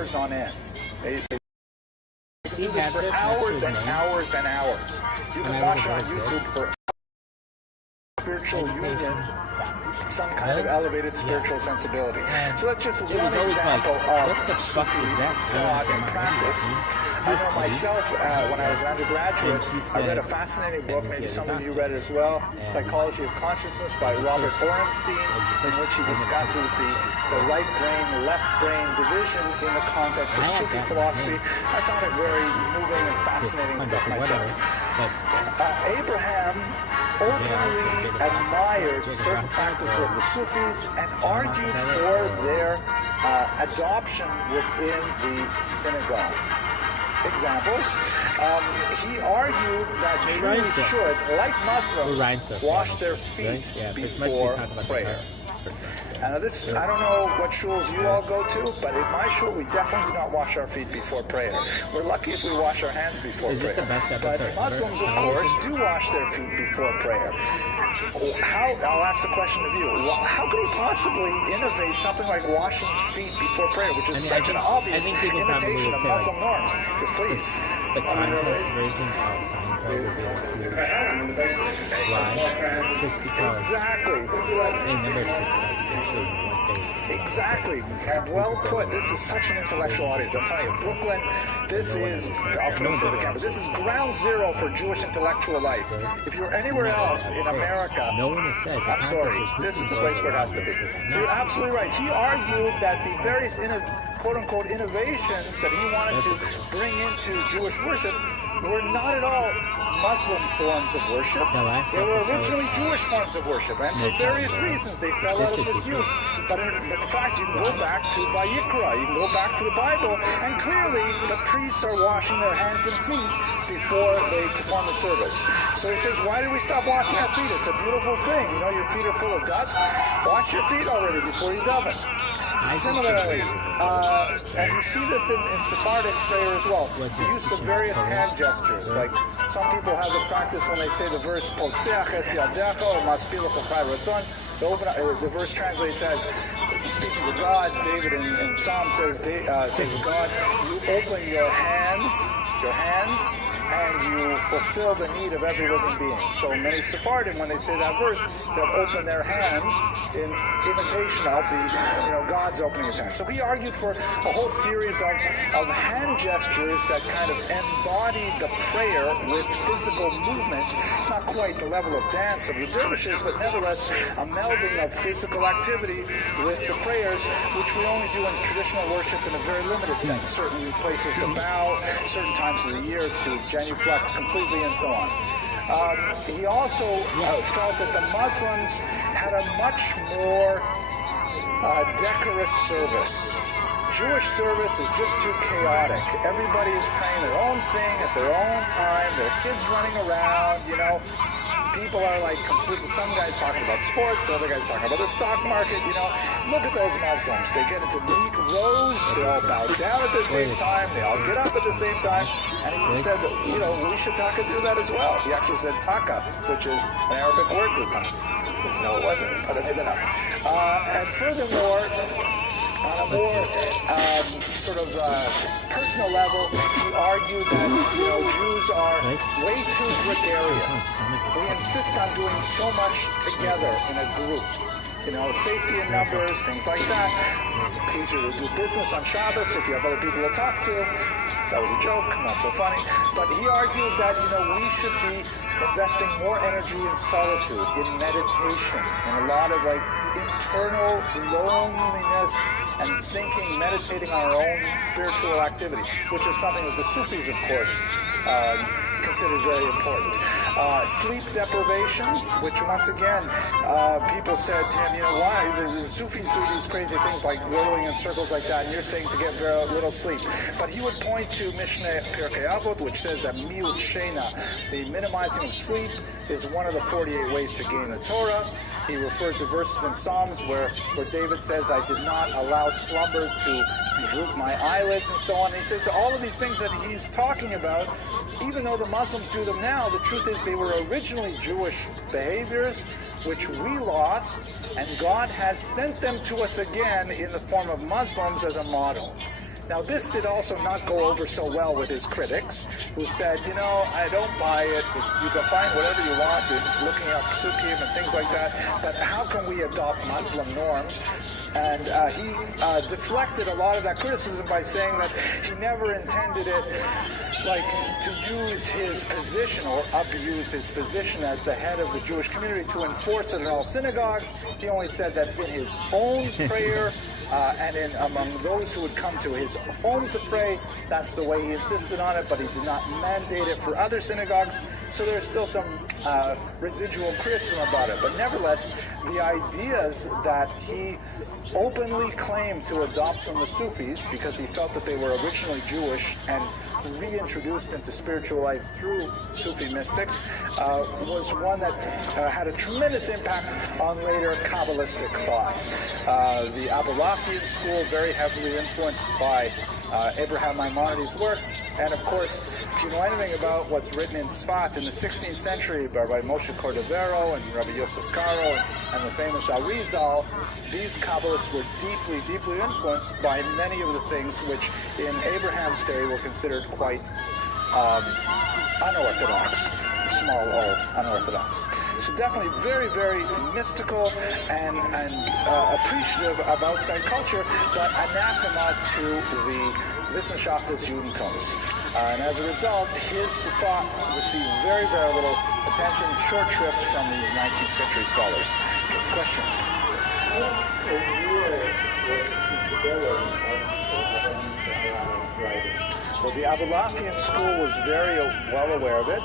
hours on end. They do this for hours and hours and hours. You can watch it on YouTube for spiritual union, some kind of elevated spiritual sensibility. So that's just one example of Sufi thought and practice. I know myself, when I was an undergraduate, I read a fascinating book, maybe some of you read it as well, Psychology of Consciousness by Robert Orenstein, in which he discusses the right brain, left brain division in the context of Sufi philosophy. I found it very moving and fascinating stuff myself. Abraham openly admired certain practices of the Sufis and argued for their adoption within the synagogue. Examples. He argued that Jews should, like Muslims, wash their feet before prayer. This, I don't know what shuls you all go to, but in my shul, we definitely do not wash our feet before prayer. We're lucky if we wash our hands before prayer. But Muslims, of course, do wash their feet before prayer. I'll ask the question of you. How could he possibly innovate something like washing feet before prayer, which is such an obvious imitation of Muslim norms? Just please. The context version of Seinfeld will be just because exactly. They never discussed actually what they exactly. Well put. This is such an intellectual audience. I'm telling you, Brooklyn, this is, I'll put it on the camera, this is ground zero for Jewish intellectual life. If you're anywhere else in America, no one has said, I'm sorry, this is the place where it has to be. So you're absolutely right. He argued that the various quote-unquote innovations that he wanted to bring into Jewish worship were not at all Muslim forms of worship. They were originally Jewish forms of worship, and for various reasons they fell out of disuse. But in fact, you can go back to Vayikra, you can go back to the Bible, and clearly the priests are washing their hands and feet before they perform the service. So he says, why do we stop washing our feet? It's a beautiful thing. You know, your feet are full of dust. Wash your feet already before you daven. Similarly, and you see this in Sephardic prayer as well, the use of various hand gestures. Like some people have the practice when they say the verse, the verse translates as, speaking to God, David in Psalm says to God, you open your hand, and you fulfill the need of every living being. So many Sephardim, when they say that verse, they'll open their hands in imitation of God's opening his hands. So he argued for a whole series of hand gestures that kind of embodied the prayer with physical movement, not quite the level of dance of the dervishes, but nevertheless a melding of physical activity with the prayers, which we only do in traditional worship in a very limited sense. Certain places to bow, certain times of the year to genuflect completely, and so on. He also felt that the Muslims had a much more decorous service. Jewish service is just too chaotic. Everybody is praying their own thing at their own time. There are kids running around, People are like completely, some guys talking about sports, other guys talking about the stock market, Look at those Muslims. They get into neat rows, they all bow down at the same time, they all get up at the same time. And he said that, we should do that as well. He actually said taka, which is an Arabic word for time. No, it wasn't, but I made that up. And furthermore, on a more personal level, he argued that Jews are way too gregarious. We insist on doing so much together in a group. Safety in numbers, things like that. Easier to do business on Shabbos if you have other people to talk to. That was a joke, not so funny. But he argued that we should be investing more energy in solitude, in meditation, and a lot of internal loneliness and thinking, meditating on our own spiritual activity, which is something that the Sufis, of course, consider very important. Sleep deprivation, which once again, people said to him, why? The Sufis do these crazy things like rolling in circles like that, and you're saying to get very little sleep. But he would point to Mishneh Pirkei Avot, which says that miut sheina, the minimizing of sleep, is one of the 48 ways to gain the Torah. He referred to verses in Psalms where David says, I did not allow slumber to droop my eyelids, and so on. And he says all of these things that he's talking about, even though the Muslims do them now, the truth is they were originally Jewish behaviors, which we lost, and God has sent them to us again in the form of Muslims as a model. Now, this did also not go over so well with his critics, who said, you know, I don't buy it. You can find whatever you want, looking up psukim and things like that, but how can we adopt Muslim norms? And he deflected a lot of that criticism by saying that he never intended it like to use his position or abuse his position as the head of the Jewish community to enforce it in all synagogues. He only said that in his own prayer and in among those who would come to his home to pray, that's the way he insisted on it, but he did not mandate it for other synagogues. So there's still some residual criticism about it. But nevertheless, the ideas that he openly claimed to adopt from the Sufis, because he felt that they were originally Jewish and reintroduced into spiritual life through Sufi mystics, was one that had a tremendous impact on later Kabbalistic thought. The Abulafian school, very heavily influenced by Abraham Maimonides' work, and of course, if you know anything about what's written in Sfat in the 16th century by Moshe Cordovero and Rabbi Yosef Karo and the famous Arizal, these Kabbalists were deeply, deeply influenced by many of the things which in Abraham's day were considered quite unorthodox, small o, unorthodox. So definitely very, very mystical and appreciative of outside culture, but anathema to the Wissenschaft des Judentums. And as a result, his thought received very, very little attention, short shrift from the 19th century scholars. Questions? Well, the Abulafian school was very well aware of it.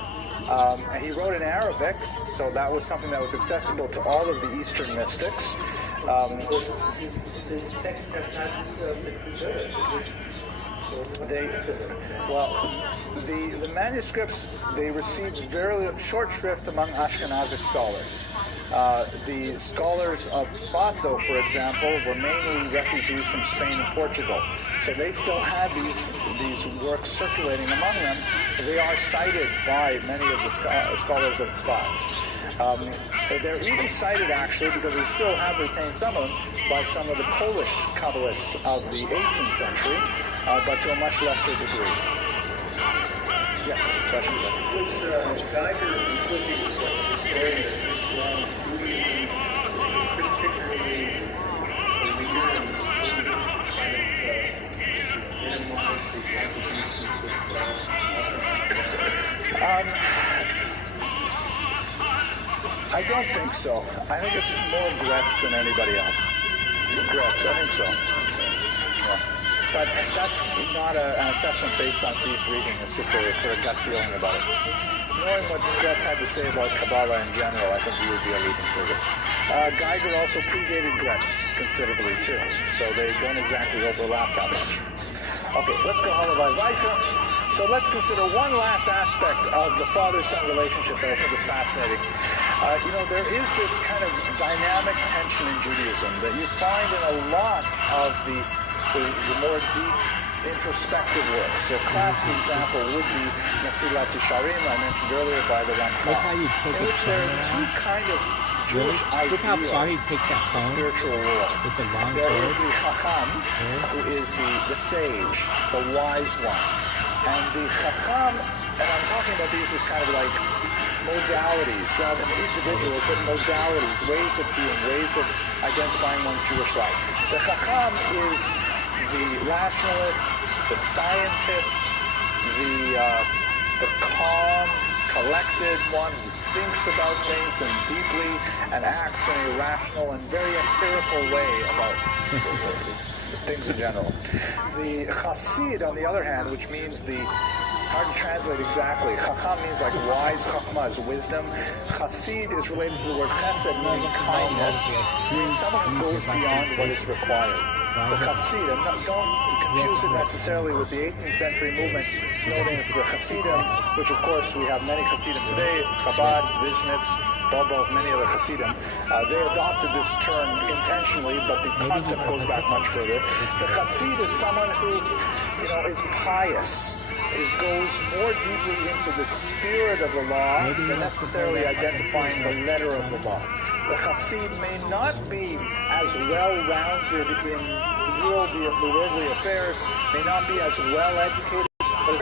And he wrote in Arabic, so that was something that was accessible to all of the Eastern mystics. The manuscripts, they received very short shrift among Ashkenazic scholars. The scholars of Sfat, though, for example, were mainly refugees from Spain and Portugal. So they still had these works circulating among them. They are cited by many of the scholars of Sfat. They're even cited, actually, because we still have retained some of them, by some of the Polish Kabbalists of the 18th century, but to a much lesser degree. Yes, question? Was Geiger, because he was a historian of Islam, Buddhism, particularly a leader in minimized the contributions of I don't think so. I think it's more Gretz than anybody else. Gretz, I think so. Yeah. But that's not an assessment based on deep reading. It's just a sort of gut feeling about it. Knowing what Gretz had to say about Kabbalah in general, I think he would be a leading figure. Geiger also predated Gretz considerably too, so they don't exactly overlap that much. Okay, let's go weiter. So let's consider one last aspect of the father-son relationship that I think is fascinating. There is this kind of dynamic tension in Judaism that you find in a lot of the more deep introspective works. A classic example would be Mesilat Yesharim, I mentioned earlier, by the Ramchal, in which there are two kind of Jewish ideas of spiritual world. There is the Chacham, who is the sage, the wise one. And the Chacham, and I'm talking about these as kind of like modalities, rather than individuals, but modalities, ways of being, ways of identifying one's Jewish life. The Chacham is the rationalist, the scientist, the calm, collected one who thinks about things and deeply and acts in a rational and very empirical way about things in general. The Chassid, on the other hand, which means hard to translate exactly. Chacham means like wise. Chachma is wisdom. Chassid is related to the word chesed, meaning kindness. Meaning someone who goes beyond what is required. The Chassid, and don't confuse it necessarily with the 18th century movement known as the Hasidim, which of course we have many Hasidim today, Chabad, Vizhnitz, Bobov, many other Hasidim. They adopted this term intentionally, but the concept goes back much further. The Hasid is someone who, is pious, goes more deeply into the spirit of the law than necessarily identifying the letter of the law. The Chassid may not be as well-rounded in worldly affairs, may not be as well-educated, but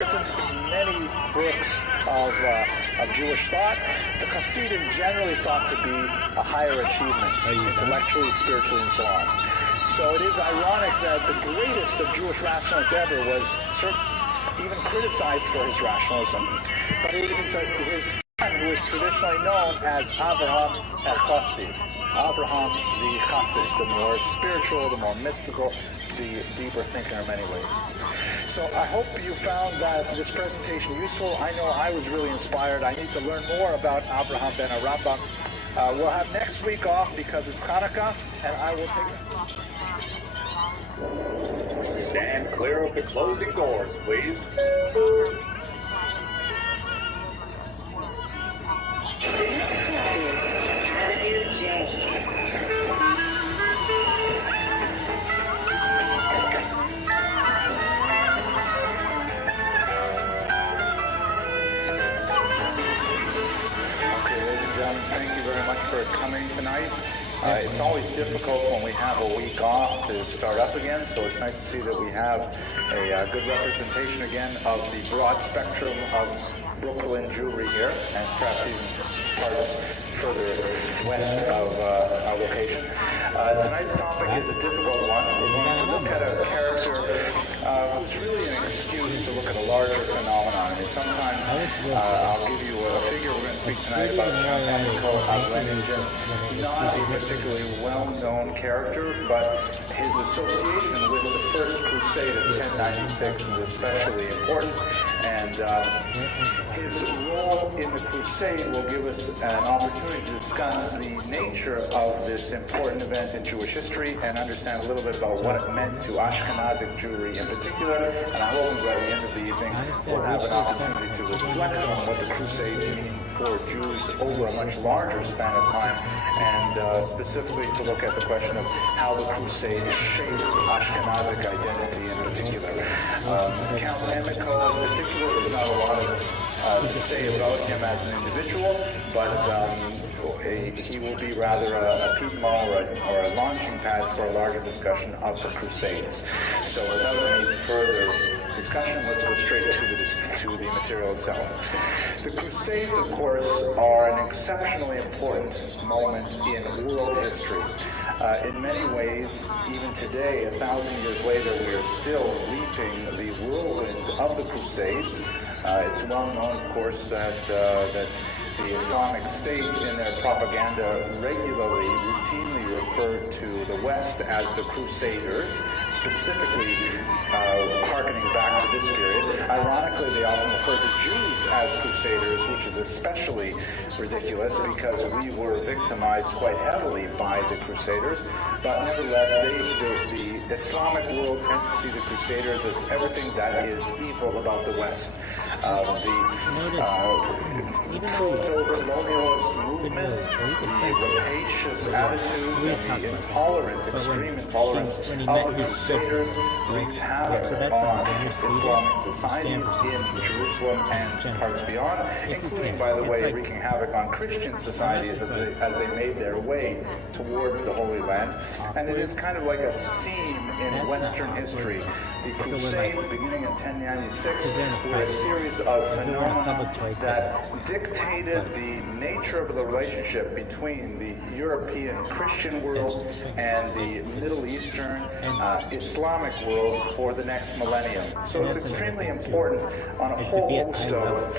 listen to many books of Jewish thought. The Chassid is generally thought to be a higher achievement, intellectually, spiritually, and so on. So it is ironic that the greatest of Jewish rationalists ever was even criticized for his rationalism, but it is his son who is traditionally known as Avraham el-Chassid. Avraham the Chassid, the more spiritual, the more mystical, the deeper thinker in many ways. So I hope you found this presentation useful. I know I was really inspired. I need to learn more about Avraham ben Arambam. We'll have next week off because it's Hanukkah, and I will take it. Stand clear of the closing doors, please. Thank you very much for coming tonight. It's always difficult when we have a week off to start up again, so it's nice to see that we have a good representation again of the broad spectrum of Brooklyn Jewry here, and perhaps even parts further west of our location. Tonight's topic is a difficult one. We're going to look at a character who's really an excuse to look at a larger phenomenon. I mean, sometimes I'll give you a figure. We're going to speak tonight about not a particularly well-known character, but his association with the First Crusade of 1096 is especially important, and his role in the crusade will give us an opportunity to discuss the nature of this important event in Jewish history and understand a little bit about what it meant to Ashkenazic Jewry in particular. And I hope that at the end of the evening we'll have an opportunity to reflect on what the Crusades mean for Jews over a much larger span of time, and specifically to look at the question of how the Crusades shaped Ashkenazic identity in particular. Count Amico in particular, there's not a lot to say about him as an individual, but he will be rather a piedmont or a launching pad for a larger discussion of the Crusades. So without any further discussion, let's go straight to the material itself. The Crusades, of course, are an exceptionally important moment in world history. In many ways, even today, 1,000 years later, we are still reaping the whirlwind of the Crusades. It's well known, of course, that the Islamic State in their propaganda regularly, routinely referred to the West as the Crusaders, specifically harkening back to this period. Ironically, they often refer to Jews as Crusaders, which is especially ridiculous because we were victimized quite heavily by the Crusaders. But nevertheless, the Islamic world tends to see the Crusaders as everything that is evil about the West. The proto-colonialist movement, the rapacious attitudes, and the intolerance, extreme intolerance of the Crusaders wreaked havoc on Islamic societies in Jerusalem and parts beyond, including, by the way, wreaking havoc on Christian societies as they made their way towards the Holy Land. And it is kind of like a seam in Western history. The Crusades, beginning in 1096, were a series of phenomena that dictated the nature of the relationship between the European Christian world and the Middle Eastern Islamic world for the next millennium. So it's extremely important on a whole host of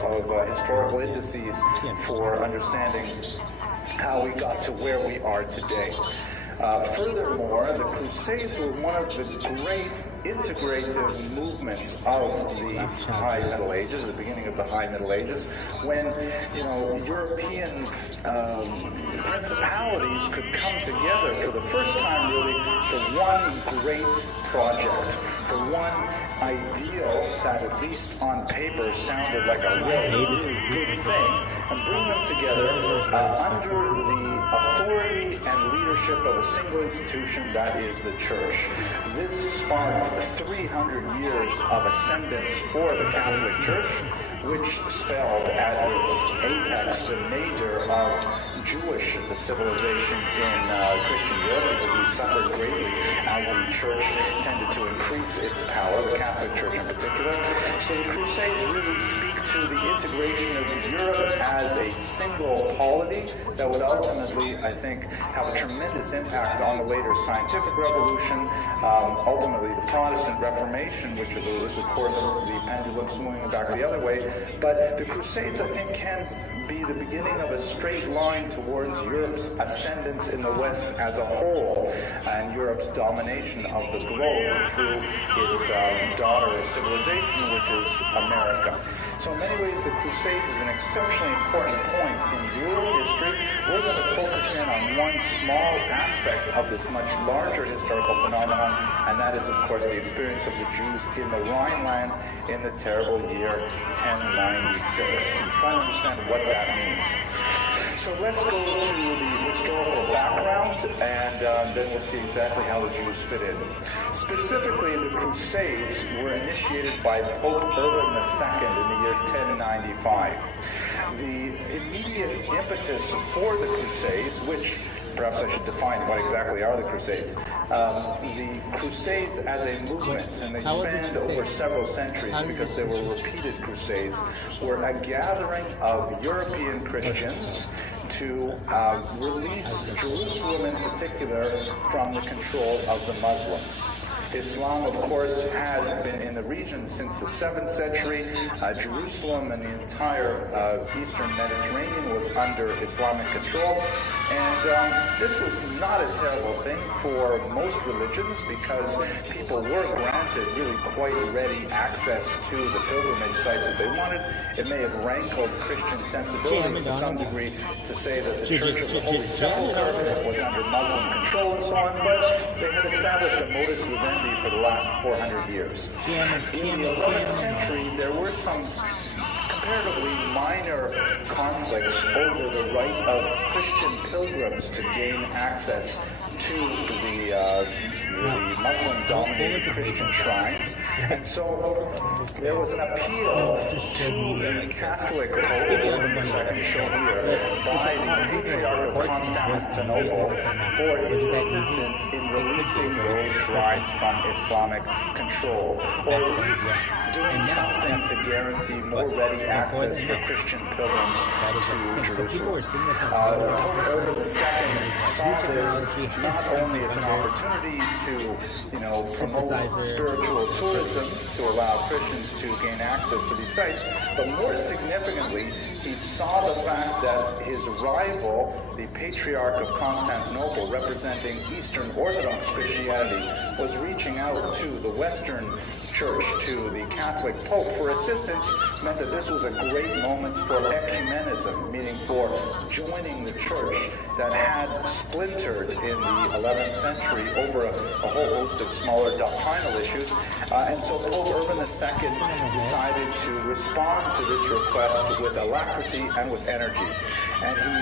historical indices for understanding how we got to where we are today. Furthermore, the Crusades were one of the great integrative movements of the High Middle Ages, the beginning of the High Middle Ages, when European principalities could come together for the first time, really, for one great project, for one ideal that, at least on paper, sounded like a really good thing, and bring them together under the authority and leadership of a single institution, that is the Church. This sparked 300 years of ascendance for the Catholic Church, which spelled at its apex the nadir of Jewish civilization in Christian Europe, because we suffered greatly as the church tended to increase its power, the Catholic Church in particular. So the Crusades really speak to the integration of Europe as a single polity that would ultimately, I think, have a tremendous impact on the later scientific revolution, ultimately the Protestant Reformation, which is, of course, the pendulum swinging back the other way. But the Crusades, I think, can be the beginning of a straight line towards Europe's ascendance in the West as a whole, and Europe's domination of the globe through its daughter civilization, which is America. So in many ways, the Crusades is an exceptionally important point in world history. We're going to focus in on one small aspect of this much larger historical phenomenon, and that is, of course, the experience of the Jews in the Rhineland in the terrible year 1096. And try to understand what that means. So let's go to the historical background, and then we'll see exactly how the Jews fit in. Specifically, the Crusades were initiated by Pope Urban II in the year 1095. The immediate impetus for the Crusades, which perhaps I should define what exactly are the Crusades. The Crusades as a movement, and they spanned over several centuries because they were repeated crusades, were a gathering of European Christians to release Jerusalem in particular from the control of the Muslims. Islam, of course, had been in the region since the 7th century. Jerusalem and the entire eastern Mediterranean was under Islamic control. And this was not a terrible thing for most religions, because people were granted really quite ready access to the pilgrimage sites that they wanted. It may have rankled Christian sensibilities to some degree to say that the Church of the Holy Sepulchre was under Muslim control and so on, but they had established a modus vivendi for the last 400 years. In the 11th century, there were some comparatively minor conflicts over the right of Christian pilgrims to gain access to the Muslim-dominated Christian shrines. And so there was an appeal to the Catholic Pope, Urban II shown here, by the Patriarch of Constantinople for his assistance in releasing those shrines from Islamic control, or at least doing something to guarantee more ready access for Christian pilgrims to Jerusalem. Pope Urban II saw this not only as an opportunity to, promote spiritual tourism to allow Christians to gain access to these sites, but more significantly, he saw the fact that his rival, the Patriarch of Constantinople, representing Eastern Orthodox Christianity, was reaching out to the Western Church, to the Catholic Pope, for assistance. Meant that this was a great moment for ecumenism, meaning for joining the church that had splintered in the 11th century over a whole host of smaller doctrinal issues. And so Pope Urban II decided to respond to this request with alacrity and with energy. And he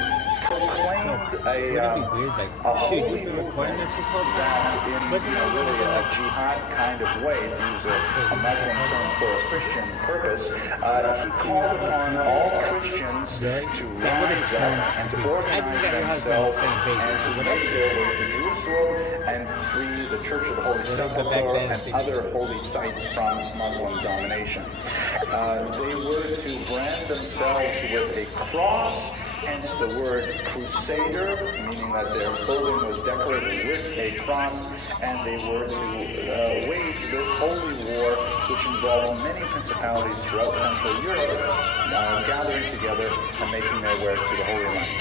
proclaimed a holy movement that in really a jihad kind of way, to use a Muslim term for a Christian purpose, he called upon all Christians to rise up and to organize themselves and to make their way to Jerusalem and free the Church of the Holy Sepulchre and other holy sites from Muslim domination. They were to brand themselves with a cross, hence the word crusader, meaning that their clothing was decorated with a cross, and they were to wage this holy war, which involved many principalities throughout Central Europe gathering together and making their way to the Holy Land.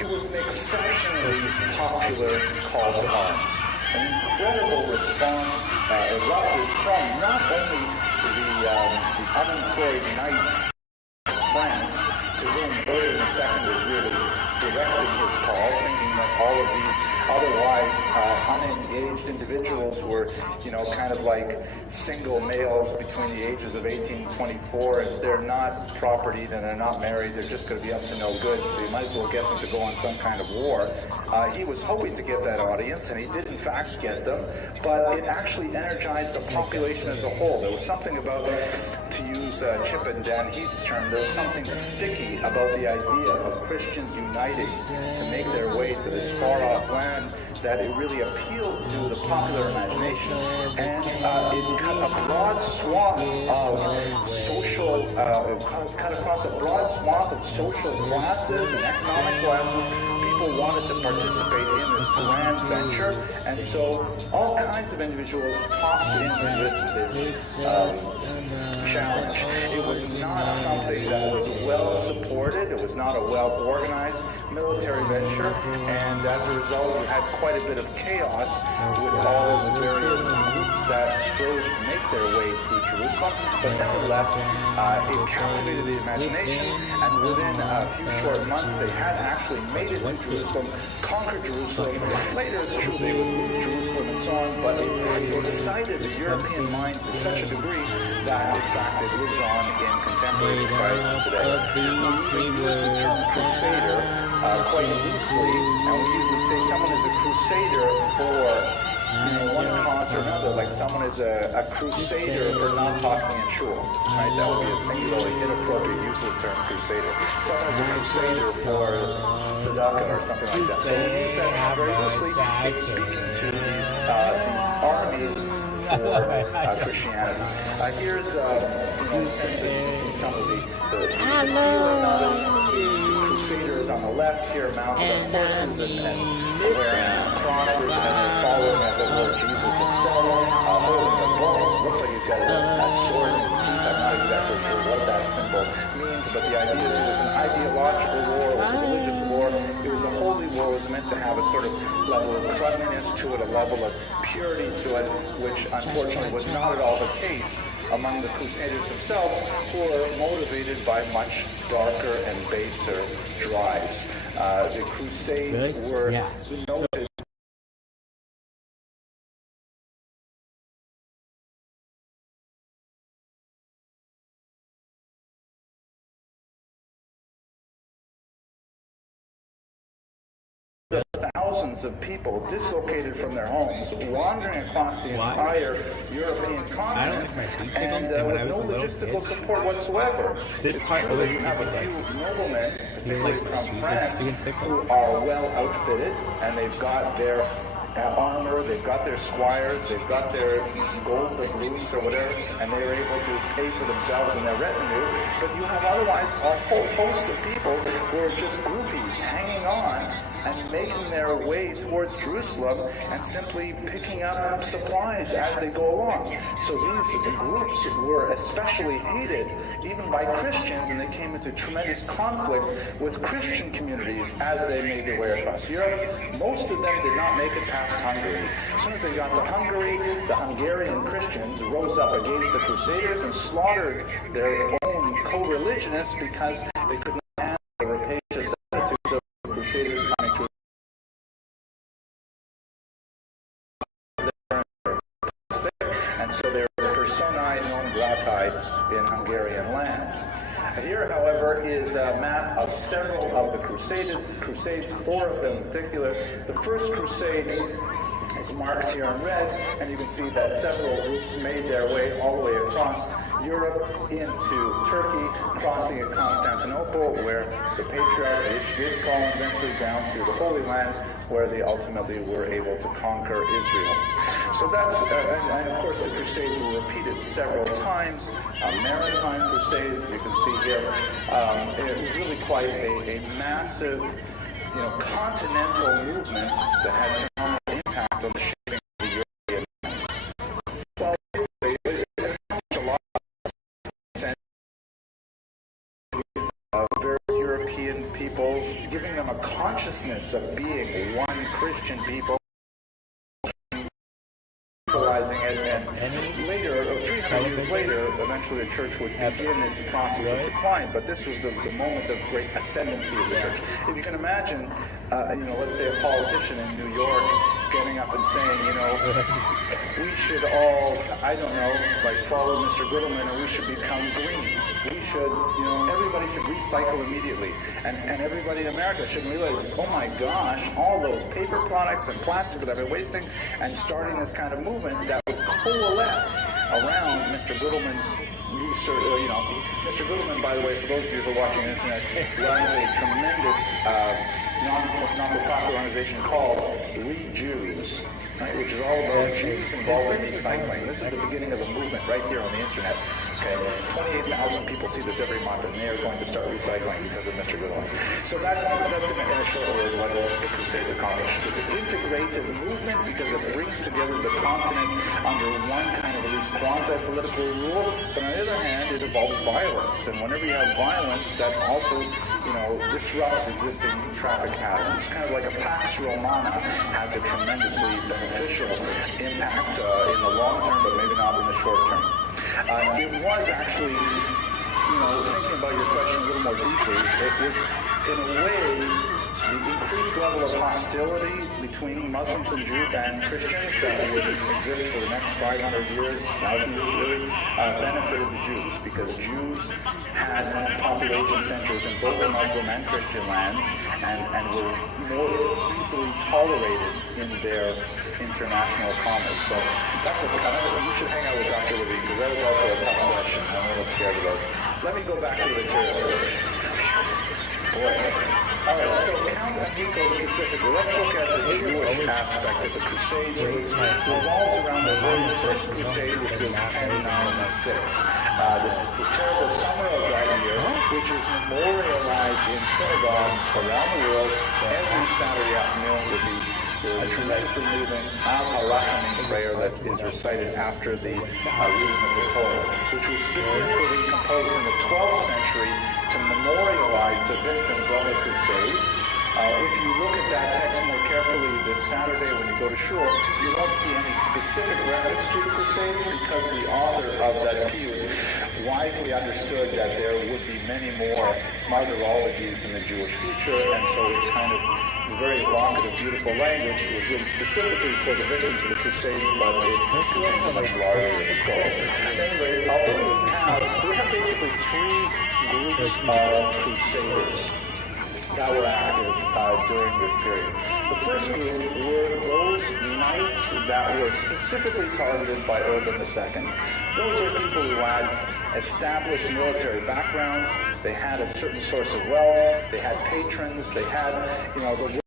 It was an exceptionally popular call to arms. An incredible response erupted from not only the unemployed knights of France, to whom Urban II was really directing his call, thinking that all of these otherwise unengaged individuals were, kind of like single males between the ages of 18 and 24, and they're not propertied and they're not married, they're just going to be up to no good, so you might as well get them to go on some kind of war. He was hoping to get that audience, and he did in fact get them, but it actually energized the population as a whole. There was something about, to use Chip and Dan Heath's term, there was something sticky about the idea of Christians uniting to make their way to this far-off land, that it really appealed to the popular imagination, and it cut a broad swath of social, cut across a broad swath of social classes and economic classes. People wanted to participate in this grand venture, and so all kinds of individuals tossed in with this challenge. It was not something that was well supported. It was not a well organized military venture, and as a result, we had quite a bit of chaos with all of the various groups that strove to make their way through Jerusalem. But nevertheless, it captivated the imagination, and within a few short months, they had actually made it to Jerusalem, conquered Jerusalem. Later, it's true they would lose Jerusalem and so on, but it excited the European mind to such a degree that, in fact, it lives on in contemporary society today. We use the term crusader quite loosely, and we usually say someone is a crusader for one cause or another, like someone is a crusader for not talking in shul, right? That would be a singularly inappropriate use of the term crusader. Someone is a crusader for tzedakah or something like that. So we use that very loosely. It's speaking to these armies for Christianity. Here's essentially you can see some of the feeling of it. These crusaders on the left here mounted on horses and wearing crosses, and then they're following the Lord Jesus himself, holding a bow. Looks like he's got a sword in his teeth. I'm not exactly sure what that symbol means, but the idea is it was an ideological war, it was a religious war, it was a holy war. It was meant to have a sort of level of cleanliness to it, a level of purity to it, which unfortunately was not at all the case among the Crusaders themselves, who were motivated by much darker and baser drives. The Crusades were noted. Thousands of people dislocated from their homes, wandering across the entire European continent, and with no logistical support whatsoever. It's true that you have a few noblemen, particularly from France, who are well outfitted, and they've got their armor, they've got their squires, they've got their gold doubloons or whatever, and they're able to pay for themselves and their retinue. But you have otherwise a whole host of people who are just groupies hanging on and making their way towards Jerusalem and simply picking up supplies as they go along. So these groups were especially hated even by Christians, and they came into tremendous conflict with Christian communities as they made their way across Europe. Most of them did not make it past Hungary. As soon as they got to Hungary, the Hungarian Christians rose up against the Crusaders and slaughtered their own co-religionists because they could not handle the rapacious attitudes of the Crusaders coming through. And so they're personae non gratae in Hungarian lands. Here, however, is a map of several of the Crusades, 4 of them in particular. The first Crusade is marked here in red, and you can see that several groups made their way all the way across Europe into Turkey, crossing at Constantinople, where the Patriarch issued his call, and eventually down through the Holy Land, where they ultimately were able to conquer Israel. So that's, and of course the Crusades were repeated several times. Maritime Crusades, as you can see here, it was really quite a massive, continental movement that had phenomenal impact on the shaping of the European land. Well, it a lot of various European peoples, giving them a consciousness of being one Christian people. centralizing it, and later, 300 years later, eventually the church would begin its process of decline. But this was the moment of great ascendancy of the church. If you can imagine, let's say a politician in New York getting up and saying, we should all, I don't know, like follow Mr. Goodleman, and we should become green. We should, everybody should recycle immediately. And everybody in America should realize, oh my gosh, all those paper products and plastic that I've been wasting, and starting this kind of movement that would coalesce around Mr. Goodleman's research. Mr. Goodleman, by the way, for those of you who are watching the internet, runs a tremendous non-for-profit organization called Jews, right, which is all about Jews involved in recycling. This is the beginning of the movement right here on the internet. Okay, 28,000 people see this every month, and they are going to start recycling because of Mr. Goodwin. So that's in a short word what the Crusades accomplished. It's an integrated movement because it brings together the continent under one kind of at least quasi-political rule. But on the other hand, it involves violence, and whenever you have violence, that also disrupts existing traffic patterns. Kind of like a Pax Romana has a tremendously beneficial impact in the long term, but maybe not in the short term. It was actually, thinking about your question a little more deeply, it was, in a way, the increased level of hostility between Muslims and Jews and Christians that would exist for the next 500 years, 1,000 years really, benefited the Jews, because Jews had population centers in both the Muslim and Christian lands and were more easily tolerated in their international commerce. So that's you should hang out with Dr. Levine, because that was also a tough question. I'm a little scared of those. Let me go back to the material. All right, so Count Amico specifically, let's look at the Jewish aspect of the Crusades, which revolves around the very first Crusade, which was 1096. The terrible summer of that year, which is memorialized in synagogues around the world every Saturday afternoon with the tremendously moving Al-Harachamim prayer that is recited after the reading of the Torah, which was specifically composed in the 12th century to memorialize the victims of the Crusades. If you look at that text more carefully this Saturday when you go to Shul, you won't see any specific reference to the Crusades, because the author of that piyut wisely understood that there would be many more martyrologies in the Jewish future, and so it's very evocative, beautiful language. It was written specifically for the victims of the Crusades, but it contains a much larger scope. Anyway, we have basically three groups of crusaders that were active during this period. The first group were those knights that were specifically targeted by Urban II. Those are people who had established military backgrounds, they had a certain source of wealth, they had patrons, they had, the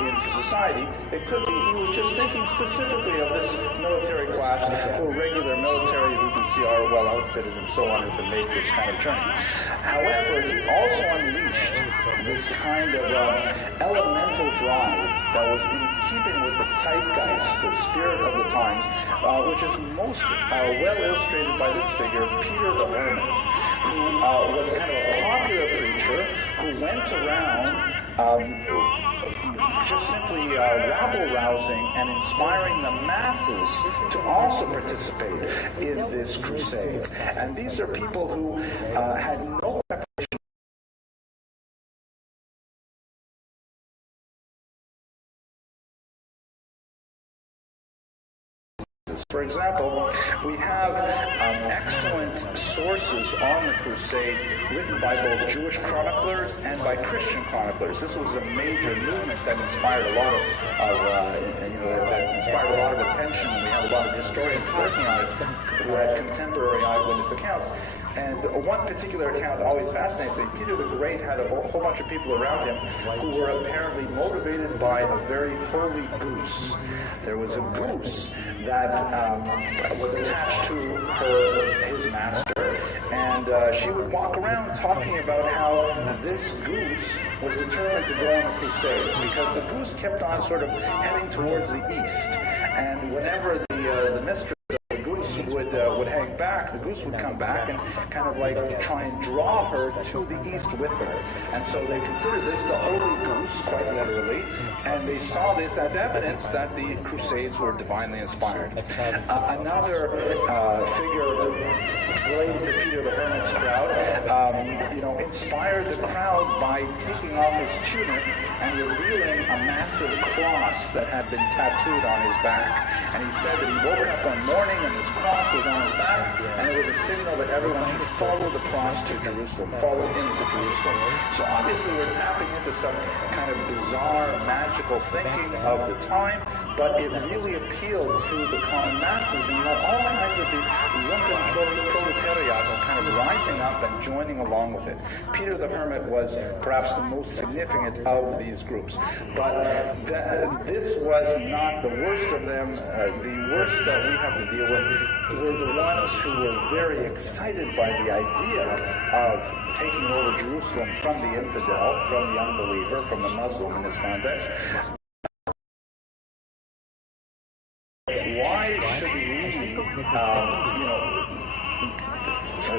into society. It could be he was just thinking specifically of this military class who are regular military who can see are well outfitted and so on, who can make this kind of journey. However, he also unleashed this kind of elemental drive that was in keeping with the zeitgeist, the spirit of the times, which is most well illustrated by this figure, Peter the Hermit, who was kind of a popular preacher who went around just simply rabble-rousing and inspiring the masses to also participate in this crusade. And these are people who had no preparation. For example, we have excellent sources on the crusade written by both Jewish chroniclers and by Christian chroniclers. This was a major movement that inspired a lot of attention. We have a lot of historians working on it who had contemporary eyewitness accounts. And one particular account always fascinates me. Peter the Great had a whole bunch of people around him who were apparently motivated by a very holy goose. There was a goose that was attached to his master, and she would walk around talking about how this goose was determined to go on a crusade, because the goose kept on sort of heading towards the east, and whenever the mistress of the goose would hang back, the goose Jews would come back and kind of like try and draw her to the east with her. And so they considered this the Holy Goose, quite literally, and they saw this as evidence that the Crusades were divinely inspired. Another figure related to Peter the Hermit's crowd, inspired the crowd by taking off his tunic and revealing a massive cross that had been tattooed on his back. And he said that he woke up one morning and this cross was on his back, and it was a signal that everyone should follow the cross to Jerusalem, follow him to Jerusalem. So obviously we're tapping into some kind of bizarre, magical thinking of the time, but it really appealed to the common masses, and all kinds of the lumpen proletariat kind of rising up and joining along with it. Peter the Hermit was perhaps the most significant of these groups, but this was not the worst of them. The worst that we have to deal with were the ones who were very excited by the idea of taking over Jerusalem from the infidel, from the unbeliever, from the Muslim in this context. Why should we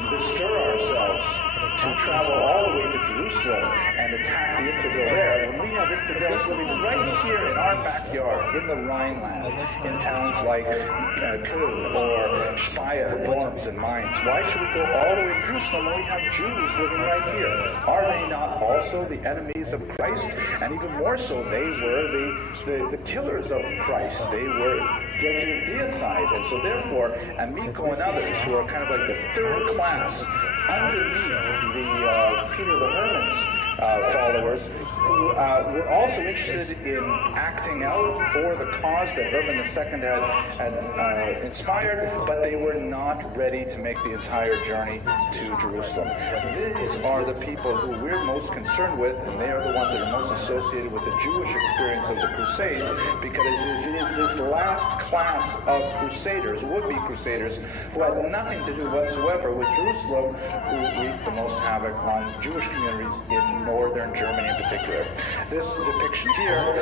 bestir ourselves to travel all the way to Jerusalem and attack the infidel there when we have infidels living right here in our backyard, in the Rhineland, in towns like Köln or Speyer, Worms, and Mainz? Why should we go all the way to Jerusalem when we have Jews living right here? Are they not also the enemies of Christ? And even more so, they were the killers of Christ. They were guilty of deicide. And so therefore, Amico and others, who are kind of like the third class underneath the Peter the Hermit's followers, who were also interested in acting out for the cause that Urban II had inspired, but they were not ready to make the entire journey to Jerusalem. These are the people who we're most concerned with, and they are the ones that are most associated with the Jewish experience of the Crusades, because it is this last class of crusaders, would-be crusaders, who had nothing to do whatsoever with Jerusalem, who wreaked the most havoc on Jewish communities in northern Germany in particular. This depiction here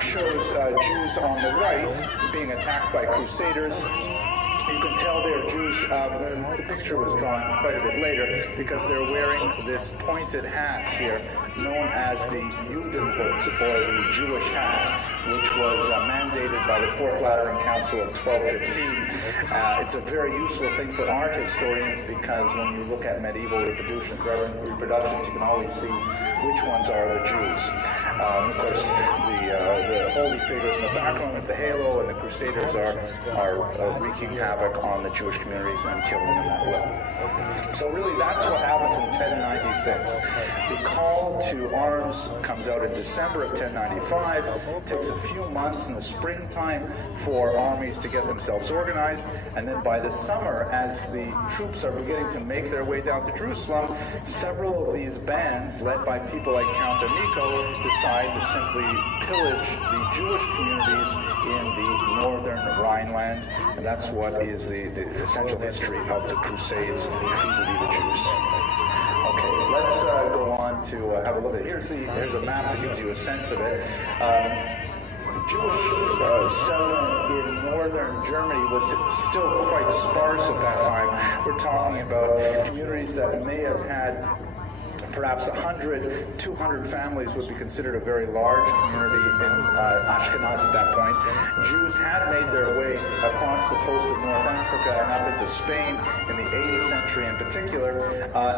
shows Jews on the right being attacked by crusaders. You can tell they're Jews. The picture was drawn quite a bit later because they're wearing this pointed hat here known as the Judenhut, or the Jewish hat, which was mandated by the Fourth Lateran Council of 1215. It's a very useful thing for art historians because when you look at medieval reproductions, you can always see which ones are the Jews. Of course, the holy figures in the background with the halo, and the crusaders are wreaking havoc on the Jewish communities and killing them that way. So really, that's what happens in 1096. The call to arms comes out in December of 1095. It takes a few months in the springtime for armies to get themselves organized, and then by the summer, as the troops are beginning to make their way down to Jerusalem, several of these bands, led by people like Count Amico, decide to simply pillage the Jewish communities in the northern Rhineland, and that's what is the essential history of the Crusades vis-a-vis the Jews. Okay, let's go on to have a look at it. Here's a map that gives you a sense of it. Jewish settlement in northern Germany was still quite sparse at that time. We're talking about communities that may have had perhaps 100, 200 families would be considered a very large community in Ashkenaz at that point. Jews had made their way across the coast of North Africa and up into Spain in the 8th century in particular,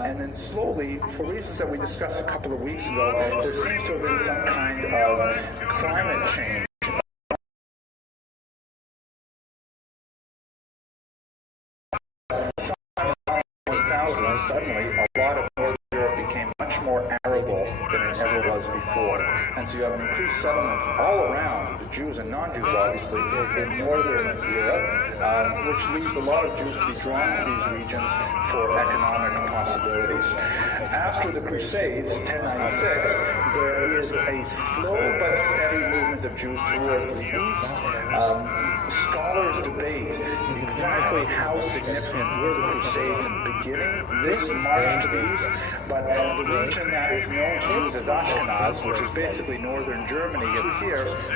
and then slowly, for reasons that we discussed a couple of weeks ago, there seems to have been some kind of climate change. Suddenly, a lot of Northern Europe became much more arable than it ever was before. And so you have an increased settlements all around, Jews and non-Jews obviously, in Northern Europe, which leads a lot of Jews to be drawn to these regions for economic possibilities. After the Crusades, 1096, there is a slow but steady movement of Jews towards the east. Scholars debate exactly how significant were the Crusades in beginning this march to the east, but the region that is known to Jews as Ashkenaz, which is basically northern Germany here, most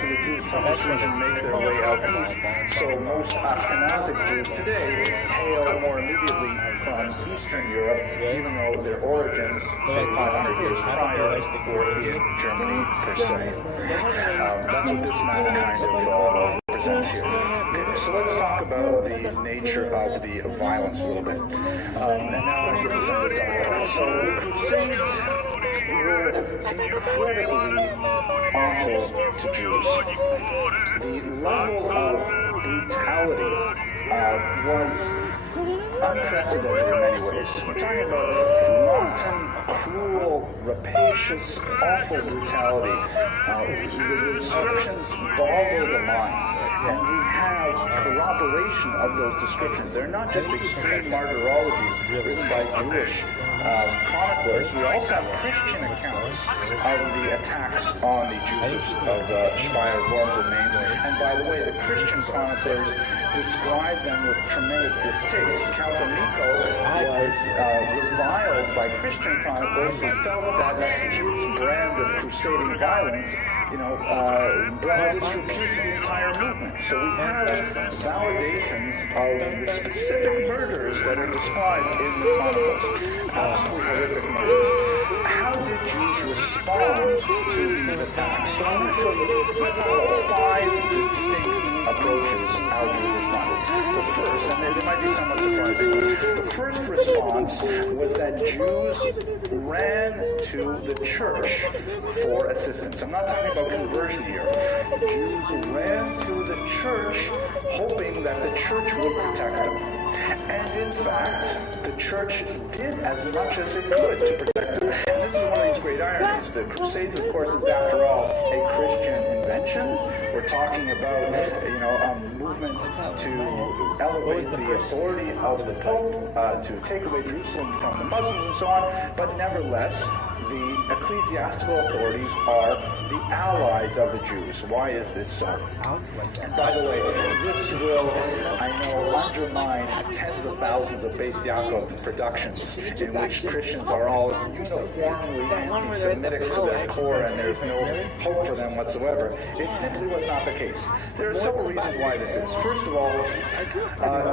of the Jews from this region make their way out east, so most Ashkenazic Jews today hail more immediately from Eastern Europe, even though their origins, say 500 years prior, were in Germany per se. That's what this map kind of represents here. Okay, so let's talk about the nature of the violence a little bit. And now I'm going to get to some of the dialogue. So the Crusades were incredibly awful to Jews. The level of brutality was unprecedented in many ways. We're talking about wanton, cruel, rapacious, awful brutality. The descriptions boggle the mind. And we have corroboration of those descriptions. They're not just extreme martyrologies written by Jewish chroniclers. We also have Christian accounts of the attacks on the Jews of Speyer, Worms, and Mainz. And by the way, the Christian chroniclers describe them with tremendous distaste. Count Amico was reviled by Christian chroniclers who felt that his brand of crusading violence, brought disrepute to the entire movement. So we have validations of the specific murders that are described in the chronicles. Absolutely horrific murders. How did Jews respond to these attacks? So I'm going to show you 5 distinct approaches how Jews responded. The first, and they might be somewhat surprising, the first response was that Jews ran to the church for assistance. I'm not talking about conversion here. Jews ran to the church hoping that the church would protect them. And in fact, the church did as much as it could to protect them. And this is one of these great ironies. The Crusades, of course, is after all a Christian invention. We're talking about, a movement to elevate the authority of the Pope, to take away Jerusalem from the Muslims and so on. But nevertheless, the ecclesiastical authorities are the allies of the Jews. Why is this so? And by the way, this will, I know, undermine tens of thousands of Beis Yaakov productions in which Christians are all uniformly anti-Semitic to their core and there's no hope for them whatsoever. It simply was not the case. There are several reasons why this is. First of all,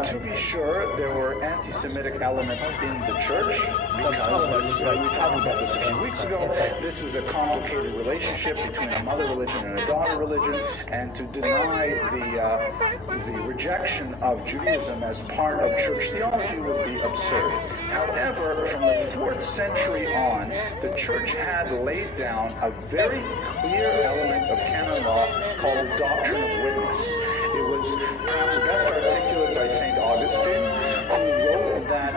to be sure, there were anti-Semitic elements in the church because we talked about this a few weeks ago. This is a complicated relationship between a mother religion and a daughter religion, and to deny the rejection of Judaism as part of church theology would be absurd. However, from the 4th century on, the church had laid down a very clear element of canon law called the doctrine of witness. It was perhaps best articulated by St. Augustine, who wrote that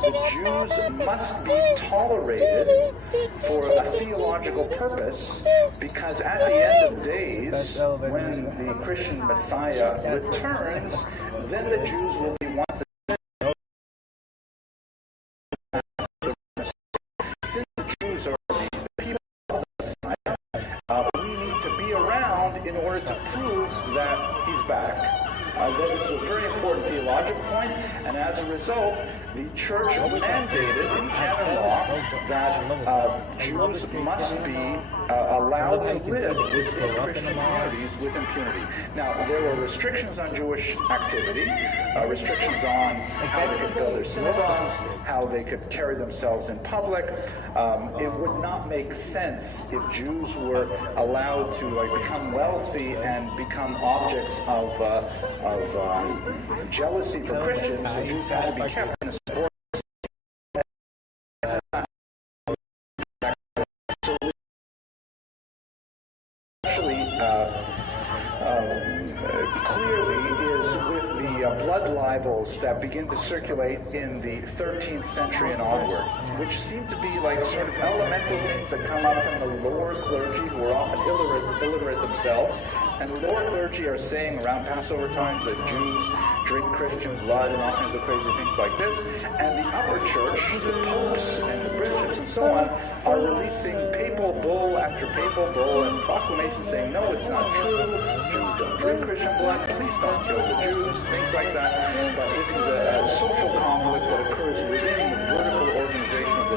the Jews must be tolerated for a theological purpose, because at the end of days, when the Christian Messiah returns, then the Jews will be once again. Since the Jews are the people of the Messiah, we need to be around in order to prove that he's back. That is a very important theological point, and as a result, the church mandated in canon law that Jews must be allowed to live in Christian communities with impunity. Now, there were restrictions on Jewish activity, restrictions on how they could build their synagogues, how they could carry themselves in public. It would not make sense if Jews were allowed to become wealthy and become objects of jealousy for Christians. The Jews had to be kept in a subordinate. Clearly is with the blood libels that begin to circulate in the 13th century and onward, which seem to be sort of elemental things that come up from the lower clergy, who are often illiterate themselves. And the lower clergy are saying around Passover times that Jews drink Christian blood and all kinds of crazy things like this. And the upper church, the popes and the bishops and so on, are releasing papal bull after papal bull and proclamations saying, no, it's not true. Jews don't drink Christian blood. Please don't kill the Jews. Things like that. But this is a social conflict that occurs within the vertical organization of the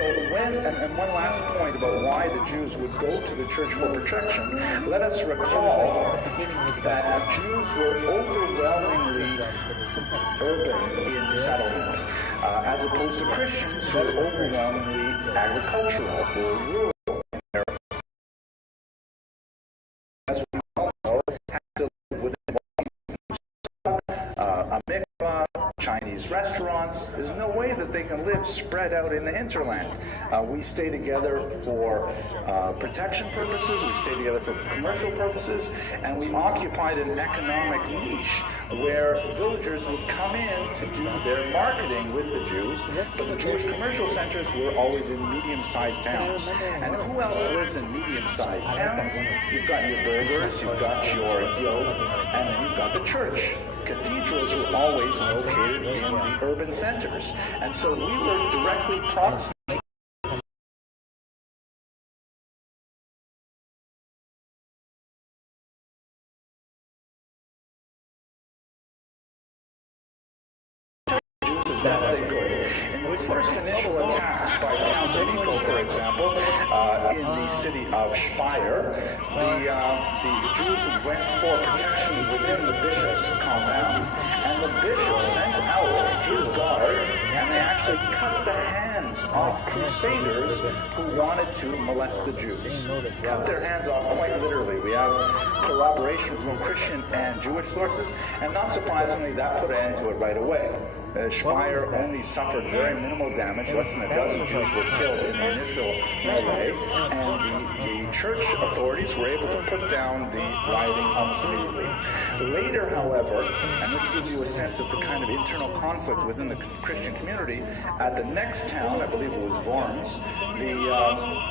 So and one last point about why the Jews would go to the church for protection, let us recall that Jews were overwhelmingly urban in settlement, as opposed to Christians who were overwhelmingly agricultural or rural. As we all know, have to live within a mikvah, Chinese restaurants. There's no way that they can live spread out in the hinterland. We stay together for protection purposes, we stay together for commercial purposes, and we occupied an economic niche where villagers would come in to do their marketing with the Jews, but the Jewish commercial centers were always in medium-sized towns. And who else lives in medium-sized towns? You've got your burghers, you've got your yoke, and then you've got the church. Cathedrals were always located in the urban centers. And so we were directly proximate that they could. In the first initial attacks by Count Nico, for example, in the city of Speyer, the Jews went for protection within the bishop's compound, and the bishop sent out his guards, and they actually cut the hands off crusaders who wanted to molest the Jews. Cut their hands off quite literally. We have corroboration from Christian and Jewish sources, and not surprisingly, that put an end to it right away. Speyer only suffered very minimal damage. Less than a dozen Jews were killed in the initial melee, and the church authorities were able to put down the rioting almost immediately. Later, however, and this gives you a sense of the kind of internal conflict within the Christian community, at the next town, I believe it was Worms, the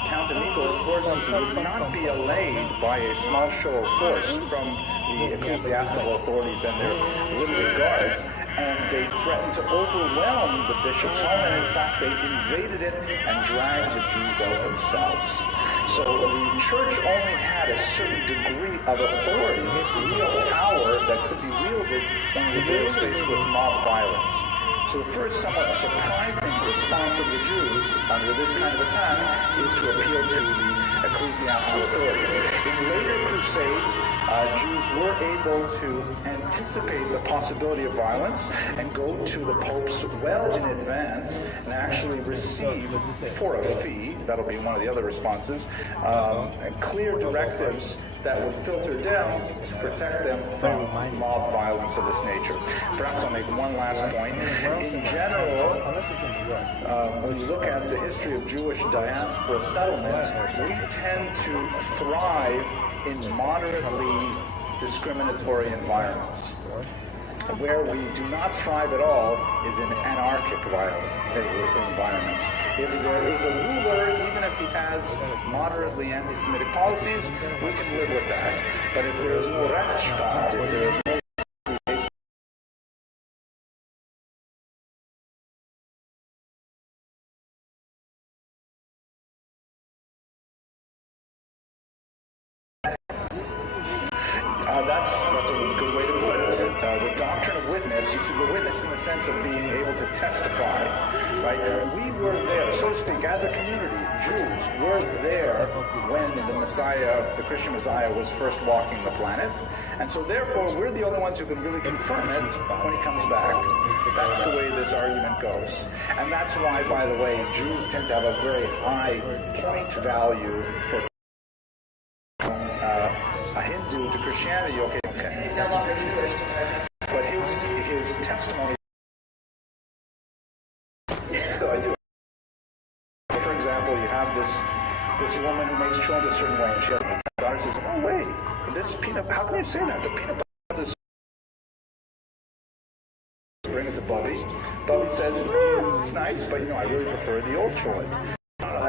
Count Nico's forces would not be allayed by a small show of force from the ecclesiastical authorities and their limited guards, and they threatened to overwhelm the bishop's home, and in fact they invaded it and dragged the Jews out themselves. So the church only had a certain degree of authority, real power that could be wielded when the was faced with mob violence. So the first somewhat surprising response of the Jews under this kind of attack is to appeal to the ecclesiastical authorities. In later crusades, Jews were able to anticipate the possibility of violence and go to the popes well in advance and actually receive, for a fee, that'll be one of the other responses, clear directives that would filter down to protect them from mob violence of this nature. Perhaps I'll make one last point. In general, when you look at the history of Jewish diaspora settlement, we tend to thrive in moderately discriminatory environments. Where we do not thrive at all is in anarchic environments. If there is a ruler, even if he has moderately anti-Semitic policies, we can live with that. But if there is no Rechtsstaat, if there is no that's a good way to put it. The doctrine of witness, you see, the witness in the sense of being able to testify, right? We were there, so to speak, as a community, Jews were there when the Messiah, the Christian Messiah, was first walking the planet, and so therefore we're the only ones who can really confirm it when he comes back. That's the way this argument goes. And that's why, by the way, Jews tend to have a very high point value for a Hindu to Christianity, okay. He's no longer Jewish. But his testimony, I do. For example, you have this woman who makes children a certain way, and she has a daughter says, "Oh wait, this peanut. How can you say that? The peanut butter is." Bring it to Bubby. Bubby says, "It's nice, but I really prefer the old chocolate."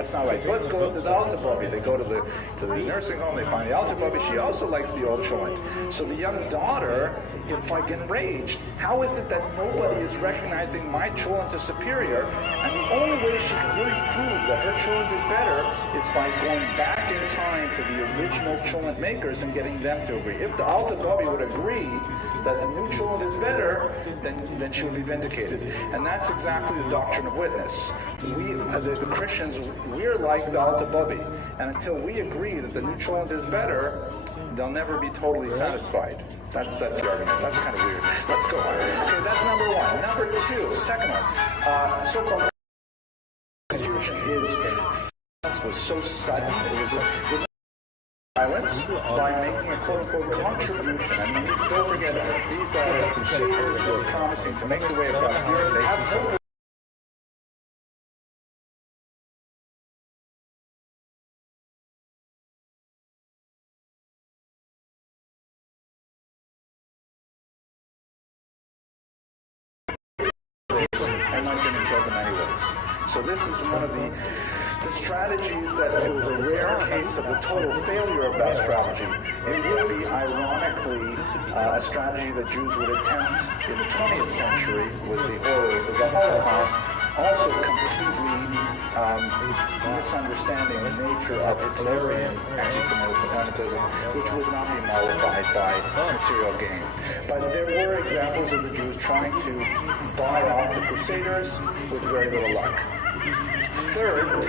that's not right. So let's go to the altar bubby. They go to the nursing home, they find the altar bubby. She also likes the old cholent. So the young daughter gets like enraged. How is it that nobody is recognizing my cholent as superior? And the only way she can really prove that her cholent is better is by going back in time to the original cholent makers and getting them to agree. If the altar bubby would agree that the new cholent is better, then she would be vindicated. And that's exactly the doctrine of witness. We, the Christians, we're like the altar bubby. And until we agree that the new cholent is better, they'll never be totally satisfied. That's the argument. That's kind of weird. Let's go on. Okay, that's number one. Number two, second one. So-called constitution was so sudden. It was violence by making a quote-unquote contribution. I mean, don't forget, these are crusaders who are promising to make the way across Europe. They have no and not going to kill them anyways. So this is one of the strategies that it was a rare case of the total failure of that strategy. It would be, ironically, a strategy that Jews would attempt in the 20th century with the horrors of the Holocaust, also completely misunderstanding the nature of Hitlerian anti-Semitism, which would not be mollified by material gain. But there were examples of the Jews trying to buy off the Crusaders with very little luck. Third,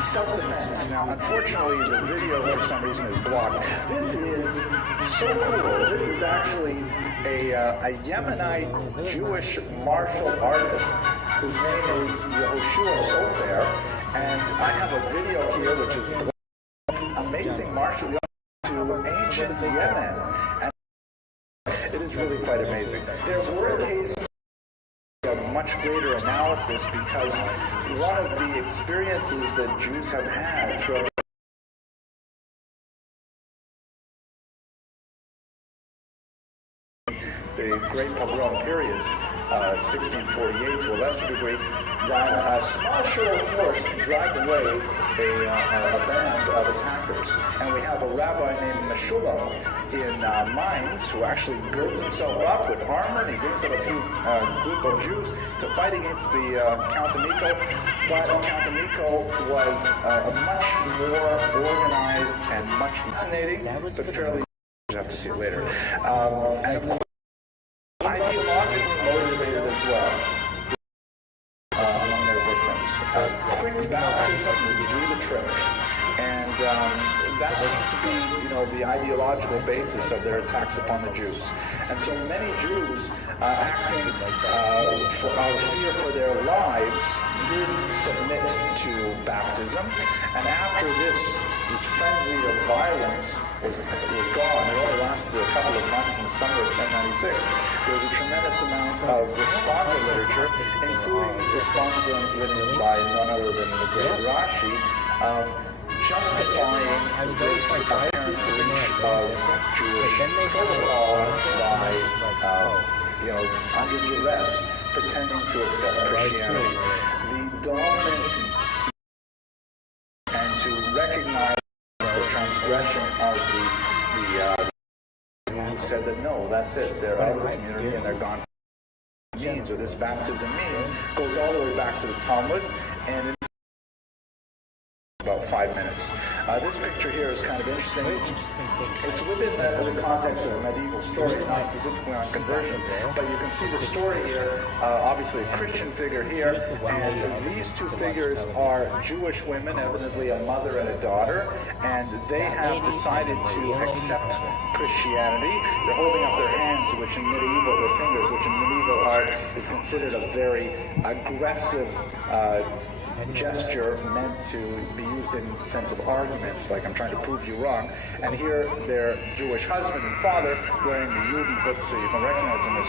self-defense. Now, unfortunately, the video for some reason is blocked. This is so cool. This is actually a Yemenite Jewish martial artist whose name is Yehoshua Sofer, and I have a video here which is amazing martial arts to ancient Yemen, and it is really quite amazing. There were cases of much greater analysis because one of the experiences that Jews have had throughout the Great Pogrom periods, 1648 to a lesser degree, that a small show of force dragged away a band of attackers. And we have a rabbi named Meshulam in Mainz who actually girds himself up with armor, and he brings up a group of Jews to fight against the Count Amico. But Count Amico was a much more organized and much fascinating, but fairly, you have to see it later. And of course, ideologically motivated as well among their victims. Quick baptism would do the trick, and that seemed to be, the ideological basis of their attacks upon the Jews. And so many Jews, acting out of fear for their lives, did submit to baptism. And after this frenzy of violence was gone, it only lasted a couple of months in the summer of 1096, there was a tremendous amount of responsa literature, including responsa written by none other than the great Rashi, justifying this apparent breach of Jewish protocol by, under duress, pretending to accept Christianity. The dominant and to recognize the transgression of the who said that no, that's it, they're out of the community and they're gone. Means, or this baptism means, goes all the way back to the Talmud, and in about 5 minutes. This picture here is kind of interesting. It's within the context of a medieval story, not specifically on conversion, but you can see the story here, obviously a Christian figure here, and these two figures are Jewish women, evidently a mother and a daughter, and they have decided to accept Christianity. They're holding up their hands, which in medieval, their fingers, which in medieval art is considered a very aggressive gesture meant to be used in the sense of arguments, like I'm trying to prove you wrong. And here their Jewish husband and father, wearing the Judenhood, so you can recognize him as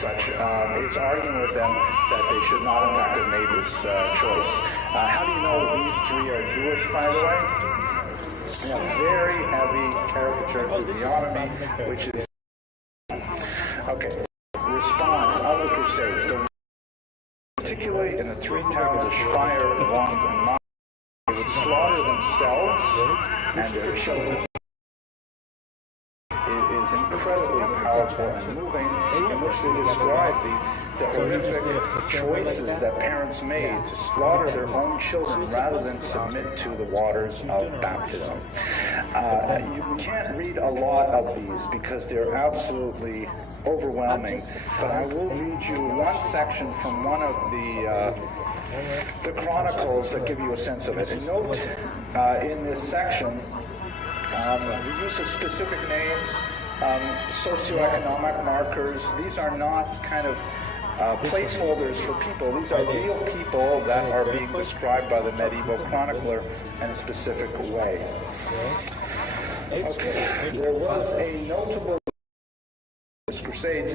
such, is arguing with them that they should not in fact have made this choice. How do you know that these three are Jewish, by the way? Very heavy caricature physiognomy, which is okay. Response of the Crusades, particularly in the three towns of Speyer, Worms, and Mainz. slaughter themselves and their children. It is incredibly powerful and moving, in which they describe the horrific choices that parents made to slaughter their own children rather than submit to the waters of baptism. You can't read a lot of these because they're absolutely overwhelming, but I will read you one section from one of the Chronicles that give you a sense of it. And note in this section the use of specific names, socioeconomic markers. These are not kind of placeholders for people. These are real people that are being described by the medieval chronicler in a specific way. Okay, there was a notable crusades.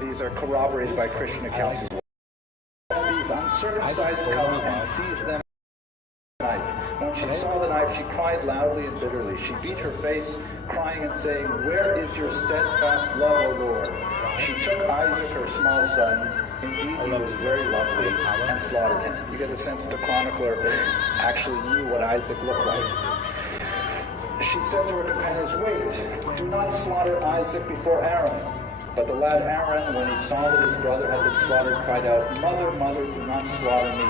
These are corroborated by Christian accounts as well. These uncircumcised come and seized them. When she saw the knife, she cried loudly and bitterly. She beat her face, crying and saying, "Where is your steadfast love, O Lord?" She took Isaac, her small son. Indeed, he was very lovely, and slaughtered him. You get the sense the chronicler actually knew what Isaac looked like. She said to her companions, "Wait, do not slaughter Isaac before Aaron." But the lad Aaron, when he saw that his brother had been slaughtered, cried out, "Mother, mother, do not slaughter me."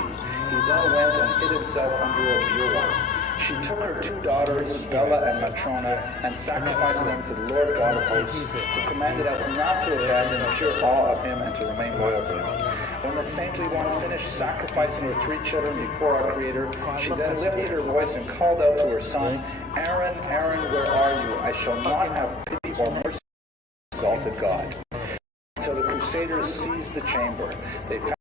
He then went and hid himself under a bureau. She took her 2 daughters, Bella and Matrona, and sacrificed them to the Lord God of hosts, who commanded us not to abandon pure awe of him and to remain loyal to him. When the saintly one finished sacrificing her 3 children before our Creator, she then lifted her voice and called out to her son, "Aaron, Aaron, where are you? I shall not have pity or mercy." Exalted God. Until the Crusaders seized the chamber, they found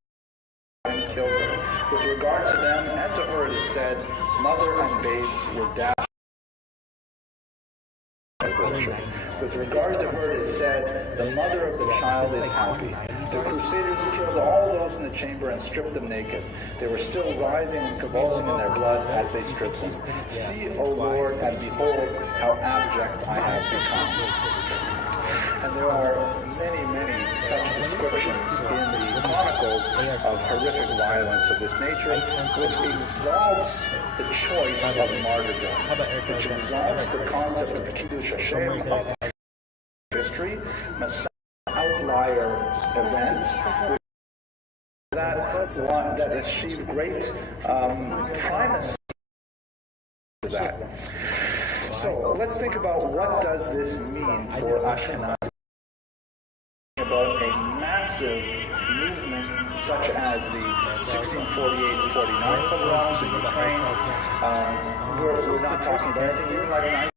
her and killed her. With regard to them and to her, it is said, mother and babes were dashed. With regard to her, it is said, the mother of the child is happy. The Crusaders killed all those in the chamber and stripped them naked. They were still writhing and convulsing in their blood as they stripped them. See, O Lord, and behold how abject I have become. And there are many such descriptions in the Chronicles of horrific violence of this nature, which exalts the choice of martyrdom, which exalts the concept of Kiddush Hashem of history, Messiah outlier event, that achieved great primacy to that. So let's think about what does this mean for Ashkenazi. About a massive movement such as the 1648-49 pogroms in Ukraine. We're not talking about anything even like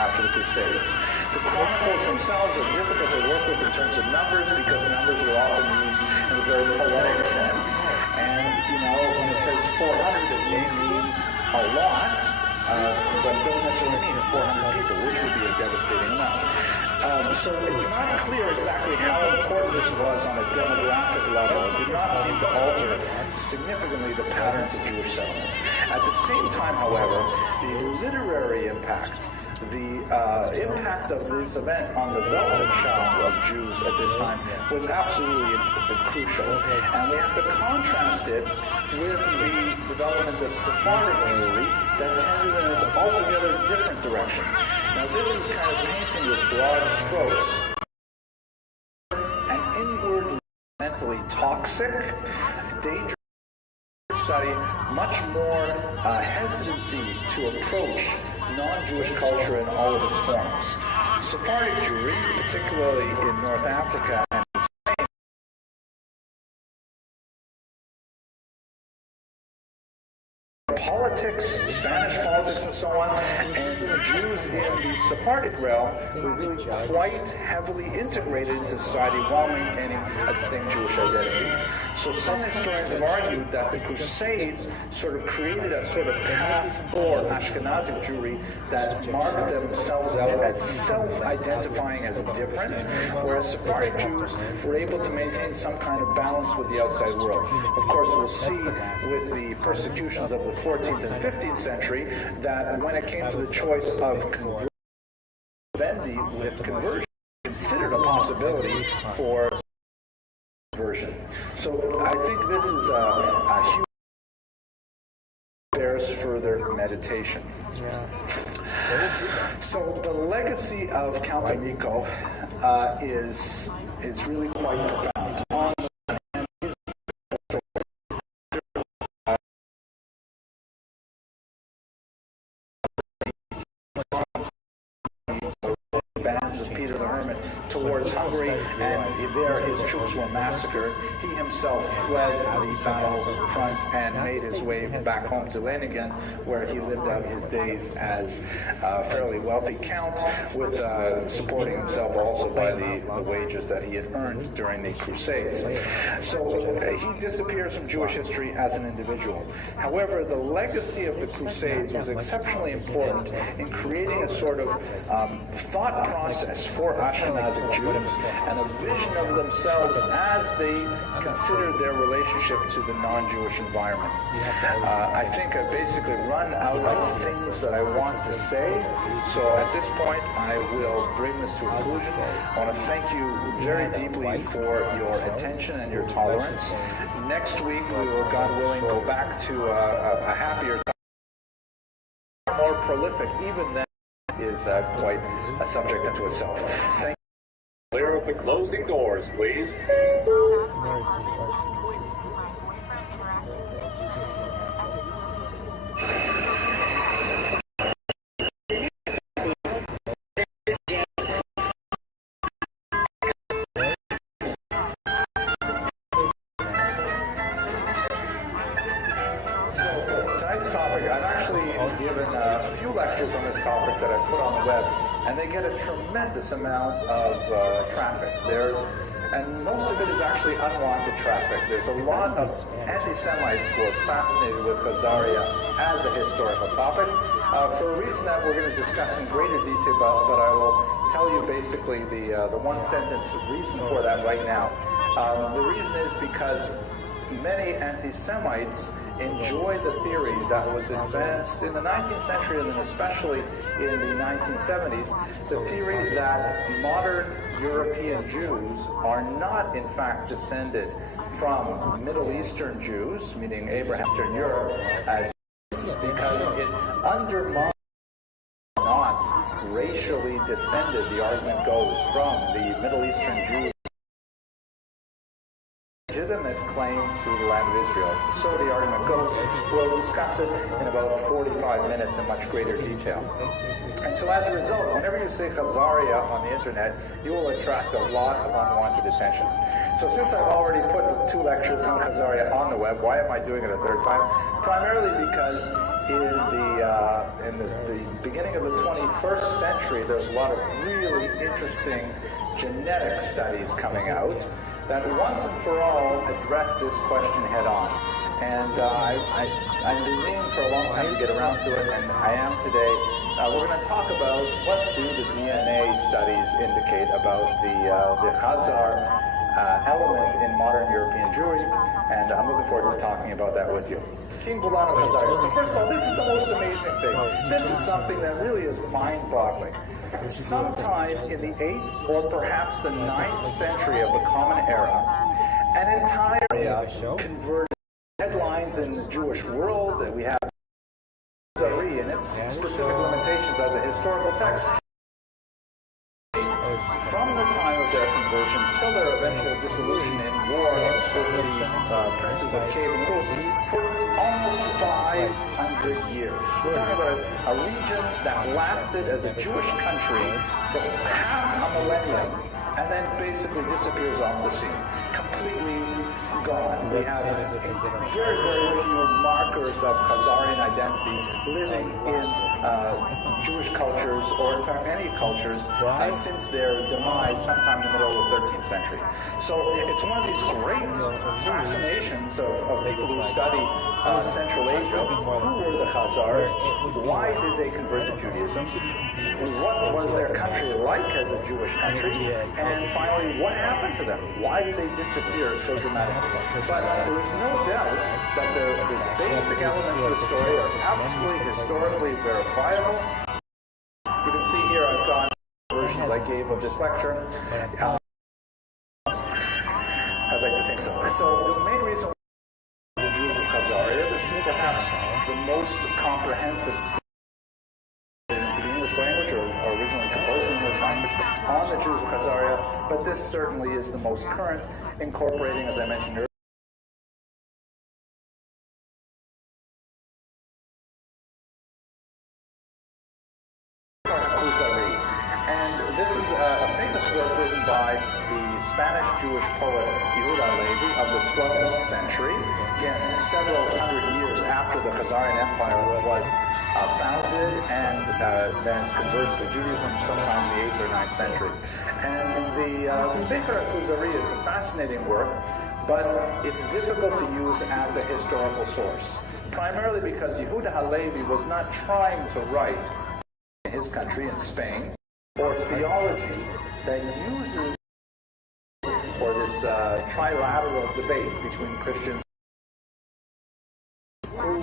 after the Crusades. The Chronicles themselves are difficult to work with in terms of numbers because numbers are often used in a very poetic sense. And, when it says 400, it may mean a lot, but it doesn't necessarily mean 400 people, which would be a devastating amount. So it's not clear exactly how important this was on a demographic level. It did not seem to alter significantly the patterns of Jewish settlement. At the same time, however, the literary impact, the impact of this event on the Weltanschauung of Jews at this time was absolutely crucial. And we have to contrast it with the development of Sephardic Jewry that tended in an altogether different direction. Now this is kind of painting with broad strokes an inward, mentally toxic, dangerous study, much more hesitancy to approach non-Jewish culture in all of its forms. Sephardic Jewry, particularly in North Africa and Spain, politics, Spanish politics and so on, and Jews in the Sephardic realm were really quite heavily integrated into society while maintaining a distinct Jewish identity. So some historians have argued that the Crusades sort of created a sort of path for Ashkenazic Jewry that marked themselves out as self-identifying as different, whereas Sephardic Jews were able to maintain some kind of balance with the outside world. Of course, we'll see with the persecutions of the 14th and 15th century that when it came to the choice of conversion with conversion, responsibility for conversion. So I think this is a huge bears further meditation. So the legacy of Count Amico is really quite profound. On the one hand, bands of Peter the Hermit towards Hungary, and there his troops were massacred. He himself fled the battlefront and made his way back home to Leningen, where he lived out his days as a fairly wealthy count, with supporting himself also by the wages that he had earned during the Crusades. So he disappears from Jewish history as an individual. However, the legacy of the Crusades was exceptionally important in creating a sort of thought process for Ashkenazic Jews and a vision of themselves as they considered their relationship to the non-Jewish environment. I think I basically run out of things that I want to say, so at this point I will bring this to a conclusion. I want to thank you very deeply for your attention and your tolerance. Next week we will, God willing, go back to a happier, more prolific, even then is quite a subject unto itself. Thank you. Clear of the closing doors, please. Tonight's topic, I've actually given a few lectures on this topic that I put on the web, and they get a tremendous amount of traffic. And most of it is actually unwanted traffic. There's a lot of anti-Semites who are fascinated with Khazaria as a historical topic for a reason that we're going to discuss in greater detail about, but I will tell you basically the one-sentence reason for that right now. The reason is because many anti-Semites enjoy the theory that was advanced in the 19th century and then especially in the 1970s, the theory that modern European Jews are not in fact descended from Middle Eastern Jews, meaning Abraham, Eastern Europe, as because it undermines not racially descended, the argument goes, from the Middle Eastern Jews. Legitimate claim to the land of Israel. So the argument goes. We'll discuss it in about 45 minutes in much greater detail. And so as a result, whenever you say Khazaria on the internet, you will attract a lot of unwanted attention. So since I've already put 2 lectures on Khazaria on the web, why am I doing it a third time? Primarily because in the beginning of the 21st century, there's a lot of really interesting genetic studies coming out that once and for all address this question head on. And I've been meaning for a long time to get around to it, and I am today. We're going to talk about what do the DNA studies indicate about the Khazar element in modern European Jewry, and I'm looking forward to talking about that with you. King Bulano Khazar. So first of all, this is the most amazing thing. This is something that really is mind-boggling. Sometime in the 8th or perhaps the 9th century of the Common Era, an entire area converted headlines in the Jewish world that we have in its specific limitations as a historical text. From the time of their conversion till their eventual dissolution in war with the princes of Cave and Rus for almost 500 years. We're talking about a region that lasted as a Jewish country for half a millennium and then basically disappears off the scene. Completely gone. We have very, very few markers of Khazarian identity living in Jewish cultures, or in fact any cultures, since their demise sometime in the middle of the 13th century. So it's one of these great fascinations of people who study Central Asia. Who were the Khazars? Why did they convert to Judaism? What was their country like as a Jewish country? And finally, what happened to them? Why did they disappear so dramatically? But there is no doubt that the basic elements of the story are absolutely historically verifiable. You can see here I've got versions I gave of this lecture. So the main reason why the Jews of Khazaria, this is perhaps the most comprehensive into the English language, or originally composed in the English language, on the Jews of Khazaria, but this certainly is the most current, incorporating, as I mentioned earlier, and this is a famous work written by the Spanish Jewish poet ViralRabbi of the 12th century, again, several hundred years after the Khazarian Empire was founded, and then it's converted to Judaism sometime in the 8th or 9th century. And the Sefer HaKuzari is a fascinating work, but it's difficult to use as a historical source, primarily because Yehuda Halevi was not trying to write in his country, in Spain, or theology that uses or this trilateral debate between Christians, who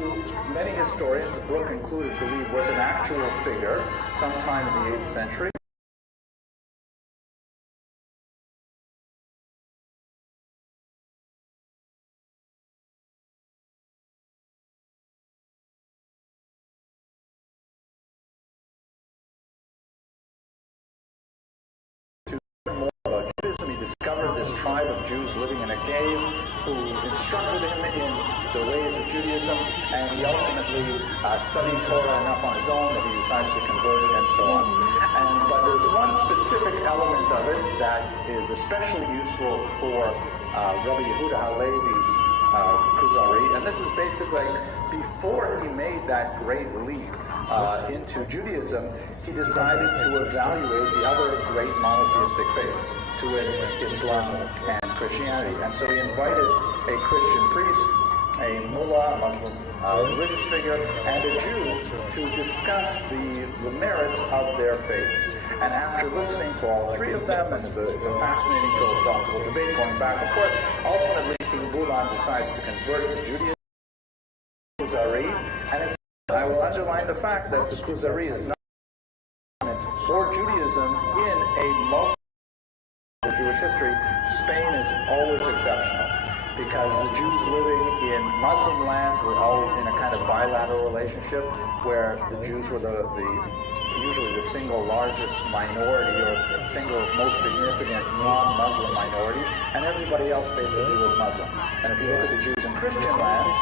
many historians, the book included, believe was an actual figure sometime in the 8th century. Judaism, he discovered this tribe of Jews living in a cave who instructed him in the ways of Judaism, and he ultimately studied Torah enough on his own that he decided to convert it, and so on. But there's one specific element of it that is especially useful for Rabbi Yehuda Halevi's Kuzari, and this is basically before he made that great leap into Judaism, he decided to evaluate the other great monotheistic faiths, to it Islam and Christianity. And so he invited a Christian priest, a mullah, a Muslim religious figure, and a Jew to discuss the merits of their faiths. And after listening to all three of them, and it's a fascinating philosophical debate going back and forth, ultimately Bulan decides to convert to Judaism, Kuzari, and I will underline the fact that the Kuzari is not for Judaism in a multi-Jewish history. Spain is always exceptional, because the Jews living in Muslim lands were always in a kind of bilateral relationship, where the Jews were usually the single largest minority, or single most significant non-Muslim minority, and everybody else basically was Muslim. And if you look at the Jews in Christian lands,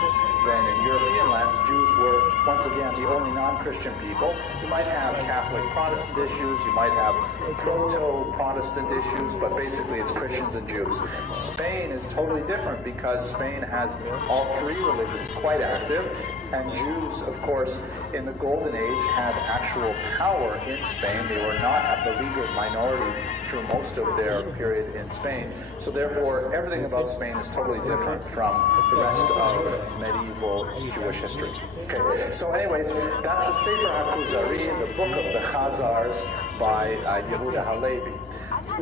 then in European lands, Jews were, once again, the only non-Christian people. You might have Catholic Protestant issues, you might have proto-Protestant issues, but basically it's Christians and Jews. Spain is totally different, because Spain has all three religions quite active, and Jews, of course, in the Golden Age had actual power in Spain. They were not a beleaguered minority through most of their period in Spain. So therefore, everything about Spain is totally different from the rest of medieval Jewish history. Okay, so anyways, that's the Sefer HaKuzari, the book of the Khazars by Yehuda Halevi.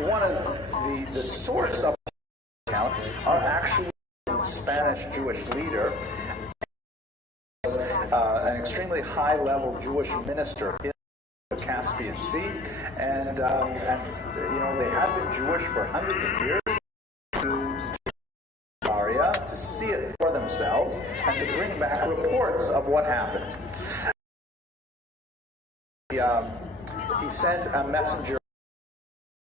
One of the source of the account are actually a Spanish Jewish leader, an extremely high-level Jewish minister in the Caspian Sea, and you know, they had been Jewish for hundreds of years, to see it for themselves and to bring back reports of what happened. He sent a messenger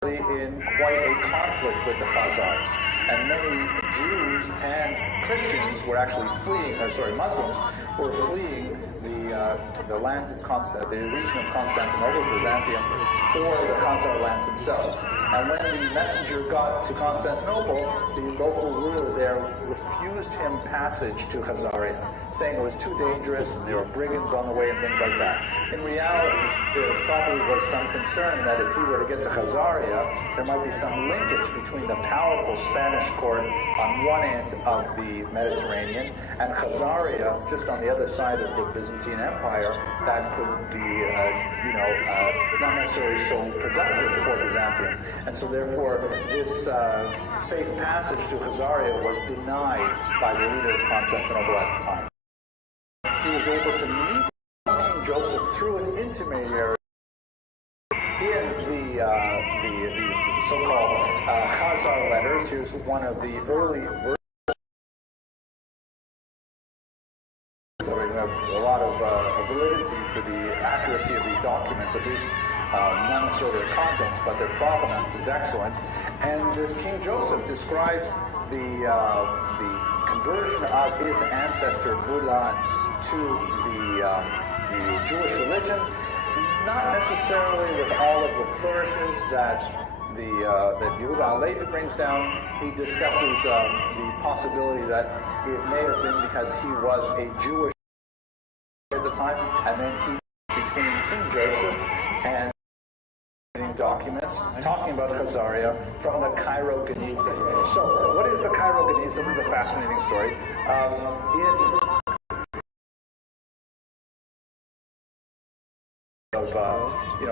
in quite a conflict with the Khazars, and many Jews and Christians were actually fleeing, Muslims were fleeing the lands of the region of Constantinople, Byzantium, for the Khazar lands themselves. And when the messenger got to Constantinople, the local ruler there refused him passage to Khazaria, saying it was too dangerous and there were brigands on the way and things like that. In reality, there probably was some concern that if he were to get to Khazaria, there might be some linkage between the powerful Spanish court on one end of the Mediterranean and Khazaria just on the other side of the Byzantine Empire, that could be, not necessarily so productive for Byzantium. And so therefore, this safe passage to Khazaria was denied by the leader of Constantinople at the time. He was able to meet King Joseph through an intermediary in these so-called Khazar letters, here's one of the early versions. A lot of validity to the accuracy of these documents, at least not necessarily their contents, but their provenance is excellent. And this King Joseph describes the conversion of his ancestor Bulan to the Jewish religion, not necessarily with all of the flourishes that Yehuda Halevi brings down. He discusses the possibility that it may have been because he was a Jewish at the time, and then he between King Joseph and documents talking about Khazaria from the Cairo Geniza. So, what is the Cairo Geniza? This is a fascinating story.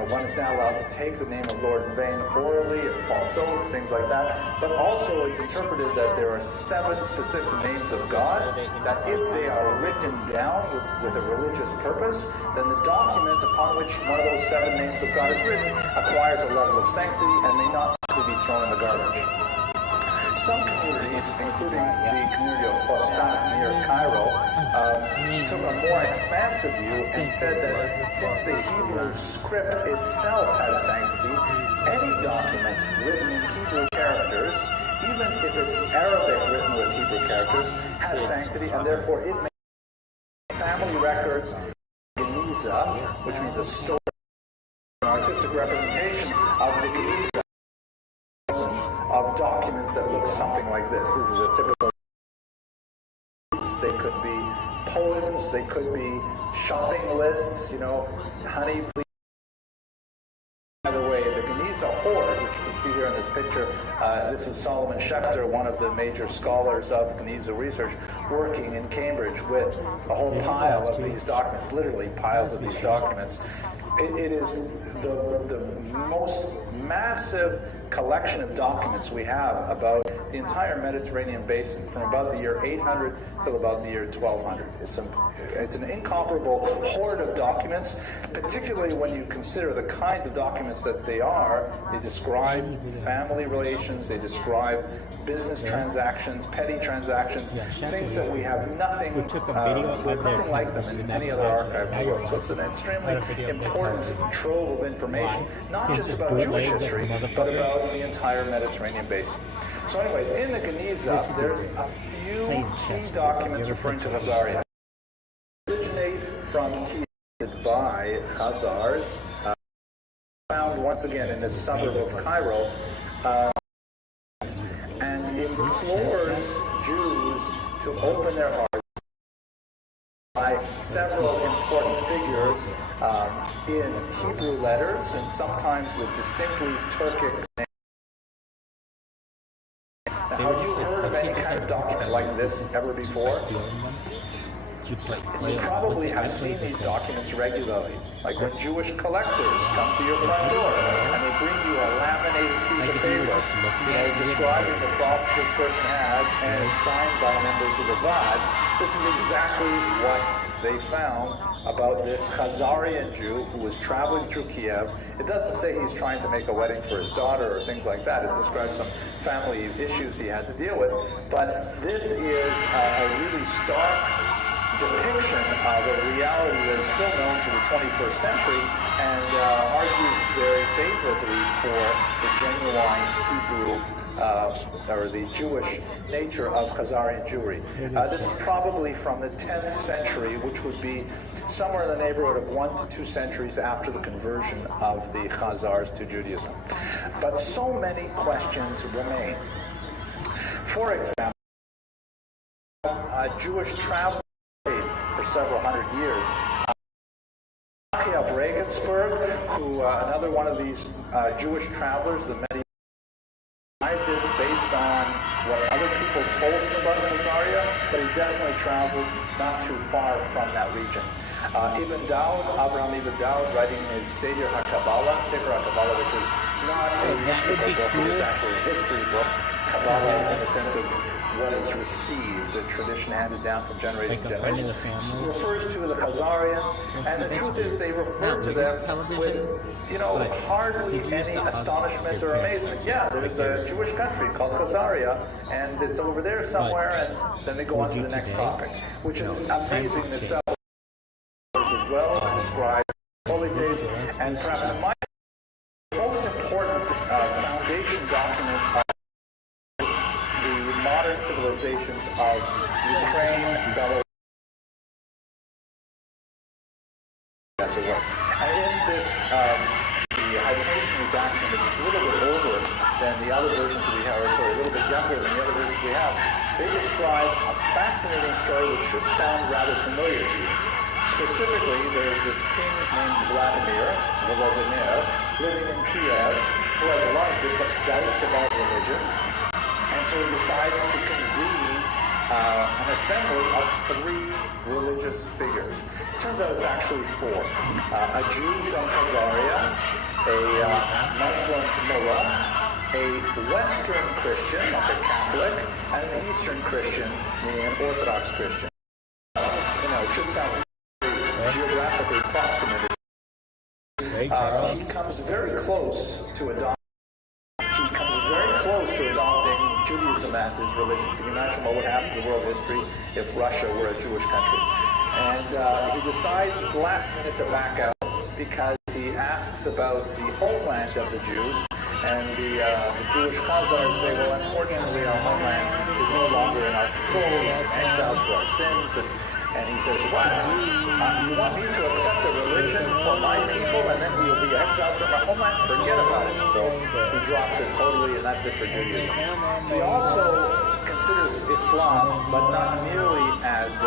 One is now allowed to take the name of Lord in vain orally or false oaths, things like that. But also it's interpreted that there are 7 specific names of God, that if they are written down with a religious purpose, then the document upon which one of those 7 names of God is written acquires a level of sanctity and may not simply be thrown in the garbage. Some communities, including the community of Fostan near Cairo, took a more expansive view and said that since the Hebrew script itself has sanctity, any document written in Hebrew characters, even if it's Arabic written with Hebrew characters, has sanctity, and therefore it may family records, Geniza, which means a story, an artistic representation of the Geniza of documents that look something like this. This is a typical. They could be poems, they could be shopping lists, honey, please. By the way, the Geniza hoard, which you can see here in this picture, this is Solomon Schechter, one of the major scholars of Geniza research, working in Cambridge with a whole pile of these documents, literally piles of these documents. It is the most massive collection of documents we have about the entire Mediterranean basin from about the year 800 till about the year 1200. It's an incomparable hoard of documents, particularly when you consider the kind of documents that they are. They describe family relations, they describe business transactions, petty transactions, things that we have nothing like them in any other archive in the world. So it's an extremely important trove of information, not just about Jewish history, but about the entire Mediterranean basin. So anyways, in the Geniza, there's a few key documents referring to Khazaria. Originate from Kiev by Khazars, found once again in this suburb of Cairo, and implores Jews to open their hearts by several important figures in Hebrew letters and sometimes with distinctly Turkic names. Now, have you heard of any kind of document like this ever before? You probably have seen these documents regularly, like when Jewish collectors come to your front door and they bring you a laminated piece of paper, describing the problems this person has, and it's signed by members of the VAD. This is exactly what they found about this Khazarian Jew who was traveling through Kiev. It doesn't say he's trying to make a wedding for his daughter or things like that. It describes some family issues he had to deal with. But this is a really stark depiction of a reality that is still known to the 21st century and argues very favorably for the genuine Hebrew or the Jewish nature of Khazarian Jewry. This is probably from the 10th century, which would be somewhere in the neighborhood of 1 to 2 centuries after the conversion of the Khazars to Judaism. But so many questions remain. For example, Jewish travel for several hundred years. Of Regensburg, who another one of these Jewish travelers, the medieval, did based on what other people told him about Khazaria, but he definitely traveled not too far from that region. Abraham Ibn Dawud, writing his Sefer HaKabbalah, which is not a mystical book, it is actually a history book. Kabbalah in the sense of what is received, a tradition handed down from generation to Like a part of generation. the family. Refers to the Khazarians, and the truth is they refer to them with, hardly any astonishment or amazement. Yeah, there's a Jewish country called Khazaria, and it's over there somewhere, and then they go on to the next topic, which is amazing in itself as well, to describe holy days, and perhaps my most important foundation document of the modern civilizations of Ukraine, Belarus, as it were. And in this, the Hyphenation redaction, which is a little bit older than the other versions we have, or sorry, a little bit younger than the other versions we have, they describe a fascinating story which should sound rather familiar to you. Specifically, there's this king named Volodymyr, living in Kiev, who has a lot of doubts about religion, and so he decides to convene an assembly of 3 religious figures. It turns out it's actually 4. A Jew from Khazaria, a Muslim mullah, a Western Christian, like a Catholic, and an Eastern Christian, meaning an Orthodox Christian. It should sound geographically proximate. He comes very close to adopting Judaism as his religion. Can you imagine what would happen to world history if Russia were a Jewish country? And he decides at the last minute to back out because he asks about the homeland of the Jews, and the Jewish Khazars say, well, unfortunately, our homeland is no longer in our control. We've been exiled for our sins. And he says, what? You want me to accept a religion for my people and then we will be exiled from our homeland? Forget about it. So he drops it totally, and that's it for Judaism. He also considers Islam, but not nearly as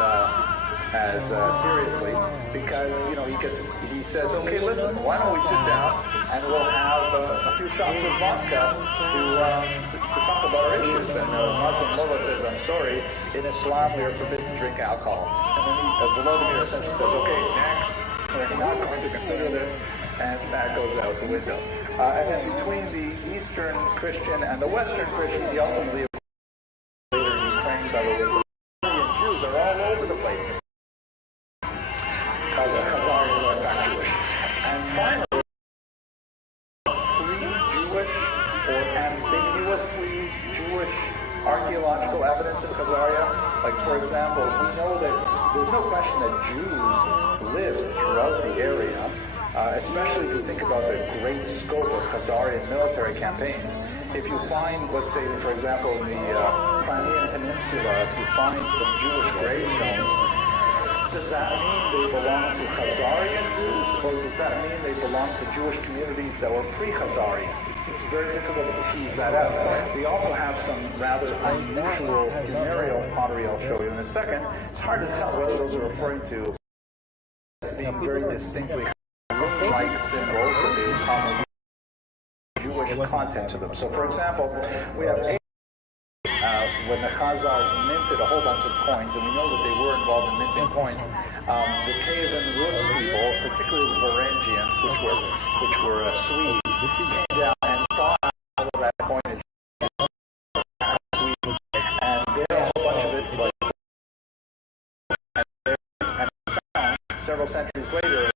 seriously, because he says, okay, listen, why don't we sit down and we'll have a few shots of vodka to talk about our issues. And the Muslim mullah says, I'm sorry, in Islam we are forbidden to drink alcohol. And then Volodymyr essentially says, okay, next, we're not going to consider this, and that goes out the window. And then between the Eastern Christian and the Western Christian, he ultimately later in Ukraine, Belarus, and Jews are all over the place. The Khazarians are in fact Jewish. And finally, pre-Jewish or ambiguously Jewish archaeological evidence in Khazaria. Like, for example, we know that there's no question that Jews lived throughout the area, especially if you think about the great scope of Khazarian military campaigns. If you find, let's say, for example, in the Crimean Peninsula, if you find some Jewish gravestones, does that mean they belong to Khazarian Jews, or does that mean they belong to Jewish communities that were pre-Khazarian? It's very difficult to tease that out. We also have some rather unusual funereal pottery I'll show you in a second. It's hard to tell whether those are referring to as being very distinctly like symbols that they would commonly use Jewish content to them. So, for example, we have when the Khazars minted a whole bunch of coins, and we know that they were involved in minting coins, the Kievan Rus people, particularly the Varangians, which were Swedes, came down and thought all of that coinage Sweden, and then a whole bunch of it was and found several centuries later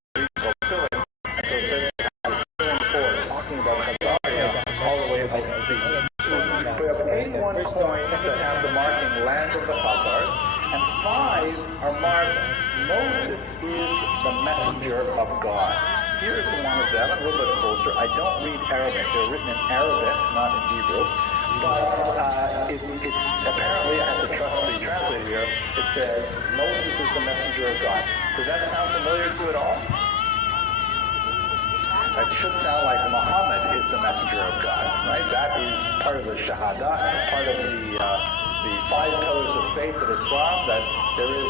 fillings. And so since the fillings for talking about Khazaria all the way out to Sweden. So we have 81 coins that have the marking Land of the Khazars, and 5 are marked Moses is the messenger of God. Here's one of them, a little bit closer. I don't read Arabic. They're written in Arabic, not in Hebrew. But it's apparently, I have to trust the translator here, it says Moses is the messenger of God. Does that sound familiar to you at all? It should sound like Muhammad is the messenger of God, right? That is part of the Shahada, part of the 5 pillars of faith of Islam, that there is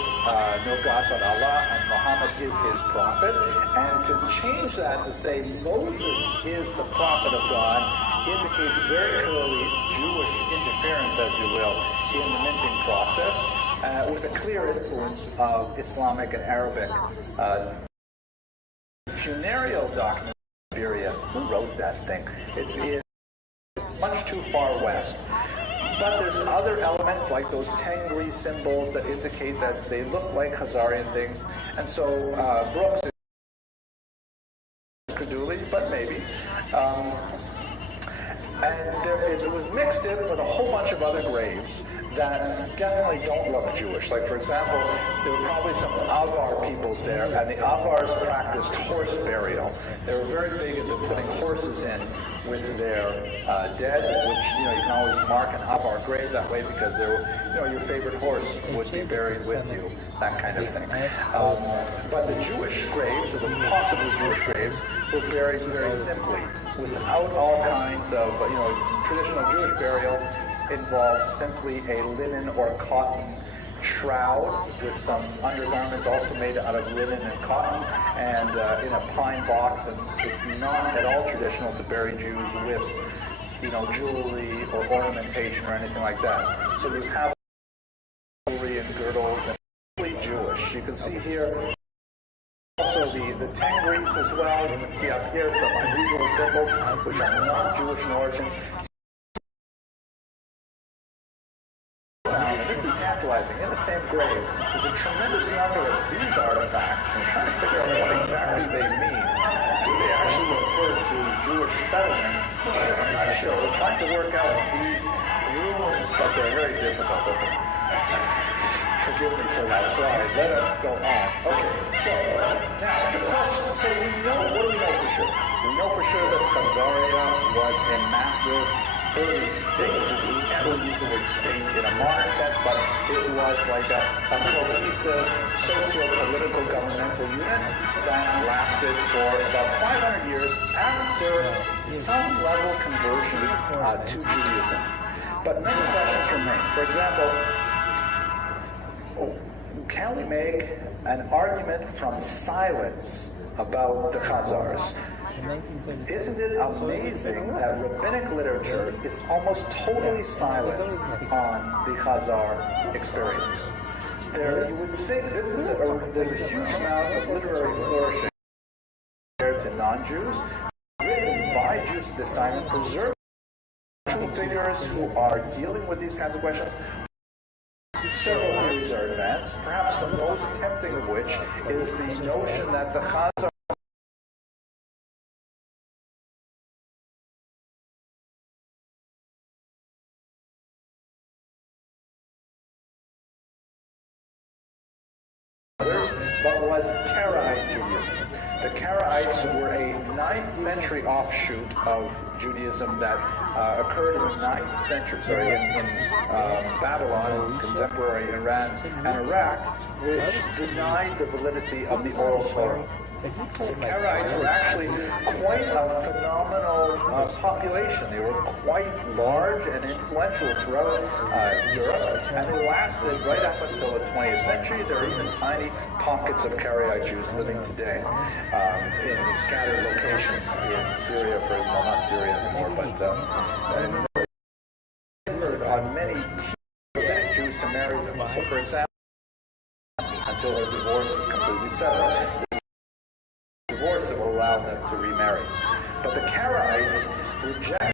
no God but Allah, and Muhammad is his prophet. And to change that to say Moses is the prophet of God indicates very clearly Jewish interference, as you will, in the minting process, with a clear influence of Islamic and Arabic funereal documents. Who wrote that thing? It's much too far west. But there's other elements like those tangly symbols that indicate that they look like Khazarian things. And so Brooks is credulity, but maybe. And it was mixed in with a whole bunch of other graves that definitely don't look Jewish. Like, for example, there were probably some Avar peoples there, and the Avars practiced horse burial. They were very big into putting horses in with their dead, which, you can always mark an Avar grave that way because your favorite horse would be buried with you, that kind of thing. But the Jewish graves, or the possibly Jewish graves, were buried very simply, without all kinds of, traditional Jewish burial involves simply a linen or cotton shroud with some undergarments also made out of linen and cotton, and in a pine box. And it's not at all traditional to bury Jews with, jewelry or ornamentation or anything like that. So you have jewelry and girdles, and completely Jewish. You can see here also the tangris as well. You can see up here some unusual symbols which are not Jewish in origin. And this is tantalizing. In the same grave, there's a tremendous number of these artifacts. We're trying to figure out what exactly they mean. Do they actually refer to Jewish settlement? I'm not sure. We're trying to work out these ruins, but they're very difficult. Forgive me for that slide. Let us go on. Okay, so now the question. So what do we know for sure? We know for sure that Khazaria was a massive early state. We can't really use the word state in a modern sense, but it was like a cohesive socio-political governmental unit that lasted for about 500 years after some level conversion to Judaism. But many questions remain. For example, can we make an argument from silence about the Khazars? Isn't it amazing that rabbinic literature is almost totally silent on the Khazar experience? You would think there's a huge amount of literary flourishing compared to non-Jews, written by Jews at this time, and preserved actual figures who are dealing with these kinds of questions. Several theories are advanced, perhaps the most tempting of which is the notion that the Khazar but was Karaite Judaism. The Karaites were a 9th century offshoot of Judaism that occurred in the 9th century, in Babylon, contemporary Iran and Iraq, which denied the validity of the oral Torah. The Karaites were actually quite a phenomenal population. They were quite large and influential throughout Europe, and they lasted right up until the 20th century. There are even tiny pockets of Karaite Jews living today in scattered locations in Syria, not Syria anymore, but on many rabbinic Jews to marry them. So, for example, until their divorce is completely settled, divorce that will allow them to remarry. But the Karaites rejected.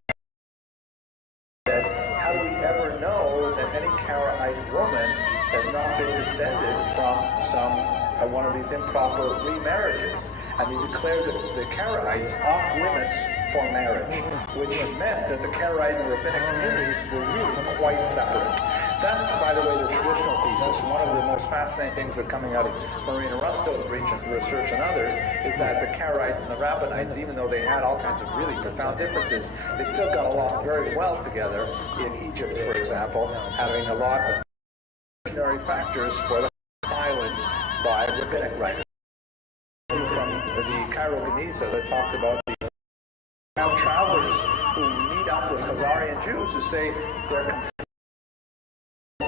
How do we ever know that any Karaite woman has not been descended from one of these improper remarriages? And they declared the Karaites off limits for marriage, which meant that the Karaite and rabbinic communities were really quite separate. That's, by the way, the traditional thesis. One of the most fascinating things that coming out of Marina Rusto's research and others is that the Karaites and the Rabbinites, even though they had all kinds of really profound differences, they still got along very well together in Egypt, for example, having a lot of evolutionary factors for the silence by rabbinic writers. From the Cairo Geniza that talked about the travelers who meet up with Khazarian Jews who say they're completely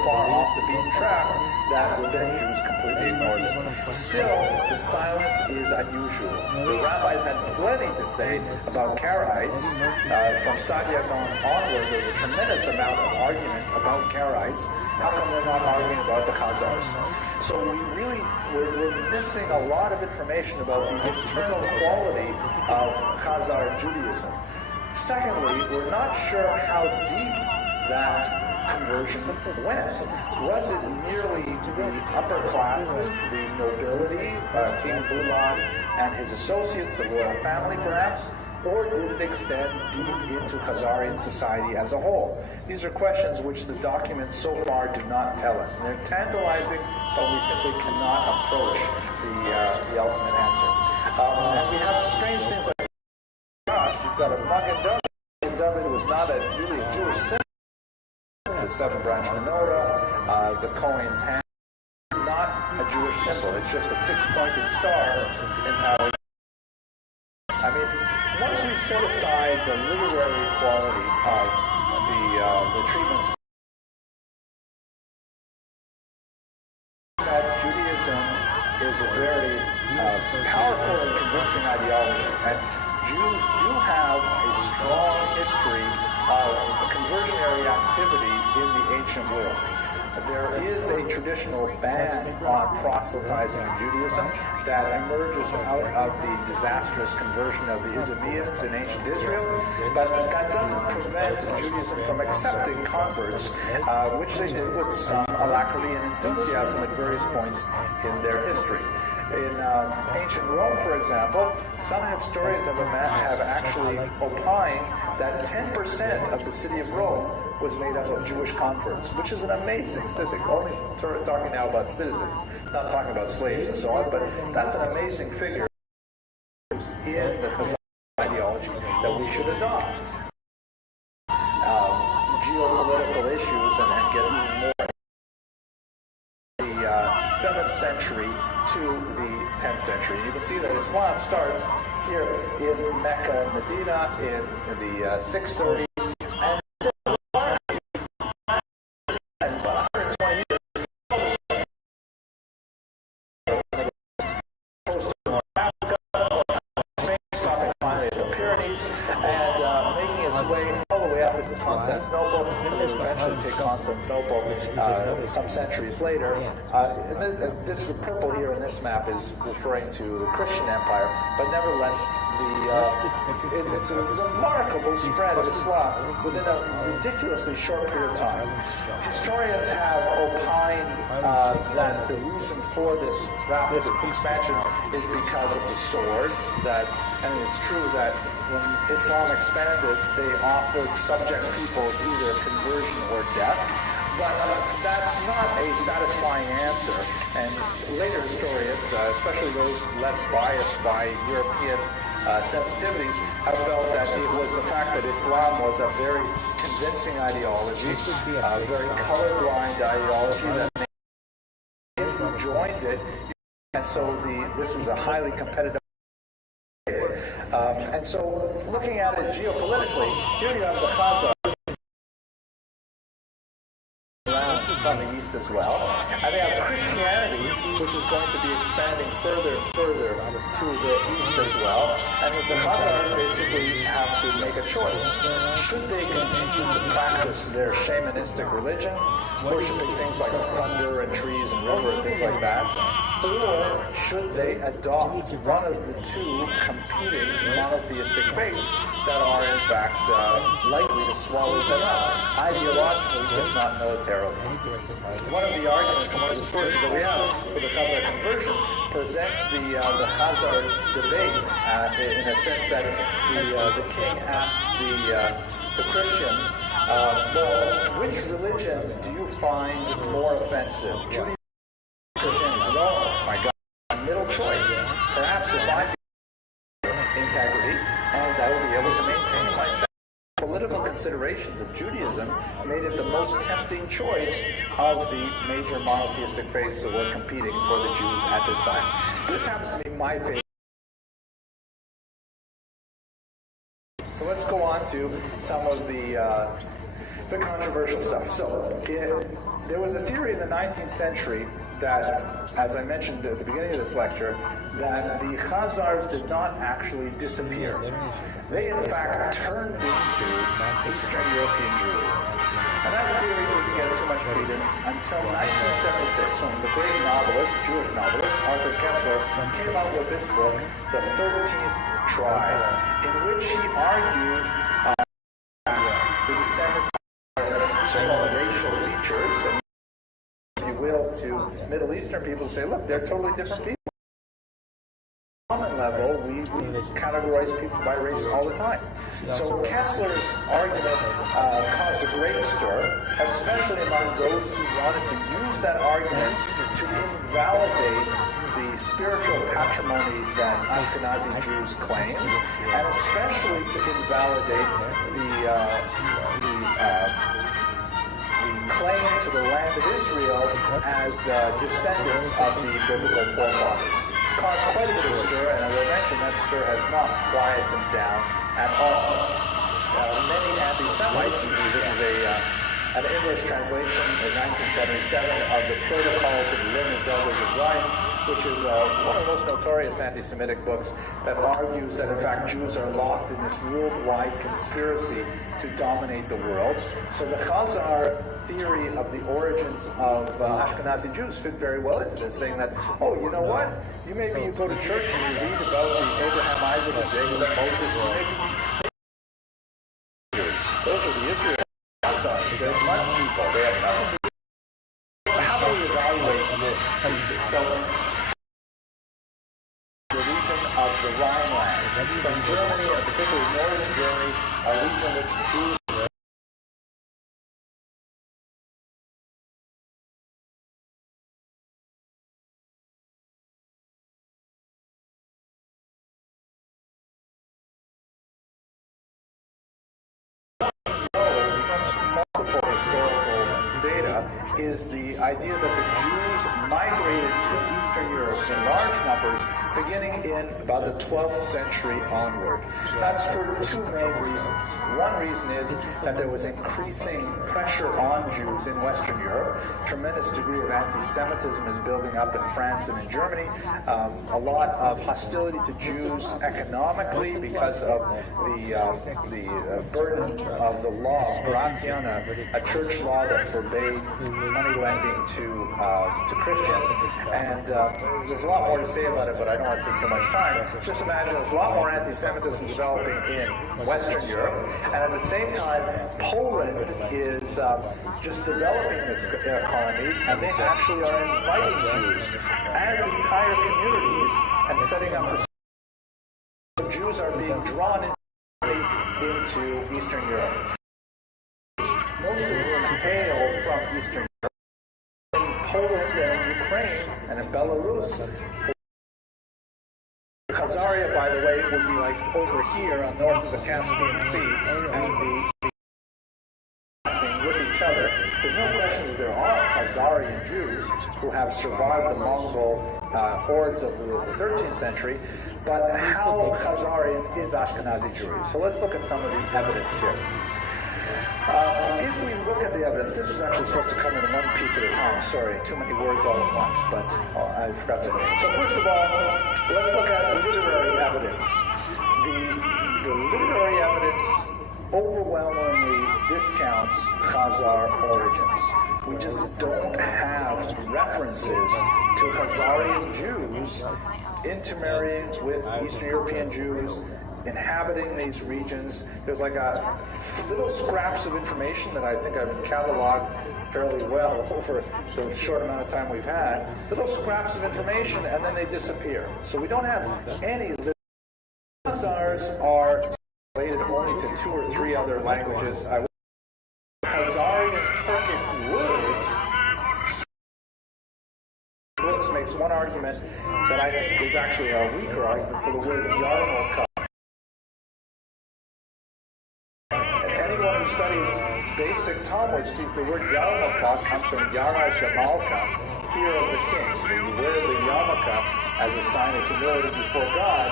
far off the beaten track, that rabbinic Jews completely ignore them. Still, the silence is unusual. The rabbis had plenty to say about Karaites. From Sadia onward, there's a tremendous amount of argument about Karaites. How come we're not arguing about the Khazars? So we're missing a lot of information about the internal quality of Khazar Judaism. Secondly, we're not sure how deep that conversion went. Was it merely the upper classes, the nobility, King Bulan and his associates, the royal family perhaps? Or did it extend deep into Khazarian society as a whole? These are questions which the documents so far do not tell us. And they're tantalizing, but we simply cannot approach the ultimate answer. And we have strange things like, gosh, you've got a Magen David. Magen David was not really a Jewish symbol. The seven-branch menorah, the Kohen's hand, not a Jewish symbol. It's just a six-pointed star in Taoism. I mean, once we set aside the literary quality of the treatments, that Judaism is a very powerful and convincing ideology, and Jews do have a strong history of conversionary activity in the ancient world. There is a traditional ban on proselytizing in Judaism that emerges out of the disastrous conversion of the Idumeans in ancient Israel, but that doesn't prevent Judaism from accepting converts, which they did with some alacrity and enthusiasm at various points in their history. In ancient Rome, for example, some historians have actually opined that 10% of the city of Rome was made up of Jewish converts, which is an amazing statistic. Only talking now about citizens, not talking about slaves and so on, but that's an amazing figure in the Khazar ideology that we should adopt. Geopolitical issues and get even more. The 7th century to the 10th century. You can see that Islam starts here in Mecca and Medina in the 630s, and about 120 years post Africa, stopping finally at the Pyrenees, and making its way all the way up to Constantinople, and they eventually take Constantinople some centuries later. This purple here in this map is referring to the Christian Empire, but nevertheless, it's a remarkable spread of Islam within a ridiculously short period of time. Historians have opined that the reason for this rapid expansion is because of the sword. And it's true that when Islam expanded, they offered subject peoples either conversion or death. But that's not a satisfying answer, and later historians, especially those less biased by European sensitivities, have felt that it was the fact that Islam was a very convincing ideology, a very colorblind ideology that made who joined it, and so this was a highly competitive. And so looking at it geopolitically, here you have the Khazars from the east as well, and they have Christianity, which is going to be expanding further and further to the east as well, and the Khazars basically have to make a choice. Should they continue to practice their shamanistic religion, worshiping things like thunder and trees and river and things like that, or should they adopt one of the two competing monotheistic faiths that are in fact likely to swallow them up, ideologically if not militarily? One of the arguments, one of the sources that we have for the Khazar conversion presents the Khazar debate in a sense that the king asks the Christian, well, which religion do you find more offensive? Judaism or Christianity? He says, oh my God, middle choice. Perhaps if I integrity, and I will be able to maintain my status. Political considerations of Judaism made it the most tempting choice of the major monotheistic faiths that were competing for the Jews at this time. This happens to be my favorite. So let's go on to some of the controversial stuff. So there was a theory in the 19th century that, as I mentioned at the beginning of this lecture, that the Khazars did not actually disappear. They, in fact, turned into Eastern European Jewry. And that theory didn't get too much credence until 1976, when the great novelist, Jewish novelist, Arthur Koestler, came out with this book, The 13th Tribe, in which he argued the descendants so-called racial features, and if you will, to Middle Eastern people say, look, they're totally different people. Common level, we categorize people by race all the time. So Kessler's argument caused a great stir, especially among those who wanted to use that argument to invalidate the spiritual patrimony that Ashkenazi Jews claimed, and especially to invalidate the claim to the land of Israel as descendants of the biblical forefathers. Caused quite a bit of stir, and as I mentioned, that stir has not quieted down at all. Many anti-Semites, this is an English translation in 1977 of the Protocols of the Learned Elders of Zion, which is one of the most notorious anti-Semitic books that argues that in fact Jews are locked in this worldwide conspiracy to dominate the world. So the Chazar theory of the origins of Ashkenazi Jews fit very well into this, saying that, oh, you know what? You go to church and you read about the Abraham, Isaac, and Jacob, and Moses, and those are the Israelites. They're mud people. They have nothing to do. How do we evaluate this thesis? So, the region of the Rhineland, from Germany, and particularly northern Germany, a region which Jews multiple historical data is the idea that the Jews migrated to Eastern Europe in large numbers beginning in about the 12th century onward. That's for two main reasons. One reason is that there was increasing pressure on Jews in Western Europe. Tremendous degree of anti-Semitism is building up in France and in Germany. A lot of hostility to Jews economically because of the burden of the law, Gratiana, a church law that forbade money lending to Christians. And there's a lot more to say about it, but I don't want to take too much time. Just imagine there's a lot more anti-Semitism developing in Western Europe, and at the same time, Poland is just developing this economy, and they actually are inviting Jews as entire communities and setting up the Jews are being drawn into Eastern Europe. Most of whom hail from Eastern Europe, in Poland and Ukraine and in Belarus. Khazaria, by the way, would be like over here on north of the Caspian Sea, and the with each other. There's no question that there are Khazarian Jews who have survived the Mongol hordes of the 13th century, but how Khazarian is Ashkenazi Jewry? So let's look at some of the evidence here. If we look at the evidence, this was actually supposed to come in one piece at a time. Sorry, too many words all at once, but I forgot to. So first of all, let's look at literary evidence. The literary evidence overwhelmingly discounts Khazar origins. We just don't have references to Khazarian Jews intermarrying with Eastern European Jews, inhabiting these regions. There's like little scraps of information that I think I've cataloged fairly well over the short amount of time we've had. Little scraps of information, and then they disappear. So we don't have any. Khazars are related only to 2 or 3 other languages. Khazarian Turkic words makes one argument that I think is actually a weaker argument for the word Yarmulke. Anyone who studies basic Talmud sees the word Yarmulke comes from Yara Shamalka, fear of the king. You wear the yarmulke as a sign of humility before God.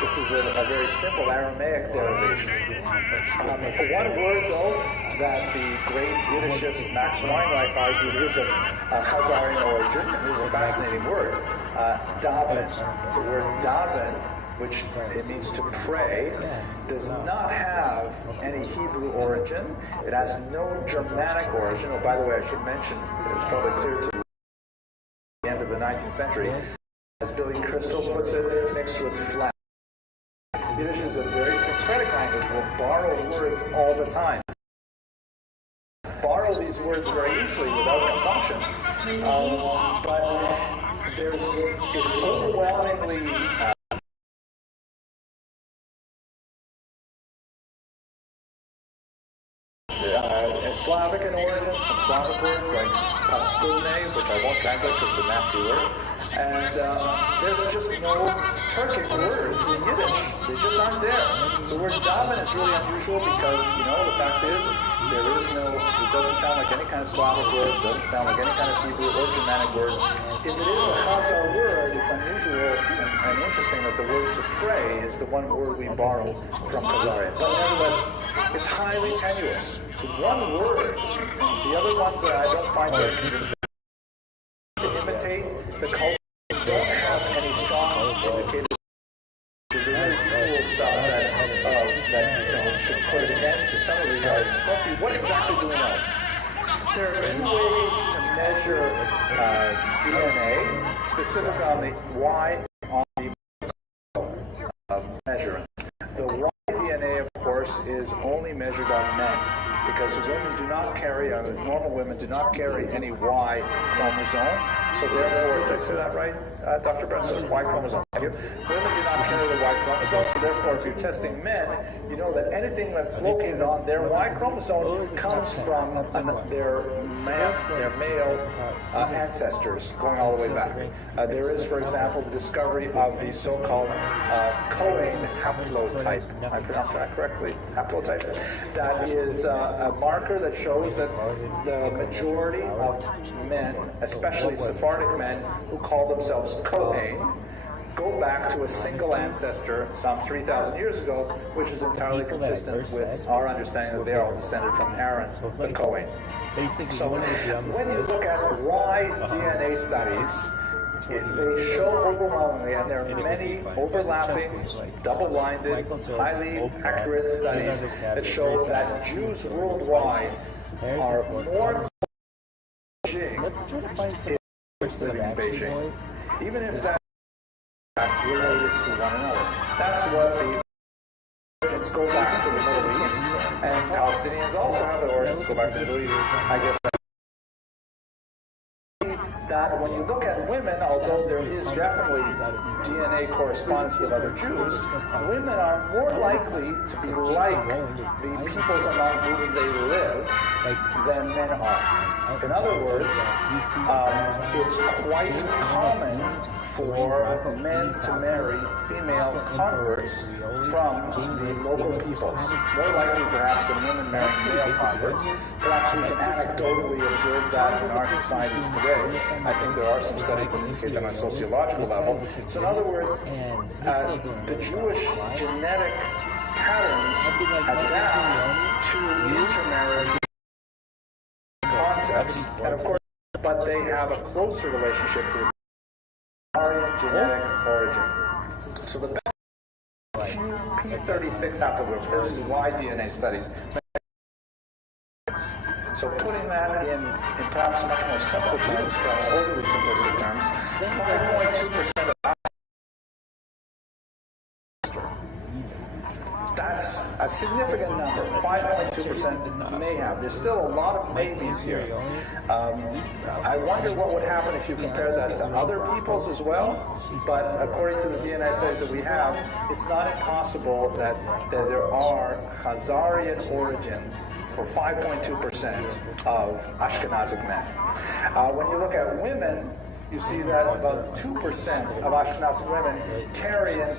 This is a very simple Aramaic derivation. One word, though, that the great Yiddishist Max Weinreich argued is of Khazarian origin. This is a fascinating word. Daven. The word daven, which it means to pray, does not have any Hebrew origin. It has no Germanic origin. Oh, by the way, I should mention, it's probably clear to the end of the 19th century, as Billy Crystal puts it, mixed with flat. Yiddish is a very syncretic language. We'll borrow words all the time. Borrow handle these words very easily without compunction, but it's overwhelmingly Slavic in origin, some Slavic words like pastune, which I won't translate because it's a nasty word. And there's just no Turkic words in Yiddish. They just aren't there. The word daven is really unusual because, the fact is, it doesn't sound like any kind of Slavic word, it doesn't sound like any kind of Hebrew or Germanic word. If it is a Chazar word, it's unusual and interesting that the word to pray is the one word we borrow from Khazarian. But nevertheless, it's highly tenuous. It's one word. The other ones that I don't find very convincing to imitate the culture don't have any strong indicators. The really cool stuff that should put an end to some of these arguments. Let's see, what exactly do we know? There are two ways to measure DNA, specific on the Y on the measurement. The Y DNA, of course, is only measured on men, because women do not carry, normal women do not carry any Y chromosome. So therefore, did I say that right, Dr. Bresson? Y chromosome. Thank you. Women do not carry the Y chromosome, so therefore, if you're testing men, you know that anything that's located on their Y chromosome comes from their male ancestors, going all the way back. There is, for example, the discovery of the so-called Cohen haplotype. I pronounced that correctly? Haplotype. That is a marker that shows that the majority of men, especially Sephardic men who call themselves Cohen, go back to a single ancestor some 3,000 years ago, which is entirely consistent with our understanding that they are all descended from Aaron, the Cohen. So when you look at Y DNA studies, they show overwhelmingly, and there are many overlapping, double-blinded, highly accurate studies that show that Jews worldwide are more Beijing living in Beijing, even if that's related to one another. That's what the origins go back to the Middle East, and Palestinians also have their origins go back to the Middle East. I guess that when you look at women, although there is definitely DNA correspondence with other Jews, women are more likely to be like the peoples among whom they live than men are. In other words, it's quite common for men to marry female converts from the local peoples. More likely, perhaps, than women marrying male converts. Perhaps we can anecdotally observe that in our societies today. I think there are some studies that indicate that on a sociological level. So in other words, the Jewish genetic patterns adapt to intermarriage concepts, and of course, but they have a closer relationship to the Aryan genetic origin. So the best P36 haplogroup, this is Y DNA studies. So putting that in perhaps much more simple terms, perhaps overly simplistic terms, 5.2% of that's a significant number. 5.2% may have. There's still a lot of maybes here. I wonder what would happen if you compare that to other peoples as well. But according to the DNA studies that we have, it's not impossible that there are Khazarian origins for 5.2% of Ashkenazic men. When you look at women, you see that about 2% of Ashkenazic women carry an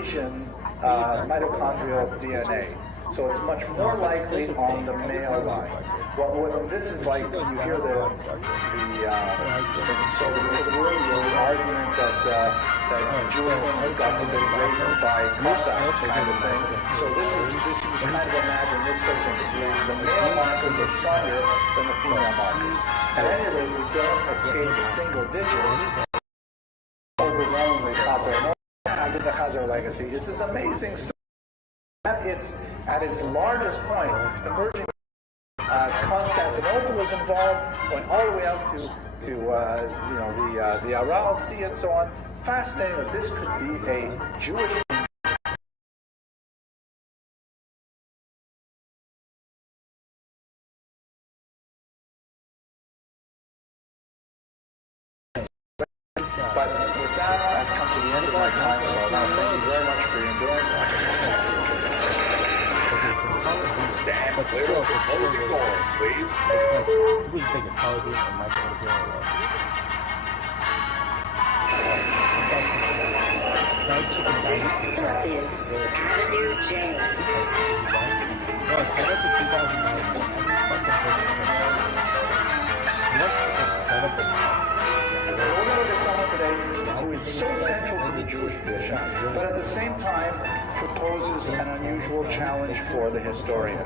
Asian mitochondrial DNA. So it's much more likely on the male line. What this is like, you hear the argument that Jewish women got forbidden raped by Cossacks kind of thing. So this you can kind of imagine this segment is the male markers are stronger than the female markers. At any rate, we don't escape the single digits. Overwhelmingly Khazar. Under the Khazar legacy is this amazing story. At its largest point, emerging Constantinople was involved, going all the way out to the Aral Sea and so on. Fascinating that this could be a Jewish end of my time, so I want to thank you very much for your endurance. Stand clear of opposing doors, please. It's like, who was big at Power Beat and Michael O'Hara? Fried Chicken Dynasty. Avenue J. No, it's right up to 2009. We're going to look at someone today who is so central to the Jewish tradition, but at the same time proposes an unusual challenge for the historian.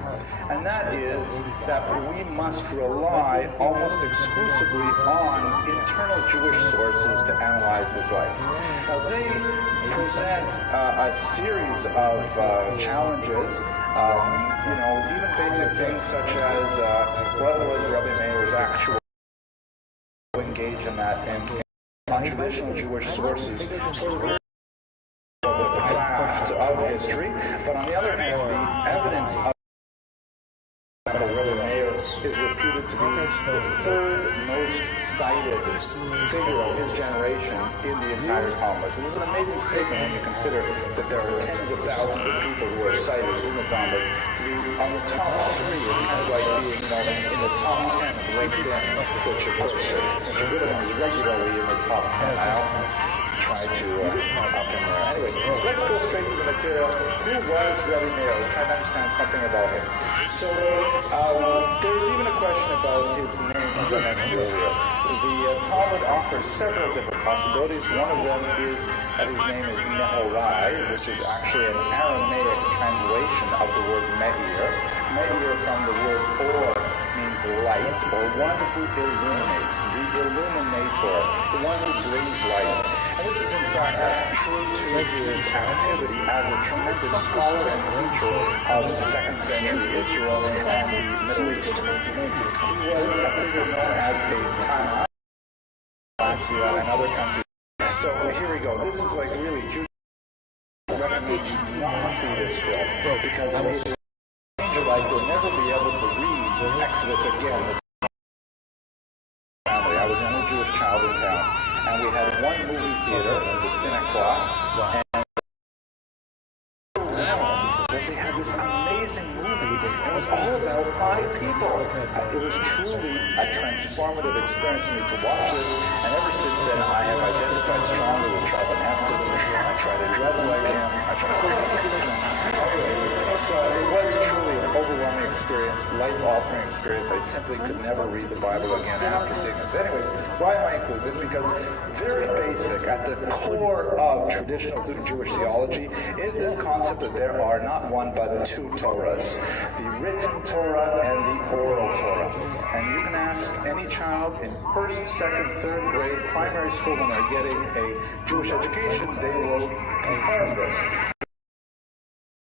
And that is that we must rely almost exclusively on internal Jewish sources to analyze his life. Now, they present a series of challenges, even basic things such as what was Rabbi Meir's actual engage in that and on traditional Jewish sources the craft of history, but on the other hand, the evidence of Rabbi Meir is reputed to be the third most cited figure of his generation in the entire Talmud. It is an amazing statement when you consider that there are tens of thousands of people who are cited in the Talmud. To be on the top three is kind of like being, in the top 10 of LinkedIn, which of course, Mr. Goodman is regularly in the top 10. I'll try to up in there. Anyway, let's go straight to the material. Who was Rabbi Meir? Let's try to understand something about him. So, there's even a question about his name, as I mentioned earlier. The Talmud offers several different possibilities. One of them is that his name is Nehorai, which is actually an Aramaic translation of the word Meir. Meir from the word or means light, or one who illuminates, the illuminator, the one who brings light. And this is in fact true to his activity as a tremendous scholar and teacher of the 2nd century Israel and the Middle East. He was a figure known as a Tana in other countries. So here we go. This is like really Jewish. I recommend you not see this film because you'll never be able to read Exodus again. I was the only Jewish child in town, and we had one movie theater, the Cineclock, and they had this amazing movie. It was all about 5 people. It was truly a transformative experience for me to watch this, and ever since then I have identified strongly with Charlton Heston. I try to dress like him. I try to so it was truly an overwhelming experience, life-altering experience. I simply could never read the Bible again after seeing this. Anyways, why am I include this? Because very basic, at the core of traditional Jewish theology, is this concept that there are not one but 2 Torahs, the written Torah and the oral Torah. And you can ask any child in 1st, 2nd, 3rd grade primary school when they're getting a Jewish education, they will confirm this.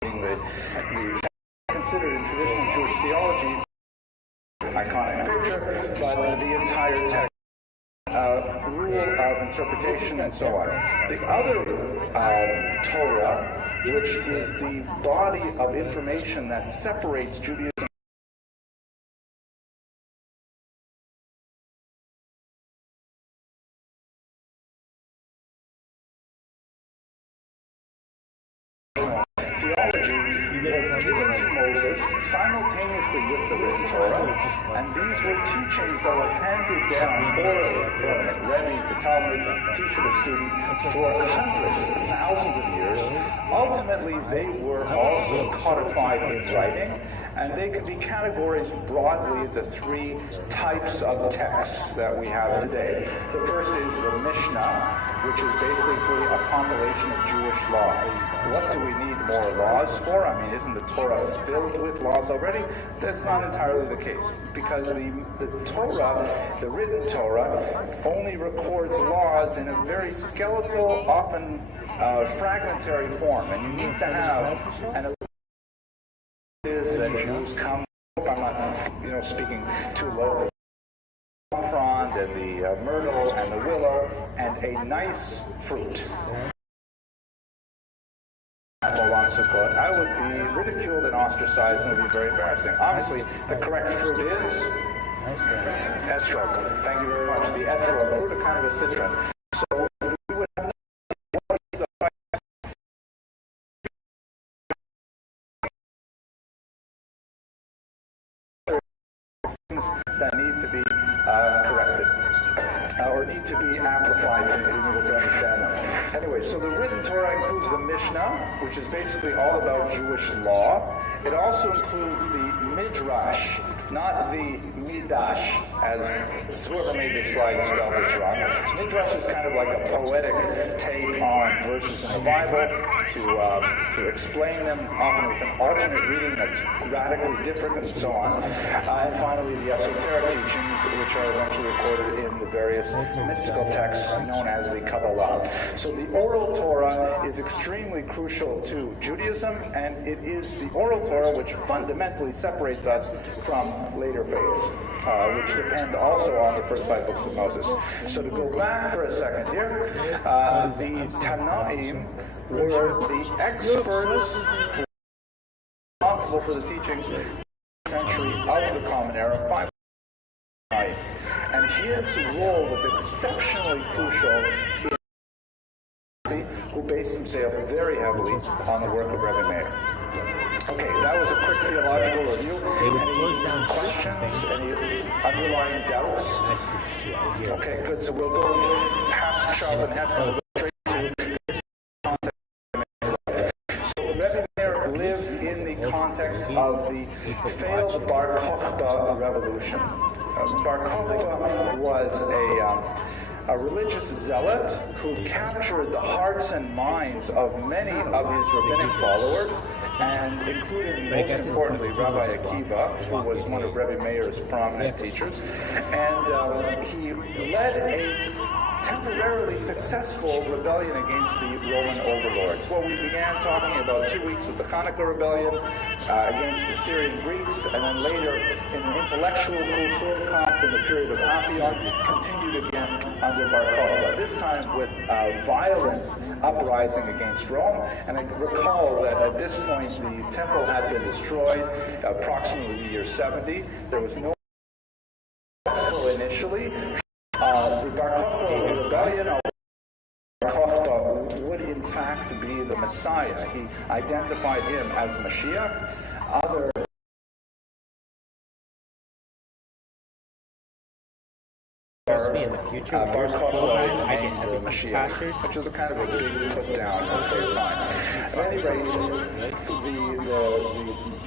The considered in traditional Jewish theology iconic picture, but the entire text, rule of interpretation, and so on. The other Torah, which is the body of information that separates Judaism theology, was given to Moses simultaneously with the written Torah, and these were teachings that were handed down orally from Rebbe to Talmud, teacher to student, for hundreds, thousands of years. Ultimately, they were also codified in writing, and they could be categorized broadly into 3 types of texts that we have today. The first is the Mishnah, which is basically a compilation of Jewish law. What do we need more laws for? I mean, isn't the Torah filled with laws already? That's not entirely the case, because the Torah, the written Torah, only records laws in a very skeletal, often fragmentary form, and you need to have an is that Jews come. I'm not, speaking too low. Frond and the myrtle and the willow and a nice fruit. I would be ridiculed and ostracized, and it would be very embarrassing. Obviously, the correct fruit is etrog. Thank you very much. The etrog fruit, a kind of a citron. So we would have what's the things that need to be corrected or need to be amplified to be able to understand them. Anyway, so the written Torah includes the Mishnah, which is basically all about Jewish law. It also includes the Midrash, not the Midash, as whoever made this slide spelled this wrong. Midrash is kind of like a poetic take on verses in the Bible to explain them, often with an alternate reading that's radically different, and so on. And finally, the esoteric teachings, which are eventually recorded in the various mystical texts known as the Kabbalah. So the oral Torah is extremely crucial to Judaism, and it is the oral Torah which fundamentally separates us from later faiths, which depend also on the first 5 books of Moses. So to go back for a second here, the Tanaim were the experts responsible for the teachings century of the Common Era, 5. And his role was exceptionally crucial, who based himself very heavily on the work of Rabbi Meir. Okay, that was a quick theological review. Any questions? Any underlying doubts? Okay, good. So we'll go past Charlotte Hess and straight to this context. So Rabbi Meir lived in the context of the failed Bar Kokhba revolution. Bar Kokhba was a religious zealot who captured the hearts and minds of many of his rabbinic followers, and including, most importantly, Rabbi Akiva, who was one of Rabbi Meir's prominent teachers. And he led a temporarily successful rebellion against the Roman overlords. Well, we began talking about 2 weeks with the Hanukkah rebellion against the Syrian Greeks, and then later in an intellectual Kulturkampf in the period of Apion, continued again under Bar Kokhba, this time with violent uprising against Rome. And I recall that at this point the temple had been destroyed approximately the year 70. There was no initially. The Bar Kokhba rebellion, Bar Kokhba would in fact be the Messiah. He identified him as Mashiach. Other in the future, Bar Kokhba is named the Mashiach, which is a kind of a big put down at the same time. At any rate, the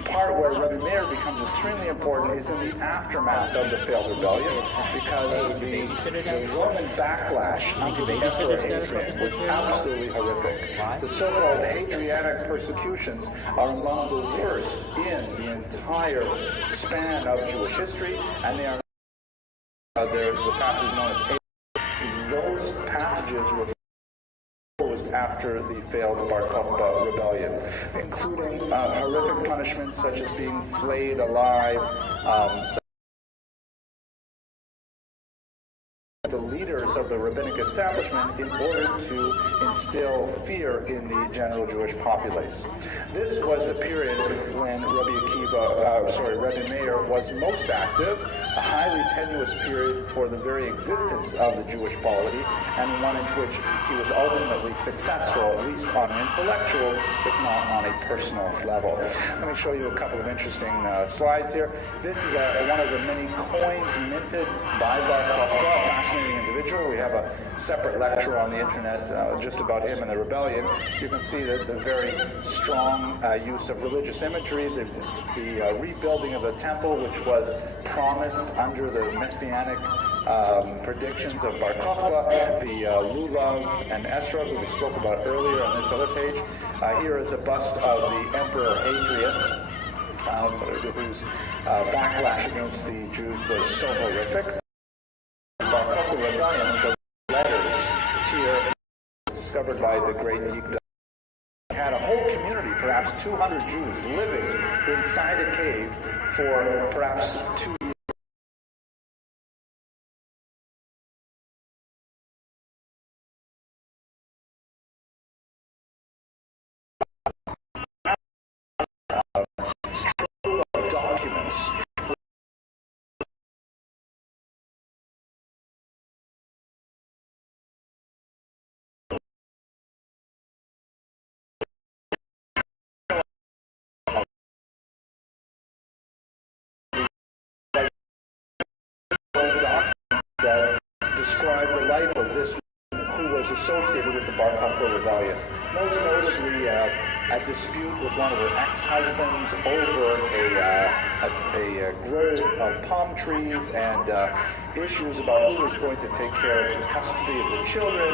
part where Rabbi Meir becomes extremely important is in the aftermath of the failed rebellion, because the Roman backlash under the Emperor Hadrian was absolutely horrific. The so-called Hadrianic persecutions are among the worst in the entire span of Jewish history, and they are there's a passage known as those passages were posed after the failed Bar Kokhba rebellion, including horrific punishments such as being flayed alive, the leaders of the rabbinic establishment in order to instill fear in the general Jewish populace. This was the period when Rabbi Meir was most active, a highly tenuous period for the very existence of the Jewish polity, and one in which he was ultimately successful, at least on an intellectual, if not on a personal level. Let me show you a couple of interesting slides here. This is one of the many coins minted by Bar Kokhba, a fascinating individual. We have a separate lecture on the internet just about him and the rebellion. You can see that the very strong use of religious imagery, the rebuilding of the temple, which was promised under the messianic predictions of Bar Kokhba, the Lulav and Esra, who we spoke about earlier on this other page. Here is a bust of the Emperor Hadrian, whose backlash against the Jews was so horrific. Bar Kokhba rebellion, the letters here discovered by the great Yigdal. Had a whole community, perhaps 200 Jews, living inside a cave for perhaps 2 years. Documents describe the life of this who was associated with the Bar Kokhba rebellion. Most notably, a dispute with one of her ex-husbands over a grove of palm trees and issues about who was going to take care of the custody of the children.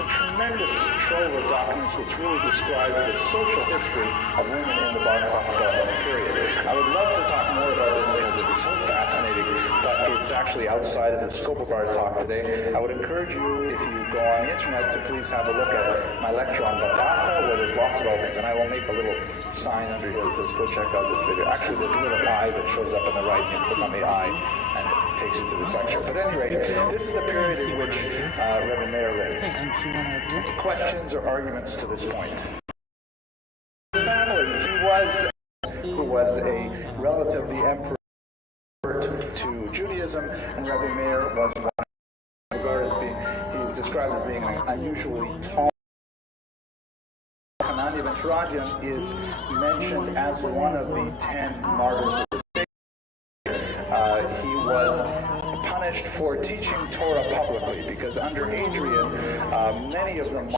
The tremendous trove of documents which really describes the social history of women in the Bar Kokhba period. I would love to talk more about this because it's so fascinating, but it's actually outside of the scope of our talk today. I would encourage you, if you go on the internet, to please have a look at my lecture on Bakatha, where there's lots of other things, and I will make a little sign under here that says, go check out this video. Actually, there's a little eye that shows up on the right, and you click on the eye, and it takes you to this lecture. But anyway, this is the period in which Rabbi Meir lived. Questions or arguments to this point? His family, who was a relative of the emperor to Judaism, and Rabbi Meir was one regarded as being, he was described as being unusually tall. Hananiah ben Teradian is mentioned as one of the 10 martyrs of the state. He was punished for teaching Torah publicly, because under Adrian, many of them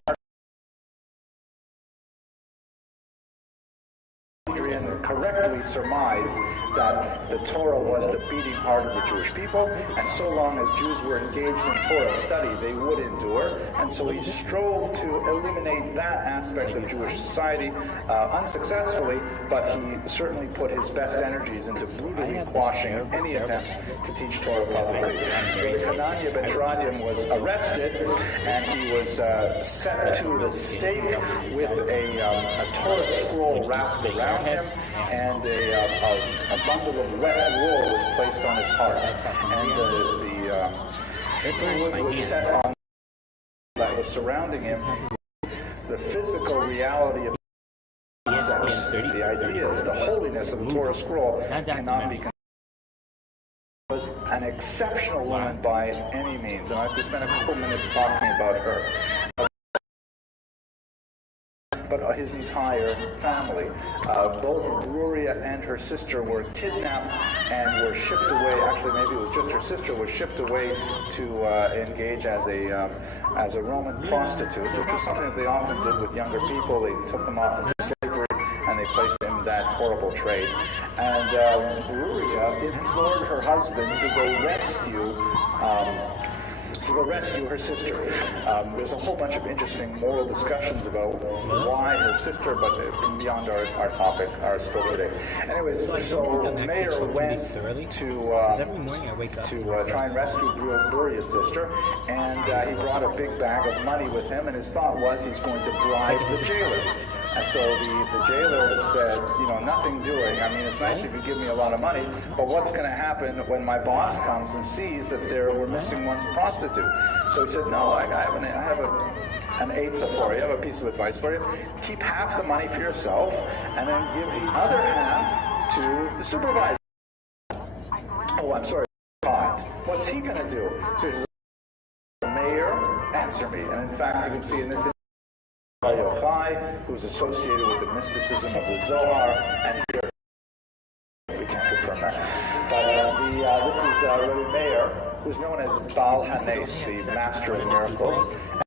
correctly surmised that the Torah was the beating heart of the Jewish people, and so long as Jews were engaged in Torah study, they would endure. And so he strove to eliminate that aspect of Jewish society unsuccessfully, but he certainly put his best energies into brutally quashing any attempts to teach Torah publicly. Hananiah ben Teradian was arrested, and he was set to the stake with a Torah scroll wrapped around him, and a bundle of wet wool was placed on his heart, and the wood was set on that was surrounding him. The physical reality of sex, the ideas, the holiness of the Torah scroll cannot be. Was an exceptional woman by any means, and I have to spend a couple minutes talking about her. But his entire family, both Bruria and her sister, were kidnapped and were shipped away. Actually, maybe it was just her sister was shipped away to engage as a Roman prostitute, which is something that they often did with younger people. They took them off into slavery and they placed them in that horrible trade. And Bruria implored her husband to go rescue her sister. There's a whole bunch of interesting moral discussions about why her sister, but beyond our topic, our scope today. Anyways, so Meir went to try and rescue Bruria's sister, and he brought a big bag of money with him, and his thought was he's going to bribe the jailer. And so the jailer said, nothing doing. I mean, it's nice if you give me a lot of money, but what's going to happen when my boss comes and sees that we're missing one prostitute? So he said, no, I have an eitzah for you. I have a piece of advice for you. Keep half the money for yourself, and then give the other half to the supervisor. Oh, I'm sorry. What's he going to do? So he says, Mayor, answer me. And in fact, you can see in this Yochai, who's associated with the mysticism of the Zohar, and here we can't confirm that. But this is Rabbi Meir, who's known as Baal Hanes, the master of miracles.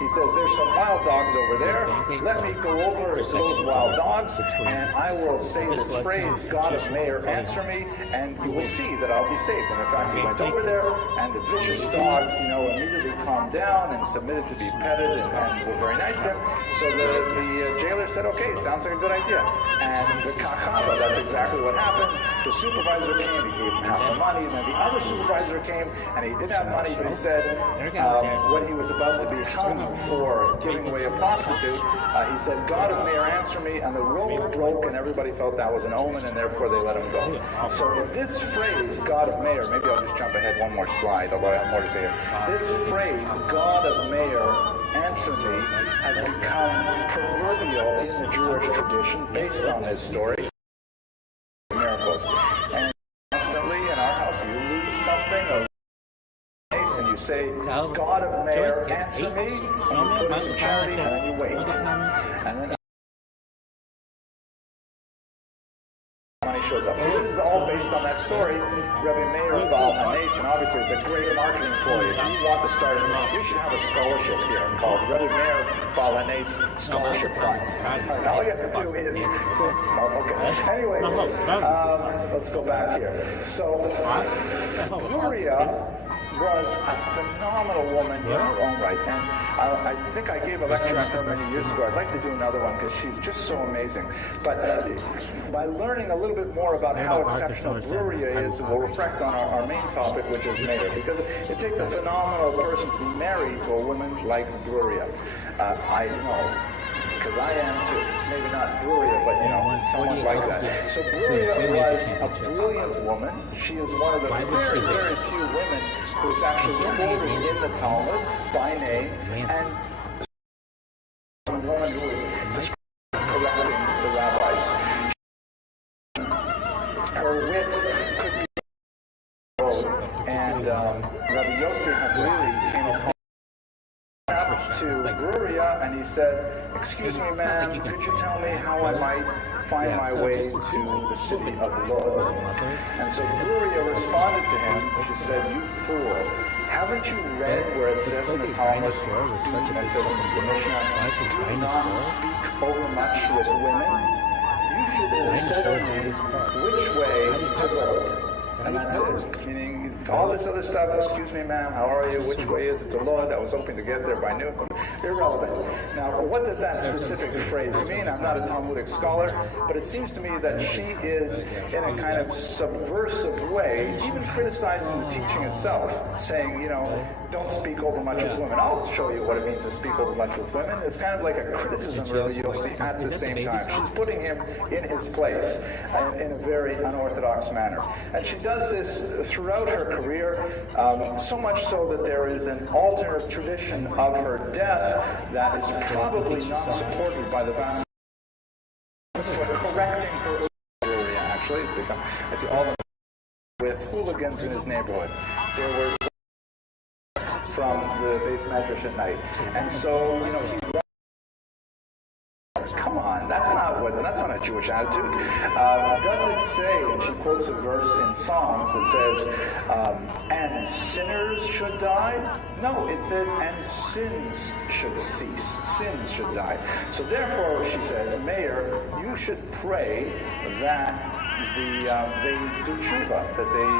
He says, there's some wild dogs over there. Let me go over to those wild dogs, and I will say this phrase, God of Meir, answer me, and you will see that I'll be saved. And in fact, he went over there, and the vicious dogs, immediately calmed down and submitted to be petted and were very nice to him. So the jailer said, okay, sounds like a good idea. And the kakaba, that's exactly what happened. The supervisor came, he gave him half the money, and then the other supervisor came, and he didn't have money, but he said, when he was about to be hung for giving away a prostitute, he said, God of Meir, answer me, and the rope broke, and everybody felt that was an omen, and therefore they let him go. So this phrase, God of Meir, maybe I'll just jump ahead one more slide, although I have more to say here. This phrase, God of Meir, answer me, has become proverbial in the Jewish tradition based on this story. Miracles. And constantly in our house, you lose something, or and you say, God of Meir, answer me, and you put in some charity, and then you wait. And then money shows up. So this is all based story, Rabbi Meir Baal HaNes, and obviously it's a great marketing ploy. If you want to start it, you should have a scholarship here called Rabbi Meir Baal HaNes Scholarship Fund. All you have to do is, anyway, let's go back here. So, Gloria was a phenomenal woman in her own right, and I think I gave a lecture on her many years ago. I'd like to do another one because she's just so amazing. But by learning a little bit more about how exceptional Gloria is, we'll reflect on our main topic, which is Meir, because it takes a phenomenal person to be married to a woman like Gloria. I know, because I am too. Maybe not Gloria, but someone like that. So Gloria was a brilliant woman. She is one of the very, very few women who's actually quoted in the Talmud by name, and a woman who is correcting the rabbis. Her wit could be and Rabbi Yossi Habrili came up to Gloria and he said, "Excuse me, ma'am, could you tell me how I might find my way to the city of Lod?" And so Gloria responded to him. She said, "You fool, haven't you read where it says in the Talmud, it says in the Mishnah, do not speak overmuch with women? You should have said to me, which way to Lod?" And that's it. Meaning, all this other stuff, "Excuse me, ma'am, how are you? Which way is it to Lod? I was hoping to get there by noon." Irrelevant. Now, what does that specific phrase mean? I'm not a Talmudic scholar, but it seems to me that she is, in a kind of subversive way, even criticizing the teaching itself, saying, don't speak over much with women. I'll show you what it means to speak over much with women. It's kind of like a criticism, really, you'll see, at the same time. She's putting him in his place in a very unorthodox manner. And she does this throughout her career, so much so that there is an alternate tradition of her death that is probably not supported by the vast majority. Correcting her Gloria, actually, it's become, it's all with hooligans in his neighborhood. There were from the base medrash at night, and so come on, that's not a Jewish attitude. Does it say, and she quotes a verse in Psalms that says, and sinners should die? No, it says, and sins should cease. Sins should die. So therefore, she says, Meir, you should pray that they do tshuva, that they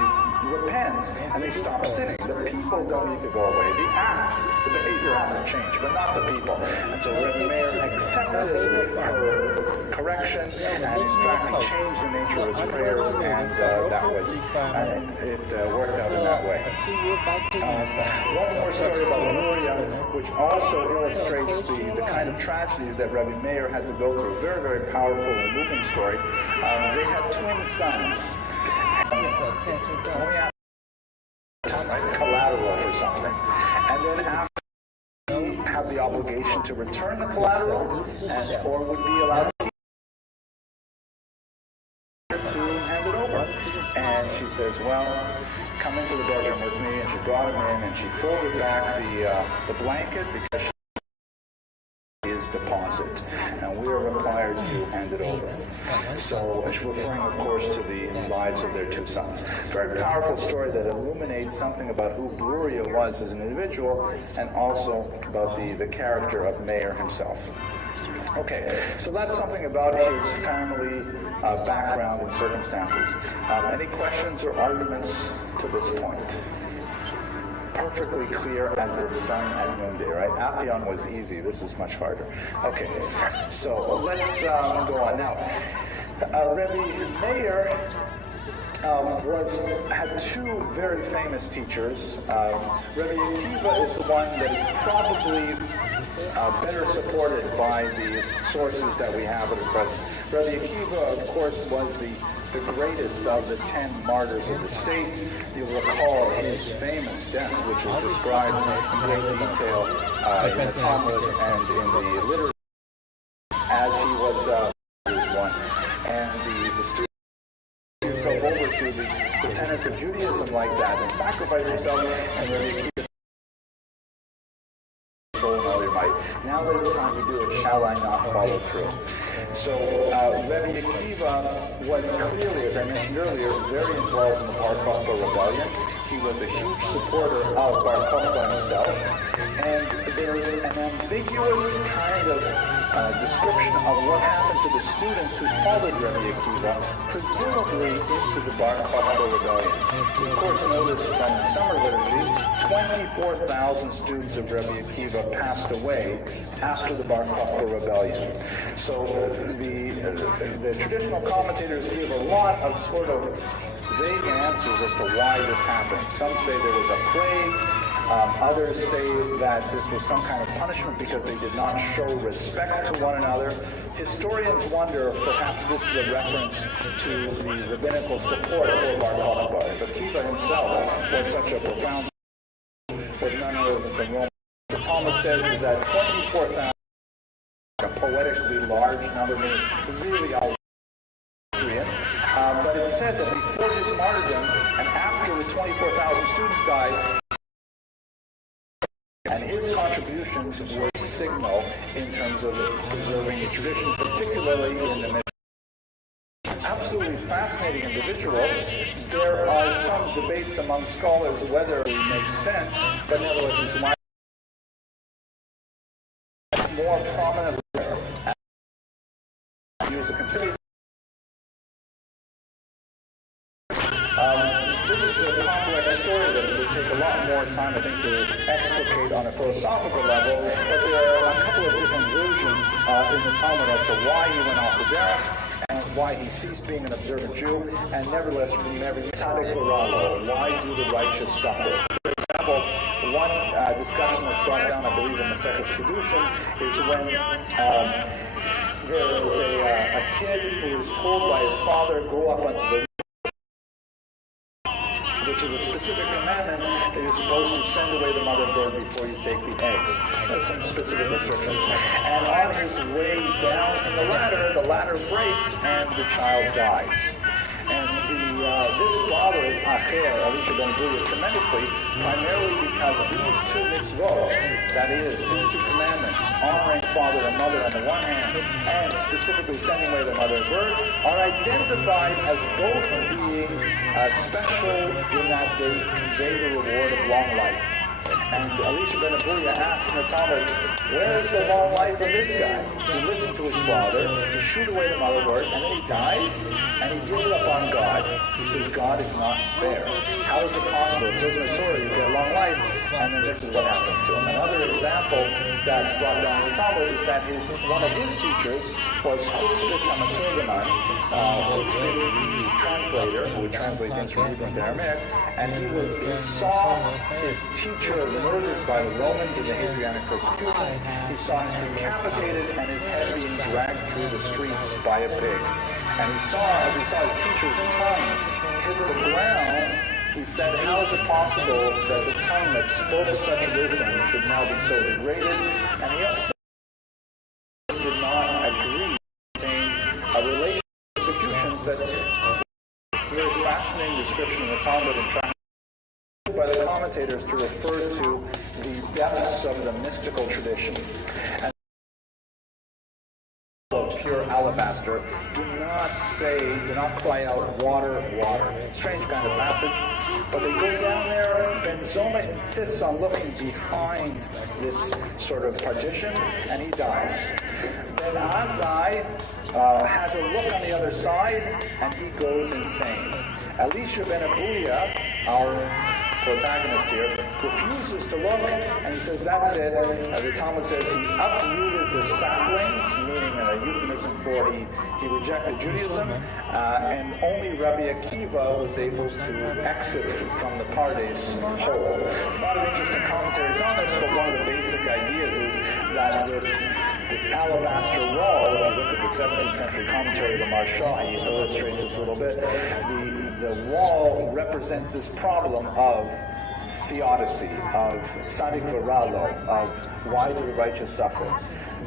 repent, and they stop sinning. The people don't need to go away. The acts, the behavior has to change, but not the people. And so Rabbi Meir accepted her correction, and in fact, he changed the nature of his prayers, and it worked out in that way. One more story about Gloria, which also illustrates the kind of tragedies that Rabbi Meir had to go through. Very, very powerful and moving story. They had twin sons. Collateral for something, and then after he had the obligation to return the collateral, or would be allowed to hand it over. And she says, "Well, come into the bedroom with me." And she brought him in, and she folded back the blanket because she his deposit, and we are required to hand it over. So it's referring, of course, to the lives of their two sons. Very powerful story that illuminates something about who Gloria was as an individual, and also about the character of Meir himself. Okay, so that's something about his family background and circumstances. Any questions or arguments to this point? Perfectly clear as the sun at noonday, right? Apion was easy. This is much harder. Okay, so let's go on. Now, Rabbi Meir had two very famous teachers. Rabbi Akiva is the one that is probably better supported by the sources that we have at the present. Rabbi Akiva, of course, was the greatest of the 10 martyrs of the state. You'll recall his famous death, which is described in great detail in the Talmud and in the literature, as he was one. And the students gave himself over to the tenets of Judaism like that, and sacrificed himself, and Rabbi Akiva soul and all your might. Now that it's time to do it, shall I not follow through? So Rabbi Akiva was clearly, as I mentioned earlier, very involved in the Bar Kokhba rebellion. He was a huge supporter of Bar Kokhba himself. And there's an ambiguous kind of description of what happened to the students who followed Rabbi Akiva, presumably into the Bar Kokhba rebellion. Of course, notice from the summer liturgy, 24,000 students of Rabbi Akiva passed away after the Bar Kokhba rebellion. So the traditional commentators give a lot of sort of vague answers as to why this happened. Some say there was a plague. Others say that this was some kind of punishment because they did not show respect to one another. Historians wonder if perhaps this is a reference to the rabbinical support for Bar Kokhba. If Akiva himself was such a profound, was none other than the Roman. The Talmud says is that 24,000, a poetically large number, meaning really all. But it's said that before his martyrdom and after the 24,000 students died, and his contributions were signal in terms of preserving the tradition, particularly in the mission. Absolutely fascinating individual. There are some debates among scholars whether it makes sense, but nevertheless, it's more prominently use a contributor. This is a complex story that would take a lot more time, I think, to explicate on a philosophical level, but there are a couple of different versions in the Talmud as to why he went off the derech and why he ceased being an observant Jew, and nevertheless, remember, Tzadik V'Ralo, why do the righteous suffer? For example, one discussion that's brought down, I believe, in the Maseches Kedushin is when there is a kid who is told by his father, go up unto the which is a specific commandment that you're supposed to send away the mother bird before you take the eggs. There's some specific restrictions. And on his way down from the ladder breaks and the child dies. And this bothered Acher, Elisha ben Buya, tremendously, primarily because these two mitzvot, that is, these two commandments, honoring father and mother on the one hand, and specifically sending away the mother bird, are identified as both being special in that they convey the reward of long life. And Elisha ben Abuya asked in the Talmud, where is the long life of this guy? He listened to his father, to shoot away the mother bird, and then he dies, and he gives up on God. He says, God is not fair. How is it possible? It says in the Torah, you get a long life, and then this is what happens to him. Another example that's brought down in the Talmud is that one of his teachers was Chutzpis HaMaturgaman, Chutzpis, the translator, who would translate things from Hebrew into Aramaic, and he saw his teacher murdered by the Romans in the Hadrianic persecutions. He saw him decapitated and his head being dragged through the streets by a pig. And as he saw his teacher's tongue hit the ground, he said, how is it possible that the tongue that spoke such wisdom should now be so degraded? And he did not agree to maintain a relation to persecutions that very fascinating description in the Talmud and by the commentators to refer to the depths of the mystical tradition. And of pure alabaster, do not cry out, water, water. Strange kind of passage. But they go down there, Ben Zoma insists on looking behind this sort of partition, and he dies. Ben Azai has a look on the other side, and he goes insane. Elisha ben Abuya, our protagonist here, refuses to look, and he says, that's it. The Talmud says he uprooted the saplings, meaning a euphemism for he rejected Judaism, and only Rabbi Akiva was able to exit from the Pardes hole. A lot of interesting commentaries on this, but one of the basic ideas is that this alabaster wall, if you look at the 17th century commentary of the Marsha, he illustrates this a little bit. The wall represents this problem of theodicy, of Tzadik V'Ralo, of why do the righteous suffer.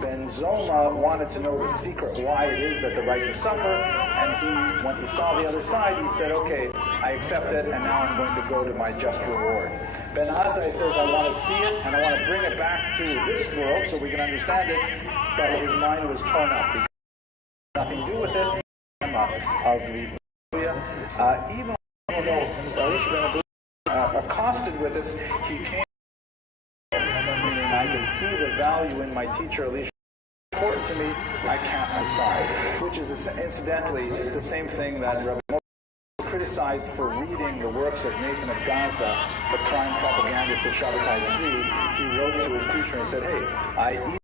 Ben Zoma wanted to know the secret why it is that the righteous suffer, and when he saw the other side, he said, okay, I accept it, and now I'm going to go to my just reward. Ben Azai says, I want to see it, and I want to bring it back to this world so we can understand it, but his mind was torn up. nothing to do with it. Of the even though Elisha ben accosted with us, he came. Meaning I can see the value in my teacher Elisha. Important to me, I cast aside, which is incidentally the same thing that Rabbi criticized for reading the works of Nathan of Gaza, the prime propagandist of Shabbatai Tzvi. He wrote to his teacher and said, hey, I eat me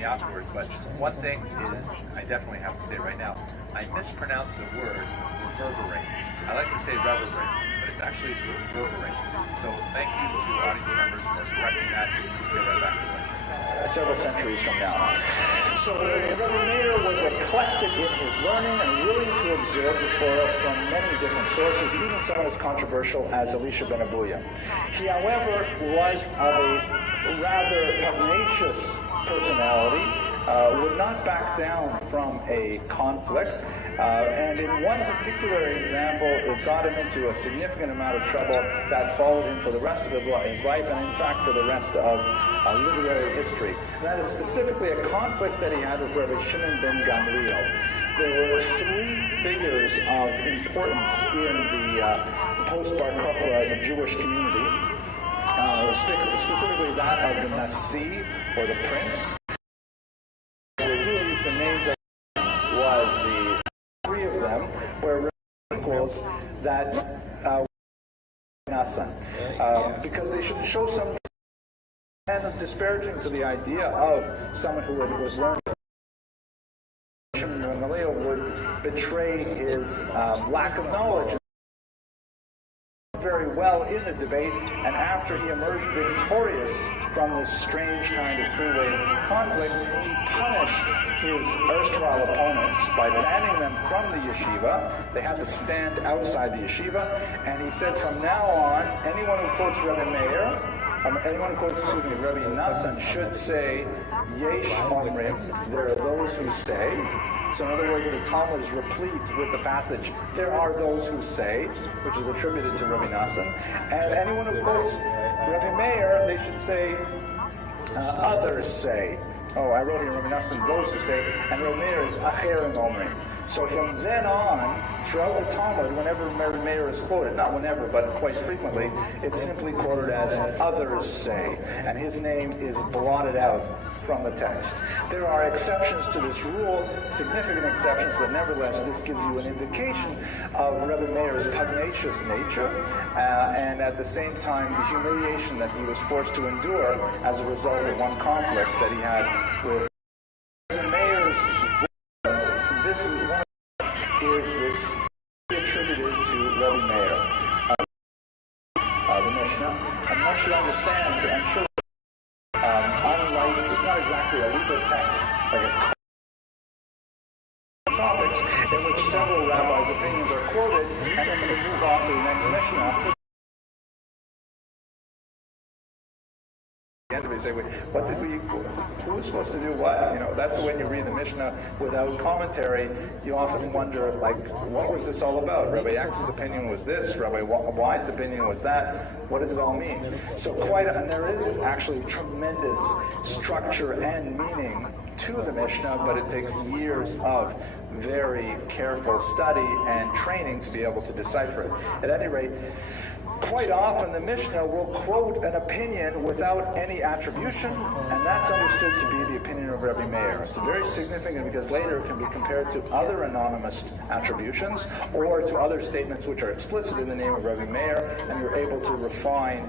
afterwards, but one thing is, I definitely have to say right now, I mispronounced the word reverberate. I like to say reverberate, but it's actually reverberate. So thank you to audience members for correcting that. Let's get right back to the lecture. Several centuries from now. So Rabbi Meir was eclectic in his learning and willing to absorb the Torah from many different sources, even some as controversial as Elisha ben Abuya. He, however, was of a rather pugnacious personality, would not back down from a conflict, and in one particular example, it got him into a significant amount of trouble that followed him for the rest of his life, and in fact for the rest of literary history. And that is specifically a conflict that he had with Rabbi Shimon ben Gamliel. There were three figures of importance in the post-Bar Kokhba as a Jewish community. Specifically that of the Nasi, or the prince. The names of was the three of them, where equals that Nasan, because they should show some kind of disparaging to the idea of someone who was learning. Gamaliel would betray his lack of knowledge very well in the debate, and after he emerged victorious from this strange kind of three-way conflict, he punished his erstwhile opponents by banning them from the yeshiva. They had to stand outside the yeshiva, and he said from now on, anyone who quotes Rabbi Meir, anyone who quotes, Rabbi Nassan should say, Yesh Omrim, there are those who say. So in other words, the Talmud is replete with the passage, there are those who say, which is attributed to Rabbi Nassan. And anyone who quotes Rabbi Meir, they should say, others say. Oh, I wrote here Rabbi Nassan, those who say, and Rabbi Meir is Acher and Omrim. So from then on, throughout the Talmud, whenever Rabbi Meir is quoted, not whenever, but quite frequently, it's simply quoted as others say, and his name is blotted out from the text. There are exceptions to this rule, significant exceptions, but nevertheless, this gives you an indication of Rabbi Meir's pugnacious nature, and at the same time, the humiliation that he was forced to endure as a result of one conflict that he had with Meir's. This is attributed to Rabbi Meir. The Mishnah, and one should understand, I'm sure, unlike, it's not exactly a legal text, like a topics in which several rabbis' opinions are quoted, and then we move on to the next Mishnah. We say, wait, what did we, who was supposed to do what? You know, that's when you read the Mishnah without commentary, you often wonder, like, what was this all about? Rabbi X's opinion was this, Rabbi Y's opinion was that. What does it all mean? So and there is actually tremendous structure and meaning to the Mishnah, but it takes years of very careful study and training to be able to decipher it. At any rate, quite often the Mishnah will quote an opinion without any attribution, and that's understood to be the opinion of Rabbi Meir. It's very significant because later it can be compared to other anonymous attributions or to other statements which are explicit in the name of Rabbi Meir, and you're able to refine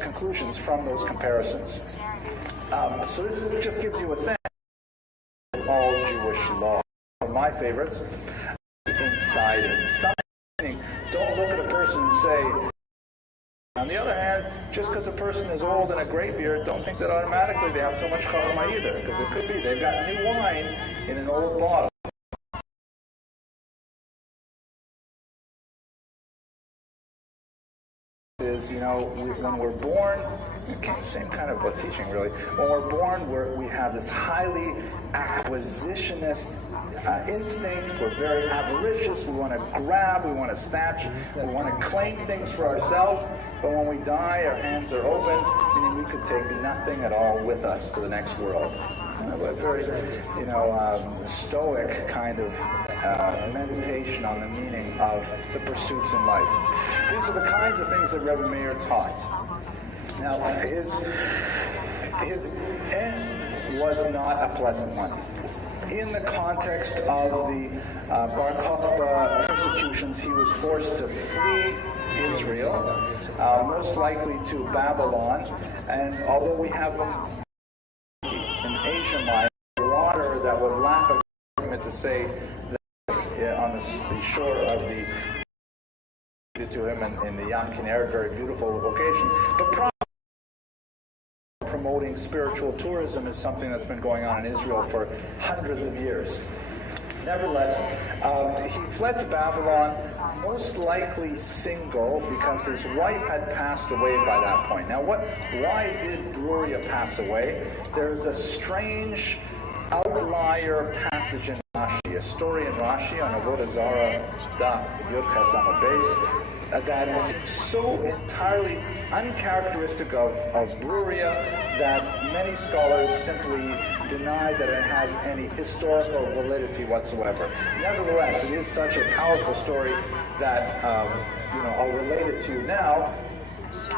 conclusions from those comparisons. So this just gives you a sense of all Jewish law. One of my favorites, inciting. Don't look at a person and say, on the other hand, just because a person is old and a gray beard, don't think that automatically they have so much chachma either, because it could be they've got new wine in an old bottle. is, when we're born, same kind of teaching really. When we're born, we have this highly acquisitionist instinct. We're very avaricious. We want to grab, we want to snatch, we want to claim things for ourselves. But when we die, our hands are open, meaning we could take nothing at all with us to the next world. A very, stoic kind of meditation on the meaning of the pursuits in life. These are the kinds of things that Rebbe Meir taught. Now, his end was not a pleasant one. In the context of the Bar Kokhba persecutions, he was forced to flee Israel, most likely to Babylon, and although we have him in Asia Minor, water that would lap a argument to say that on the shore of the to him in the Yam Kinneret, very beautiful location, but promoting spiritual tourism is something that's been going on in Israel for hundreds of years. Nevertheless, he fled to Babylon, most likely single, because his wife had passed away by that point. Now, why did Bruria pass away? There's a strange outlier passage in Rashi, a story in Rashi on Avodah Zarah Daf Yud Ches Amud Beis that seems so entirely uncharacteristic of Bruria that many scholars simply deny that it has any historical validity whatsoever. Nevertheless, it is such a powerful story that I'll relate it to you now.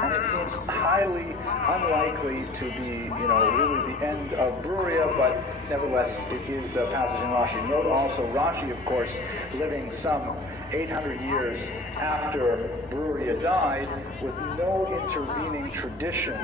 And it seems highly unlikely to be, really the end of Bruria, but nevertheless, it is a passage in Rashi. Note also, Rashi, of course, living some 800 years after Bruria died, with no intervening tradition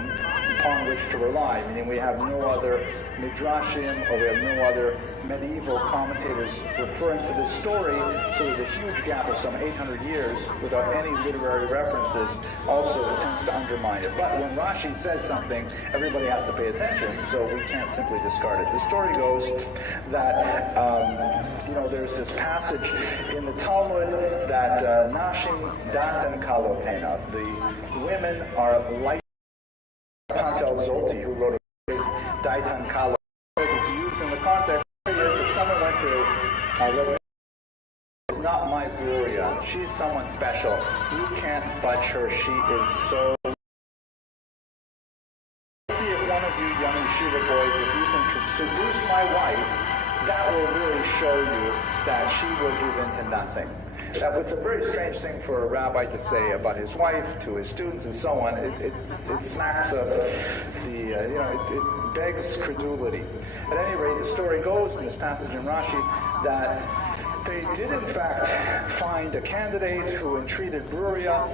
upon which to rely, meaning we have no other midrashim, or we have no other medieval commentators referring to this story, so there's a huge gap of some 800 years without any literary references, also tends to undermine it. But when Rashi says something, everybody has to pay attention, so we can't simply discard it. The story goes that, there's this passage in the Talmud that Nashim Datan Kalotena, the women are like Pantel Zolti, who wrote a phrase, Daitan Kalo. It's used in the context if someone went to it's not my Bruria. She's someone special. You can't budge her. She is so. See if one of you young yeshiva boys, if you can seduce my wife, that will really show you that she will give in to nothing. It's a very strange thing for a rabbi to say about his wife to his students and so on. It smacks of the, it begs credulity. At any rate, the story goes in this passage in Rashi that they did in fact find a candidate who entreated Bruria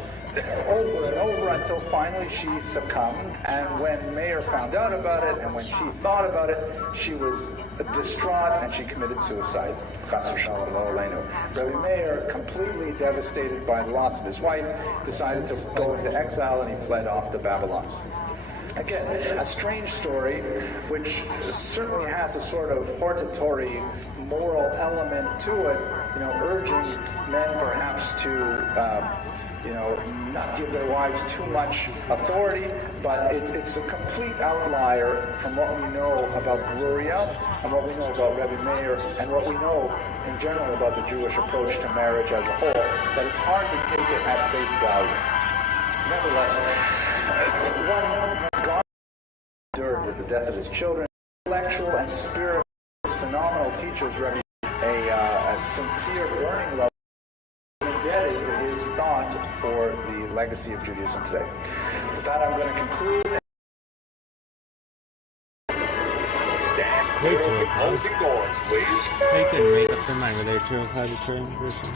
over and over until finally she succumbed. And when Meir found out about it, and when she thought about it, she was distraught and she committed suicide. Rabbi Meir, completely devastated by the loss of his wife, decided to go into exile, and he fled off to Babylon. Again, a strange story, which certainly has a sort of hortatory moral element to it, urging men perhaps to, not give their wives too much authority, but it's a complete outlier from what we know about Bruria, and what we know about Rebbe Meir, and what we know in general about the Jewish approach to marriage as a whole, that it's hard to take it at face value. Nevertheless, one God endured with the death of his children, intellectual and spiritual, phenomenal teachers, Rebbe, a sincere burning love, indebted to his thought for the legacy of Judaism today. With that, I'm going to conclude. Wait for it. Closing doors, please. They can make up their mind whether to apply the term person.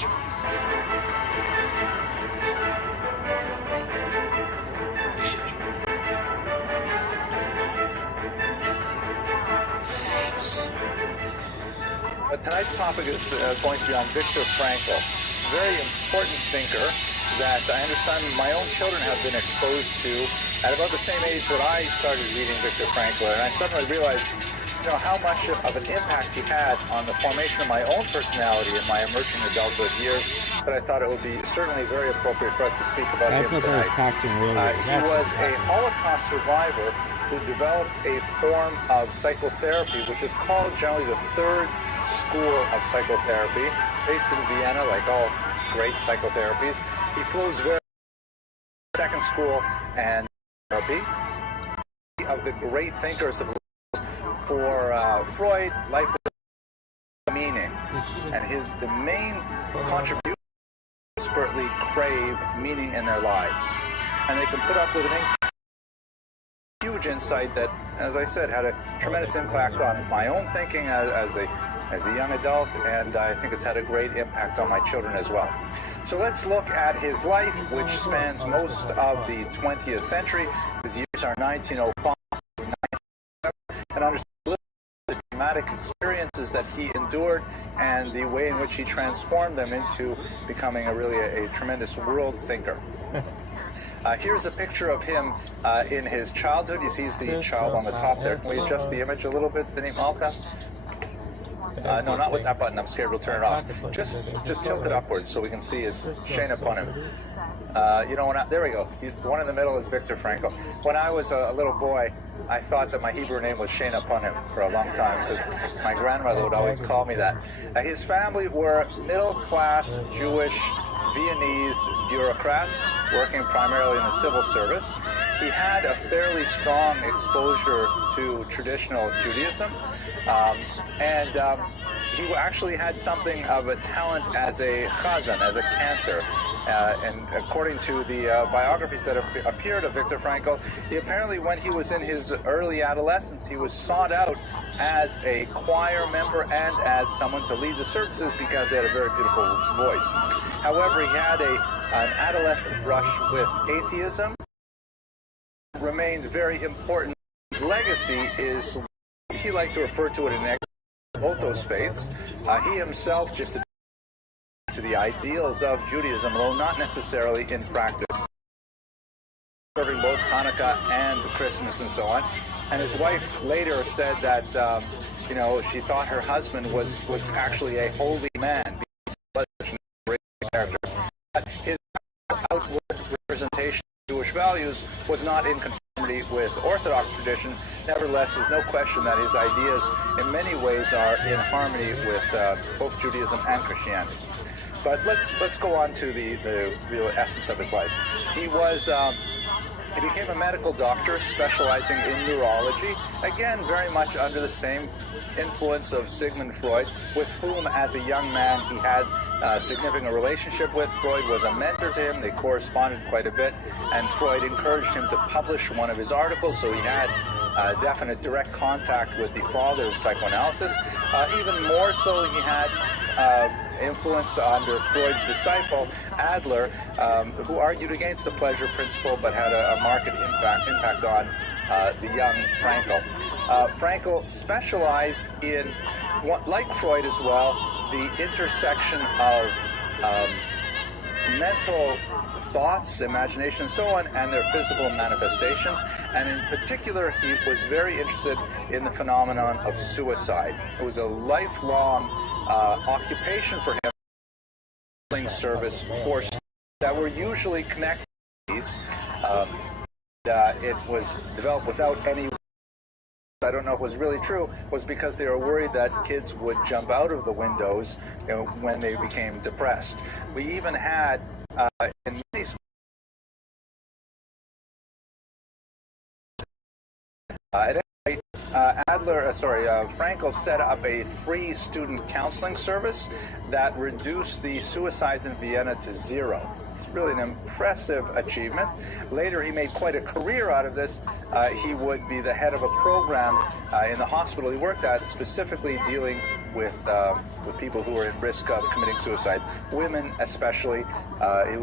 Tonight's topic is going to be on Viktor Frankl, a very important thinker that I understand my own children have been exposed to at about the same age that I started reading Viktor Frankl, and I suddenly realized know how much of an impact he had on the formation of my own personality in my emerging adulthood years, but I thought it would be certainly very appropriate for us to speak about him tonight. He was a Holocaust survivor who developed a form of psychotherapy, which is called generally the third school of psychotherapy, based in Vienna, like all great psychotherapies. He flows very second school and therapy of the great thinkers of for Freud, life is meaning, and the main contribution desperately crave meaning in their lives, and they can put up with an huge insight that, as I said, had a tremendous impact on my own thinking as a young adult, and I think it's had a great impact on my children as well. So let's look at his life, which spans most of the 20th century. His years are 1905 to 1907, and understand the dramatic experiences that he endured and the way in which he transformed them into becoming a tremendous world thinker. Here's a picture of him in his childhood. You see the child on the top there. Can we adjust the image a little bit, the name Malka? No, not with that button. I'm scared we'll turn it off. Just tilt it upwards so we can see his Shane upon him. There we go. The one in the middle is Viktor Frankl. When I was a little boy, I thought that my Hebrew name was Shane upon him for a long time because my grandmother would always call me that. His family were middle-class Jewish Viennese bureaucrats working primarily in the civil service. He had a fairly strong exposure to traditional Judaism, and he actually had something of a talent as a chazan, as a cantor. And according to the biographies that have appeared of Viktor Frankl, he apparently, when he was in his early adolescence, he was sought out as a choir member and as someone to lead the services because he had a very beautiful voice. However, he had an adolescent brush with atheism. Remained very important. His legacy is, he liked to refer to it in both those faiths. He himself just to the ideals of Judaism, although not necessarily in practice, serving both Hanukkah and Christmas and so on. And his wife later said that she thought her husband was actually a holy man because he was such a great character. But his outward representation of Jewish values was not in conformity with Orthodox tradition. Nevertheless, there's no question that his ideas in many ways are in harmony with both Judaism and Christianity. But let's go on to the real essence of his life. He became a medical doctor specializing in neurology, again very much under the same influence of Sigmund Freud, with whom as a young man he had a significant relationship with. Freud was a mentor to him, they corresponded quite a bit, and Freud encouraged him to publish one of his articles, so he had definite direct contact with the father of psychoanalysis. Even more so, he had influence under Freud's disciple, Adler, who argued against the pleasure principle but had a marked impact on the young Frankl. Frankl specialized in, like Freud as well, the intersection of mental thoughts, imagination, and so on, and their physical manifestations. And in particular, he was very interested in the phenomenon of suicide. It was a lifelong occupation for him, service for that were usually connected to these. It was developed without any, I don't know if it was really true, was because they were worried that kids would jump out of the windows when they became depressed. We even had in many schools, Frankl set up a free student counseling service that reduced the suicides in Vienna to 0. It's really an impressive achievement. Later, he made quite a career out of this. He would be the head of a program in the hospital he worked at, specifically dealing with people who were at risk of committing suicide, women especially. He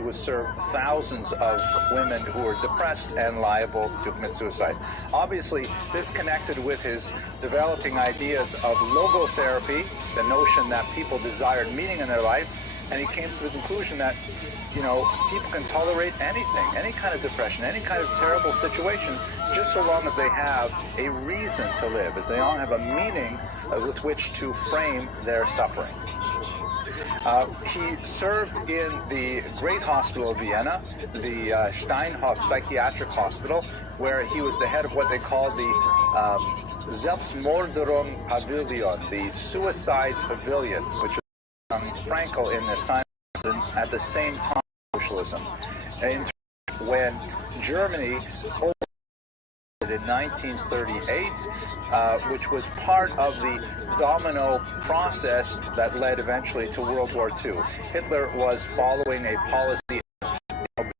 would serve thousands of women who were depressed and liable to commit suicide. Obviously, this connected with his developing ideas of logotherapy, the notion that people desired meaning in their life, and he came to the conclusion that, you know, people can tolerate anything, any kind of depression, any kind of terrible situation, just so long as they have a reason to live, as they all have a meaning with which to frame their suffering. He served in the great hospital of Vienna, the Steinhof Psychiatric Hospital, where he was the head of what they call the Selbstmorderung Pavilion, the suicide pavilion, which was Frankl in this time at the same time socialism. When Germany in 1938, which was part of the domino process that led eventually to World War II. Hitler was following a policy of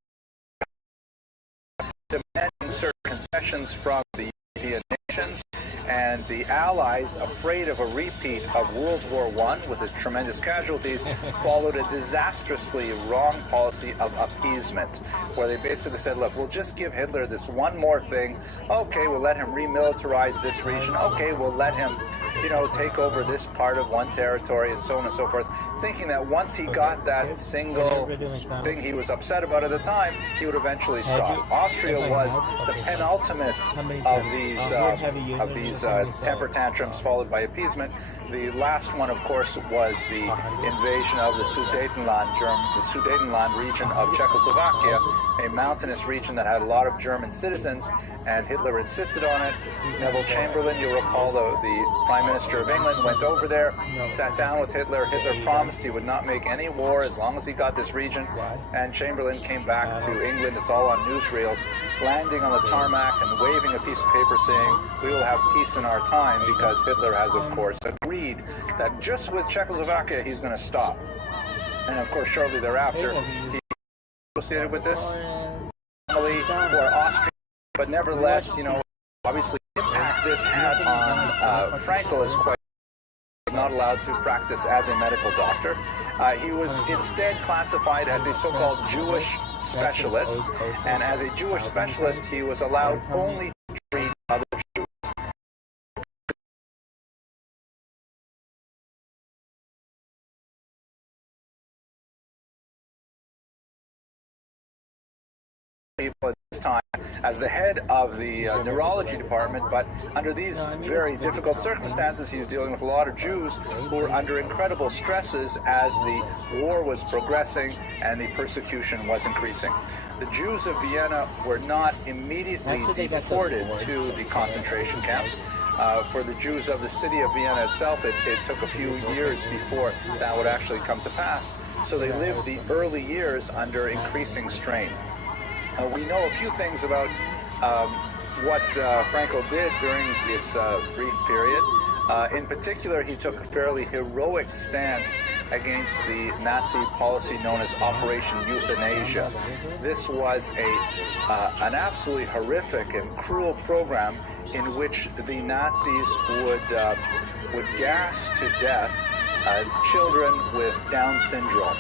demanding certain concessions from the European nations, and the Allies, afraid of a repeat of World War I with its tremendous casualties, followed a disastrously wrong policy of appeasement, where they basically said, look, we'll just give Hitler this one more thing. Okay, we'll let him remilitarize this region. Okay, we'll let him, you know, take over this part of one territory, and so on and so forth, thinking that once he got that single thing he was upset about at the time, he would eventually stop. Austria was the penultimate of these temper tantrums followed by appeasement. The last one, of course, was the invasion of the Sudetenland region of Czechoslovakia, a mountainous region that had a lot of German citizens, and Hitler insisted on it. Neville Chamberlain, you'll recall, the Prime Minister of England, went over there, sat down with Hitler. Hitler promised he would not make any war as long as he got this region, and Chamberlain came back to England. It's all on newsreels, landing on the tarmac and waving a piece of paper saying, we will have peace in our time, because Hitler has, of course, agreed that just with Czechoslovakia he's going to stop. And of course, shortly thereafter, he associated with this family or Austria, but nevertheless, you know, obviously the impact this had on Frankl is quite not allowed to practice as a medical doctor. He was instead classified as a so-called Jewish specialist, and as a Jewish specialist, he was allowed only to treat other Jews. At this time as the head of the neurology department, but under these very difficult circumstances, he was dealing with a lot of Jews who were under incredible stresses as the war was progressing and the persecution was increasing. The Jews of Vienna were not immediately deported to the concentration camps. For the Jews of the city of Vienna itself, it took a few years before that would actually come to pass. So they lived the early years under increasing strain. We know a few things about what Frankl did during this brief period. In particular, he took a fairly heroic stance against the Nazi policy known as Operation Euthanasia. This was an absolutely horrific and cruel program in which the Nazis would gas to death children with Down syndrome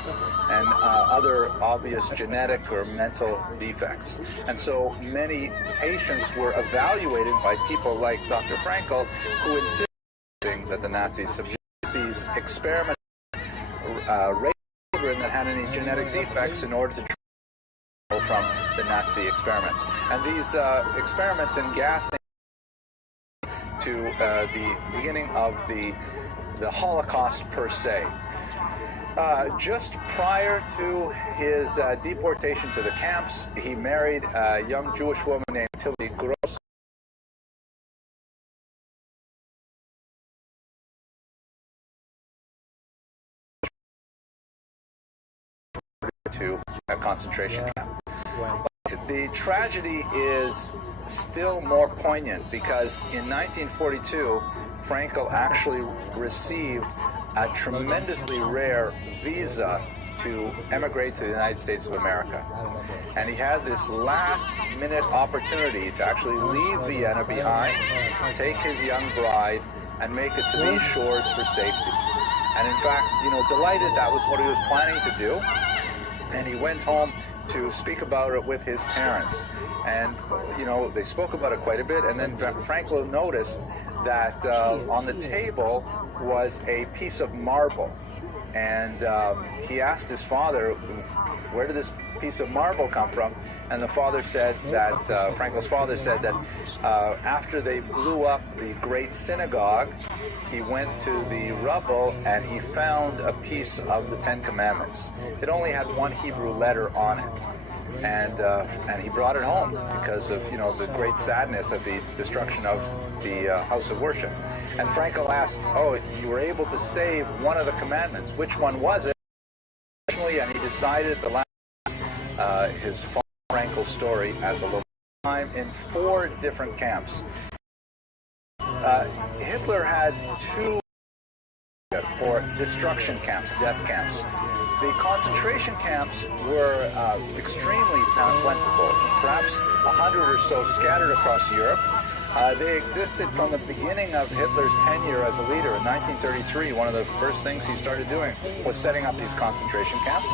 and other obvious genetic or mental defects. And so many patients were evaluated by people like Dr. Frankl, who insisted that the Nazis subject these experiments rape children that had any genetic defects in order to treat from the Nazi experiments. And these experiments in gassing to the beginning of the Holocaust per se. Just prior to his deportation to the camps, he married a young Jewish woman named Tilly Gross. To a concentration camp. The tragedy is still more poignant because in 1942, Frankl actually received a tremendously rare visa to emigrate to the United States of America. And he had this last-minute opportunity to actually leave Vienna behind, take his young bride, and make it to these shores for safety. And in fact, you know, delighted that was what he was planning to do. And he went home to speak about it with his parents. And, you know, they spoke about it quite a bit. And then Frankl noticed that on the table was a piece of marble. and he asked his father, where did this piece of marble come from? And the father said that, Frankel's father said that after they blew up the great synagogue, he went to the rubble and he found a piece of the Ten Commandments. It only had one Hebrew letter on it. And he brought it home because of, you know, the great sadness of the destruction of the house of worship. And Frankel asked, oh, you were able to save one of the commandments. Which one was it? And he decided the last, his father Frankel's story as a little time in 4 different camps. Hitler had 2 or destruction camps, death camps. The concentration camps were extremely plentiful, perhaps 100 or so scattered across Europe. They existed from the beginning of Hitler's tenure as a leader. In 1933, one of the first things he started doing was setting up these concentration camps.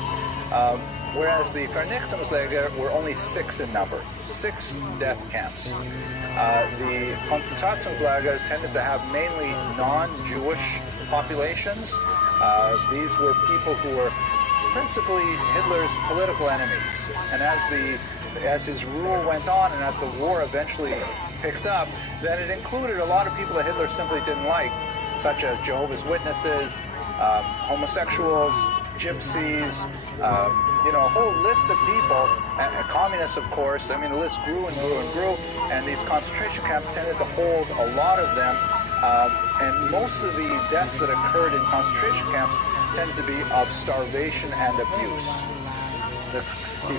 Whereas the Vernichtungslager were only 6 in number, 6 death camps. The Konzentrationslager tended to have mainly non-Jewish populations. These were people who were principally Hitler's political enemies. And as his rule went on and as the war eventually picked up, then it included a lot of people that Hitler simply didn't like, such as Jehovah's Witnesses, homosexuals, gypsies, you know, a whole list of people, and communists, of course. I mean, the list grew and grew and grew, and these concentration camps tended to hold a lot of them, and most of the deaths that occurred in concentration camps tended to be of starvation and abuse. The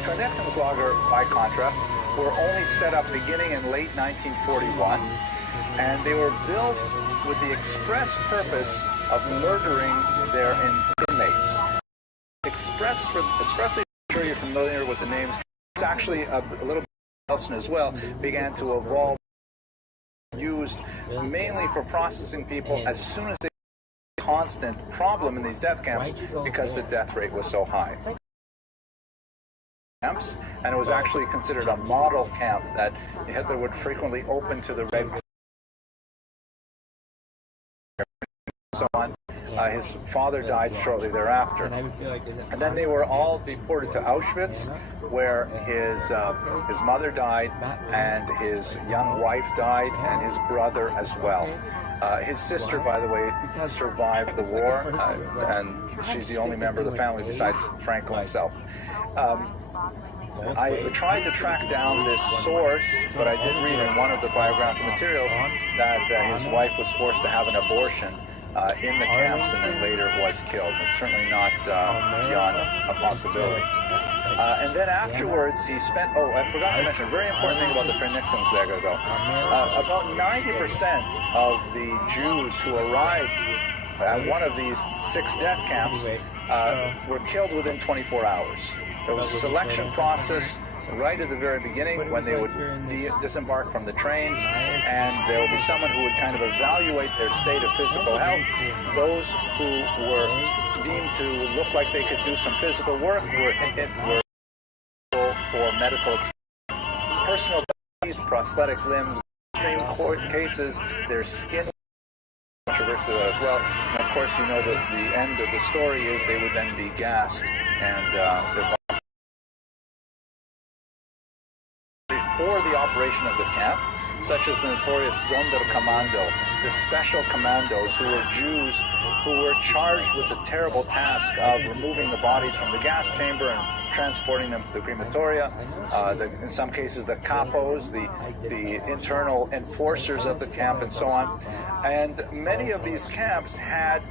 Vernichtungslager, by contrast, were only set up beginning in late 1941, and they were built with the express purpose of murdering their inmates. Expressly, I'm sure you're familiar with the names. It's actually a little bit else as well, began to evolve, used mainly for processing people as soon as they had a constant problem in these death camps because the death rate was so high. And it was actually considered a model camp that Hitler would frequently open to the Red so on. His father died shortly thereafter. And then they were all deported to Auschwitz, where his mother died, and his young wife died, and his brother as well. His sister, by the way, survived the war, and she's the only member of the family besides Frankel himself. I tried to track down this source, but I did read in one of the biographical materials that his wife was forced to have an abortion in the camps and then later was killed. It's certainly not beyond a possibility. And then afterwards, he spent, oh, I forgot to mention, a very important thing about the Vernichtungslager, though. About 90% of the Jews who arrived at one of these 6 death camps were killed within 24 hours. There was a selection process right at the very beginning when they would disembark from the trains, and there would be someone who would kind of evaluate their state of physical health. Those who were deemed to look like they could do some physical work were for medical personal bodies, prosthetic limbs, extreme cases, their skin controversy as well. And of course, you know that the end of the story is they would then be gassed and their for the operation of the camp, such as the notorious Sonderkommando, the special commandos who were Jews who were charged with the terrible task of removing the bodies from the gas chamber and transporting them to the crematoria. In some cases, the capos, the internal enforcers of the camp, and so on. And many of these camps had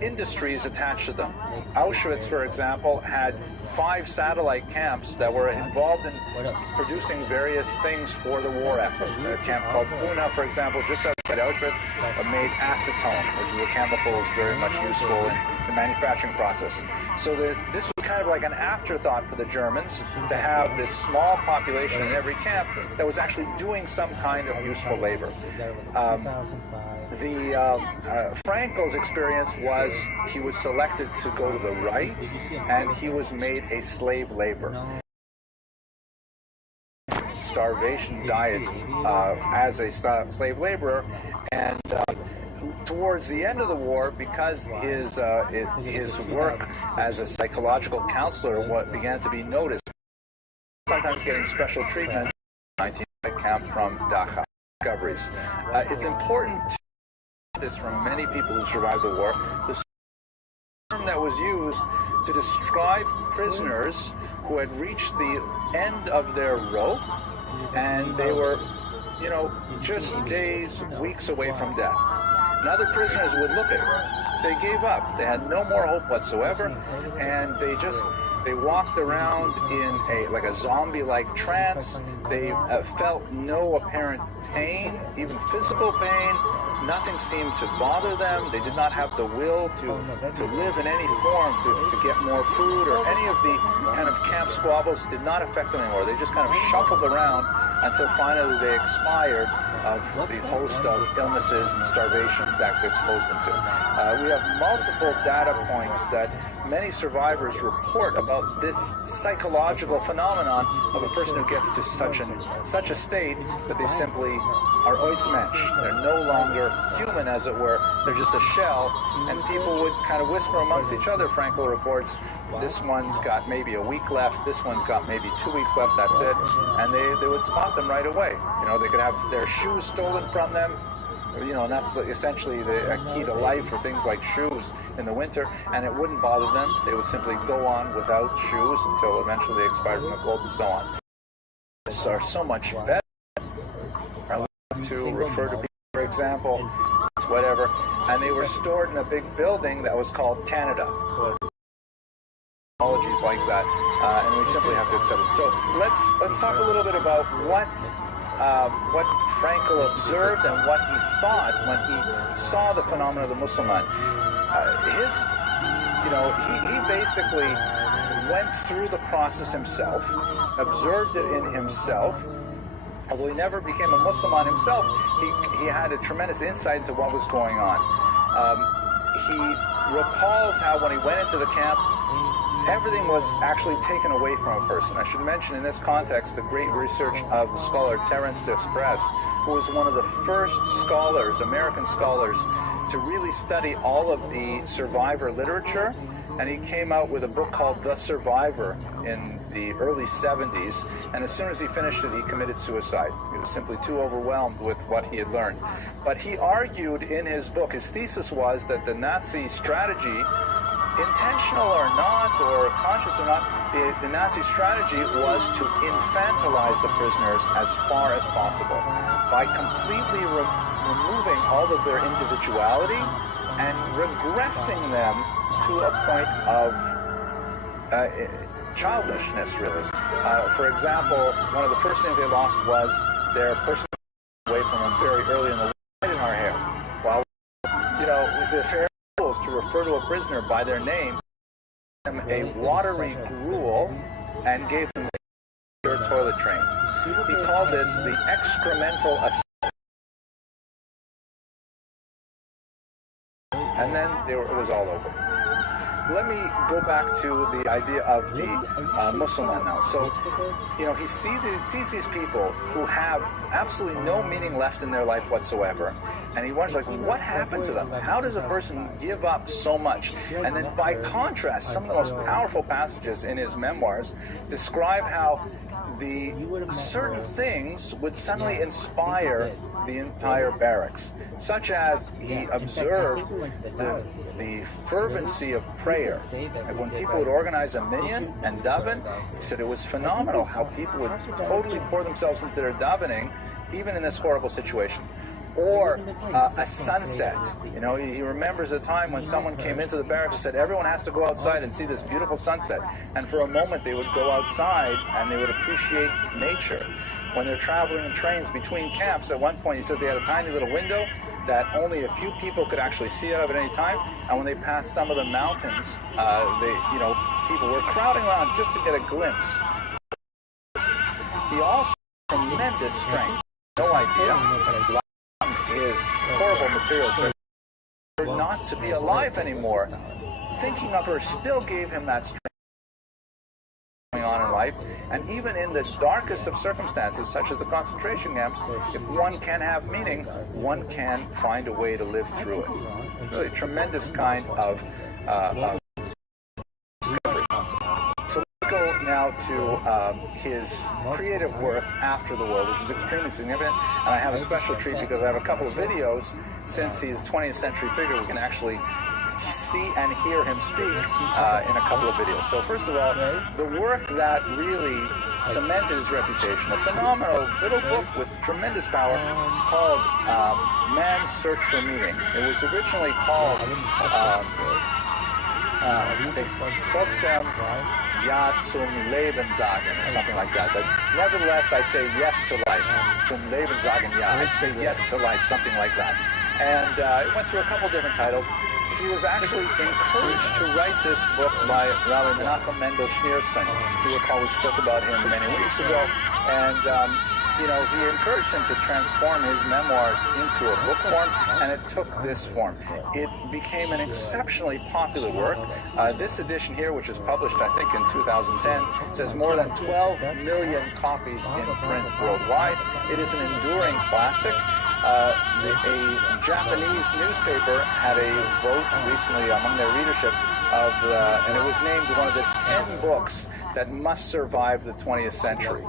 industries attached to them. Auschwitz, for example, had 5 satellite camps that were involved in producing various things for the war effort. A camp called Una, for example, just outside Auschwitz, made acetone, which was a chemical very much useful in the manufacturing process. So this was kind of like an afterthought for the Germans to have this small population in every camp that was actually doing some kind of useful labor. Frankel's experience was he was selected to go to the right, and he was made a slave labor. Starvation diet as a slave laborer, and towards the end of the war, because his work as a psychological counselor began to be noticed, sometimes getting special treatment. 19 camp from Dachau discoveries. It's important to know this from many people who survived the war. The term that was used to describe prisoners who had reached the end of their rope, and they were, just days, weeks away from death. And other prisoners would look at it. They gave up. They had no more hope whatsoever, and they walked around in a zombie-like trance. They felt no apparent pain, even physical pain. Nothing seemed to bother them. They did not have the will to live in any form, to get more food, or any of the kind of camp squabbles did not affect them anymore. They just kind of shuffled around until finally they expired of the host of illnesses and starvation that could expose them to. We have multiple data points that many survivors report about this psychological phenomenon of a person who gets to such a state that they simply are oismensch. They're no longer human, as it were. They're just a shell, and people would kind of whisper amongst each other. Frankel reports, this one's got maybe a week left, this one's got maybe 2 weeks left, that's it, and they would spot them right away. They could have their shoes stolen from them, and that's essentially the key to life for things like shoes in the winter, and it wouldn't bother them. They would simply go on without shoes until eventually they expired from the cold and so on. These are so much better. I love to refer to people, for example, whatever, and they were stored in a big building that was called Canada. Apologies like that, and we simply have to accept it. So let's talk a little bit about what Frankel observed and what he thought when he saw the phenomenon of the Musselman. He basically went through the process himself, observed it in himself. Although he never became a Muslim himself, he had a tremendous insight into what was going on. He recalls how when he went into the camp, everything was actually taken away from a person. I should mention in this context the great research of the scholar Terence Desprez, who was one of the first scholars, American scholars, to really study all of the survivor literature, and he came out with a book called The Survivor in the early 70s, and as soon as he finished it, he committed suicide. He was simply too overwhelmed with what he had learned. But he argued in his book, his thesis was that the Nazi strategy, intentional or not, or conscious or not, the Nazi strategy was to infantilize the prisoners as far as possible by completely removing all of their individuality and regressing them to a point of childishness, really. For example, one of the first things they lost was their personal away from them very early in the light in our hair. Well, the fair rules to refer to a prisoner by their name, them a watery gruel, and gave them their toilet train. He called this the excremental assault. And then it was all over. Let me go back to the idea of the Musselman now. So, he sees these people who have absolutely no meaning left in their life whatsoever, and he wonders, what happened to them? How does a person give up so much? And then, by contrast, some of the most powerful passages in his memoirs describe how the certain things would suddenly inspire the entire barracks, such as he observed the fervency of prayer. Like when people would organize a minyan and daven, he said it was phenomenal how people would totally pour themselves into their davening, even in this horrible situation. Or a sunset. He remembers a time when someone came into the barracks and said, everyone has to go outside and see this beautiful sunset. And for a moment they would go outside and they would appreciate nature. When they're traveling in trains between camps, at one point he says they had a tiny little window that only a few people could actually see out of at any time. And when they passed some of the mountains, people were crowding around just to get a glimpse. He also had tremendous strength. No idea. His horrible materials are not to be alive anymore. Thinking of her still gave him that strength going on in life. life. And even in the darkest of circumstances, such as the concentration camps, if one can have meaning, one can find a way to live through it. Really tremendous kind of discovery. So let's go now to his creative work after the war, which is extremely significant. And I have a special treat because I have a couple of videos since he's a 20th century figure. We can actually see and hear him speak in a couple of videos. So first of all, the work that really cemented his reputation, a phenomenal little book with tremendous power called Man's Search for Meaning. It was originally called Trotzdem Ja zum Leben sagen, or something like that. But nevertheless, I say yes to life. Zum Leben sagen ja. I say yes to life, something like that. And it went through a couple different titles. He was actually encouraged to write this book by Rabbi Menachem Mendel Schneerson. You recall we spoke about him many weeks ago. And, you know, he encouraged him to transform his memoirs into a book form, and it took this form. It became an exceptionally popular work. This edition here, which was published, I think, in 2010, says more than 12 million copies in print worldwide. It is an enduring classic. A Japanese newspaper had a vote recently among their readership of, and it was named one of the 10 books that must survive the 20th century.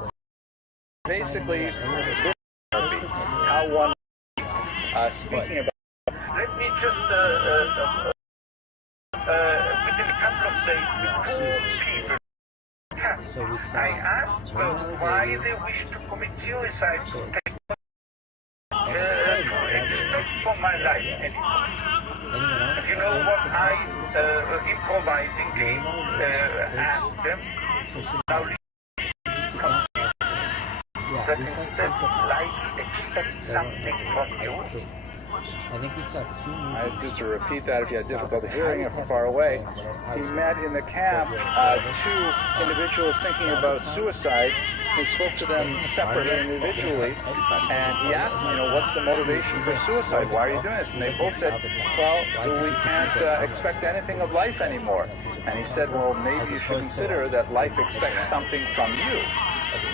Basically, how one, speaking about... Let me just, within a couple of days, before people, I asked them why they wish to commit suicide. Expect for my life anymore. And you know what I, improvisingly, asked them? Now, that instead life expects something from you. I think we saw 2 movies. Just to repeat that, if you had difficulty hearing it from far away, he met in the camp 2 individuals thinking about suicide. He spoke to them separately, individually, and he asked them, you know, what's the motivation for suicide? Why are you doing this? And they both said, well, we can't expect anything of life anymore. And he said, well, maybe you should consider that life expects something from you.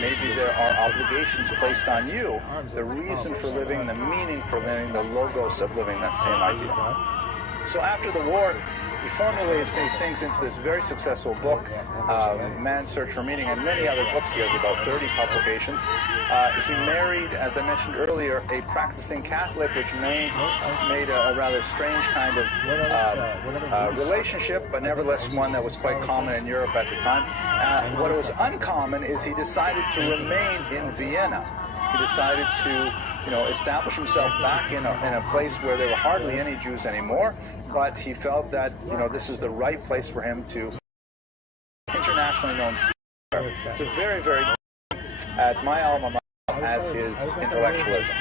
Maybe there are obligations placed on you, the reason for living, the meaning for living, the logos of living, that same idea. So after the war, he formulates these things into this very successful book, Man's Search for Meaning, and many other books. He has about 30 publications. He married, as I mentioned earlier, a practicing Catholic, which made a rather strange kind of relationship, but nevertheless one that was quite common in Europe at the time. What was uncommon is he decided to remain in Vienna. He decided to, you know, establish himself back in a place where there were hardly any Jews anymore, but he felt that, you know, this is the right place for him to internationally known. So very, very at my alma mater as his intellectualism.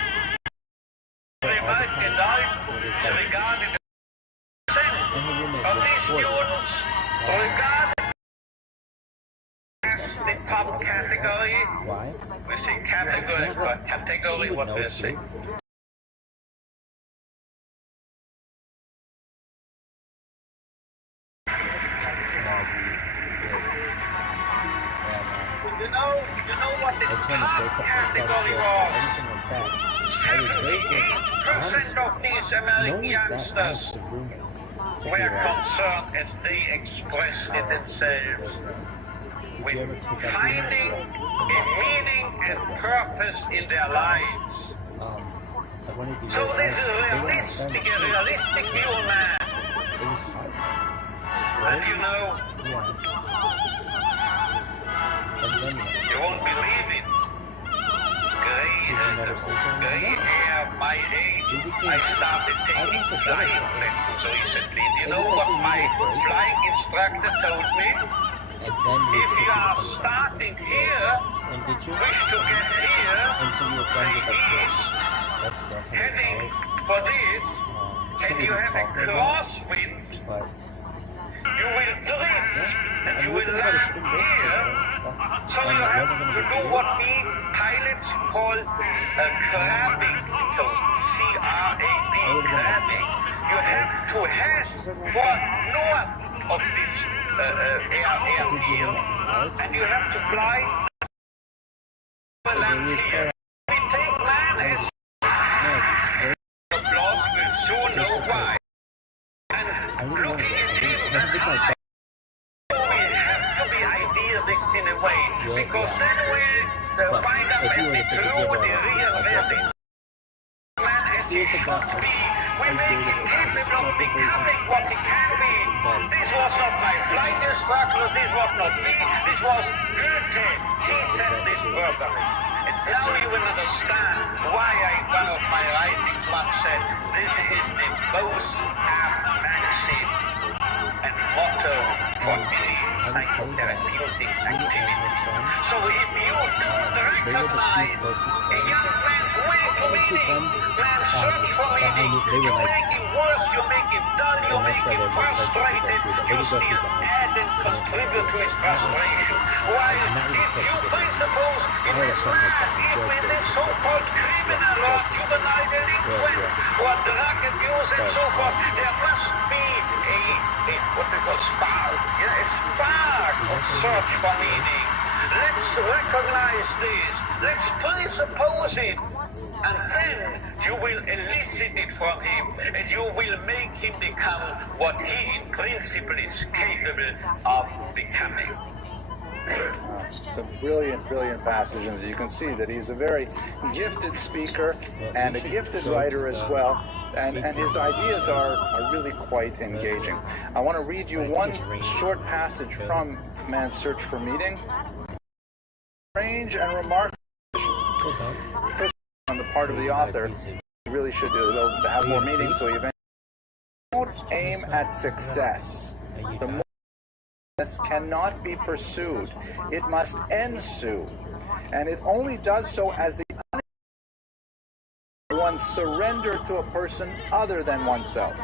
The top category. Why? We say category, but category what we say. You know what the top category was? 78% of these American youngsters were concerned, as they expressed it themselves, with finding a meaning and purpose in their lives. So this is a realistic view, man. And you know, you won't believe it. Gray hair, my age, I started taking flying lessons recently. Do you know what my flying instructor told me? If you are starting here, wish to get here, the east, heading for this, and you have a crosswind, you will drift, and you will land here, so you have to do what we pilots call crabbing, so C-R-A-B, crabbing. You have to head for north of this airfield, and you have to fly land here. We take land as applause will soon know why. And looking into that time, we have to be idealists in a way, because then we wind up and be true with the real reality. Man as he should be, we make him capable of becoming what he can be. This was not my flight instructor, this was not me, this was Goethe. He said this verbally. And now you will understand why one of my writings once said, this is the most apt maxim and motto for any psychotherapeutic activity. So if you don't recognize a young man's way to meaning, man's search for meaning, you make him worse, you make him dull, you make him frustrated, you still add and contribute to his frustration. While if you presuppose in this man, if in this so-called criminal or juvenile delinquent or drug abuse and so forth, there must be a what we call spark, a spark of search for meaning. Let's recognize this, let's presuppose it, and then you will elicit it from him, and you will make him become what he in principle is capable of becoming. Some brilliant passage, and as you can see that he's a very gifted speaker and a gifted writer as well, and his ideas are really quite engaging. I want to read you one short passage from Man's Search for Meaning. Strange and remarkable on the part of the author. You really should have more meaning, so you eventually don't aim at success. The more cannot be pursued. It must ensue. And it only does so as the one surrender to a person other than oneself.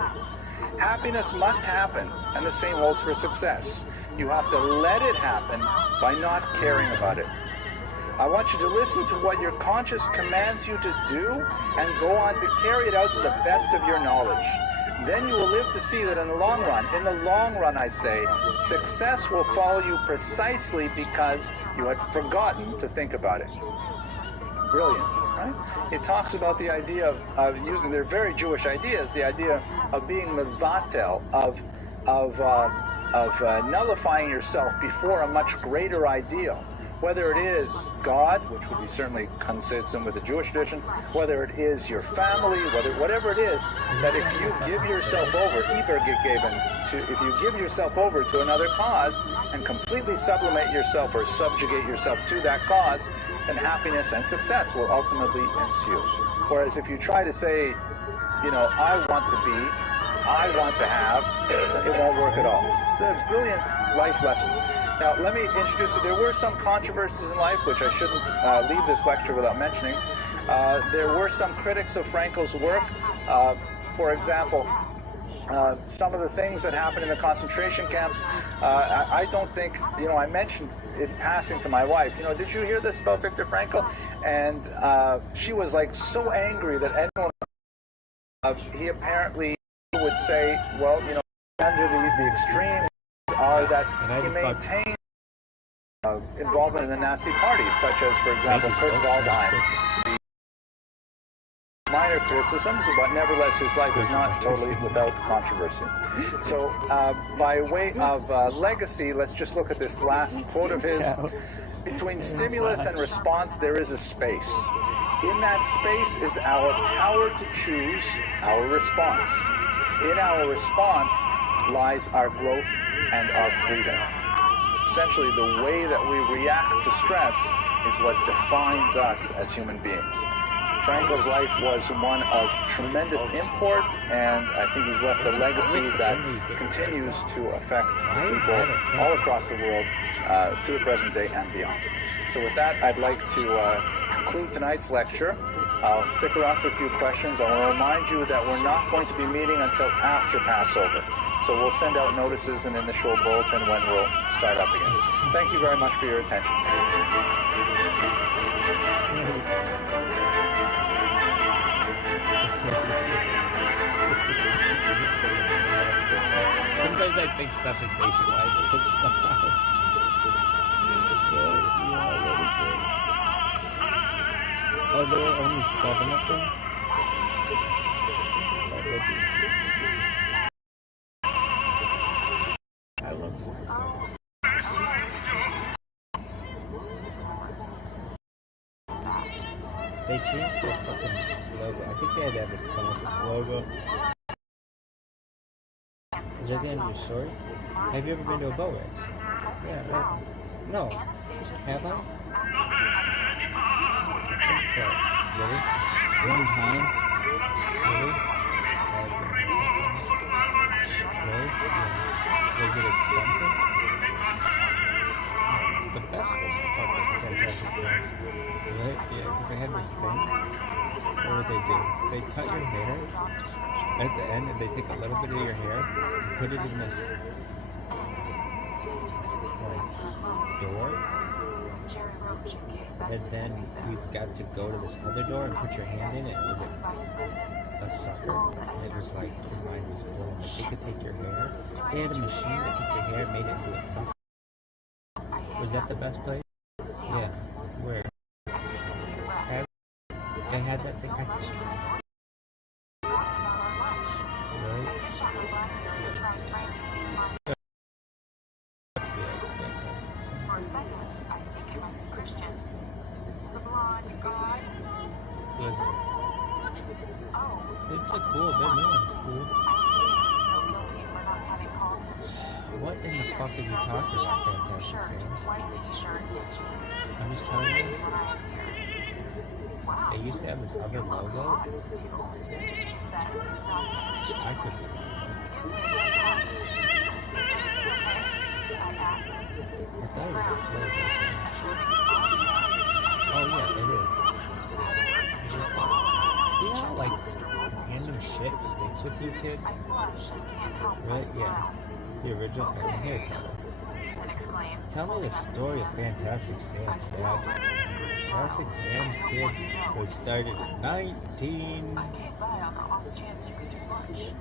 Happiness must happen, and the same holds for success. You have to let it happen by not caring about it. I want you to listen to what your conscience commands you to do and go on to carry it out to the best of your knowledge. Then you will live to see that in the long run, I say, success will follow you precisely because you had forgotten to think about it. Brilliant, right? It talks about the idea of using, they're very Jewish ideas, the idea of being mevatel, of nullifying yourself before a much greater ideal. Whether it is God, which would be certainly consistent with the Jewish tradition, whether it is your family, whatever it is, that if you give yourself over, if you give yourself over to another cause and completely sublimate yourself or subjugate yourself to that cause, then happiness and success will ultimately ensue. Whereas if you try to say, I want to be, I want to have, it won't work at all. It's a brilliant life lesson. Now, let me introduce it. There were some controversies in life, which I shouldn't leave this lecture without mentioning. There were some critics of Frankel's work. For example, some of the things that happened in the concentration camps, I don't think, I mentioned in passing to my wife, did you hear this about Viktor Frankl? And she was like so angry that anyone, he apparently would say, well, under the extreme are that he maintained involvement in the Nazi Party, such as, for example, Kurt Waldheim. Minor criticisms, but nevertheless his life is not totally without controversy. So by way of legacy, let's just look at this last quote of his. Between stimulus and response, there is a space. In that space is our power to choose our response. In our response lies our growth and our freedom. Essentially, the way that we react to stress is what defines us as human beings. Frankel's life was one of tremendous import, and I think he's left a legacy that continues to affect people all across the world to the present day and beyond. So with that, I'd like to conclude tonight's lecture. I'll stick around for a few questions. I want to remind you that we're not going to be meeting until after Passover. So we'll send out notices and in the show bulletin when we'll start up again. Thank you very much for your attention. Sometimes I think stuff is nationwide, but it's not. Oh, there were only 7 of them? I love Seinfeld. They changed their fucking logo. I think they had to have this classic logo. Is that the end of your story? Have you ever been to a boat race? Yeah, right. No. Have I? I think so. Really? One time? Really? Really? Yeah. Was it expensive? The best was fucking fantastic things. Really? Yeah, because they had this thing. What would they do? They cut your hair at the end, and they take a little bit of your hair and put it in this door, and then you got to go to this other door and put your hand in it. Was it a sucker? And it was like, your mind was blown. Like, they could take your hair. They had a machine that took your hair and made it into a sucker. Was that the best place? Yeah. Where? They had that thing. Right? For a second, I think it might be Christian. The blonde god. Was it? Oh. It's a cool, their new one's cool. I feel guilty for not having called him. What in the fuck are you talking about, Fantastic Shirt, Sam's? white t-shirt, and jeans. I'm just telling you. Wow. They used to have this other logo. He says, not even Christian. I could. He gives me a big hug. Is everything okay? I ask. I thought it was a logo. Oh yeah, it is. See how like random shit sticks with you, kids? I flush and can't help but Right? smile. Yeah. The original thing. Hair color. Ethan exclaims, Tell me the story of Fantastic Sam's, Dad. Fantastic Sam's, kid, was started in 19... I came by on the off chance you could do lunch.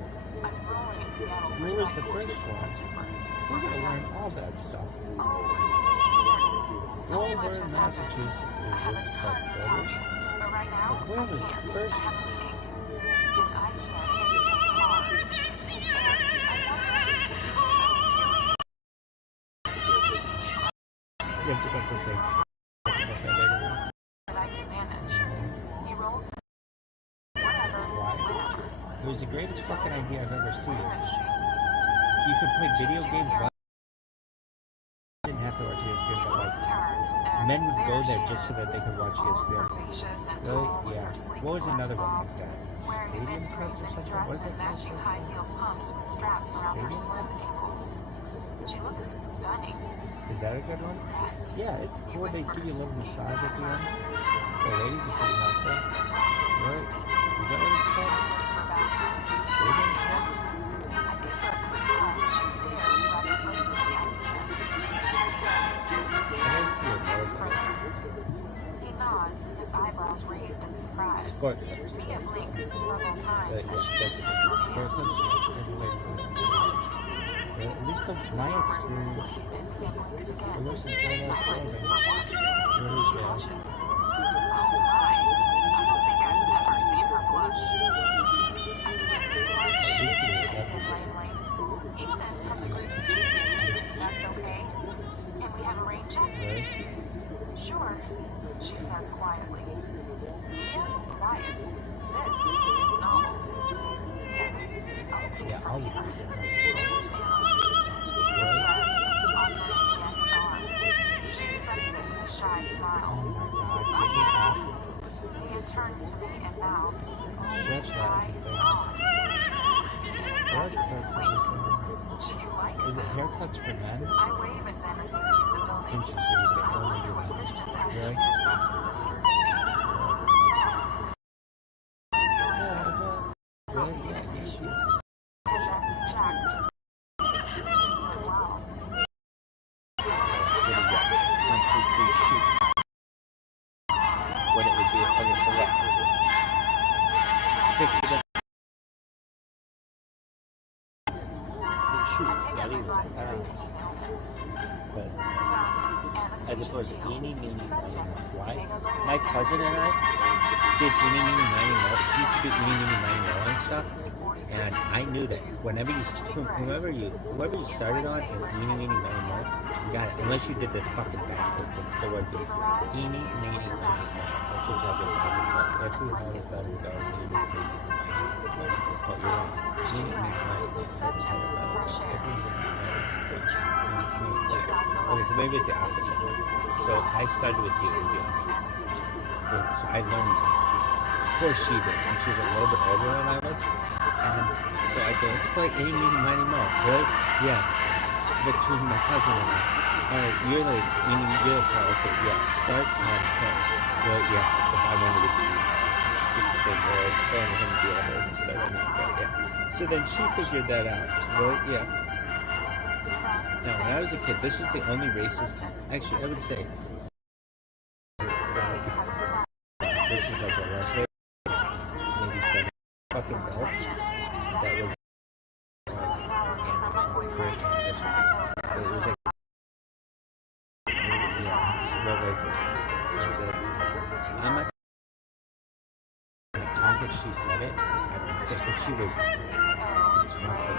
I've been rolling in Seattle for Where was the courses first in one? September. We're gonna learn all that stuff. Oh, so much Woolburn, has happened. Massachusetts I is have a its ton to tell brothers. you, but right now, But where I was the can't. first I have a meeting. An idea hits me hard. And I You have to take this thing. that I can manage. He rolls his whatever, wins. It was the greatest fucking idea I've ever seen. Where is she? You could play video games, but you didn't have to watch ESPN, but like, men would go there just so that they could watch ESPN. Really? Yeah. What was another one like that? Stadium Cuts or something? What is it? Matching high heel pumps with straps around her slim ankles. She looks stunning. Is that a good one? Yeah, it's cool. They give you a little massage at the end. The ladies are pretty hot though. Right? Is that what it's called? Stadium Cuts? I give her a quick hug as she stares rather blatantly at me. This is the Logo. He nods, his eyebrows raised in surprise. Sport. Mia blinks several times as she That's gives me Sport Cups. At least my experience, and Mia blinks it again. wasn't quite as bad. We're watching. Really She bad. blushes. Oh my, I don't think I've ever seen her blush. I can't be blush, I said lamely. Ethan has agreed to take me, if that's okay. Can we have a rain check? Right? Sure, she says quietly. Mia, quiet. This is novel. Yeah, I'll take it Yeah, from I'll here. use it. Ethan says, offering Mia his arm. She accepts it with a shy Oh smile. my god, get me off of this. Mia turns to me and mouths. Stretch that thing. Stretch that thing. She likes Is it it. haircuts for men? I wave at them as they leave the building. Interesting if they I only wonder do what men. Christian's attitude Really? is about his sister. Really? Yeah, Yankees. Back to Jack's. Wow. What is that? 1, 2, 3, shoot. What it would be if I was select. 50 to as opposed to eeny, meeny, miny, moe. Why? My cousin and I did eeny, meeny, miny, moe. He used to do eeny, meeny, miny, moe and stuff. And I knew that whoever you started on in eeny, meeny, miny, moe, you got it. Unless you did the fucking backwards. The word is eeny, meeny, miny, moe. That's what I did. That's who had it better go. Oh, you're right. Eeny, meeny, miny, moe. Okay, so maybe it's the opposite. So I started with you, to be honest. So I learned that before she did, and she was a little bit older than I was. And so I go, let's play eeny, meeny, miny, moe. Really? Yeah. Between my cousin and I. Alright, you're like, you're like, oh, okay, yeah. Start on point. Well, yeah. If I wanted to do the same word, so I'm going to do it and start on that. But yeah. So then she figured that out. Well, yeah. Now, when I was a kid, this was the only racist. Actually, I would say this is like a less racist, maybe 7 fucking belt. That was Anderson. It was like, what was it? She said, I'm not. In the context she said it, I would say, but she was. She said,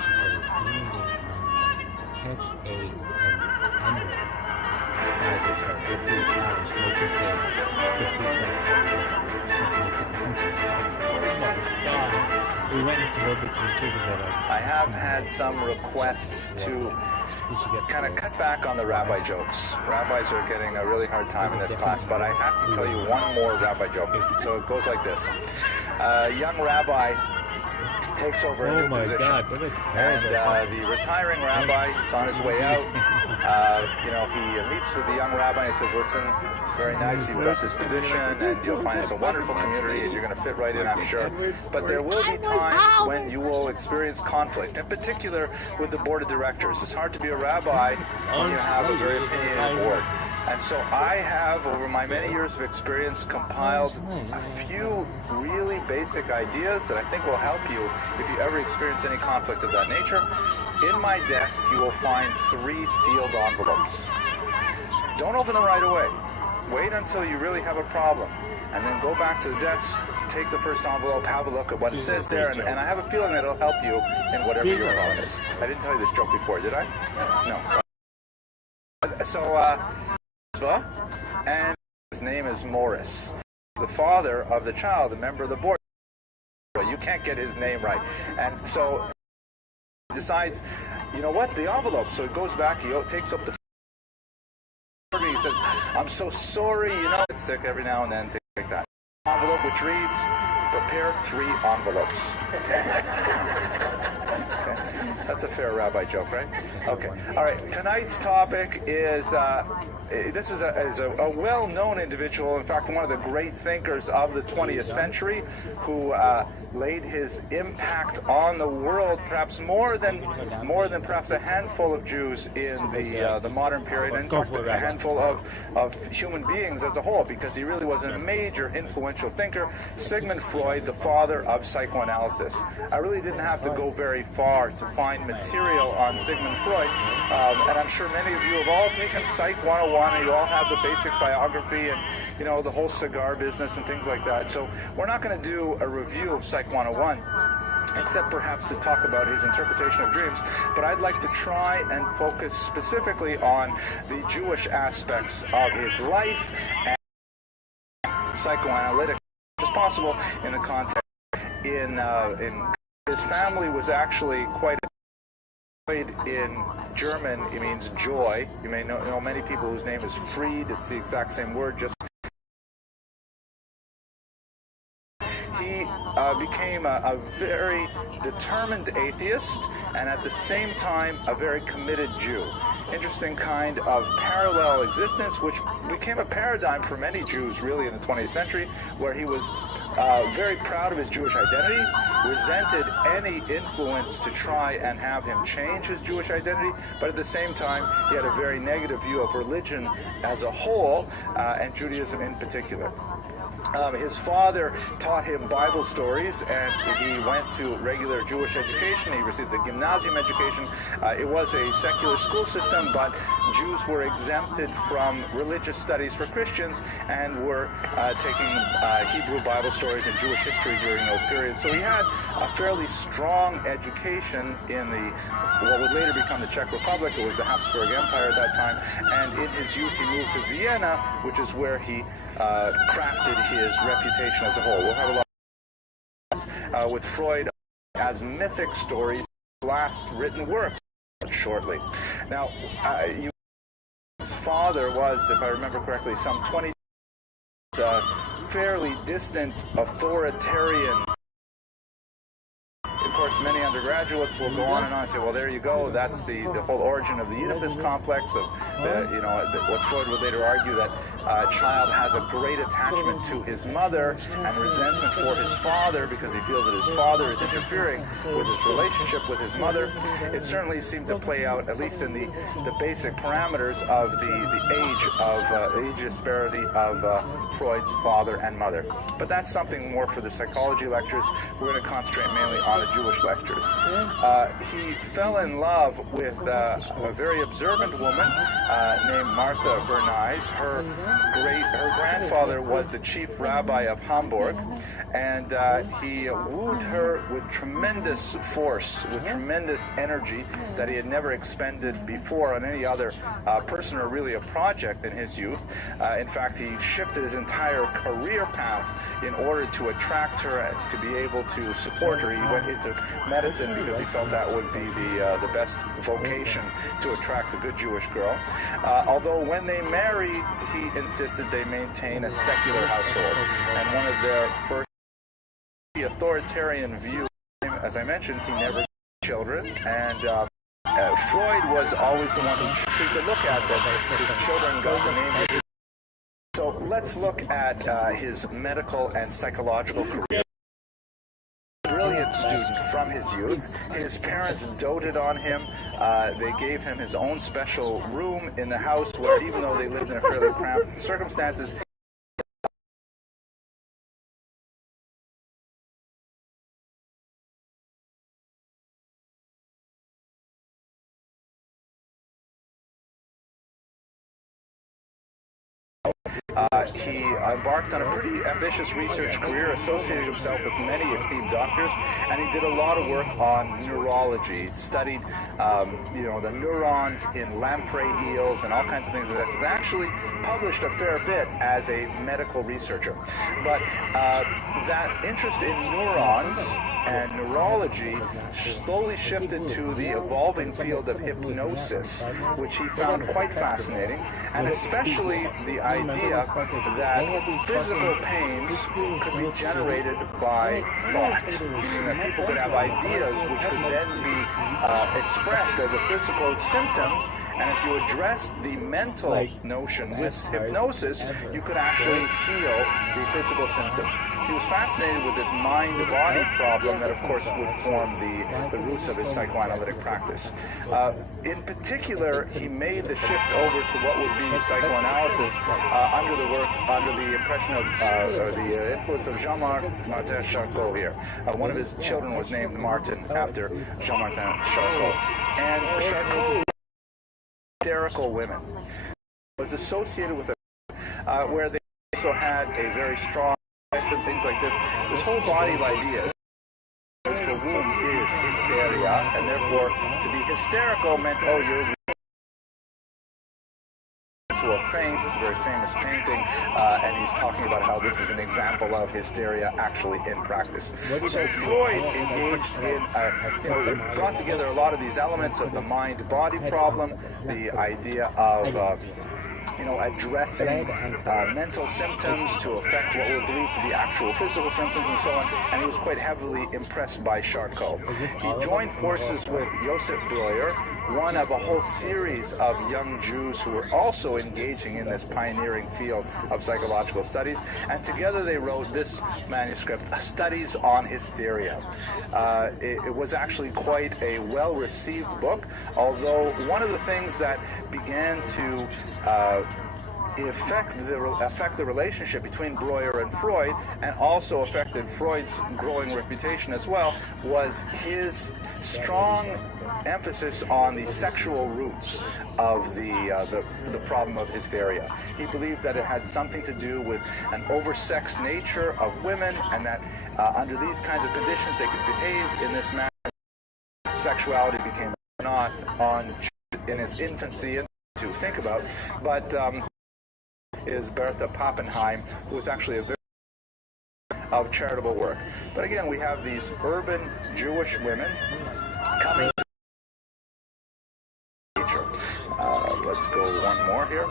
catch a and end if you challenge, make it pay 50 cents. Oh my god. We went and told the teachers about it. I have had some requests to kind of cut back on the rabbi jokes. Rabbis are getting a really hard time in this class, but I have to tell you one more rabbi joke. So it goes like this. A young rabbi takes over a new position. God, what a terrible and the retiring rabbi is on his way out. He meets with the young rabbi and he says, listen, it's very nice you've got this position and you'll find it's a wonderful community and you're going to fit right in, I'm sure. But there will be times when you will experience conflict, in particular with the board of directors. It's hard to be a rabbi when you have a very opinionated board. And so I have, over my many years of experience, compiled a few really basic ideas that I think will help you if you ever experience any conflict of that nature. In my desk, you will find 3 sealed envelopes. Don't open them right away. Wait until you really have a problem. And then go back to the desk, take the first envelope, have a look at what it says there, and I have a feeling that it'll help you in whatever your problem is. I didn't tell you this joke before, did I? No. So, and his name is Morris, the father of the child, a member of the board. You can't get his name right. And so he decides, you know what, the envelope. So he goes back, he takes up the he says, I'm so sorry, it's sick every now and then, things like that. Envelope which reads, prepare 3 envelopes. Okay. That's a fair rabbi joke, right? Okay. All right. Tonight's topic is this is a well-known individual. In fact, one of the great thinkers of the 20th century, who laid his impact on the world, perhaps more than perhaps a handful of Jews in the modern period, and in fact, a handful of human beings as a whole, because he really was a major influential thinker. Sigmund Freud, the father of psychoanalysis. I really didn't have to go very far to find material on Sigmund Freud, and I'm sure many of you have all taken Psych 101, and you all have the basic biography and the whole cigar business and things like that. So we're not going to do a review of Psych 101, except perhaps to talk about his interpretation of dreams. But I'd like to try and focus specifically on the Jewish aspects of his life and psychoanalytic as possible in the context. In his family was actually quite in German. It means joy. You may know many people whose name is Fried. It's the exact same word, just he became a very determined atheist and at the same time a very committed Jew. Interesting kind of parallel existence, which became a paradigm for many Jews really in the 20th century, where he was very proud of his Jewish identity, resented any influence to try and have him change his Jewish identity, but at the same time he had a very negative view of religion as a whole, and Judaism in particular. His father taught him Bible stories, and he went to regular Jewish education. He received the gymnasium education. It was a secular school system, but Jews were exempted from religious studies for Christians and were taking Hebrew Bible stories and Jewish history during those periods. So he had a fairly strong education in what would later become the Czech Republic. It was the Habsburg Empire at that time. And in his youth, he moved to Vienna, which is where he crafted his reputation as a whole. We'll have a lot with Freud as mythic stories, last written works shortly. Now, his father was, if I remember correctly, some 20 fairly distant authoritarian. Of course, many undergraduates will go on and say, well, there you go, that's the whole origin of the Oedipus complex, of what Freud would later argue, that a child has a great attachment to his mother and resentment for his father because he feels that his father is interfering with his relationship with his mother. It certainly seemed to play out, at least in the basic parameters of the age disparity of Freud's father and mother. But that's something more for the psychology lectures. We're going to concentrate mainly on the Jewish lectures. He fell in love with a very observant woman named Martha Bernays. Her grandfather was the chief rabbi of Hamburg, and he wooed her with tremendous force, with tremendous energy that he had never expended before on any other person or really a project in his youth. In fact, he shifted his entire career path in order to attract her and to be able to support her. He went into medicine because he felt that would be the best vocation to attract a good Jewish girl. Although when they married, he insisted they maintain a secular household. And one of their first authoritarian views, as I mentioned, he never had children. And Freud was always the one who took a look at that his children got the name. So let's look at his medical and psychological career. Brilliant student from his youth. His parents doted on him. They gave him his own special room in the house where, even though they lived in fairly cramped circumstances, he embarked on a pretty ambitious research career, associated himself with many esteemed doctors, and he did a lot of work on neurology. He studied, the neurons in lamprey eels and all kinds of things like that. So they actually published a fair bit as a medical researcher. But that interest in neurons and neurology slowly shifted to the evolving field of hypnosis, which he found quite fascinating, and especially the idea that physical pains could be generated by thought, and that people could have ideas which could then be expressed as a physical symptom. And if you address the mental notion with hypnosis, you could actually heal the physical symptom. He was fascinated with this mind-body problem that, of course, would form the roots of his psychoanalytic practice. In particular, he made the shift over to what would be psychoanalysis under the impression of, the influence of Jean-Martin Charcot here. One of his children was named Martin after Jean-Martin Charcot. And Charcot, hysterical women, was associated with where they also had a very strong things like this whole body of ideas. The womb is hysteria, and therefore to be hysterical meant, oh, you're to a faint. It's a very famous painting, and he's talking about how this is an example of hysteria actually in practice. So Freud engaged in, brought together a lot of these elements of the mind-body problem, the idea of addressing mental symptoms to affect what were believed to be actual physical symptoms and so on, and he was quite heavily impressed by Charcot. He joined forces with Joseph Breuer, one of a whole series of young Jews who were also engaging in this pioneering field of psychological studies, and together they wrote this manuscript, Studies on Hysteria. It was actually quite a well-received book, although one of the things that began to affect the relationship between Breuer and Freud, and also affected Freud's growing reputation as well, was his strong emphasis on the sexual roots of the problem of hysteria. He believed that it had something to do with an oversexed nature of women, and that under these kinds of conditions they could behave in this manner. Sexuality became not in its infancy to think about, but is Bertha Pappenheim, who was actually a very of charitable work. But again, we have these urban Jewish women coming to nature. Let's go one more here.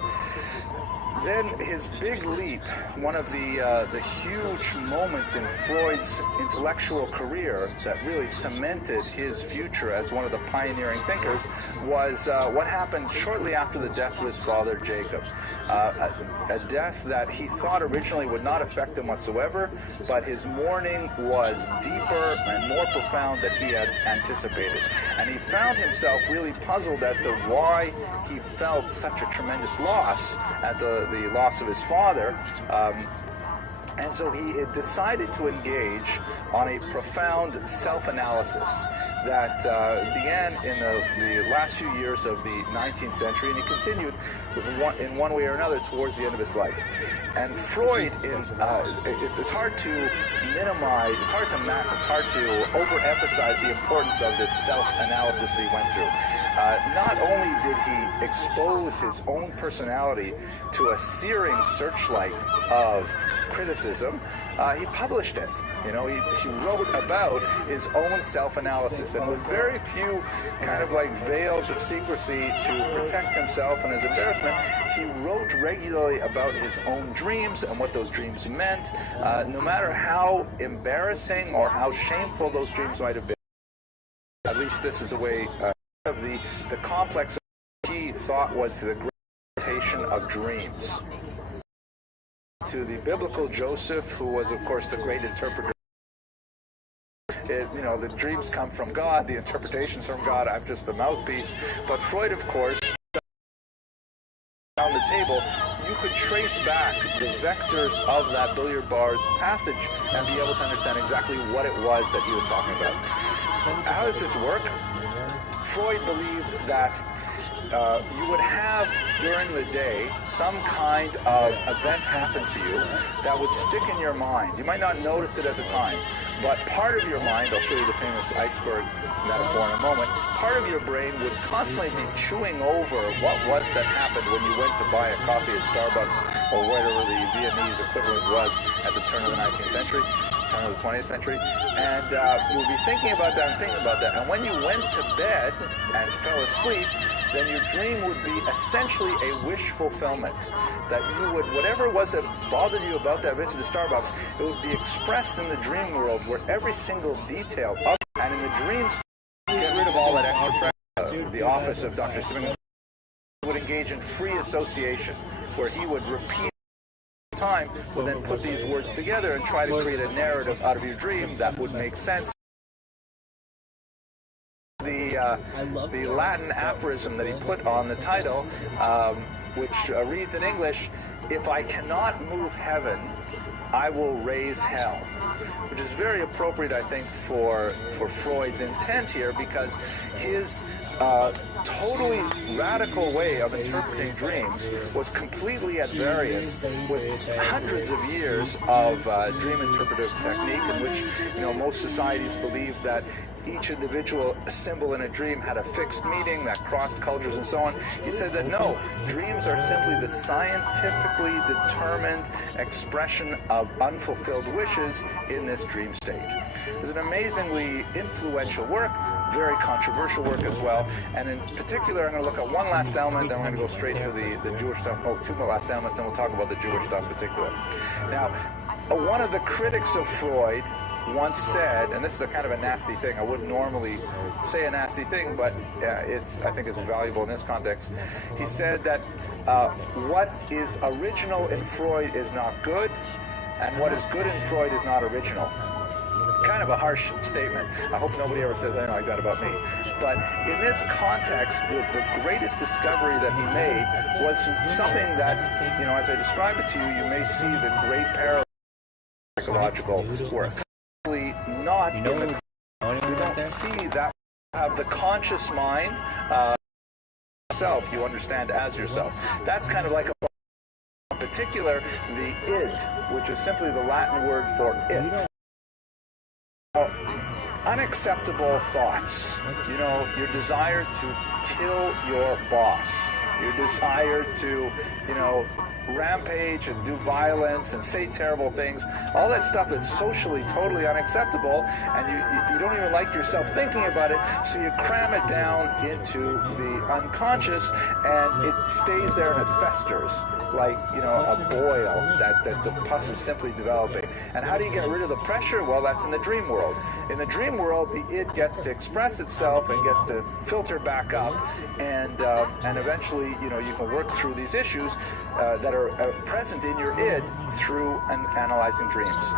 Then his big leap, one of the huge moments in Freud's intellectual career that really cemented his future as one of the pioneering thinkers, was what happened shortly after the death of his father, Jacob. A death that he thought originally would not affect him whatsoever, but his mourning was deeper and more profound than he had anticipated. And he found himself really puzzled as to why he felt such a tremendous loss at the loss of his father, and so he decided to engage on a profound self-analysis that began in the last few years of the 19th century, and he continued in one way or another towards the end of his life. And Freud, it's hard to minimize, it's hard to overemphasize the importance of this self-analysis that he went through. Not only did he expose his own personality to a searing searchlight of criticism, he published it. He wrote about his own self-analysis, and with very few kind of like veils of secrecy to protect himself and his embarrassment, he wrote regularly about his own dreams and what those dreams meant, no matter how embarrassing or how shameful those dreams might have been. At least this is the way of the complex he thought was the great interpretation of dreams. To the biblical Joseph, who was, of course, the great interpreter. The dreams come from God, the interpretations from God. I'm just the mouthpiece. But Freud, of course, on the table, you could trace back the vectors of that billiard bar's passage and be able to understand exactly what it was that he was talking about. How does this work? Freud believed that you would have during the day some kind of event happen to you that would stick in your mind. You might not notice it at the time, but part of your mind, I'll show you the famous iceberg metaphor in a moment, part of your brain would constantly be chewing over what was that happened when you went to buy a coffee at Starbucks or whatever the Viennese equivalent was at the turn of the 19th century, turn of the 20th century, and you would be thinking about that and thinking about that. And when you went to bed and fell asleep, then your dream would be essentially a wish fulfillment. That you would, whatever it was that bothered you about that visit to Starbucks, it would be expressed in the dream world where every single detail of it, and in the dreams, get rid of all that extra pressure. The office of Dr. Simmons would engage in free association, where he would repeat time, would then put these words together and try to create a narrative out of your dream that would make sense. The Latin aphorism that he put on the title, which reads in English, "If I cannot move heaven, I will raise hell," which is very appropriate, I think, for Freud's intent here, because his totally radical way of interpreting dreams was completely at variance with hundreds of years of dream interpretive technique, in which most societies believe that each individual symbol in a dream had a fixed meaning that crossed cultures and so on. He said that no, dreams are simply the scientifically determined expression of unfulfilled wishes in this dream state. It's an amazingly influential work, very controversial work as well, and in particular I'm going to look at one last element, then we're going to go straight to the Jewish stuff. Oh, two more last elements, then we'll talk about the Jewish stuff in particular. Now, one of the critics of Freud once said, and this is a kind of a nasty thing, I wouldn't normally say a nasty thing, but I think it's valuable in this context. He said that what is original in Freud is not good, and what is good in Freud is not original. kind of a harsh statement. I hope nobody ever says anything like that about me. But in this context, the greatest discovery that he made was something that, you know, as I describe it to you, you may see the great parallel in psychological work. Not in the, we don't see that of the conscious mind yourself, you understand as yourself. That's kind of like a, in particular, the id, which is simply the Latin word for it. Unacceptable thoughts, you know, your desire to kill your boss, your desire to, you know, rampage and do violence and say terrible things, all that stuff that's socially totally unacceptable, and you don't even like yourself thinking about it, so you cram it down into the unconscious, and it stays there and it festers like, you know, a boil that the pus is simply developing. And how do you get rid of the pressure? Well, that's in the dream world. In the dream world, the id gets to express itself and gets to filter back up, and eventually, you know, you can work through these issues that are present in your id through analyzing dreams.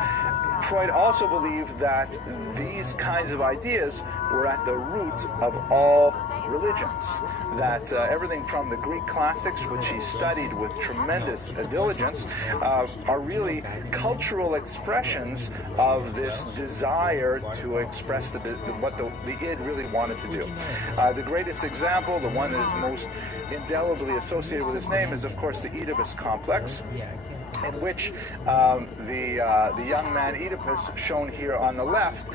Freud also believed that these kinds of ideas were at the root of all religions, that everything from the Greek classics, which he studied with tremendous diligence, are really cultural expressions of this desire to express what the id really wanted to do. The greatest example, the one that is most indelibly associated with his name, is of course the Oedipus complex, in which the young man Oedipus, shown here on the left,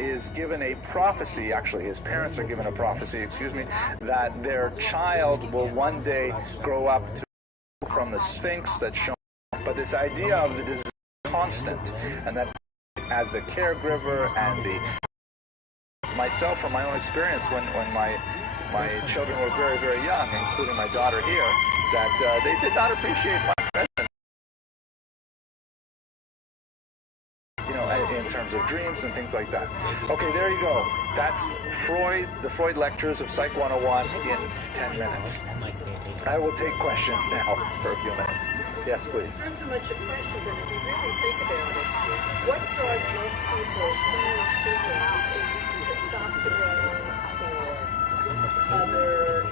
is given a prophecy, actually his parents are given a prophecy, excuse me, that their child will one day grow up to from the Sphinx that's shown, but this idea of the desire constant, and that as the caregiver and the myself from my own experience when my children were very, very young, including my daughter here, that they did not appreciate my presence, you know, in terms of dreams and things like that. Okay, there you go. That's Freud, the Freud lectures of Psych 101 in 10 minutes. I will take questions now for a few minutes. Yes, please. Not so much a question, but if you really think about it, what draws most people, generally speaking, is testosterone or other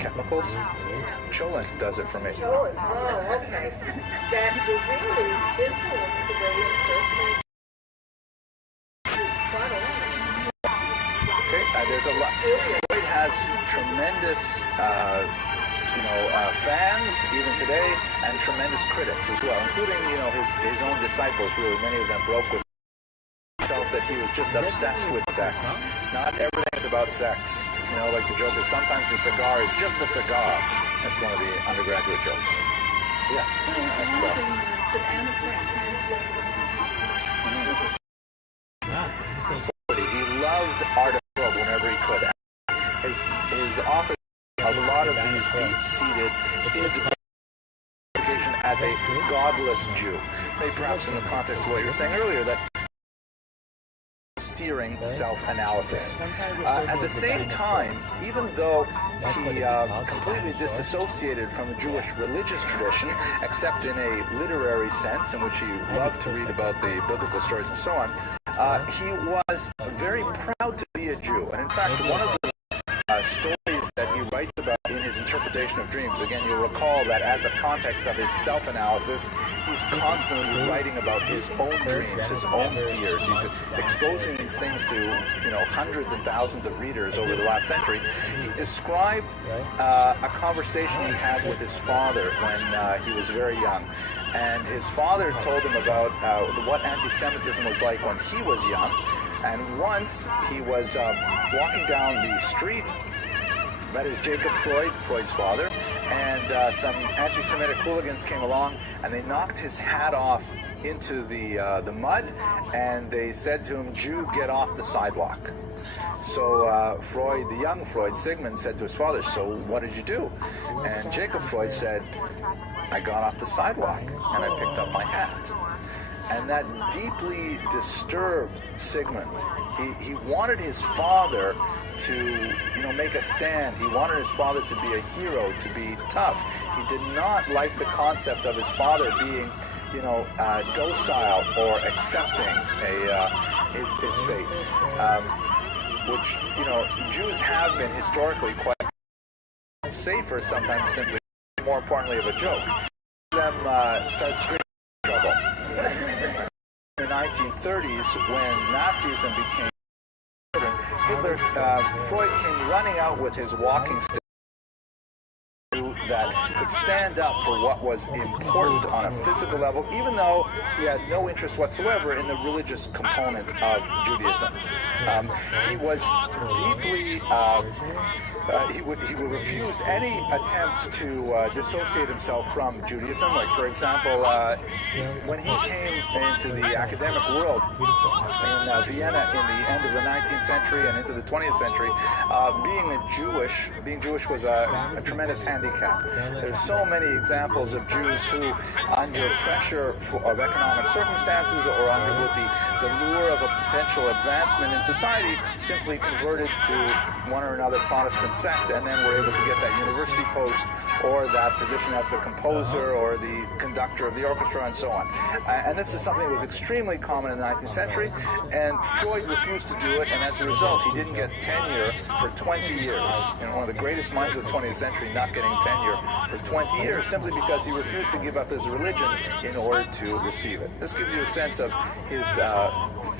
Chemicals? Cholent does it for me. Cholent, oh, okay. That will really influence the way a person is spot on. Okay, there's a lot. Freud has tremendous, fans even today, and tremendous critics as well, including, you know, his own disciples. Really, many of them broke with. Felt that he was just obsessed with sex. Not everything is about sex. You know, like the joke is sometimes a cigar is just a cigar. That's one of the undergraduate jokes. Yes. That's He loved art of world whenever he could. His author has a lot of these deep-seated identification as a godless Jew. Maybe perhaps in the context of what you were saying earlier, that searing self-analysis. At the same time, even though he completely disassociated from the Jewish religious tradition, except in a literary sense, in which he loved to read about the biblical stories and so on, he was very proud to be a Jew. And in fact, one of the stories that he writes about in his interpretation of dreams, again, you'll recall that as a context of his self-analysis, he's constantly writing about his own dreams, his own fears. He's exposing these things to, you know, hundreds and thousands of readers over the last century. He described a conversation he had with his father when he was very young. And his father told him about what anti-Semitism was like when he was young. And once he was walking down the street, that is Jacob Freud, Freud's father, and some anti-Semitic hooligans came along and they knocked his hat off into the mud, and they said to him, "Jew, get off the sidewalk." So Freud, the young Freud, Sigmund, said to his father, "So what did you do?" And Jacob Freud said, "I got off the sidewalk and I picked up my hat." And that deeply disturbed Sigmund. He wanted his father to, you know, make a stand. He wanted his father to be a hero, to be tough. He did not like the concept of his father being, docile or accepting his fate, which Jews have been historically quite safer, sometimes simply more importantly of a joke. Them start screaming trouble. In the 1930s, when Nazism became Hitler, Freud came running out with his walking stick that could stand up for what was important on a physical level, even though he had no interest whatsoever in the religious component of Judaism. He was deeply, he refused any attempts to dissociate himself from Judaism. Like, for example, when he came into the academic world in Vienna in the end of the 19th century and into the 20th century, being Jewish was a tremendous handicap. There's so many examples of Jews who, under pressure of economic circumstances or under the lure of a potential advancement in society, simply converted to one or another Protestant sect and then were able to get that university post or that position as the composer or the conductor of the orchestra and so on. And this is something that was extremely common in the 19th century, and Freud refused to do it, and as a result, he didn't get tenure for 20 years. One of the greatest minds of the 20th century not getting tenure for 20 years simply because he refused to give up his religion in order to receive it. This gives you a sense of his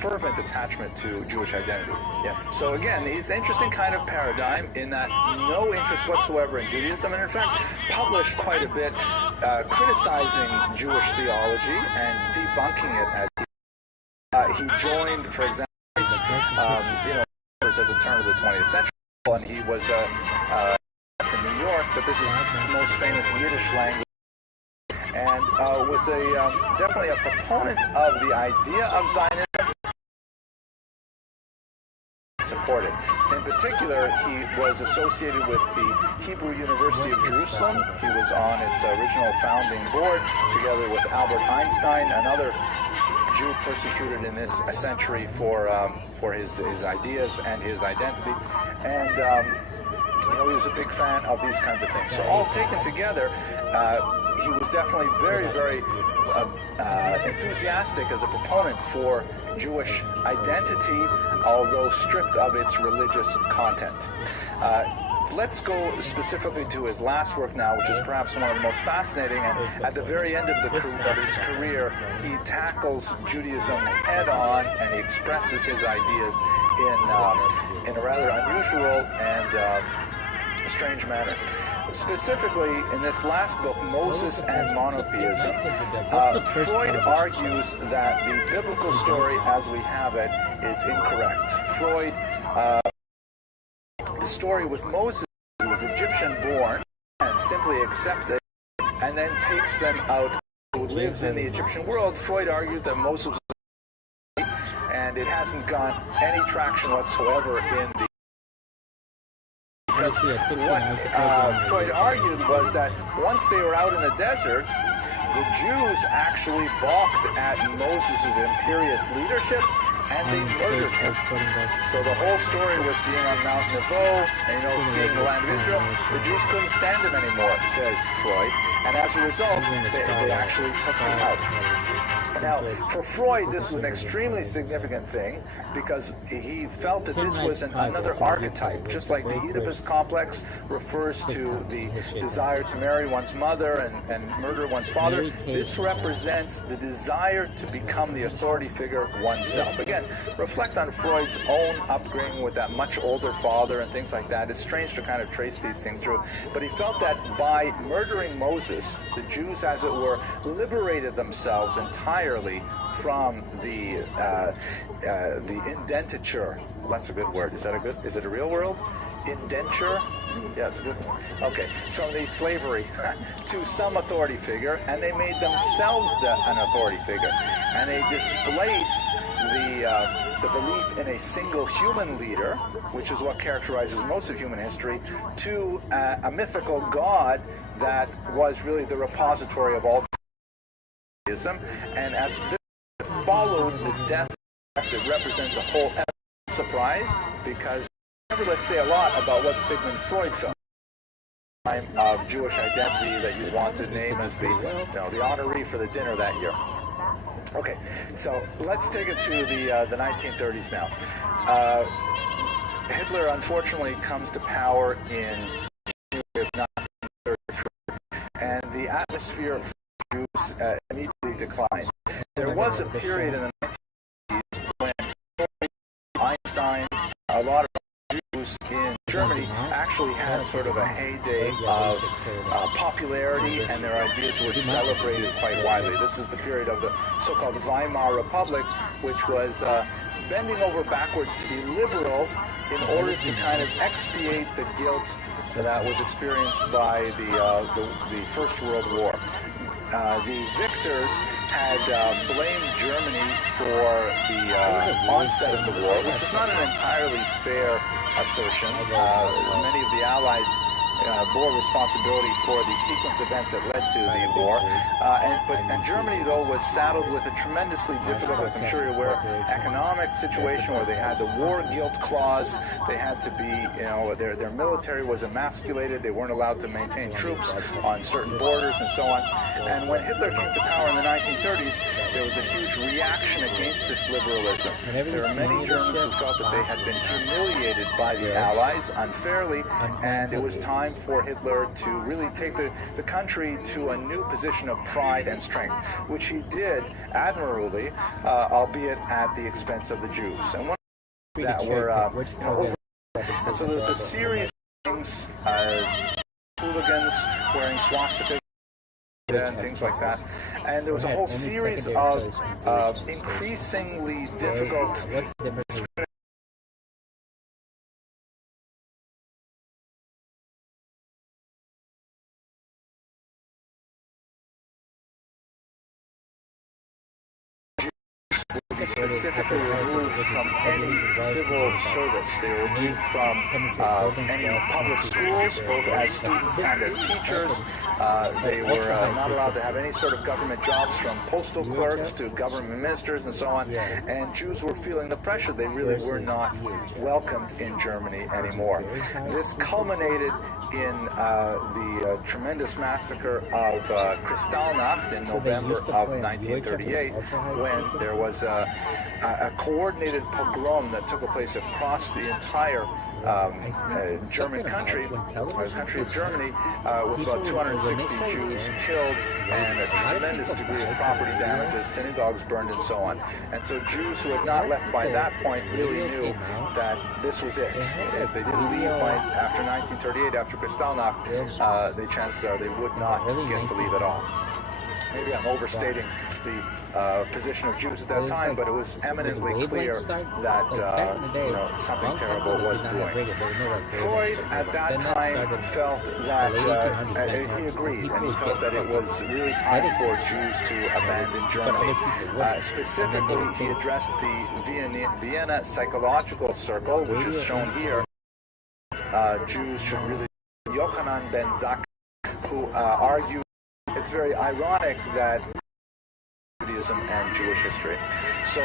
fervent attachment to Jewish identity. Yeah. So again, it's an interesting kind of paradigm in that no interest whatsoever in Judaism, and in fact published quite a bit criticizing Jewish theology and debunking it as he joined, for example, at the turn of the 20th century, and he was in New York, but this is the most famous Yiddish language, and was definitely a proponent of the idea of Zionism. Supported. In particular, he was associated with the Hebrew University of Jerusalem. He was on its original founding board, together with Albert Einstein, another Jew persecuted in this century for his ideas and his identity. And he was a big fan of these kinds of things. So all taken together, he was definitely very, very enthusiastic as a proponent for Jewish identity, although stripped of its religious content. Let's go specifically to his last work now, which is perhaps one of the most fascinating, and at the very end of his career, he tackles Judaism head-on, and he expresses his ideas in a rather unusual and strange manner. Specifically, in this last book, Moses and Monotheism, Freud argues that the biblical story as we have it is incorrect. Freud, the story with Moses, who was Egyptian-born and simply accepted and then takes them out, who lives in the Egyptian world. Freud argued that Moses was and it hasn't got any traction whatsoever in the because what Freud argued was that once they were out in the desert, the Jews actually balked at Moses' imperious leadership and they murdered him. So the whole story with being on Mount Nebo and seeing the land of Israel, the Jews couldn't stand him anymore, says Freud, and as a result, they actually took him out. Now, for Freud, this was an extremely significant thing because he felt that this was another archetype, just like the Oedipus complex refers to the desire to marry one's mother and murder one's father. This represents the desire to become the authority figure oneself. Again, reflect on Freud's own upbringing with that much older father and things like that. It's strange to kind of trace these things through. But he felt that by murdering Moses, the Jews, as it were, liberated themselves entirely from the indentature. That's a good word. Is it a real word? Indenture? Yeah, it's a good one. Okay, from the slavery to some authority figure, and they made themselves an authority figure, and they displaced the belief in a single human leader, which is what characterizes most of human history, to a mythical god that was really the repository of all Judaism. And as this followed the death, it represents a whole surprised because nevertheless say a lot about what Sigmund Freud felt. of Jewish identity that you want to name as the honoree for the dinner that year. Okay, so let's take it to the 1930s now. Hitler unfortunately comes to power in January of 1933, and the atmosphere for Jews immediately declined. There was a period in the 1980s when Einstein, a lot of Jews in Germany actually had sort of a heyday of popularity, and their ideas were celebrated quite widely. This is the period of the so-called Weimar Republic, which was bending over backwards to be liberal in order to kind of expiate the guilt that was experienced by the First World War. The victors had blamed Germany for the onset of the war, which is not an entirely fair assertion. Many of the Allies bore responsibility for the sequence of events that led to the war. And Germany, though, was saddled with a tremendously difficult, as I'm sure you're aware, economic situation where they had the war guilt clause. They had to be, their military was emasculated. They weren't allowed to maintain troops on certain borders and so on. And when Hitler came to power in the 1930s, there was a huge reaction against this liberalism. There were many Germans who felt that they had been humiliated by the Allies unfairly, and it was time for Hitler to really take the country to a new position of pride and strength, which he did admirably, albeit at the expense of the Jews. And one that were over. And so there was a series of things, hooligans wearing swastikas and things like that, and there was a whole series of increasingly difficult specifically removed from any civil service. They were removed from any public schools, both as students and as teachers. They were not allowed to have any sort of government jobs, from postal clerks to government ministers and so on. And Jews were feeling the pressure. They really were not welcomed in Germany anymore. This culminated in the tremendous massacre of Kristallnacht in November of 1938, when there was a coordinated pogrom that took place across the entire German country, the country of Germany, with about 260 Jews killed and a tremendous degree of property damages, synagogues burned, and so on. And so Jews who had not left by that point really knew that this was it. If they didn't leave after 1938, after Kristallnacht, the chances are they would not get to leave at all. Maybe I'm overstating the position of Jews at that time, but it was eminently clear that something terrible was brewing. Freud at that time felt that he agreed, and he felt that it was really time for Jews to abandon Germany. Specifically, he addressed the Vienna Psychological Circle, which is shown here. Jews should really. Yochanan ben Zakkai, who argued. It's very ironic that Judaism and Jewish history. So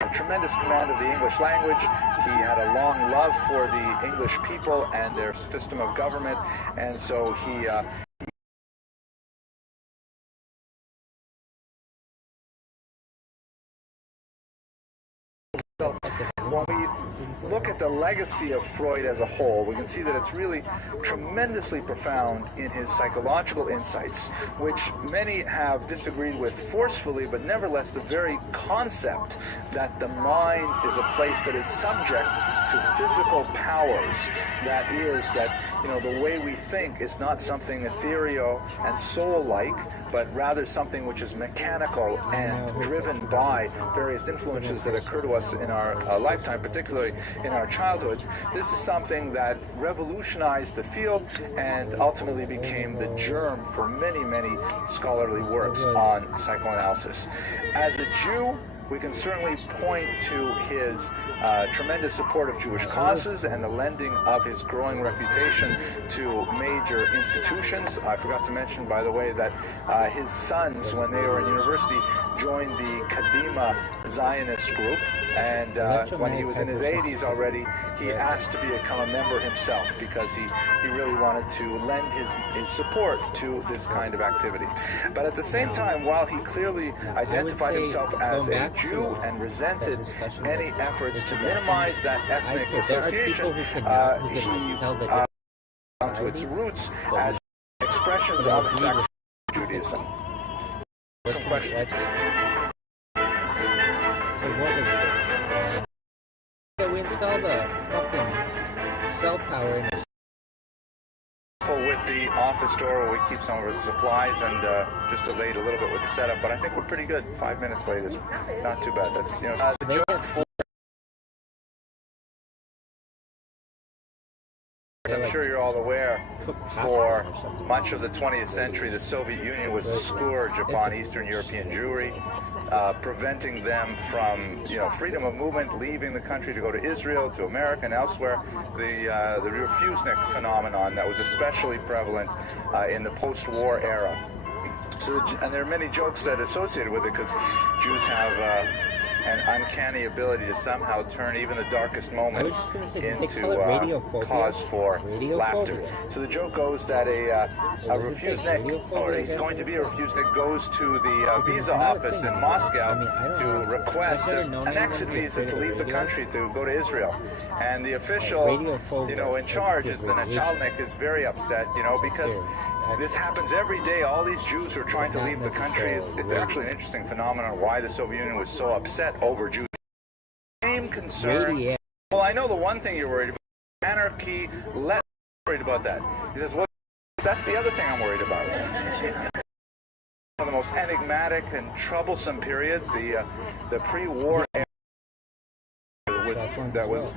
the tremendous command of the English language, he had a long love for the English people and their system of government, and so he when we look at the legacy of Freud as a whole, we can see that it's really tremendously profound in his psychological insights, which many have disagreed with forcefully, but nevertheless the very concept that the mind is a place that is subject to physical powers, that is, that the way we think is not something ethereal and soul-like, but rather something which is mechanical and driven by various influences that occur to us in our lifetime, particularly in our childhoods. This is something that revolutionized the field and ultimately became the germ for many, many scholarly works on psychoanalysis. As a Jew we can certainly point to his tremendous support of Jewish causes and the lending of his growing reputation to major institutions. I forgot to mention, by the way, that his sons, when they were in university, joined the Kadima Zionist group, and when he was in his 80s already, he asked to become a member himself because he really wanted to lend his support to this kind of activity. But at the same time, while he clearly identified himself as a Jew and resented any efforts to minimize that ethnic association, he to its roots as expressions of his actual Judaism. Some questions. So what was this? So we installed a fucking cell tower in the with the office door where we keep some of our supplies, and just delayed a little bit with the setup, but I think we're pretty good. 5 minutes late is not too bad. That's, you know, the joke for, I'm sure you're all aware, for much of the 20th century, the Soviet Union was a scourge upon Eastern European Jewry, preventing them from, you know, freedom of movement, leaving the country to go to Israel, to America, and elsewhere. The refusnik phenomenon that was especially prevalent in the post-war era. So, and there are many jokes that are associated with it because Jews have an uncanny ability to somehow turn even the darkest moments into cause for laughter. So the joke goes that a refusnik, or he's going to be a refusnik, goes to the visa office in Moscow to request an exit visa to leave the country to go to Israel. And the official, you know, in charge, is the Nachalnik, is very upset, you know, because this happens every day. All these Jews who are trying to leave the country. It's actually an interesting phenomenon why the Soviet Union was so upset over Jews. Same concern. Well, I know the one thing you're worried about, anarchy. Less worried about that. He says, well, that's the other thing I'm worried about. One of the most enigmatic and troublesome periods, the pre-war era that was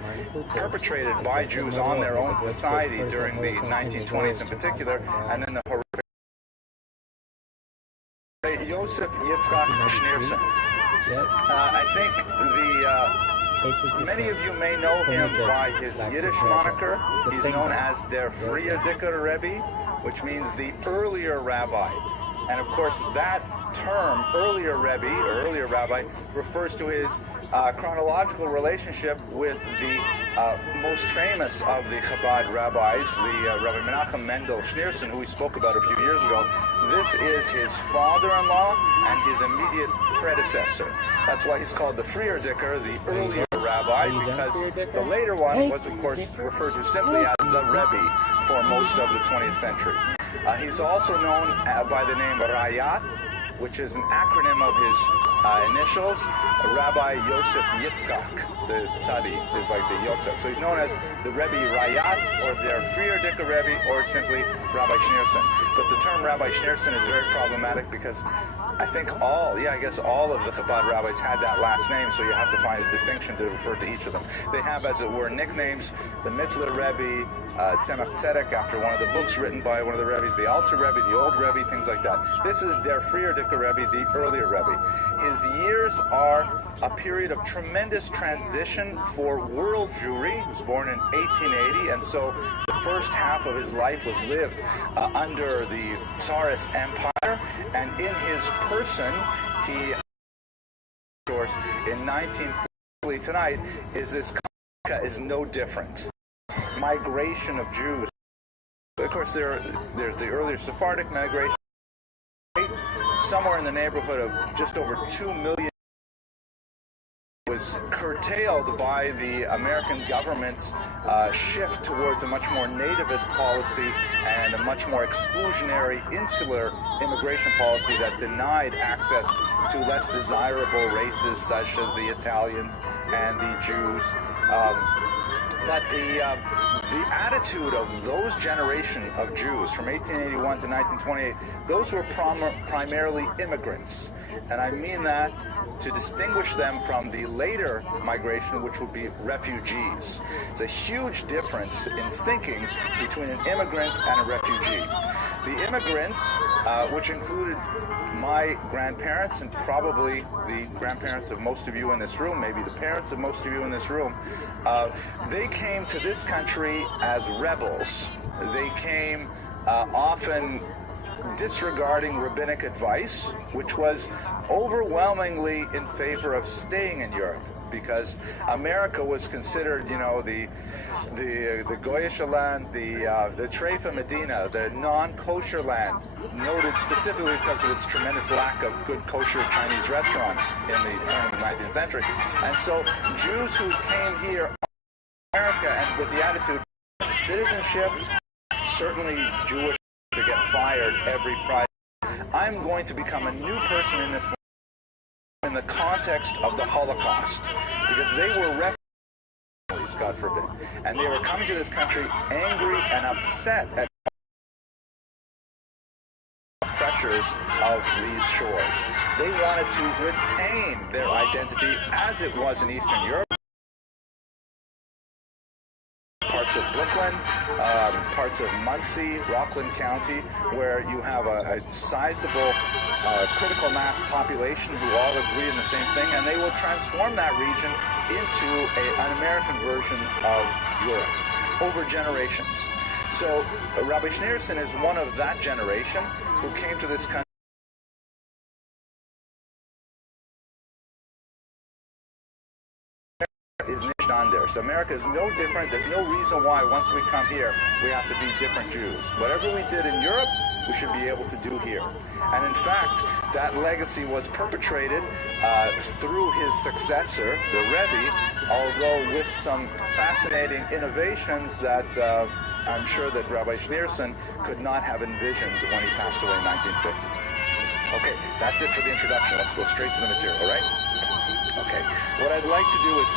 perpetrated by Jews on their own society during the 1920s in particular, and then the horrific Yosef Yitzchak Schneerson. I think many of you may know him by his Yiddish moniker. He's known as Der Früher Rebbe, which means the earlier rabbi. And of course, that term, earlier Rebbe, or earlier rabbi, refers to his chronological relationship with the most famous of the Chabad rabbis, the Rabbi Menachem Mendel Schneerson, who we spoke about a few years ago. This is his father-in-law and his immediate predecessor. That's why he's called the Früher the earlier rabbi, because the later one was, of course, referred to simply as the Rebbe for most of the 20th century. He's also known by the name Rayatz, which is an acronym of his initials. Rabbi Yosef Yitzchak, the Tzadi, is like the Yotzek. So he's known as the Rebbe Rayatz, or Der Früher Rebbe, or simply Rabbi Schneerson. But the term Rabbi Schneerson is very problematic because I think all of the Chabad rabbis had that last name, so you have to find a distinction to refer to each of them. They have, as it were, nicknames: the Mittler Rebbe, Tzemach Tzedek, after one of the books written by one of the Rebbe's, the Alter Rebbe, the Old Rebbe, things like that. This is Der Früher Rebbe, the earlier Rebbe. His years are a period of tremendous transition for world Jewry. He was born in 1880, and so the first half of his life was lived under the Tsarist Empire, and in his person, he, of course, in 1940, tonight, is this is no different. Migration of Jews. Of course, there's the earlier Sephardic migration. Somewhere in the neighborhood of just over 2 million was curtailed by the American government's shift towards a much more nativist policy and a much more exclusionary, insular immigration policy that denied access to less desirable races such as the Italians and the Jews. But the attitude of those generation of Jews from 1881 to 1928, those were primarily immigrants. And I mean that to distinguish them from the later migration, which would be refugees. It's a huge difference in thinking between an immigrant and a refugee. The immigrants, which included my grandparents and probably the grandparents of most of you in this room, maybe the parents of most of you in this room, they came to this country as rebels. They came often disregarding rabbinic advice, which was overwhelmingly in favor of staying in Europe, because America was considered, you know, the Goyish land, the Treifa Medina, the non-kosher land, noted specifically because of its tremendous lack of good kosher Chinese restaurants in the turn of the 19th century. And so Jews who came here in America and with the attitude of citizenship, certainly Jewish, to get fired every Friday. I'm going to become a new person in this in the context of the Holocaust, because they were refugees, God forbid, and they were coming to this country angry and upset at pressures of these shores. They wanted to retain their identity as it was in Eastern Europe. Parts of Brooklyn, parts of Muncie, Rockland County, where you have a sizable critical mass population who all agree in the same thing, and they will transform that region into an American version of Europe over generations. So Rabbi Schneerson is one of that generation who came to this country. Is nicht anders. So America is no different. There's no reason why once we come here we have to be different Jews. Whatever we did in Europe, we should be able to do here. And in fact, that legacy was perpetrated through his successor, the Rebbe, although with some fascinating innovations that I'm sure that Rabbi Schneerson could not have envisioned when he passed away in 1950. Okay, that's it for the introduction. Let's go straight to the material, all right? Okay, what I'd like to do is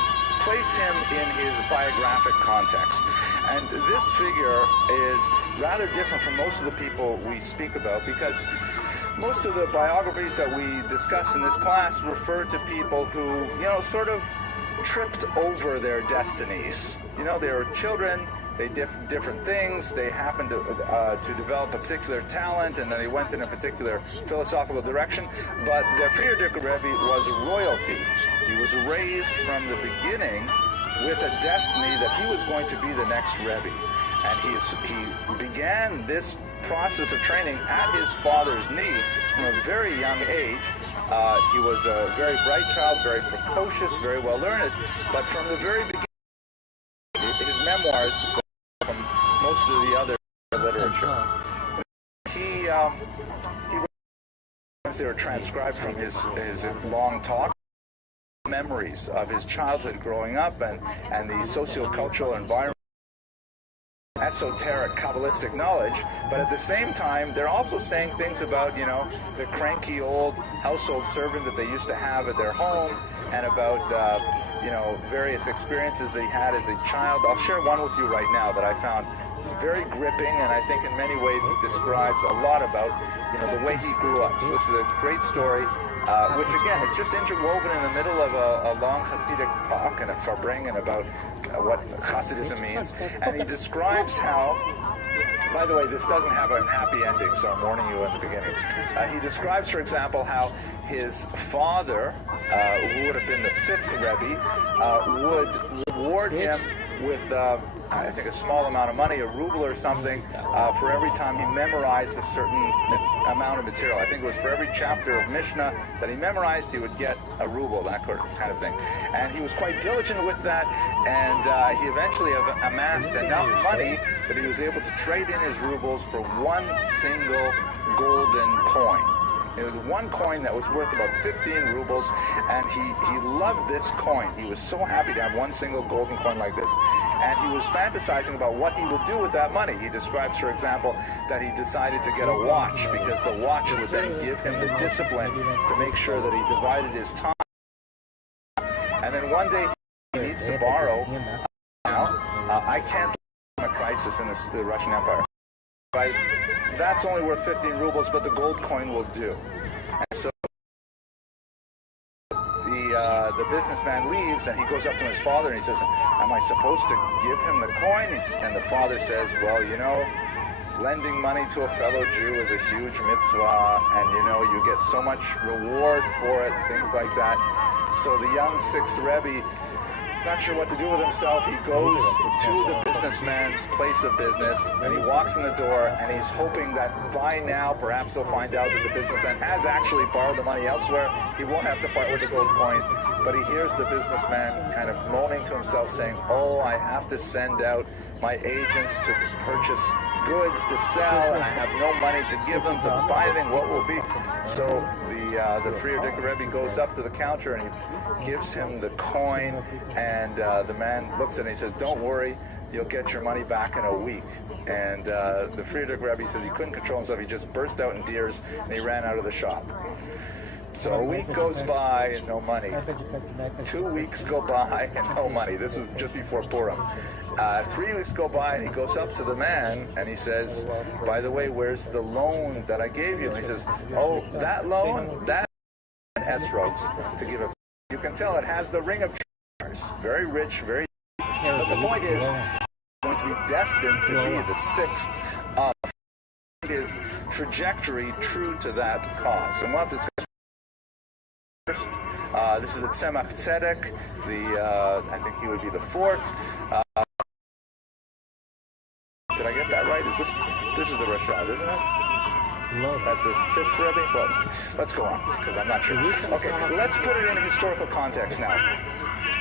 place him in his biographic context. And this figure is rather different from most of the people we speak about, because most of the biographies that we discuss in this class refer to people who, you know, sort of tripped over their destinies. You know, they were children, they did different things, they happened to develop a particular talent, and then they went in a particular philosophical direction. But the Friedrich Rebbe was royalty. He was raised from the beginning with a destiny that he was going to be the next Rebbe. And he began this process of training at his father's knee from a very young age. He was a very bright child, very precocious, very well learned, but from the very beginning, his memoirs from most of the other literature. They were transcribed from his long talk, memories of his childhood growing up and the socio-cultural environment, esoteric Kabbalistic knowledge, but at the same time they're also saying things about, you know, the cranky old household servant that they used to have at their home, and about you know, various experiences that he had as a child. I'll share one with you right now that I found very gripping, and I think in many ways it describes a lot about, you know, the way he grew up. So this is a great story, which again, it's just interwoven in the middle of a long Hasidic talk and a farbrengen about what Hasidism means. And he describes how, by the way, this doesn't have a happy ending, so I'm warning you in the beginning. He describes, for example, how his father, who would have been the fifth Rebbe, would reward him with, I think, a small amount of money, a ruble or something, for every time he memorized a certain amount of material. I think it was for every chapter of Mishnah that he memorized, he would get a ruble, that kind of thing. And he was quite diligent with that, and he eventually amassed enough money that he was able to trade in his rubles for one single golden coin. It was one coin that was worth about 15 rubles, and he loved this coin. He was so happy to have one single golden coin like this. And he was fantasizing about what he would do with that money. He describes, for example, that he decided to get a watch, because the watch would then give him the discipline to make sure that he divided his time. And then one day he needs to borrow. Now, I can't believe a crisis in the Russian Empire. Right? That's only worth 15 rubles, but the gold coin will do. And so the businessman leaves, and he goes up to his father and he says, "Am I supposed to give him the coin?" And the father says, "Well, you know, lending money to a fellow Jew is a huge mitzvah, and you get so much reward for it, things like that. So the young 6th Rebbe, not sure what to do with himself, he goes to the businessman's place of business, and he walks in the door, and he's hoping that by now perhaps he'll find out that the businessman has actually borrowed the money elsewhere. He won't have to part with the gold coin, but he hears the businessman kind of moaning to himself, saying, oh, I have to send out my agents to purchase goods to sell, and I have no money to give them to buy anything. What will be? So the Frierdiker Rebbe goes up to the counter and he gives him the coin, and the man looks at it and he says, don't worry, you'll get your money back in a week. And the Frierdiker Rebbe says he couldn't control himself. He just burst out in tears and he ran out of the shop. So a week goes by and no money. 2 weeks go by and no money. This is just before Purim. 3 weeks go by and he goes up to the man and he says, by the way, where's the loan that I gave you? And he says, oh, that loan, that's an esrogos to give it. You can tell it has the ring of trillionaires. Very rich, very. But the point is, it's going to be destined to be the 6th of his trajectory true to that cause. And we'll have to discuss. This is the Tzemach Tzedek, I think he would be the 4th. Did I get that right? This is the Rosh Hashanah, isn't it? That's the 5th Rebbe? Well, let's go on, because I'm not sure. Okay, let's put it in a historical context now.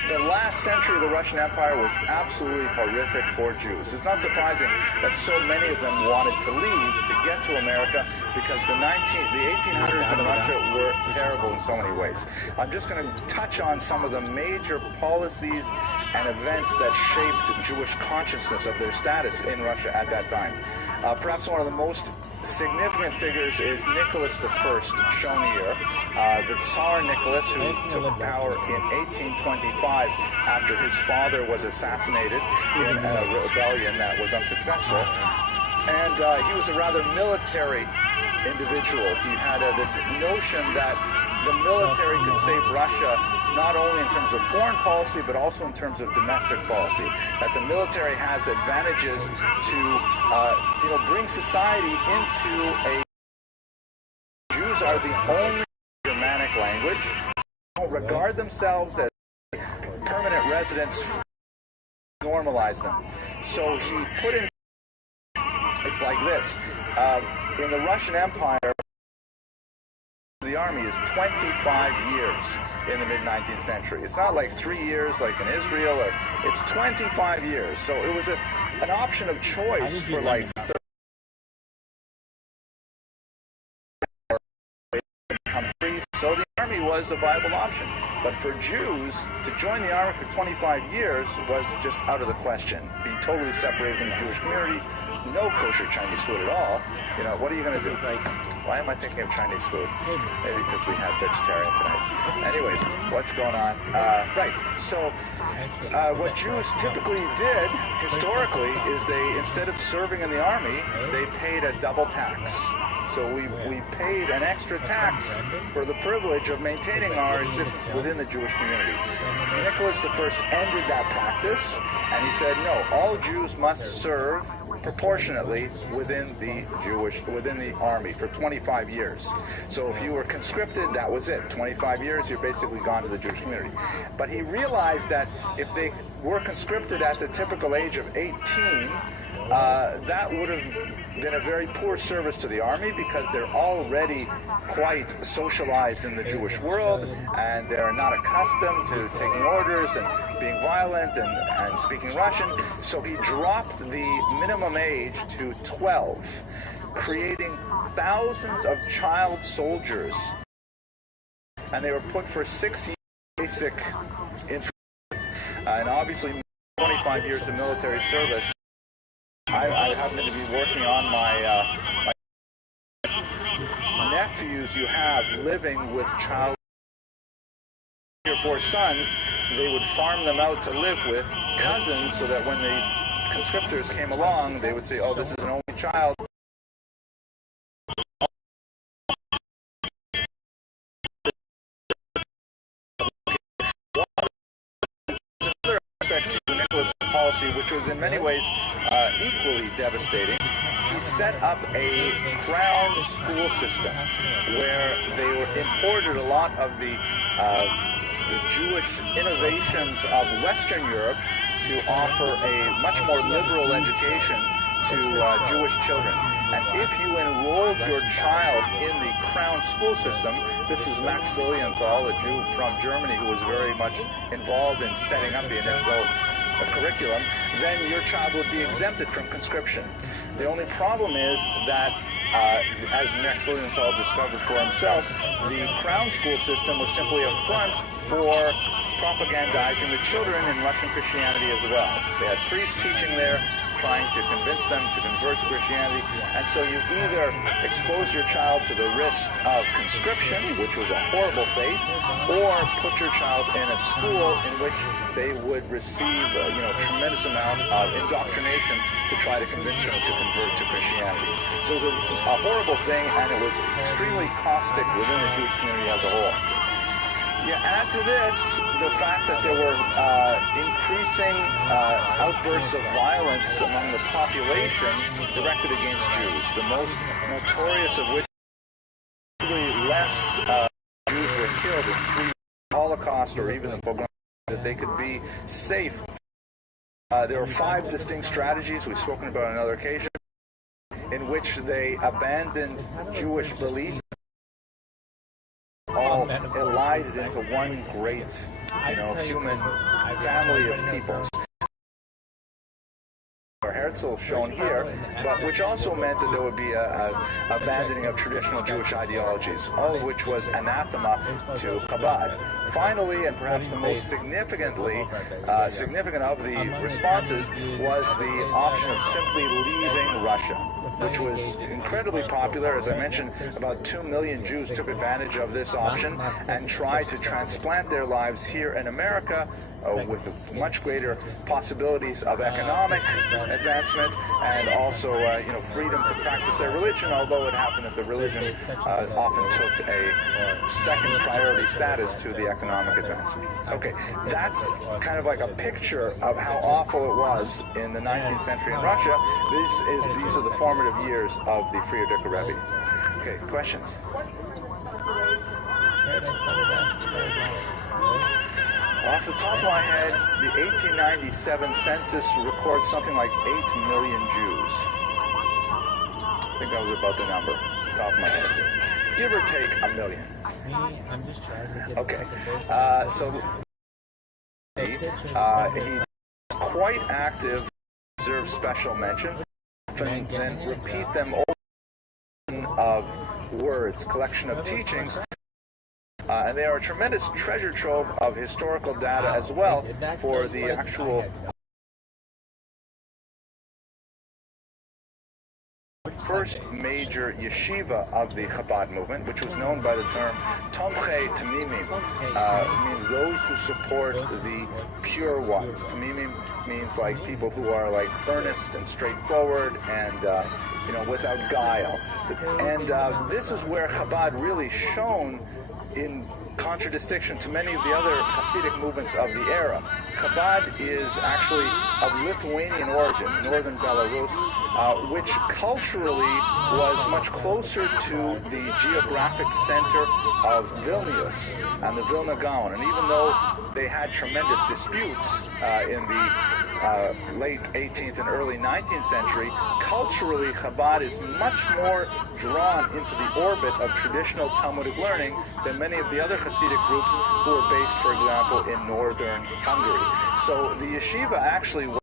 The last century of the Russian Empire was absolutely horrific for Jews. It's not surprising that so many of them wanted to leave to get to America, because the 1800s in Russia were terrible in so many ways. I'm just going to touch on some of the major policies and events that shaped Jewish consciousness of their status in Russia at that time. Perhaps one of the most significant figures is Nicholas I, shown here, the Tsar Nicholas, who took power in 1825 after his father was assassinated in a rebellion that was unsuccessful. And he was a rather military individual. He had this notion that the military could save Russia not only in terms of foreign policy, but also in terms of domestic policy. That the military has advantages to, bring society into a. Jews are the only Germanic language. They don't regard themselves as permanent residents. Normalize them. So he put in. It's like this. In the Russian Empire, the army is 25 years in the mid-19th century. It's not like 3 years like in Israel. It's 25 years. So it was an option of choice for like 30 countries. So the army was a viable option. But for Jews, to join the army for 25 years was just out of the question. Being totally separated from the Jewish community, no kosher Chinese food at all. What are you going to do? Why am I thinking of Chinese food? Maybe because we had vegetarian tonight. Anyways, what's going on? Right. So what Jews typically did historically is they, instead of serving in the army, they paid a double tax. So we paid an extra tax for the privilege of maintaining our existence within the Jewish community. Nicholas I ended that practice, and he said, no, all Jews must serve proportionately within the army for 25 years. So if you were conscripted, that was it. 25 years, you're basically gone to the Jewish community. But he realized that if they were conscripted at the typical age of 18, that would have been a very poor service to the army, because they're already quite socialized in the Jewish world, and they're not accustomed to taking orders and being violent and speaking Russian. So he dropped the minimum age to 12, creating thousands of child soldiers, and they were put for 6 years basic infantry, and obviously 25 years of military service. I happen to be working on my nephews you have living with child. 3 or 4 sons, they would farm them out to live with cousins, so that when the conscriptors came along, they would say, oh, this is an only child. Another aspect to Nicholas' policy, which was in many ways equally devastating. He he set up a crown school system where they imported a lot of the Jewish innovations of Western Europe to offer a much more liberal education to Jewish children. And if you enrolled your child in the Crown school system, this is Max Lilienthal, a Jew from Germany who was very much involved in setting up the initial curriculum, then your child would be exempted from conscription. The only problem is that, as Max Lilienthal discovered for himself, the Crown school system was simply a front for propagandizing the children in Russian Christianity as well. They had priests teaching there, trying to convince them to convert to Christianity, and so you either expose your child to the risk of conscription, which was a horrible fate, or put your child in a school in which they would receive a tremendous amount of indoctrination to try to convince them to convert to Christianity. So it was a horrible thing, and it was extremely caustic within the Jewish community as a whole. Yeah, add to this the fact that there were increasing outbursts of violence among the population directed against Jews, the most notorious of which less Jews were killed in the Holocaust or even the pogrom, that they could be safe. There were 5 distinct strategies we've spoken about on another occasion in which they abandoned Jewish belief, all allied into one great, human family of peoples. Herzl shown here, but which also meant that there would be a abandoning of traditional Jewish ideologies, all of which was anathema to Chabad. Finally, and perhaps the most significant of the responses, was the option of simply leaving Russia, which was incredibly popular. As I mentioned, about 2 million Jews took advantage of this option and tried to transplant their lives here in America with much greater possibilities of economic advancement and also freedom to practice their religion, although it happened that the religion often took a second priority status to the economic advancement. Okay, that's kind of like a picture of how awful it was in the 19th century in Russia. These are the formative years of the ViralRabbi. Okay, questions? Off the top of my head, the 1897 census records something like 8 million Jews. I think that was about the number, off the top of my head. Give or take 1 million. Okay, so he's quite active, deserves special mention, and then repeat them over of words, collection of teachings. And they are a tremendous treasure trove of historical data as well for the actual first major yeshiva of the Chabad movement, which was known by the term Tomchei Tamimim, means those who support the pure ones. Tamimim means like people who are like earnest and straightforward and without guile. And this is where Chabad really shone in contradistinction to many of the other Hasidic movements of the era. Chabad is actually of Lithuanian origin, northern Belarus, which culturally was much closer to the geographic center of Vilnius and the Vilna Gaon. And even though they had tremendous disputes in the late 18th and early 19th century, culturally Chabad is much more drawn into the orbit of traditional Talmudic learning than many of the other Hasidic groups who are based, for example, in northern Hungary. So the yeshiva actually was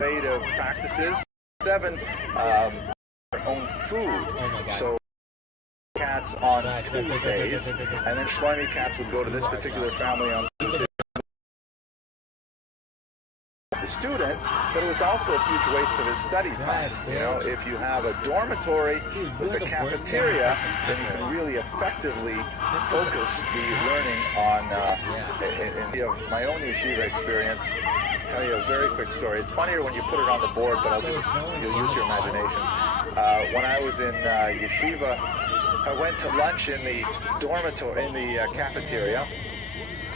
innovative practices, 7 their own food. So cats on Tuesdays, and then Shlomi cats would go to this particular family on Tuesdays. The student, but it was also a huge waste of his study time. If you have a dormitory with a cafeteria, then you can really effectively focus the learning on in my own yeshiva experience. I'll tell you a very quick story. It's funnier when you put it on the board, but you'll use your imagination. When I was in yeshiva, I went to lunch in the dormitory, in the cafeteria,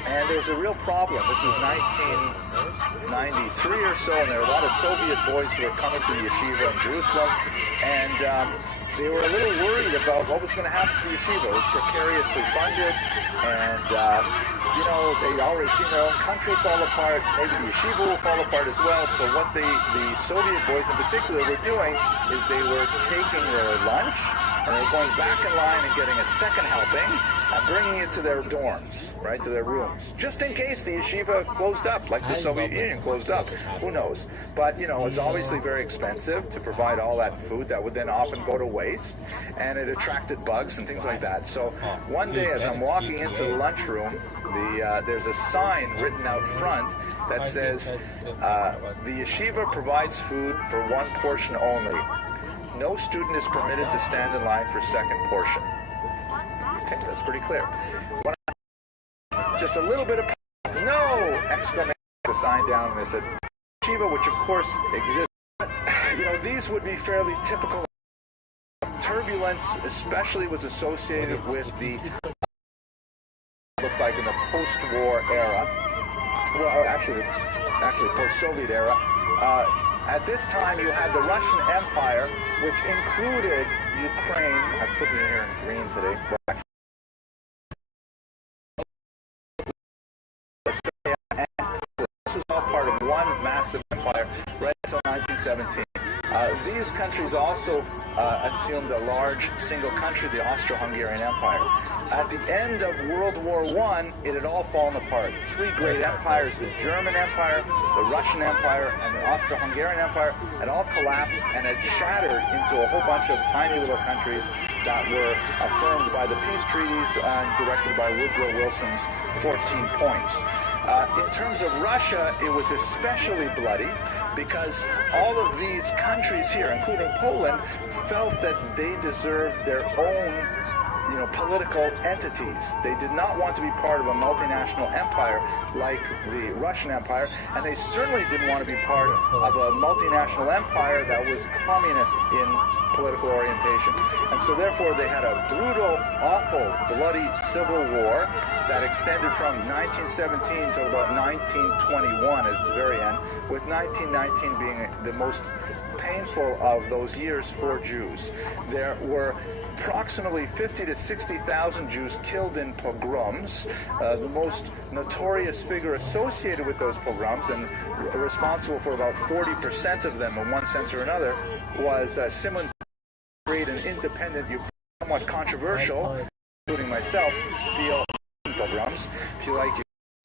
And there's a real problem. This is 1993 or so, and there were a lot of Soviet boys who were coming to the yeshiva in Jerusalem, and they were a little worried about what was going to happen to the yeshiva. It was precariously funded, and you know, they'd already seen their own country fall apart. Maybe the yeshiva will fall apart as well. So what the Soviet boys in particular were doing is they were taking their lunch and they were going back in line and getting a second helping and bringing it to their dorms, right, to their rooms, just in case the yeshiva closed up, like the Soviet Union closed up. Who knows? But, you know, it's obviously very expensive to provide all that food that would then often go to waste, and it attracted bugs and things like that. So one day as I'm walking into the lunchroom, there's a sign written out front that says, the yeshiva provides food for one portion only. No student is permitted to stand in line for second portion. Okay, that's pretty clear. Just a little bit of no exclamation, the sign down, and they said yeshiva, which of course exists. You know, these would be fairly typical. Turbulence especially was associated with the looked like in the post-war era. Well, actually post-Soviet era. At this time, you had the Russian Empire, which included Ukraine. I put it here in green today. This was all part of one massive empire right until 1917. These countries also assumed a large single country, the Austro-Hungarian Empire. At the end of World War I, it had all fallen apart. Three great empires, the German Empire, the Russian Empire, and the Austro-Hungarian Empire, had all collapsed and had shattered into a whole bunch of tiny little countries that were affirmed by the peace treaties and directed by Woodrow Wilson's 14 points. In terms of Russia, it was especially bloody because all of these countries here, including Poland, felt that they deserved their own, you know, political entities. They did not want to be part of a multinational empire like the Russian Empire, and they certainly didn't want to be part of a multinational empire that was communist in political orientation. And so therefore they had a brutal, awful, bloody civil war that extended from 1917 till about 1921 at its very end, with 1919 being the most painful of those years for Jews. There were approximately 50 to 60,000 Jews killed in pogroms. The most notorious figure associated with those pogroms and responsible for about 40% of them in one sense or another was Simon, create an independent, somewhat controversial, including myself, feel pogroms. If you like,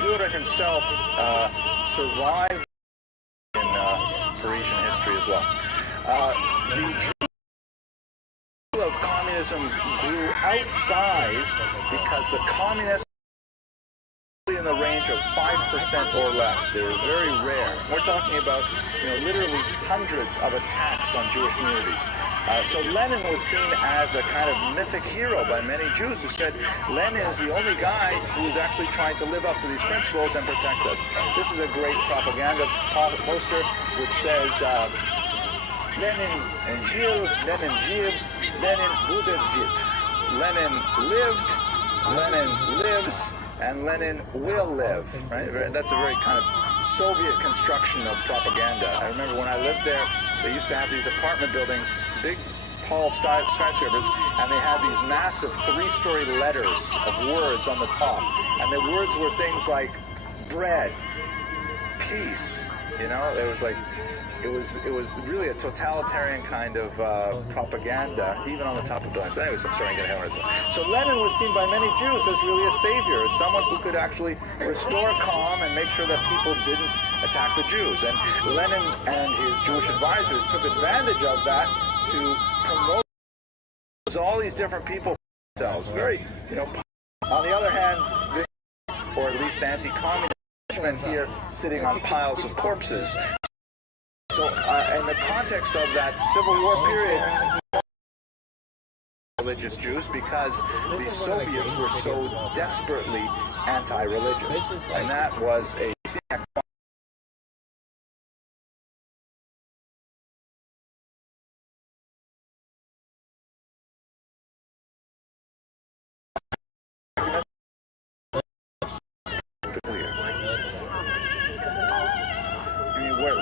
Führer himself survived in Parisian history as well. The dream of communism grew outsized because the communists were in the range of 5% or less. They were very rare. We're talking about, you know, literally hundreds of attacks on Jewish communities. So Lenin was seen as a kind of mythic hero by many Jews who said Lenin is the only guy who is actually trying to live up to these principles and protect us. This is a great propaganda poster which says Lenin and Gil, Lenin Gil, Lenin bude jit. Lenin lived, Lenin lives, and Lenin will live, right? That's a very kind of Soviet construction of propaganda. I remember when I lived there, they used to have these apartment buildings, big, tall skyscrapers, and they had these massive three-story letters of words on the top. And the words were things like bread, peace, you know? It was really a totalitarian kind of propaganda, even on the top of buildings. But anyways, I'm sorry, I'm getting ahead of myself. So Lenin was seen by many Jews as really a savior, as someone who could actually restore calm and make sure that people didn't attack the Jews. And Lenin and his Jewish advisors took advantage of that to promote all these different people themselves. Very, you know. On the other hand, this, or at least anti-communist here, sitting on piles of corpses. So, in the context of that Civil War period, religious Jews, because the Soviets were so desperately anti-religious, and that was a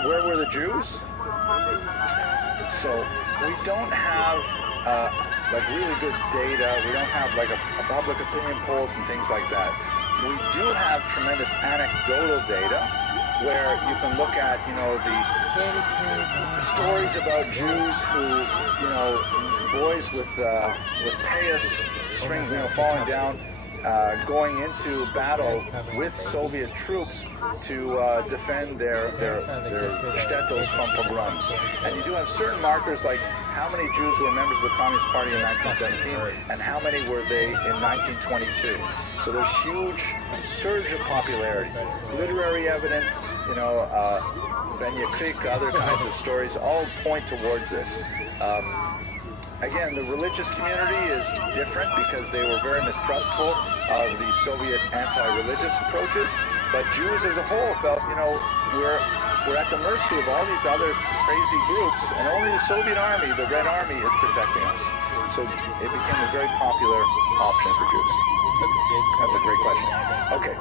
where were the Jews? So we don't have like really good data. We don't have like a public opinion polls and things like that. We do have tremendous anecdotal data where you can look at, you know, the stories about Jews who, you know, boys with payas strings, you know, falling down, going into battle with Soviet troops to defend their shtetls from pogroms. And you do have certain markers like how many Jews were members of the Communist Party in 1917 and how many were they in 1922. So there's huge surge of popularity. Literary evidence, you know, Ben Yakrik, other kinds of stories all point towards this. Again, the religious community is different because they were very mistrustful of the Soviet anti-religious approaches. But Jews as a whole felt, you know, we're at the mercy of all these other crazy groups, and only the Soviet army, the Red Army, is protecting us. So it became a very popular option for Jews. That's a great question. Okay,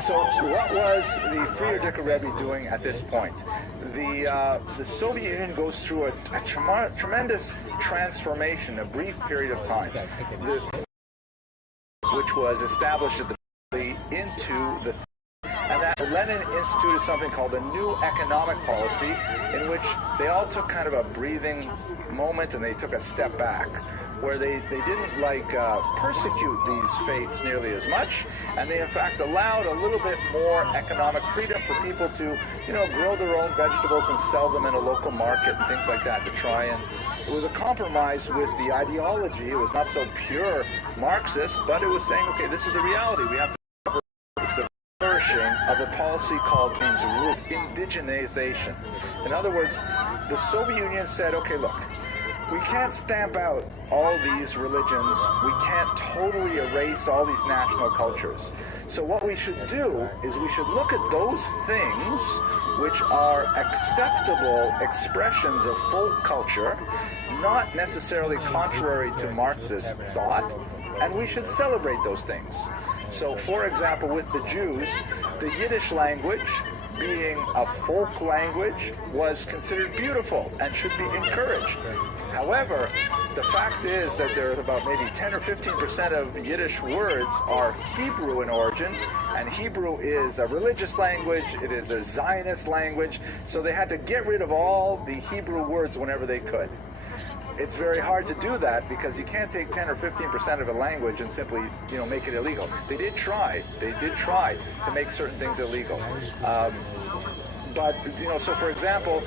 so what was the ViralRabbi doing at this point? The Soviet Union goes through a tremendous transformation, a brief period of time, which was established at the into the. And that Lenin instituted something called a new economic policy, in which they all took kind of a breathing moment and they took a step back, where they didn't persecute these faiths nearly as much, and they in fact allowed a little bit more economic freedom for people to, you know, grow their own vegetables and sell them in a local market and things like that to try and. It was a compromise with the ideology. It was not so pure Marxist, but it was saying, okay, this is the reality. We have to cover the flourishing of a policy called indigenization. In other words, the Soviet Union said, okay, look, we can't stamp out all these religions. We can't totally erase all these national cultures. So what we should do is we should look at those things which are acceptable expressions of folk culture, not necessarily contrary to Marxist thought, and we should celebrate those things. So, for example, with the Jews, the Yiddish language, being a folk language, was considered beautiful and should be encouraged. However, the fact is that there are about maybe 10 or 15% of Yiddish words are Hebrew in origin, and Hebrew is a religious language, it is a Zionist language, so they had to get rid of all the Hebrew words whenever they could. It's very hard to do that because you can't take 10 or 15% of a language and simply, you know, make it illegal. They did try to make certain things illegal. But, you know, so for example,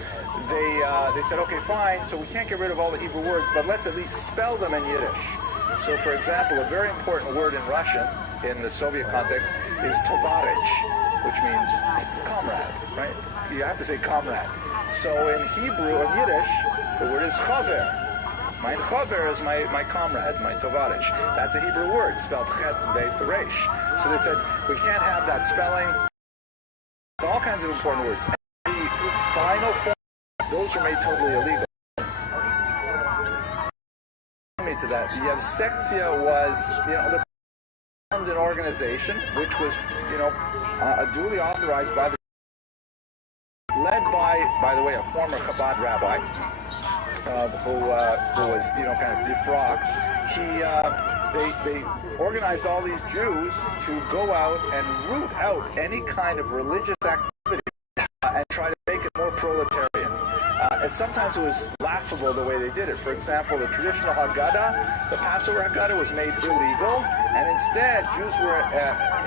they said, okay, fine, so we can't get rid of all the Hebrew words, but let's at least spell them in Yiddish. So, for example, a very important word in Russian, in the Soviet context, is tovarich, which means comrade, right? You have to say comrade. So in Hebrew, in Yiddish, the word is chaver. My chaver is my comrade, my tovarich. That's a Hebrew word, spelled chet, veit, resh. So they said, we can't have that spelling. All kinds of important words. And the final form, those are made totally illegal. To that, the Yevsektia was, you know, formed an organization which was, you know, duly authorized by the, led by the way, a former Chabad rabbi who was, you know, kind of defrocked. They organized all these Jews to go out and root out any kind of religious activity and try to make it more proletarian. And sometimes it was laughable the way they did it. For example, the traditional Haggadah, the Passover Haggadah, was made illegal, and instead Jews were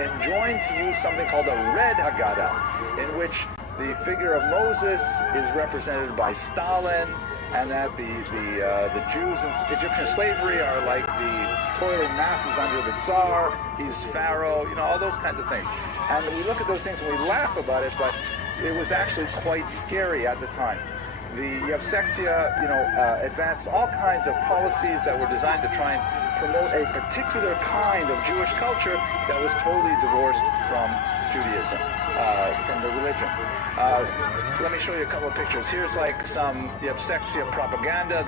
enjoined to use something called a red Haggadah, in which the figure of Moses is represented by Stalin, and that the Jews in Egyptian slavery are like the toiling masses under the Tsar. He's Pharaoh, you know, all those kinds of things. And we look at those things and we laugh about it, but it was actually quite scary at the time. The Yevsektia, you know, advanced all kinds of policies that were designed to try and promote a particular kind of Jewish culture that was totally divorced from Judaism, from the religion. Let me show you a couple of pictures. Here's like some Yevsektia propaganda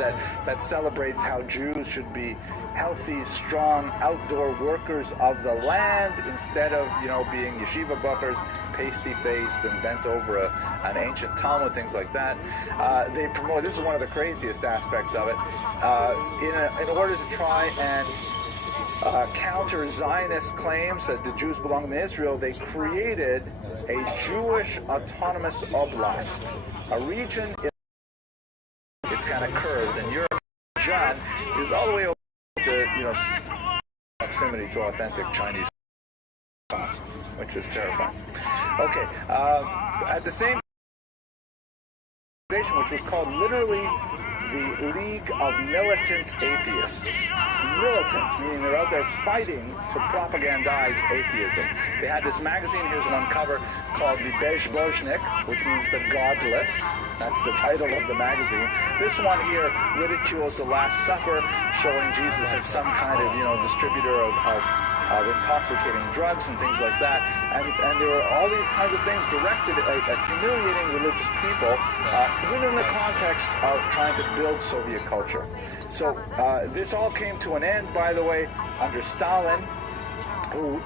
that celebrates how Jews should be healthy, strong, outdoor workers of the land instead of, being yeshiva buckers, pasty-faced and bent over an ancient Talmud, things like that. They promote, this is one of the craziest aspects of it, in order to try and counter Zionist claims that the Jews belong to Israel, they created a Jewish autonomous oblast, a region it's kind of curved, and Europe, John, is all the way over to, proximity to authentic Chinese sauce, which is terrifying. Okay, at the same time, which was called literally the League of Militant Atheists. Militant, meaning they're out there fighting to propagandize atheism. They had this magazine, here's one cover, called the Bezbožnik, which means the godless. That's the title of the magazine. This one here ridicules the Last Supper, showing Jesus as some kind of, distributor of intoxicating drugs and things like that. And there were all these kinds of things directed at humiliating religious people within the context of trying to build Soviet culture. So this all came to an end, by the way, under Stalin, who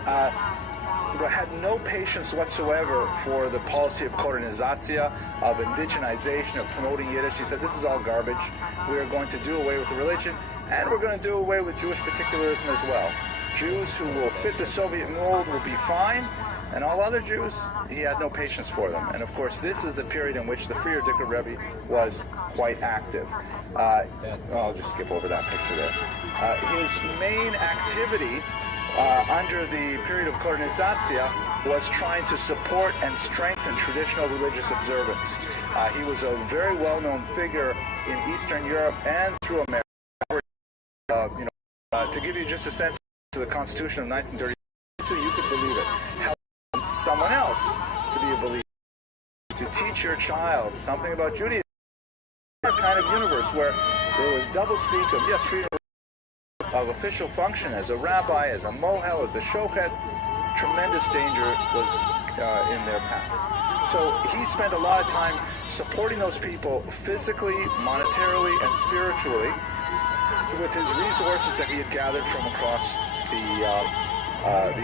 had no patience whatsoever for the policy of Korenizatsiya, of indigenization, of promoting Yiddish. He said, this is all garbage. We are going to do away with the religion, and we're going to do away with Jewish particularism as well. Jews who will fit the Soviet mold will be fine, and all other Jews, he had no patience for them. And of course, this is the period in which the ViralRabbi was quite active. I'll just skip over that picture there. His main activity under the period of Korenizatsiya was trying to support and strengthen traditional religious observance. He was a very well-known figure in Eastern Europe and through America. To give you just a sense of the Constitution of 1932, you could believe it. Help someone else to be a believer, to teach your child something about Judaism. A kind of universe where there was doublespeak of, yes, freedom of official function as a rabbi, as a mohel, as a shochet. Tremendous danger was in their path. So he spent a lot of time supporting those people physically, monetarily, and spiritually with his resources that he had gathered from across the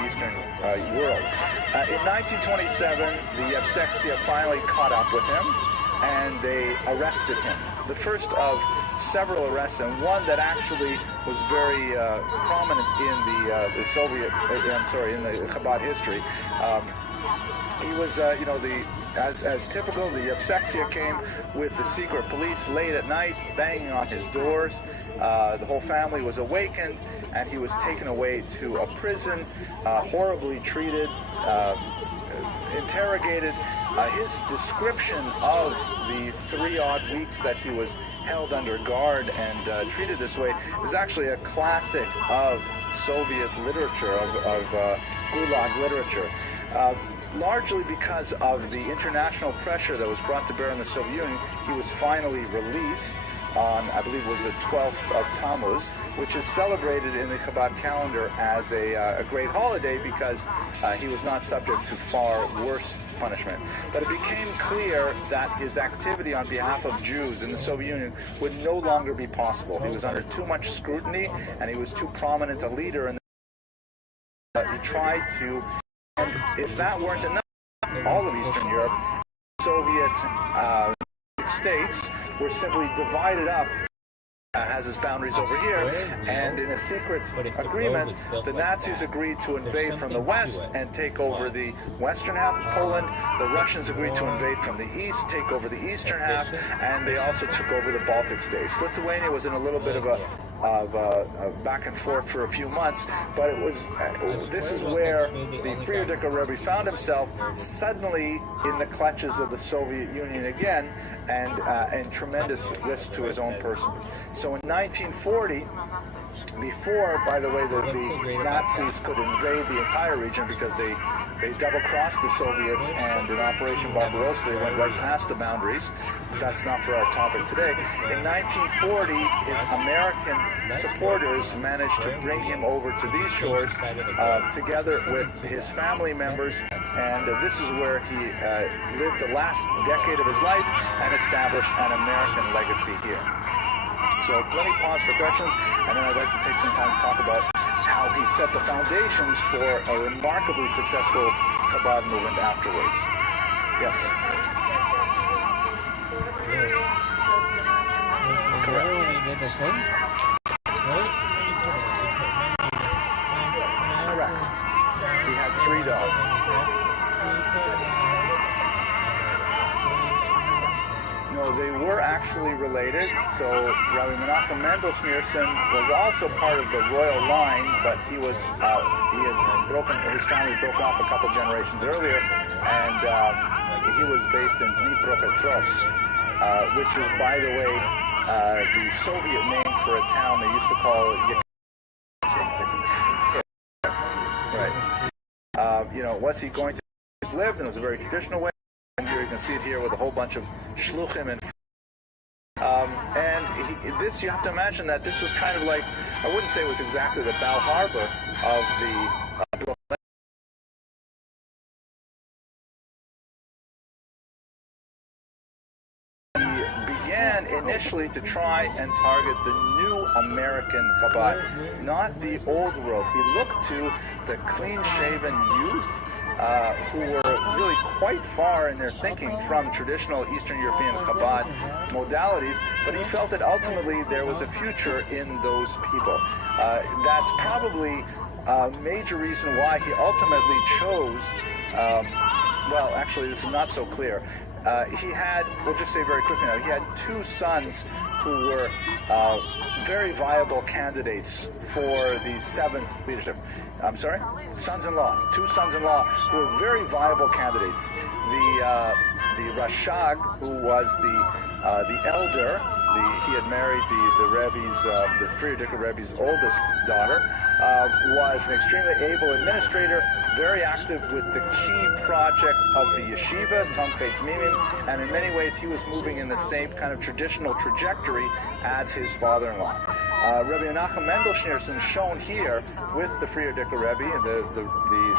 Eastern world. In 1927, the Yevsektia finally caught up with him, and they arrested him. The first of several arrests, and one that actually was very prominent in the Soviet, in the Chabad history. He was, as typical, the Yevsektia came with the secret police late at night, banging on his doors. The whole family was awakened, and he was taken away to a prison, horribly treated, interrogated. His description of the 3-odd weeks that he was held under guard and treated this way is actually a classic of Soviet literature, of Gulag literature. Largely because of the international pressure that was brought to bear in the Soviet Union, he was finally released on, I believe it was the 12th of Tammuz, which is celebrated in the Chabad calendar as a great holiday because he was not subject to far worse punishment. But it became clear that his activity on behalf of Jews in the Soviet Union would no longer be possible. He was under too much scrutiny, and he was too prominent a leader in he tried to, and if that weren't enough, all of Eastern Europe, Soviet states were simply divided up, has its boundaries over here, and in a secret agreement, the Nazis agreed to invade from the west and take over the western half of Poland. The Russians agreed to invade from the east, take over the eastern half, and they also took over the Baltic states. Lithuania was in a little bit of a back and forth for a few months, but it was this is where the ViralRabbi found himself suddenly in the clutches of the Soviet Union again, and tremendous risk to his own person. So in 1940, before, by the way, the Nazis could invade the entire region because they double-crossed the Soviets, and in Operation Barbarossa they went right past the boundaries. That's not for our topic today. In 1940, his American supporters managed to bring him over to these shores together with his family members, and this is where he lived the last decade of his life and established an American legacy here. So let me pause for questions, and then I'd like to take some time to talk about how he set the foundations for a remarkably successful Chabad movement afterwards. Yes? Correct. Correct. He had 3 dogs. No, they were actually related. So Rabbi Menachem Mendel Schneerson was also part of the royal line, but he was his family broke off a couple generations earlier, and he was based in Dnipropetrovsk, which is, by the way, the Soviet name for a town they used to call right. Was he going to live? And it was a very traditional way. And here you can see it here with a whole bunch of shluchim and this, you have to imagine that this was kind of like, I wouldn't say it was exactly the bow harbor of the initially to try and target the new American Chabad, not the old world. He looked to the clean-shaven youth who were really quite far in their thinking from traditional Eastern European Chabad modalities, but he felt that ultimately there was a future in those people. That's probably a major reason why he ultimately chose, well, actually this is not so clear. He had, we'll just say very quickly now, he had 2 sons who were very viable candidates for the 7th leadership. I'm sorry? Sons-in-law. 2 sons-in-law who were very viable candidates. The Rashag, who was the elder, he had married the Rebbe's, the Frierdiker Rebbe's oldest daughter, was an extremely able administrator, very active with the key project of the yeshiva, Tomchei Tmimim, and in many ways he was moving in the same kind of traditional trajectory as his father-in-law. Rabbi Menachem Mendel Schneerson, shown here with the Frierdiker Rebbe, the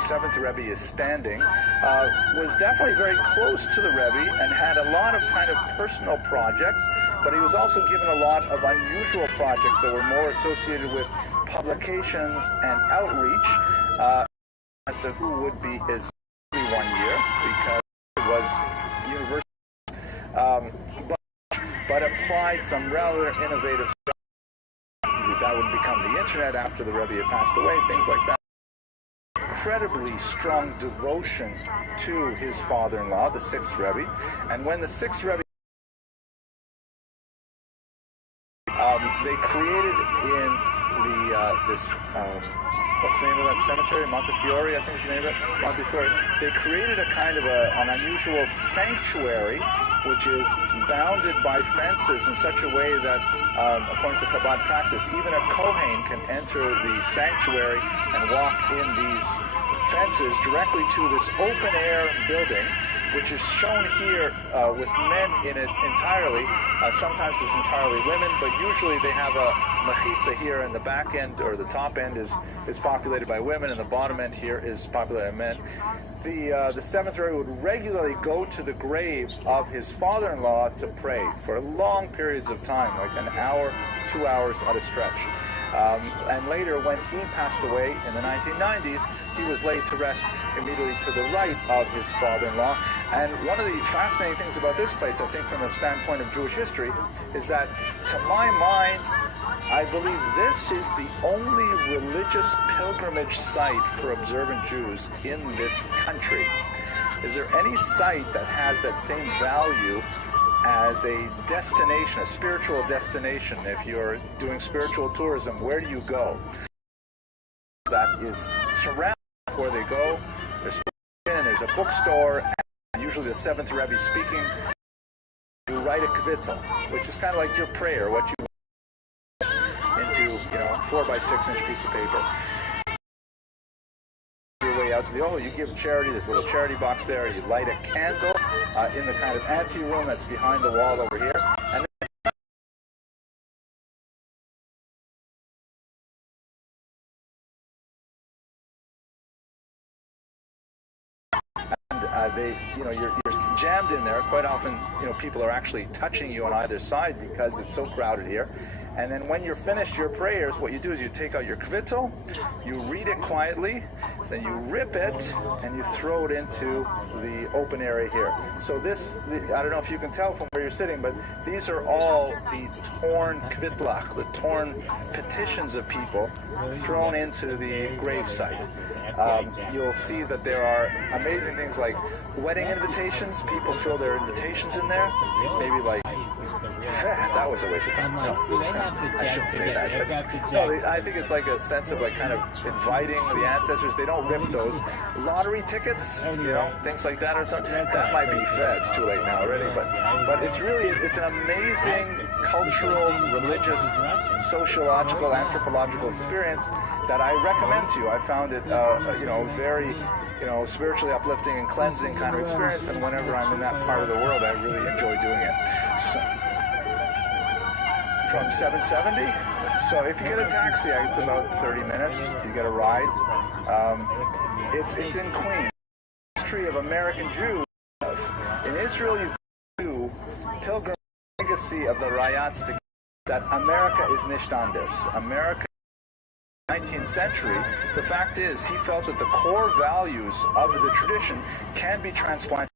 7th Rebbe is standing, was definitely very close to the Rebbe and had a lot of kind of personal projects, but he was also given a lot of unusual projects that were more associated with publications and outreach, as to who would be his one year, because it was university, but applied some rather innovative strategies. That would become the internet after the Rebbe had passed away, things like that. Incredibly strong devotion to his father-in-law, the 6th Rebbe, and when the 6th Rebbe they created in this what's the name of that cemetery? Montefiore, I think is the name of it. Montefiore. They created a kind of an unusual sanctuary, which is bounded by fences in such a way that, according to Chabad practice, even a Kohen can enter the sanctuary and walk in these fences directly to this open-air building, which is shown here with men in it entirely. Sometimes it's entirely women, but usually they have a mechitza here, and the back end or the top end is populated by women, and the bottom end here is populated by men. The 7th Rebbe would regularly go to the grave of his father-in-law to pray for long periods of time, like an hour, 2 hours at a stretch. And later, when he passed away in the 1990s, he was laid to rest immediately to the right of his father-in-law. And one of the fascinating things about this place, I think from the standpoint of Jewish history, is that, to my mind, I believe this is the only religious pilgrimage site for observant Jews in this country. Is there any site that has that same value as a destination, a spiritual destination? If you're doing spiritual tourism, where do you go? That is surrounded before they go. There's a bookstore, and usually the 7th Rebbe speaking. You write a kvitzel, which is kind of like your prayer, what you into, 4 by 6 inch piece of paper. Your way out to the you give charity. There's a little charity box there. You light a candle in the kind of ante room that's behind the wall over here, and you're jammed in there. Quite often, people are actually touching you on either side because it's so crowded here. And then when you're finished your prayers, what you do is you take out your kvittel, you read it quietly, then you rip it, and you throw it into the open area here. So I don't know if you can tell from where you're sitting, but these are all the torn kvitlach, the torn petitions of people thrown into the gravesite. You'll see that there are amazing things like wedding invitations. People throw their invitations in there. Maybe like, that was a waste of time. No, I shouldn't say that. No, I think it's like a sense of like kind of inviting the ancestors. They don't rip those lottery tickets, things like that or something. That might be fed. It's too late now already, but it's an amazing cultural, religious, sociological, anthropological experience that I recommend to you. I found it, very, spiritually uplifting and cleansing kind of experience. And whenever I'm in that part of the world, I really enjoy doing it. So, from 770. So if you get a taxi, it's about 30 minutes. You get a ride. It's in Queens. History of American Jews. In Israel, you do pilgrim legacy of the Rayats that America is nicht anders. America. 19th century, the fact is he felt that the core values of the tradition can be transplanted.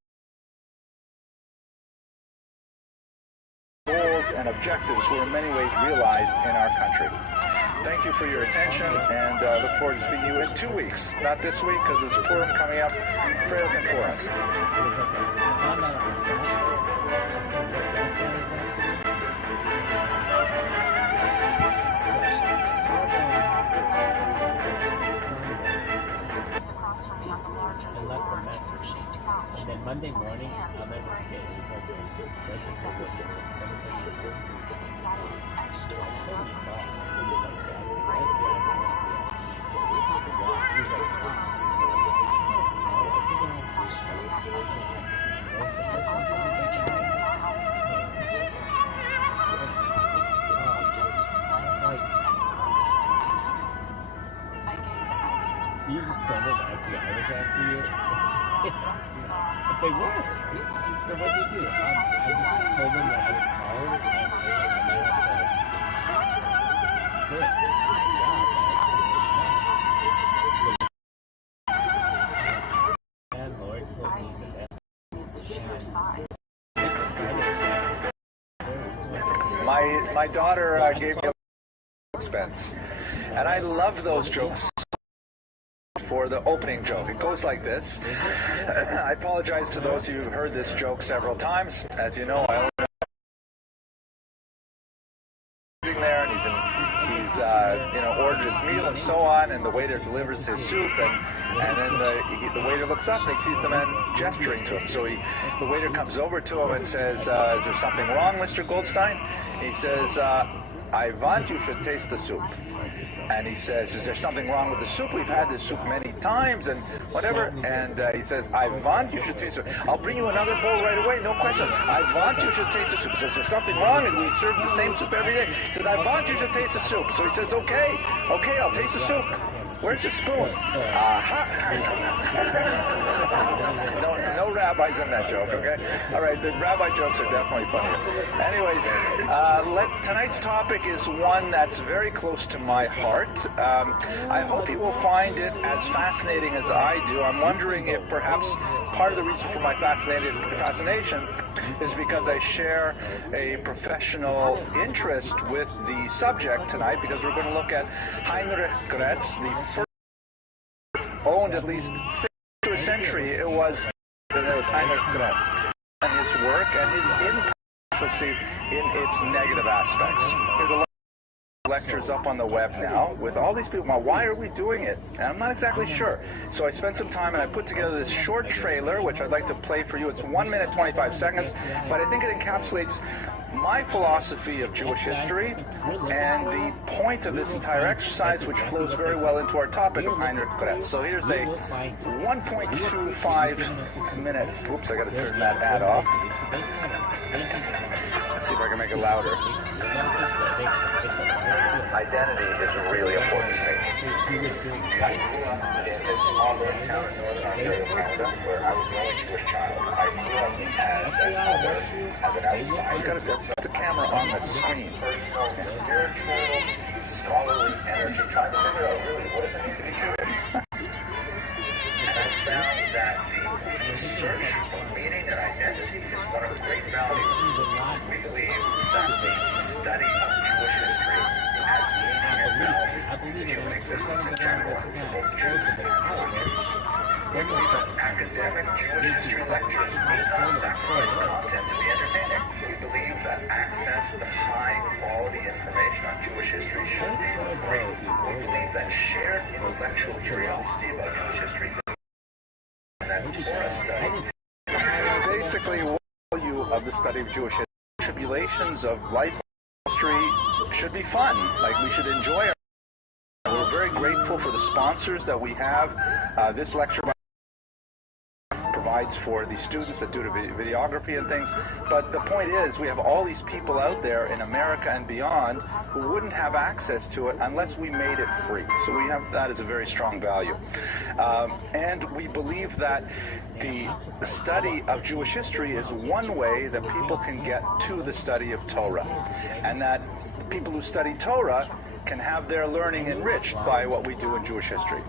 Goals and objectives were in many ways realized in our country. Thank you for your attention, and look forward to speaking to you in 2 weeks. Not this week because it's Purim coming up. Freya and Purim. Across from me on the larger than large shaped couch. And then Monday morning, I'll never forget. Anxiety etched on the dark faces. You just told them that the others after you? But they were. So what did you do? I just told them that I would call and Lord told me that it's sheer size. My daughter gave me a expense, and I love those jokes. For the opening joke, it goes like this. I apologize to those of you who've heard this joke several times. As you know, I only sitting there, and he's ordered his meal and so on, and the waiter delivers his soup, and then the waiter looks up and he sees the man gesturing to him. So the waiter comes over to him and says, "Is there something wrong, Mr. Goldstein?" He says, "I want you should taste the soup." And he says, "Is there something wrong with the soup? We've had this soup many times and whatever." And he says, "I want you should taste it. I'll bring you another bowl right away, no question. I want you should taste the soup." He says, "Is there something wrong? And we serve the same soup every day." He says, "I want you should taste the soup." So he says, okay, I'll taste the soup. Where's the spoon? Aha! No rabbis in that joke, okay? All right, the rabbi jokes are definitely funnier. Anyways, tonight's topic is one that's very close to my heart. I hope you will find it as fascinating as I do. I'm wondering if perhaps part of the reason for my fascination is because I share a professional interest with the subject tonight, because we're going to look at Heinrich Gretz, the first owned at least to a century. It was Heinrich Gretz and his work and his impact in its negative aspects. There's a lot of lectures up on the web now with all these people. Now, why are we doing it? And I'm not exactly sure. So I spent some time and I put together this short trailer, which I'd like to play for you. It's 1 minute, 25 seconds, but I think it encapsulates my philosophy of Jewish history and the point of this entire exercise, which flows very well into our topic of Heinrich Gretz. So here's a 1.25 minute. Oops, I got to turn that ad off. Let's see if I can make it louder. identity is really important to me. I grew up in this small little town in northern Ontario, Canada, where I was the only Jewish child. I grew up as an other, as an outsider. You gotta put the camera on the screen. Personal, spiritual, scholarly energy, trying to figure out really what does it mean to be Jewish. And I found that the search for meaning and identity is one of great value. We believe that the study of Jewish history adds meaning and value to human existence in general, both Jews and non-Jews. We believe that academic Jewish history lectures need not sacrifice content to be entertaining. We believe that access to high-quality information on Jewish history should be free. We believe that shared intellectual curiosity about Jewish history and that Torah study. Basically, what the value of the study of Jewish history, tribulations of life history should be fun. Like, we should enjoy it. We're very grateful for the sponsors that we have. This lecture provides for the students that do the videography and things, but the point is we have all these people out there in America and beyond who wouldn't have access to it unless we made it free. So we have that as a very strong value. And we believe that the study of Jewish history is one way that people can get to the study of Torah, and that people who study Torah can have their learning enriched by what we do in Jewish history.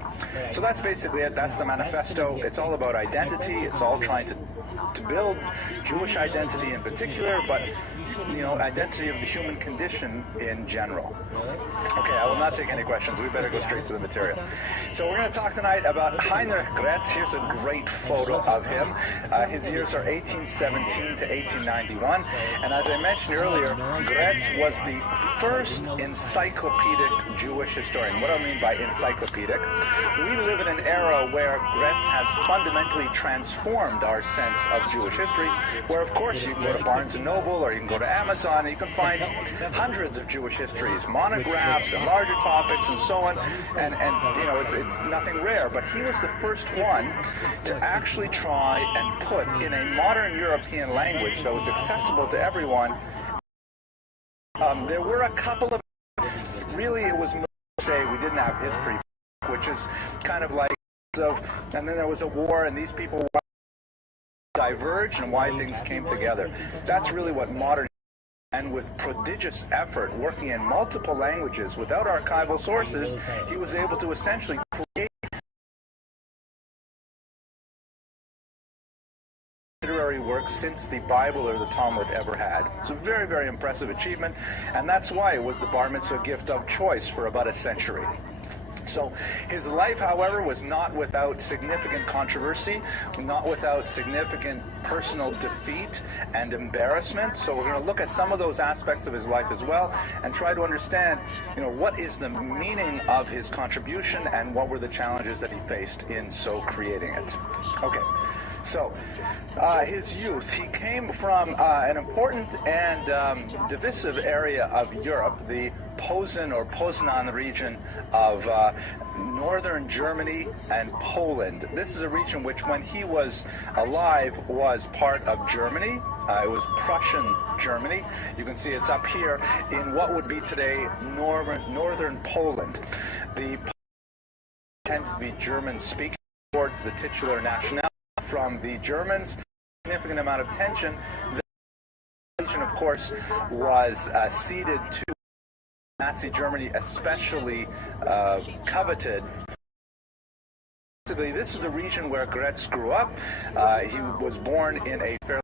So that's basically it. That's the manifesto. It's all about identity. It's all trying to build Jewish identity in particular, but identity of the human condition in general. Okay, I will not take any questions. We better go straight to the material. So we're going to talk tonight about Heinrich Gretz. Here's a great photo of him. His years are 1817 to 1891. And as I mentioned earlier, Gretz was the first encyclopedic Jewish historian. What do I mean by encyclopedic? We live in an era where Gretz has fundamentally transformed our sense of Jewish history, where of course you can go to Barnes & Noble or you can go to Amazon and you can find hundreds of Jewish histories, monographs and larger topics and so on, and it's nothing rare, but he was the first one to actually try and put in a modern European language that was accessible to everyone. There were a couple of, really it was, say, we didn't have history, which is kind of like, and then there was a war and these people diverged and why things came together. That's really what modern, and with prodigious effort, working in multiple languages without archival sources, he was able to essentially create literary works since the Bible or the Talmud ever had. It's a very, very impressive achievement, and that's why it was the bar mitzvah gift of choice for about a century. So his life, however, was not without significant controversy, not without significant personal defeat and embarrassment. So we're going to look at some of those aspects of his life as well and try to understand, what is the meaning of his contribution and what were the challenges that he faced in so creating it. Okay. So, his youth, he came from an important and divisive area of Europe, the Posen or Poznan region of northern Germany and Poland. This is a region which, when he was alive, was part of Germany. It was Prussian Germany. You can see it's up here in what would be today northern Poland. The tend to be German-speaking towards the titular nationality. From the Germans, significant amount of tension. The region, of course, was ceded to Nazi Germany, especially coveted. Basically, this is the region where Gretz grew up. He was born in a fairly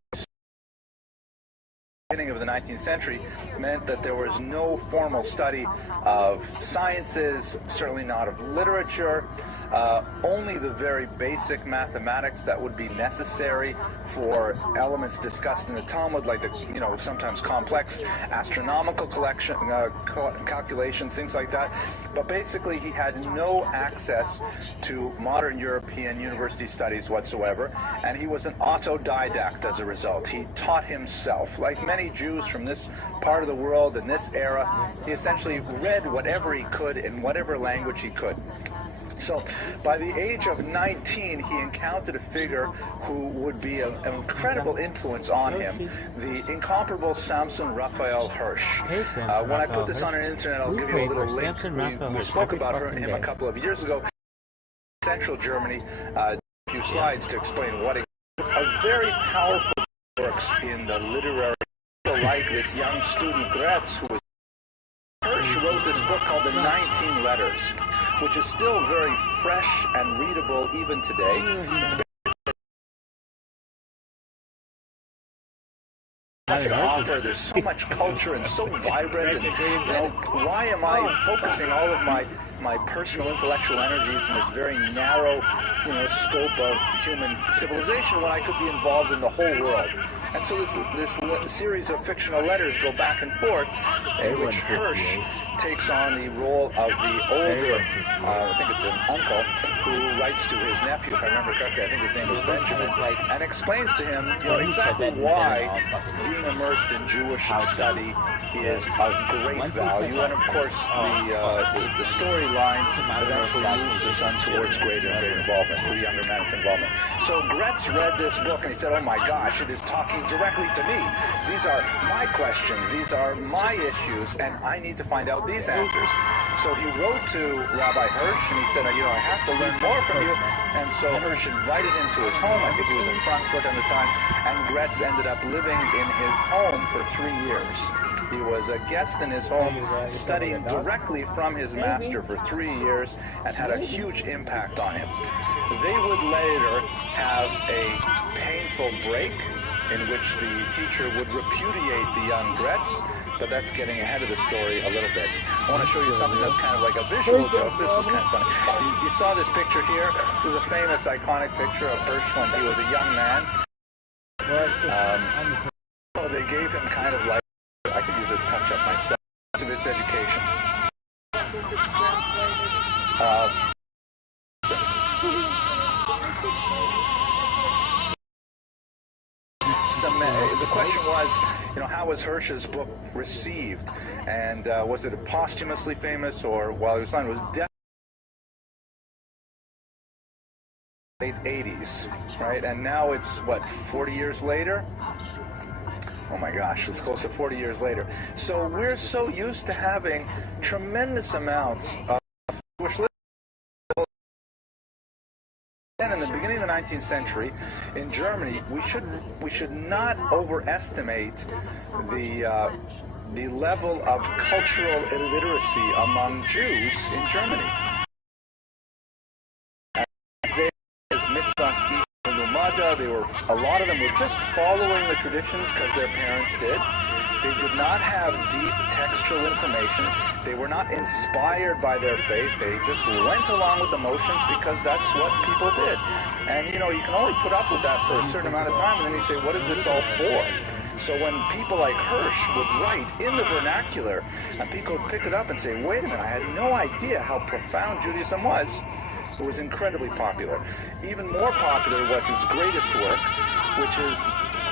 beginning of the 19th century, meant that there was no formal study of sciences, certainly not of literature, only the very basic mathematics that would be necessary for elements discussed in the Talmud, like the, sometimes complex astronomical calculations, things like that. But basically, he had no access to modern European university studies whatsoever, and he was an autodidact as a result. He taught himself. Like many Jews from this part of the world in this era, he essentially read whatever he could in whatever language he could. So by the age of 19, he encountered a figure who would be an incredible influence on him, the incomparable Samson Raphael Hirsch. When I put this on the internet, I'll give you a little link. We spoke about him a couple of years ago. Central Germany, a few slides to explain what a very powerful works in the literary, like this young student Gretz, who was Hirsch wrote this book called The 19 Letters, which is still very fresh and readable even today. It's much to offer. There's so much culture and so vibrant, and why am I focusing all of my personal intellectual energies in this very narrow scope of human civilization when I could be involved in the whole world? And so this series of fictional letters go back and forth, in which Hirsch takes on the role of the older, I think it's an uncle, who writes to his nephew, if I remember correctly, I think his name was Benjamin, and explains to him exactly why being immersed in Jewish study is of great value. And of course, the storyline eventually moves the son towards greater and greater involvement, to the younger man's involvement. So Gretz read this book and he said, oh my gosh, it is talking directly to me. These are my questions, these are my issues, and I need to find out these answers. So he wrote to Rabbi Hirsch and he said, I have to learn more from you. And so Hirsch invited him to his home. I think he was in Frankfurt at the time, and Gretz ended up living in his home for 3 years. He was a guest in his home, studying directly from his master for 3 years, and had a huge impact on him. They would later have a painful break in which the teacher would repudiate the young Gretz, but that's getting ahead of the story a little bit. I want to show you something that's kind of like a visual joke. This is kind of funny. You saw this picture here. This is a famous, iconic picture of Hirsch when he was a young man. They gave him kind of like, I could use this touch-up myself, to this education. The question was, how was Hirsch's book received? And was it posthumously famous, or while he was lying? It was definitely late 80s, right? And now it's, 40 years later? Oh my gosh, it's close to 40 years later. So we're so used to having tremendous amounts of Jewish literature. And in the beginning of the 19th century, in Germany, we should not overestimate the level of cultural illiteracy among Jews in Germany. A lot of them were just following the traditions because their parents did. They did not have deep textual information. They were not inspired by their faith. They just went along with emotions because that's what people did. And you can only put up with that for a certain amount of time, and then you say, what is this all for? So when people like Hirsch would write in the vernacular, and people would pick it up and say, wait a minute, I had no idea how profound Judaism was. It was incredibly popular. Even more popular was his greatest work, which is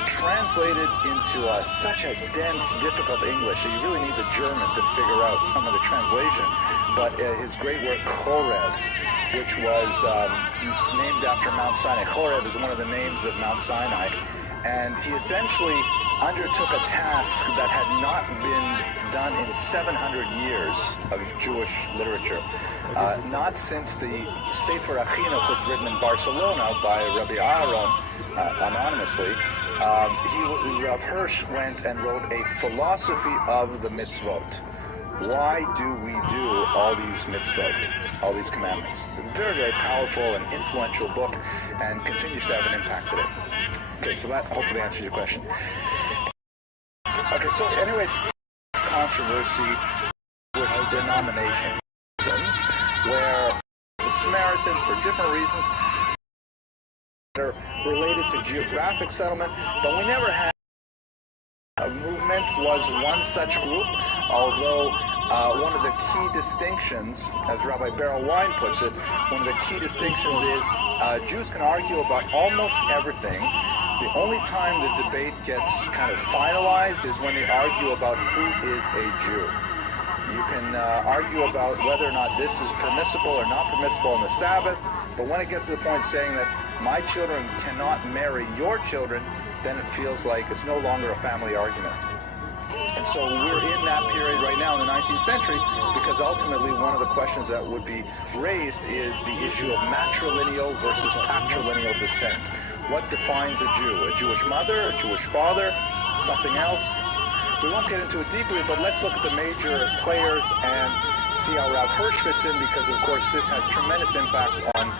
translated into such a dense, difficult English that you really need the German to figure out some of the translation. But his great work, Horeb, which was named after Mount Sinai. Horeb is one of the names of Mount Sinai. And he essentially undertook a task that had not been done in 700 years of Jewish literature. Not since the Sefer Achinuch was written in Barcelona by Rabbi Aaron, anonymously. Rav Hirsch went and wrote a philosophy of the mitzvot. Why do we do all these mitzvot, all these commandments? A very, very powerful and influential book, and continues to have an impact today. Okay, so that hopefully answers your question. Okay, so anyways, controversy with denominations, where the Samaritans, for different reasons, are related to geographic settlement, but we never had a movement was one such group, although one of the key distinctions, as Rabbi ViralRabbi puts it, one of the key distinctions is Jews can argue about almost everything. The only time the debate gets kind of finalized is when they argue about who is a Jew. You can argue about whether or not this is permissible or not permissible on the Sabbath, but when it gets to the point saying that my children cannot marry your children, then it feels like it's no longer a family argument. And so we're in that period right now in the 19th century because ultimately one of the questions that would be raised is the issue of matrilineal versus patrilineal descent. What defines a Jew? A Jewish mother, a Jewish father, something else? We won't get into it deeply, but let's look at the major players and see how Rav Hirsch fits in, because of course this has tremendous impact on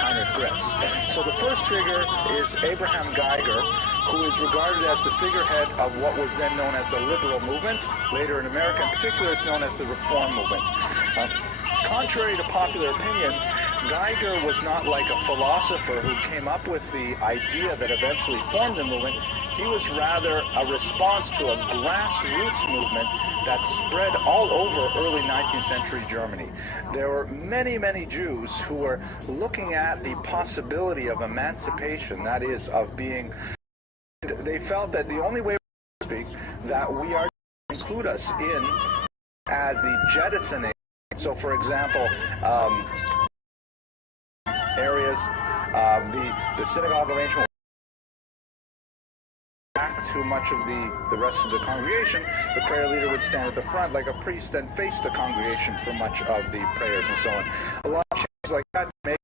Heinrich Gretz. So the first figure is Abraham Geiger, who is regarded as the figurehead of what was then known as the liberal movement. Later in America in particular, it's known as the Reform movement. Contrary to popular opinion, Geiger was not like a philosopher who came up with the idea that eventually formed the movement. He was rather a response to a grassroots movement that spread all over early 19th century Germany. There were many, many Jews who were looking at the possibility of emancipation, that is, of being... They felt that the only way that we are to include us in as the jettisoning. So, for example, areas, the synagogue arrangement back too much of the rest of the congregation. The prayer leader would stand at the front like a priest and face the congregation for much of the prayers and so on. A lot of changes like that make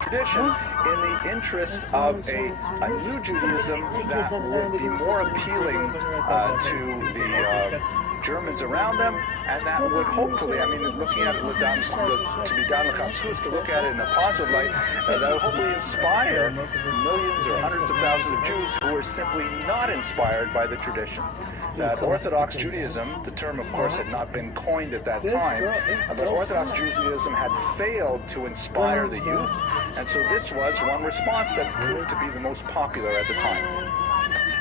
tradition in the interest of a new Judaism that would be more appealing to the Germans around them, and that would hopefully, I mean, looking at it with to be down to look at it in a positive light, that would hopefully inspire millions or hundreds of thousands of Jews who were simply not inspired by the tradition. That Orthodox Judaism, the term of course had not been coined at that time, but Orthodox Judaism had failed to inspire the youth, and so this was one response that proved to be the most popular at the time.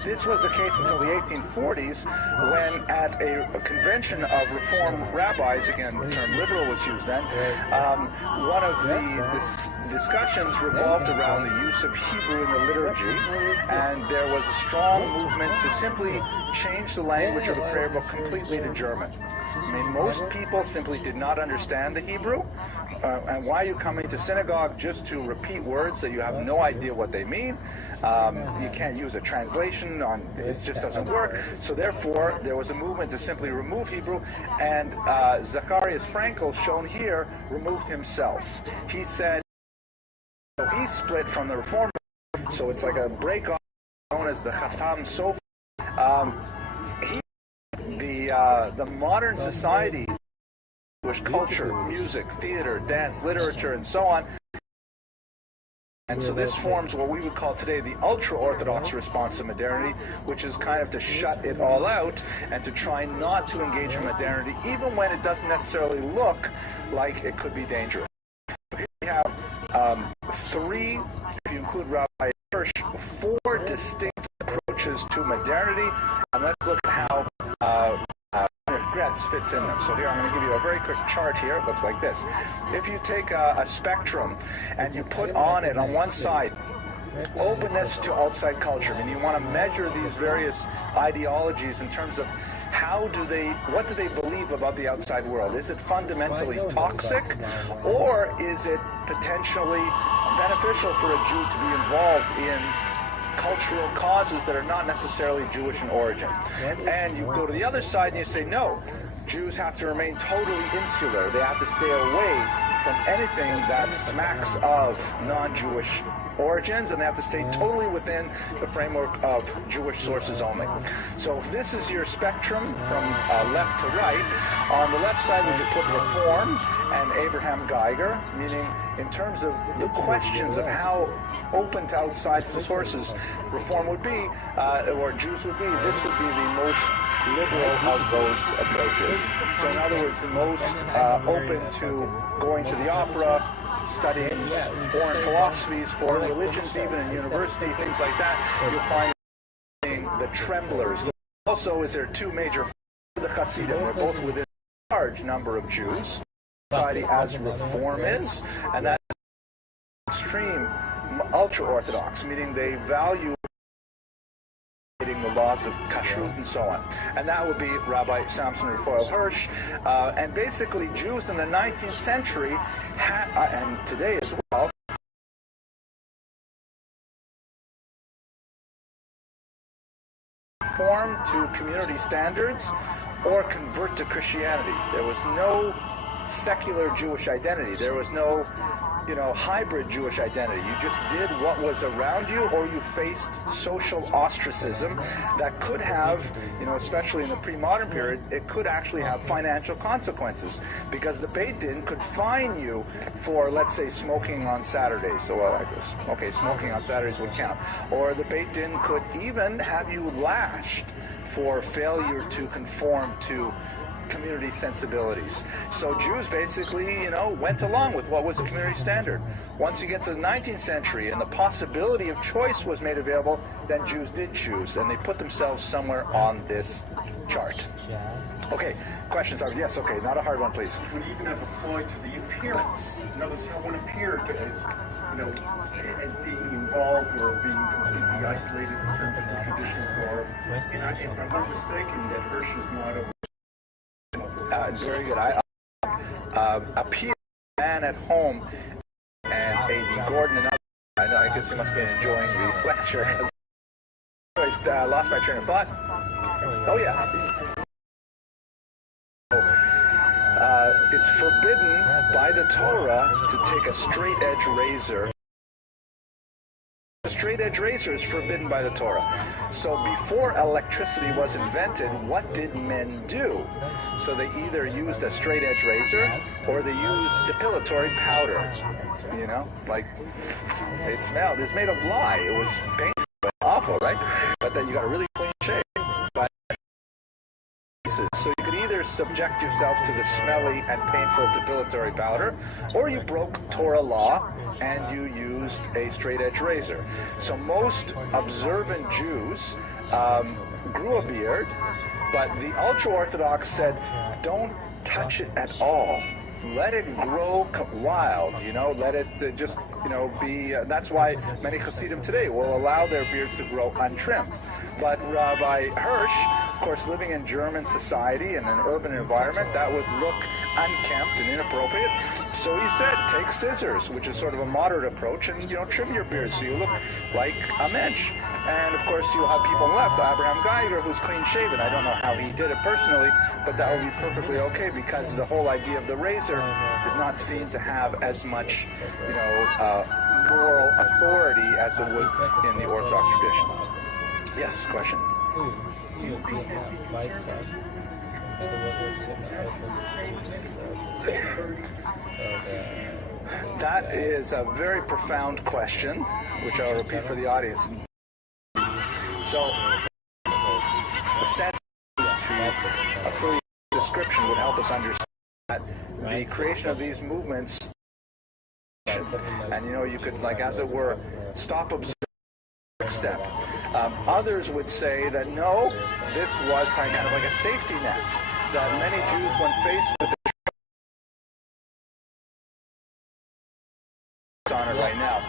This was the case until the 1840s, when at a convention of Reform rabbis, again the term liberal was used then, one of the discussions revolved around the use of Hebrew in the liturgy, and there was a strong movement to simply change the language of the prayer book completely to German. I mean, most people simply did not understand the Hebrew, and why are you coming to synagogue just to repeat words that you have no idea what they mean? You can't use a translation it just doesn't work. So therefore, there was a movement to simply remove Hebrew, and Zacharias Frankel, shown here, removed himself. He said he split from the Reform, so it's like a break off known as the Chatam Sofer. The modern society, Jewish culture, music, theater, dance, literature, and so on. And so this forms what we would call today the ultra-Orthodox response to modernity, which is kind of to shut it all out and to try not to engage in modernity, even when it doesn't necessarily look like it could be dangerous. Here we have three, if you include Rabbi Hirsch, four distinct approaches to modernity, and let's look at how Gretz fits in them. So here I'm going to give you a very quick chart here. It looks like this. If you take a spectrum and you put on it on one side openness to outside culture, I mean, you want to measure these various ideologies in terms of what do they believe about the outside world? Is it fundamentally toxic, or is it potentially beneficial for a Jew to be involved in cultural causes that are not necessarily Jewish in origin? And you go to the other side and you say, no, Jews have to remain totally insular. They have to stay away from anything that smacks of non-Jewish origins, and they have to stay totally within the framework of Jewish sources only. So if this is your spectrum from left to right, on the left side we could put Reform and Abraham Geiger, meaning in terms of the questions of how open to outside sources Reform would be, or Jews would be, this would be the most liberal of those approaches. So in other words, the most open to going to the opera, studying foreign philosophies, foreign religions, even in university, things like that. You'll find the Tremblers. Also, is there two major the Hasidim? They're both within a large number of Jews. Society as Reform is, and that's extreme ultra-Orthodox, meaning they value the laws of kashrut and so on. And that would be Rabbi Samson Raphael Hirsch. And basically Jews in the 19th century, and today as well, conform to community standards or convert to Christianity. There was no secular Jewish identity. There was no, hybrid Jewish identity. You just did what was around you, or you faced social ostracism that could have, especially in the pre-modern period, it could actually have financial consequences, because the Beit Din could fine you for, let's say, smoking on Saturdays. So, smoking on Saturdays would count. Or the Beit Din could even have you lashed for failure to conform to community sensibilities. So Jews basically, went along with what was the community standard. Once you get to the 19th century and the possibility of choice was made available, then Jews did choose, and they put themselves somewhere on this chart. Okay, questions? Yes, okay, not a hard one, please. Would even have applied to the appearance. In other words, how one appeared as, as being involved or being completely isolated in terms of the traditional garb. And if I'm not mistaken, that Hirsch's motto. Very good. Appear man at home and A.D. Gordon and others. I guess you must be enjoying the lecture. I lost my train of thought. Oh yeah. It's forbidden by the Torah to take a straight edge razor. A straight edge razor is forbidden by the Torah. So before electricity was invented, what did men do? So they either used a straight edge razor or they used depilatory powder. Like it smelled. It's made of lye. It was painful and awful, right? But then you got a really clean shave. So you could either subject yourself to the smelly and painful depilatory powder, or you broke Torah law and you used a straight edge razor. So most observant Jews grew a beard, but the ultra-Orthodox said, don't touch it at all. Let it grow wild, let it just, be, that's why many Hasidim today will allow their beards to grow untrimmed. But Rabbi Hirsch, of course, living in German society in an urban environment, that would look unkempt and inappropriate. So he said, take scissors, which is sort of a moderate approach, and, trim your beard so you look like a mensch. And, of course, you'll have people left, Abraham Geiger, who's clean-shaven. I don't know how he did it personally, but that would be perfectly okay, because the whole idea of the razor is not seen to have as much, moral authority as it would in the Orthodox tradition. Yes, question? That is a very profound question, which I'll repeat for the audience. So, the sense to a full description would help us understand that the creation of these movements, and you could, like, as it were, stop observing the next step. Others would say that no, this was kind of like a safety net, that many Jews, when faced with the on it right now.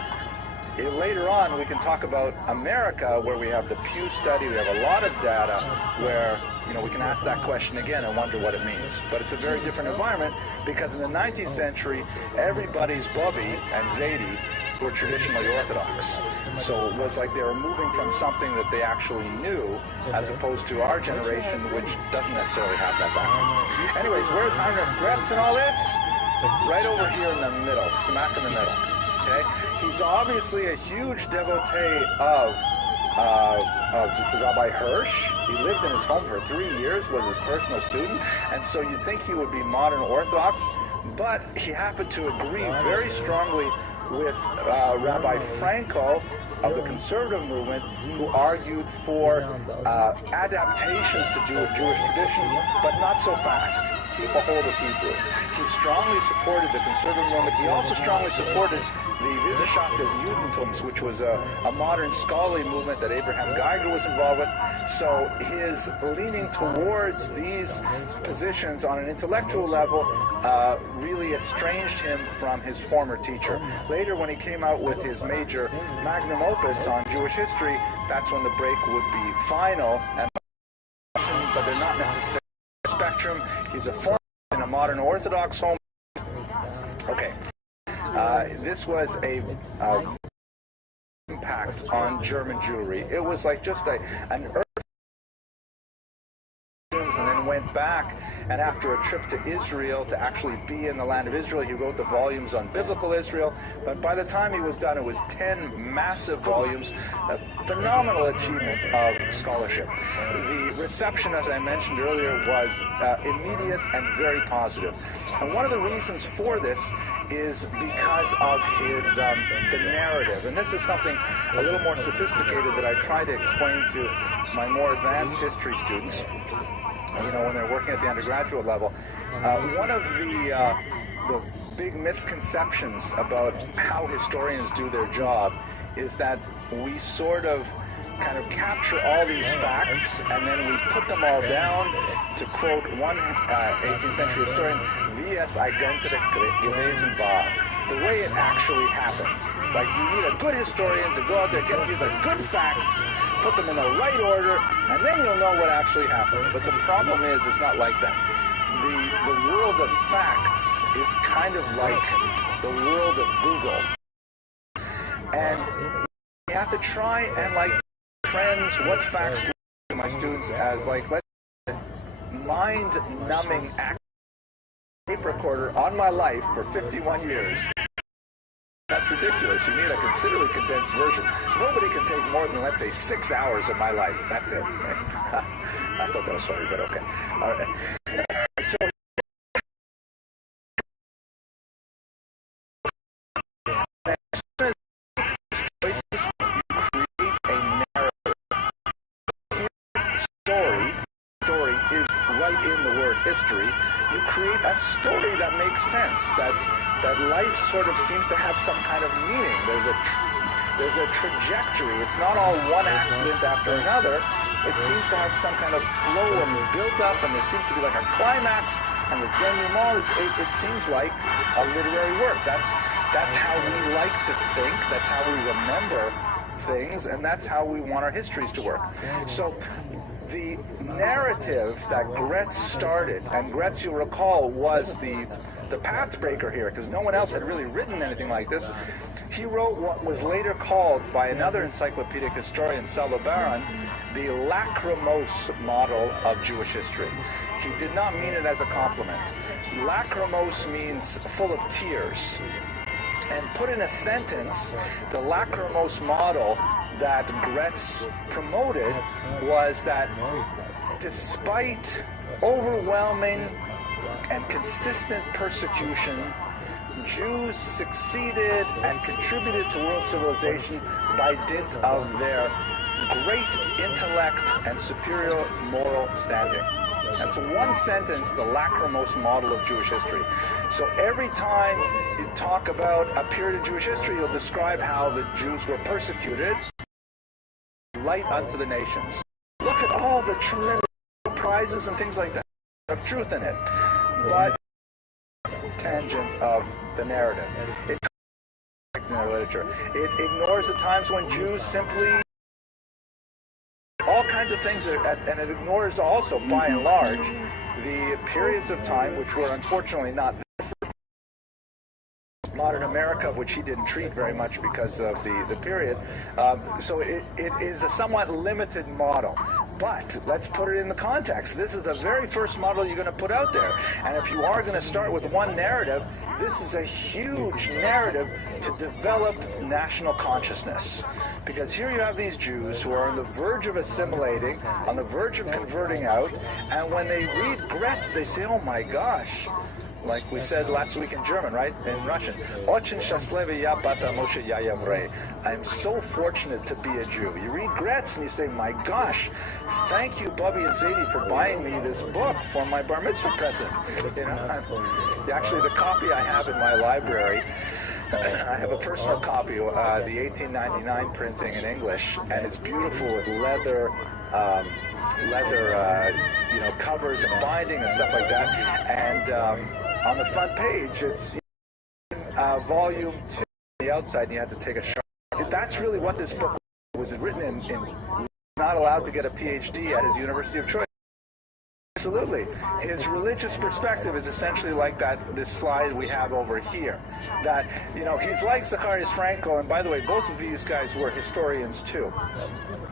Later on, we can talk about America, where we have the Pew study, we have a lot of data where, we can ask that question again and wonder what it means. But it's a very different environment, because in the 19th century, everybody's Bubby and Zaidi were traditionally Orthodox. So it was like they were moving from something that they actually knew, as opposed to our generation, which doesn't necessarily have that background. Anyways, where's Heinrich Gretz and all this? Right over here in the middle, smack in the middle. Okay? He's obviously a huge devotee of Rabbi Hirsch. He lived in his home for 3 years, was his personal student, and so you'd think he would be modern Orthodox, but he happened to agree very strongly with Rabbi Frankel of the conservative movement, who argued for adaptations to Jewish tradition, but not so fast. Keep a hold of Hebrew. He strongly supported the conservative movement. He also strongly supported the Wissenschaft des Judentums, which was a modern scholarly movement that Abraham Geiger was involved with. So his leaning towards these positions on an intellectual level really estranged him from his former teacher. later, when he came out with his major magnum opus on Jewish history, that's when the break would be final. And but they're not necessarily spectrum. He's a former in a modern Orthodox home. Okay, this was a impact on German Jewry. It was like just an earth. And then went back, and after a trip to Israel to actually be in the land of Israel, he wrote the volumes on biblical Israel. But by the time he was done, it was 10 massive volumes, a phenomenal achievement of scholarship. The reception, as I mentioned earlier, was immediate and very positive. And one of the reasons for this is because of his the narrative. And this is something a little more sophisticated that I try to explain to my more advanced history students. You know, when they're working at the undergraduate level, one of the big misconceptions about how historians do their job is that we sort of kind of capture all these facts and then we put them all down. To quote one 18th century historian, wie es eigentlich gewesen war, the way it actually happened. Like, you need a good historian to go out there, give you the good facts, put them in the right order, and then you'll know what actually happened. But the problem is, it's not like that. The world of facts is kind of like the world of Google. And you have to try and, like, trends, what facts to my students as, like, mind-numbing tape recorder on my life for 51 years. That's ridiculous. You need a considerably condensed version. Nobody can take more than, let's say, 6 hours of my life. That's it. I thought that was funny, but okay. All right. So, in the word history, you create a story that makes sense, that life sort of seems to have some kind of meaning. There's a trajectory. It's not all one accident after another. It seems to have some kind of flow and build up, and there seems to be like a climax and the denouement. It seems like a literary work. That's how we like to think. That's how we remember things, and that's how we want our histories to work. So the narrative that Gretz started, and Gretz, you'll recall, was the pathbreaker here, because no one else had really written anything like this. He wrote what was later called by another encyclopedic historian, Baron, the lachrymose model of Jewish history. He did not mean it as a compliment. Lachrymose means full of tears. And put in a sentence, the lachrymose model that Gretz promoted was that despite overwhelming and consistent persecution, Jews succeeded and contributed to world civilization by dint of their great intellect and superior moral standing. That's one sentence, the lachrymose model of Jewish history. So every time you talk about a period of Jewish history, you'll describe how the Jews were persecuted, light unto the nations. Look at all the tremendous prizes and things like that of truth in it. But tangent of the narrative. It's in our literature. It ignores the times when Jews simply all kinds of things, and it ignores also, by and large, the periods of time which were unfortunately not modern America, which he didn't treat very much because of the period. So it is a somewhat limited model. But let's put it in the context. This is the very first model you're going to put out there. And if you are going to start with one narrative, this is a huge narrative to develop national consciousness. Because here you have these Jews who are on the verge of assimilating, on the verge of converting out, and when they read Gretz, they say, oh my gosh, like we said last week in German, right? In Russian. I'm so fortunate to be a Jew. You read Gretz and you say, my gosh, thank you, Bubby and Zadie, for buying me this book for my bar mitzvah present. You know, actually, the copy I have in my library, I have a personal copy, the 1899 printing in English, and it's beautiful with leather, you know, covers and binding and stuff like that. And on the front page, it's volume 2. the outside and you had to take a shot. That's really what this book was written in. Not allowed to get a PhD at his university of choice. Absolutely. His religious perspective is essentially like this slide we have over here. That, he's like Zacharias Frankel, and by the way, both of these guys were historians too.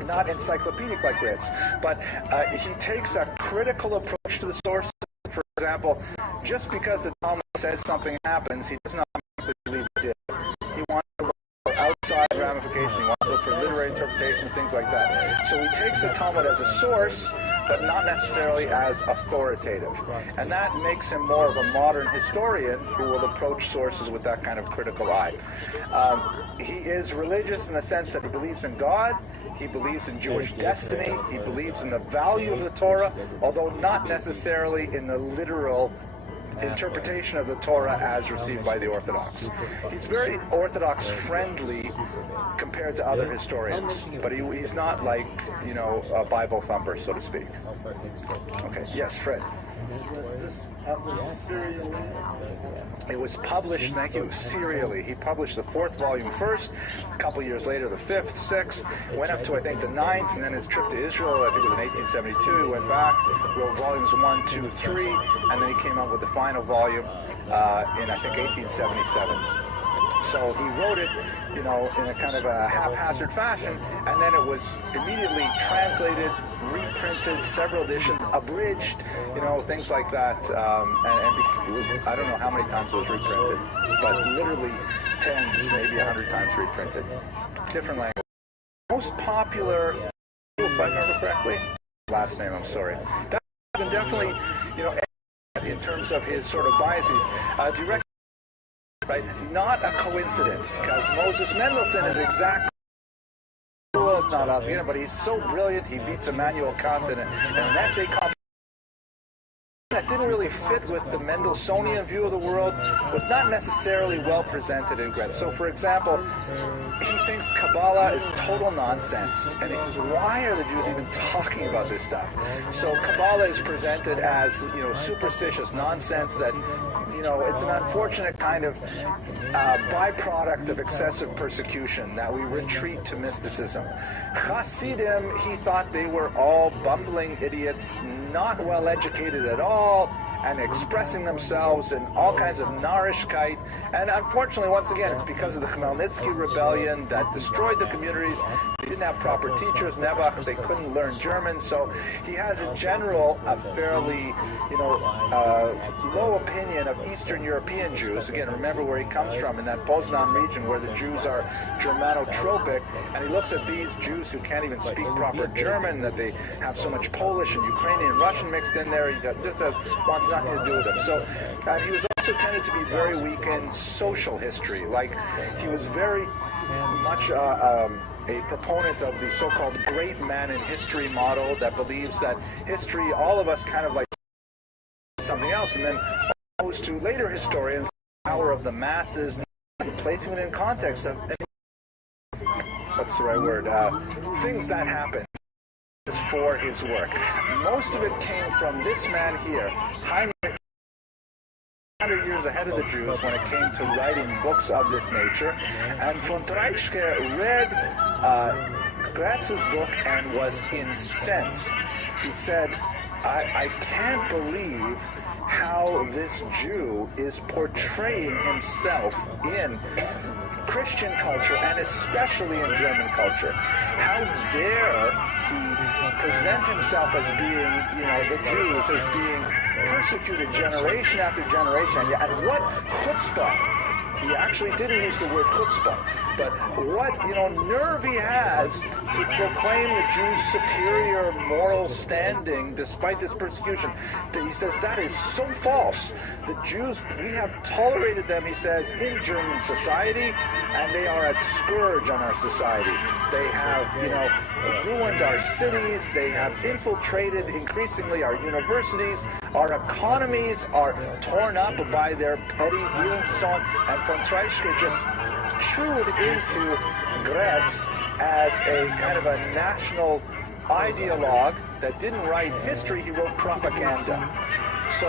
Not encyclopedic like Ritz, but he takes a critical approach to the sources. For example, just because the Talmud says something happens, he does not believe it did. He wants to look for outside ramifications, he wants to look for literary interpretations, things like that. So he takes the Talmud as a source, but not necessarily as authoritative. And that makes him more of a modern historian who will approach sources with that kind of critical eye. He is religious in the sense that he believes in God, he believes in Jewish destiny, he believes in the value of the Torah, although not necessarily in the literal interpretation of the Torah as received by the Orthodox. He's very Orthodox friendly compared to other historians, but he's not like, a Bible thumper, so to speak. Okay, yes, Fred. It was published, thank you, serially. He published the 4th volume first, a couple years later the 5th, 6th, went up to I think the 9th, and then his trip to Israel, I think it was in 1872, he went back, wrote volumes 1, 2, 3, and then he came out with the final volume in I think 1877. So he wrote it, in a kind of a haphazard fashion, and then it was immediately translated, reprinted, several editions, abridged, things like that. I don't know how many times it was reprinted, but literally tens, maybe 100 times reprinted. Different language. Most popular, if I remember correctly, last name, I'm sorry. That's definitely, in terms of his sort of biases, direct. Right? Not a coincidence, because Moses Mendelssohn is exactly is not out there, but he's so brilliant, he beats Immanuel Kant in an essay competition that didn't really fit with the Mendelssohnian view of the world, was not necessarily well presented in Gretz. So, for example, he thinks Kabbalah is total nonsense, and he says, why are the Jews even talking about this stuff? So Kabbalah is presented as, superstitious nonsense that, it's an unfortunate kind of byproduct of excessive persecution, that we retreat to mysticism. Hasidim, he thought they were all bumbling idiots, not well educated at all, and expressing themselves in all kinds of narishkeit. And unfortunately, once again, it's because of the Khmelnytsky rebellion that destroyed the communities. They didn't have proper teachers, Nebuch, they couldn't learn German, so he has in general a fairly, low opinion of Eastern European Jews. Again, remember where he comes from, in that Poznan region where the Jews are Germanotropic, and he looks at these Jews who can't even speak proper German, that they have so much Polish and Ukrainian and Russian mixed in there, he just wants nothing to do with them. So he was also tended to be very weak in social history. Like, he was very much a proponent of the so-called great man in history model that believes that history, all of us kind of like something else, and then opposed to later historians, the power of the masses, placing it in context of, what's the right word, things that happen for his work. Most of it came from this man here, Heinrich, 100 years ahead of the Jews when it came to writing books of this nature. And von Treitschke read Gratz's book and was incensed. He said, I can't believe how this Jew is portraying himself in Christian culture, and especially in German culture. How dare he present himself as being, the Jews as being persecuted generation after generation, and what chutzpah. He actually didn't use the word chutzpah, but what, nerve he has to proclaim the Jews' superior moral standing despite this persecution. He says that is so false. The Jews, we have tolerated them, he says, in German society, and they are a scourge on our society. They have, ruined our cities, they have infiltrated increasingly our universities, our economies are torn up by their petty dealings and so on. And von Treitschke just chewed into Gretz as a kind of a national ideologue that didn't write history, he wrote propaganda. So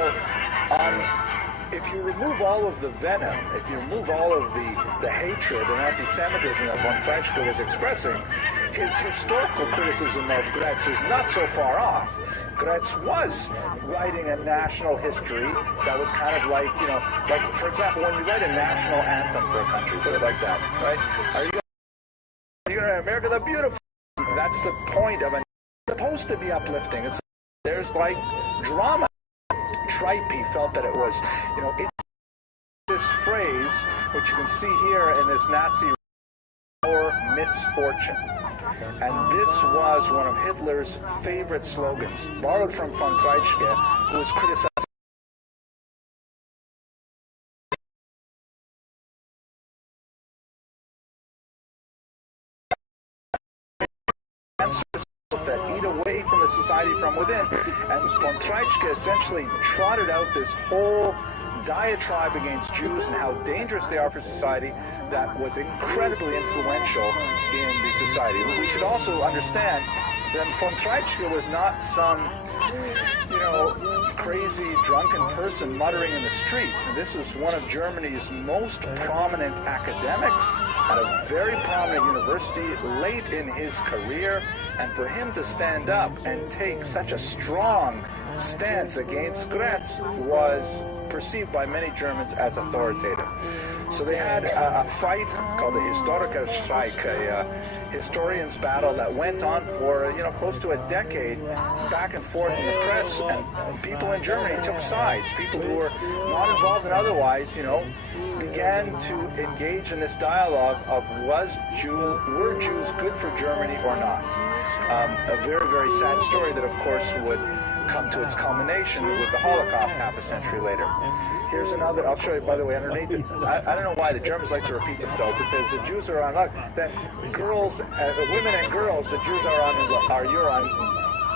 If you remove all of the venom, if you remove all of the hatred and anti-Semitism that von Treitschke was expressing, his historical criticism of Gretz was not so far off. Gretz was writing a national history that was kind of like, like, for example, when you write a national anthem for a country, put it like that, right? Are you going to America the Beautiful? That's the point of it. It's supposed to be uplifting. There's like drama. Tripe felt that it was, it's this phrase, which you can see here in this Nazi, or misfortune. And this was one of Hitler's favorite slogans, borrowed from von Treitschke, who was criticized. That eat away from the society from within. And von Treitschke essentially trotted out this whole diatribe against Jews and how dangerous they are for society that was incredibly influential in the society. We should also understand that von Treitschke was not some, crazy drunken person muttering in the street. This was one of Germany's most prominent academics at a very prominent university late in his career, and for him to stand up and take such a strong stance against Gretz was perceived by many Germans as authoritative. So they had a fight called the Historikerstreik, a historian's battle that went on for close to a decade, back and forth in the press, and people in Germany took sides. People who were not involved in otherwise, began to engage in this dialogue of were Jews good for Germany or not? A very, very sad story that, of course, would come to its culmination with the Holocaust half a century later. Here's another, I'll show you, by the way, underneath it. I don't know why the Germans like to repeat themselves. It says the Jews are on luck. Then girls, women and girls, the Jews you're on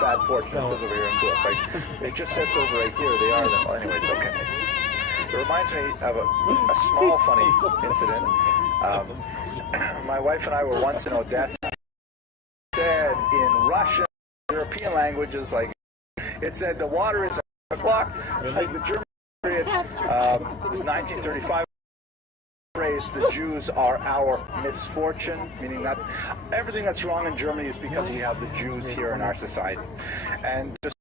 bad fortune. It says over here in blue. Like, it just says over right here, they are. Well, anyways, okay. It reminds me of a small funny incident. My wife and I were once in Odessa. It said in Russian, European languages, like, it said the water is at o'clock. Like the German period, was 1935. Phrase, the Jews are our misfortune, meaning that everything that's wrong in Germany is because we have the Jews here in our society. And just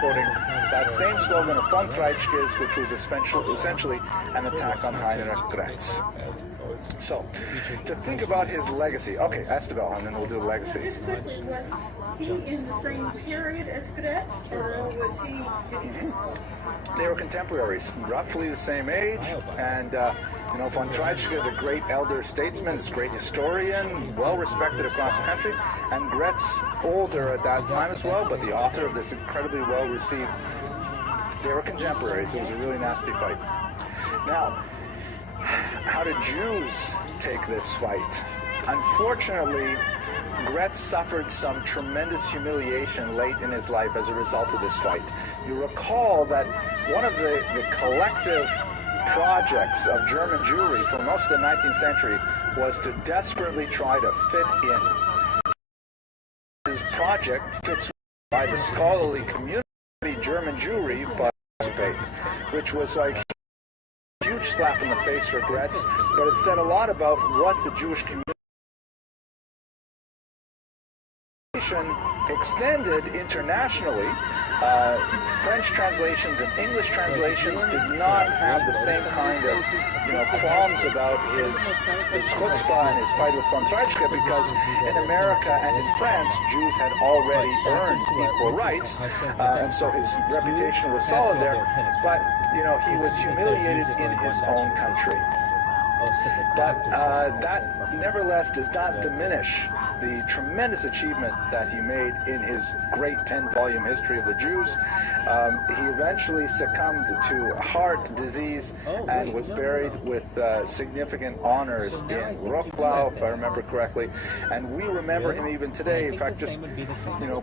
quoting that same slogan of von Treitschke's, which was essentially an attack on Heinrich Gretz. So, to think about his legacy, okay, Estebel, and then we'll do the legacy. This question was, he in the same period as Gretz, or was he? They were contemporaries, roughly the same age, and von Treitschke, the great elder statesman, this great historian, well respected across the country, and Gretz, older at that time as well, but the author of this incredibly well received. They were contemporaries. It was a really nasty fight. Now, how did Jews take this fight? Unfortunately, Gretz suffered some tremendous humiliation late in his life as a result of this fight. You recall that one of the collective projects of German Jewry for most of the 19th century was to desperately try to fit in. His project fits by the scholarly community German Jewry, but which was like a huge slap in the face for Gretz, but it said a lot about what the Jewish community extended internationally. French translations and English translations did not have the same kind of qualms about his chutzpah and his fight with von Treitschke, because in America and in France, Jews had already earned equal rights, and so his reputation was solid there, but he was humiliated in his own country. But that nevertheless does not diminish the tremendous achievement that he made in his great 10-volume history of the Jews. He eventually succumbed to heart disease and was buried with significant honors in Wrocław, if I remember correctly. And we remember him even today. In fact, just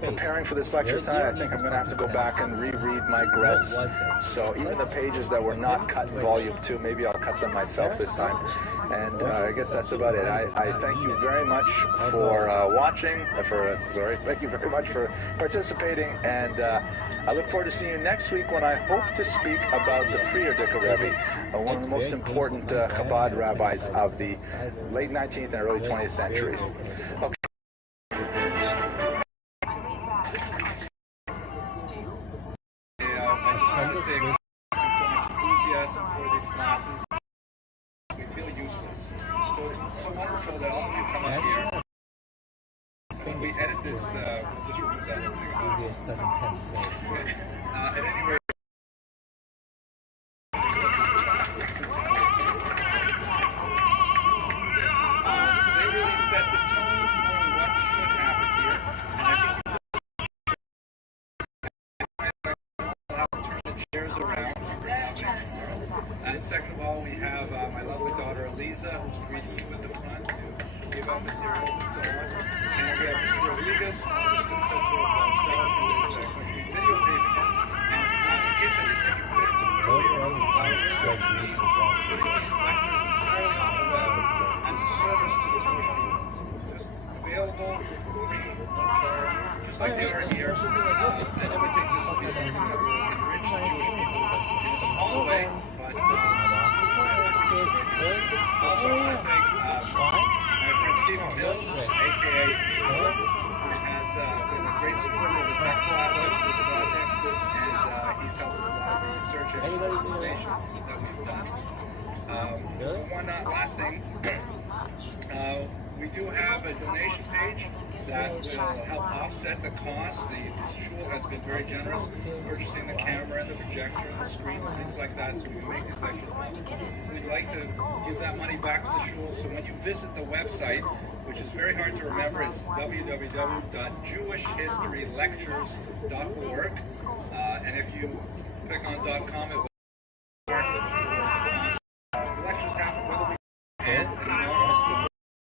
preparing for this lecture tonight, I think I'm going to have to go back and reread my Gretz. So even the pages that were not cut in Volume 2, maybe I'll cut them myself this time. And I guess that's about it. I thank you very much for watching, thank you very much for participating, and I look forward to seeing you next week when I hope to speak about the ViralRabbi, one of the most important Chabad rabbis of the late 19th and early 20th centuries. Okay. For these classes, we feel useless. So it's so wonderful that all of you come up here. When we edit this, we'll just remove that one. At any rate, they really set the tone for what should happen here. And I think we'll have to turn the chairs around. And second of all, we have my lovely daughter Eliza, who's greeting you at the front to give out materials and so on. And we have Mr. Rodriguez, one of the students at South, who is going to be videotaping it. And in case I didn't make it clear to the lectures entirely on the web as a service to the Jewish people. Just available, free, no charge, just like they are here. And we think this will be something that will enrich the Jewish people in a small way. But also, I think my friend Stephen Mills, aka Phil, has been a great supporter of the technical aspects of this project, and he's helped with a lot of the research and that we've done. One last thing, we do have a donation page that will help offset the cost. The shul has been very generous purchasing the camera and the projector and the screen and things like that, so we can make these lectures possible. We'd like to give that money back to the shul, so when you visit the website, which is very hard to remember, it's www.jewishhistorylectures.org, and if you click on .com, it will start the lectures happen whether we can, an enormous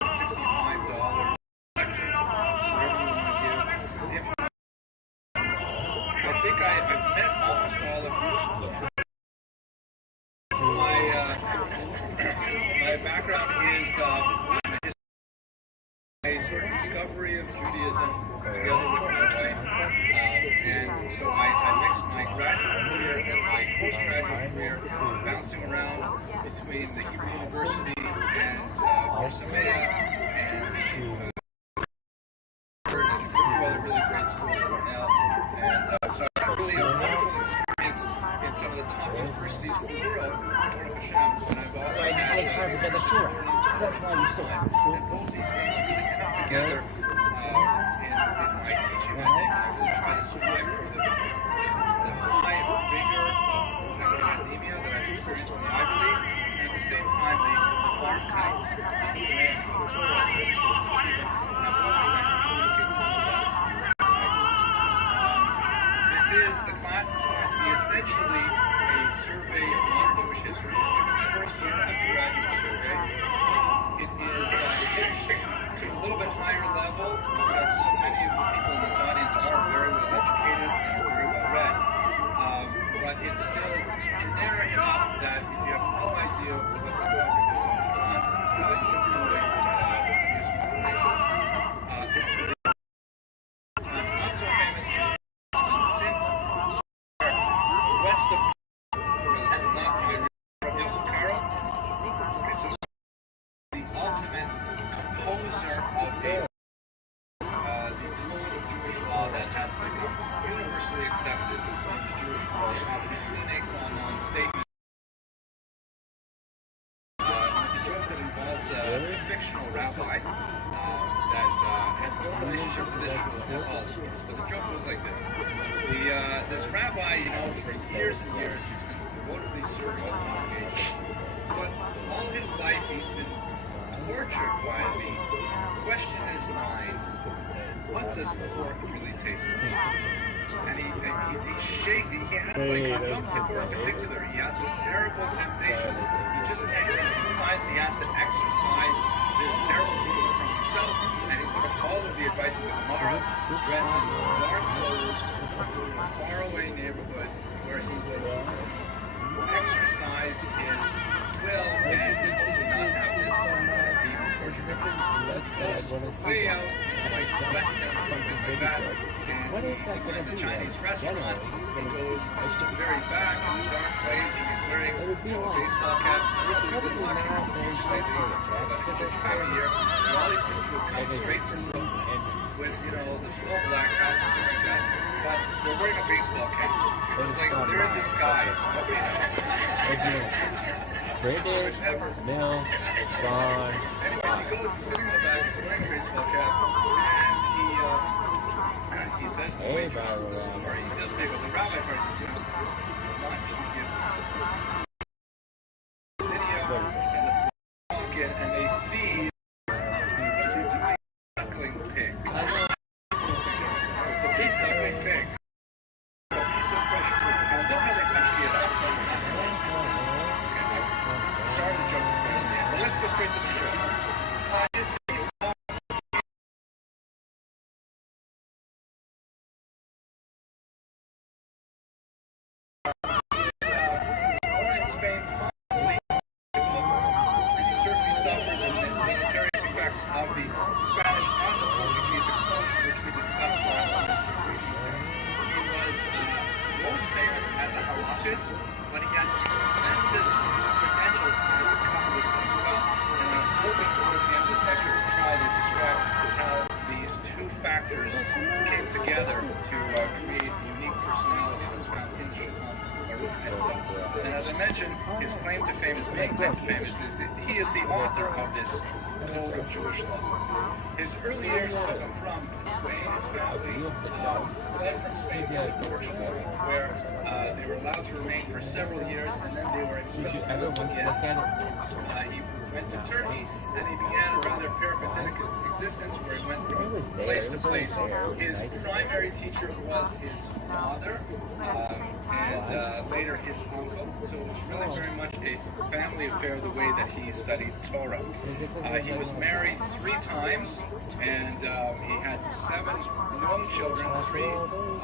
$65 lecture, whatever you want to give. I think I've met almost all of you. My background is a sort of discovery of Judaism together with my wife, and so I mixed my graduate career and my postgraduate career, bouncing around between the Hebrew University and Samea and a few other really great schools now, and so I really have a wonderful experience in some of the top universities in the world, and I've also had both these things really come together in my teaching. I think I really try to strive for the high or bigger academia that I've experienced in the Ivy League, and at the same time the Farmkeit and the Torah the class is going to be essentially a survey of modern Jewish history. It's the first year undergraduate survey. It is pitched to a little bit higher level because so many of the people in this audience are very well educated and very well read. But it's still generic enough that if you have no idea what the subject is on, you should come away with some useful information. Not so famous. Since west of the ultimate composer of the code of Jewish law that has become universally accepted in the Jewish world as the sine qua non statement. It's a joke that involves a fictional rabbi that has no relationship to this all, but the joke goes like this. This rabbi, for years and years, he's been devotedly serving his congregation, but all his life he's been tortured by the question in his mind, what does pork really taste like? And he's shaking. He has, like, on Yom Kippur in particular, he has this terrible temptation. He just can't get it. Besides, he has to exercise this terrible rule from himself, and he's going to follow the advice of the Gemara, dress in dark clothes, go to a faraway neighborhood where he will exercise his will and hopefully not demon torture. Way out, like West End or something like that. What is that going to It's a be? Chinese Like, restaurant. He goes to the very back, dark place, and he's wearing It would be a like- baseball cap. Probably Really good luck. nowadays, like, But this time of year, all these people who come straight to the with, the full black hats and things like that. But they're wearing a baseball cap. It's like they're in disguise. Nobody knows. British, Mill, Star. Anyways, he goes, he's sitting in the back, he's wearing a baseball cap, and he says to the Hey, waitress the ViralRabbi. story. He does say, well, the rabbi part is lunch to give video and the walk in, and they see a duckling pig. It's a big suckling pig. A piece of fresh fruit. And look how they punched it up. Started the joke, but let's go straight to the script. Born in Spain, probably, and he certainly suffered the deleterious effects of the Spanish and the Portuguese exposure, which we discussed last week. He was most famous as a halakhist, but he has tremendous credentials as a Kabbalist as well. And I'm hoping towards the end of this lecture to try to describe how these two factors came together to create the unique personality that's found in Shulchan Aruch itself. And as I mentioned, his claim to fame, his main claim to fame is that he is the author of this code of Jewish law. His early years took him from Spain. His family fled from Spain to Portugal, where they were allowed to remain for several years, and then they were expelled once again. He went to Turkey, and he began a rather peripatetic existence where he went from place to place. His primary teacher was his father, and later his uncle. So it was really very much a family affair the way that he studied Torah. He was married 3 times, and he had 7 known children, 3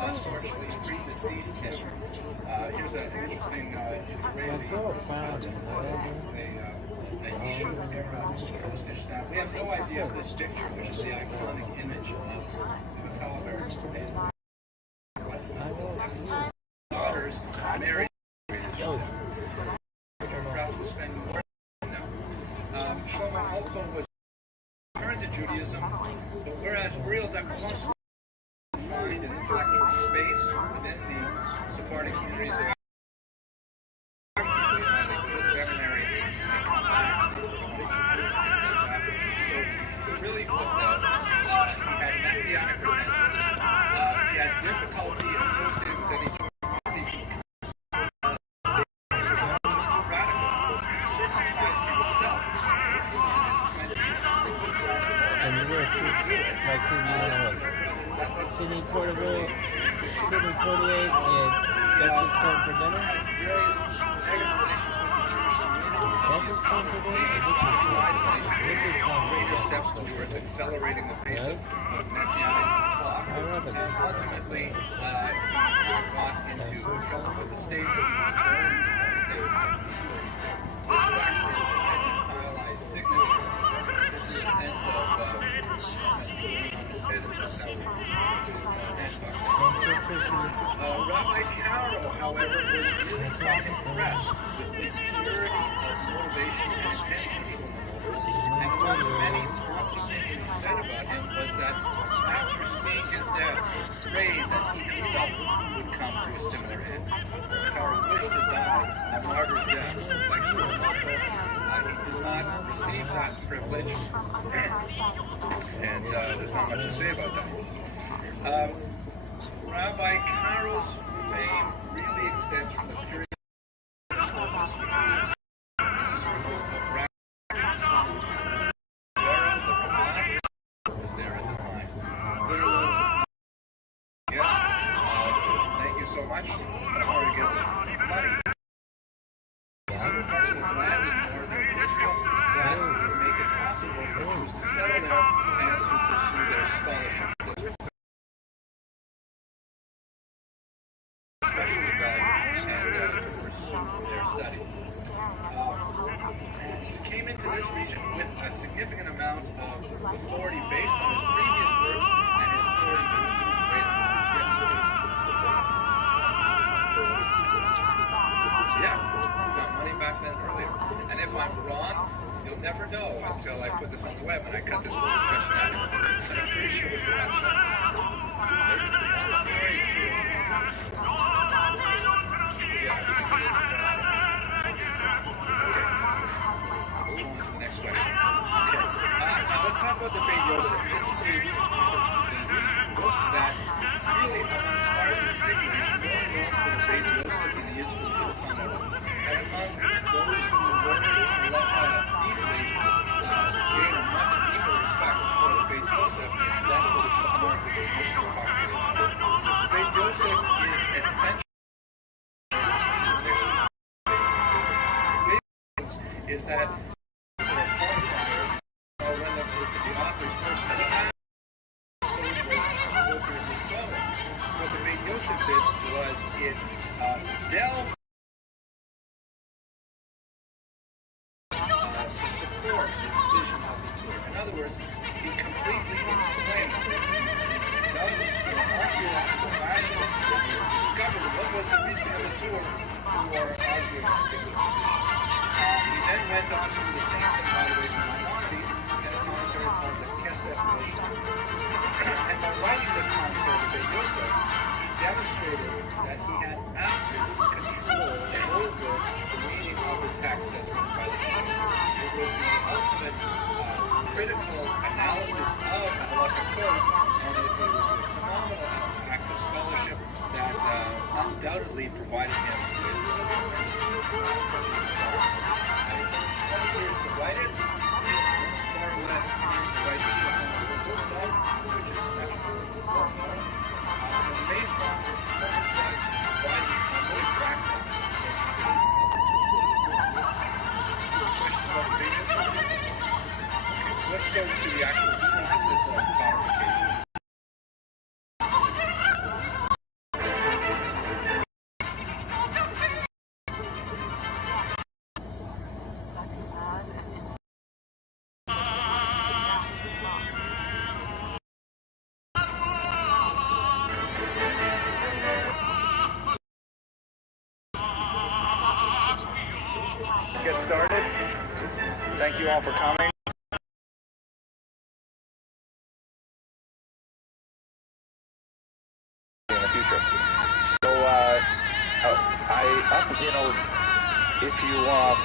unfortunately predeceased him. Here's an interesting Israeli postage stamp. We have no idea of this picture, which is the iconic image of the Calvary. Daughters married. Perhaps will spend more now. Shlomo also was turned to Judaism, but whereas Uriel Dacosta find an intellectual space within the Sephardic communities of seminary. So really, he had messianic credentials. He had difficulty associated with any Jewish And you were like Sydney Portable, Sydney 48, and that's just time for dinner? That's just time for greater steps towards accelerating the pace of messianic thought, and ultimately got into trouble with the state. Stylized sickness, Rabbi Caro, however, was really impressed with his purity of motivation and intention. And one of the many positive things he said about him was that after seeing his death, prayed that he himself would come to a similar end. Caro wished to die a martyr's death, like Shlomo. He did not receive that privilege, and there's not much to say about that. Rabbi Caro's fame really extends from the period was there at the time. Thank you so much. It's not hard to get money. Some parts of the land in northern Israel that would make it possible for Jews to settle there and to pursue their scholarship. Especially value and to pursue their studies. Came into this region with amount of authority based on his previous works and his authority moved to greater. Yeah, we got money back then earlier. And if I'm wrong, you'll never know until I put this on the web and I cut this whole discussion out. And I'm pretty sure it was the last Now let's talk about the Beit Yosef. This is the book that really uninspired the particularly well known for the Beit Yosef in the Israel Shulchan. And among those who learned it deeply, gain a much deeper respect for the Beit Yosef than for the Shulchan, which is most so popular. The Beit Yosef is essential. Is that what the Beit Yosef did was it delved to support the decision of the Torah. In other words, he completely explained, dug in archaeological fashion, discovered what was the reason of the Torah for arguing against it. He then went on to do the same thing, by the way, for Maimonides, in a commentary called the Kesef Wisdom. And by writing this commentary of Beit Yosef, he demonstrated that he had absolute control over the meaning of the text that's written by the Torah. It was the ultimate critical analysis of the Halakha code, and it was a phenomenal act of scholarship that undoubtedly provided him with years to write it, far less time to write the Shulchan Aruch, which is actually well known. The main problem was writing a really practical questions about the Beit Yosef? Okay, so let's go to the actual process of clarification. Get started. Thank you all for coming. In the future. So, if you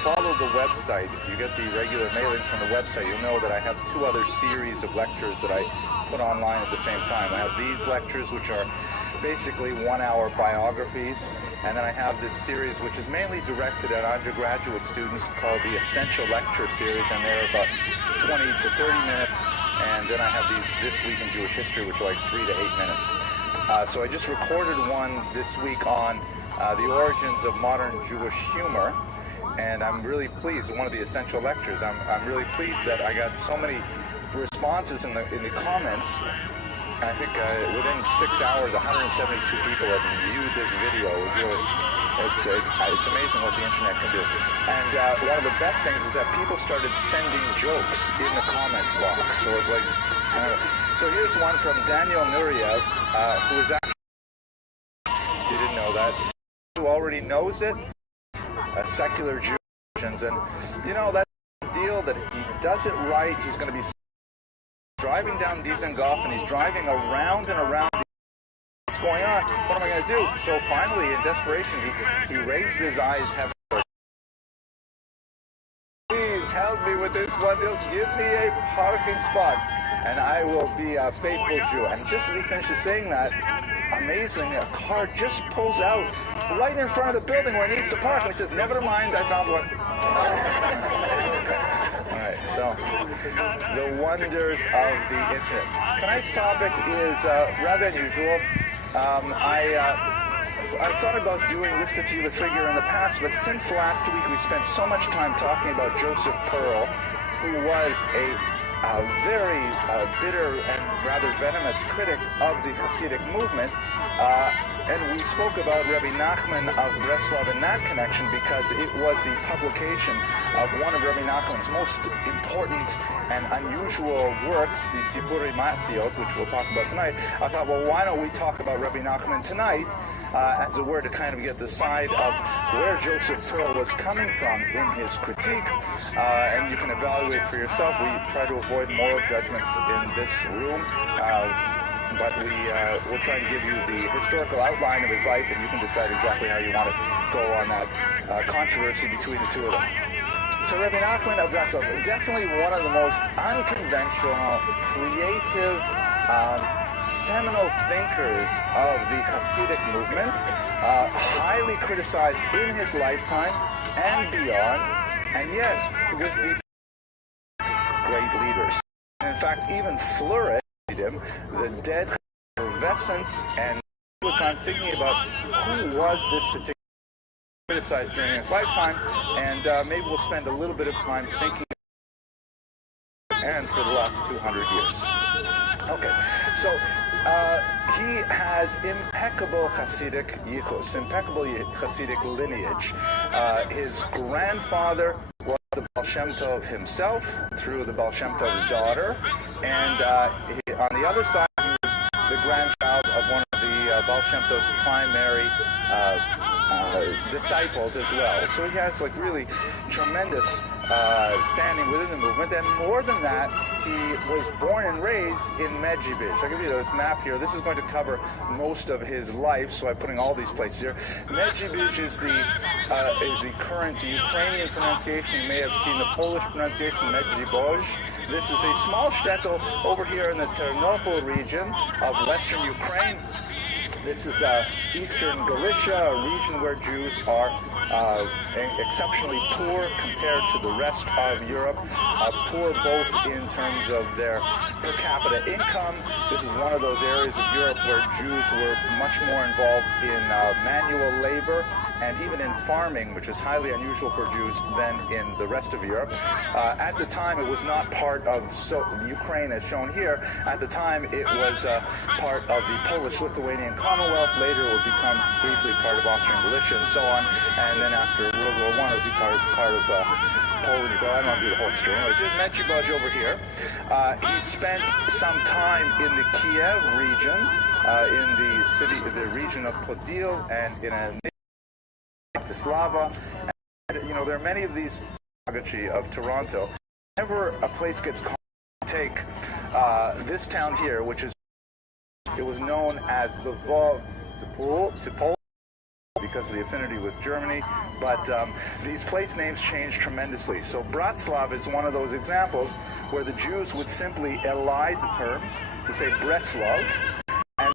follow the website, if you get the regular mailings from the website, you'll know that I have two other series of lectures that I put online at the same time. I have these lectures, which are basically 1-hour biographies, and then I have this series which is mainly directed at undergraduate students called the Essential Lecture Series, and they're about 20 to 30 minutes, and then I have these This Week in Jewish History, which are like 3 to 8 minutes. So I just recorded one this week on the origins of modern Jewish humor, and I'm really pleased. One of the essential lectures. I'm really pleased that I got so many responses in the comments. I think within 6 hours, 172 people have viewed this video. It's amazing what the internet can do. And one of the best things is that people started sending jokes in the comments box. So it's like, so here's one from Daniel Nuria, who is actually, if you didn't know that, who already knows it, a secular Jew, and you know that deal that he does it right. He's going to be driving down Dizengoff, and he's driving around and around. What's going on? What am I going to do? So finally, in desperation, he raises his eyes heavenward. Please help me with this one. Give me a parking spot, and I will be a faithful Jew. And just as he finishes saying that, amazing, a car just pulls out right in front of the building where he needs to park. And he says, never mind, I found one. Alright, so the wonders of the internet. Tonight's topic is rather unusual. I thought about doing this particular figure in the past, but since last week we spent so much time talking about Joseph Pearl, who was a very bitter and rather venomous critic of the Hasidic movement. And we spoke about Rabbi Nachman of Breslov in that connection because it was the publication of one of Rabbi Nachman's most important and unusual works, the Sipurei Masiot, which we'll talk about tonight. I thought, well, why don't we talk about Rabbi Nachman tonight as it were to kind of get the side of where Joseph Pearl was coming from in his critique, and you can evaluate for yourself. We try to avoid moral judgments in this room. But we'll try to give you the historical outline of his life, and you can decide exactly how you want to go on that controversy between the two of them. So Rabbi Nachman of Breslov, definitely one of the most unconventional, creative, seminal thinkers of the Hasidic movement, highly criticized in his lifetime and beyond, and yet with the great leaders. And in fact, even flourished him, the dead effervescence, and time thinking about who was this particular criticized during his lifetime, and maybe we'll spend a little bit of time thinking and for the last 200 years. Okay, so he has impeccable Hasidic yichus, impeccable Hasidic lineage. His grandfather was the Baal Shem Tov himself through the Baal Shem Tov's daughter, and on the other side he was the grandchild of one of the Baal Shem Tov's primary disciples as well. So he has like really tremendous standing within the movement, and more than that, he was born and raised in Medjugorje. I'll give you this map here. This is going to cover most of his life, so I'm putting all these places here. Medjugorje is the current Ukrainian pronunciation. You may have seen the Polish pronunciation, Medjugorje. This is a small shtetl over here in the Ternopil region of western Ukraine. This is eastern Galicia, a region where Jews are exceptionally poor compared to the rest of Europe, poor both in terms of their per capita income. This is one of those areas of Europe where Jews were much more involved in manual labor and even in farming, which is highly unusual for Jews, than in the rest of Europe. At the time, it was not part of Ukraine as shown here. At the time, it was part of the Polish-Lithuanian Commonwealth. Later, it would become briefly part of Austrian Galicia and so on. And then after World War I, it would be part of Poland. I don't want to do the whole history. Anyways, here's Medjugorje over here. He spent some time in the Kiev region, in the region of Podil, and in a Bratislava. And, there are many of these of Toronto. Whenever a place gets called, take this town here, which is, it was known as Lvov to Poland because of the affinity with Germany, but these place names change tremendously. So Bratslav is one of those examples where the Jews would simply elide the terms to say Breslov, and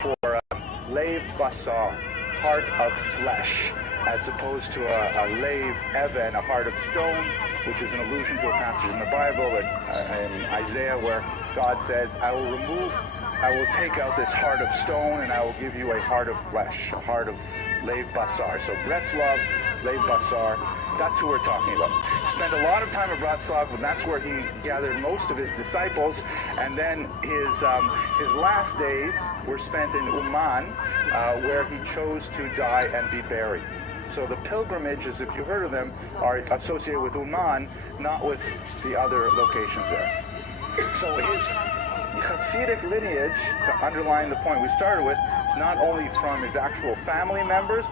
for Lev Basar, heart of flesh, as opposed to a Lev Even, a heart of stone, which is an allusion to a passage in the Bible in Isaiah where God says, I will take out this heart of stone and I will give you a heart of flesh, a heart of Lev Basar. So Breslov, Lev Basar, that's who we're talking about. Spent a lot of time at Bratslav, and that's where he gathered most of his disciples, and then his last days were spent in Uman, where he chose to die and be buried. So the pilgrimages, if you've heard of them, are associated with Uman, not with the other locations there. So his Hasidic lineage, to underline the point we started with, is not only from his actual family members,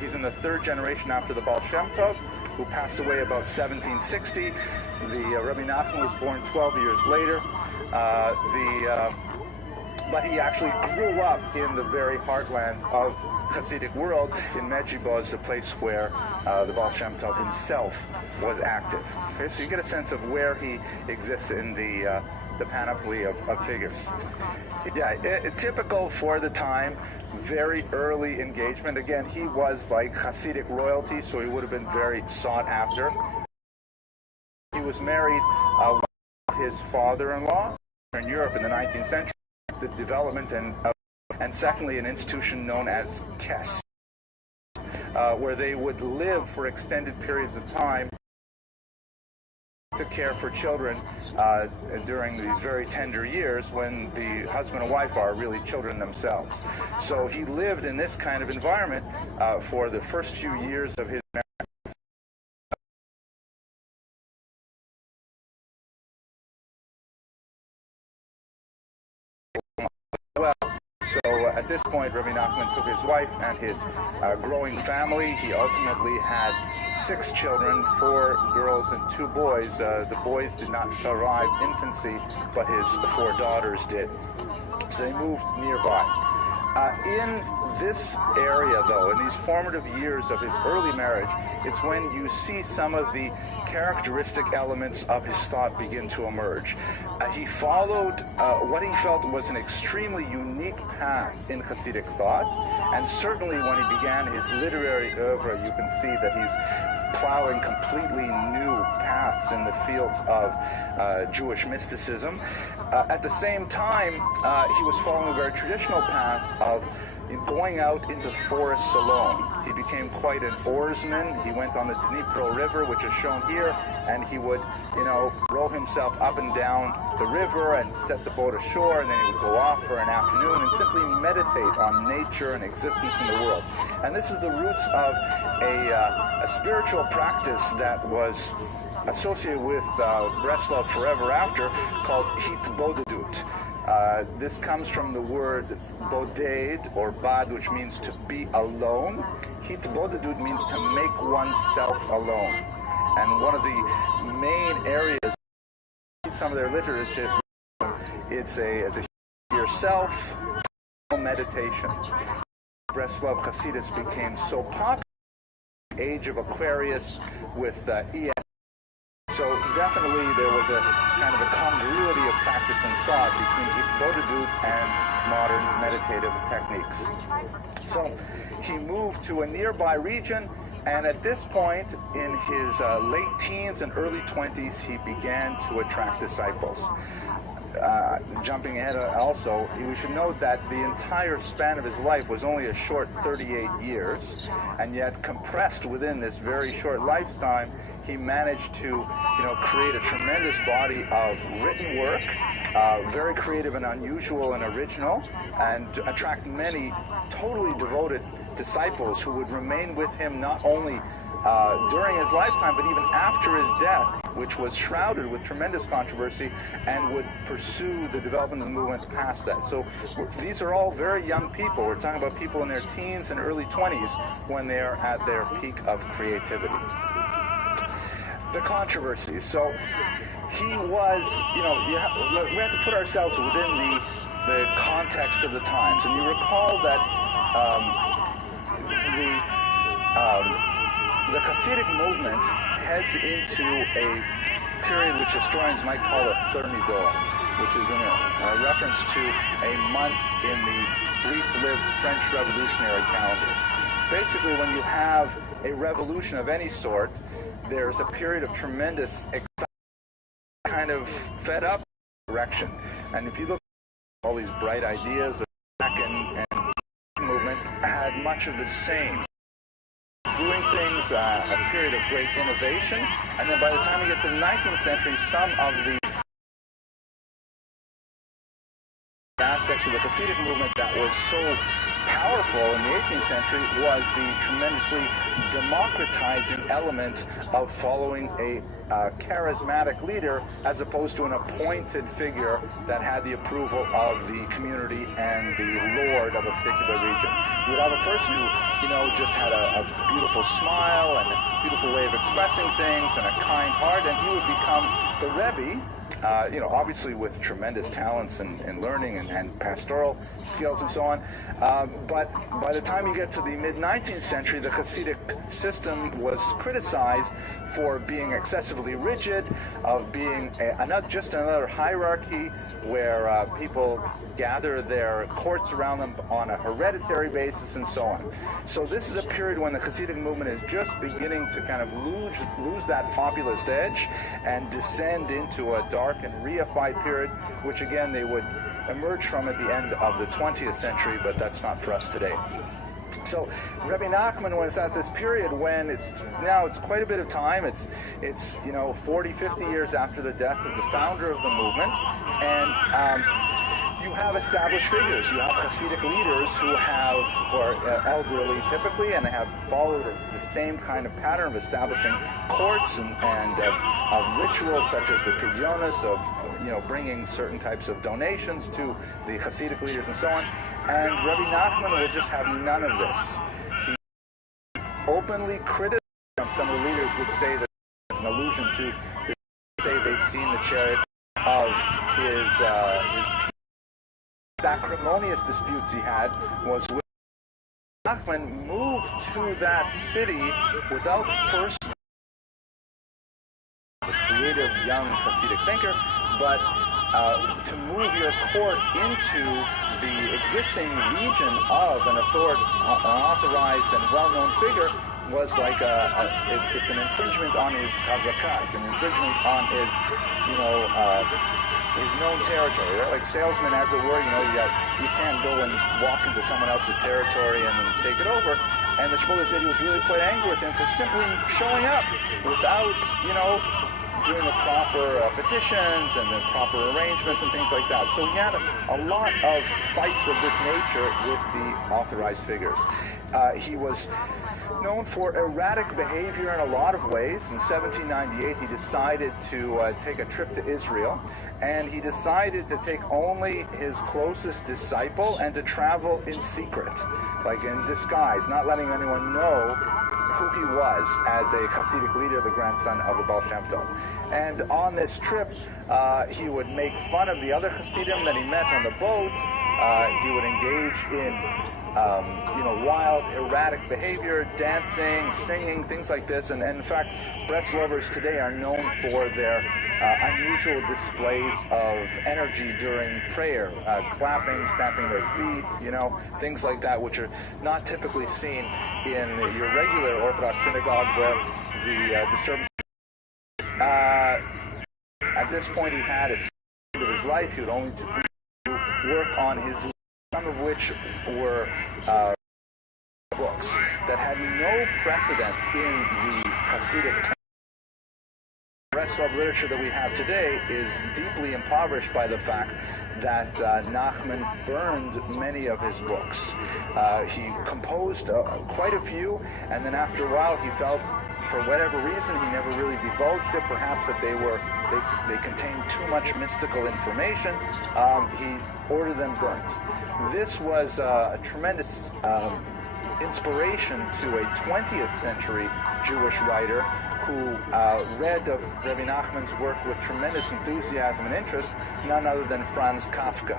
he's in the third generation after the Baal Shem Tov, who passed away about 1760. The Rabbi Nachman was born 12 years later. But he actually grew up in the very heartland of Hasidic world in Medjugorje, the place where the Baal Shem Tov himself was active. Okay, so you get a sense of where he exists in the panoply of figures. Yeah, typical for the time, very early engagement. Again, he was like Hasidic royalty, so he would have been very sought after. He was married with his father-in-law in Europe in the 19th century. The development and secondly, an institution known as Kes, where they would live for extended periods of time to care for children during these very tender years when the husband and wife are really children themselves. So he lived in this kind of environment for the first few years of his marriage. So at this point, Rabbi Nachman took his wife and his growing family. He ultimately had 6 children, 4 girls and 2 boys. The boys did not survive infancy, but his 4 daughters did. So they moved nearby. In this area, though, in these formative years of his early marriage, it's when you see some of the characteristic elements of his thought begin to emerge. He followed what he felt was an extremely unique path in Hasidic thought, and certainly when he began his literary oeuvre, you can see that he's plowing completely new paths in the fields of Jewish mysticism. At the same time, he was following a very traditional path of going out into the forests alone. He became quite an oarsman. He went on the Dnipro River, which is shown here, and he would, row himself up and down the river and set the boat ashore, and then he would go off for an afternoon and simply meditate on nature and existence in the world. And this is the roots of a spiritual practice that was associated with Breslov forever after, called hitbodedut. This comes from the word boded or bad, which means to be alone. Hitbodedut means to make oneself alone. And one of the main areas, some of their literature, it's a yourself meditation. Breslov Hasidus became so popular in the age of Aquarius with ES. So definitely there was a kind of a congruity of practice and thought between hitbodedut and modern meditative techniques. So he moved to a nearby region, and at this point in his late teens and early 20s, he began to attract disciples. Jumping ahead also, we should note that the entire span of his life was only a short 38 years, and yet compressed within this very short lifetime, he managed to, create a tremendous body of written work, very creative and unusual and original, and attract many totally devoted disciples who would remain with him not only during his lifetime, but even after his death, which was shrouded with tremendous controversy, and would pursue the development of the movement past that. So these are all very young people. We're talking about people in their teens and early 20s when they are at their peak of creativity. The controversy. So he was, we have to put ourselves within the context of the times. And you recall that the Hasidic movement heads into a period which historians might call a Thermidor, which is a reference to a month in the brief-lived French Revolutionary calendar. Basically, when you have a revolution of any sort, there's a period of tremendous excitement, kind of fed up direction. And if you look at all these bright ideas, the back and movement had much of the same. Doing things, a period of great innovation, and then by the time you get to the 19th century, some of the aspects of the Hasidic movement that was so powerful in the 18th century was the tremendously democratizing element of following a charismatic leader as opposed to an appointed figure that had the approval of the community and the lord of a particular region. You would have a person who, just had a beautiful smile and a beautiful way of expressing things and a kind heart, and he would become the Rebbe, obviously with tremendous talents and learning and pastoral skills and so on. But by the time you get to the mid-19th century, the Hasidic system was criticized for being excessively rigid, of being just another hierarchy where people gather their courts around them on a hereditary basis and so on. So this is a period when the Hasidic movement is just beginning to kind of lose that populist edge and descend into a dark and reified period, which again they would emerge from at the end of the 20th century, but that's not for us today. So Rabbi Nachman was at this period when it's quite a bit of time. It's 40, 50 years after the death of the founder of the movement, and you have established figures. You have Hasidic leaders who are elderly typically, and have followed the same kind of pattern of establishing courts and rituals such as the Pidyonis of bringing certain types of donations to the Hasidic leaders and so on. And Rabbi Nachman would just have none of this. He openly criticized some of the leaders would say that it's an allusion to say they've seen the chariot of his acrimonious disputes he had was with Nachman moved to that city without first the creative young Hasidic thinker, but to move your court into the existing region of an authorized and well-known figure was like it's an infringement on his chazakah, it's an infringement on his known territory, right? Like salesmen, as it were. You can't go and walk into someone else's territory and then take it over. And the Shmuel said he was really quite angry with him for simply showing up without, doing the proper petitions and the proper arrangements and things like that. So he had a lot of fights of this nature with the authorized figures. He was known for erratic behavior in a lot of ways. In 1798, he decided to take a trip to Israel, and he decided to take only his closest disciple and to travel in secret, like in disguise, not letting anyone know who he was as a Hasidic leader, the grandson of the Baal Shem Tov. And on this trip, he would make fun of the other Hasidim that he met on the boat. He would engage in, wild, erratic behavior, dancing, singing, things like this. And in fact, Breslovers today are known for their unusual displays of energy during prayer, clapping, stamping their feet, things like that, which are not typically seen in your regular Orthodox synagogue, where the disturbance. At this point, he had a of his life. He would only work on his, some of which were books that had no precedent in the Hasidic. The rest of literature that we have today is deeply impoverished by the fact that Nachman burned many of his books. He composed quite a few, and then after a while he felt, for whatever reason, he never really divulged it, perhaps that they contained too much mystical information. He ordered them burnt. This was a tremendous inspiration to a 20th century Jewish writer who read of Rabbi Nachman's work with tremendous enthusiasm and interest, none other than Franz Kafka,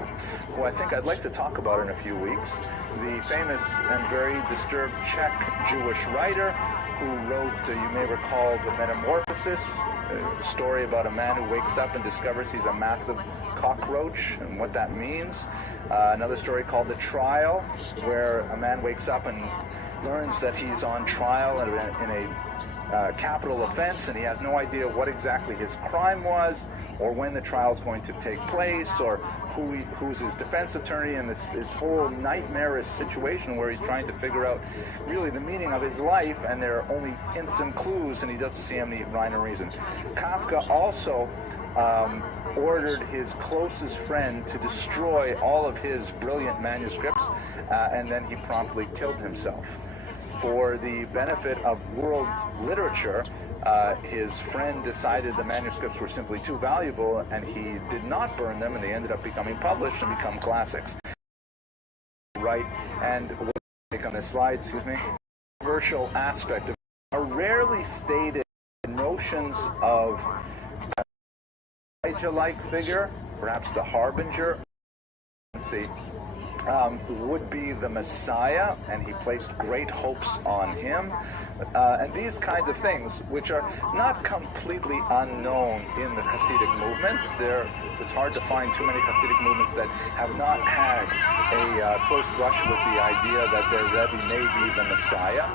who I think I'd like to talk about in a few weeks. The famous and very disturbed Czech Jewish writer who wrote, you may recall, The Metamorphosis, a story about a man who wakes up and discovers he's a massive cockroach and what that means. Another story called The Trial, where a man wakes up and learns that he's on trial in a capital offense, and he has no idea what exactly his crime was, or when the trial is going to take place, or who's his defense attorney, and this whole nightmarish situation where he's trying to figure out really the meaning of his life, and there are only hints and clues, and he doesn't see any rhyme or reason. Kafka also ordered his closest friend to destroy all of his brilliant manuscripts, and then he promptly killed himself. For the benefit of world literature, his friend decided the manuscripts were simply too valuable, and he did not burn them, and they ended up becoming published and become classics. Right, and what take on this slide, controversial aspect of are rarely stated notions of Elijah-like figure, perhaps the harbinger, would be the Messiah, and he placed great hopes on him, and these kinds of things, which are not completely unknown in the Hasidic movement. It's hard to find too many Hasidic movements that have not had a close brush with the idea that their Rebbe may be the Messiah.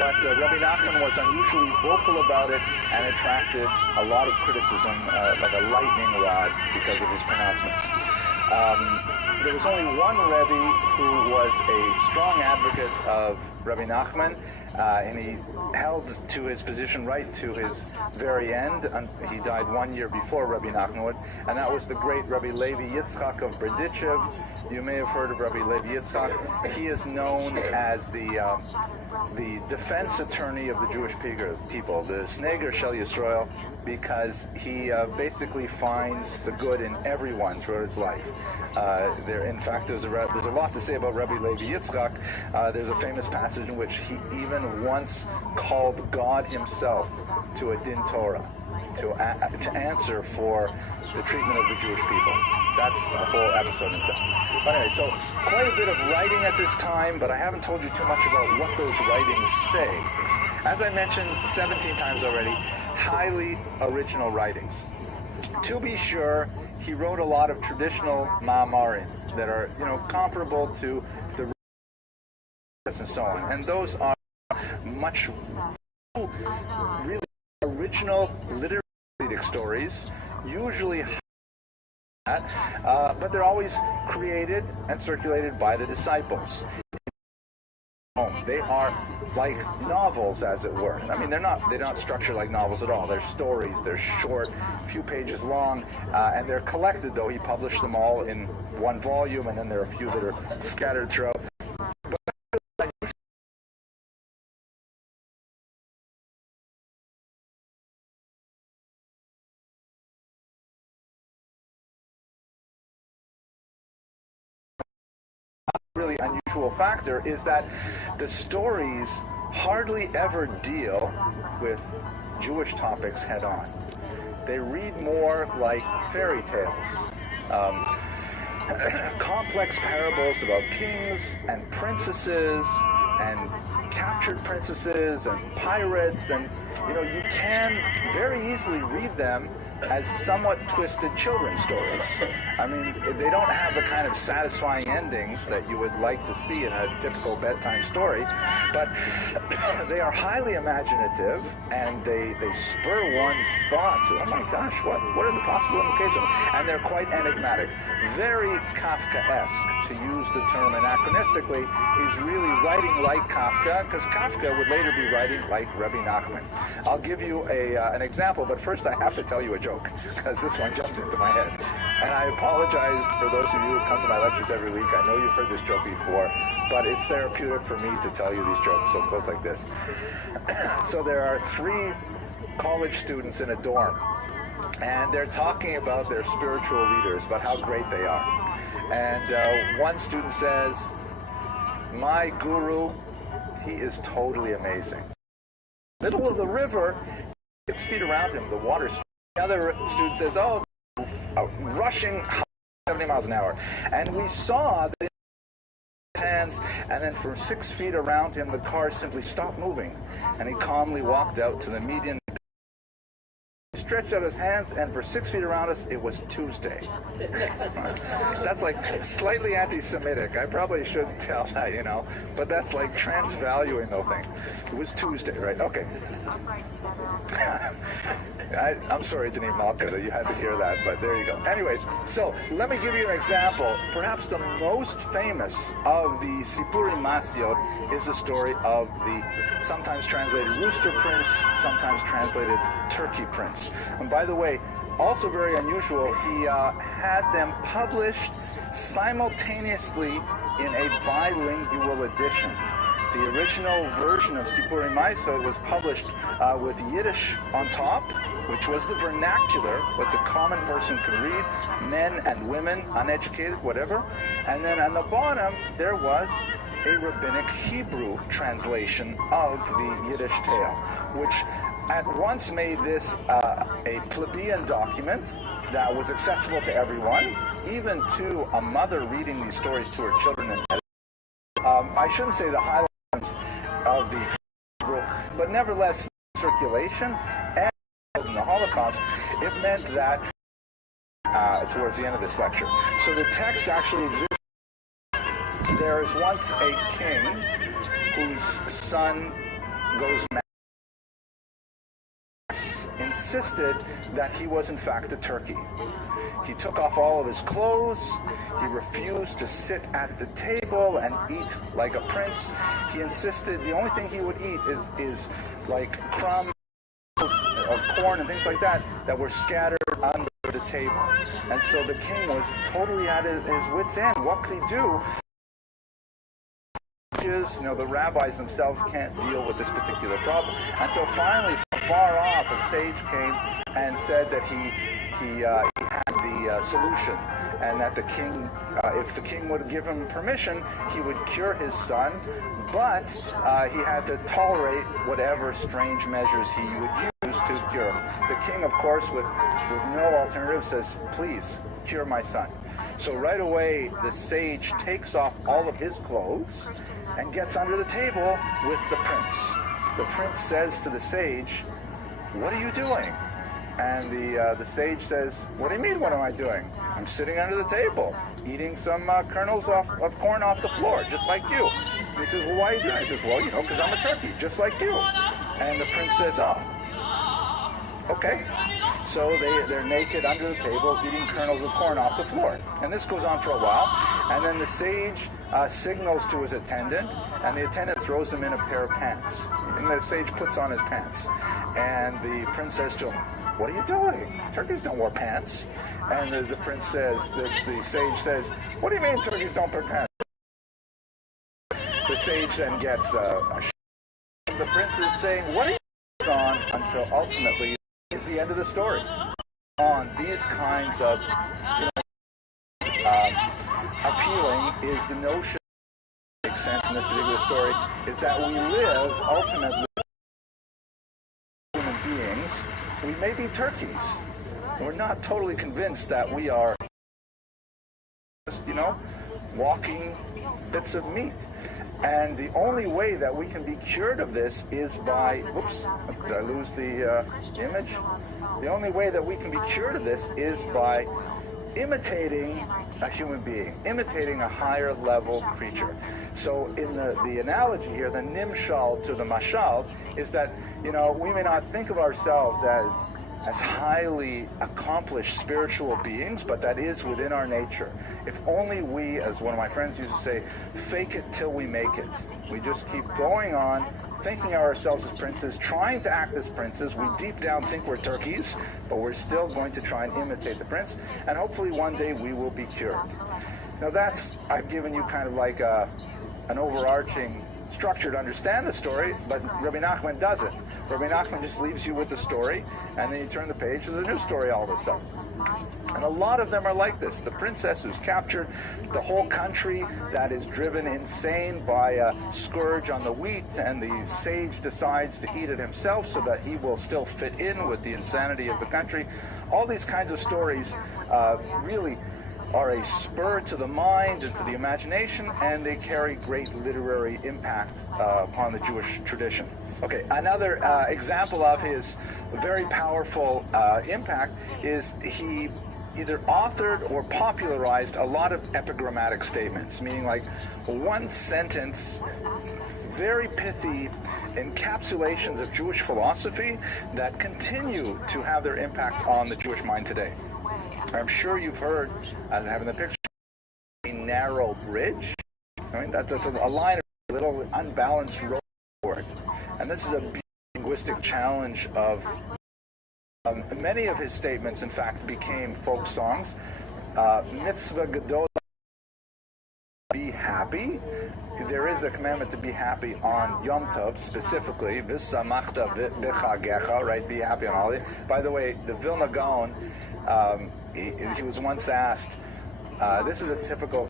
But Rabbi Nachman was unusually vocal about it and attracted a lot of criticism, like a lightning rod, because of his pronouncements. there was only one Rebbe who was a strong advocate of Rabbi Nachman, and he held to his position right to his very end. He died 1 year before Rabbi Nachman, and that was the great Rabbi Levi Yitzchak of Berdichev. You may have heard of Rabbi Levi Yitzchak. He is known as the defense attorney of the Jewish people, the Sneger Shel Yisrael, because he basically finds the good in everyone throughout his life. In fact, there's a lot to say about Rabbi Levi Yitzchak. There's a famous passage in which he even once called God himself to a din Torah, to answer for the treatment of the Jewish people. That's a whole episode in itself. But anyway, so quite a bit of writing at this time, but I haven't told you too much about what those writings say. As I mentioned 17 times already, highly original writings. To be sure, he wrote a lot of traditional ma'amarim that are, comparable to the and so on. And those are much really original literary stories, usually but they're always created and circulated by the disciples. They are like novels, as it were. I mean, they're not structured like novels at all. They're stories. They're short, a few pages long, and they're collected. Though he published them all in one volume, and then there are a few that are scattered throughout. Really unusual factor is that the stories hardly ever deal with Jewish topics head on. They read more like fairy tales, complex parables about kings and princesses and captured princesses and pirates, and you can very easily read them as somewhat twisted children's stories. I mean, they don't have the kind of satisfying endings that you would like to see in a typical bedtime story, but they are highly imaginative, and they spur one's thought to, oh my gosh, what are the possible implications? And they're quite enigmatic. Very Kafkaesque, to use the term anachronistically. He's really writing like Kafka, because Kafka would later be writing like Rabbi Nachman. I'll give you an example, but first I have to tell you a joke, because this one jumped into my head. And I apologize for those of you who come to my lectures every week. I know you've heard this joke before, but it's therapeutic for me to tell you these jokes, so it goes like this. So there are 3 college students in a dorm, and they're talking about their spiritual leaders, about how great they are. And one student says, "My guru, he is totally amazing. Middle of the river, 6 feet around him, the water's." The other student says, "Oh, rushing 70 miles an hour. And we saw that in his hands, and then from 6 feet around him, the car simply stopped moving. And he calmly walked out to the median. He stretched out his hands, and for 6 feet around us, it was Tuesday." That's like slightly anti-Semitic. I probably shouldn't tell that, but that's like transvaluing the whole thing. It was Tuesday, right? Okay. I'm sorry, Denise Malka, that you had to hear that, but there you go. Anyways, so let me give you an example. Perhaps the most famous of the Sipurim Masiot is the story of the sometimes translated Rooster Prince, sometimes translated Turkey Prince. And by the way, also very unusual, he had them published simultaneously in a bilingual edition. The original version of Sipurim Masiot was published with Yiddish on top, which was the vernacular, what the common person could read, men and women, uneducated, whatever. And then on the bottom, there was a rabbinic Hebrew translation of the Yiddish tale, which at once made this a plebeian document that was accessible to everyone, even to a mother reading these stories to her children. I shouldn't say the highlights of the Hebrew, but nevertheless, circulation and in the Holocaust, it meant that towards the end of this lecture. So the text actually exists. There is once a king whose son goes mad in insisted that he was in fact a turkey. He took off all of his clothes. He refused to sit at the table and eat like a prince. He insisted the only thing he would eat is like crumbs of corn and things like that were scattered under the table. And so the king was totally at his wit's end. What could he do? The rabbis themselves can't deal with this particular problem. Until finally, from far off, a sage came and said that he had the solution, and that the king, if the king would give him permission, he would cure his son, but he had to tolerate whatever strange measures he would use to cure him. The king, of course, with no alternative, says, "Please, cure my son." So right away, the sage takes off all of his clothes and gets under the table with the prince. The prince says to the sage, "What are you doing?" And the sage says, "What do you mean, what am I doing? I'm sitting under the table, eating some kernels of corn off the floor, just like you." And he says, "Well, why are you doing it?" He says, "Well, because I'm a turkey, just like you." And the prince says, "Oh, okay." So they're naked under the table, eating kernels of corn off the floor. And this goes on for a while. And then the sage signals to his attendant, and the attendant throws him in a pair of pants. And the sage puts on his pants. And the prince says to him, "What are you doing? Turkeys don't wear pants." And the prince says, the sage says, "What do you mean turkeys don't wear pants?" The sage then gets a the prince is saying, "What are you on?" until ultimately is the end of the story. On these kinds of appealing is the notion that makes sense in this particular story, is that we live ultimately human beings. We may be turkeys. We're not totally convinced that we are just, walking bits of meat. And the only way that we can be cured of this is by, whoops, did I lose the image? The only way that we can be cured of this is by imitating a human being, imitating a higher level creature. So in the analogy here, the nimshal to the mashal, is that, we may not think of ourselves as highly accomplished spiritual beings, but that is within our nature. If only we, as one of my friends used to say, fake it till we make it. We just keep going on, thinking of ourselves as princes, trying to act as princes. We deep down think we're turkeys, but we're still going to try and imitate the prince, and hopefully one day we will be cured. Now I've given you kind of like an overarching structure to understand the story, but Rabbi Nachman doesn't. Rabbi Nachman just leaves you with the story, and then you turn the page, there's a new story all of a sudden. And a lot of them are like this. The princess who's captured, the whole country that is driven insane by a scourge on the wheat, and the sage decides to eat it himself so that he will still fit in with the insanity of the country. All these kinds of stories really are a spur to the mind and to the imagination, and they carry great literary impact upon the Jewish tradition. Okay, another example of his very powerful impact is he either authored or popularized a lot of epigrammatic statements, meaning like one sentence, very pithy encapsulations of Jewish philosophy that continue to have their impact on the Jewish mind today. I'm sure you've heard, as I have in the picture, a narrow bridge. I mean, that's a line of a little unbalanced road forward. And this is a linguistic challenge of many of his statements, in fact, became folk songs. Mitzvah Gadol, be happy. There is a commandment to be happy on Yom Tov, specifically, V'samachta v'chagecha, right? Be happy on holiday. By the way, the Vilna Gaon, he was once asked, this is a typical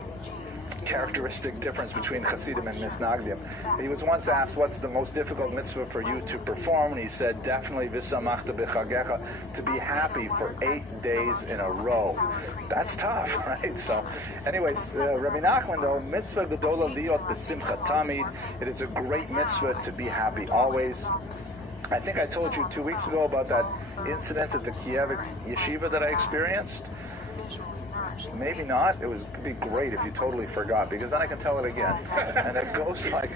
characteristic difference between Hasidim and Misnagdim. He was once asked, what's the most difficult mitzvah for you to perform? And he said, definitely V'samachta b'chagecha, to be happy for 8 days in a row. That's tough, right? So, anyways, Rabbi Nachman, though, mitzvah gedola liot b'simcha tamid. It is a great mitzvah to be happy always. I think I told you 2 weeks ago about that incident at the Kiev yeshiva that I experienced. maybe not. It would be great if you totally forgot, because then I can tell it again. And it goes like,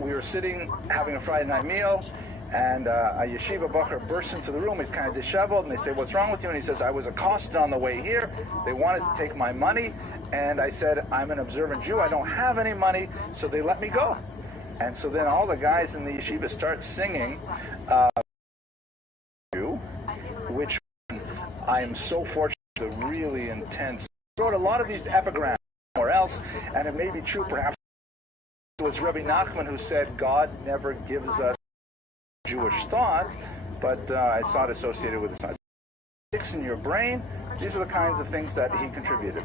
we were sitting having a Friday night meal, and a yeshiva bacher bursts into the room. He's kind of disheveled, and they say, "What's wrong with you?" And he says, "I was accosted on the way here. They wanted to take my money, and I said, I'm an observant Jew. I don't have any money, so they let me go." And so then all the guys in the yeshiva start singing, which I am so fortunate, a really intense. I wrote a lot of these epigrams somewhere else, and it may be true, perhaps it was Rabbi Nachman who said, God never gives us Jewish thought, but I saw it associated with the sticks in your brain. These are the kinds of things that he contributed.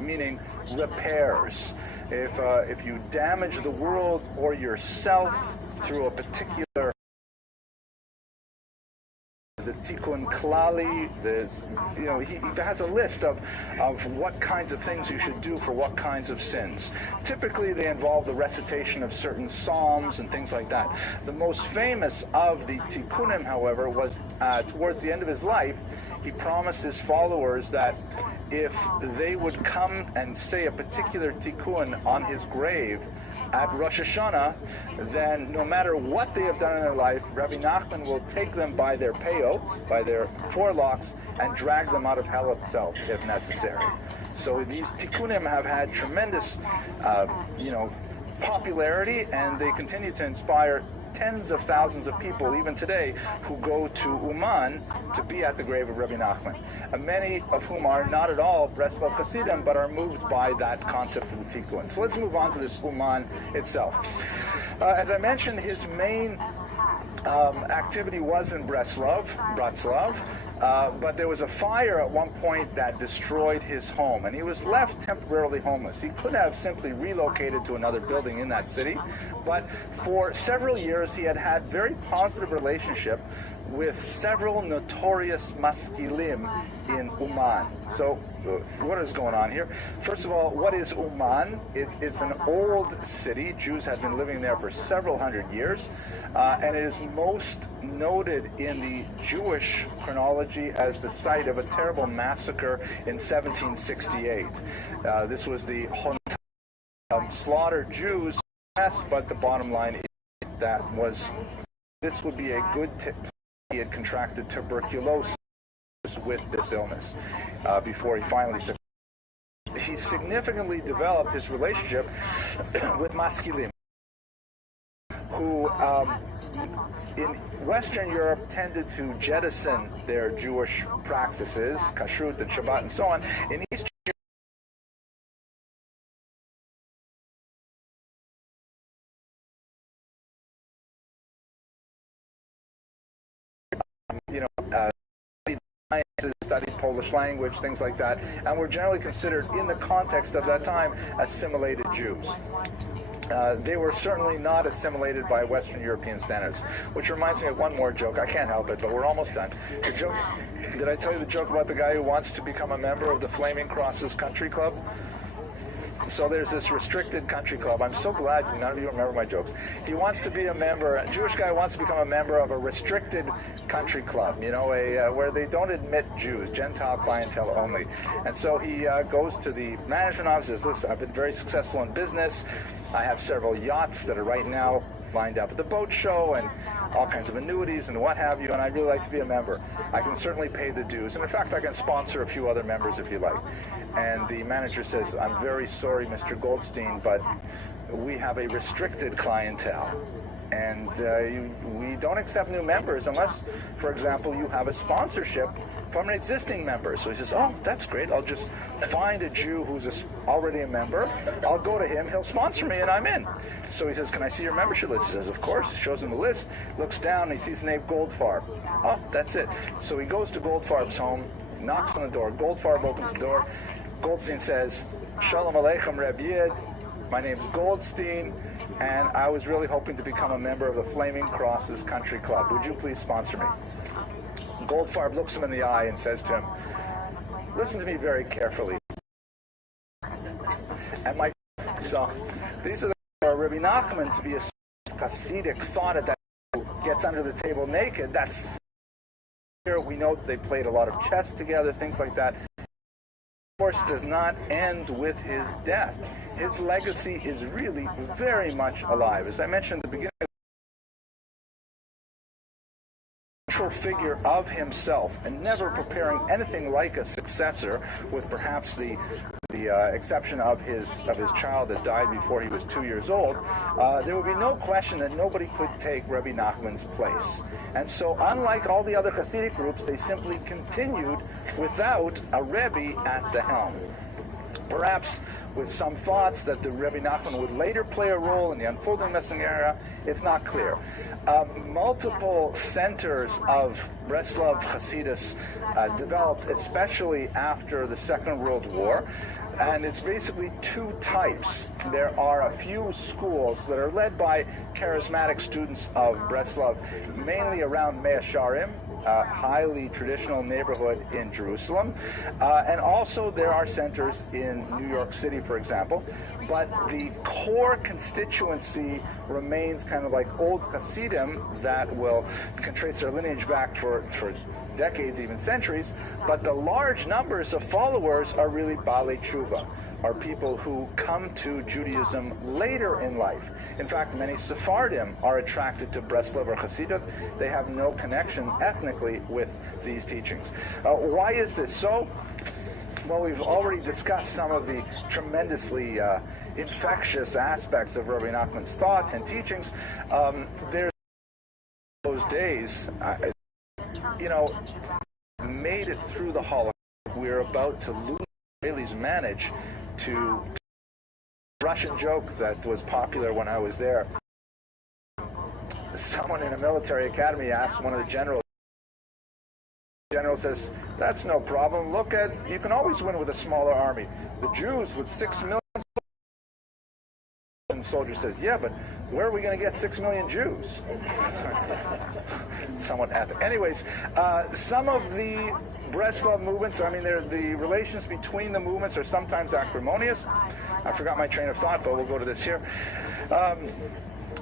Meaning repairs. If you damage the world or yourself through a particular, the Tikkun Klali, there's, he has a list of what kinds of things you should do for what kinds of sins. Typically they involve the recitation of certain psalms and things like that. The most famous of the Tikkunim, however, was towards the end of his life, he promised his followers that if they would come and say a particular Tikkun on his grave at Rosh Hashanah, then no matter what they have done in their life, Rabbi Nachman will take them by their peyot, by their forelocks, and drag them out of hell itself, if necessary. So these tikkunim have had tremendous, popularity, and they continue to inspire tens of thousands of people, even today, who go to Uman to be at the grave of Rabbi Nachman. Many of whom are not at all Breslov Hasidim, but are moved by that concept of the Tikkun. So let's move on to this Uman itself. As I mentioned, his main activity was in Bratslav, but there was a fire at one point that destroyed his home, and he was left temporarily homeless. He could have simply relocated to another building in that city, but for several years he had had very positive relationship with several notorious maskilim in Uman. So what is going on here? First of all, what is Uman? It's an old city. Jews have been living there for several hundred years, and it is most noted in the Jewish chronology as the site of a terrible massacre in 1768. This was the slaughtered Jews, but the bottom line is that this would be a good tip. He had contracted tuberculosis with this illness before he finally succumbed. He significantly developed his relationship with maskilim, who in Western Europe tended to jettison their Jewish practices, kashrut and Shabbat and so on. In Eastern studied Polish language, things like that, and were generally considered, in the context of that time, assimilated Jews. They were certainly not assimilated by Western European standards, which reminds me of one more joke. I can't help it, but we're almost done. The joke, did I tell you the joke about the guy who wants to become a member of the Flaming Crosses Country Club? So there's this restricted country club. I'm so glad none of you remember my jokes. He wants to be a member, a Jewish guy wants to become a member of a restricted country club, where they don't admit Jews, Gentile clientele only. And so he goes to the management office, says, listen, I've been very successful in business. I have several yachts that are right now lined up at the boat show and all kinds of annuities and what have you, and I'd really like to be a member. I can certainly pay the dues, and in fact I can sponsor a few other members if you like. And the manager says, I'm very sorry, Mr. Goldstein, but we have a restricted clientele, and we don't accept new members unless, for example, you have a sponsorship from an existing member. So he says, oh, that's great. I'll just find a Jew who's already a member. I'll go to him. He'll sponsor me, and I'm in. So he says, can I see your membership list? He says, of course. He shows him the list, looks down, and he sees the name Goldfarb. Oh, that's it. So he goes to Goldfarb's home, knocks on the door. Goldfarb opens the door. Goldstein says, Shalom Aleichem, Reb Yid. My name's Goldstein, and I was really hoping to become a member of the Flaming Crosses Country Club. Would you please sponsor me? Goldfarb looks him in the eye and says to him, listen to me very carefully. And so these are the Rabbi Nachman to be a Hasidic thought at that gets under the table naked. That's We know they played a lot of chess together, things like that. Of course, does not end with his death. His legacy is really very much alive. As I mentioned at the beginning, figure of himself, and never preparing anything like a successor, with perhaps the exception of his child that died before he was 2 years old. There would be no question that nobody could take Rabbi Nachman's place. And so, unlike all the other Hasidic groups, they simply continued without a Rebbe at the helm. Perhaps with some thoughts that the Rabbi Nachman would later play a role in the unfolding Messianic era, it's not clear. Multiple centers of Breslov Hasidus developed, especially after the Second World War, and it's basically two types. There are a few schools that are led by charismatic students of Breslov, mainly around Mea Sharim, a highly traditional neighborhood in Jerusalem. And also there are centers in New York City, for example. But the core constituency remains kind of like old Hasidim that can trace their lineage back for decades, even centuries. But the large numbers of followers are really Baalei Tshuva, are people who come to Judaism later in life. In fact, many Sephardim are attracted to Breslov or Hasidut. They have no connection ethnically with these teachings. Why is this so? Well, we've already discussed some of the tremendously infectious aspects of Rabbi Nachman's thought and teachings. There's those days, made it through the Holocaust. We're about to lose. Israelis manage to. Russian joke that was popular when I was there. Someone in a military academy asked one of the generals. The general says, "That's no problem. You can always win with a smaller army. The Jews with 6 million." And the soldier says, "Yeah, but where are we going to get 6 million Jews?" Somewhat epic. Anyways, some of the Breslov movements, the relations between the movements are sometimes acrimonious. I forgot my train of thought, but we'll go to this here.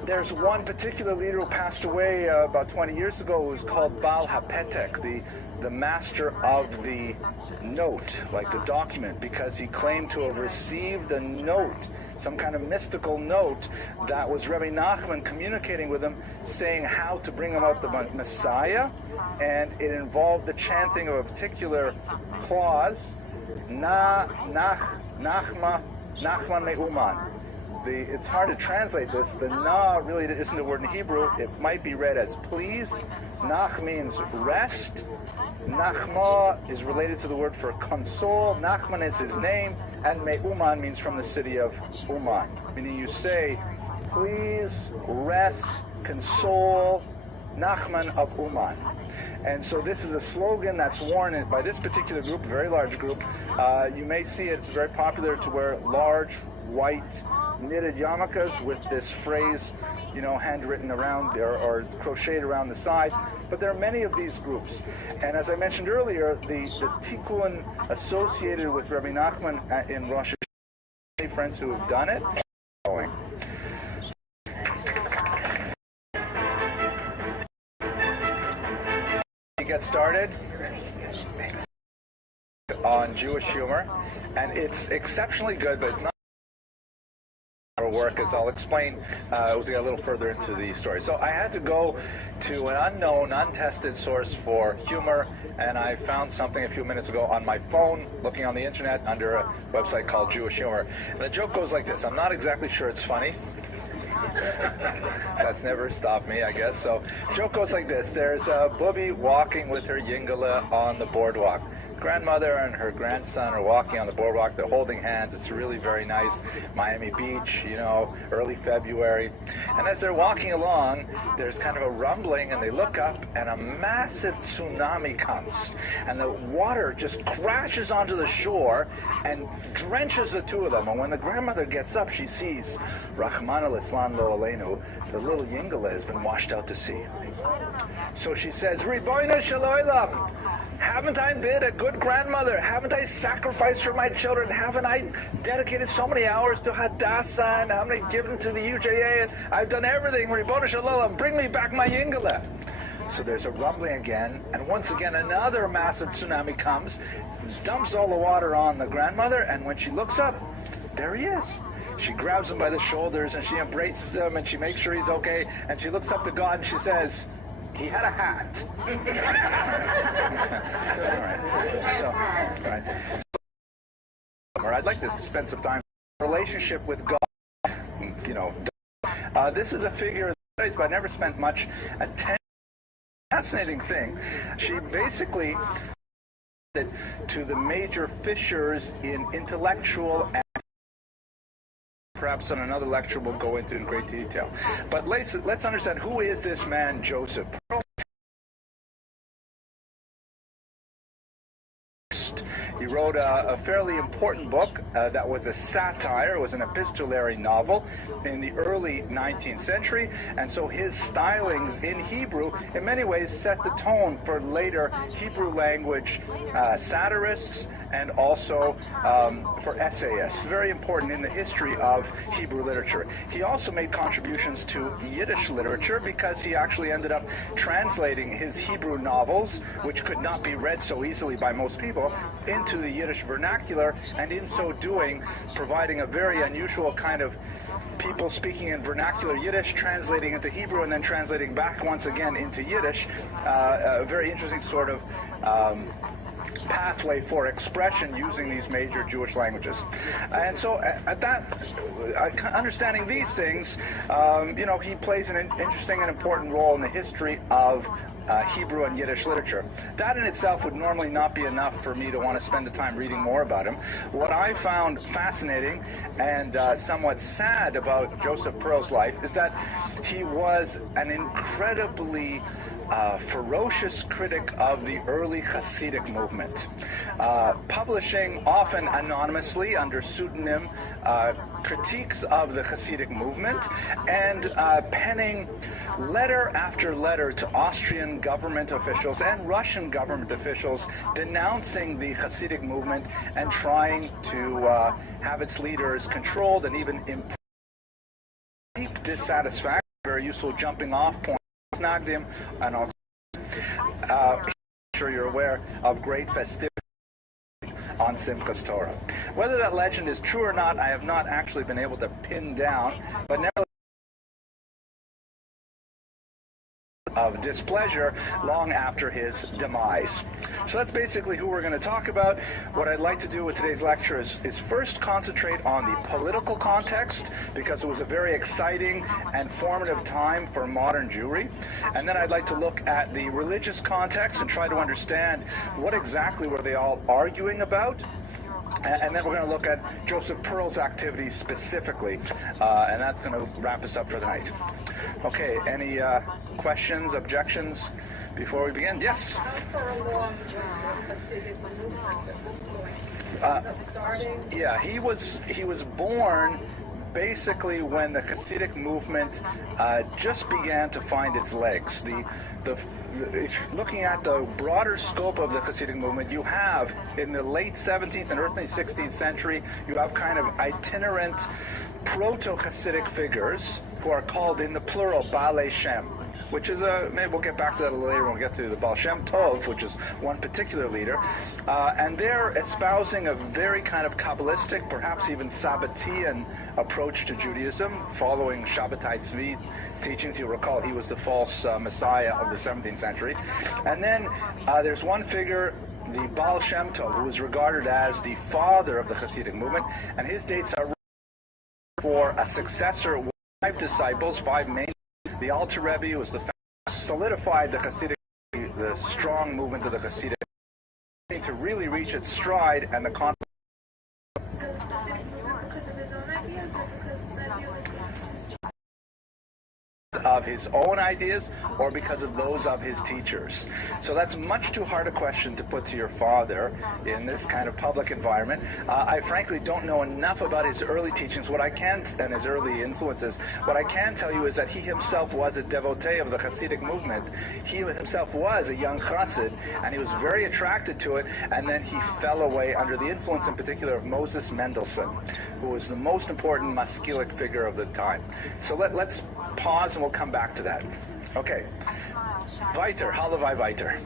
There's one particular leader who passed away about 20 years ago who was called Baal HaPetek, the master of the note, like the document, because he claimed to have received a note, some kind of mystical note that was Rabbi Nachman communicating with him, saying how to bring about the Messiah, and it involved the chanting of a particular clause, Nachman Me'uman. It's hard to translate this. The na really isn't a word in Hebrew. It might be read as please. Nach means rest. Nachma is related to the word for console. Nachman is his name. And Me'uman means from the city of Uman. Meaning you say, please rest, console, Nachman of Uman. And so this is a slogan that's worn by this particular group, a very large group. You may see it's very popular to wear large, white, knitted yarmulkes with this phrase, handwritten around or crocheted around the side. But there are many of these groups. And as I mentioned earlier, the tikkun associated with Rabbi Nachman in Rosh Hashanah, many friends who have done it. We get started on Jewish humor, and it's exceptionally good, but not work, as I'll explain as we get a little further into the story. So I had to go to an unknown, untested source for humor, and I found something a few minutes ago on my phone, looking on the internet under a website called Jewish Humor. And the joke goes like this. I'm not exactly sure it's funny. That's never stopped me, I guess. So the joke goes like this. There's a booby walking with her yingala on the boardwalk. Grandmother and her grandson are walking on the boardwalk. They're holding hands. It's really very nice. Miami Beach, early February. And as they're walking along, there's kind of a rumbling, and they look up, and a massive tsunami comes. And the water just crashes onto the shore and drenches the two of them. And when the grandmother gets up, she sees, Rahman al-Islam lo aleinu, the little yingala has been washed out to sea. So she says, Ribono shel olam, haven't I been a good grandmother? Haven't I sacrificed for my children? Haven't I dedicated so many hours to Hadassah, and haven't I given to the UJA? And I've done everything. Ribono shel olam, bring me back my yingala. So there's a rumbling again, and once again another massive tsunami comes, dumps all the water on the grandmother, and when she looks up, there he is. She grabs him by the shoulders and she embraces him and she makes sure he's okay, and she looks up to God and she says, he had a hat. All right. I'd like to spend some time in relationship with God. This is a figure, but I never spent much attention. Fascinating thing. She basically to the major fissures in intellectual and perhaps on another lecture we'll go into in great detail. But let's understand, who is this man Joseph Pearl? He wrote a fairly important book that was a satire. It was an epistolary novel in the early 19th century, and so his stylings in Hebrew in many ways set the tone for later Hebrew language satirists and also for essayists. Very important in the history of Hebrew literature. He also made contributions to Yiddish literature because he actually ended up translating his Hebrew novels, which could not be read so easily by most people, into the Yiddish vernacular, and in so doing providing a very unusual kind of people speaking in vernacular Yiddish, translating into Hebrew, and then translating back once again into Yiddish. A very interesting sort of pathway for expression using these major Jewish languages. And so at that, understanding these things, he plays an interesting and important role in the history of Hebrew and Yiddish literature. That in itself would normally not be enough for me to want to spend the time reading more about him. What I found fascinating and somewhat sad about Joseph Pearl's life is that he was an incredibly ferocious critic of the early Hasidic movement, publishing often anonymously under pseudonym critiques of the Hasidic movement, and penning letter after letter to Austrian government officials and Russian government officials denouncing the Hasidic movement and trying to have its leaders controlled and even deep dissatisfaction. Very useful jumping off point. Snagdim, and also, I'm sure you're aware of great festivity on Simchas Torah. Whether that legend is true or not, I have not actually been able to pin down, but nevertheless, of displeasure long after his demise. So that's basically who we're going to talk about. What I'd like to do with today's lecture is first concentrate on the political context, because it was a very exciting and formative time for modern Jewry. And then I'd like to look at the religious context and try to understand what exactly were they all arguing about. And then we're going to look at Joseph Pearl's activities specifically, and that's going to wrap us up for the night. Okay, any questions, objections before we begin? Yes? Yeah, he was born basically when the Hasidic movement just began to find its legs. If looking at the broader scope of the Hasidic movement, you have in the late 17th and early 16th century, you have kind of itinerant proto-Hasidic figures who are called in the plural Baalei Shem, which is maybe we'll get back to that a little later when we get to the Baal Shem Tov, which is one particular leader, and they're espousing a very kind of Kabbalistic, perhaps even Sabbatean approach to Judaism, following Shabbatai Tzvi teachings. You'll recall he was the false Messiah of the 17th century. And then there's one figure, the Baal Shem Tov, who is regarded as the father of the Hasidic movement, and his dates are for a successor, 5 disciples, 5 main. The Alter Rebbe was the solidified the Hasidic, the strong movement of the Hasidic, to really reach its stride and the conflict of his own ideas or because of those of his teachers. So that's much too hard a question to put to your father in this kind of public environment. I frankly don't know enough about his early teachings. What I can, and his early influences, what I can tell you is that he himself was a devotee of the Hasidic movement. He himself was a young Chassid, and he was very attracted to it, and then he fell away under the influence in particular of Moses Mendelssohn, who was the most important Maskilic figure of the time. So let's pause and we'll come back to that. Okay. Weiter, Halavai weiter.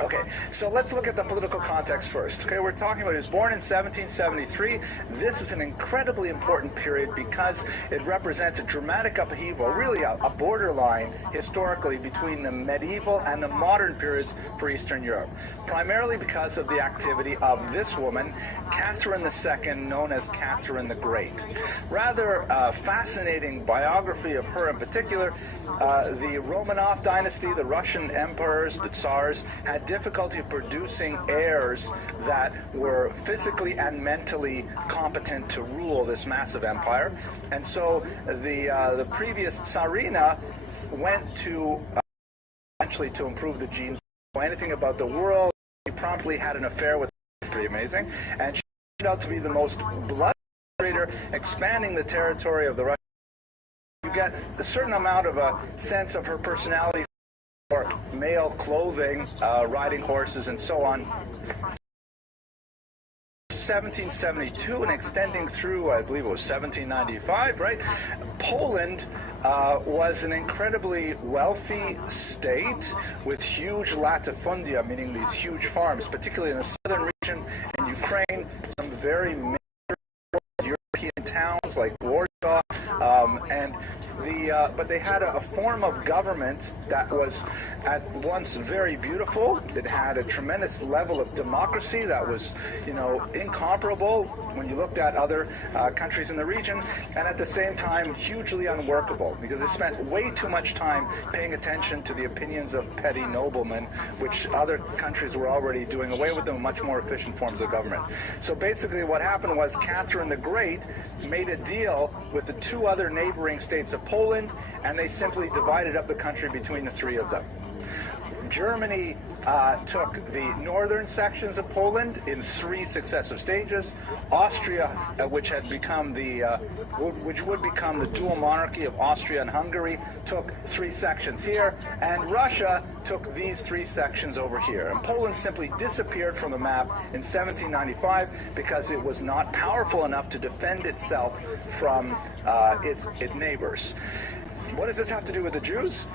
Okay, so let's look at the political context first. Okay, we're talking about he was born in 1773. This is an incredibly important period because it represents a dramatic upheaval, really a borderline historically between the medieval and the modern periods for Eastern Europe, primarily because of the activity of this woman, Catherine II, known as Catherine the Great. Rather fascinating biography of her in particular. The Romanov dynasty, the Russian emperors, the Tsars, had difficulty producing heirs that were physically and mentally competent to rule this massive empire. And so the previous Tsarina went to eventually to improve the genes, anything about the world. She promptly had an affair with, pretty amazing, and she turned out to be the most blood creator, expanding the territory of the Russian. You get a certain amount of a sense of her personality, or male clothing, riding horses, and so on. 1772 and extending through, I believe it was 1795, right? Poland was an incredibly wealthy state with huge latifundia, meaning these huge farms, particularly in the southern region, in Ukraine, some very major European towns like Warsaw, but they had a form of government that was at once very beautiful. It had a tremendous level of democracy that was, incomparable when you looked at other countries in the region, and at the same time hugely unworkable because they spent way too much time paying attention to the opinions of petty noblemen, which other countries were already doing away with them, much more efficient forms of government. So basically what happened was Catherine the Great made a deal with the two other neighboring states of Poland, and they simply divided up the country between the three of them. Germany took the northern sections of Poland in 3 successive stages. Austria, which would become the dual monarchy of Austria and Hungary, took 3 sections here, and Russia took these 3 sections over here. And Poland simply disappeared from the map in 1795 because it was not powerful enough to defend itself from its neighbors. What does this have to do with the Jews?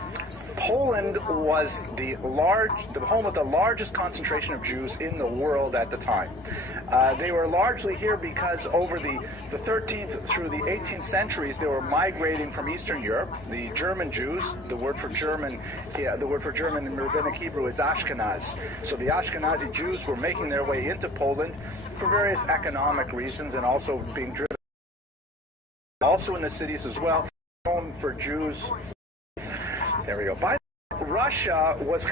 Poland was the home of the largest concentration of Jews in the world at the time. They were largely here because over the 13th through the 18th centuries, they were migrating from Eastern Europe. The German Jews, the word for German in Rabbinic Hebrew is Ashkenaz. So the Ashkenazi Jews were making their way into Poland for various economic reasons and also being driven also in the cities as well. Home for Jews. There we go. By Russia was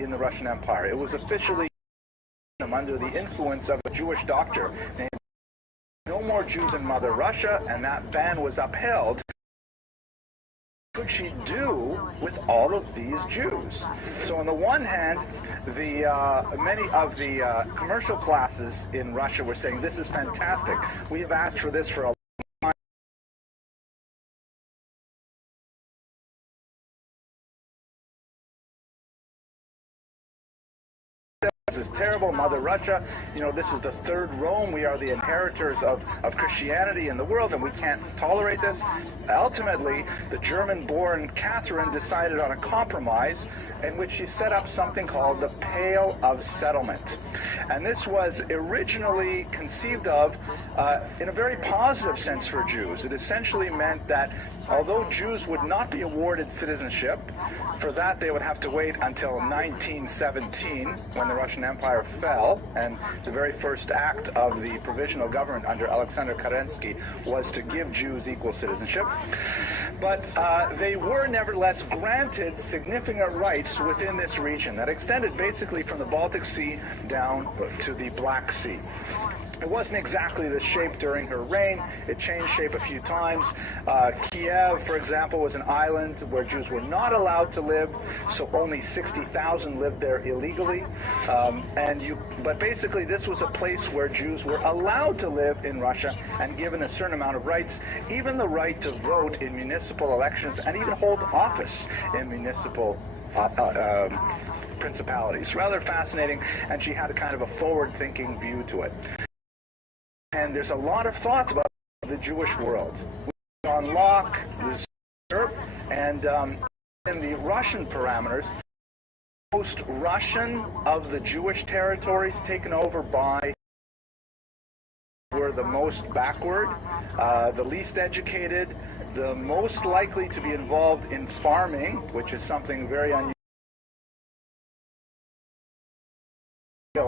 in the Russian Empire. It was officially under the influence of a Jewish doctor named No More Jews in Mother Russia, and that ban was upheld. What could she do with all of these Jews? So on the one hand, many of the commercial classes in Russia were saying, this is fantastic. We have asked for this for a This is terrible, Mother Russia. This is the third Rome. We are the inheritors of Christianity in the world, and we can't tolerate this. Ultimately, the German-born Catherine decided on a compromise in which she set up something called the Pale of Settlement. And this was originally conceived of in a very positive sense for Jews. It essentially meant that although Jews would not be awarded citizenship, for that they would have to wait until 1917 when the Russian Empire fell, and the very first act of the provisional government under Alexander Kerensky was to give Jews equal citizenship. But they were nevertheless granted significant rights within this region that extended basically from the Baltic Sea down to the Black Sea. It wasn't exactly the shape during her reign. It changed shape a few times. Kiev, for example, was an island where Jews were not allowed to live, so only 60,000 lived there illegally. But basically, this was a place where Jews were allowed to live in Russia and given a certain amount of rights, even the right to vote in municipal elections and even hold office in municipal principalities. Rather fascinating, and she had a kind of a forward-thinking view to it. And there's a lot of thoughts about the Jewish world. John Locke, and In the Russian parameters, most Russian of the Jewish territories taken over by were the most backward, the least educated, the most likely to be involved in farming, which is something very unusual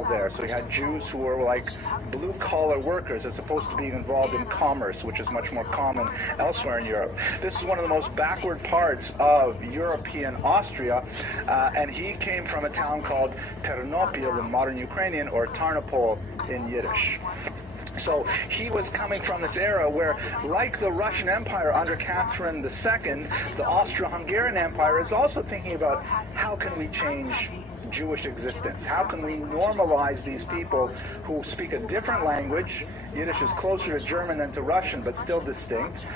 there. So you had Jews who were like blue-collar workers as opposed to being involved in commerce, which is much more common elsewhere in Europe. This is one of the most backward parts of European Austria, and he came from a town called Ternopil in modern Ukrainian, or Tarnopol in Yiddish. So he was coming from this era where, like the Russian Empire under Catherine II, the Austro-Hungarian Empire is also thinking about how can we change Jewish existence? How can we normalize these people who speak a different language? Yiddish is closer to German than to Russian, but still distinct.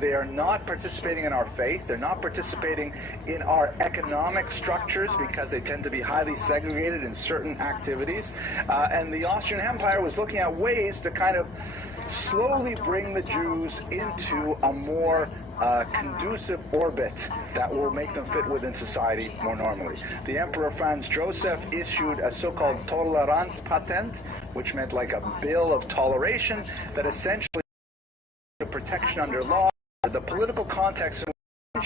They are not participating in our faith. They're not participating in our economic structures because they tend to be highly segregated in certain activities. And the Austrian Empire was looking at ways to kind of slowly bring the Jews into a more conducive orbit that will make them fit within society more normally. The Emperor Franz Joseph issued a so-called Toleranzpatent, which meant like a bill of toleration that essentially the protection under law. The political context,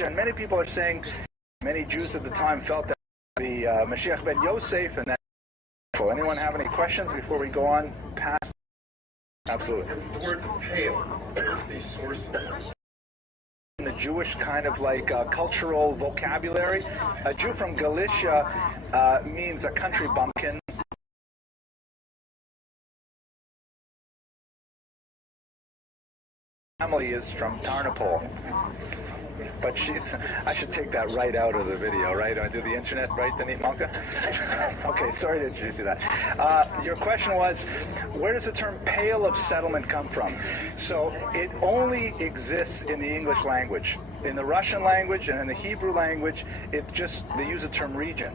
and many people are saying, many Jews at the time felt that the Mashiach ben Yosef and that. Anyone have any questions before we go on past? Absolutely. The word pale is the source of in the Jewish kind of like cultural vocabulary. A Jew from Galicia means a country bumpkin. Family is from Tarnopol. But I should take that right out of the video, right? I do the internet, right, Danit Malka? Okay, sorry to introduce you to that. Your question was, where does the term Pale of Settlement come from? So it only exists in the English language. In the Russian language and in the Hebrew language, they use the term region.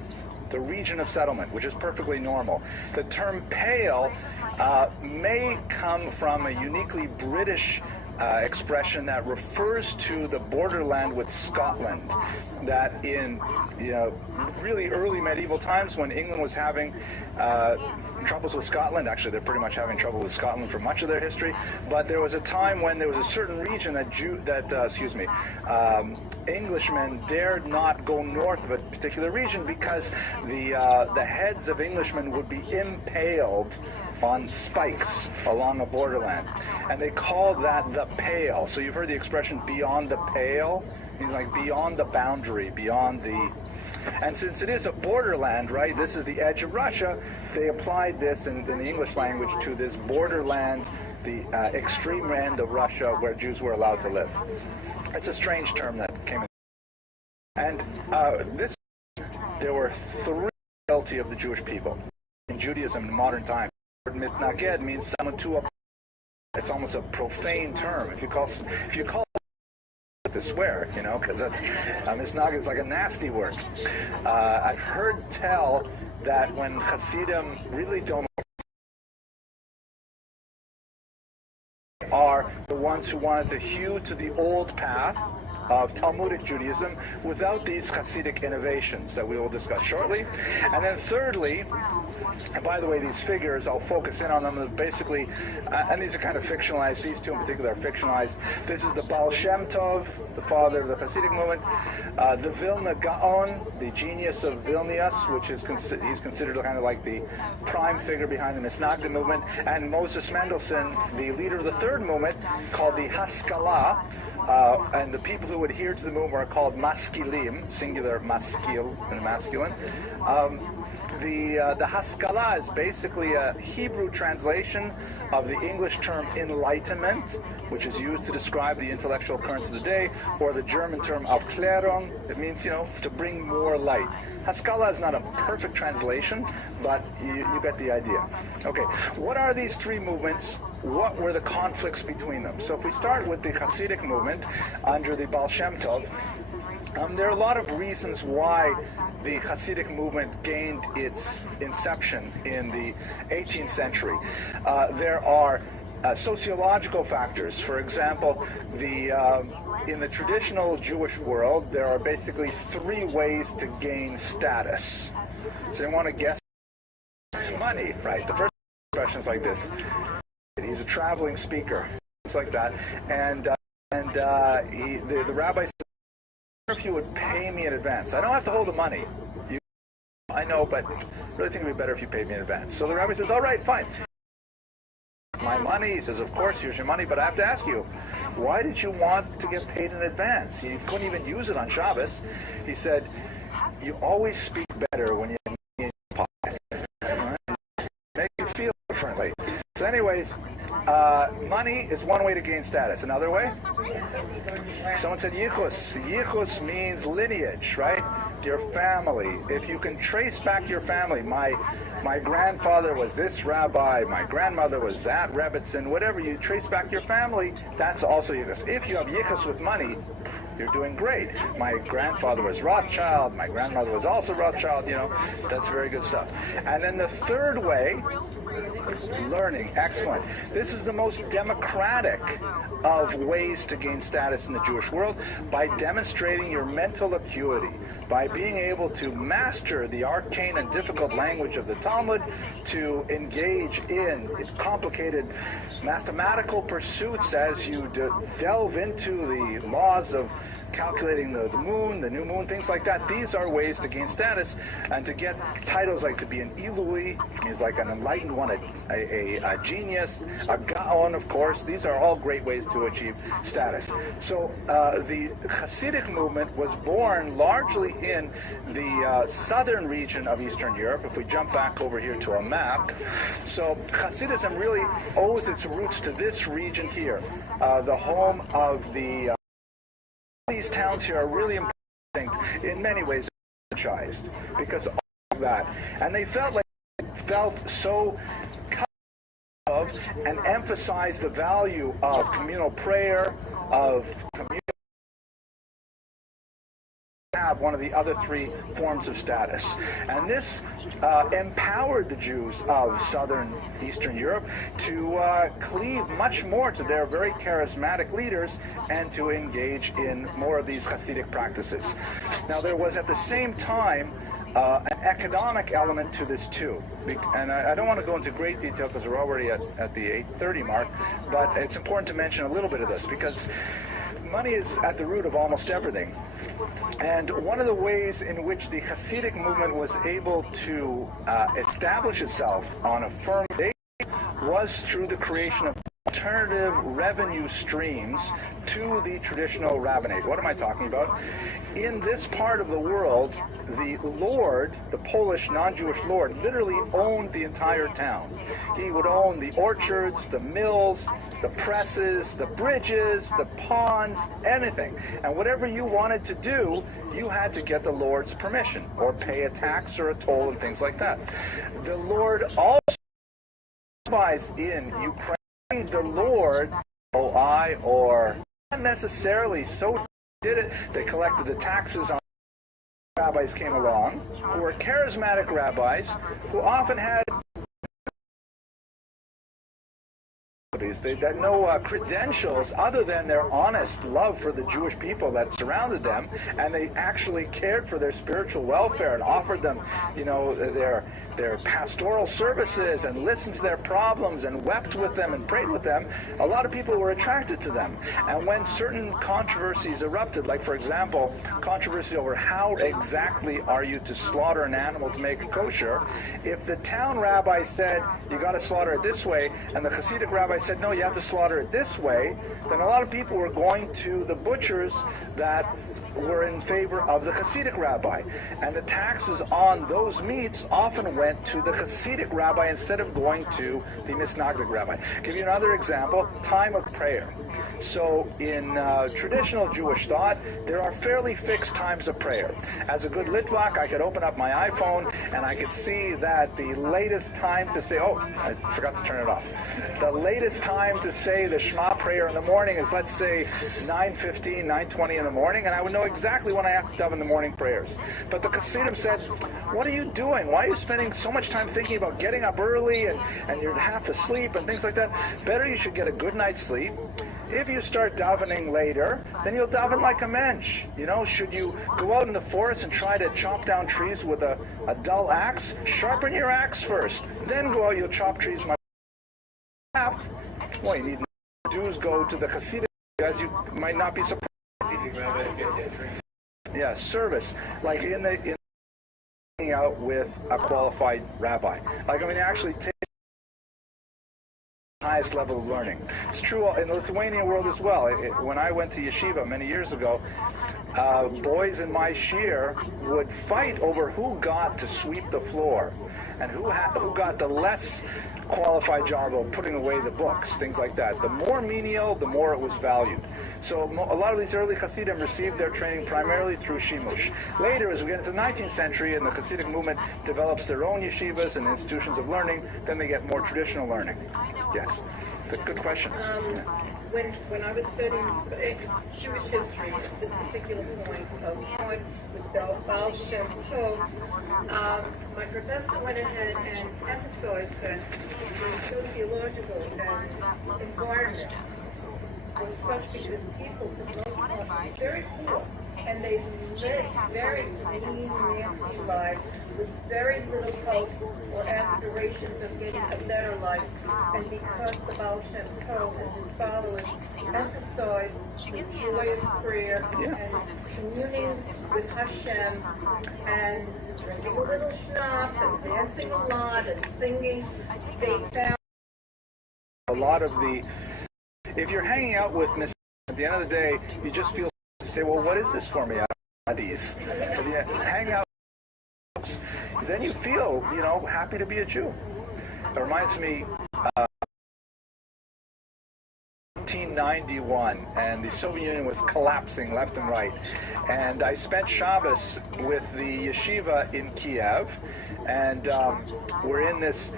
The region of settlement, which is perfectly normal. The term pale may come from a uniquely British expression that refers to the borderland with Scotland, that in really early medieval times when England was having troubles with Scotland. Actually, they're pretty much having trouble with Scotland for much of their history, but there was a time when there was a certain region that Englishmen dared not go north of a particular region because the heads of Englishmen would be impaled on spikes along a borderland, and they called that the pale. So you've heard the expression beyond the pale. It means like beyond the boundary, beyond the... And since it is a borderland, right, this is the edge of Russia, they applied this in the English language to this borderland, the extreme end of Russia where Jews were allowed to live. It's a strange term that came in. And there were three loyalty of the Jewish people in Judaism in modern times. Mitnaged means someone to a... It's almost a profane term. If you call it to swear, because that's misnaged is like a nasty word. I've heard tell that when Hasidim really don't are the ones who wanted to hew to the old path of Talmudic Judaism without these Hasidic innovations that we will discuss shortly. And then thirdly, and by the way, these figures, I'll focus in on them basically, and these are kind of fictionalized. These two in particular are fictionalized. This is the Baal Shem Tov, the father of the Hasidic movement, the Vilna Gaon, the genius of Vilnius, which is he's considered kind of like the prime figure behind the Misnagdi movement, and Moses Mendelssohn, the leader of the third movement, called the Haskalah, and the people who adhere to the movement are called maskilim, singular maskil and masculine. The Haskalah is basically a Hebrew translation of the English term enlightenment, which is used to describe the intellectual currents of the day, or the German term Aufklärung. It means, to bring more light. Haskalah is not a perfect translation, but you get the idea. Okay, what are these three movements? What were the conflicts between them? So if we start with the Hasidic movement under the Baal Shem Tov, there are a lot of reasons why the Hasidic movement gained its inception in the 18th century. There are sociological factors. For example, in the traditional Jewish world, there are basically 3 ways to gain status. So you want to guess money, right? The first question is like this. He's a traveling speaker, things like that. And the rabbi said, if you would pay me in advance. I don't have to hold the money. I know, but I really think it would be better if you paid me in advance. So the rabbi says, all right, fine. My money? He says, of course, here's your money, but I have to ask you, why did you want to get paid in advance? You couldn't even use it on Shabbos. He said, you always speak better when you have money in your pocket. Right? Make you feel differently. So anyways, money is one way to gain status. Another way? Someone said yichus. Yichus means lineage, right? Your family. If you can trace back your family, my grandfather was this rabbi, my grandmother was that Rebbitzin, whatever, you trace back your family, that's also yichus. If you have yichus with money, you're doing great. My grandfather was Rothschild, my grandmother was also Rothschild, that's very good stuff. And then the third way, learning. Excellent. This is the most democratic of ways to gain status in the Jewish world, by demonstrating your mental acuity, by being able to master the arcane and difficult language of the Talmud, to engage in complicated mathematical pursuits as you delve into the laws of calculating the moon, the new moon, things like that. These are ways to gain status and to get titles like to be an Ilui, means like an enlightened one, a genius, a Gaon, of course. These are all great ways to achieve status. So the Hasidic movement was born largely in the southern region of Eastern Europe. If we jump back over here to a map, so Hasidism really owes its roots to this region here, the home of the these towns here are really important in many ways, because all of that, and they felt so of and emphasized the value of communal prayer, of communal have one of the other 3 forms of status. And this empowered the Jews of southern Eastern Europe to cleave much more to their very charismatic leaders and to engage in more of these Hasidic practices. Now, there was at the same time an economic element to this too. And I don't want to go into great detail because we're already at the 8:30 mark, but it's important to mention a little bit of this because money is at the root of almost everything. And one of the ways in which the Hasidic movement was able to establish itself on a firm base was through the creation of alternative revenue streams to the traditional rabbinate. What am I talking about? In this part of the world, the Lord, the Polish non-Jewish Lord, literally owned the entire town. He would own the orchards, the mills, the presses, the bridges, the ponds, anything. And whatever you wanted to do, you had to get the Lord's permission, or pay a tax or a toll and things like that. The Lord also rabbis in Ukraine, the Lord, or not necessarily so did it. They collected the taxes on rabbis came along, who were charismatic rabbis, who often had they had no credentials other than their honest love for the Jewish people that surrounded them, and they actually cared for their spiritual welfare and offered them, their pastoral services and listened to their problems and wept with them and prayed with them. A lot of people were attracted to them. And when certain controversies erupted, like for example, controversy over how exactly are you to slaughter an animal to make it kosher, if the town rabbi said you got to slaughter it this way, and the Hasidic rabbi said no, you have to slaughter it this way, then a lot of people were going to the butchers that were in favor of the Hasidic rabbi. And the taxes on those meats often went to the Hasidic rabbi instead of going to the Misnagdic rabbi. I'll give you another example, time of prayer. So in traditional Jewish thought, there are fairly fixed times of prayer. As a good Litvak, I could open up my iPhone and I could see that the latest time to say, oh, I forgot to turn it off. The latest time to say the Shema prayer in the morning is, let's say, 9:15, 9:20 in the morning, and I would know exactly when I have to daven the morning prayers. But the Chassidim said, what are you doing? Why are you spending so much time thinking about getting up early and you're half asleep and things like that? Better you should get a good night's sleep. If you start davening later, then you'll daven like a mensch. You know, should you go out in the forest and try to chop down trees with a dull axe? Sharpen your axe first. Then go out, you'll chop trees. Well, you need Jews go to the Hasidic, as you might not be surprised. Yeah, service. Like in out with a qualified rabbi. Like, I mean, actually take the highest level of learning. It's true in the Lithuanian world as well. When I went to yeshiva many years ago, boys in my shir would fight over who got to sweep the floor and who got the less qualified job of putting away the books, things like that. The more menial, the more it was valued. So a lot of these early Hasidim received their training primarily through shimush. Later, as we get into the 19th century and the Hasidic movement develops their own yeshivas and institutions of learning, then they get more traditional learning. Yes, good question. When I was studying Jewish history at this particular point of time with Baal Shem Tov, my professor went ahead and emphasized that the sociological environment was such because people were very poor and they lived very nasty lives with very little hope or aspirations of getting a better life. And because the Baal Shem Tov and his followers emphasized the joy of prayer and communing with Hashem and drinking a little schnapps and dancing a lot and singing, they found a lot of the, if you're hanging out with Miss, at the end of the day, you just feel to say, well, what is this for me? I don't know these. If you hang out, then you feel, happy to be a Jew. It reminds me, 1991, and the Soviet Union was collapsing left and right. And I spent Shabbos with the yeshiva in Kiev, and we're in this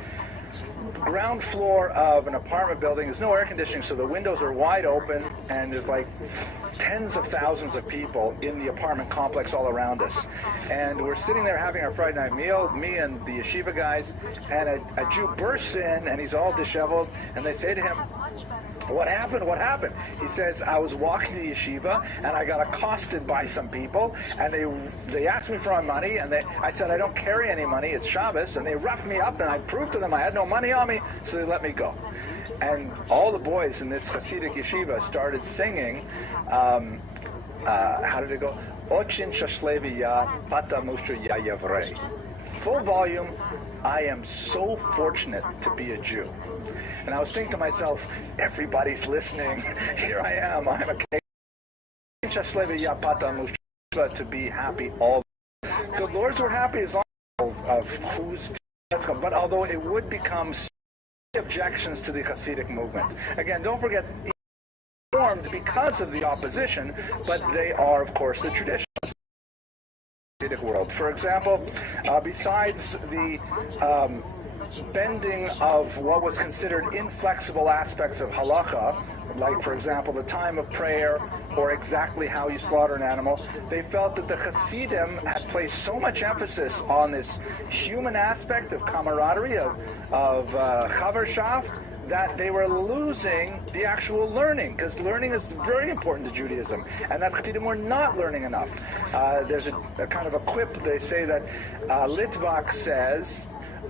ground floor of an apartment building. There's no air conditioning, so the windows are wide open, and there's like tens of thousands of people in the apartment complex all around us. And we're sitting there having our Friday night meal, me and the yeshiva guys, and a Jew bursts in, and he's all disheveled, and they say to him, what happened? What happened? He says, I was walking to the yeshiva, and I got accosted by some people, and they asked me for my money, and I said, I don't carry any money, it's Shabbos, and they roughed me up, and I proved to them I had no money on me, so they let me go. And all the boys in this Hasidic yeshiva started singing, how did it go? Ochin shashlevi ya pata mushu ya yavrei. Full volume, I am so fortunate to be a Jew. And I was thinking to myself, everybody's listening. Here I am, I'm a to be happy all. The Lords were happy as long as who's, but although it would become objections to the Hasidic movement. Again, don't forget, formed because of the opposition, but they are, of course, the traditions. World. For example, besides the bending of what was considered inflexible aspects of halacha, like, for example, the time of prayer or exactly how you slaughter an animal, they felt that the Hasidim had placed so much emphasis on this human aspect of camaraderie, of chaverschaft, that they were losing the actual learning, because learning is very important to Judaism, and that Chassidim were not learning enough. There's a kind of a quip. They say that Litvak says,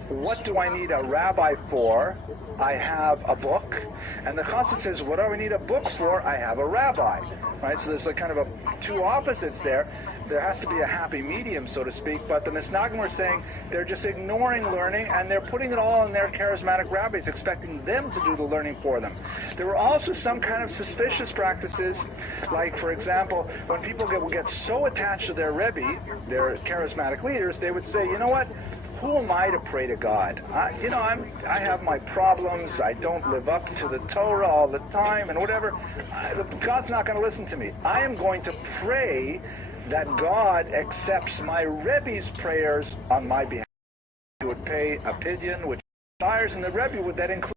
what do I need a rabbi for? I have a book. And the Chassid says, what do I need a book for? I have a rabbi. Right? So there's like kind of two opposites there. There has to be a happy medium, so to speak, but the Misnagim were saying they're just ignoring learning, and they're putting it all on their charismatic rabbis, expecting them to do the learning for them. There were also some kind of suspicious practices, like, for example, when people would get so attached to their Rebbe, their charismatic leaders, they would say, you know what? Who am I to pray to God? I have my problems. I don't live up to the Torah all the time and whatever. God's not going to listen to me. I am going to pray that God accepts my Rebbe's prayers on my behalf. He would pay a pidyon, which desires, and the Rebbe would then include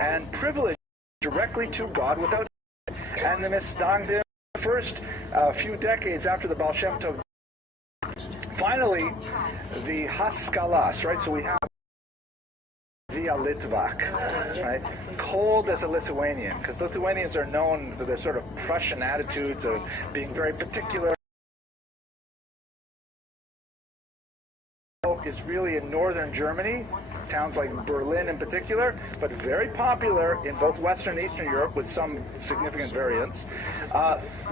and privilege directly to God without. And the Misdagdim, the first few decades after the Baal Shem Tov, finally, the Haskalas, right? So we have via Litvak, right? Cold as a Lithuanian, because Lithuanians are known for their sort of Prussian attitudes of being very particular. Is really in northern Germany, towns like Berlin in particular, but very popular in both Western and Eastern Europe with some significant variants.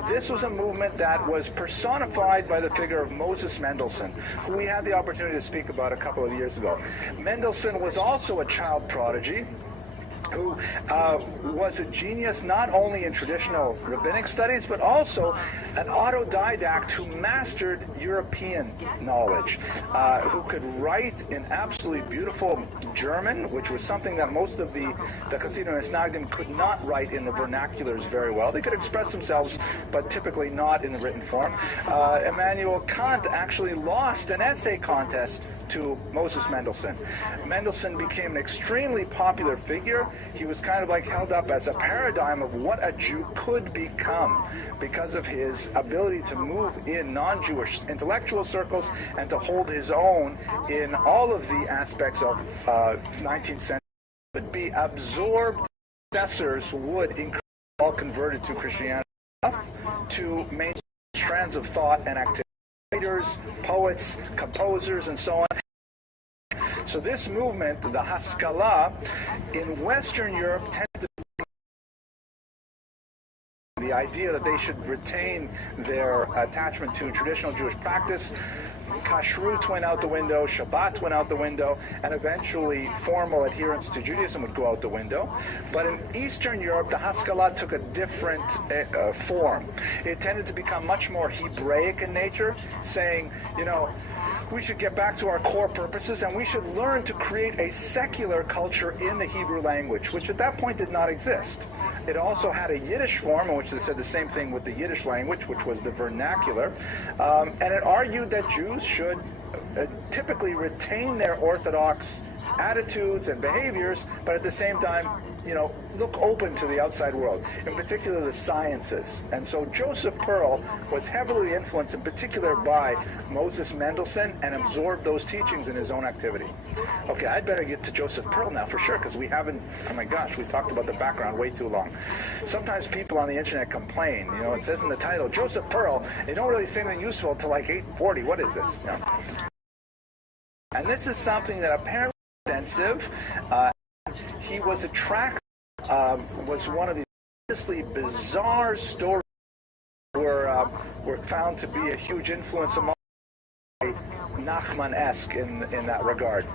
This was a movement that was personified by the figure of Moses Mendelssohn, who we had the opportunity to speak about a couple of years ago. Mendelssohn was also a child prodigy who was a genius not only in traditional rabbinic studies, but also an autodidact who mastered European knowledge, who could write in absolutely beautiful German, which was something that most of the Hasidim and Misnagdim could not write in the vernaculars very well. They could express themselves, but typically not in the written form. Immanuel Kant actually lost an essay contest to Moses Mendelssohn. Mendelssohn became an extremely popular figure. He was kind of like held up as a paradigm of what a Jew could become because of his ability to move in non-Jewish intellectual circles and to hold his own in all of the aspects of 19th century. Would be absorbed. Successors would increase, all converted to Christianity, to maintain strands of thought and activity. Writers, poets, composers, and so on. So this movement, the Haskalah, in Western Europe tended to be the idea that they should retain their attachment to traditional Jewish practice. Kashrut went out the window, Shabbat went out the window, and eventually formal adherence to Judaism would go out the window. But in Eastern Europe, the Haskalah took a different form. It tended to become much more Hebraic in nature, saying, you know, we should get back to our core purposes and we should learn to create a secular culture in the Hebrew language, which at that point did not exist. It also had a Yiddish form, in which they said the same thing with the Yiddish language, which was the vernacular, and it argued that Jews should typically retain their Orthodox attitudes and behaviors, but at the same time, you know, look open to the outside world, in particular the sciences. And so Joseph Pearl was heavily influenced in particular by Moses Mendelssohn and absorbed those teachings in his own activity. Okay, I'd better get to Joseph Pearl now for sure, because we haven't, oh my gosh, we talked about the background way too long. Sometimes people on the internet complain, you know, it says in the title, Joseph Pearl, they don't really say anything useful until like 8:40. What is this? You know? And this is something that apparently is extensive. He was attracted, was one of the tremendously bizarre stories were found to be a huge influence among Nachman-esque in that regard.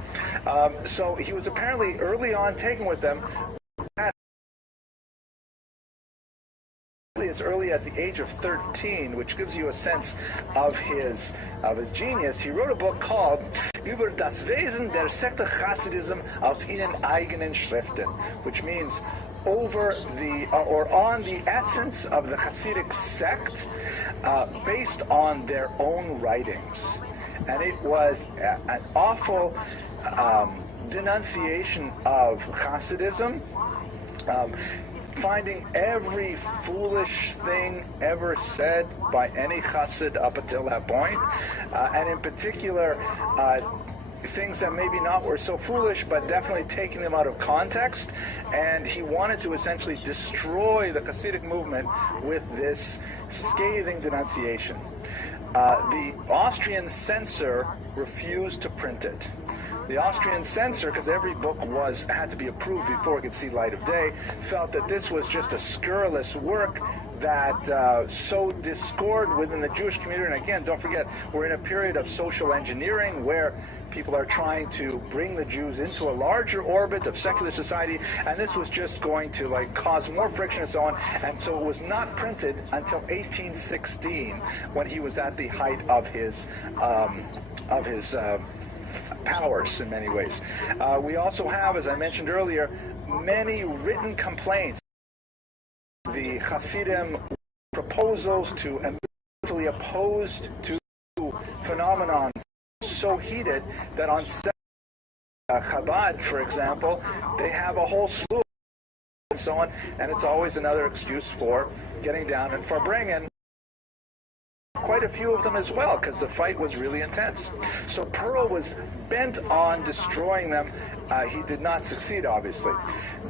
So he was apparently early on taken with them. As early as the age of 13, which gives you a sense of his genius. He wrote a book called Über das Wesen der Sekte Hasidism aus ihren eigenen Schriften, which means over the or on the essence of the Hasidic sect based on their own writings. And it was an awful denunciation of Hasidism. Finding every foolish thing ever said by any Chassid up until that point, and in particular, things that maybe not were so foolish, but definitely taking them out of context. And he wanted to essentially destroy the Hasidic movement with this scathing denunciation. The Austrian censor refused to print it. The Austrian censor, because every book had to be approved before it could see light of day, felt that this was just a scurrilous work that sowed discord within the Jewish community. And again, don't forget, we're in a period of social engineering where people are trying to bring the Jews into a larger orbit of secular society, and this was just going to cause more friction and so on. And so it was not printed until 1816, when he was at the height of his powers in many ways. We also have, as I mentioned earlier, many written complaints. The Hasidim proposals to immediately opposed to phenomenon so heated that on Chabad, for example, they have a whole slew and so on, and it's always another excuse for getting down and farbrengen. Quite a few of them as well, because the fight was really intense. So Pearl was bent on destroying them. He did not succeed, obviously.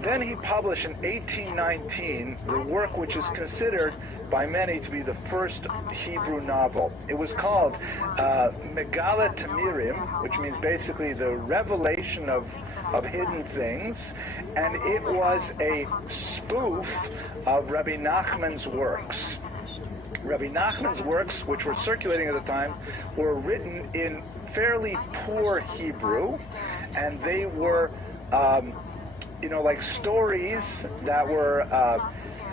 Then he published in 1819 the work which is considered by many to be the first Hebrew novel. It was called Megala Tamirim, which means basically the revelation of hidden things, and it was a spoof of Rabbi Nachman's works. Rabbi Nachman's works, which were circulating at the time, were written in fairly poor Hebrew, and they were, like stories that were,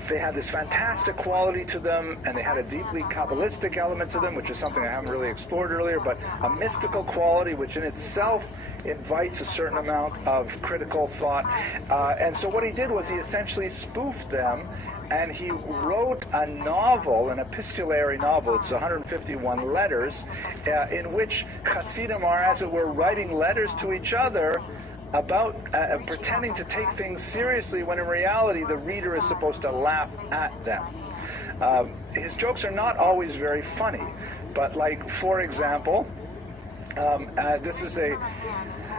they had this fantastic quality to them, and they had a deeply Kabbalistic element to them, which is something I haven't really explored earlier, but a mystical quality, which in itself invites a certain amount of critical thought. And so what he did was he essentially spoofed them, and he wrote a novel, an epistolary novel. It's 151 letters, in which Hasidim are, as it were, writing letters to each other about pretending to take things seriously, when in reality the reader is supposed to laugh at them. His jokes are not always very funny, but like, for example, this is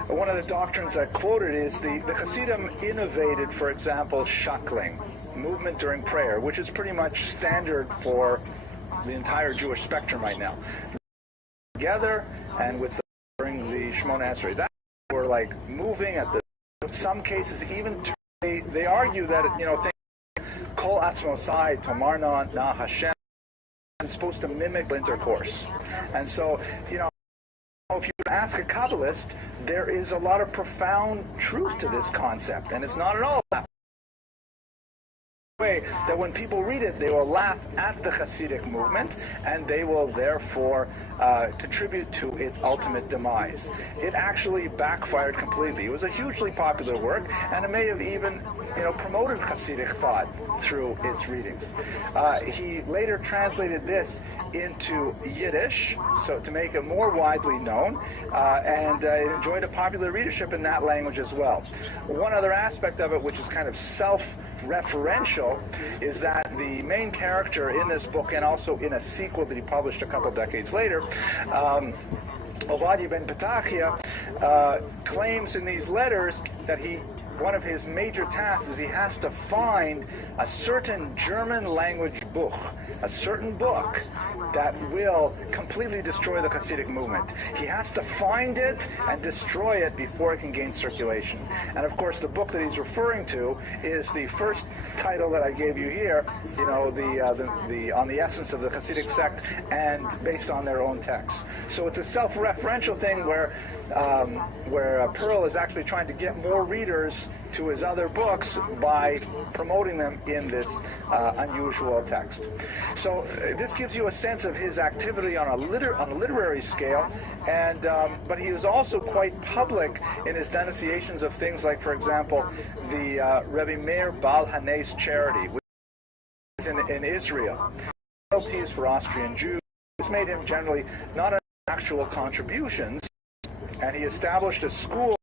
one of the doctrines I quoted is the Hasidim innovated, for example, shackling, movement during prayer, which is pretty much standard for the entire Jewish spectrum right now. Together, and with during the Shemona Esrei, that were like moving at the, in some cases even they argue that Kol Atzmosai Tomarna Na Hashem is supposed to mimic intercourse, and so if you ask a Kabbalist, there is a lot of profound truth to this concept, and it's not at all that way that when people read it, they will laugh at the Hasidic movement, and they will therefore contribute to its ultimate demise. It actually backfired completely. It was a hugely popular work, and it may have even promoted Hasidic thought through its readings. He later translated this into Yiddish, so to make it more widely known, and it enjoyed a popular readership in that language as well. One other aspect of it, which is kind of self-referential, is that the main character in this book, and also in a sequel that he published a couple decades later, Ovadia ben Petachia, claims in these letters that one of his major tasks is he has to find a certain German language book, a certain book that will completely destroy the Hasidic movement. He has to find it and destroy it before it can gain circulation. And of course, the book that he's referring to is the first title that I gave you here, on the essence of the Hasidic sect, and based on their own texts. So it's a self-referential thing where Pearl is actually trying to get more readers to his other books by promoting them in this unusual text. So this gives you a sense of his activity on a literary scale, and but he was also quite public in his denunciations of things like, for example, the Rebbe Meir Baal Hanes charity, which is in Israel. Royalties for Austrian Jews. This made him generally not an actual contributions, and he established a school,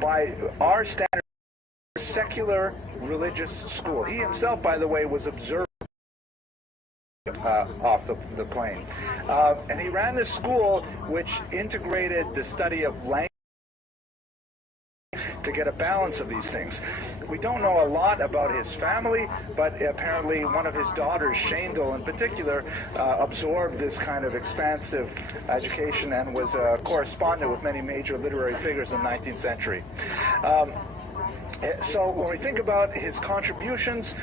by our standards, secular religious school. He himself, by the way, was observed off the plane. And he ran this school which integrated the study of language to get a balance of these things. We don't know a lot about his family, but apparently one of his daughters, Shandel in particular, absorbed this kind of expansive education and was a correspondent with many major literary figures in the 19th century. So when we think about his contributions,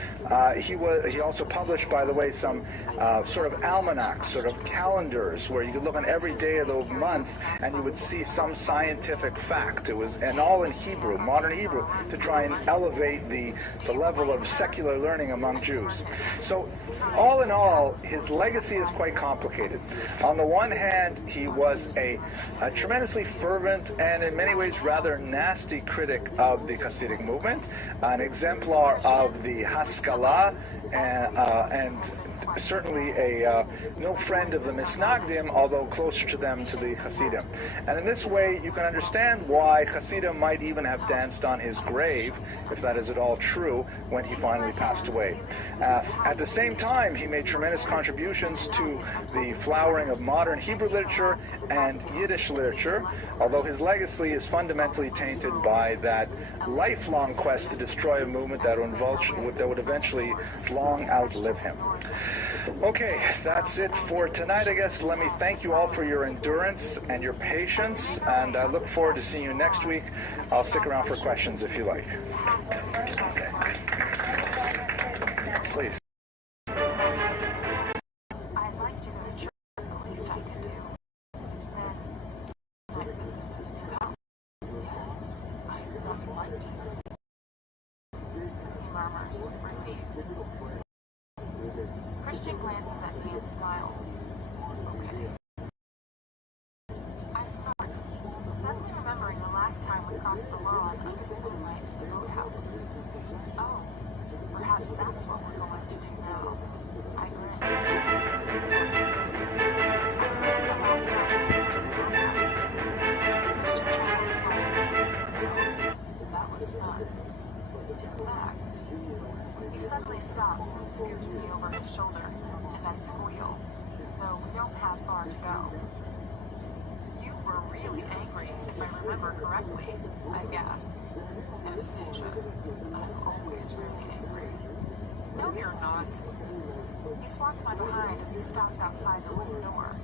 he also published, by the way, some sort of almanacs, sort of calendars, where you could look on every day of the month and you would see some scientific fact. It was, and all in Hebrew, modern Hebrew, to try and elevate the level of secular learning among Jews. So all in all, his legacy is quite complicated. On the one hand, he was a tremendously fervent and in many ways rather nasty critic of the Hasidic movement. movement, an exemplar of the Haskalah, and certainly no friend of the Misnagdim, although closer to them to the Hasidim. And in this way, you can understand why Hasidim might even have danced on his grave, if that is at all true, when he finally passed away. At the same time, he made tremendous contributions to the flowering of modern Hebrew literature and Yiddish literature, although his legacy is fundamentally tainted by that lifelong quest to destroy a movement that would eventually long outlive him. Okay, that's it for tonight, I guess. Let me thank you all for your endurance and your patience, and I look forward to seeing you next week. I'll stick around for questions if you like. Okay. Please. I'd like to go to church. It's the least I could do. Then, I put them in a new house. Yes, I thought you liked it. He murmurs, relieved. Christian glances at me and smiles. Okay. I snort, suddenly remembering the last time we crossed the lawn under the moonlight to the boathouse. Oh, perhaps that's what we're going to do now. I grin. I remember the last time we came to the boathouse. Christian chuckles quietly. Oh, that was fun. In fact, he suddenly stops and scoops me over his shoulder, and I squeal, though we don't have far to go. You were really angry, if I remember correctly, I gasp. Anastasia, I'm always really angry. No, you're not. He swats my behind as he stops outside the wooden door.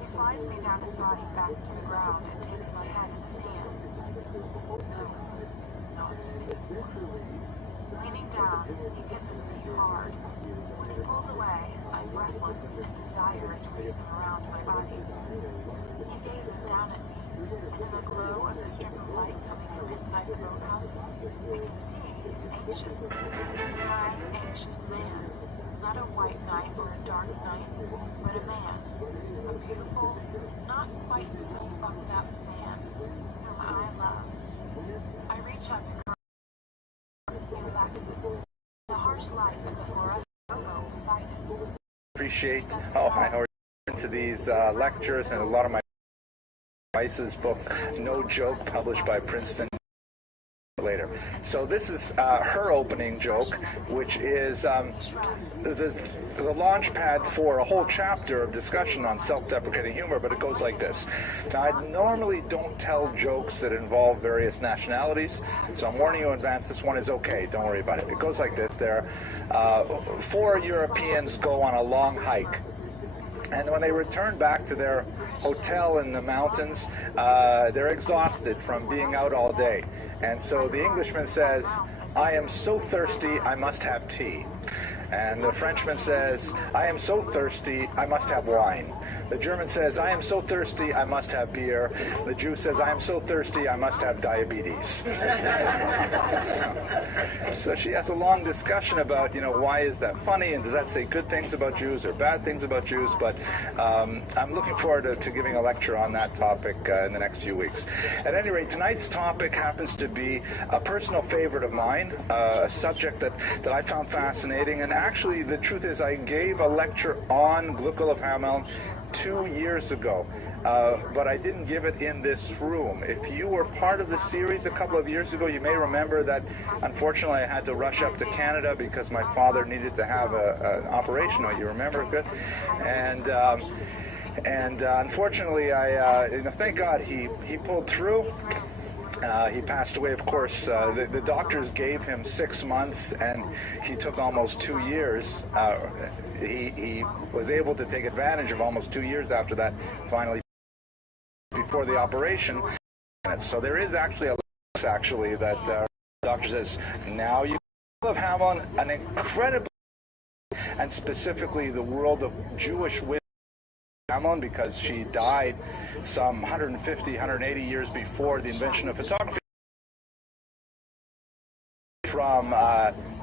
He slides me down his body back to the ground and takes my head in his hands. No, not anymore. Leaning down, he kisses me hard. When he pulls away, I'm breathless and desire is racing around my body. He gazes down at me, and in the glow of the strip of light coming from inside the boathouse, I can see he's anxious. My anxious man. Not a white knight or a dark knight, but a man. A beautiful, not quite so fucked up man, whom I love. I reach up and he relaxes. The harsh light of the fluorescent elbow beside it. Appreciate how into these lectures and a lot of my Vice's book, No Joke, published by Princeton later. So this is her opening joke, which is the launch pad for a whole chapter of discussion on self-deprecating humor, but it goes like this. Now, I normally don't tell jokes that involve various nationalities, so I'm warning you in advance, this one is okay, don't worry about it. It goes like this. There, 4 Europeans go on a long hike. And when they return back to their hotel in the mountains, they're exhausted from being out all day. And so the Englishman says, "I am so thirsty, I must have tea." And the Frenchman says, "I am so thirsty, I must have wine." The German says, "I am so thirsty, I must have beer." The Jew says, "I am so thirsty, I must have diabetes." So she has a long discussion about, why is that funny, and does that say good things about Jews or bad things about Jews? But I'm looking forward to giving a lecture on that topic in the next few weeks. At any rate, tonight's topic happens to be a personal favorite of mine, a subject that I found fascinating. And actually, the truth is, I gave a lecture on Gluckel of Hameln 2 years ago, but I didn't give it in this room. If you were part of the series a couple of years ago, you may remember that unfortunately I had to rush up to Canada because my father needed to have an operation. Oh, you remember? Good. And unfortunately, thank God he pulled through. He passed away, of course. The doctors gave him 6 months, and he took almost 2 years. He was able to take advantage of almost 2 years after that, finally, before the operation. So there is actually that the doctor says, now you have Hameln, an incredible, and specifically the world of Jewish wisdom, Hameln, because she died some 150, 180 years before the invention of photography. from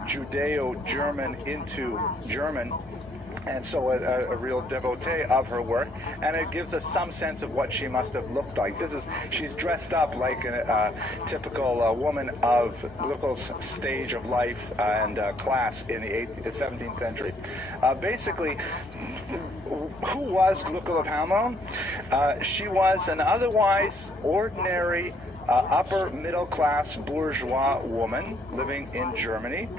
Judeo-German into German, and so a real devotee of her work, and it gives us some sense of what she must have looked like. She's dressed up like a typical woman of Gluckel's stage of life and class in the 17th century. Basically, who was Gluckel of Hameln? She was an otherwise ordinary upper middle class bourgeois woman living in Germany,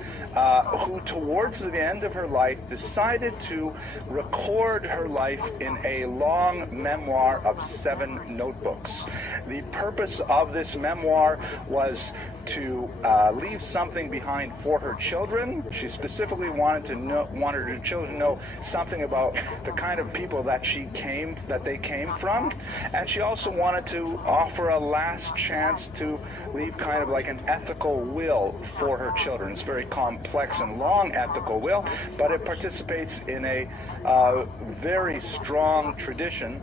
who towards the end of her life decided to record her life in a long memoir of 7 notebooks. The purpose of this memoir was to leave something behind for her children. She specifically wanted her children to know something about the kind of people that they came from, and she also wanted to offer a last chance to leave kind of like an ethical will for her children. It's a very complex and long ethical will, but it participates in a very strong tradition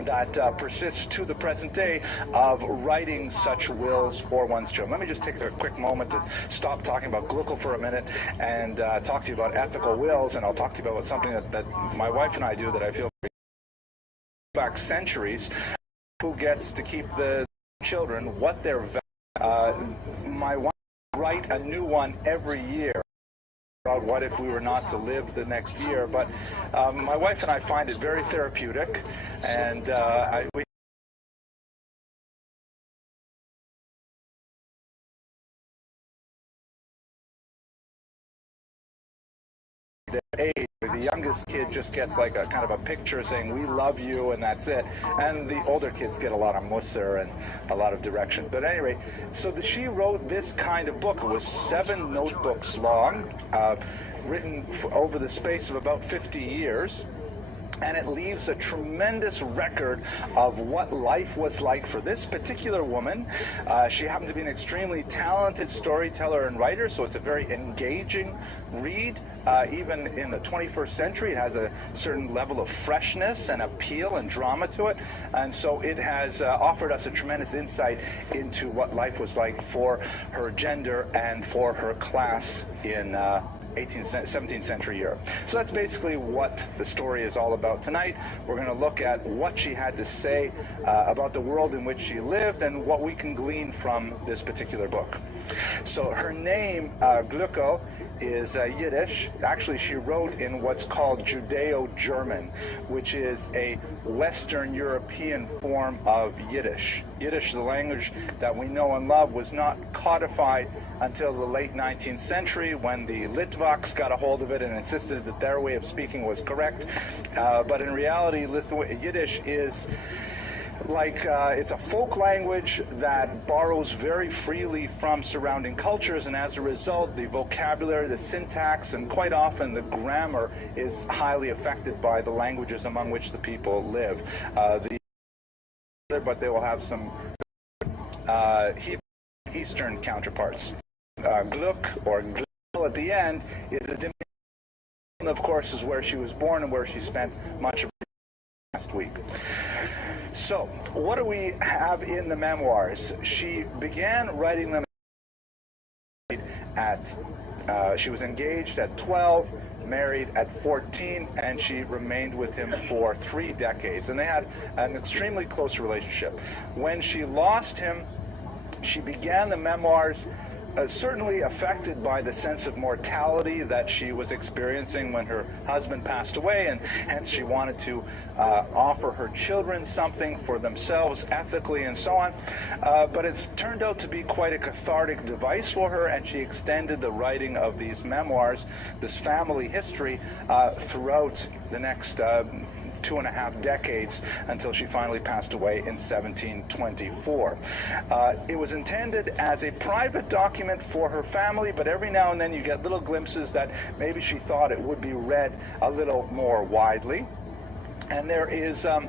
that persists to the present day of writing such wills for one's children. Let me just take a quick moment to stop talking about Gluckel for a minute and talk to you about ethical wills, and I'll talk to you about something that my wife and I do that I feel back centuries. Who gets to keep the children, what their my wife write a new one every year about what if we were not to live the next year, but my wife and I find it very therapeutic, and we age. The youngest kid just gets like a kind of a picture saying we love you and that's it, and the older kids get a lot of musser and a lot of direction. But anyway, so she wrote this kind of book. It was 7 notebooks long, written over the space of about 50 years. And it leaves a tremendous record of what life was like for this particular woman. She happened to be an extremely talented storyteller and writer, so it's a very engaging read. Even in the 21st century, it has a certain level of freshness and appeal and drama to it. And so it has offered us a tremendous insight into what life was like for her gender and for her class in 17th century Europe. So that's basically what the story is all about tonight. We're going to look at what she had to say about the world in which she lived and what we can glean from this particular book. So her name, Gluckel, is Yiddish. Actually, she wrote in what's called Judeo-German, which is a Western European form of Yiddish. Yiddish, the language that we know and love, was not codified until the late 19th century when the Litvaks got a hold of it and insisted that their way of speaking was correct. But in reality, Yiddish is like it's a folk language that borrows very freely from surrounding cultures, and as a result, the vocabulary, the syntax, and quite often the grammar is highly affected by the languages among which the people live. But they will have some Hebrew Eastern counterparts. Gluck, or Gluck at the end, is a diminution, of course, is where she was born and where she spent much of last week. So, what do we have in the memoirs? She began writing them she was engaged at 12, married at 14, and she remained with him for 3 decades. And they had an extremely close relationship. When she lost him, she began the memoirs certainly affected by the sense of mortality that she was experiencing when her husband passed away, and hence she wanted to offer her children something for themselves ethically and so on. But it's turned out to be quite a cathartic device for her, and she extended the writing of these memoirs, this family history, throughout the next 2.5 decades until she finally passed away in 1724. It was intended as a private document for her family, but every now and then you get little glimpses that maybe she thought it would be read a little more widely. And there is a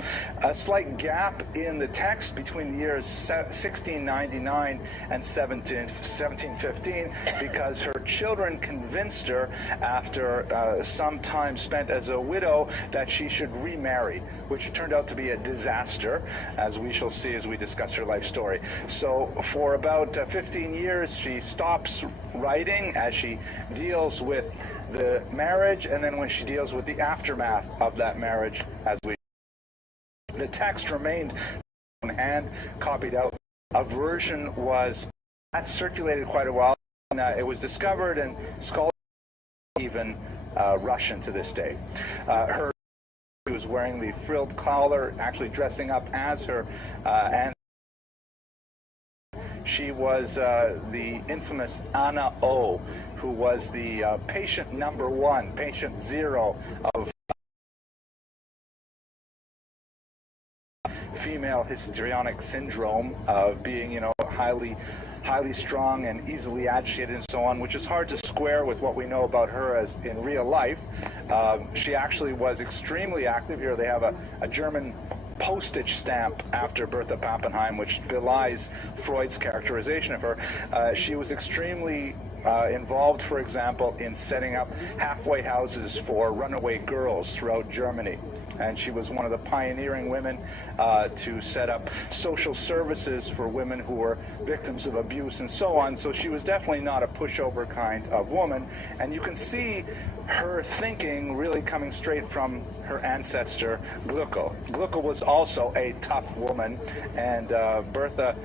slight gap in the text between the years 1699 and 1715 because her children convinced her, after some time spent as a widow, that she should remarry, which turned out to be a disaster, as we shall see as we discuss her life story. So for about 15 years, she stops writing as she deals with the marriage, and then when she deals with the aftermath of that marriage, the text remained in hand, copied out. A version was circulated quite a while. And, it was discovered, and scholars even Russian to this day. She was wearing the frilled collar, actually dressing up as her ancestor. She was the infamous Anna O, who was the patient number 1, patient 0 of female histrionic syndrome of being, highly strong and easily agitated and so on, which is hard to square with what we know about her as in real life. She actually was extremely active. Here they have a German postage stamp after Bertha Pappenheim, which belies Freud's characterization of her. She was extremely involved, for example, in setting up halfway houses for runaway girls throughout Germany. And she was one of the pioneering women to set up social services for women who were victims of abuse and so on. So she was definitely not a pushover kind of woman. And you can see her thinking really coming straight from her ancestor, Glucko. Glucko was also a tough woman, and Bertha,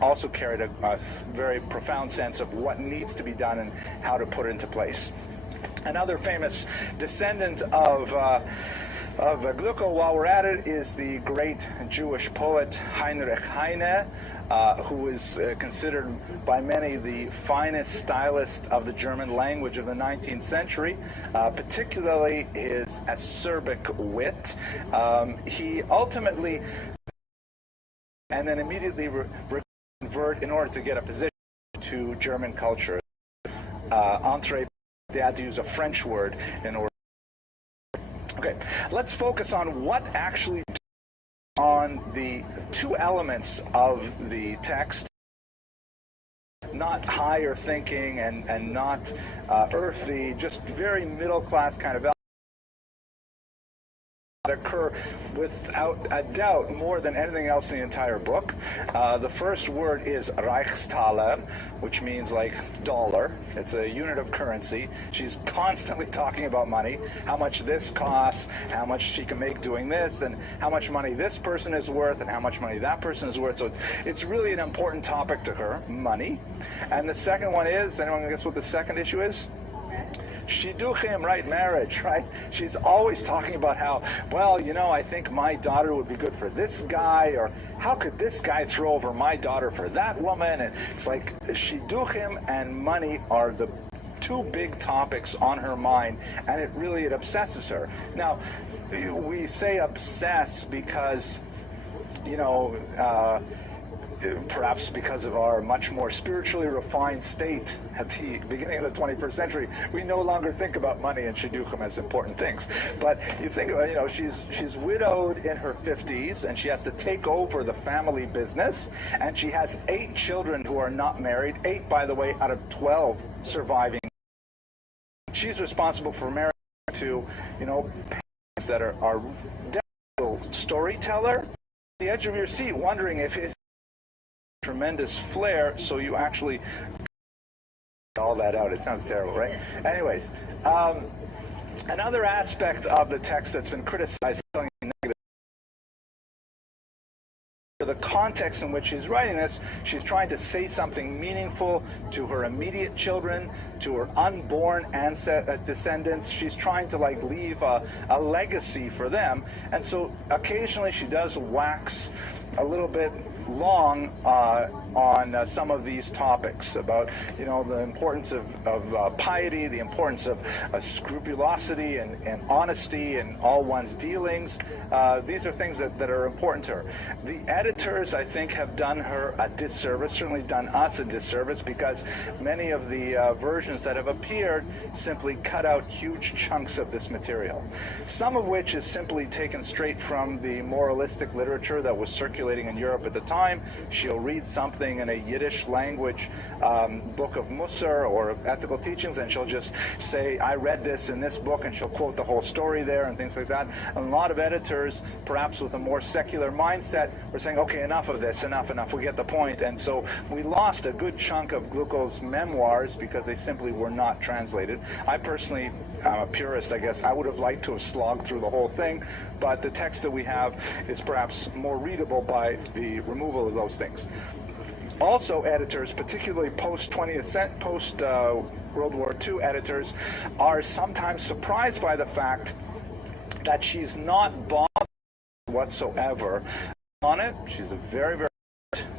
also carried a very profound sense of what needs to be done and how to put it into place. Another famous descendant of Glucko, while we're at it, is the great Jewish poet Heinrich Heine, who is considered by many the finest stylist of the German language of the 19th century, particularly his acerbic wit. He ultimately, and then immediately convert in order to get a position to German culture. They had to use a French word in order. Okay, let's focus on what actually on the two elements of the text, not higher thinking and not earthy, just very middle class kind of elements that occur without a doubt more than anything else in the entire book. The first word is Reichstaler, which means like dollar. It's a unit of currency. She's constantly talking about money, how much this costs, how much she can make doing this, and how much money this person is worth, and how much money that person is worth. So it's really an important topic to her, money. And the second one is, anyone guess what the second issue is? Shidduchim, right, marriage, right? She's always talking about how, well, I think my daughter would be good for this guy, or how could this guy throw over my daughter for that woman? And it's like Shidduchim and money are the two big topics on her mind, and it obsesses her. Now, we say obsess because, perhaps because of our much more spiritually refined state at the beginning of the 21st century, we no longer think about money and shidduchim as important things. But you think about, she's widowed in her 50s, and she has to take over the family business, and she has 8 children who are not married, 8, by the way, out of 12 surviving. She's responsible for marrying to, parents that are storyteller, the edge of your seat, wondering if his tremendous flair, so you actually all that out. It sounds terrible, right? Anyways, another aspect of the text that's been criticized, the context in which she's writing this, she's trying to say something meaningful to her immediate children, to her unborn descendants. She's trying to leave a legacy for them, and so occasionally she does wax a little bit long on some of these topics about the importance of piety, the importance of scrupulosity and honesty in all one's dealings. These are things that are important to her. The editor editors, I think, have done her a disservice, certainly done us a disservice, because many of the versions that have appeared simply cut out huge chunks of this material. Some of which is simply taken straight from the moralistic literature that was circulating in Europe at the time. She'll read something in a Yiddish language book of Musar or ethical teachings, and she'll just say, I read this in this book, and she'll quote the whole story there and things like that. And a lot of editors, perhaps with a more secular mindset, were saying, okay, enough of this, enough, we get the point. And so we lost a good chunk of Gluckel's memoirs because they simply were not translated. I personally, I'm a purist, I guess. I would have liked to have slogged through the whole thing, but the text that we have is perhaps more readable by the removal of those things. Also, editors, particularly post World War II editors, are sometimes surprised by the fact that she's not bothered whatsoever on it. She's a very, very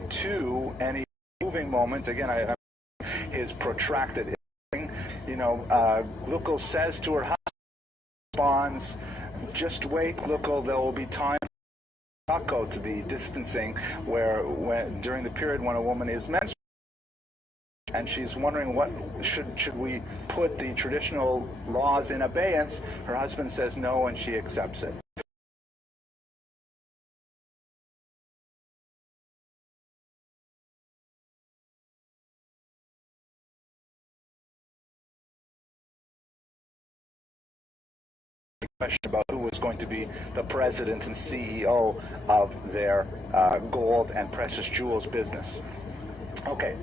to any moving moment. Again, his protracted, you know, Gluckel says to her husband, responds, just wait, Gluckel, there will be time to the distancing when during the period when a woman is menstruating, and she's wondering what should we put the traditional laws in abeyance. Her husband says no, and she accepts it. Question about who was going to be the president and CEO of their gold and precious jewels business. Okay,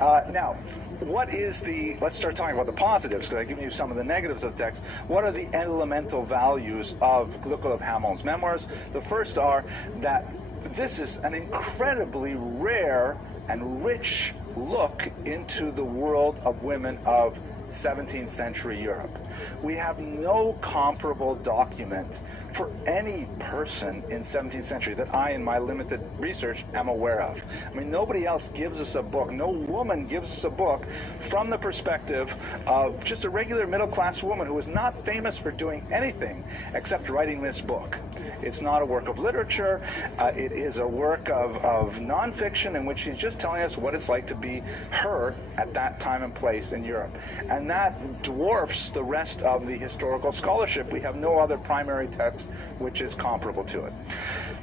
now, what is the, let's start talking about the positives, because I've given you some of the negatives of the text. What are the elemental values of Gluckel of Hameln's memoirs? The first are that this is an incredibly rare and rich look into the world of women of 17th century Europe. We have no comparable document for any person in 17th century that I, in my limited research, am aware of. I mean, nobody else gives us a book, no woman gives us a book from the perspective of just a regular middle-class woman who is not famous for doing anything except writing this book. It's not a work of literature, it is a work of nonfiction in which she's just telling us what it's like to be her at that time and place in Europe. And that dwarfs the rest of the historical scholarship. We have no other primary text which is comparable to it.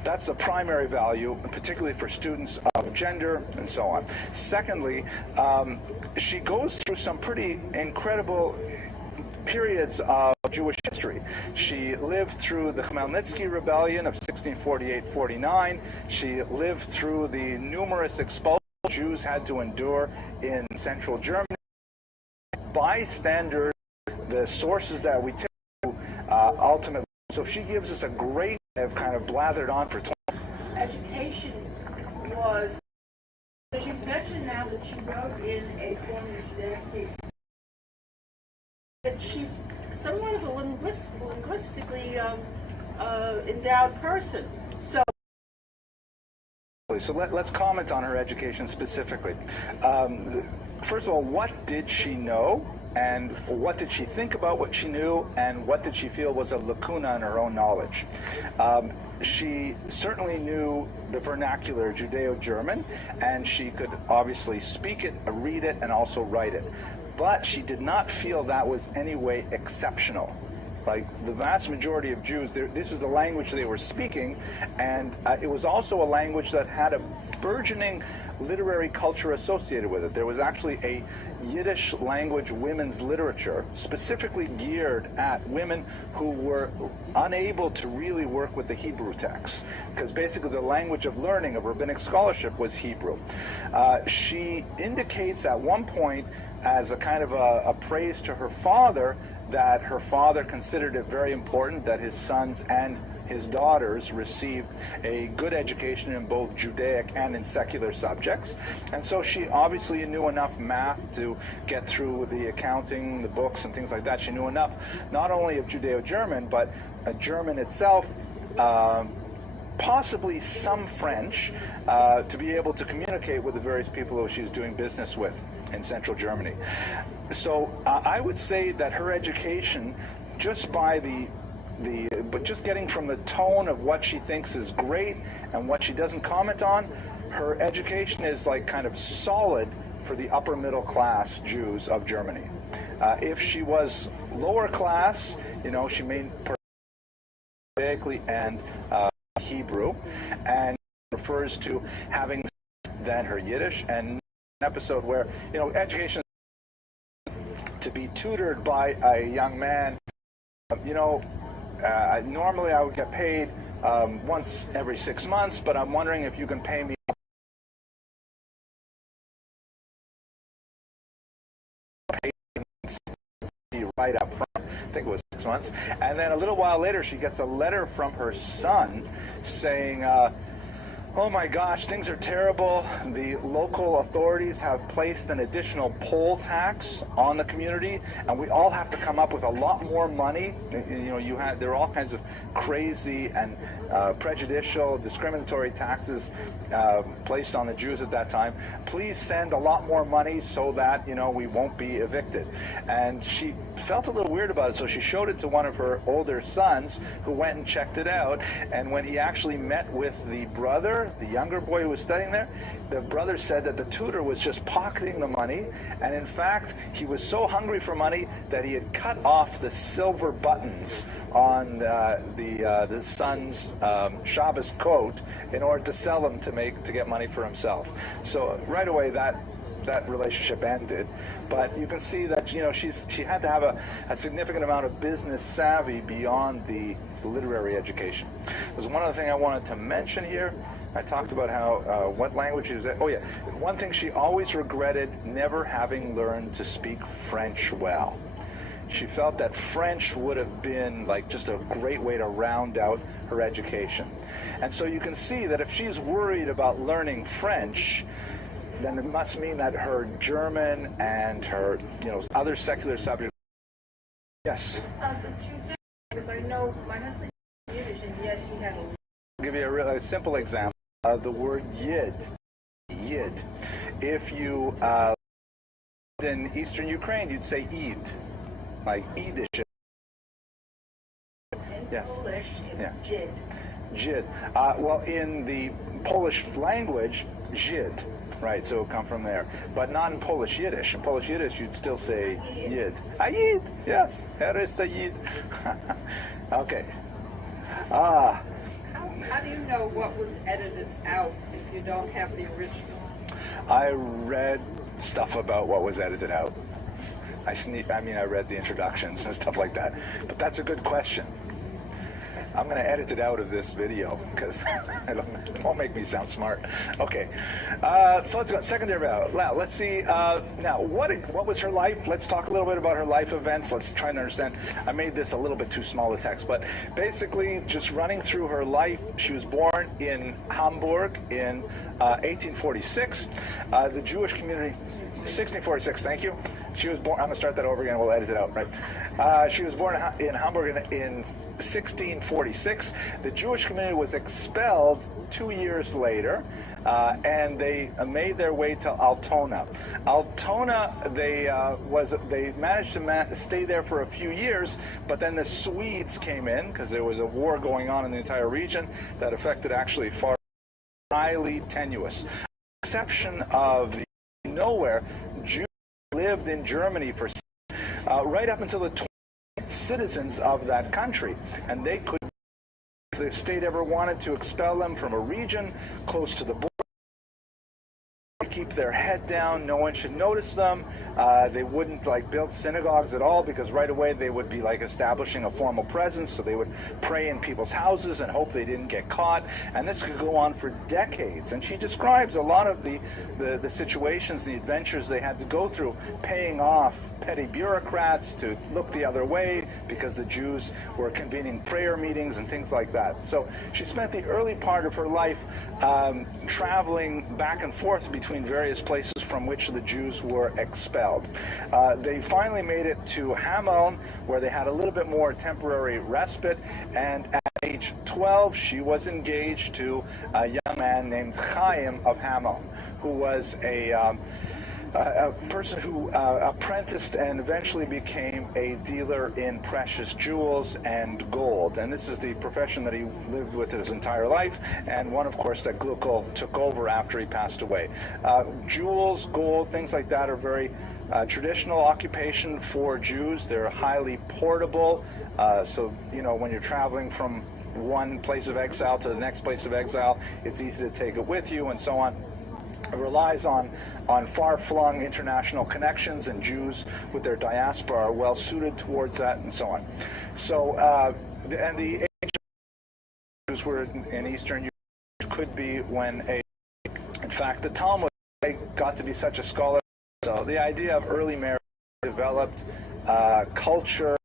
That's the primary value, particularly for students of gender and so on. Secondly, she goes through some pretty incredible periods of Jewish history. She lived through the Khmelnytsky Rebellion of 1648-49. She lived through the numerous expulsions Jews had to endure in central Germany. By standard, the sources that we take ultimately, so she gives us a great, have kind of blathered on for 20 Education was, as you've mentioned now that she wrote in a form of Judaic, that she's somewhat of a linguistically endowed person. So let's comment on her education specifically. First of all, what did she know, and what did she think about what she knew, and what did she feel was a lacuna in her own knowledge? She certainly knew the vernacular Judeo-German, and she could obviously speak it, read it, and also write it. But she did not feel that was any way exceptional. Like the vast majority of Jews, this is the language they were speaking, and it was also a language that had a burgeoning literary culture associated with it. There was actually a Yiddish language women's literature specifically geared at women who were unable to really work with the Hebrew text, because basically the language of learning, of rabbinic scholarship, was Hebrew. She indicates at one point, as a kind of a praise to her father, that her father considered it very important that his sons and his daughters received a good education in both Judaic and in secular subjects. And so she obviously knew enough math to get through the accounting, the books, and things like that. She knew enough not only of Judeo-German, but German itself, possibly some French, to be able to communicate with the various people who she was doing business with in central Germany. So I would say that her education, just by the but just getting from the tone of what she thinks is great and what she doesn't comment on, her education is like kind of solid for the upper middle class Jews of Germany. If she was lower class, she may Arabic and Hebrew, and refers to having than her Yiddish, and an episode where education to be tutored by a young man. Normally I would get paid once every 6 months, but I'm wondering if you can pay me right up front. I think it was 6 months. And then a little while later, she gets a letter from her son saying, oh my gosh, things are terrible. The local authorities have placed an additional poll tax on the community, and we all have to come up with a lot more money. There are all kinds of crazy and prejudicial, discriminatory taxes placed on the Jews at that time. Please send a lot more money so that we won't be evicted. And she felt a little weird about it, so she showed it to one of her older sons, who went and checked it out. And when he actually met with the brother, the younger boy who was studying there, the brother said that the tutor was just pocketing the money, and in fact he was so hungry for money that he had cut off the silver buttons on the son's Shabbos coat in order to sell them to get money for himself. So right away that relationship ended, but you can see that she had to have a significant amount of business savvy beyond the literary education. There's one other thing I wanted to mention here. I talked about how what language she was at. Oh yeah, one thing she always regretted never having learned to speak French well. She felt that French would have been like just a great way to round out her education. And so you can see that if she's worried about learning French, then it must mean that her German and her, other secular subjects. Yes. Because I know my husband is Yiddish, and yes, he had a. I'll give you a really simple example. The word Yid. Yid. If you in Eastern Ukraine, you'd say Eid, like Yiddish. Yes. Polish, it's yeah. Jid. Jid. Well, in the Polish language, Żyd. Right, so it'll come from there. But not in Polish Yiddish. In Polish Yiddish, you'd still say Yid. Yid, yes. Here is the Yid. Okay. How do you know what was edited out if you don't have the original? I read stuff about what was edited out. I read the introductions and stuff like that. But that's a good question. I'm going to edit it out of this video because it won't make me sound smart. Okay, so let's go. Secondary value. Now, let's see. Now, what was her life? Let's talk a little bit about her life events. Let's try to understand. I made this a little bit too small a text, but basically, just running through her life. She was born in Hamburg in 1846. The Jewish community. 1646, thank you. She was born, I'm going to start that over again, we'll edit it out, right? She was born in Hamburg in 1646. The Jewish community was expelled 2 years later, and they made their way to Altona. Altona, they managed to stay there for a few years, but then the Swedes came in, because there was a war going on in the entire region that affected actually far highly tenuous. Exception of the nowhere, Jews lived in Germany for right up until the 20 citizens of that country, and they could, if the state ever wanted to expel them from a region close to the border, keep their head down, no one should notice them. They wouldn't build synagogues at all, because right away they would be establishing a formal presence, so they would pray in people's houses and hope they didn't get caught, and this could go on for decades. And she describes a lot of the situations, the adventures they had to go through, paying off petty bureaucrats to look the other way because the Jews were convening prayer meetings and things like that. So she spent the early part of her life traveling back and forth between various places from which the Jews were expelled. They finally made it to Hameln, where they had a little bit more temporary respite, and at age 12 she was engaged to a young man named Chaim of Hameln, who was a a person who apprenticed and eventually became a dealer in precious jewels and gold. And this is the profession that he lived with his entire life, and one, of course, that Gluckel took over after he passed away. Jewels, gold, things like that are very traditional occupation for Jews. They're highly portable, so, you know, when you're traveling from one place of exile to the next place of exile, it's easy to take it with you and so on. It relies on far-flung international connections, and Jews with their diaspora are well suited towards that and so on. So, and the ancient Jews were in Eastern Europe could be when in fact, the Talmud got to be such a scholar. So the idea of early marriage developed culture,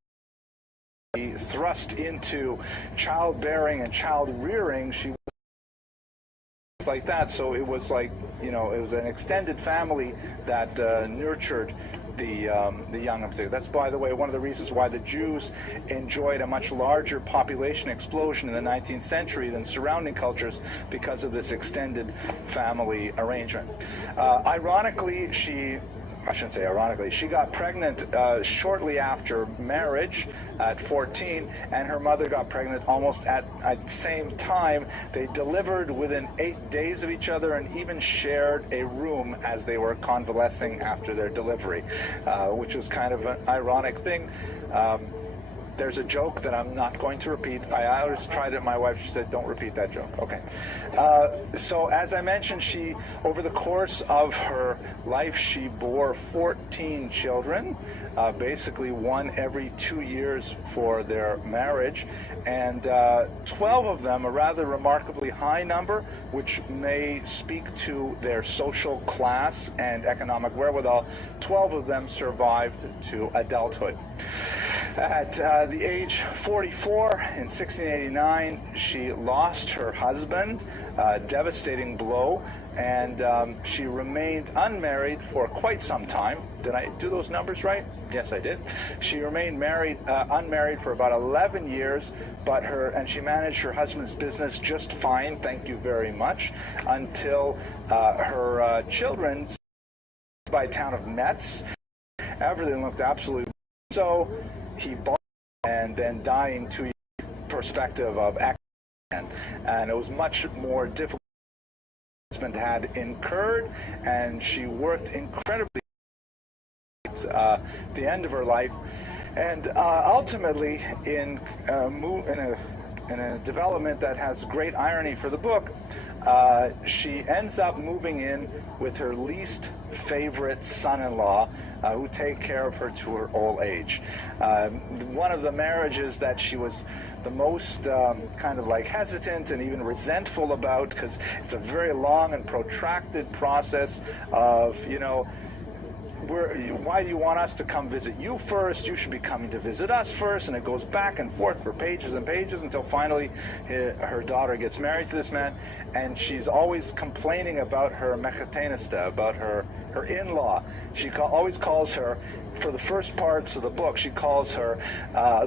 thrust into childbearing and child rearing. She was like that, so it was like, you know, it was an extended family that nurtured the young in particular. That's, by the way, one of the reasons why the Jews enjoyed a much larger population explosion in the 19th century than surrounding cultures, because of this extended family arrangement. Ironically, I shouldn't say ironically, she got pregnant shortly after marriage at 14, and her mother got pregnant almost at the same time. They delivered within 8 days of each other and even shared a room as they were convalescing after their delivery, which was kind of an ironic thing. There's a joke that I'm not going to repeat. I always tried it. My wife, she said, don't repeat that joke. Okay. So as I mentioned, she, over the course of her life, she bore 14 children, basically one every 2 years for their marriage. And 12 of them, a rather remarkably high number, which may speak to their social class and economic wherewithal, 12 of them survived to adulthood. At the age 44, in 1689, she lost her husband, a devastating blow, and she remained unmarried for quite some time. Did I do those numbers right? Yes, I did. She remained unmarried for about 11 years, and she managed her husband's business just fine, thank you very much, until her children by the town of Metz. Everything looked absolutely so. He bought and then dying 2 years perspective of accident, and it was much more difficult than her husband had incurred, and she worked incredibly at the end of her life, and ultimately in a development that has great irony for the book, she ends up moving in with her least favorite son-in-law, who take care of her to her old age. One of the marriages that she was the most kind of like hesitant and even resentful about, because it's a very long and protracted process of, you know, why do you want us to come visit you first? You should be coming to visit us first. And it goes back and forth for pages and pages until finally her daughter gets married to this man. And she's always complaining about her mechatenista, about her in-law. She always calls her, for the first parts of the book, she calls her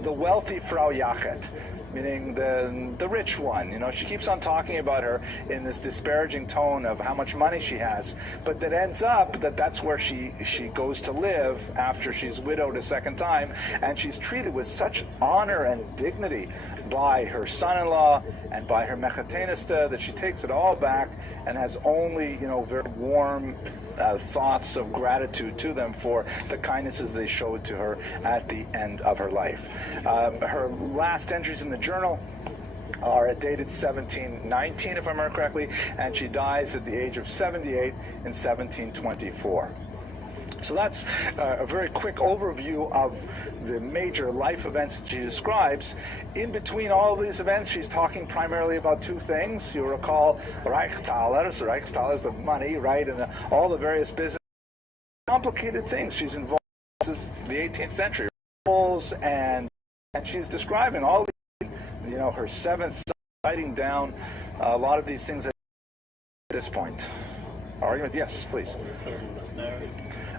the wealthy Frau Jachet, meaning the rich one. You know, she keeps on talking about her in this disparaging tone of how much money she has, but that ends up that's where she goes to live after she's widowed a second time, and she's treated with such honor and dignity by her son-in-law and by her mechatenista that she takes it all back and has only, you know, very warm thoughts of gratitude to them for the kindnesses they showed to her at the end of her life. Her last entries in the journal are dated 1719, if I remember correctly, and she dies at the age of 78 in 1724. So that's a very quick overview of the major life events that she describes. In between all of these events, she's talking primarily about two things. You'll recall Reichstaler. So Reichstaler is the money, right, and all the various business complicated things. She's involved. This is the 18th century, and she's describing all the, you know, her seventh son, writing down a lot of these things at this point. Argument? Yes, please.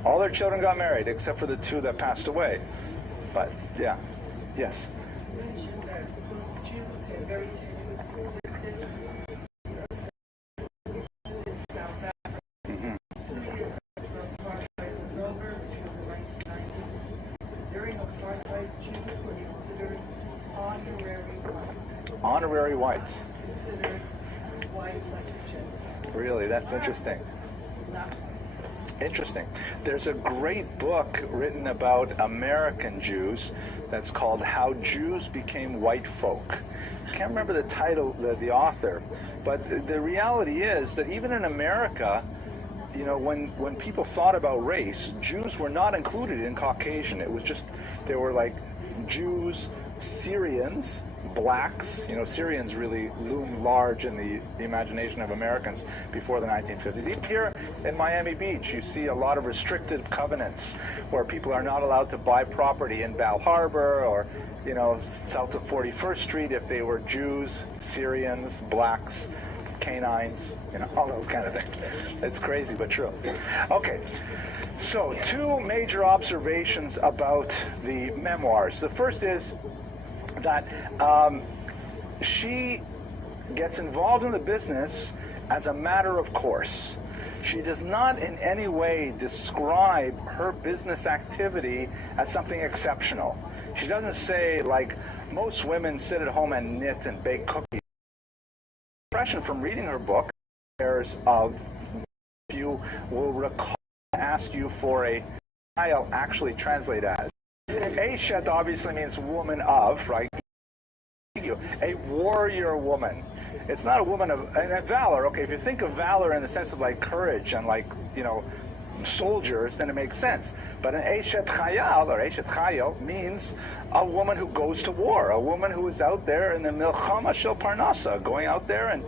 All their children got married, except for the two that passed away. But, yeah. Yes. You mentioned that Jews had very tenuous school systems. honorary whites. Considered white like Gentiles. Really, that's interesting. Interesting. There's a great book written about American Jews that's called How Jews Became White Folk. I can't remember the title, the author, but the reality is that even in America, you know, when people thought about race, Jews were not included in Caucasian. It was just, they were like Jews, Syrians, blacks. You know, Syrians really loomed large in the imagination of Americans before the 1950s. Even here in Miami Beach, you see a lot of restrictive covenants where people are not allowed to buy property in Bal Harbor or, you know, south of 41st Street if they were Jews, Syrians, blacks, canines, you know, all those kind of things. It's crazy, but true. Okay, so two major observations about the memoirs. The first is that she gets involved in the business as a matter of course. She does not in any way describe her business activity as something exceptional. She doesn't say, like, most women sit at home and knit and bake cookies. The impression from reading her book is of, if you will recall, I asked you for a, I'll actually translate as. Eshet obviously means woman of, right? A warrior woman. It's not a woman of, and valor, okay, if you think of valor in the sense of like courage and like, you know, soldiers, then it makes sense. But an Eshet Chayal, or Eshet Chayil, means a woman who goes to war, a woman who is out there in the Milchama Shel Parnasa, going out there and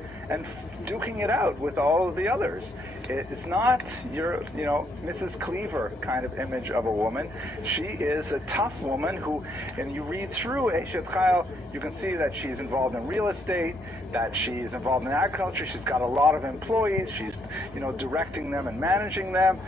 duking it out with all of the others. It's not your, you know, Mrs. Cleaver kind of image of a woman. She is a tough woman who, and you read through Eshet Chayil, you can see that she's involved in real estate, that she's involved in agriculture, she's got a lot of employees, she's, you know, directing them and managing them.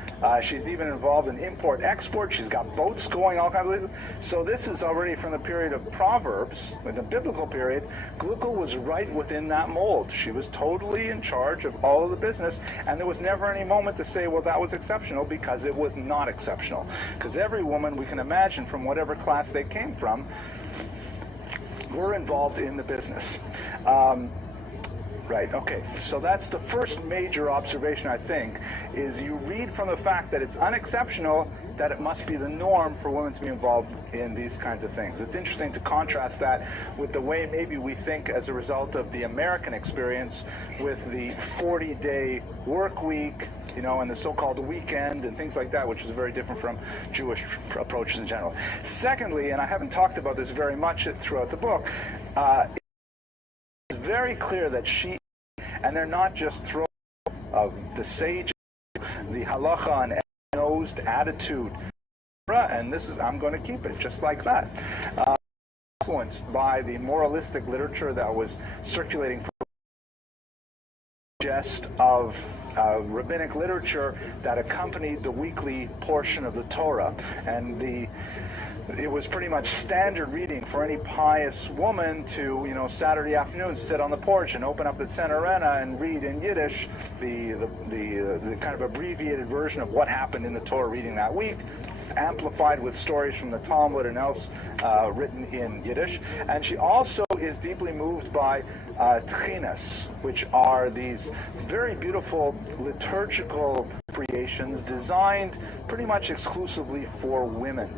She's even involved in import-export. She's got boats going, all kinds of places. So this is already from the period of Proverbs, in the biblical period. Gluckel was right within that mold. She was totally in charge of all of the business, and there was never any moment to say, well, that was exceptional, because it was not exceptional. Because every woman we can imagine, from whatever class they came from, were involved in the business. Right, okay, so that's the first major observation, I think, is you read from the fact that it's unexceptional that it must be the norm for women to be involved in these kinds of things. It's interesting to contrast that with the way maybe we think as a result of the American experience with the 40-day work week, you know, and the so-called weekend and things like that, which is very different from Jewish approaches in general. Secondly, and I haven't talked about this very much throughout the book, it's very clear that she, and they're not just throwing of the sage, the halacha and nosed attitude, and this is, I'm going to keep it just like that. Influenced by the moralistic literature that was circulating for jest of rabbinic literature that accompanied the weekly portion of the Torah, and it was pretty much standard reading for any pious woman to, you know, Saturday afternoon sit on the porch and open up the Tzena and read in Yiddish the kind of abbreviated version of what happened in the Torah reading that week, amplified with stories from the Talmud and else written in Yiddish. And she also is deeply moved by tchinas, which are these very beautiful liturgical creations designed pretty much exclusively for women.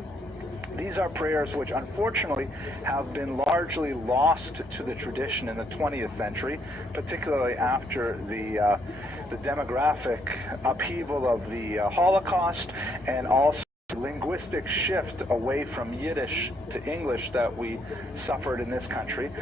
These are prayers which unfortunately have been largely lost to the tradition in the 20th century, particularly after the demographic upheaval of the Holocaust, and also the linguistic shift away from Yiddish to English that we suffered in this country.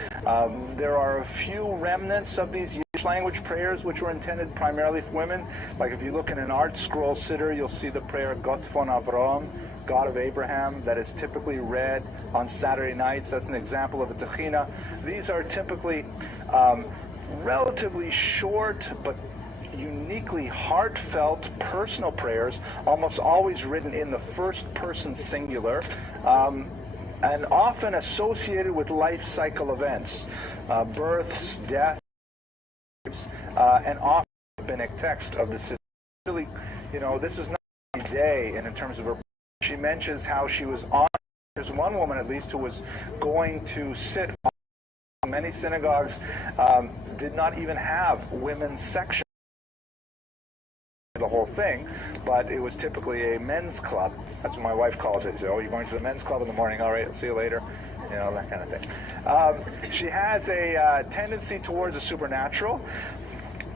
There are a few remnants of these Yiddish language prayers which were intended primarily for women. Like if you look in an art scroll siddur, you'll see the prayer Gott von Avraham, God of Abraham, that is typically read on Saturday nights. That's an example of a techina. These are typically relatively short but uniquely heartfelt personal prayers, almost always written in the first person singular, and often associated with life cycle events, births, deaths, and often rabbinic text of the city. Really, you know, this is not a day, and in terms of her, she mentions how she was on, there's one woman at least who was going to sit on Many synagogues did not even have women's section, the whole thing, but it was typically a men's club. That's what my wife calls it. She said, "Oh, you're going to the men's club in the morning? All right, I'll see you later." You know, that kind of thing. She has a tendency towards the supernatural.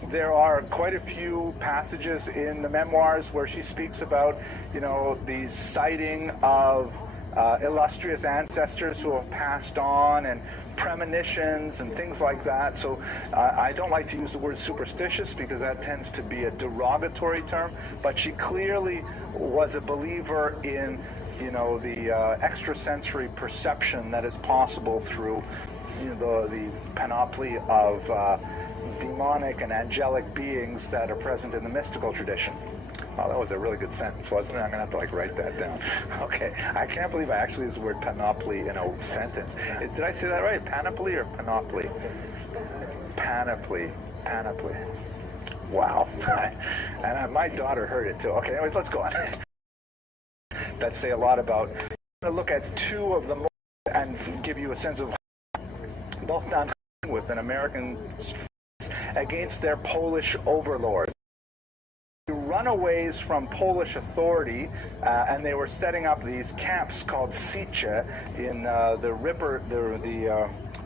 There are quite a few passages in the memoirs where she speaks about, you know, the sighting of illustrious ancestors who have passed on, and premonitions and things like that. So I don't like to use the word superstitious because that tends to be a derogatory term, but she clearly was a believer in, you know, the extrasensory perception that is possible through, you know, the panoply of demonic and angelic beings that are present in the mystical tradition. Oh, that was a really good sentence, wasn't it? I'm going to have to, like, write that down. Okay. I can't believe I actually used the word panoply in a sentence. Did I say that right? Panoply or panoply? Panoply. Panoply. Wow. And my daughter heard it, too. Okay, anyways, let's go on. That say a lot about... I'm going to look at two of them and give you a sense of both done with an American against their Polish overlord. Runaways from Polish authority, and they were setting up these camps called Sicze in the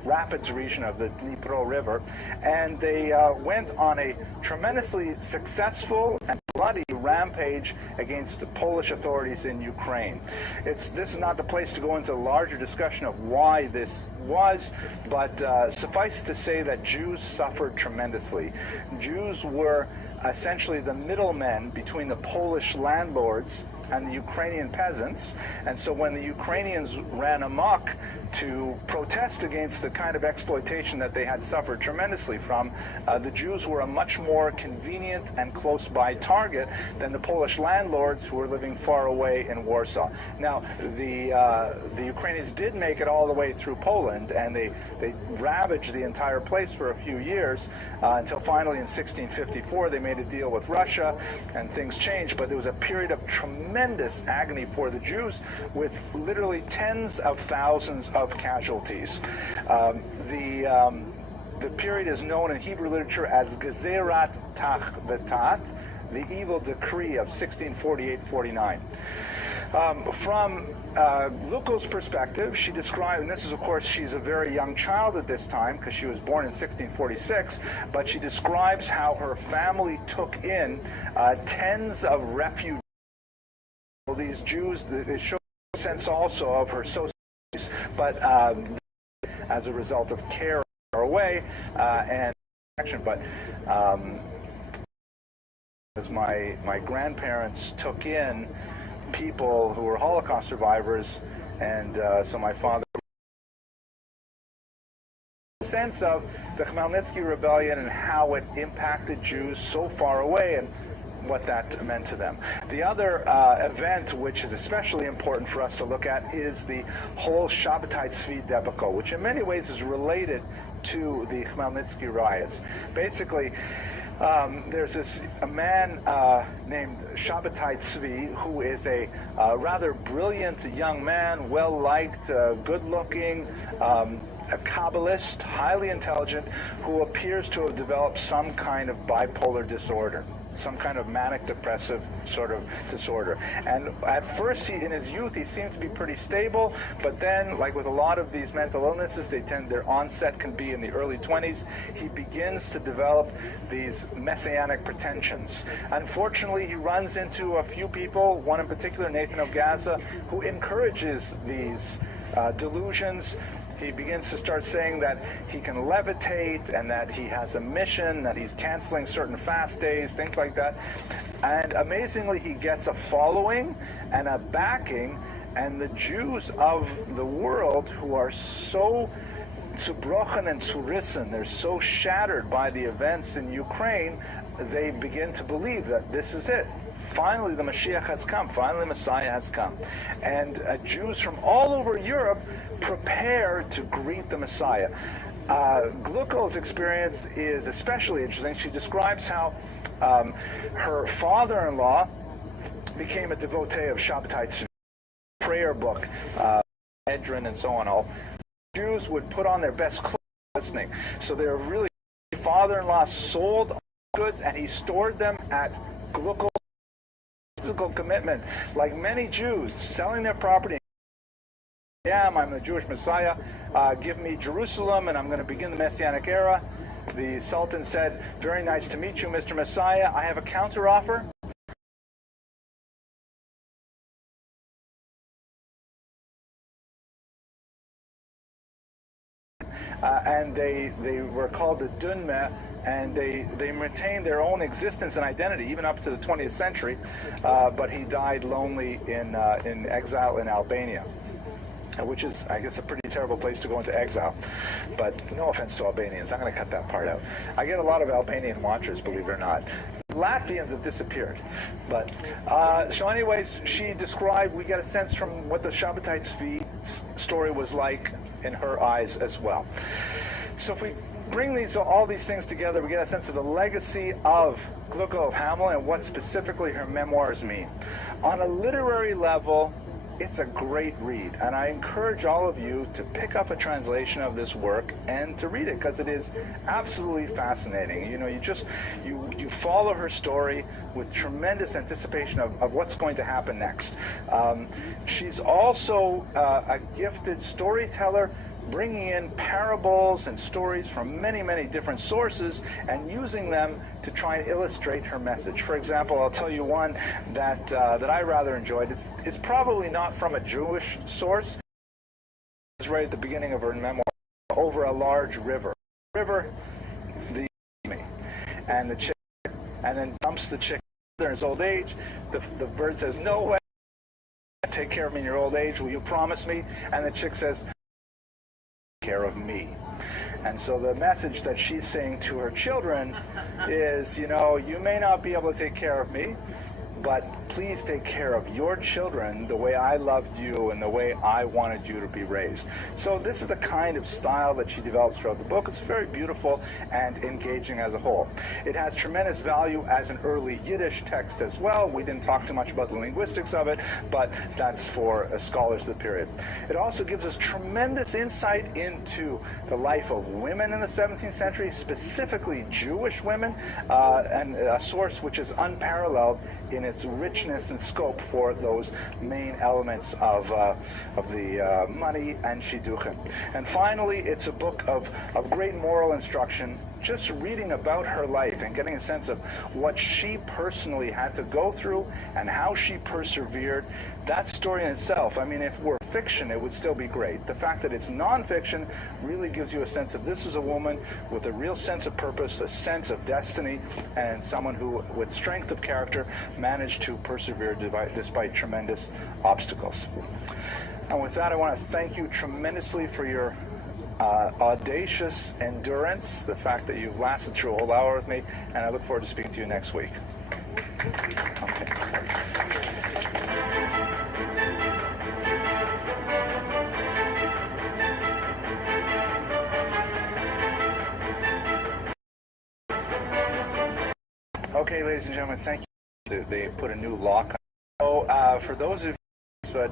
rapids region of the Dnipro River, and they went on a tremendously successful and bloody rampage against the Polish authorities in Ukraine. This is not the place to go into a larger discussion of why this was, but suffice to say that Jews suffered tremendously. Jews were essentially the middlemen between the Polish landlords and the Ukrainian peasants, and so when the Ukrainians ran amok to protest against the kind of exploitation that they had suffered tremendously from, the Jews were a much more convenient and close-by target than the Polish landlords who were living far away in Warsaw. Now, the Ukrainians did make it all the way through Poland, and they ravaged the entire place for a few years, until finally in 1654 they made a deal with Russia, and things changed, but there was a period of tremendous agony for the Jews, with literally tens of thousands of casualties. The period is known in Hebrew literature as Gezerat Tachvetat, the evil decree of 1648-49. From Luko's perspective, she described, and this is, of course, she's a very young child at this time because she was born in 1646, but she describes how her family took in tens of refugees. Well, these Jews, it shows a sense also of her society, but as a result of care away and action. But as my grandparents took in people who were Holocaust survivors, and so my father, sense of the Khmelnytsky rebellion and how it impacted Jews so far away and what that meant to them. The other event, which is especially important for us to look at, is the whole Shabbatai Tzvi debacle, which in many ways is related to the Khmelnytsky riots. Basically, there's a man named Shabbatai Tzvi, who is a rather brilliant young man, well-liked, good-looking, a Kabbalist, highly intelligent, who appears to have developed some kind of bipolar disorder, some kind of manic depressive sort of disorder. And at first, in his youth, he seemed to be pretty stable, but then, like with a lot of these mental illnesses, their onset can be in the early 20s. He begins to develop these messianic pretensions. Unfortunately, he runs into a few people, one in particular, Nathan of Gaza, who encourages these delusions. He begins to start saying that he can levitate and that he has a mission, that he's canceling certain fast days, things like that. And amazingly, he gets a following and a backing, and the Jews of the world, who are so zerbrochen and zerrissen, they're so shattered by the events in Ukraine, they begin to believe that this is it. Finally, the Mashiach has come. Finally, the Messiah has come. And Jews from all over Europe prepare to greet the Messiah. Gluckel's experience is especially interesting. She describes how her father-in-law became a devotee of Shabbatai Tzvi, prayer book, Edrin and so on. All Jews would put on their best clothes listening. So they're really, father-in-law sold goods and he stored them at Gluckel's physical commitment. Like many Jews, selling their property. Yeah, I'm the Jewish Messiah. Give me Jerusalem and I'm going to begin the Messianic era. The Sultan said, very nice to meet you, Mr. Messiah. I have a counteroffer. And they were called the Dunme, and they maintained their own existence and identity even up to the 20th century. But he died lonely in exile in Albania, which is, I guess, a pretty terrible place to go into exile. But no offense to Albanians, I'm going to cut that part out. I get a lot of Albanian watchers, believe it or not. Latvians have disappeared. But so anyways, she described, we get a sense from what the Shabbatai Tzvi story was like in her eyes as well. So if we bring all these things together, we get a sense of the legacy of Gluckel of Hamelin and what specifically her memoirs mean. On a literary level, it's a great read, and I encourage all of you to pick up a translation of this work and to read it, because it is absolutely fascinating. You know, you follow her story with tremendous anticipation of what's going to happen next. She's also a gifted storyteller, bringing in parables and stories from many, many different sources and using them to try and illustrate her message. For example, I'll tell you one that I rather enjoyed. It's probably not from a Jewish source. It's right at the beginning of her memoir. Over a large river. And the chick, and then dumps the chick in his old age. The bird says, "No way. Take care of me in your old age. Will you promise me?" And the chick says, "Care of me." And so the message that she's saying to her children is, you know, you may not be able to take care of me, but please take care of your children the way I loved you and the way I wanted you to be raised. So this is the kind of style that she develops throughout the book. It's very beautiful and engaging as a whole. It has tremendous value as an early Yiddish text as well. We didn't talk too much about the linguistics of it, but that's for scholars of the period. It also gives us tremendous insight into the life of women in the 17th century, specifically Jewish women, and a source which is unparalleled in its richness and scope for those main elements of the money and shidduchim. And finally, it's a book of great moral instruction, just reading about her life and getting a sense of what she personally had to go through and how she persevered. That story in itself, I mean, if it were fiction, it would still be great. The fact that it's nonfiction really gives you a sense of this is a woman with a real sense of purpose, a sense of destiny, and someone who, with strength of character, managed to persevere despite tremendous obstacles. And with that, I want to thank you tremendously for your audacious endurance, the fact that you've lasted through a whole hour with me, and I look forward to speaking to you next week. Okay. Okay, ladies and gentlemen, thank you. They put a new lock on. So, for those of you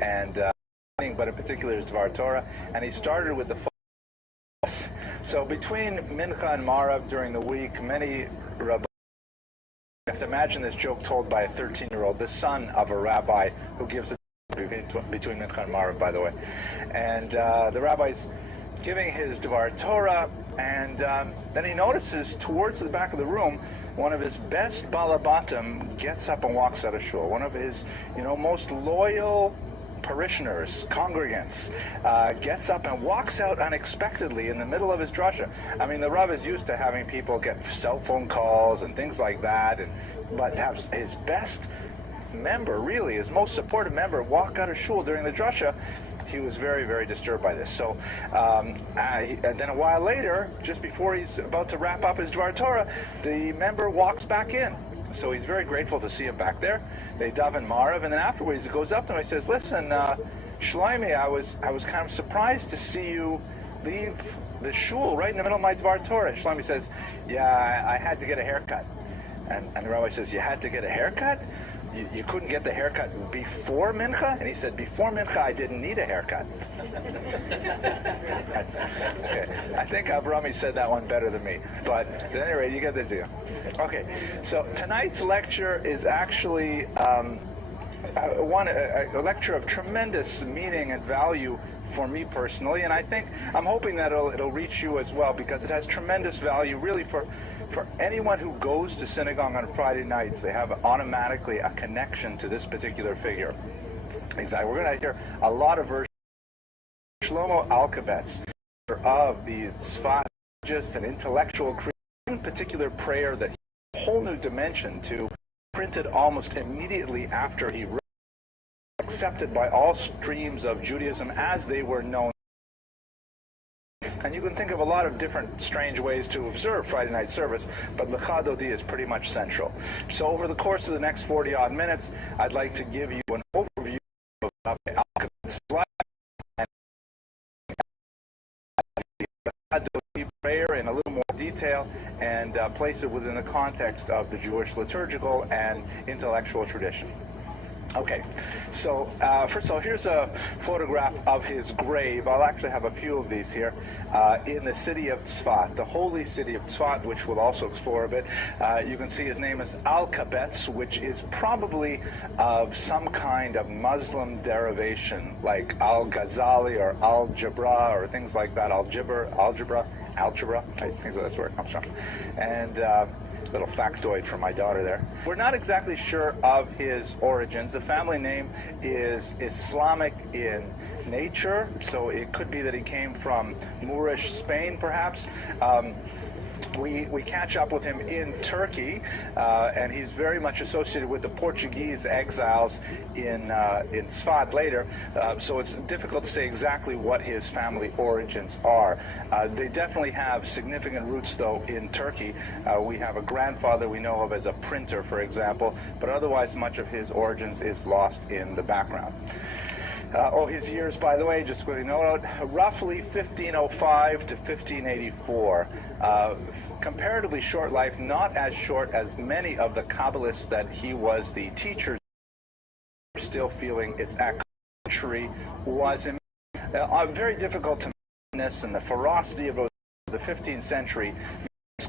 and but in particular is Dvar Torah, and he started with the focus. So between Mincha and Marav during the week, many rabbis, you have to imagine this joke told by a 13-year-old, the son of a rabbi who gives it between Mincha and Marav, by the way. And the rabbi's giving his Dvar Torah, and then he notices towards the back of the room, one of his best balabatim gets up and walks out of shul. One of his, most loyal parishioners, congregants, gets up and walks out unexpectedly in the middle of his drasha. I mean, the Rav is used to having people get cell phone calls and things like that, but to have his best member, really his most supportive member, walk out of shul during the drasha, he was very, very disturbed by this. So and then a while later, just before he's about to wrap up his Dvar Torah, the member walks back in. So he's very grateful to see him back there. They daven Marav, and then afterwards he goes up to him and he says, "Listen, Shlomi, I was kind of surprised to see you leave the shul right in the middle of my Dvar Torah." And Shlomi says, "Yeah, I had to get a haircut." And the rabbi says, you had to get a haircut? You couldn't get the haircut before Mincha? And he said, before Mincha, I didn't need a haircut. Okay, I think Avrami said that one better than me. But at any rate, you get the deal. Okay, so tonight's lecture is actually a lecture of tremendous meaning and value for me personally, and I'm hoping that it'll reach you as well, because it has tremendous value really for anyone who goes to synagogue on Friday nights. They have automatically a connection to this particular figure. Exactly. We're going to hear a lot of verses. Shlomo Alkabetz, of the Tzfat and intellectual creation, one particular prayer that a whole new dimension to, printed almost immediately after he wrote, accepted by all streams of Judaism as they were known. And you can think of a lot of different strange ways to observe Friday night service, but Lecha Dodi is pretty much central. So over the course of the next 40-odd minutes, I'd like to give you an overview of Rabbi Alkabetz's life and the Lecha Dodi prayer in a little more detail, and place it within the context of the Jewish liturgical and intellectual tradition. Okay, so first of all, here's a photograph of his grave. I'll actually have a few of these here in the city of Tzfat, the holy city of Tzfat, which we'll also explore a bit. You can see his name is Alkabetz, which is probably of some kind of Muslim derivation, like Al-Ghazali or Al-Jabra or things like that. Algebra, I think that's where it comes from. And little factoid for my daughter there. We're not exactly sure of his origins. The family name is Islamic in nature, so it could be that he came from Moorish Spain, perhaps. We catch up with him in Turkey, and he's very much associated with the Portuguese exiles in Tzfat later, so it's difficult to say exactly what his family origins are. They definitely have significant roots, though, in Turkey. We have a grandfather we know of as a printer, for example, but otherwise much of his origins is lost in the background. His years, by the way, just quickly note, roughly 1505 to 1584. Comparatively short life, not as short as many of the Kabbalists that he was the teacher, still feeling its accuracy was very difficult to manage, and the ferocity of the 15th century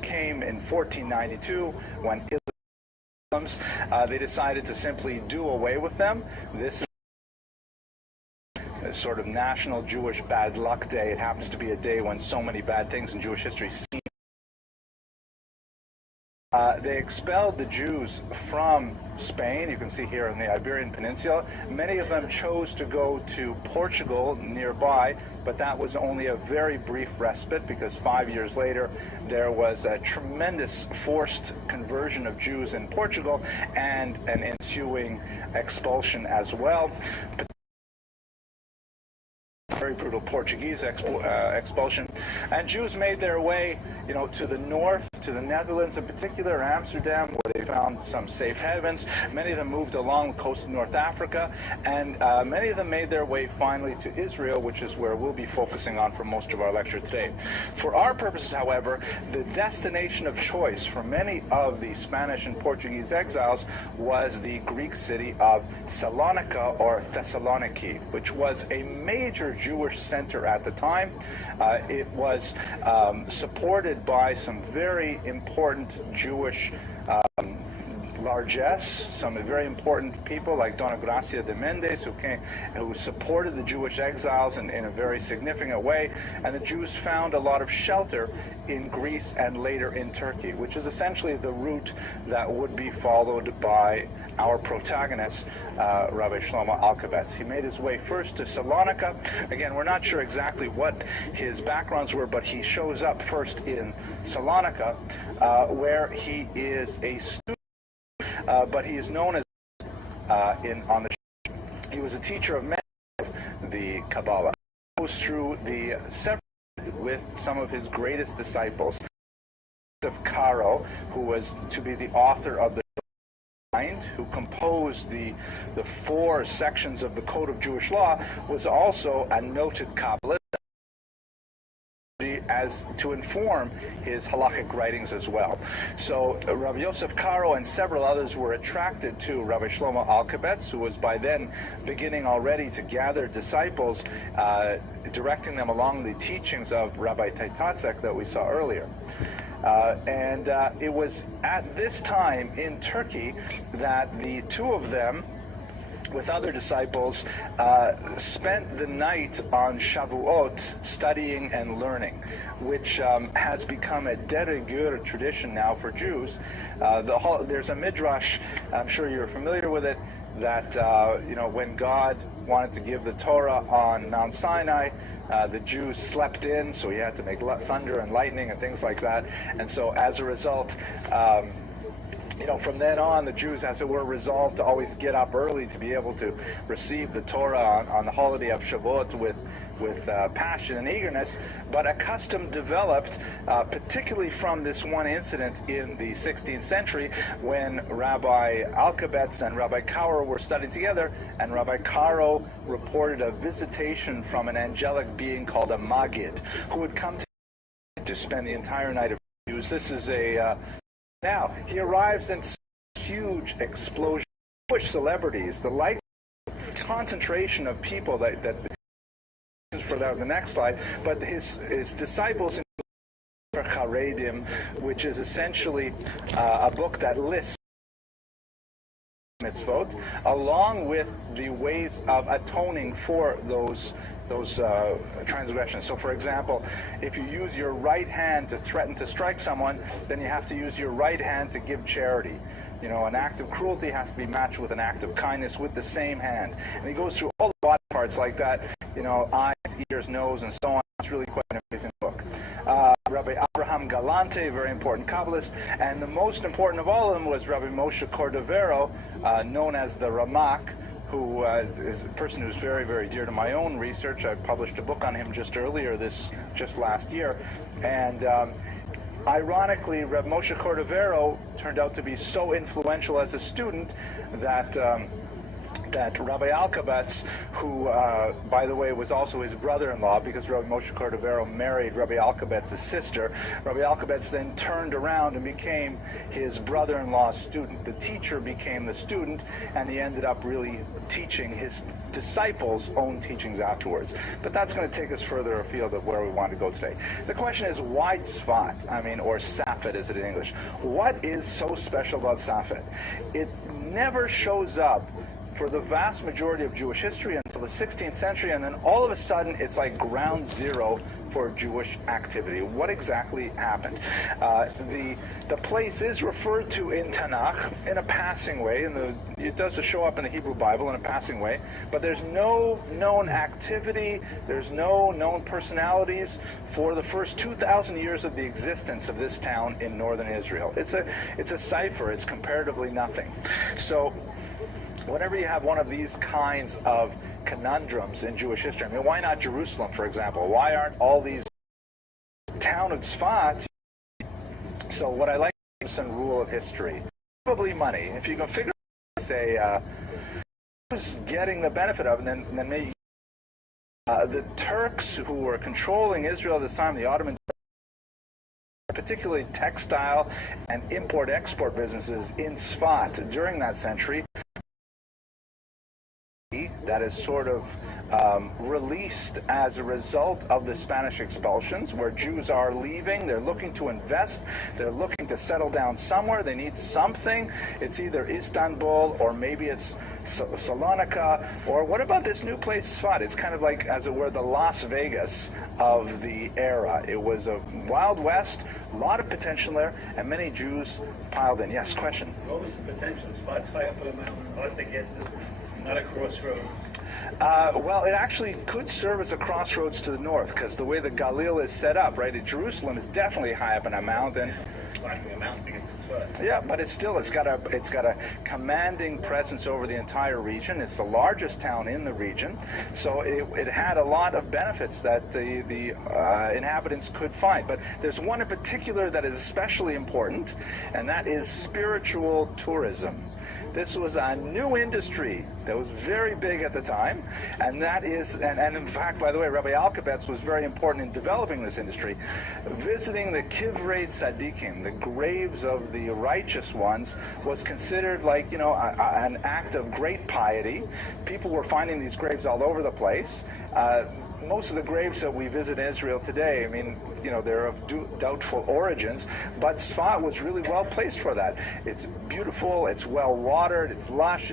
came in 1492 when they decided to simply do away with them. This is a sort of national Jewish bad luck day. It happens to be a day when so many bad things in Jewish history seem. They expelled the Jews from Spain. You can see here in the Iberian Peninsula. Many of them chose to go to Portugal nearby, but that was only a very brief respite, because 5 years later there was a tremendous forced conversion of Jews in Portugal and an ensuing expulsion as well. Very brutal Portuguese expulsion, and Jews made their way, to the north, to the Netherlands in particular, Amsterdam, where they found some safe havens. Many of them moved along the coast of North Africa, and many of them made their way finally to Israel, which is where we'll be focusing on for most of our lecture today. For our purposes, however, the destination of choice for many of the Spanish and Portuguese exiles was the Greek city of Salonika, or Thessaloniki, which was a major Jewish center at the time. It was supported by some very important Jewish largesse, some very important people like Dona Gracia de Mendes, who supported the Jewish exiles in a very significant way, and the Jews found a lot of shelter in Greece and later in Turkey, which is essentially the route that would be followed by our protagonist, Rabbi Shlomo Alkabetz. He made his way first to Salonika. Again, we're not sure exactly what his backgrounds were, but he shows up first in Salonika, where he is a student. But he is known as on the. He was a teacher of many of the Kabbalah. He goes through the several with some of his greatest disciples. Of Caro, who was to be the author of the Mind, who composed the 4 sections of the Code of Jewish Law, was also a noted Kabbalist. as to inform his halachic writings as well. So Rabbi Yosef Karo and several others were attracted to Rabbi Shlomo Alkabetz, who was by then beginning already to gather disciples, directing them along the teachings of Rabbi Taitatzek that we saw earlier. It was at this time in Turkey that the two of them, with other disciples, spent the night on Shavuot studying and learning, which has become a de rigueur tradition now for Jews. There's a midrash, I'm sure you're familiar with it, that when God wanted to give the Torah on Mount Sinai, the Jews slept in, so he had to make thunder and lightning and things like that. And so as a result, from then on, the Jews, as it were, resolved to always get up early to be able to receive the Torah on the holiday of Shavuot with passion and eagerness. But a custom developed, particularly from this one incident in the 16th century when Rabbi Alkabetz and Rabbi Karo were studying together, and Rabbi Karo reported a visitation from an angelic being called a Magid, who had come to spend the entire night of Jews. This is now, he arrives in huge explosion of Jewish celebrities, the like concentration of people that for that the next slide, but his disciples in Charedim, which is essentially a book that lists mitzvot, along with the ways of atoning for those transgressions. So, for example, if you use your right hand to threaten to strike someone, then you have to use your right hand to give charity. An act of cruelty has to be matched with an act of kindness with the same hand. And he goes through all the body parts like that, eyes, ears, nose, and so on. It's really quite an amazing book. Rabbi Abraham Galante, very important Kabbalist, and the most important of all of them was Rabbi Moshe Cordovero, known as the Ramak, who is a person who's very, very dear to my own research. I published a book on him just last year, and ironically, Reb Moshe Cordovero turned out to be so influential as a student that Rabbi Alkabetz, who, by the way, was also his brother-in-law, because Rabbi Moshe Cordovero married Rabbi Alkabetz's sister, Rabbi Alkabetz then turned around and became his brother-in-law's student. The teacher became the student, and he ended up really teaching his disciples' own teachings afterwards. But that's going to take us further afield of where we want to go today. The question is, why Tzfat? Or Safed, is it in English? What is so special about Safed? It never shows up for the vast majority of Jewish history until the 16th century, and then all of a sudden it's like ground zero for Jewish activity. What exactly happened? The place is referred to in Tanakh in a passing way, it does show up in the Hebrew Bible in a passing way, but there's no known activity, there's no known personalities for the first 2,000 years of the existence of this town in northern Israel. It's a cipher, it's comparatively nothing. So whenever you have one of these kinds of conundrums in Jewish history, why not Jerusalem, for example? Why aren't all these town of Tzfat? So what I like is a rule of history. Probably money. If you can figure out, say, who's getting the benefit of it, then maybe the Turks who were controlling Israel at this time, the Ottoman, particularly textile and import-export businesses in Tzfat during that century, that is sort of released as a result of the Spanish expulsions, where Jews are leaving, they're looking to invest, they're looking to settle down somewhere, they need something. It's either Istanbul, or maybe it's Salonika, or what about this new place, Tzfat? It's kind of like, as it were, the Las Vegas of the era. It was a Wild West, a lot of potential there, and many Jews piled in. Yes, question? What was the potential? Tzfat's high up on a mountain, hard to get to. Not a crossroads. Well, it actually could serve as a crossroads to the north, because the way the Galil is set up, right? Jerusalem is definitely high up in a mountain. Climbing a mountain to get to Yeah, but it's got a commanding presence over the entire region. It's the largest town in the region, so it had a lot of benefits that the inhabitants could find. But there's one in particular that is especially important, and that is spiritual tourism. This was a new industry that was very big at the time, and that is, and in fact, by the way, Rabbi Alkabetz was very important in developing this industry. Visiting the Kivrei Tzadikim, the graves of the righteous ones, was considered like, an act of great piety. People were finding these graves all over the place. Most of the graves that we visit in Israel today, they're of doubtful origins, but Tzfat was really well placed for that. It's beautiful, it's well watered, it's lush.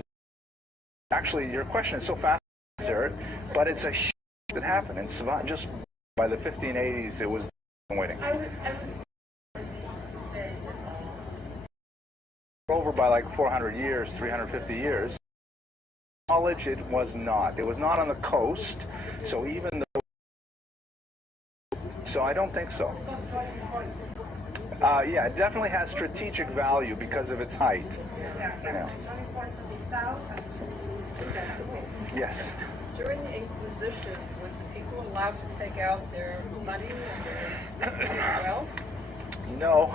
Actually, your question is so fascinating, but it's a shift that happened in Tzfat just by the 1580s. It was waiting. Over by like 400 years, 350 years. Knowledge, it was not. It was not on the coast, so even though. So I don't think so. Yeah, it definitely has strategic value because of its height. Yeah. Yes. During the Inquisition, were people allowed to take out their money and their wealth? No,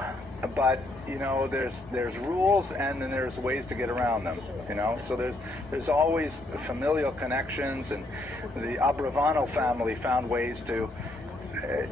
but there's rules, and then there's ways to get around them. So there's always familial connections, and the Abravano family found ways to.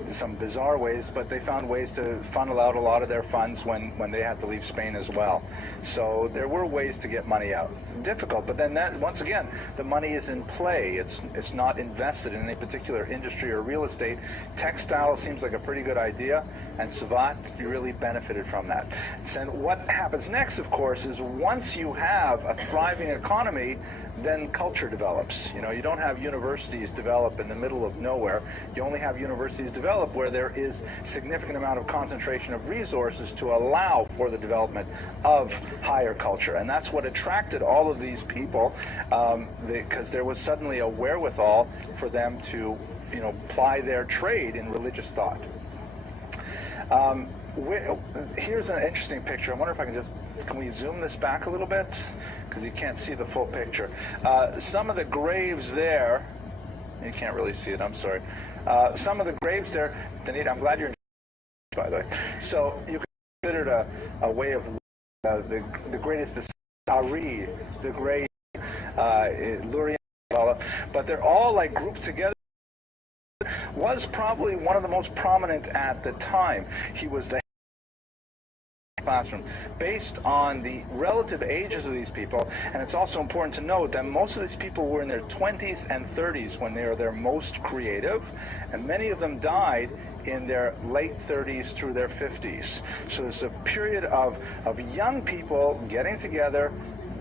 Some bizarre ways, but they found ways to funnel out a lot of their funds when they had to leave Spain as well. So there were ways to get money out. Difficult, but then that, once again, the money is in play. It's not invested in any particular industry or real estate. Textile seems like a pretty good idea, and Tzfat really benefited from that. And what happens next, of course, is once you have a thriving economy, then culture develops. You don't have universities develop in the middle of nowhere. You only have universities develop where there is significant amount of concentration of resources to allow for the development of higher culture. And that's what attracted all of these people, because there was suddenly a wherewithal for them to, ply their trade in religious thought. Here's an interesting picture. I wonder if I can we zoom this back a little bit? Because you can't see the full picture. Some of the graves there, you can't really see it, I'm sorry. Some of the graves there, Danita, I'm glad you're by the way. So you considered a way of the greatest Ari, the great Luria, but they're all like grouped together. Was probably one of the most prominent at the time. He was the classroom based on the relative ages of these people, and it's also important to note that most of these people were in their 20s and 30s when they are their most creative, and many of them died in their late 30s through their 50s. So there's a period of young people getting together,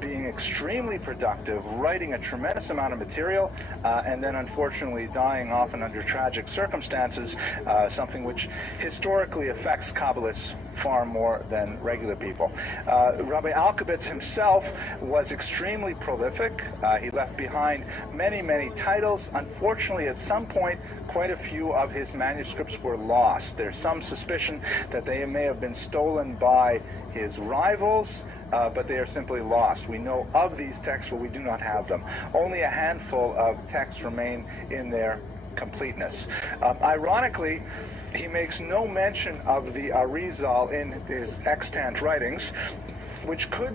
being extremely productive, writing a tremendous amount of material, and then unfortunately dying often under tragic circumstances, something which historically affects Kabbalists far more than regular people. Rabbi Alkabetz himself was extremely prolific. He left behind many, many titles. Unfortunately, at some point, quite a few of his manuscripts were lost. There's some suspicion that they may have been stolen by his rivals, but they are simply lost. We know of these texts, but we do not have them. Only a handful of texts remain in their completeness. Ironically, he makes no mention of the Arizal in his extant writings, which could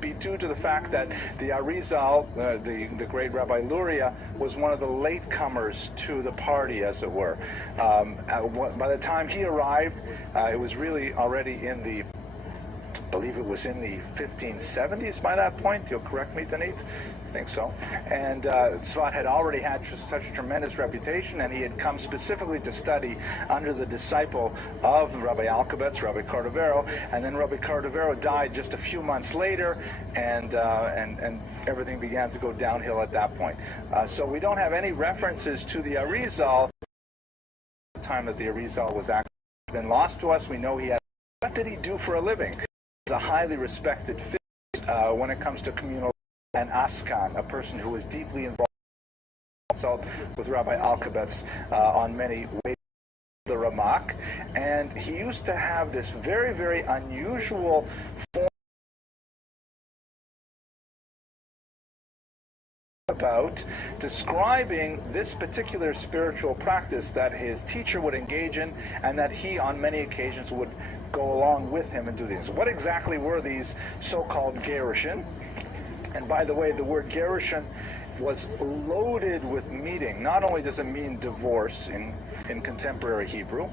be due to the fact that the Arizal, the great Rabbi Luria, was one of the latecomers to the party, as it were. By the time he arrived, it was really already in the, I believe it was in the 1570s by that point. You'll correct me, Danit? I think so. And Tzfat had already had such a tremendous reputation, and he had come specifically to study under the disciple of Rabbi Alkabetz, Rabbi Cordovero, and then Rabbi Cordovero died just a few months later, and everything began to go downhill at that point. So we don't have any references to the Arizal. The time that the Arizal was actually been lost to us, we know he had. What did he do for a living? He was a highly respected figure when it comes to communal and Askan, a person who was deeply involved with Rabbi Alkabetz on many ways. the Ramak, and he used to have this very, very unusual form about describing this particular spiritual practice that his teacher would engage in, and that he on many occasions would go along with him and do these. What exactly were these so-called gerushin? And by the way, the word gerushin was loaded with meaning. Not only does it mean divorce in contemporary Hebrew,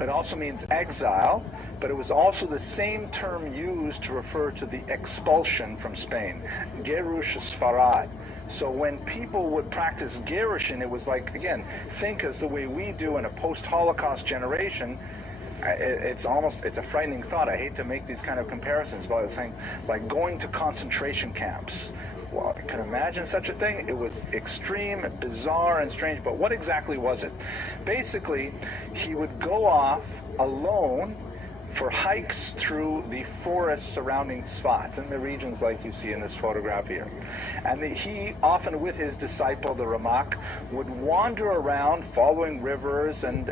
it also means exile, but it was also the same term used to refer to the expulsion from Spain, Gerush Sfarad. So when people would practice gerushin, it was like, again, think as the way we do in a post-Holocaust generation. It's a frightening thought. I hate to make these kind of comparisons, but I was saying, like going to concentration camps. Well, I can imagine such a thing. It was extreme, bizarre, and strange, but what exactly was it? Basically, he would go off alone for hikes through the forest surrounding Sfat, in the regions like you see in this photograph here. And he, often with his disciple, the Ramak, would wander around following rivers and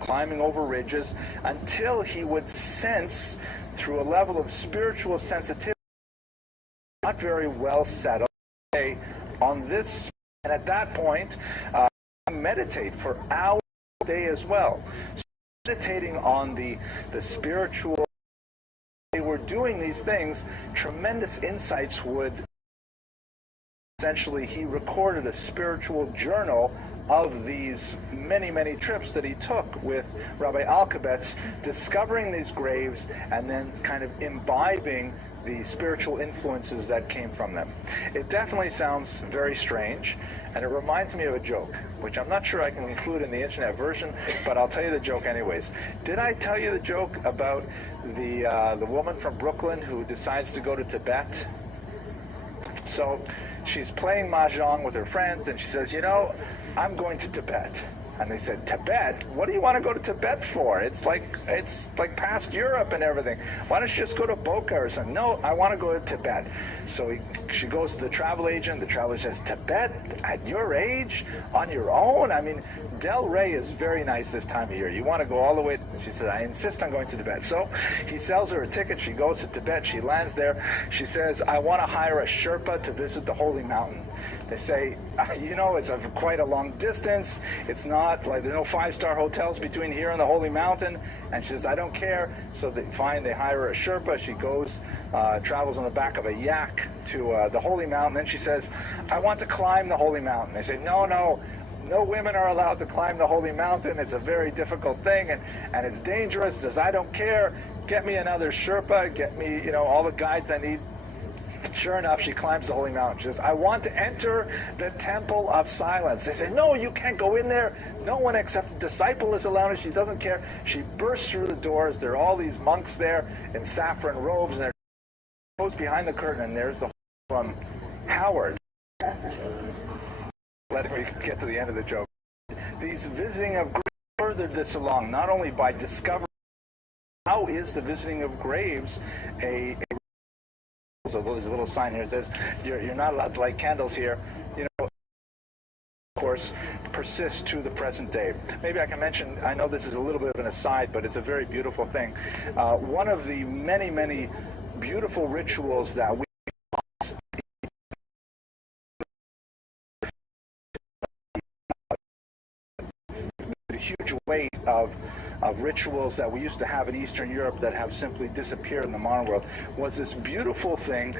climbing over ridges until he would sense, through a level of spiritual sensitivity, not very well settled on this, and at that point meditate for hours a day as well. So meditating on the spiritual, they were doing these things, tremendous insights would, essentially he recorded a spiritual journal of these many trips that he took with Rabbi Alkabetz, discovering these graves and then kind of imbibing the spiritual influences that came from them. It definitely sounds very strange, and it reminds me of a joke, which I'm not sure I can include in the internet version, but I'll tell you the joke anyways. Did I tell you the joke about the woman from Brooklyn who decides to go to Tibet? So she's playing mahjong with her friends, and she says, I'm going to Tibet. And they said, Tibet? What do you want to go to Tibet for? It's like past Europe and everything. Why don't you just go to Boca or something? No, I want to go to Tibet. So she goes to the travel agent. The travel agent says, Tibet at your age? On your own? I mean, Del Rey is very nice this time of year. You want to go all the way? She said, I insist on going to Tibet. So he sells her a ticket. She goes to Tibet. She lands there. She says, I want to hire a Sherpa to visit the Holy Mountain. They say, it's quite a long distance. It's not like there are no 5-star hotels between here and the Holy Mountain. And she says, I don't care. So they hire a Sherpa. She goes, travels on the back of a yak to the Holy Mountain. Then she says, I want to climb the Holy Mountain. They say, no women are allowed to climb the Holy Mountain. It's a very difficult thing, and it's dangerous. She says, I don't care. Get me another Sherpa. Get me, all the guides I need. Sure enough, she climbs the Holy Mountain. She says, I want to enter the Temple of Silence. They say, no, you can't go in there. No one except the disciple is allowed. She doesn't care. She bursts through the doors. There are all these monks there in saffron robes, and she goes behind the curtain, and there's the from Howard. Let me get to the end of the joke. These visiting of graves furthered this along, not only by discovering how is the visiting of graves so there's a little sign here that says you're not allowed to light candles here. Of course, persists to the present day. Maybe I can mention, I know this is a little bit of an aside, but it's a very beautiful thing. One of the many beautiful rituals that we lost, the huge weight of rituals that we used to have in Eastern Europe that have simply disappeared in the modern world, was this beautiful thing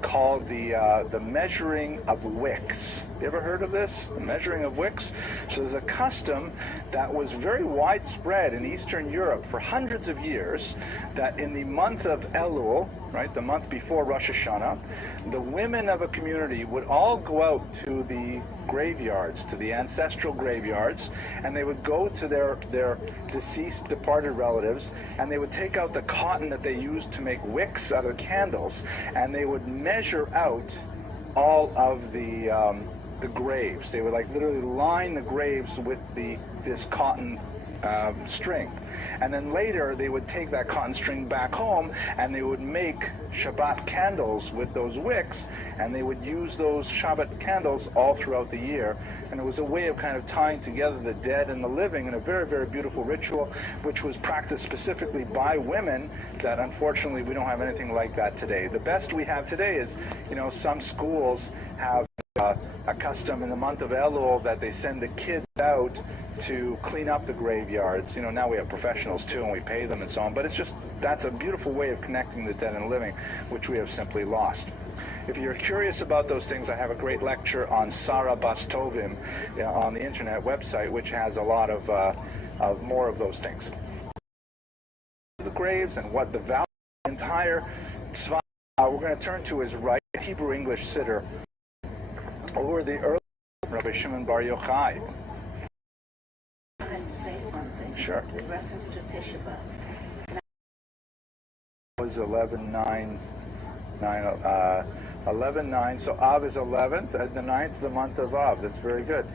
called the measuring of wicks. You ever heard of this? The measuring of wicks? So there's a custom that was very widespread in Eastern Europe for hundreds of years, that in the month of Elul, right, the month before Rosh Hashanah, the women of a community would all go out to the graveyards, to the ancestral graveyards, and they would go to their deceased, departed relatives, and they would take out the cotton that they used to make wicks out of the candles, and they would measure out all of the graves. They would literally line the graves with this cotton string. And then later they would take that cotton string back home and they would make Shabbat candles with those wicks, and they would use those Shabbat candles all throughout the year. And it was a way of kind of tying together the dead and the living in a very, very beautiful ritual, which was practiced specifically by women, that unfortunately we don't have anything like that today. The best we have today is, some schools have a custom in the month of Elul that they send the kids out to clean up the graveyards. Now we have professionals too, and we pay them and so on, but that's a beautiful way of connecting the dead and living, which we have simply lost. If you're curious about those things, I have a great lecture on Sarah Bastovim on the internet website, which has a lot of more of those things. The graves and what the value of the entire tzva. We're going to turn to his right, Hebrew English Siddur, over the early Rabbi Shimon Bar Yochai. And say something. Sure. With reference to Tisha B'Av. It was 11/9, 11/9. So Av is 11th, and the 9th, the month of Av. That's very good.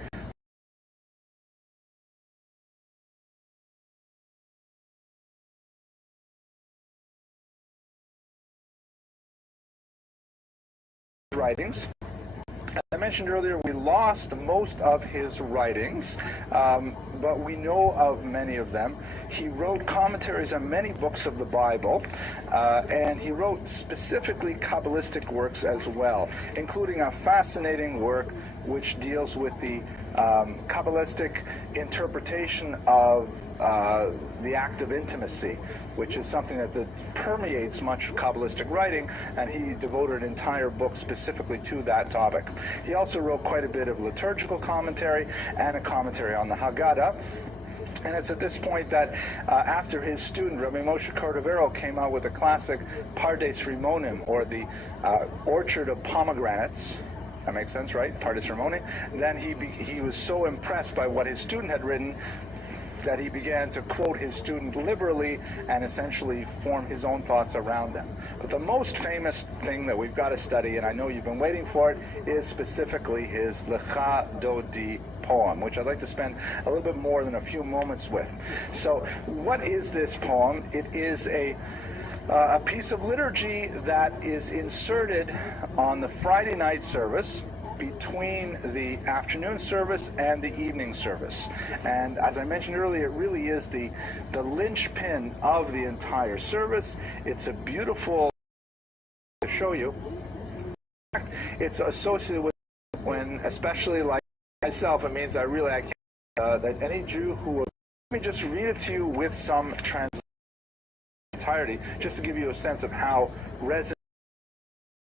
Writings. As I mentioned earlier, we lost most of his writings, but we know of many of them. He wrote commentaries on many books of the Bible, and he wrote specifically Kabbalistic works as well, including a fascinating work which deals with the Kabbalistic interpretation of the act of intimacy, which is something that permeates much of Kabbalistic writing, and he devoted an entire book specifically to that topic. He also wrote quite a bit of liturgical commentary and a commentary on the Haggadah. And it's at this point that after his student, Rabbi Moshe Cordovero, came out with the classic Pardes Rimonim, or the Orchard of Pomegranates. That makes sense, right? Pardes Rimonim. Then he was so impressed by what his student had written that he began to quote his student liberally and essentially form his own thoughts around them. But the most famous thing that we've got to study, and I know you've been waiting for it, is specifically his Lecha Dodi poem, which I'd like to spend a little bit more than a few moments with. So what is this poem? It is a piece of liturgy that is inserted on the Friday night service between the afternoon service and the evening service. And as I mentioned earlier, it really is the linchpin of the entire service. It's a beautiful, to show you. It's associated with, when, especially like myself, it means I can't, that any Jew who will, let me just read it to you with some translation entirety, just to give you a sense of how resonant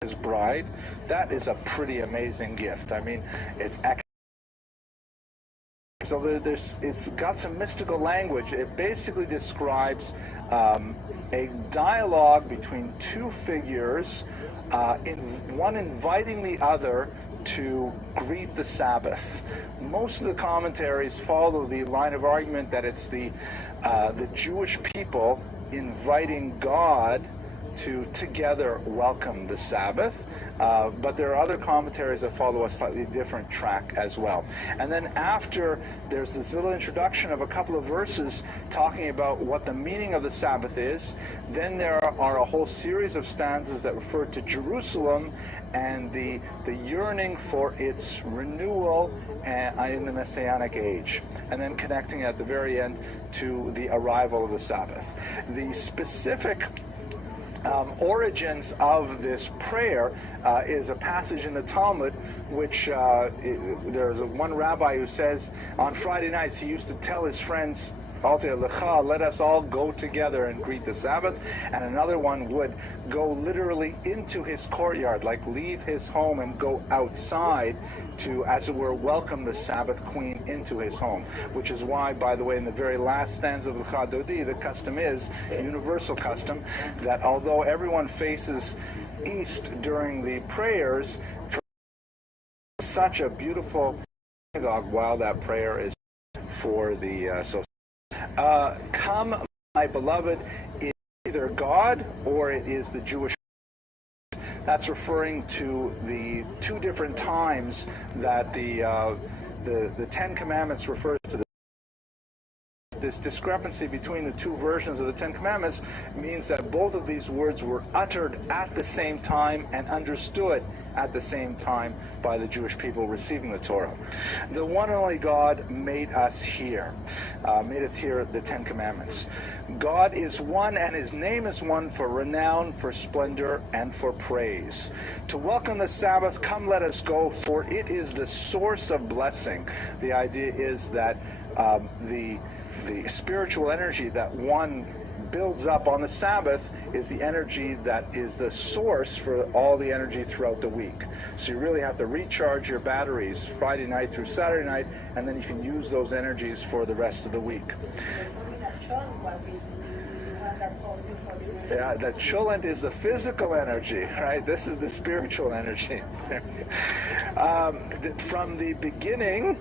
his bride. That is a pretty amazing gift. I mean, it's so it's got some mystical language. It basically describes a dialogue between two figures, one inviting the other to greet the Sabbath. Most of the commentaries follow the line of argument that it's the Jewish people inviting God to together welcome the Sabbath, but there are other commentaries that follow a slightly different track as well. And then after, there's this little introduction of a couple of verses talking about what the meaning of the Sabbath is. Then there are a whole series of stanzas that refer to Jerusalem and the yearning for its renewal in the Messianic age, and then connecting at the very end to the arrival of the Sabbath. The specific origins of this prayer is a passage in the Talmud, which there's one rabbi who says on Friday nights he used to tell his friends, let us all go together and greet the Sabbath. And another one would go literally into his courtyard, like leave his home and go outside to, as it were, welcome the Sabbath queen into his home. Which is why, by the way, in the very last stanza of Lecha Dodi, the custom is, universal custom, that although everyone faces east during the prayers, for such a beautiful synagogue while that prayer is for the come, my beloved, is either God or it is the Jewish. That's referring to the two different times that the Ten Commandments refers to the this discrepancy between the two versions of the Ten Commandments means that both of these words were uttered at the same time and understood at the same time by the Jewish people receiving the Torah. The one and only God made us hear the Ten Commandments. God is one, and his name is one, for renown, for splendor, and for praise. To welcome the Sabbath, come let us go, for it is the source of blessing. The idea is that the spiritual energy that one builds up on the Sabbath is the energy that is the source for all the energy throughout the week. So you really have to recharge your batteries Friday night through Saturday night, and then you can use those energies for the rest of the week. Yeah, the cholent is the physical energy, right? This is the spiritual energy. From the beginning,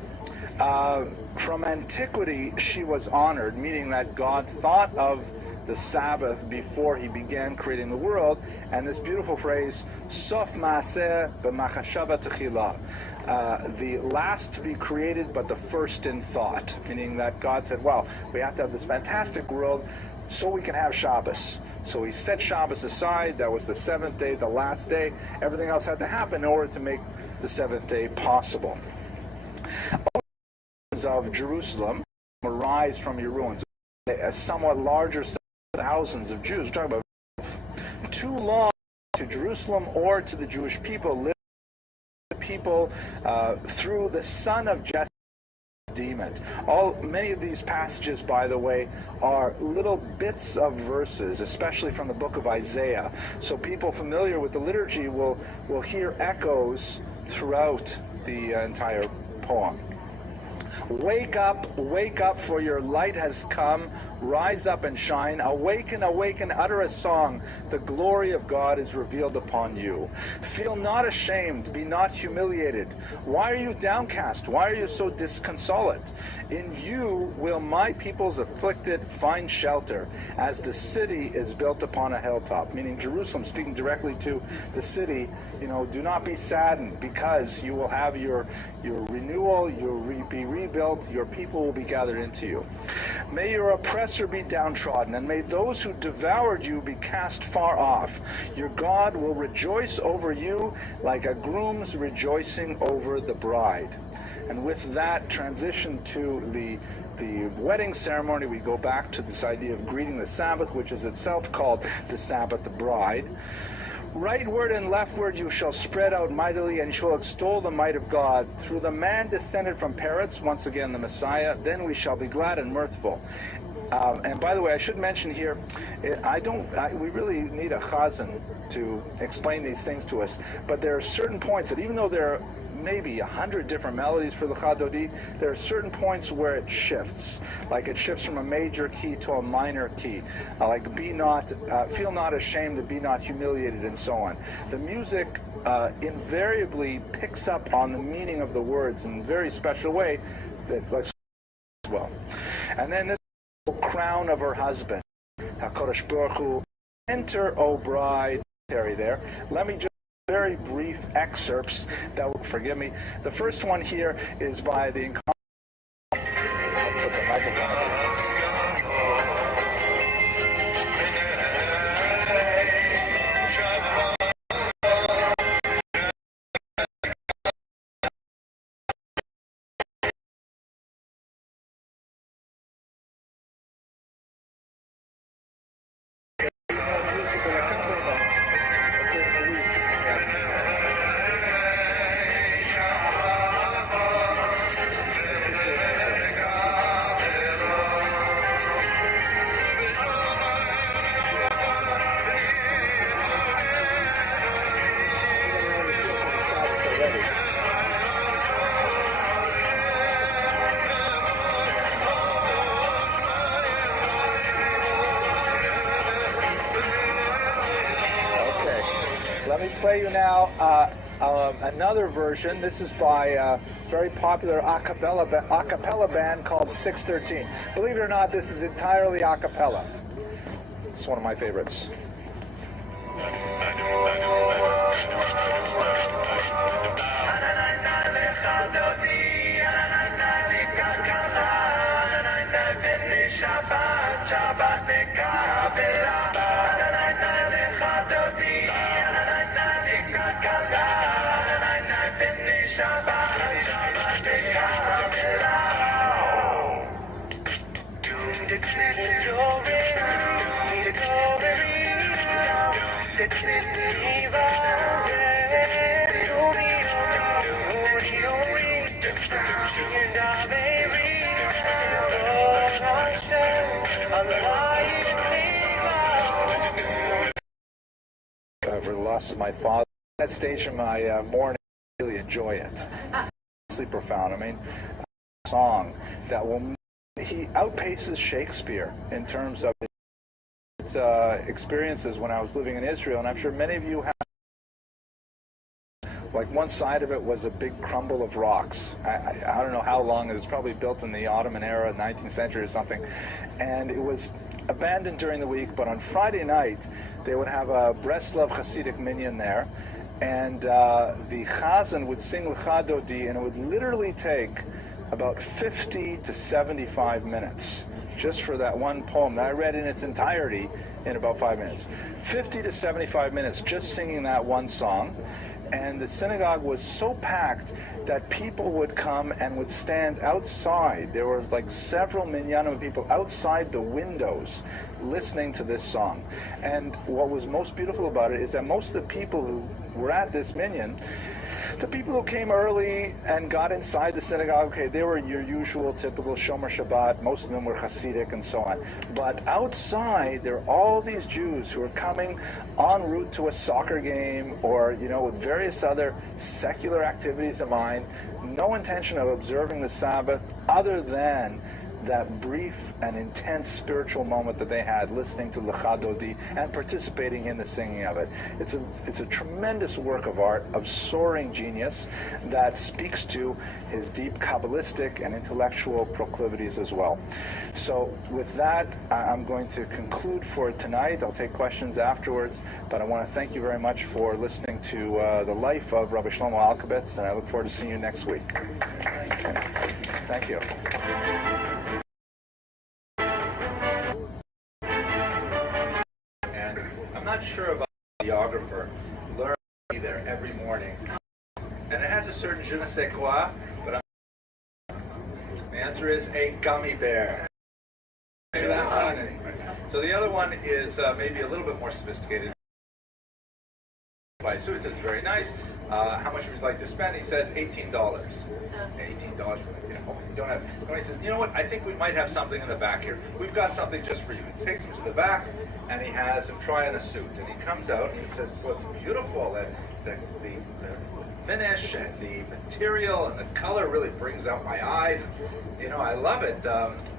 from antiquity, she was honored, meaning that God thought of the Sabbath before he began creating the world. And this beautiful phrase, Sof Maaseh b'machashava techila, the last to be created, but the first in thought, meaning that God said, wow, we have to have this fantastic world so we can have Shabbos. So he set Shabbos aside. That was the seventh day, the last day. Everything else had to happen in order to make the seventh day possible. Of Jerusalem arise from your ruins. A somewhat larger thousands of Jews. We're talking about too long to Jerusalem or to the Jewish people. Live the people through the son of Jesse. Many of these passages, by the way, are little bits of verses, especially from the book of Isaiah. So people familiar with the liturgy will hear echoes throughout the entire poem. Wake up, for your light has come. Rise up and shine. Awaken, awaken, utter a song. The glory of God is revealed upon you. Feel not ashamed, be not humiliated. Why are you downcast? Why are you so disconsolate? In you will my peoples afflicted find shelter, as the city is built upon a hilltop. Meaning Jerusalem, speaking directly to the city, do not be saddened, because you will have your renewal, you'll be rebuilt, your people will be gathered into you. May your oppressor be downtrodden, and may those who devoured you be cast far off. Your God will rejoice over you like a groom's rejoicing over the bride. And with that transition to the wedding ceremony, we go back to this idea of greeting the Sabbath, which is itself called the Sabbath bride. Rightward and leftward you shall spread out mightily, and you shall extol the might of God. Through the man descended from Peretz, once again the Messiah, then we shall be glad and mirthful. And by the way, I should mention here, we really need a chazan to explain these things to us. But there are certain points that, even though there are maybe 100 different melodies for the Chadodi, there are certain points where it shifts. Like it shifts from a major key to a minor key. Like feel not ashamed, and be not humiliated, and so on. The music invariably picks up on the meaning of the words in a very special way that as well. And then this crown of her husband, HaKadosh Baruch Hu, enter, O bride. There. Let me just very brief excerpts that will forgive me. The first one here is by the incomparable. I'll put the microphone up here. Let me play you now another version. This is by a very popular a cappella band called 613. Believe it or not, this is entirely a cappella. It's one of my favorites. I've lost my father. At that stage in my morning, I really enjoy it. It's profound. I mean, a song that he outpaces Shakespeare in terms of his experiences when I was living in Israel, and I'm sure many of you have. Like one side of it was a big crumble of rocks. I don't know how long. It was probably built in the Ottoman era, 19th century or something. And it was abandoned during the week, but on Friday night, they would have a Breslov Hasidic minyan there. And the Chazan would sing Lecha Dodi, and it would literally take about 50 to 75 minutes just for that one poem that I read in its entirety in about 5 minutes. 50 to 75 minutes just singing that one song. And the synagogue was so packed that people would come and would stand outside. There was like several minyanim of people outside the windows listening to this song. And what was most beautiful about it is that most of the people who were at this minyan, the people who came early and got inside the synagogue, okay, they were your usual typical Shomer Shabbat. Most of them were Hasidic and so on. But outside, there are all these Jews who are coming en route to a soccer game or, with various other secular activities in mind, no intention of observing the Sabbath other than that brief and intense spiritual moment that they had listening to Lecha Dodi and participating in the singing of it. It's a tremendous work of art, of soaring genius that speaks to his deep Kabbalistic and intellectual proclivities as well. So with that, I'm going to conclude for tonight. I'll take questions afterwards, but I want to thank you very much for listening to the life of Rabbi Shlomo Alkabetz, and I look forward to seeing you next week. Thank you. I'm not sure about the videographer. Learn to be there every morning. And it has a certain je ne sais quoi, but the answer is a gummy bear. So the other one is maybe a little bit more sophisticated. So he says, very nice. How much would you like to spend? He says $18. $18 for you don't have. And he says, you know what? I think we might have something in the back here. We've got something just for you. He takes him to the back, and he has him try on a suit. And he comes out and he says, well, it's beautiful. The finish and the material and the color really brings out my eyes. I love it.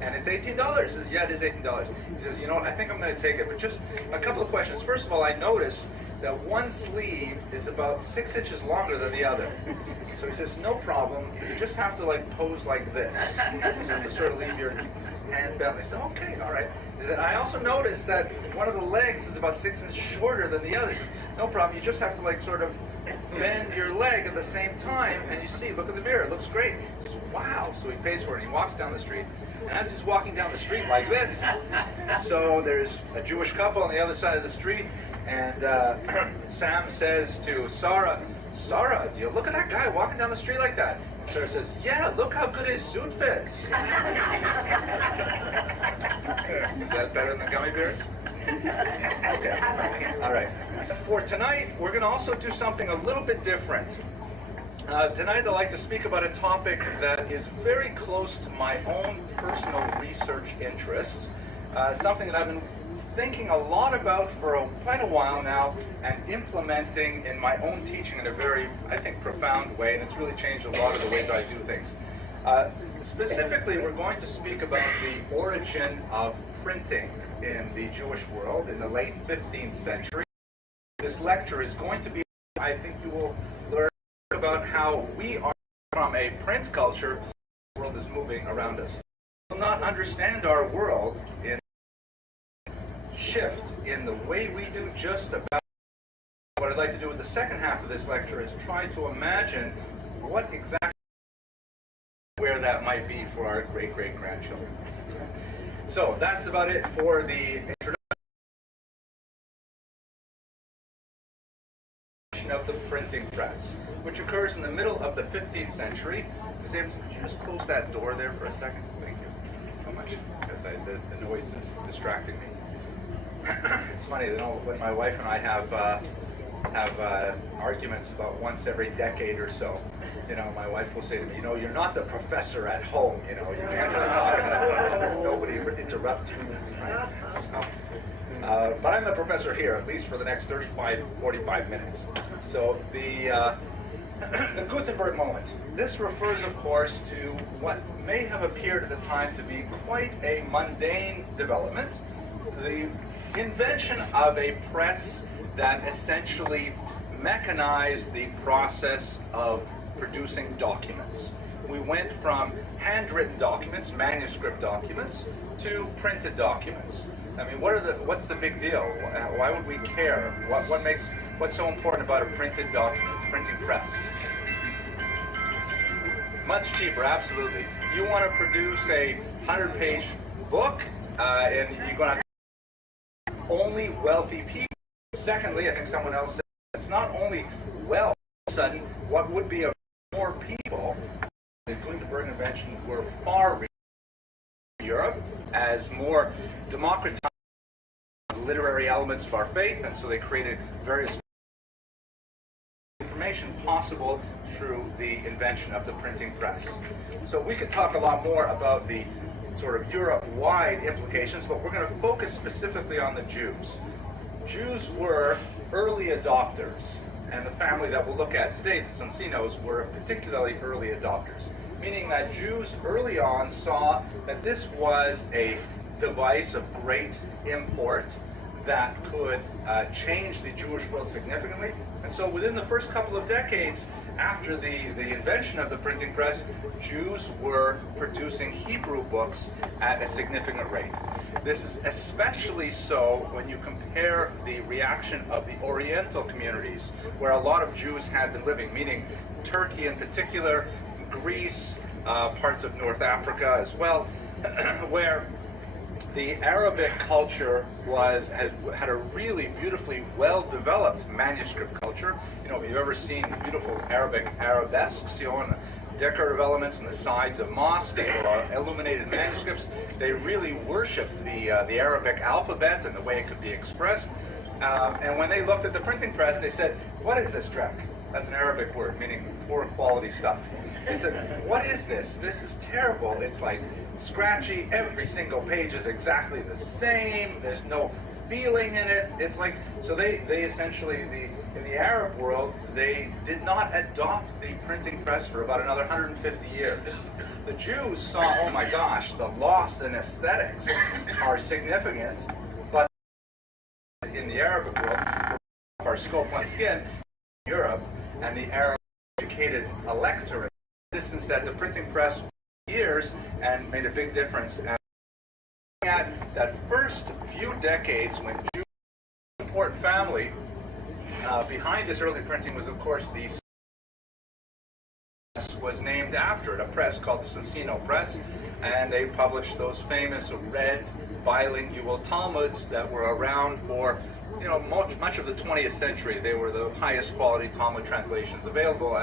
And it's $18. He says, yeah, it is $18. He says, you know what? I think I'm going to take it. But just a couple of questions. First of all, I noticed that one sleeve is about 6 inches longer than the other. So he says, no problem, you just have to pose like this. So to sort of leave your hand bent. I said, okay, all right. He said, I also noticed that one of the legs is about 6 inches shorter than the other. Said, no problem, you just have to sort of bend your leg at the same time, and you see, look at the mirror, it looks great. He says, wow. So he pays for it, and he walks down the street. And as he's walking down the street like this, so there's a Jewish couple on the other side of the street, and Sam says to Sarah, do you look at that guy walking down the street like that? And Sarah says, yeah, look how good his suit fits. Is that better than gummy bears? Okay. All right. So for tonight, we're going to also do something a little bit different. Tonight, I'd like to speak about a topic that is very close to my own personal research interests, something that I've been thinking a lot about for quite a while now and implementing in my own teaching in a very, I think, profound way, and it's really changed a lot of the ways I do things. Specifically, we're going to speak about the origin of printing in the Jewish world in the late 15th century. This lecture is going to be, I think you will learn about how we are from a print culture, the world is moving around us. We will not understand our world in shift in the way we do just about. What I'd like to do with the second half of this lecture is try to imagine what exactly where that might be for our great-great-grandchildren. So that's about it for the introduction of the printing press, which occurs in the middle of the 15th century. Ms. Abrams, could you just close that door there for a second? Thank you so much, because the noise is distracting me. it's funny, you know, when my wife and I have arguments about once every decade or so. You know, my wife will say to me, you know, you're not the professor at home, you know, you can't just talk and nobody interrupt you. Right? So, but I'm the professor here, at least for the next 45 minutes. So the Gutenberg moment. This refers, of course, to what may have appeared at the time to be quite a mundane development. The invention of a press that essentially mechanized the process of producing documents. We went from handwritten documents, manuscript documents, to printed documents. I mean, what's the big deal? Why would we care? What's so important about a printed document, printing press? Much cheaper, absolutely. You want to produce a 100-page book, and you're going to have only wealthy people. Secondly, I think someone else said, it's not only wealth. All of a sudden, what would be more people, the Gutenberg invention were far richer in Europe as more democratized literary elements of our faith, and so they created various information possible through the invention of the printing press. So we could talk a lot more about the sort of Europe-wide implications, but we're going to focus specifically on the Jews. Jews were early adopters, and the family that we'll look at today, the Sonsinos, were particularly early adopters, meaning that Jews early on saw that this was a device of great import that could change the Jewish world significantly. And so within the first couple of decades after the invention of the printing press, Jews were producing Hebrew books at a significant rate. This is especially so when you compare the reaction of the Oriental communities, where a lot of Jews had been living, meaning Turkey in particular, Greece, parts of North Africa as well, where the Arabic culture had a really beautifully well-developed manuscript culture. You know, if you've ever seen beautiful arabesques, you know, and the decorative elements on the sides of mosques or illuminated manuscripts, they really worshipped the Arabic alphabet and the way it could be expressed. And when they looked at the printing press, they said, "What is this track?" That's an Arabic word meaning poor quality stuff. They said, "What is this? This is terrible. It's like scratchy. Every single page is exactly the same. There's no feeling in it." It's like, so they essentially, in the Arab world, they did not adopt the printing press for about another 150 years. The Jews saw, oh my gosh, the loss in aesthetics are significant, but in the Arabic world, our scope once again, Europe and the Arab educated electorate distance that the printing press for years and made a big difference. And at that first few decades when Jews were an important family, behind this early printing was, of course, the was named after it, a press called the Sonsino Press, and they published those famous red bilingual Talmuds that were around for, you know, much of the 20th century. They were the highest quality Talmud translations available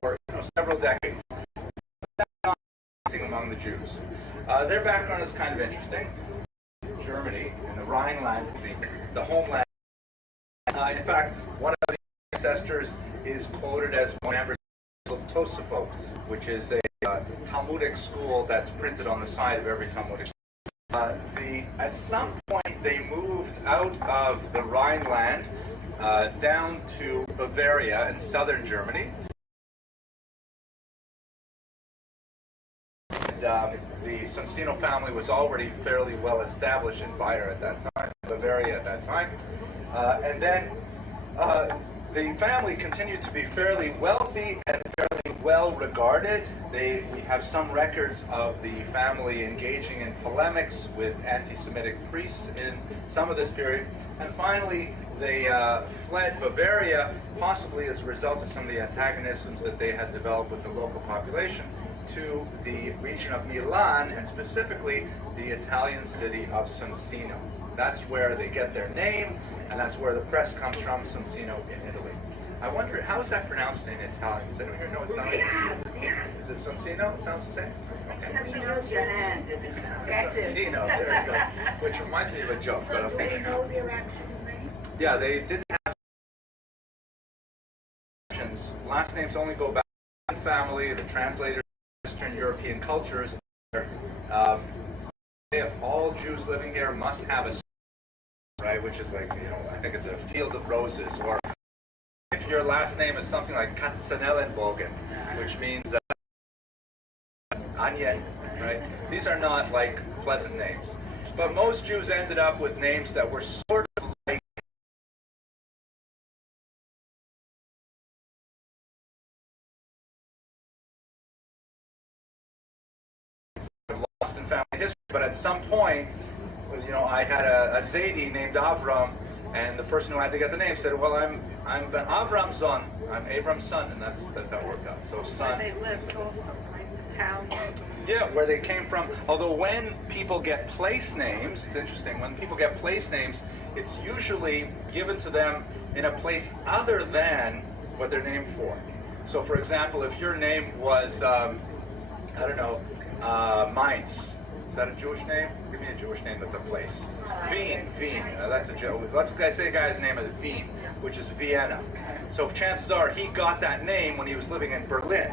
for, you know, several decades. Among the Jews. Their background is kind of interesting. Germany and the Rhineland, the homeland. In fact, one of the ancestors is quoted as one member of Tosafot, which is a Talmudic school that's printed on the side of every Talmudic school. At some point, they moved out of the Rhineland down to Bavaria in southern Germany. The Sonsino family was already fairly well established in Bayer at that time, Bavaria at that time. And then the family continued to be fairly wealthy and fairly well regarded. We have some records of the family engaging in polemics with anti-Semitic priests in some of this period. And finally, they fled Bavaria, possibly as a result of some of the antagonisms that they had developed with the local population, to the region of Milan, and specifically the Italian city of Sonsino. That's where they get their name, and that's where the press comes from, Sonsino in Italy. I wonder, how is that pronounced in Italian? Does anyone here know Italian? Is it Sonsino? It sounds the same? Because he knows your hand. That's it. Sonsino, there you go. Which reminds me of a joke. So But they know their actual name? yeah, they didn't have options. Last names only go back to one family, the translators of Eastern European cultures. All Jews living here must have a, right, which is like, I think it's a field of roses, or if your last name is something like Katzenellenbogen, which means onion, right? These are not like pleasant names. But most Jews ended up with names that were sort of like lost in family history. But at some point, I had a Zaidi named Avram, and the person who had to get the name said, "Well, I'm Avram's son. I'm Abram's son," and that's how it worked out. So son. Where they lived also, right? The town. Yeah, where they came from. Although when people get place names, it's interesting. When people get place names, it's usually given to them in a place other than what they're named for. So, for example, if your name was, Mainz. Is that a Jewish name? Give me a Jewish name that's a place. Wien. That's a Jew. Let's say a guy's name is Wien, which is Vienna. So chances are he got that name when he was living in Berlin.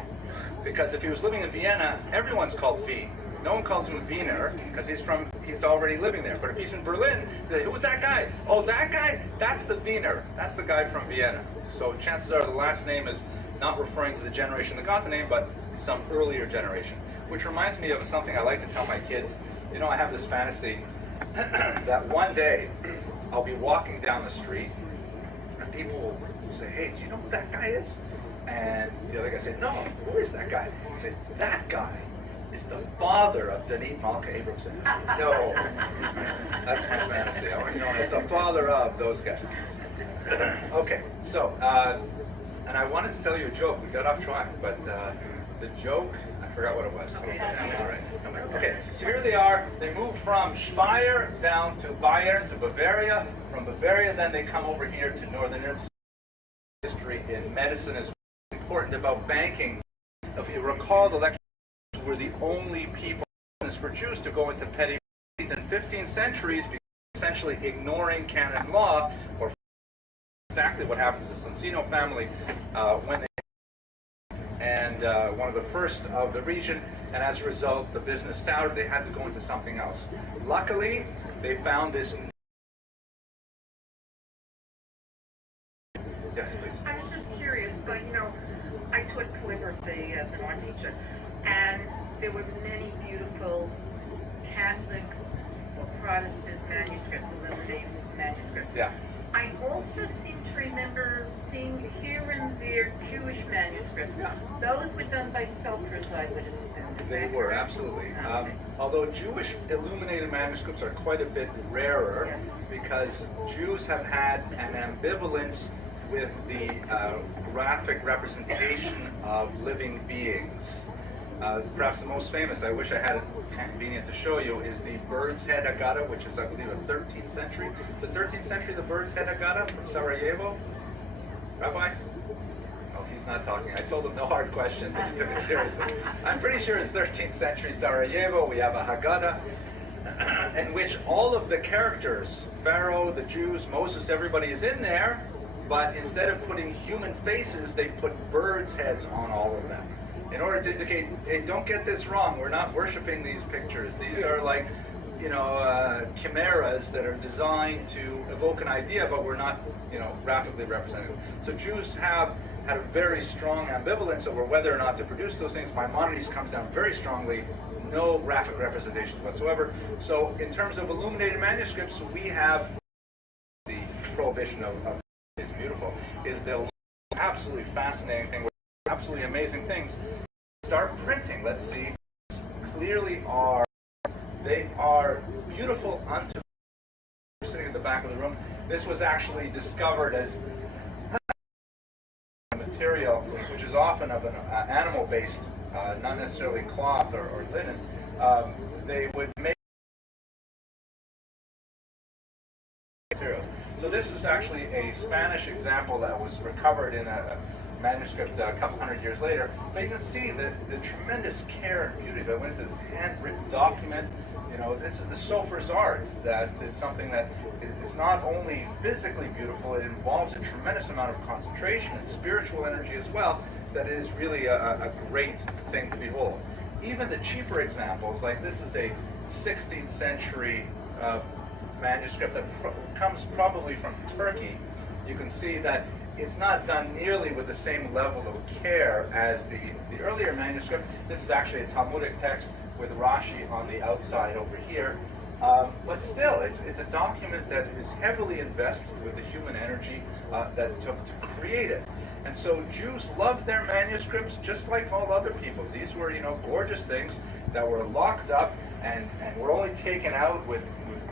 Because if he was living in Vienna, everyone's called Wien. No one calls him Wiener because he's already living there. But if he's in Berlin, who's that guy? Oh, that guy? That's the Wiener. That's the guy from Vienna. So chances are the last name is not referring to the generation that got the name, but some earlier generation. Which reminds me of something I like to tell my kids. I have this fantasy that one day I'll be walking down the street and people will say, "Hey, do you know who that guy is?" And the other guy said, "No, who is that guy?" I said, "That guy is the father of Danit Malka Abramson." No, that's my fantasy. I want to know as the father of those guys. Okay, so, and I wanted to tell you a joke. We got off track, but the joke, I forgot what it was. All right. Okay, so here they are. They move from Speyer down to Bayern, to Bavaria. From Bavaria, then they come over here to Northern Italy. History in medicine is important about banking. If you recall, the lectures were the only people for Jews to go into petty in 15 centuries, essentially ignoring canon law, or exactly what happened to the Sonsino family when they and one of the first of the region, and as a result, the business soured. They had to go into something else. Luckily, they found this. Yes, please. I was just curious, I taught calligraphy as an art teacher, and there were many beautiful Catholic or Protestant manuscripts, illuminated manuscripts. Yeah. I also seem to remember seeing here and there Jewish manuscripts. Yeah. Those were done by Selkers, I would assume. They were, absolutely. Although Jewish illuminated manuscripts are quite a bit rarer, Yes. because Jews have had an ambivalence with the graphic representation of living beings. Perhaps the most famous, I wish I had it convenient to show you, is the Bird's Head Haggadah, which is, I believe, a 13th century. Is the 13th century the Bird's Head Haggadah from Sarajevo? Rabbi? Oh, he's not talking. I told him no hard questions, and he took it seriously. I'm pretty sure it's 13th century Sarajevo. We have a Haggadah in which all of the characters, Pharaoh, the Jews, Moses, everybody is in there, but instead of putting human faces, they put birds' heads on all of them. In order to indicate, hey, don't get this wrong, we're not worshiping these pictures. These are like, chimeras that are designed to evoke an idea, but we're not, graphically representing them. So Jews have had a very strong ambivalence over whether or not to produce those things. Maimonides comes down very strongly, no graphic representations whatsoever. So in terms of illuminated manuscripts, we have the prohibition of is beautiful, is the absolutely fascinating thing, absolutely amazing things. Start printing. Let's see. Clearly they are beautiful unto sitting at the back of the room. This was actually discovered as material, which is often of an animal-based, not necessarily cloth or linen. They would make materials. So this is actually a Spanish example that was recovered in manuscript a couple hundred years later, but you can see the tremendous care and beauty that went into this handwritten document. You know, this is the Sofer's art. That is something that is not only physically beautiful, it involves a tremendous amount of concentration and spiritual energy as well, that it is really a great thing to behold. Even the cheaper examples, like this is a 16th century manuscript that comes probably from Turkey. You can see that it's not done nearly with the same level of care as the earlier manuscript. This is actually a Talmudic text with Rashi on the outside over here. But still, it's a document that is heavily invested with the human energy that it took to create it. And so Jews loved their manuscripts just like all other peoples. These were, you know, gorgeous things that were locked up and were only taken out with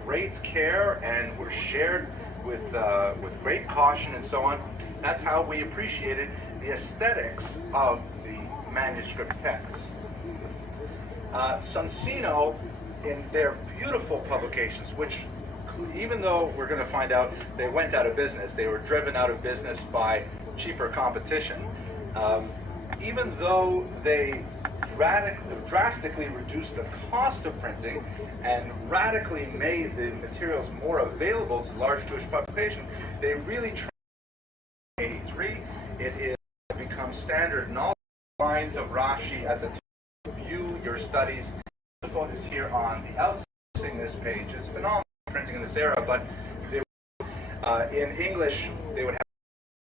great care and were shared with great caution and so on. That's how we appreciated the aesthetics of the manuscript text. Sonsino, in their beautiful publications, which even though we're going to find out they went out of business, they were driven out of business by cheaper competition, even though they drastically reduced the cost of printing and radically made the materials more available to large Jewish population, they really tried. 83, it is become standard knowledge lines of Rashi at the top. View your studies. The focus here on the outside. This page is phenomenal printing in this era, but they, in English they would have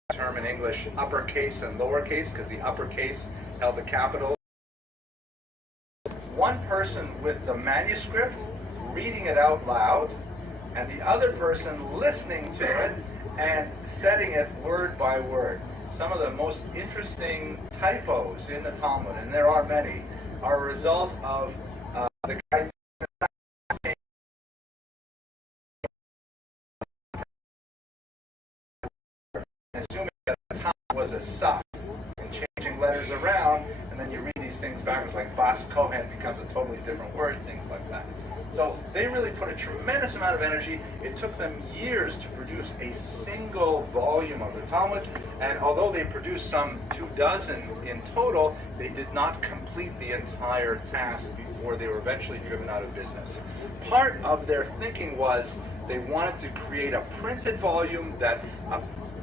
a term in English uppercase and lowercase, because the uppercase held the capital. One person with the manuscript reading it out loud, and the other person listening to it and setting it word by word. Some of the most interesting typos in the Talmud, and there are many, are a result of the guy assuming that the Talmud was a suck and changing letters around, and then you read these things backwards, like Bas Kohen becomes a totally different word, things like that. So they really put a tremendous amount of energy. It took them years to produce a single volume of the Talmud, and although they produced some 24 in total, they did not complete the entire task before they were eventually driven out of business. Part of their thinking was they wanted to create a printed volume that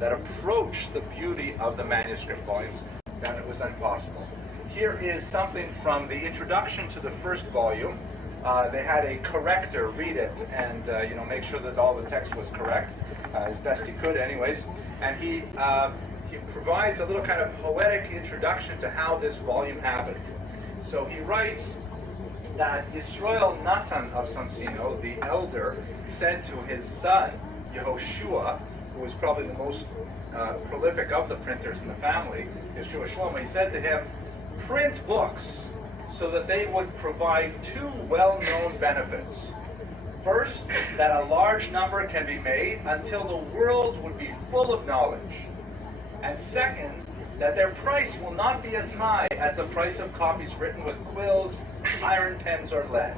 approached the beauty of the manuscript volumes. That was impossible. Here is something from the introduction to the first volume. They had a corrector read it and make sure that all the text was correct, as best he could anyways. And he provides a little kind of poetic introduction to how this volume happened. So he writes that Yisrael Natan of Sonsino, the elder, said to his son, Yehoshua, who was probably the most prolific of the printers in the family, Yeshua Shlomo, he said to him, print books so that they would provide two well-known benefits. First, that a large number can be made until the world would be full of knowledge. And second, that their price will not be as high as the price of copies written with quills, iron pens, or lead.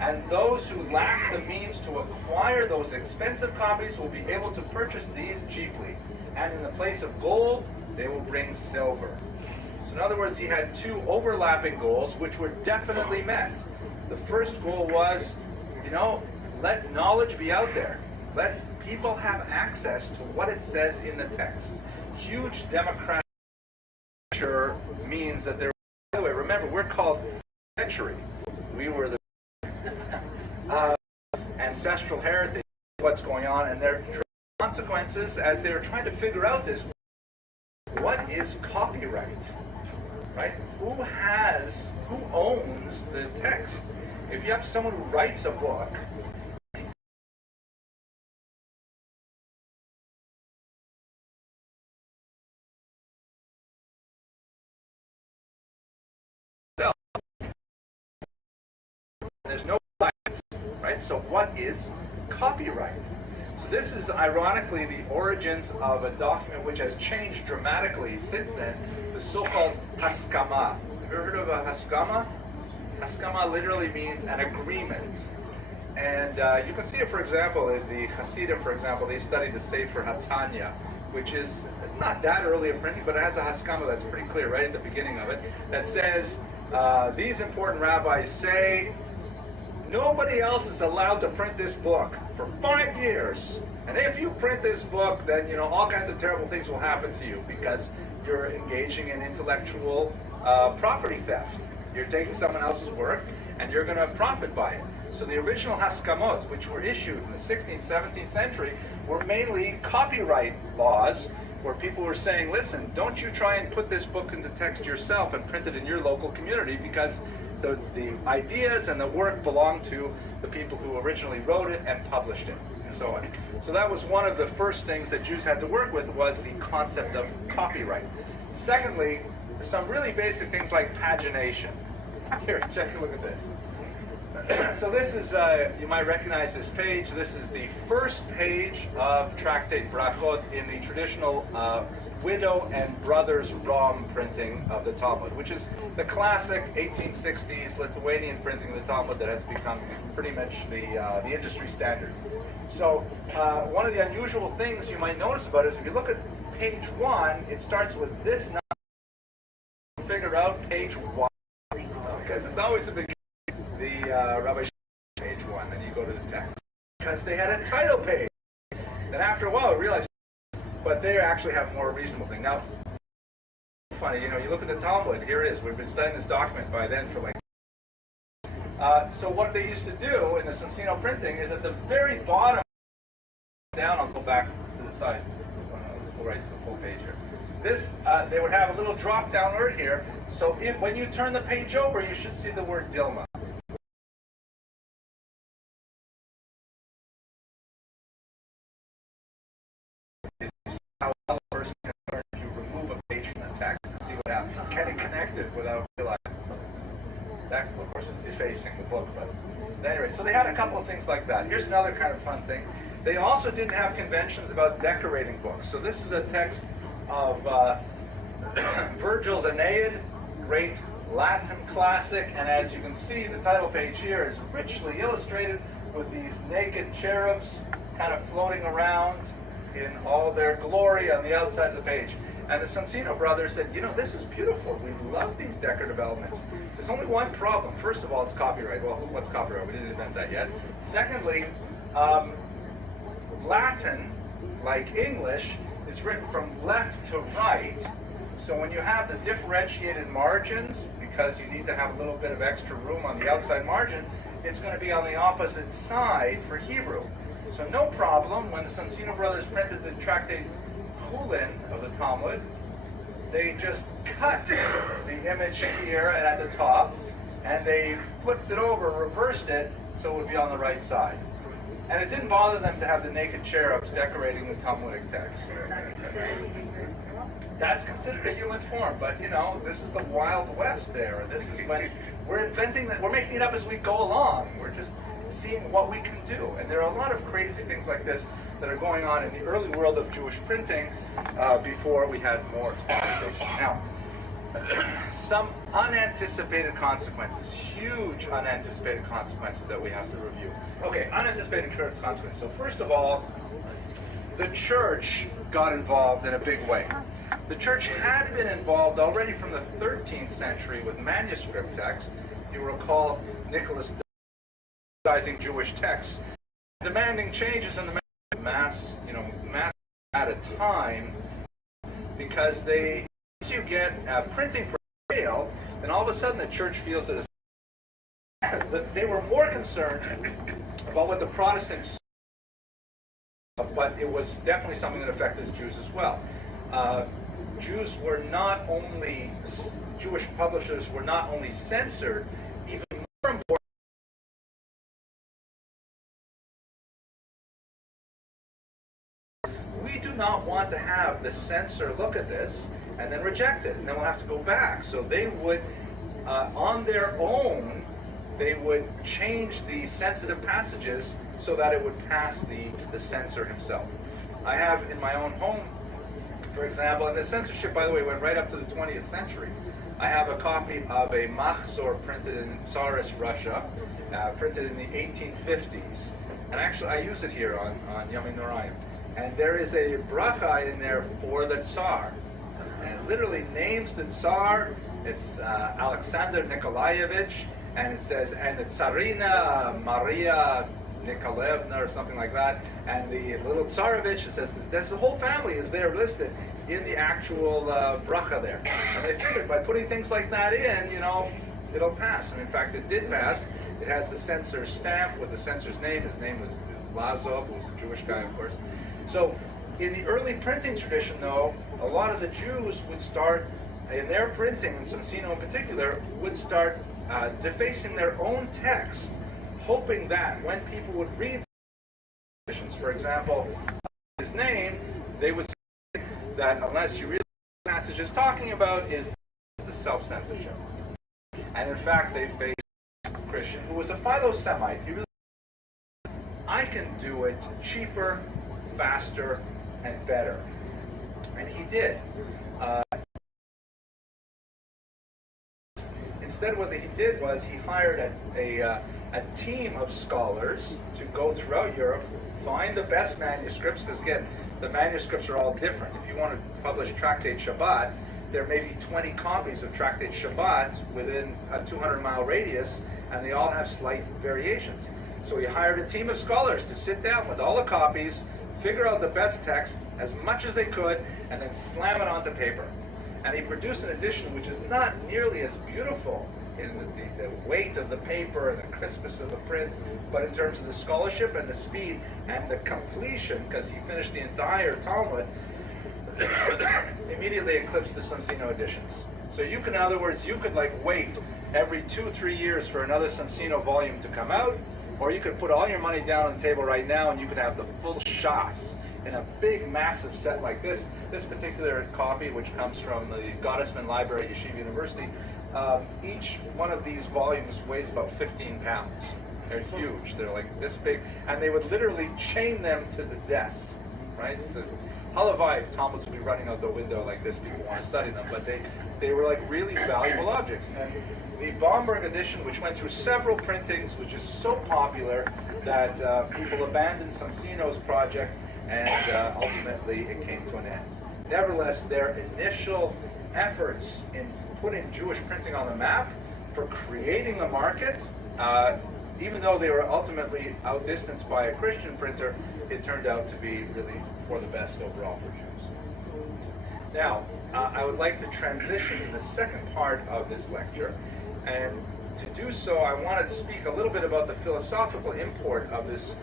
And those who lack the means to acquire those expensive copies will be able to purchase these cheaply. And in the place of gold, they will bring silver. So in other words, he had two overlapping goals, which were definitely met. The first goal was, let knowledge be out there. Let people have access to what it says in the text. Huge democratic pressure means that there, by the way, remember, we're called century. We were the ancestral heritage of what's going on, and their consequences as they were trying to figure out this. What is copyright? Right? Who owns the text? If you have someone who writes a book, there's no rights, right? So what is copyright? So this is ironically the origins of a document which has changed dramatically since then, the so-called Haskama. Have you ever heard of a Haskama? Haskama literally means an agreement. And you can see it, for example, in the Hasidim, for example, they study the Sefer HaTanya, which is not that early in printing, but it has a haskama that's pretty clear right at the beginning of it, that says, these important rabbis say, nobody else is allowed to print this book for 5 years. And if you print this book, then all kinds of terrible things will happen to you because you're engaging in intellectual property theft. You're taking someone else's work and you're going to profit by it. So the original haskamot, which were issued in the 16th, 17th century, were mainly copyright laws where people were saying, listen, don't you try and put this book into text yourself and print it in your local community because the ideas and the work belong to the people who originally wrote it and published it, and so on. So that was one of the first things that Jews had to work with, was the concept of copyright. Secondly, some really basic things like pagination. Here, take a look at this. So this is, you might recognize this page. This is the first page of Tractate Brachot in the traditional widow and brothers Rom printing of the Talmud, which is the classic 1860s Lithuanian printing of the Talmud that has become pretty much the industry standard. So one of the unusual things you might notice about it is if you look at page 1, it starts with this number. Figure out page 1, because it's always a big the Rabbi page 1, then you go to the text, because they had a title page. Then after a while I realized, but they actually have more reasonable thing. Now, funny, you look at the Talmud, here it is. We've been studying this document by then for like. So what they used to do in the Sonsino printing is at the very bottom down, I'll go back to the sides. Let's go right to the full page here. This, they would have a little drop-down word here. So when you turn the page over, you should see the word Dilma. How well a person can learn if you remove a page from the text and see what happens. Can it connect it without realizing something? That, of course, is defacing the book. But anyway, so they had a couple of things like that. Here's another kind of fun thing. They also didn't have conventions about decorating books. So this is a text of Virgil's Aeneid, great Latin classic, and as you can see, the title page here is richly illustrated with these naked cherubs kind of floating around in all their glory on the outside of the page. And the Sonsino brothers said, this is beautiful. We love these decorative elements. There's only one problem. First of all, it's copyright. Well, what's copyright? We didn't invent that yet. Secondly, Latin, like English, is written from left to right. So when you have the differentiated margins, because you need to have a little bit of extra room on the outside margin, it's going to be on the opposite side for Hebrew. So no problem, when the Sonsino brothers printed the Tractate Chulin of the Talmud, they just cut the image here and at the top, and they flipped it over, reversed it, so it would be on the right side. And it didn't bother them to have the naked cherubs decorating the Talmudic text. That's considered a human form, but this is the Wild West there. This is when we're inventing that, we're making it up as we go along. We're just seeing what we can do. And there are a lot of crazy things like this that are going on in the early world of Jewish printing before we had more standardization. Now, some unanticipated consequences, huge unanticipated consequences that we have to review. Okay, unanticipated consequences. So first of all, the church got involved in a big way. The church had been involved already from the 13th century with manuscript texts. You recall Nicholas criticizing Jewish texts, demanding changes in the mass at a time, because once you get printing for sale, then all of a sudden the church feels that they were more concerned about what the Protestants, but it was definitely something that affected the Jews as well. Jews were not only, Jewish publishers were not only censored, even more important, we do not want to have the censor look at this and then reject it, and then we'll have to go back. So they would, on their own, they would change the sensitive passages so that it would pass the censor himself. I have in my own home, for example, and the censorship, by the way, went right up to the 20th century. I have a copy of a Machzor printed in Tsarist Russia, printed in the 1850s. And actually, I use it here on Yom Noraim. And there is a bracha in there for the Tsar. And it literally names the Tsar. It's Alexander Nikolaevich. And it says, and the Tsarina Maria Nikolaevna or something like that. And the little Tsarevich, it says, there's the whole family is there listed in the actual bracha there. And they figured by putting things like that in, you know, it'll pass. And in fact, it did pass. It has the censor's stamp with the censor's name. His name was Lazov, who was a Jewish guy, of course. So in the early printing tradition, though, a lot of the Jews would start, in their printing, and Sonsino in particular, would start defacing their own text, hoping that when people would read the traditions, for example, his name, they would say that unless you read what the passage is talking about is the self-censorship. And in fact, they faced a Christian who was a Philo-Semite. He really, I can do it cheaper, faster, and better. And he did. Instead, what he did was he hired a team of scholars to go throughout Europe, find the best manuscripts, because again, the manuscripts are all different. If you want to publish Tractate Shabbat, there may be 20 copies of Tractate Shabbat within a 200-mile radius, and they all have slight variations. So he hired a team of scholars to sit down with all the copies, figure out the best text as much as they could, and then slam it onto paper. And he produced an edition which is not nearly as beautiful in the weight of the paper and the crispness of the print, but in terms of the scholarship and the speed and the completion, because he finished the entire Talmud, immediately eclipsed the Sonsino editions. So you can, in other words, you could like wait every 2-3 years for another Sonsino volume to come out, or you could put all your money down on the table right now and you could have the full shas in a big, massive set like this. This particular copy, which comes from the Gottesman Library at Yeshiva University, each one of these volumes weighs about 15 pounds. They're huge. They're like this big, and they would literally chain them to the desks, right? Halavai Talmuds would be running out the window like this. People want to study them, but they were like really valuable objects. And the Bomberg edition, which went through several printings, which is so popular that people abandoned Sonsino's project, and ultimately it came to an end. Nevertheless, their initial efforts in putting Jewish printing on the map, for creating the market, even though they were ultimately outdistanced by a Christian printer, it turned out to be really for the best overall for Jews. Now, I would like to transition to the second part of this lecture, and to do so, I wanted to speak a little bit about the philosophical import of this.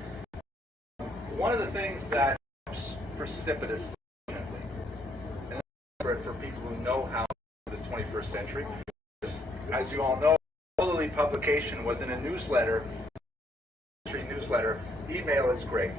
One of the things that precipitously, and for people who know how the 21st century, as you all know, scholarly publication was in a newsletter. Email is great.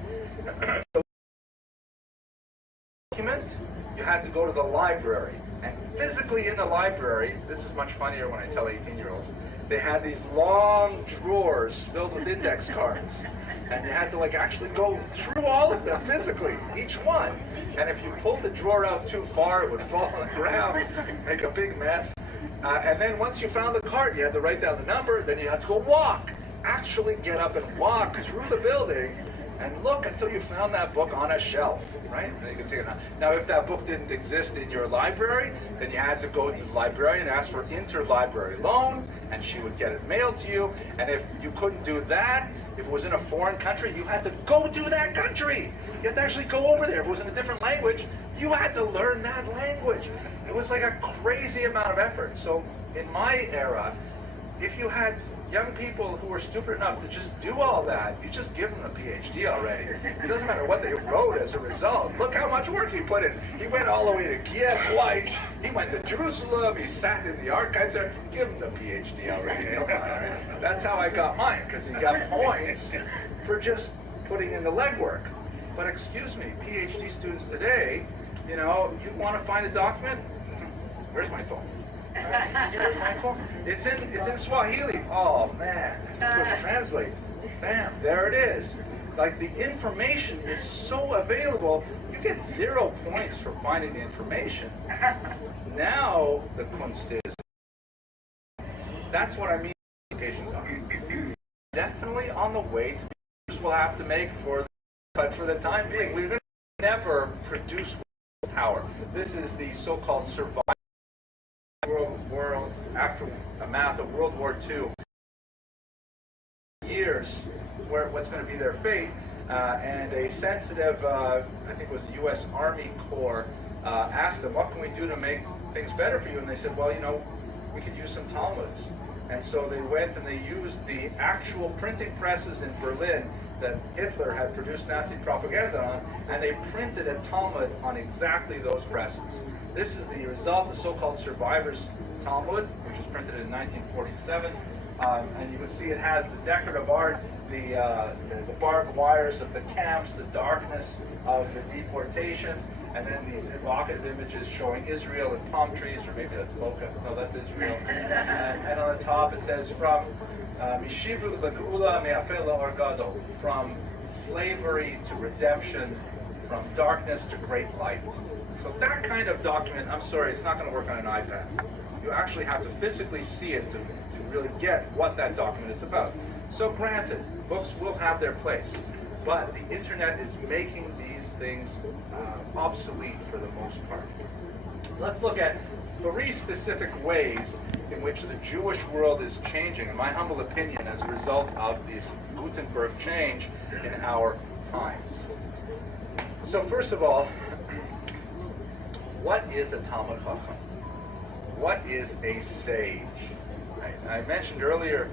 Document, you had to go to the library, and physically in the library, this is much funnier when I tell 18-year-olds, they had these long drawers filled with index cards, and you had to like actually go through all of them physically, each one. And if you pulled the drawer out too far, it would fall on the ground, make a big mess. And then once you found the card, you had to write down the number, then you had to go walk, actually get up and walk through the building and look until you found that book on a shelf, right? And you can take it out. Now, if that book didn't exist in your library, then you had to go to the librarian and ask for interlibrary loan, and she would get it mailed to you. And if you couldn't do that, if it was in a foreign country, you had to go to that country. You had to actually go over there. If it was in a different language, you had to learn that language. It was like a crazy amount of effort. So in my era, if you had young people who were stupid enough to just do all that, you just give them a PhD already. It doesn't matter what they wrote as a result. Look how much work he put in. He went all the way to Kiev twice. He went to Jerusalem. He sat in the archives there. Give him the PhD already. That's how I got mine, because he got points for just putting in the legwork. But excuse me, PhD students today, you know, you want to find a document? Where's my phone? Here's my phone. It's in Swahili. Oh man, I have to push translate. Bam, there it is. Like the information is so available, you get 0 points for finding the information. Now the kunst is. That's what I mean. Applications are definitely on the way to. We'll have to make for, but for the time being, we're going to never produce power. This is the so-called survival world aftermath of World War II. Years where what's going to be their fate, and a sensitive, I think it was U.S. Army Corps, asked them, what can we do to make things better for you? And they said, well, you know, we could use some Talmuds. And so they went and they used the actual printing presses in Berlin that Hitler had produced Nazi propaganda on, and they printed a Talmud on exactly those presses. This is the result, the so-called Survivors Talmud, which was printed in 1947. And you can see it has the decorative art, the barbed wires of the camps, the darkness of the deportations, and then these evocative images showing Israel and palm trees, or maybe that's Boca. No, that's Israel. And on the top it says, from Mishibu Lagula Me'afela Orgado, from slavery to redemption, from darkness to great light. So that kind of document, I'm sorry, it's not going to work on an iPad. You actually have to physically see it to really get what that document is about. So granted, books will have their place, but the internet is making these things obsolete for the most part. Let's look at 3 specific ways in which the Jewish world is changing, in my humble opinion, as a result of this Gutenberg change in our times. So first of all, what is a Talmud Chacham? What is a sage? I mentioned earlier,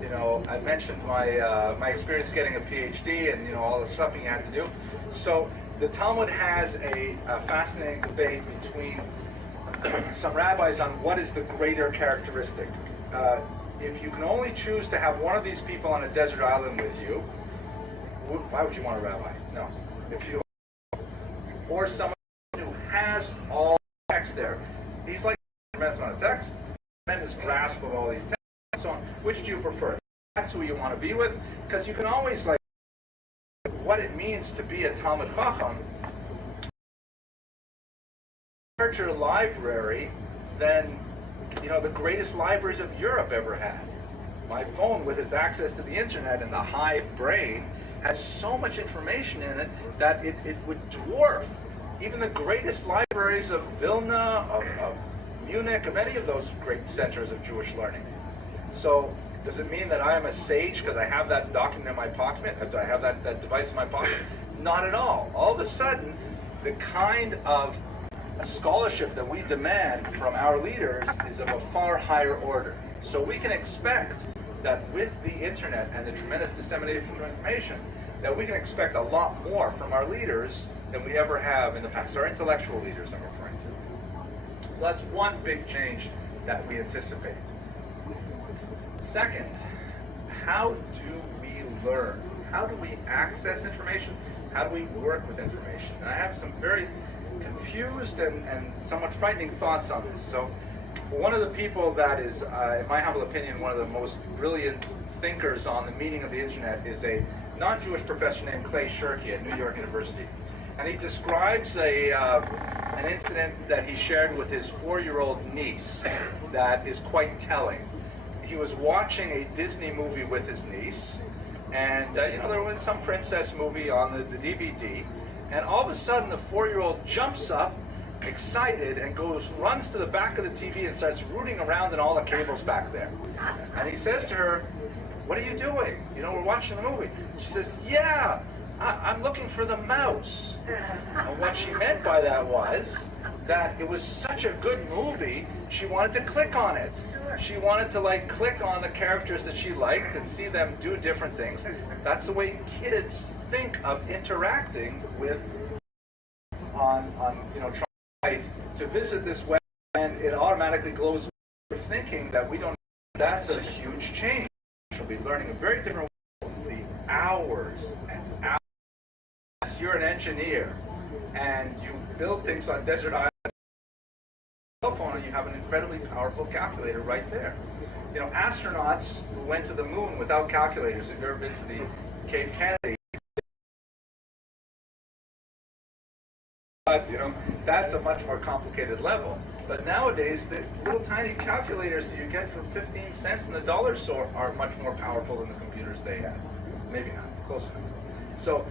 you know, I mentioned my my experience getting a PhD and, you know, all the stuff you had to do. So the Talmud has a fascinating debate between some rabbis on what is the greater characteristic. If you can only choose to have one of these people on a desert island with you, why would you want a rabbi? No. If you, or someone who has all the text there, he's like a tremendous amount of text, tremendous grasp of all these texts, and so on. Which do you prefer? That's who you want to be with, because you can always, like, what it means to be a Talmud Chacham, larger library than, you know, the greatest libraries of Europe ever had. My phone, with its access to the internet and the hive brain, has so much information in it that it would dwarf even the greatest libraries of Vilna, of Munich, of any of those great centers of Jewish learning. So does it mean that I am a sage because I have that document in my pocket? Do I have that device in my pocket? Not at all. All of a sudden, the kind of scholarship that we demand from our leaders is of a far higher order. So we can expect that with the internet and the tremendous dissemination of information, that we can expect a lot more from our leaders than we ever have in the past, our intellectual leaders I'm referring to. So that's one big change that we anticipate. Second, how do we learn? How do we access information? How do we work with information? And I have some very confused and somewhat frightening thoughts on this. So one of the people that is, in my humble opinion, one of the most brilliant thinkers on the meaning of the internet is a non-Jewish professor named Clay Shirky at New York University. And he describes an incident that he shared with his 4-year-old niece that is quite telling. He was watching a Disney movie with his niece, and you know, there was some princess movie on the DVD, and all of a sudden the 4-year-old jumps up, excited, and runs to the back of the TV and starts rooting around in all the cables back there. And he says to her, "What are you doing? You know, we're watching the movie." She says, "Yeah, I'm looking for the mouse." And what she meant by that was that it was such a good movie, she wanted to click on it. She wanted to, like, click on the characters that she liked and see them do different things. That's the way kids think of interacting with on you know, trying to visit this web, and it automatically glows thinking that we don't. That's a huge change. She'll be learning a very different way. The hours and hours. You're an engineer and you build things on desert islands. Cell phone, and you have an incredibly powerful calculator right there. You know, astronauts who went to the moon without calculators. If you've ever been to the Cape Kennedy, you know, that's a much more complicated level. But nowadays, the little tiny calculators that you get for 15 cents in the dollar store are much more powerful than the computers they had. Maybe not, close enough. So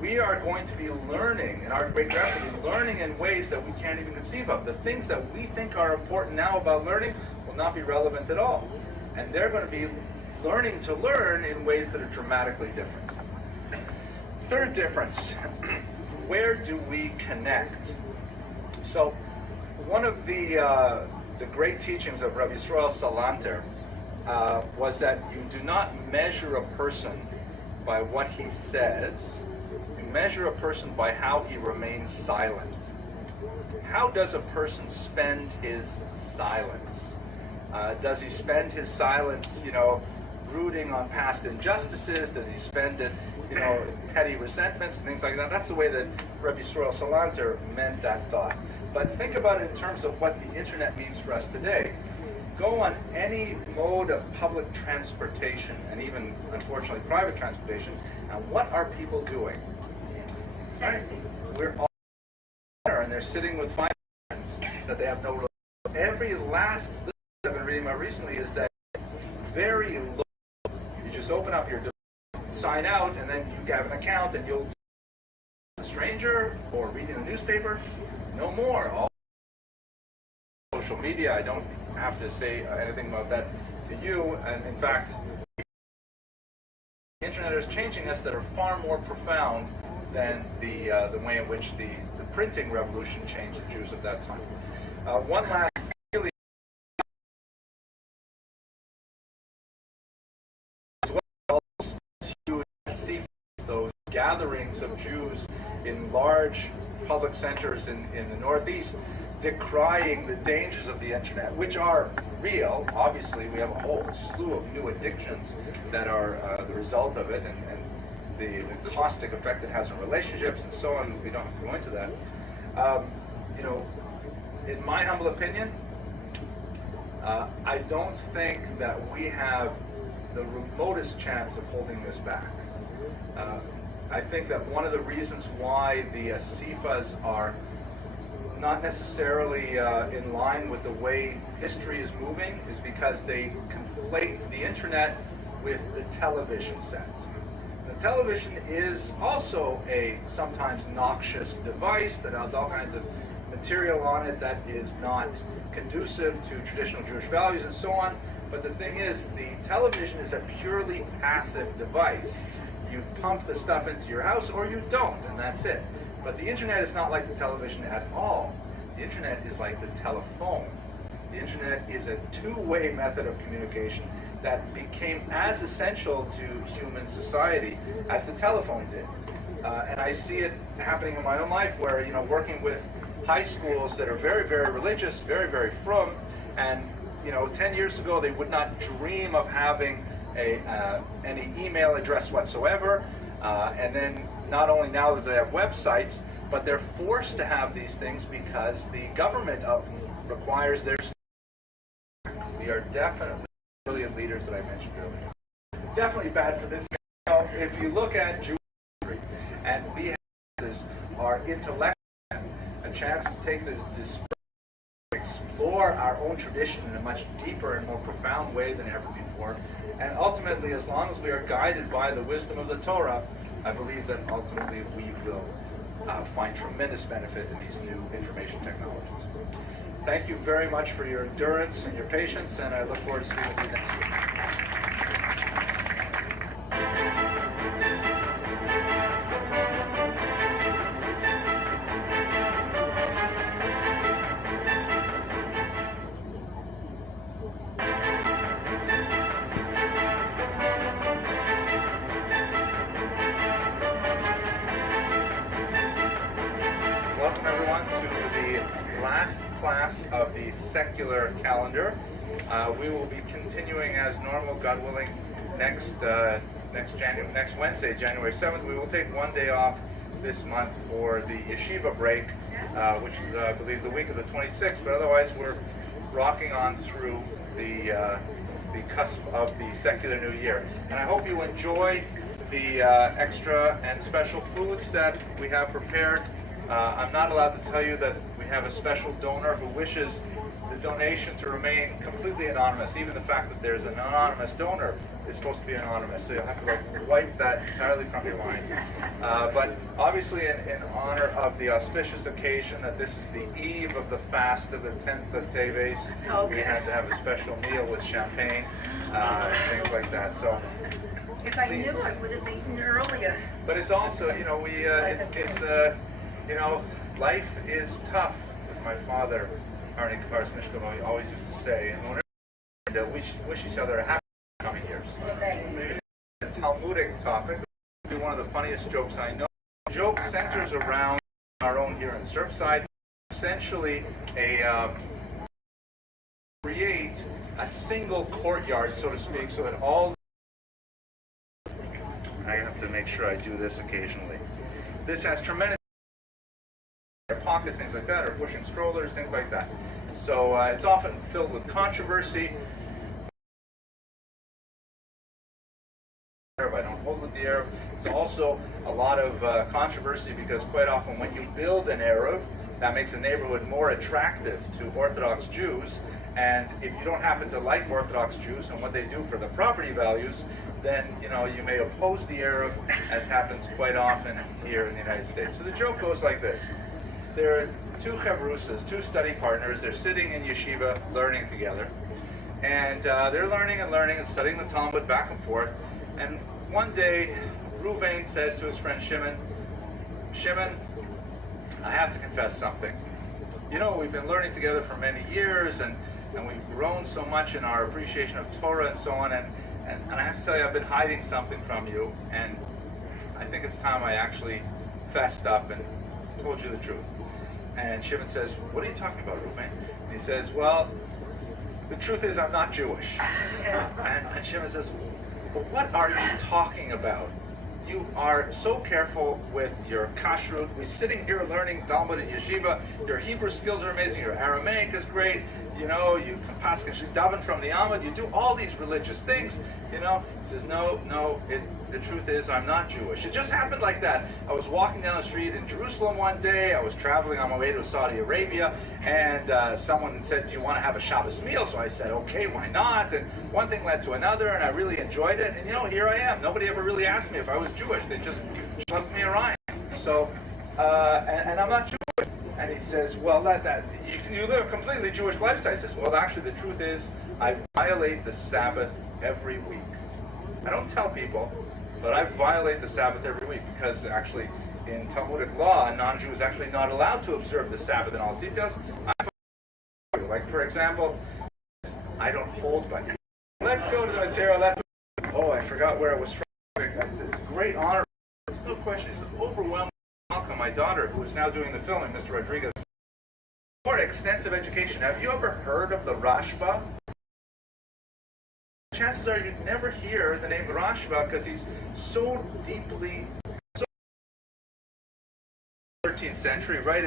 we are going to be learning, and our great grandchildren will be learning in ways that we can't even conceive of. The things that we think are important now about learning will not be relevant at all. And they're going to be learning to learn in ways that are dramatically different. Third difference, where do we connect? So one of the great teachings of Rabbi Yisrael Salanter was that you do not measure a person by what he says, you measure a person by how he remains silent. How does a person spend his silence? Does he spend his silence, brooding on past injustices? Does he spend it, in petty resentments and things like that? That's the way that Rabbi Yisrael Salanter meant that thought. But think about it in terms of what the internet means for us today. Go on any mode of public transportation, and even, unfortunately, private transportation, and what are people doing? Texting. We're all together, and they're sitting with friends that they have no relationship. Every last list I've been reading about recently is that very low. You just open up your device, sign out, and then you have an account, and you'll a stranger or reading the newspaper. No more. All social media. I don't have to say anything about that to you. And in fact, the internet is changing us that are far more profound than the way in which the printing revolution changed the Jews of that time. One last really as well, those gatherings of Jews in large public centers in the Northeast, decrying the dangers of the internet, which are real. Obviously, we have a whole slew of new addictions that are the result of it, and the caustic effect it has on relationships and so on. We don't have to go into that. In my humble opinion, I don't think that we have the remotest chance of holding this back. I think that one of the reasons why the Sifas are not necessarily in line with the way history is moving is because they conflate the internet with the television set. The television is also a sometimes noxious device that has all kinds of material on it that is not conducive to traditional Jewish values and so on. But the thing is, the television is a purely passive device. You pump the stuff into your house or you don't, and that's it. But the internet is not like the television at all. The internet is like the telephone. The internet is a two-way method of communication that became as essential to human society as the telephone did. And I see it happening in my own life where, working with high schools that are very, very religious, very, very frum, and 10 years ago they would not dream of having any email address whatsoever, and then not only now that they have websites, but they're forced to have these things because the government requires their. We are definitely the brilliant leaders that I mentioned earlier. Definitely bad for this. If you look at Jewish history, and we are intellectual, a chance to take this explore our own tradition in a much deeper and more profound way than ever before. And ultimately, as long as we are guided by the wisdom of the Torah, I believe that ultimately we will find tremendous benefit in these new information technologies. Thank you very much for your endurance and your patience, and I look forward to speaking with you next week. Welcome everyone to the last class of the secular calendar. We will be continuing as normal, God willing, next Wednesday, January 7th. We will take one day off this month for the yeshiva break, which is, I believe, the week of the 26th. But otherwise, we're rocking on through the cusp of the secular New Year. And I hope you enjoy the extra and special foods that we have prepared. I'm not allowed to tell you that we have a special donor who wishes the donation to remain completely anonymous. Even the fact that there's an anonymous donor is supposed to be anonymous, so you'll have to like wipe that entirely from your mind. But obviously in honor of the auspicious occasion that this is the eve of the fast of the 10th of Teves, we had to have a special meal with champagne, things like that. So If I knew, I would have eaten earlier. but it's also, you know, you know, life is tough. My father, Arnie Kars Mishkamo, always used to say, and we wish each other a happy coming years. The Talmudic topic will be one of the funniest jokes I know. The joke centers around our own here in Surfside. Essentially, create a single courtyard, so to speak, so that all. I have to make sure I do this occasionally. This has tremendous pockets, things like that, or pushing strollers, things like that. So it's often filled with controversy. I don't hold with the Arab. It's also a lot of controversy because quite often when you build an Arab, that makes a neighborhood more attractive to Orthodox Jews. And if you don't happen to like Orthodox Jews and what they do for the property values, then you know you may oppose the Arab, as happens quite often here in the United States. So the joke goes like this. There are two chavrusas, two study partners. They're sitting in yeshiva learning together. And they're learning and studying the Talmud back and forth. And one day, Ruvain says to his friend Shimon, Shimon, I have to confess something. You know, we've been learning together for many years, and we've grown so much in our appreciation of Torah and so on, and I have to tell you, I've been hiding something from you, and I think it's time I actually fessed up and told you the truth. And Shimon says, what are you talking about, Ruvain? And he says, well, the truth is I'm not Jewish. And Shimon says, well, what are you talking about? You are so careful with your kashrut. We're sitting here learning Talmud and yeshiva. Your Hebrew skills are amazing. Your Aramaic is great. You know, you can paskin daven from the Amud. You do all these religious things. You know, he says, no. The truth is, I'm not Jewish. It just happened like that. I was walking down the street in Jerusalem one day. I was traveling on my way to Saudi Arabia, and someone said, do you want to have a Shabbos meal? So I said, okay, why not? And one thing led to another, and I really enjoyed it. And you know, here I am. Nobody ever really asked me if I was Jewish. They just shoved me around. So, and I'm not Jewish. And he says, well, you live a completely Jewish lifestyle. He says, well, actually, the truth is, I violate the Sabbath every week. I don't tell people, but I violate the Sabbath every week because actually, in Talmudic law, a non-Jew is actually not allowed to observe the Sabbath in all its details. Like, for example, I don't hold by. Let's go to the material. Oh, I forgot where it was from. It's a great honor. There's no question. It's an overwhelming welcome. My daughter, who is now doing the filming, Mr. Rodriguez. For extensive education, have you ever heard of the Rashba? Chances are you'd never hear the name Rashba because he's so deeply. 13th century, right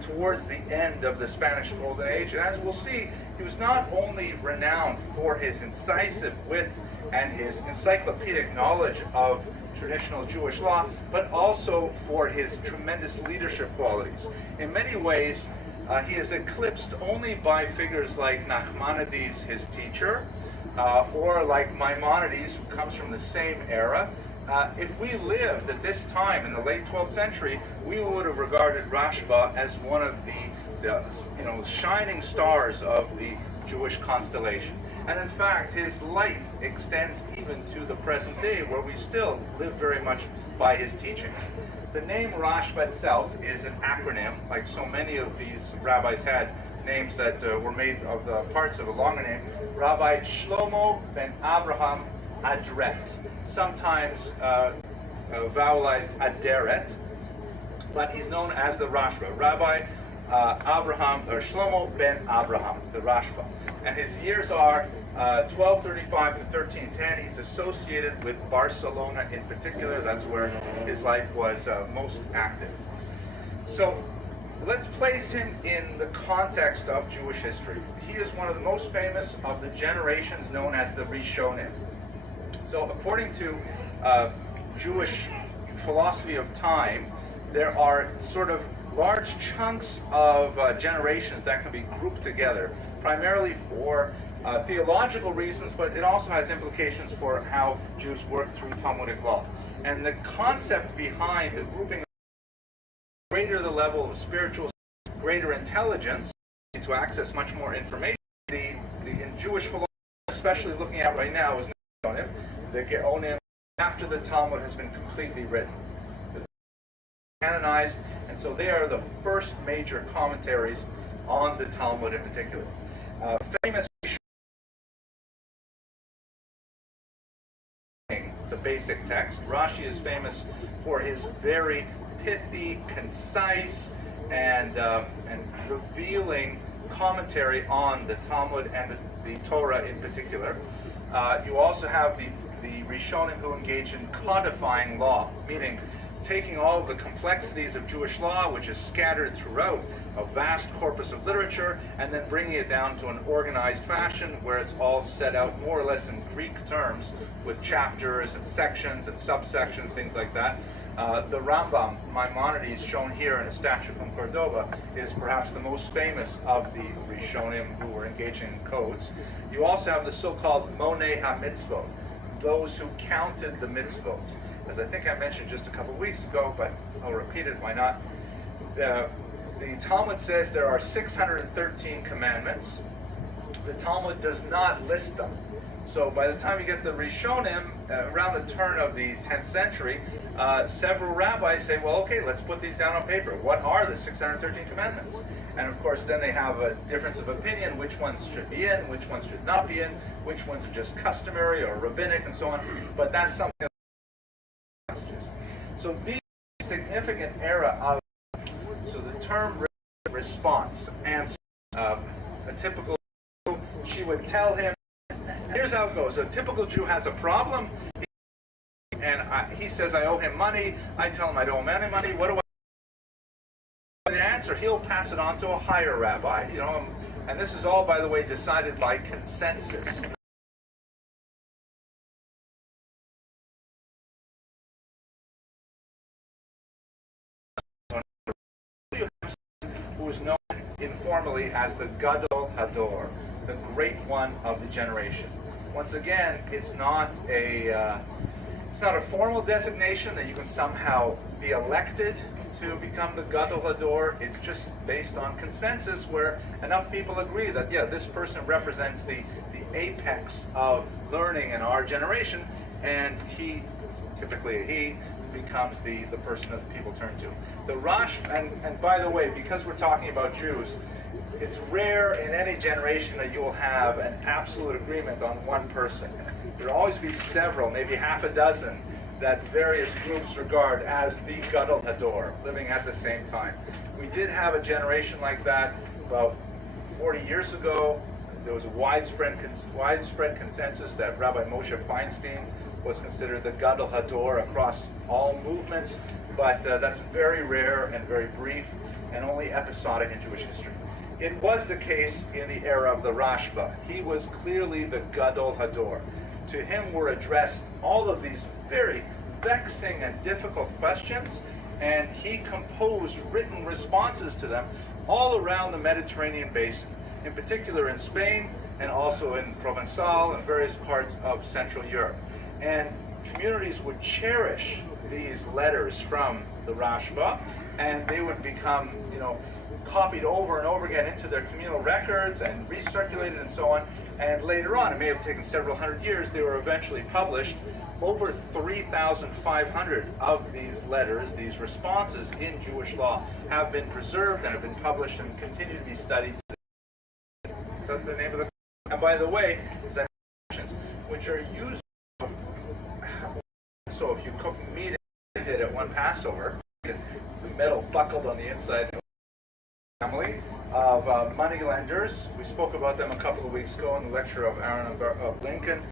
towards the end of the Spanish Golden Age. And as we'll see, he was not only renowned for his incisive wit and his encyclopedic knowledge of traditional Jewish law, but also for his tremendous leadership qualities. In many ways, he is eclipsed only by figures like Nachmanides, his teacher, or like Maimonides, who comes from the same era. If we lived at this time in the late 12th century, we would have regarded Rashba as one of the shining stars of the Jewish constellation. And in fact, his light extends even to the present day, where we still live very much by his teachings. The name Rashba itself is an acronym, like so many of these rabbis had names that were made of the parts of a longer name. Rabbi Shlomo ben Abraham Adret, sometimes vowelized Aderet, but he's known as the Rashba. Rabbi Abraham, or Shlomo ben Abraham, the Rashba. And his years are 1235 to 1310. He's associated with Barcelona in particular. That's where his life was most active. So let's place him in the context of Jewish history. He is one of the most famous of the generations known as the Rishonim. So according to Jewish philosophy of time, there are sort of large chunks of generations that can be grouped together, primarily for theological reasons, but it also has implications for how Jews work through Talmudic law. And the concept behind the grouping, greater the level of spiritual, greater intelligence to access much more information. In Jewish philosophy, especially looking at right now, is Geonim. The Geonim, after the Talmud has been completely written, canonized, and so they are the first major commentaries on the Talmud in particular. Famous, the basic text. Rashi is famous for his very pithy, concise, and revealing commentary on the Talmud and the Torah in particular. You also have the Rishonim who engage in codifying law, meaning taking all of the complexities of Jewish law, which is scattered throughout a vast corpus of literature, and then bringing it down to an organized fashion where it's all set out more or less in Greek terms with chapters and sections and subsections, things like that. The Rambam, Maimonides, shown here in a statue from Cordoba, is perhaps the most famous of the Rishonim who were engaging in codes. You also have the so-called Monei HaMitzvot, those who counted the mitzvot. As I think I mentioned just a couple of weeks ago, but I'll repeat it, why not? The Talmud says there are 613 commandments. The Talmud does not list them. So by the time you get the Rishonim, around the turn of the 10th century, several rabbis say, well, okay, let's put these down on paper. What are the 613 commandments? And of course, then they have a difference of opinion, which ones should be in, which ones should not be in, which ones are just customary or rabbinic and so on. But that's something. So the significant era of, so the term response, answer, a typical Jew, she would tell him, here's how it goes. A typical Jew has a problem, and he says, I owe him money. I tell him I don't owe him any money. What do I answer? He'll pass it on to a higher rabbi, you know, and this is all, by the way, decided by consensus. Who is known informally as the Gadol Hador, the great one of the generation. Once again, it's not a formal designation that you can somehow be elected to become the Gadol Hador. It's just based on consensus where enough people agree that, yeah, this person represents the apex of learning in our generation, and he, typically he, becomes the person that people turn to. The Rosh, and by the way, because we're talking about Jews, it's rare in any generation that you will have an absolute agreement on one person. There will always be several, maybe half a dozen, that various groups regard as the Gadol Hador, living at the same time. We did have a generation like that about 40 years ago. There was a widespread consensus that Rabbi Moshe Feinstein was considered the Gadol Hador across all movements, but that's very rare and very brief and only episodic in Jewish history. It was the case in the era of the Rashba. He was clearly the Gadol Hador. To him were addressed all of these very vexing and difficult questions, and he composed written responses to them all around the Mediterranean basin, in particular in Spain and also in Provençal and various parts of Central Europe. And communities would cherish these letters from the Rashba, and they would become, you know, copied over and over again into their communal records and recirculated and so on. And later on, it may have taken several hundred years, they were eventually published. Over 3,500 of these letters, these responses in Jewish law, have been preserved and have been published and continue to be studied. So the name of the, and by the way, is which are used. So if you cook meat, I did at one Passover, the metal buckled on the inside. Family of moneylenders. We spoke about them a couple of weeks ago in the lecture of Aaron of Lincoln.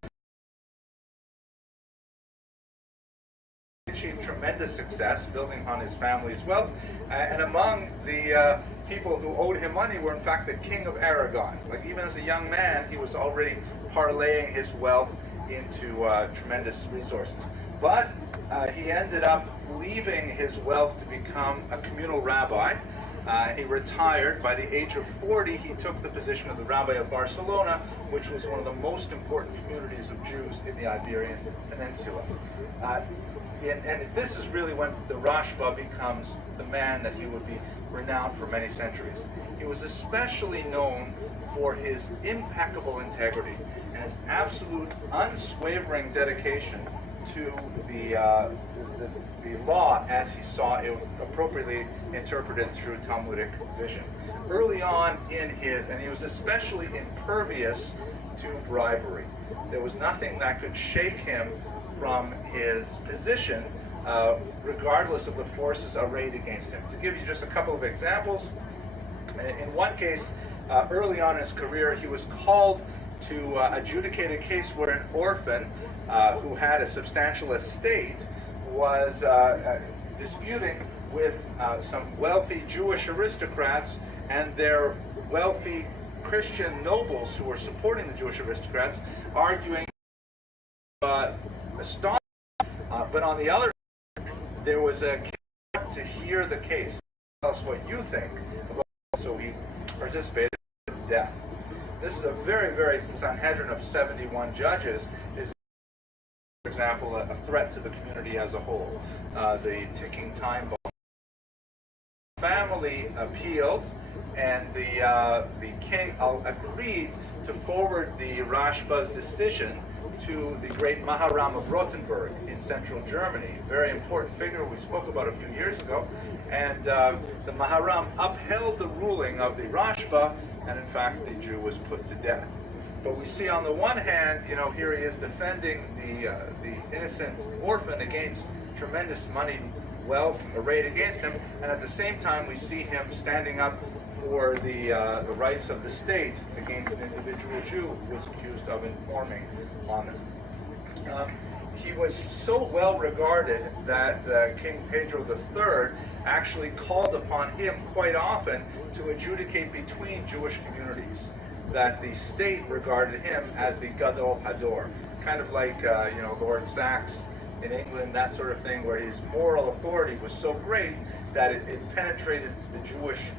He achieved tremendous success building on his family's wealth, and among the people who owed him money were in fact the King of Aragon. Like even as a young man, he was already parlaying his wealth into tremendous resources. But he ended up leaving his wealth to become a communal rabbi. He retired. By the age of 40, he took the position of the Rabbi of Barcelona, which was one of the most important communities of Jews in the Iberian Peninsula. And this is really when the Rashba becomes the man that he would be renowned for many centuries. He was especially known for his impeccable integrity and his absolute unswavering dedication to the law as he saw it appropriately interpreted through Talmudic vision. Early on in and he was especially impervious to bribery. There was nothing that could shake him from his position, regardless of the forces arrayed against him. To give you just a couple of examples, in one case, early on in his career, he was called to adjudicate a case where an orphan who had a substantial estate was disputing with some wealthy Jewish aristocrats and their wealthy Christian nobles who were supporting the Jewish aristocrats, arguing astonishing. But on the other hand, there was a case to hear the case. Tell us what you think. So he participated in death. This is a very, very Sanhedrin of 71 judges. Is, for example, a threat to the community as a whole. The ticking time bomb. The family appealed, and the king agreed to forward the Rashba's decision to the great Maharam of Rothenburg in central Germany. Very important figure we spoke about a few years ago. And the Maharam upheld the ruling of the Rashba, and in fact the Jew was put to death. But we see on the one hand, here he is defending the innocent orphan against tremendous money, wealth arrayed against him, and at the same time we see him standing up for the rights of the state against an individual Jew who was accused of informing on him. He was so well regarded that King Pedro III actually called upon him quite often to adjudicate between Jewish communities, that the state regarded him as the Gadol Hador, kind of like Lord Sachs in England, that sort of thing, where his moral authority was so great that it penetrated the Jewish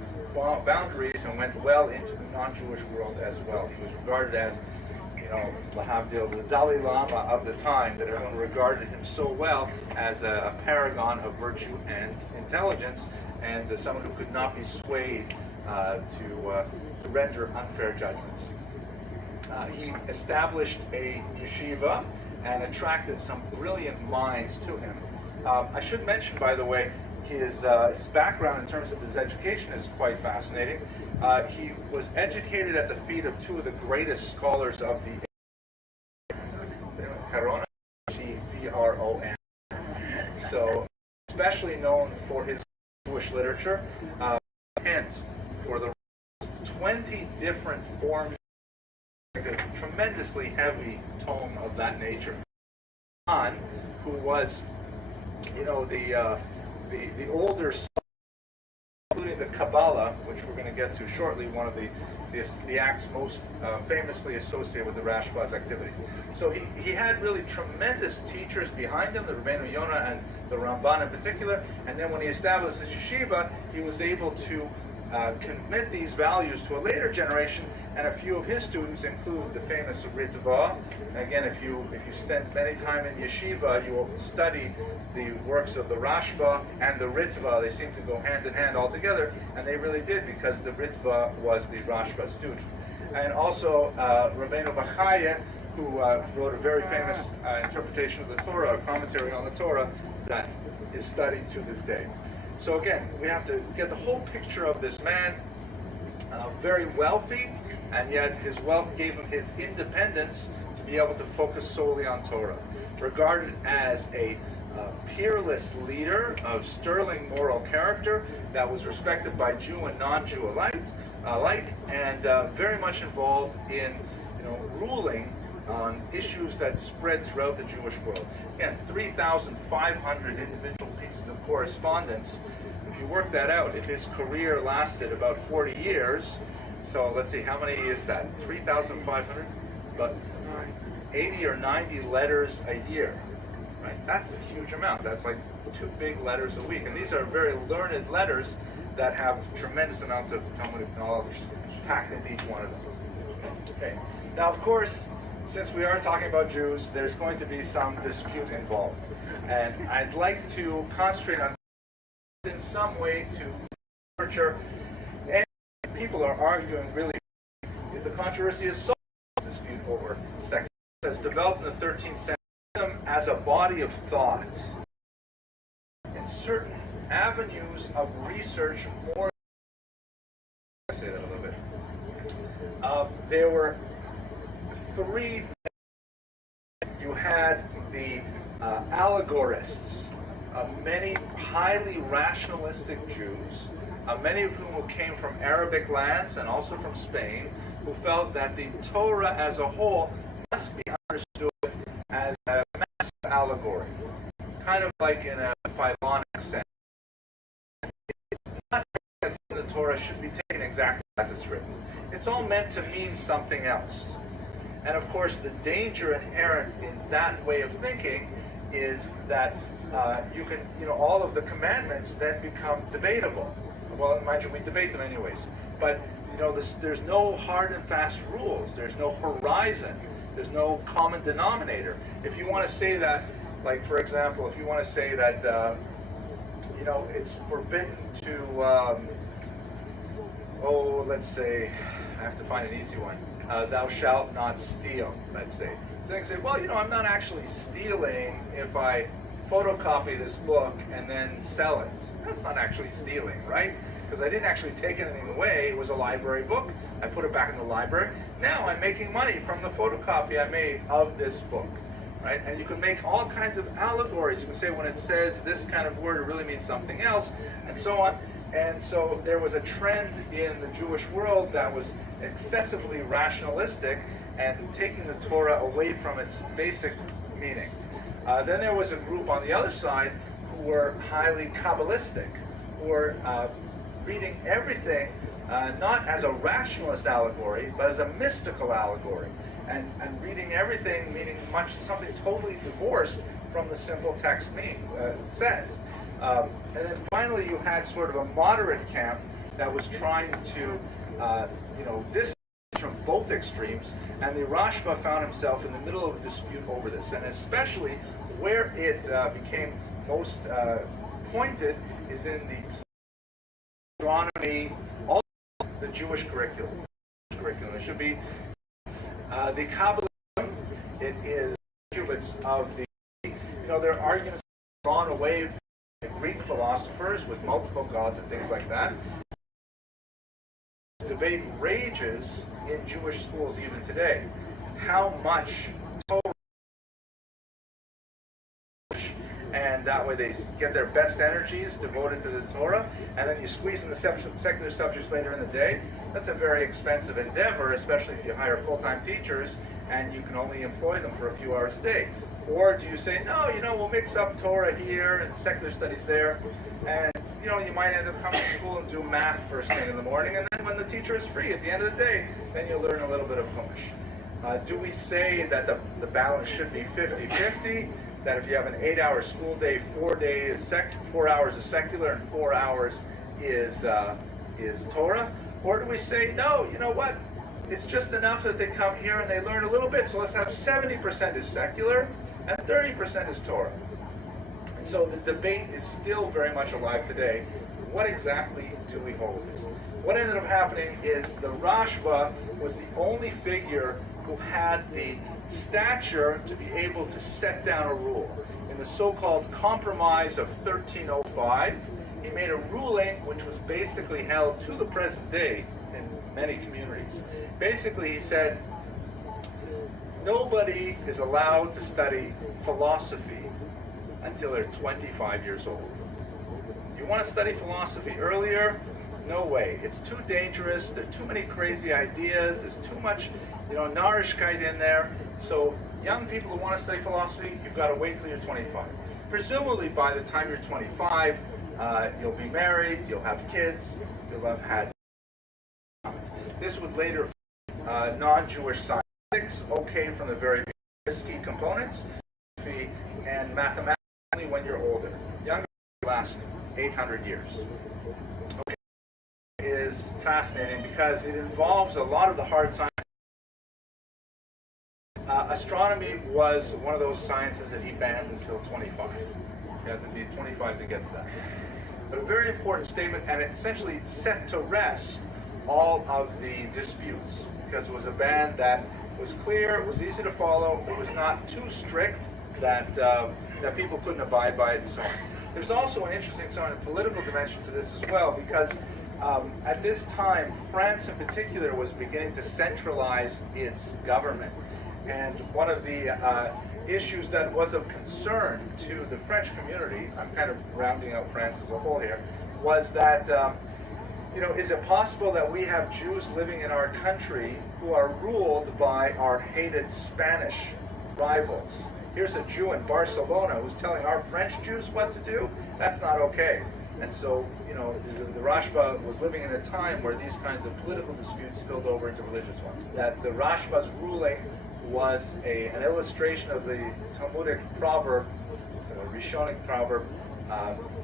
boundaries and went well into the non-Jewish world as well. He was regarded as, the Dalai Lama of the time, that everyone regarded him so well as a paragon of virtue and intelligence, and someone who could not be swayed to render unfair judgments. He established a yeshiva and attracted some brilliant minds to him. I should mention, by the way, his background in terms of his education is quite fascinating. He was educated at the feet of two of the greatest scholars of the Caron, G-V-R-O-N. So, especially known for his Jewish literature, and for the 20 different forms, like a tremendously heavy tome of that nature. Who was, the older son, including the Kabbalah, which we're going to get to shortly, one of the acts most famously associated with the Rashba's activity. So he had really tremendous teachers behind him, the Rabbeinu Yonah and the Ramban in particular, and then when he established his yeshiva, he was able to commit these values to a later generation, and a few of his students include the famous Ritva. Again, if you spend many time in yeshiva, you will study the works of the Rashba and the Ritva. They seem to go hand in hand altogether, and they really did, because the Ritva was the Rashba student. And also Rabbeinu Bachaya, who wrote a very famous interpretation of the Torah, a commentary on the Torah, that is studied to this day. So again, we have to get the whole picture of this man, very wealthy, and yet his wealth gave him his independence to be able to focus solely on Torah. Regarded as a peerless leader of sterling moral character that was respected by Jew and non-Jew alike, and very much involved in ruling on issues that spread throughout the Jewish world. Again, 3,500 individual pieces of correspondence. If you work that out, if his career lasted about 40 years, so let's see, how many is that? 3,500? It's about 80 or 90 letters a year, right? That's a huge amount. That's like 2 big letters a week. And these are very learned letters that have tremendous amounts of Talmudic knowledge packed into each one of them. Okay. Now, of course, since we are talking about Jews, there's going to be some dispute involved. And I'd like to concentrate on in some way to literature. And people are arguing really if the controversy is so dispute over sex has developed in the 13th century as a body of thought in certain avenues of research more. I say that a little bit. There were 3. You had the allegorists, many highly rationalistic Jews, many of whom came from Arabic lands and also from Spain, who felt that the Torah as a whole must be understood as a massive allegory, kind of like in a philonic sense. Not that the Torah should be taken exactly as it's written. It's all meant to mean something else. And of course, the danger inherent in that way of thinking is that you can, all of the commandments then become debatable. Well, mind you, we debate them anyways. But there's no hard and fast rules. There's no horizon. There's no common denominator. If you want to say that, like for example, if you want to say that, it's forbidden to, let's say, I have to find an easy one. Thou shalt not steal, let's say. So they can say, well, I'm not actually stealing if I photocopy this book and then sell it. That's not actually stealing, right? Because I didn't actually take anything away. It was a library book. I put it back in the library. Now I'm making money from the photocopy I made of this book, right? And you can make all kinds of allegories. You can say when it says this kind of word, it really means something else, and so on. And so there was a trend in the Jewish world that was excessively rationalistic and taking the Torah away from its basic meaning. Then there was a group on the other side who were highly Kabbalistic, who were reading everything not as a rationalist allegory, but as a mystical allegory, and reading everything meaning something totally divorced from the simple text says. And then finally you had sort of a moderate camp that was trying to distance from both extremes, and the Rashba found himself in the middle of a dispute over this, and especially where it became most pointed is in the astronomy, all the Jewish curriculum. It should be the Kabbalism. It is cubits of the, their arguments drawn away from the Greek philosophers with multiple gods and things like that. Debate rages in Jewish schools even today. How much Torah, and that way they get their best energies devoted to the Torah, and then you squeeze in the secular subjects later in the day. That's a very expensive endeavor, especially if you hire full-time teachers and you can only employ them for a few hours a day. Or do you say, no, we'll mix up Torah here and secular studies there, and you might end up coming to school and do math first thing in the morning, and then when the teacher is free at the end of the day, then you'll learn a little bit of Chumash. Do we say that the balance should be 50-50? That if you have an 8-hour school day, 4 hours is secular and 4 hours is Torah? Or do we say, no, you know what? It's just enough that they come here and they learn a little bit, so let's have 70% is secular and 30% is Torah. And so the debate is still very much alive today. What exactly do we hold this? What ended up happening is the Rashba was the only figure who had the stature to be able to set down a rule. In the so-called Compromise of 1305, he made a ruling which was basically held to the present day in many communities. Basically, he said, nobody is allowed to study philosophy until they're 25 years old. You want to study philosophy earlier? No way. It's too dangerous. There are too many crazy ideas. There's too much, narishkeit in there. So young people who want to study philosophy, you've got to wait till you're 25. Presumably by the time you're 25, you'll be married, you'll have kids, you'll have had. This would later non-Jewish science okay from the very risky components. and mathematics only when you're older. Younger last 800 years. Okay, is fascinating because it involves a lot of the hard sciences. Astronomy was one of those sciences that he banned until 25. You have to be 25 to get to that. But a very important statement, and it essentially set to rest all of the disputes, because it was a ban that was clear, it was easy to follow, it was not too strict that that people couldn't abide by it and so on. There's also an interesting sort of political dimension to this as well, because at this time, France in particular was beginning to centralize its government. And one of the issues that was of concern to the French community, I'm kind of rounding out France as a whole here, was that, you know, is it possible that we have Jews living in our country who are ruled by our hated Spanish rivals? Here's a Jew in Barcelona who's telling our French Jews what to do? That's not okay. And so, you know, the Rashba was living in a time where these kinds of political disputes spilled over into religious ones. That the Rashba's ruling was an illustration of the Talmudic proverb, the Rishonic proverb,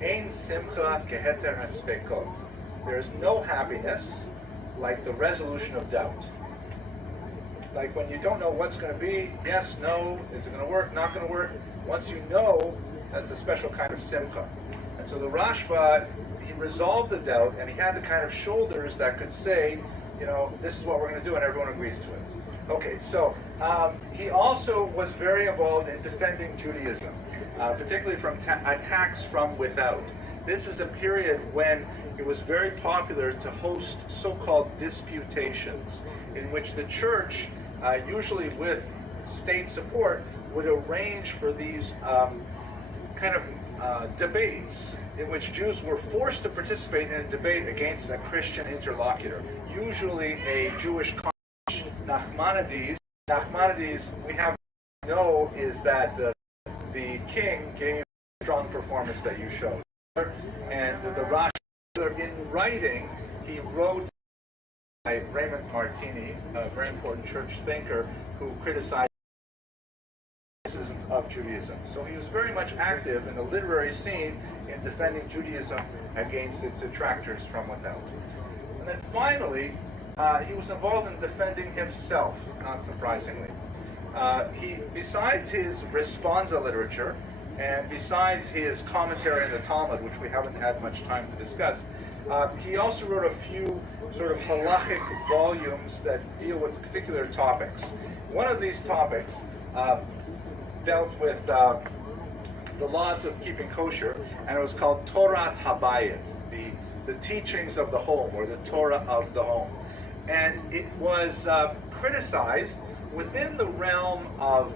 Ein simcha keheter haspekot. There is no happiness like the resolution of doubt. Like when you don't know what's going to be, yes, no, is it going to work, not going to work. Once you know, that's a special kind of simcha. And so the Rashba, he resolved the doubt, and he had the kind of shoulders that could say, you know, this is what we're going to do, and everyone agrees to it. Okay, so he also was very involved in defending Judaism, particularly from attacks from without. This is a period when it was very popular to host so-called disputations, in which the church, usually with state support, would arrange for these kind of debates in which Jews were forced to participate in a debate against a Christian interlocutor, usually a Jewish Nachmanides. Nachmanides, we have to know, is that the king gave a strong performance that you showed. And the Rosh, in writing, he wrote by Raymond Martini, a very important church thinker, who criticized of Judaism. So he was very much active in the literary scene in defending Judaism against its detractors from without. And then finally, he was involved in defending himself, not surprisingly. Besides his responsa literature, and besides his commentary on the Talmud, which we haven't had much time to discuss, he also wrote a few sort of halachic volumes that deal with particular topics. One of these topics dealt with the laws of keeping kosher, and it was called Torah Habayit, the teachings of the home, or the Torah of the home. And it was criticized within the realm of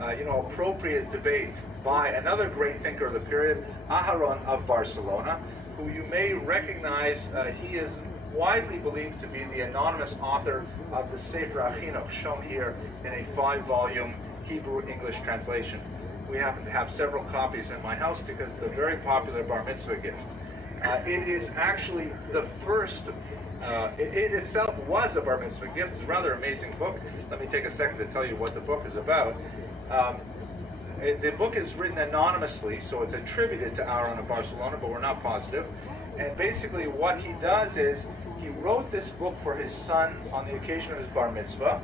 appropriate debate by another great thinker of the period, Aharon of Barcelona, who you may recognize. He is widely believed to be the anonymous author of the Sefer HaChinuch, shown here in a 5-volume Hebrew-English translation. We happen to have several copies in my house because it's a very popular bar mitzvah gift. It is actually the first, it itself was a bar mitzvah gift. It's a rather amazing book. Let me take a second to tell you what the book is about. The book is written anonymously, so it's attributed to Aaron of Barcelona, but we're not positive. And basically what he does is, he wrote this book for his son on the occasion of his bar mitzvah.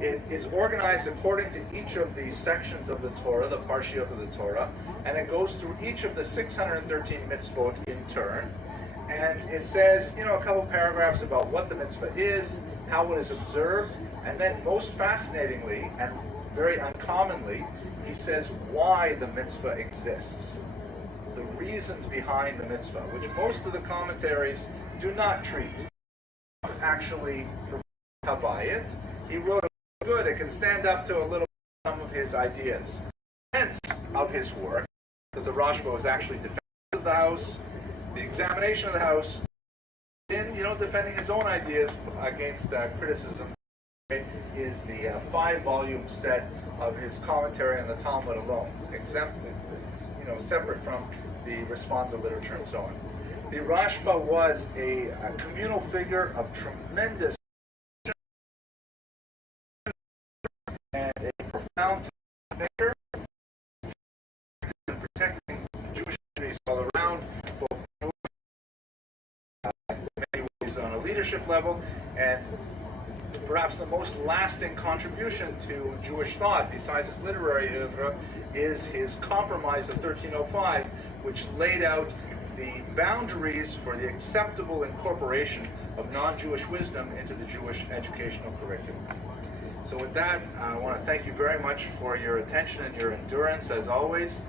It is organized according to each of the sections of the Torah, the parshiot of the Torah, and it goes through each of the 613 mitzvot in turn. And it says, a couple paragraphs about what the mitzvah is, how it is observed, and then most fascinatingly, and very uncommonly, he says why the mitzvah exists. The reasons behind the mitzvah, which most of the commentaries do not treat. Actually, Habayit, he wrote a good, it can stand up to a little some of his ideas. Hence of his work, that the Rashba was actually defending the house, the examination of the house, in defending his own ideas against criticism, is the 5-volume set of his commentary on the Talmud alone, separate from the responsa literature and so on. The Rashba was a communal figure of tremendous and a profound thinker, all around, both in many ways on a leadership level, and perhaps the most lasting contribution to Jewish thought, besides his literary oeuvre, is his Compromise of 1305, which laid out the boundaries for the acceptable incorporation of non-Jewish wisdom into the Jewish educational curriculum. So with that, I want to thank you very much for your attention and your endurance, as always.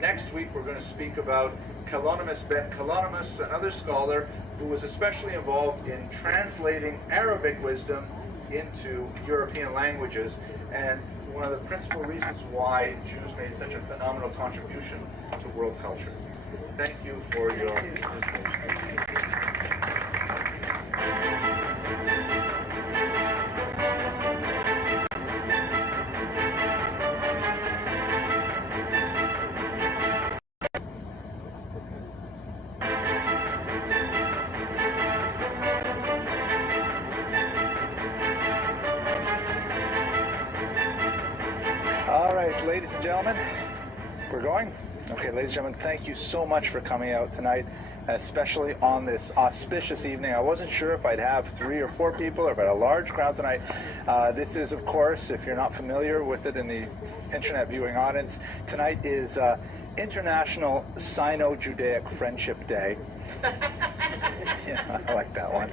Next week, we're going to speak about Kalonymus ben Kalonymus, another scholar who was especially involved in translating Arabic wisdom into European languages, and one of the principal reasons why Jews made such a phenomenal contribution to world culture. Thank you for your participation. All right, ladies and gentlemen, we're going? Okay, ladies and gentlemen, thank you so much for coming out tonight, especially on this auspicious evening. I wasn't sure if I'd have 3 or 4 people or if I'd have a large crowd tonight. This is, of course, if you're not familiar with it in the internet viewing audience, tonight is International Sino-Judaic Friendship Day. Yeah, I like that one.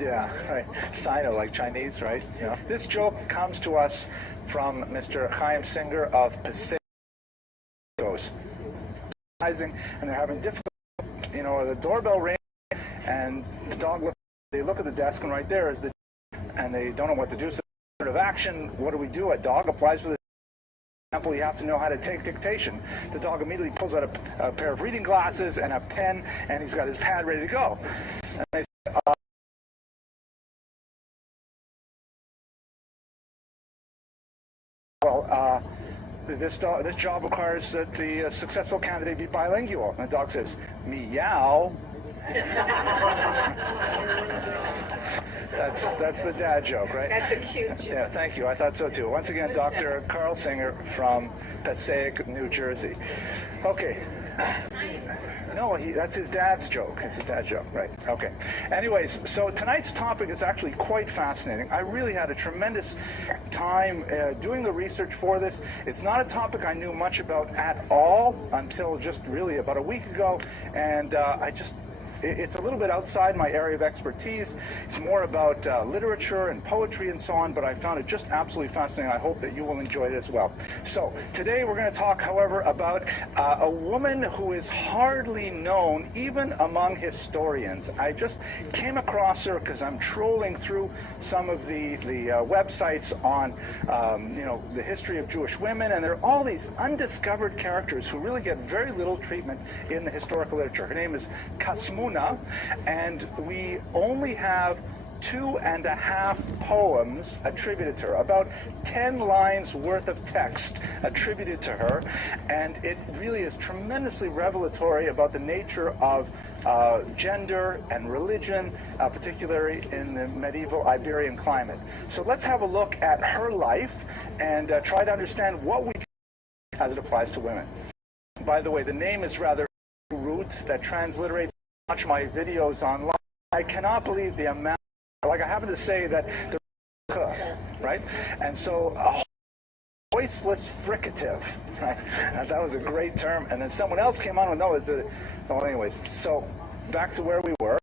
Yeah, right. Sino, like Chinese, right? You know. This joke comes to us from Mr. Chaim Singer of Passaic. And they're having difficulty. You know, the doorbell rings, and the dog they look at the desk, and right there is the, and they don't know what to do. So, of action, what do we do? A dog applies for the example. You have to know how to take dictation. The dog immediately pulls out a pair of reading glasses and a pen, and he's got his pad ready to go. And they say, this job requires that the successful candidate be bilingual. And the dog says, meow. That's the dad joke, right? That's a cute joke. Yeah, thank you. I thought so too. Once again, Dr. Carl Singer from Passaic, New Jersey. Okay. No, that's his dad's joke. It's his dad's joke, right? Okay. Anyways, so tonight's topic is actually quite fascinating. I really had a tremendous time doing the research for this. It's not a topic I knew much about at all until just really about a week ago, and it's a little bit outside my area of expertise. It's more about literature and poetry and so on, but I found it just absolutely fascinating. I hope that you will enjoy it as well. So today we're going to talk, however, about a woman who is hardly known even among historians. I just came across her because I'm trolling through some of the websites on the history of Jewish women, and there are all these undiscovered characters who really get very little treatment in the historical literature. Her name is Kasmuna, and we only have 2.5 poems attributed to her, about 10 lines worth of text attributed to her, and it really is tremendously revelatory about the nature of gender and religion, particularly in the medieval Iberian climate. So let's have a look at her life and try to understand what we can as it applies to women. By the way, the name is rather root that transliterates. Watch my videos online. I cannot believe the amount, like I happen to say that the right? And so a voiceless fricative, right? And that was a great term. And then someone else came on with, no, it's a, well, anyways. So back to where we were.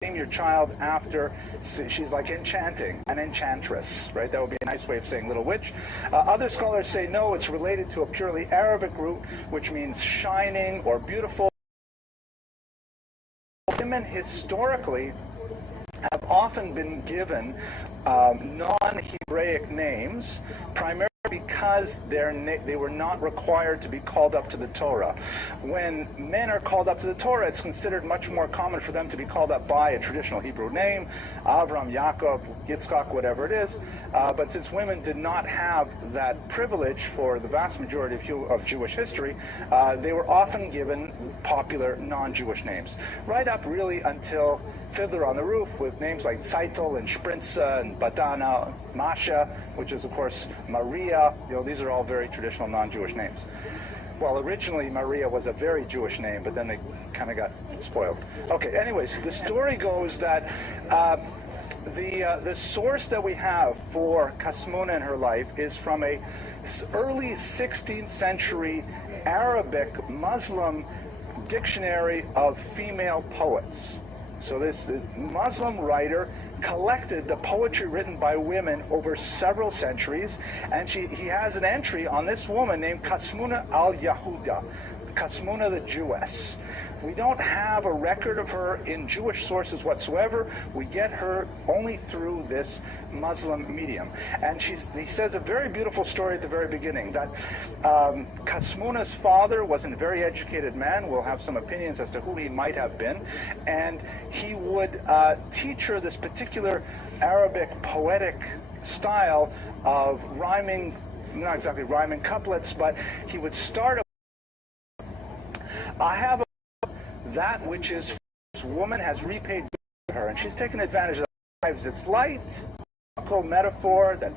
Name your child after, she's like enchanting, an enchantress, right? That would be a nice way of saying little witch. Other scholars say no, it's related to a purely Arabic root, which means shining or beautiful. Women historically have often been given non-Hebraic names, primarily because they were not required to be called up to the Torah. When men are called up to the Torah, it's considered much more common for them to be called up by a traditional Hebrew name, Avram, Yaakov, Yitzchak, whatever it is. But since women did not have that privilege for the vast majority of Jewish history, they were often given popular non-Jewish names, right up really until Fiddler on the Roof, with names like Zeitel and Sprinza and Badana, Masha, which is of course Maria, Maria, these are all very traditional non-Jewish names. Well, originally Maria was a very Jewish name, but then they kind of got spoiled. Okay, anyways, the story goes that the source that we have for Kasmuna and her life is from a early 16th century Arabic Muslim dictionary of female poets. So this Muslim writer collected the poetry written by women over several centuries, and he has an entry on this woman named Kasmuna al-Yahuda, Kasmuna the Jewess. We don't have a record of her in Jewish sources whatsoever. We get her only through this Muslim medium. And he says a very beautiful story at the very beginning, that Kasmuna's father was a very educated man. We'll have some opinions as to who he might have been. And he would teach her this particular Arabic poetic style of rhyming, not exactly rhyming couplets, but he would start I have that which is this woman has repaid her, and she's taken advantage of the lives. It's light, metaphor that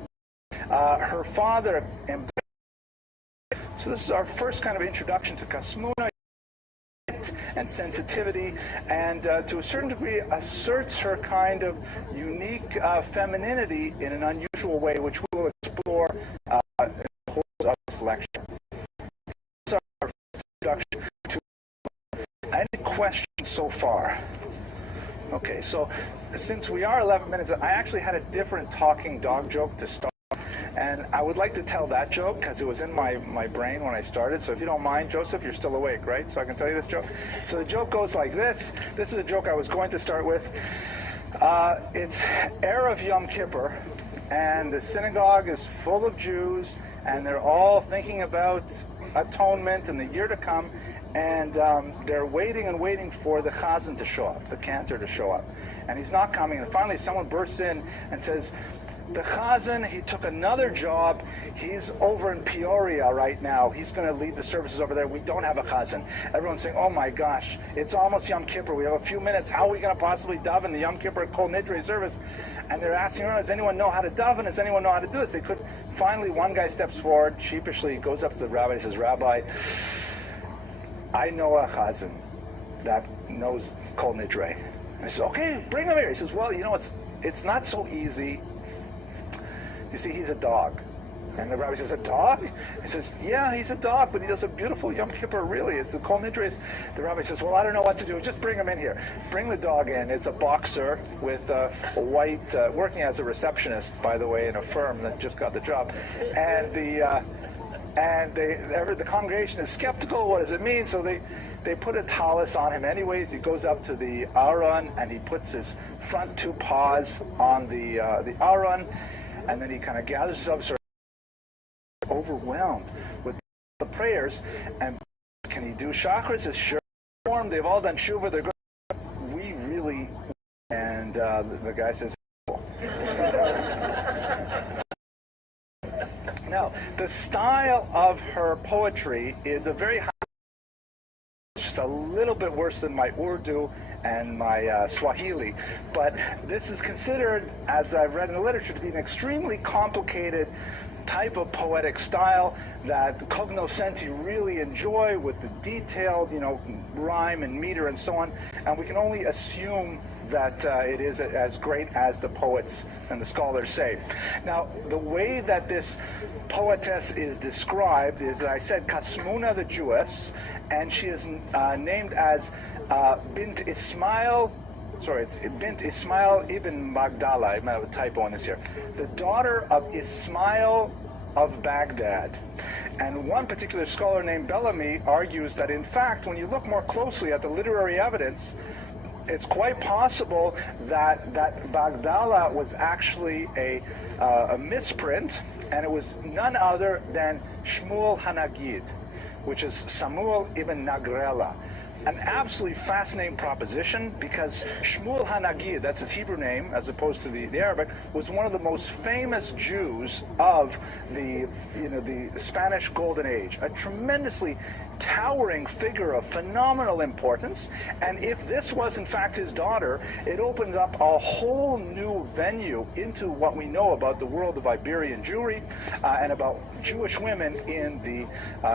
her father. So this is our first kind of introduction to Kasmuna and sensitivity, and to a certain degree asserts her kind of unique femininity in an unusual way, which we will explore in the course of this lecture. This is our first introduction to. Any questions so far? Okay, so since we are 11 minutes, I actually had a different talking dog joke to start, and I would like to tell that joke because it was in my brain when I started. So if you don't mind, Joseph, you're still awake, right? So I can tell you this joke. So the joke goes like this. This is a joke I was going to start with. It's Erev Yom Kippur, and the synagogue is full of Jews, and they're all thinking about atonement in the year to come, and they're waiting and waiting for the chazan to show up, the cantor to show up, and he's not coming. And finally someone bursts in and says, the chazan, he took another job. He's over in Peoria right now. He's going to lead the services over there. We don't have a chazan. Everyone's saying, oh my gosh, it's almost Yom Kippur. We have a few minutes. How are we going to possibly daven the Yom Kippur Kol Nidre service? And they're asking around, does anyone know how to daven? Does anyone know how to do this? They could. Finally, one guy steps forward, sheepishly goes up to the rabbi and says, Rabbi, I know a chazan that knows Kol Nidre. And I said, okay, bring him here. He says, well, it's not so easy. You see, he's a dog. And the rabbi says, a dog? He says, yeah, he's a dog, but he does a beautiful Yom Kippur, really. It's a Kol Nidre. The rabbi says, well, I don't know what to do. Just bring him in here. Bring the dog in. It's a boxer with a white, working as a receptionist, by the way, in a firm that just got the job. And the congregation is skeptical. What does it mean? So they put a tallis on him anyways. He goes up to the Aron, and he puts his front two paws on the Aron, and then he kind of gathers himself, sort of overwhelmed with the prayers. And can he do Shachris? Is sure form. They've all done Shuvah. They're going, we really, and the guy says, now, the style of her poetry is a very high, just a little bit worse than my Urdu and my Swahili, but this is considered, as I've read in the literature, to be an extremely complicated type of poetic style that cognoscenti really enjoy, with the detailed, rhyme and meter and so on, and we can only assume that it is as great as the poets and the scholars say. Now, the way that this poetess is described is, I said, Kasmuna the Jewess, and she is named as Bint Ismail. Sorry, it's Bint Ismail ibn Magdala. I might have a typo on this here. The daughter of Ismail of Baghdad. And one particular scholar named Bellamy argues that, in fact, when you look more closely at the literary evidence, it's quite possible that Bagdala was actually a misprint, and it was none other than Shmuel Hanagid, which is Samuel ibn Nagrela. an absolutely fascinating proposition, because Shmuel HaNagid, that's his Hebrew name as opposed to the Arabic, was one of the most famous Jews of the Spanish Golden Age, a tremendously towering figure of phenomenal importance. And if this was in fact his daughter, it opens up a whole new venue into what we know about the world of Iberian Jewry and about Jewish women in the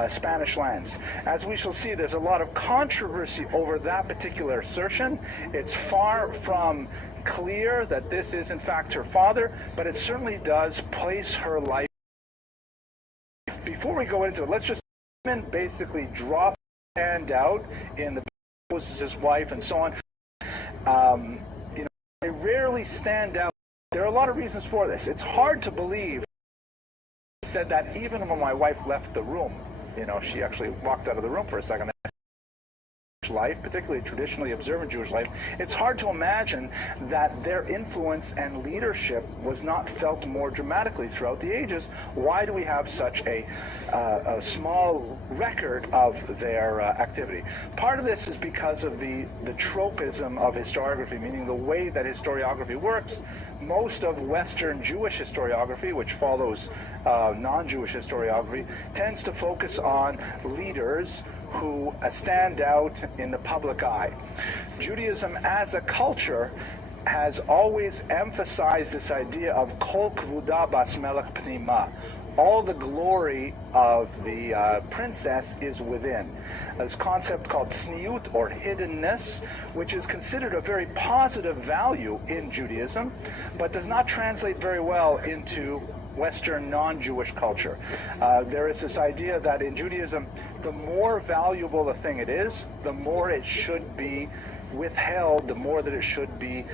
Spanish lands. As we shall see, there's a lot of controversy over that particular assertion. It's far from clear that this is in fact her father, but it certainly does place her life. Before we go into it, let's just basically drop hand out in the Moses' wife and so on. They rarely stand out. There are a lot of reasons for this. It's hard to believe. He said that even when my wife left the room, she actually walked out of the room for a second. Life, particularly traditionally observant Jewish life, it's hard to imagine that their influence and leadership was not felt more dramatically throughout the ages. Why do we have such a small record of their activity? Part of this is because of the tropism of historiography, meaning the way that historiography works. Most of Western Jewish historiography, which follows non-Jewish historiography, tends to focus on leaders who stand out in the public eye. Judaism as a culture has always emphasized this idea of kol kvuda bas melech pnima. All the glory of the princess is within. This concept called tzniut, or hiddenness, which is considered a very positive value in Judaism, but does not translate very well into Western non-Jewish culture. There is this idea that in Judaism, the more valuable a thing it is, the more it should be withheld, the more that it should be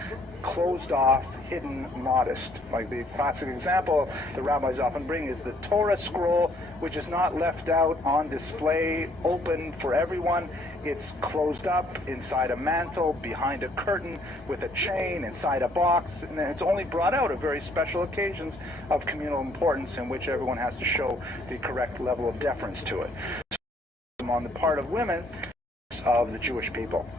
closed off, hidden, modest. Like the classic example the rabbis often bring is the Torah scroll, which is not left out on display, open for everyone. It's closed up inside a mantle, behind a curtain, with a chain, inside a box, and it's only brought out at very special occasions of communal importance in which everyone has to show the correct level of deference to it. So, on the part of women, of the Jewish people.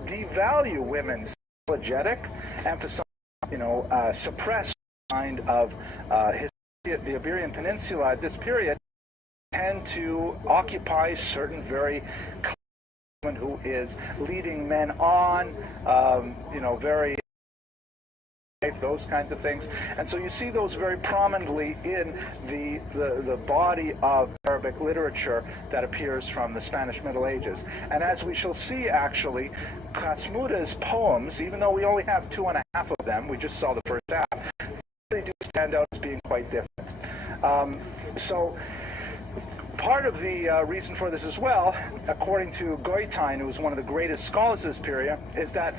Devalue women's apologetic, emphasize, suppress kind of the Iberian Peninsula at this period, tend to occupy certain very who is leading men on, very those kinds of things. And so you see those very prominently in the body of Arabic literature that appears from the Spanish Middle Ages. And as we shall see, actually, Kasmuda's poems, even though we only have 2.5 of them, we just saw the first half, they do stand out as being quite different. Part of the reason for this as well, according to Goitein, who was one of the greatest scholars of this period, is that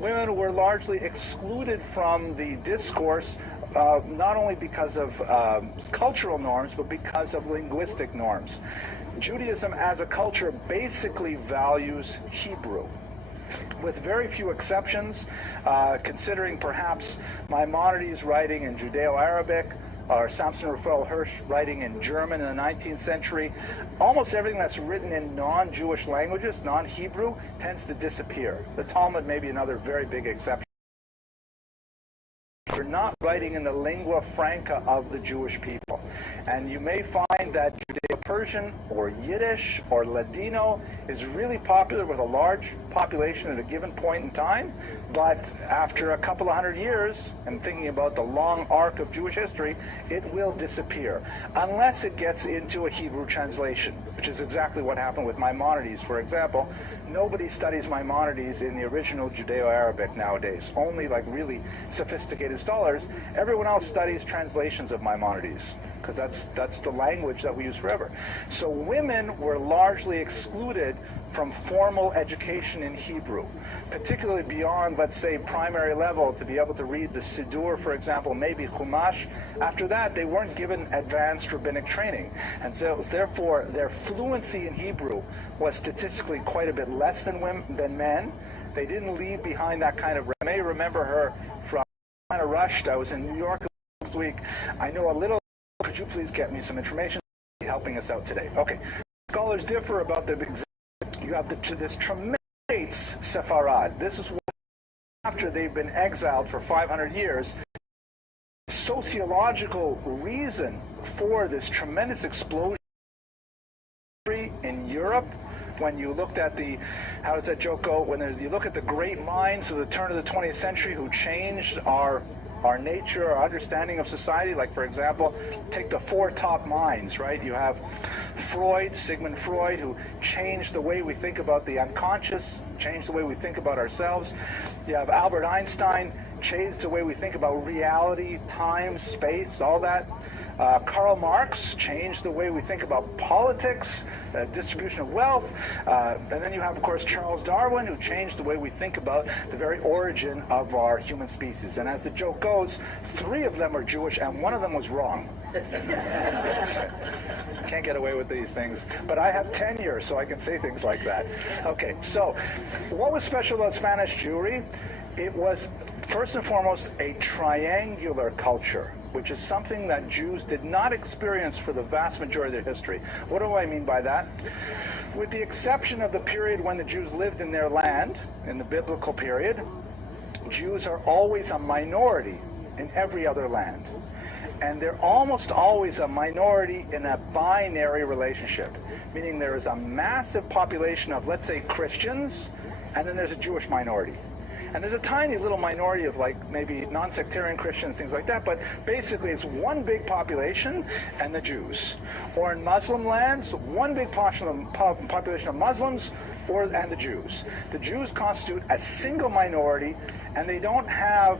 women were largely excluded from the discourse, not only because of cultural norms, but because of linguistic norms. Judaism as a culture basically values Hebrew, with very few exceptions, considering perhaps Maimonides writing in Judeo-Arabic, or Samson Raphael Hirsch writing in German in the 19th century. Almost everything that's written in non-Jewish languages, non-Hebrew, tends to disappear. The Talmud may be another very big exception. You're not writing in the lingua franca of the Jewish people. And you may find that Judeo-Persian or Yiddish or Ladino is really popular with a large population at a given point in time, but after a couple of hundred years, and thinking about the long arc of Jewish history, it will disappear, unless it gets into a Hebrew translation, which is exactly what happened with Maimonides, for example. Nobody studies Maimonides in the original Judeo-Arabic nowadays, only like really sophisticated scholars. Everyone else studies translations of Maimonides, because that's the language that we use forever. So women were largely excluded from formal education in Hebrew, particularly beyond, let's say, primary level, to be able to read the Siddur, for example, maybe Chumash. After that, they weren't given advanced rabbinic training. And so, therefore, their fluency in Hebrew was statistically quite a bit less than men. They didn't leave behind that kind of... I may remember her from... kind of rushed. I was in New York last week. I know a little... Could you please get me some information? Helping us out today. Okay. Scholars differ about the exact you have this tremendous Sepharad. This is what, after they've been exiled for 500 years, sociological reason for this tremendous explosion in Europe. When you looked at the, how does that joke go? When you look at the great minds of the turn of the 20th century who changed our nature, our understanding of society, like for example, take the four top minds, right? You have Freud, Sigmund Freud, who changed the way we think about the unconscious, changed the way we think about ourselves. You have Albert Einstein, changed the way we think about reality, time, space, all that. Karl Marx changed the way we think about politics, distribution of wealth. And then you have, of course, Charles Darwin, who changed the way we think about the very origin of our human species. And as the joke goes, 3 of them are Jewish and 1 of them was wrong. Can't get away with these things. But I have tenure, so I can say things like that. Okay, so what was special about Spanish Jewry? It was, first and foremost, a triangular culture, which is something that Jews did not experience for the vast majority of their history. What do I mean by that? With the exception of the period when the Jews lived in their land, in the biblical period, Jews are always a minority in every other land. And they're almost always a minority in a binary relationship, meaning there is a massive population of, let's say, Christians, and then there's a Jewish minority. And there's a tiny little minority of, like, maybe non-sectarian Christians, things like that, but basically it's one big population and the Jews. Or in Muslim lands, one big population of Muslims and the Jews. The Jews constitute a single minority, and they don't have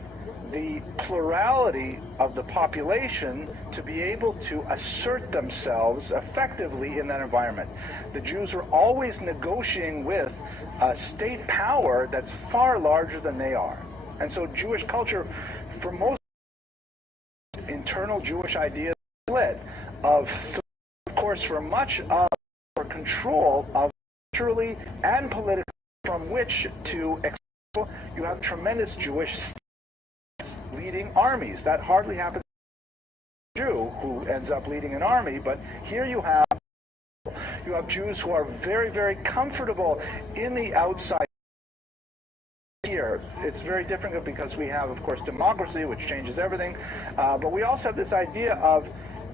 the plurality of the population to be able to assert themselves effectively in that environment. The Jews are always negotiating with a state power that's far larger than they are. And so Jewish culture, for most internal Jewish ideas, split of course, for much of for control of culturally and politically from which to you have tremendous Jewish states leading armies. That hardly happens to a Jew who ends up leading an army, but here you have Jews who are very, very comfortable in the outside. Here, it's very different because we have, of course, democracy, which changes everything, but we also have this idea of,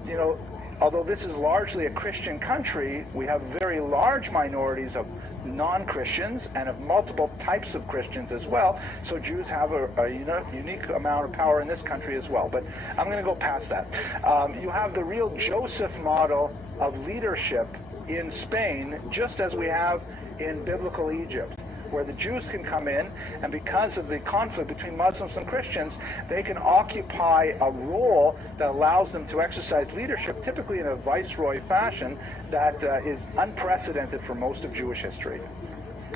you know, although this is largely a Christian country, we have very large minorities of non-Christians and of multiple types of Christians as well. So Jews have a unique amount of power in this country as well. But I'm going to go past that. You have the real Joseph model of leadership in Spain, just as we have in biblical Egypt, where the Jews can come in, and because of the conflict between Muslims and Christians, they can occupy a role that allows them to exercise leadership, typically in a viceroy fashion, that is unprecedented for most of Jewish history.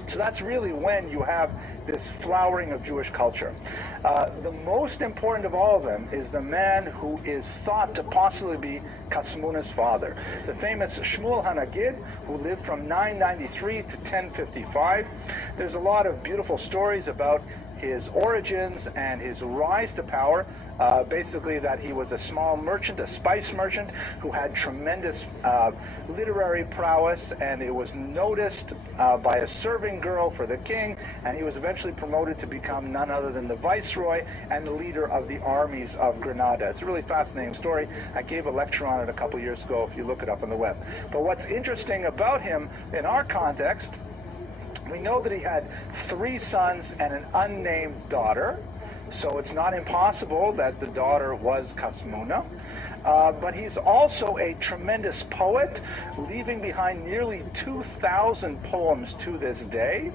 So that's really when you have this flowering of Jewish culture. The most important of all of them is the man who is thought to possibly be Kasmuna's father, the famous Shmuel HaNagid, who lived from 993 to 1055. There's a lot of beautiful stories about his origins and his rise to power. Basically that he was a small merchant, a spice merchant, who had tremendous literary prowess, and it was noticed by a serving girl for the king, and he was eventually promoted to become none other than the viceroy and the leader of the armies of Granada. It's a really fascinating story. I gave a lecture on it a couple years ago if you look it up on the web. But what's interesting about him in our context, we know that he had 3 sons and an unnamed daughter, so it's not impossible that the daughter was Kasmuna. But he's also a tremendous poet, leaving behind nearly 2,000 poems to this day.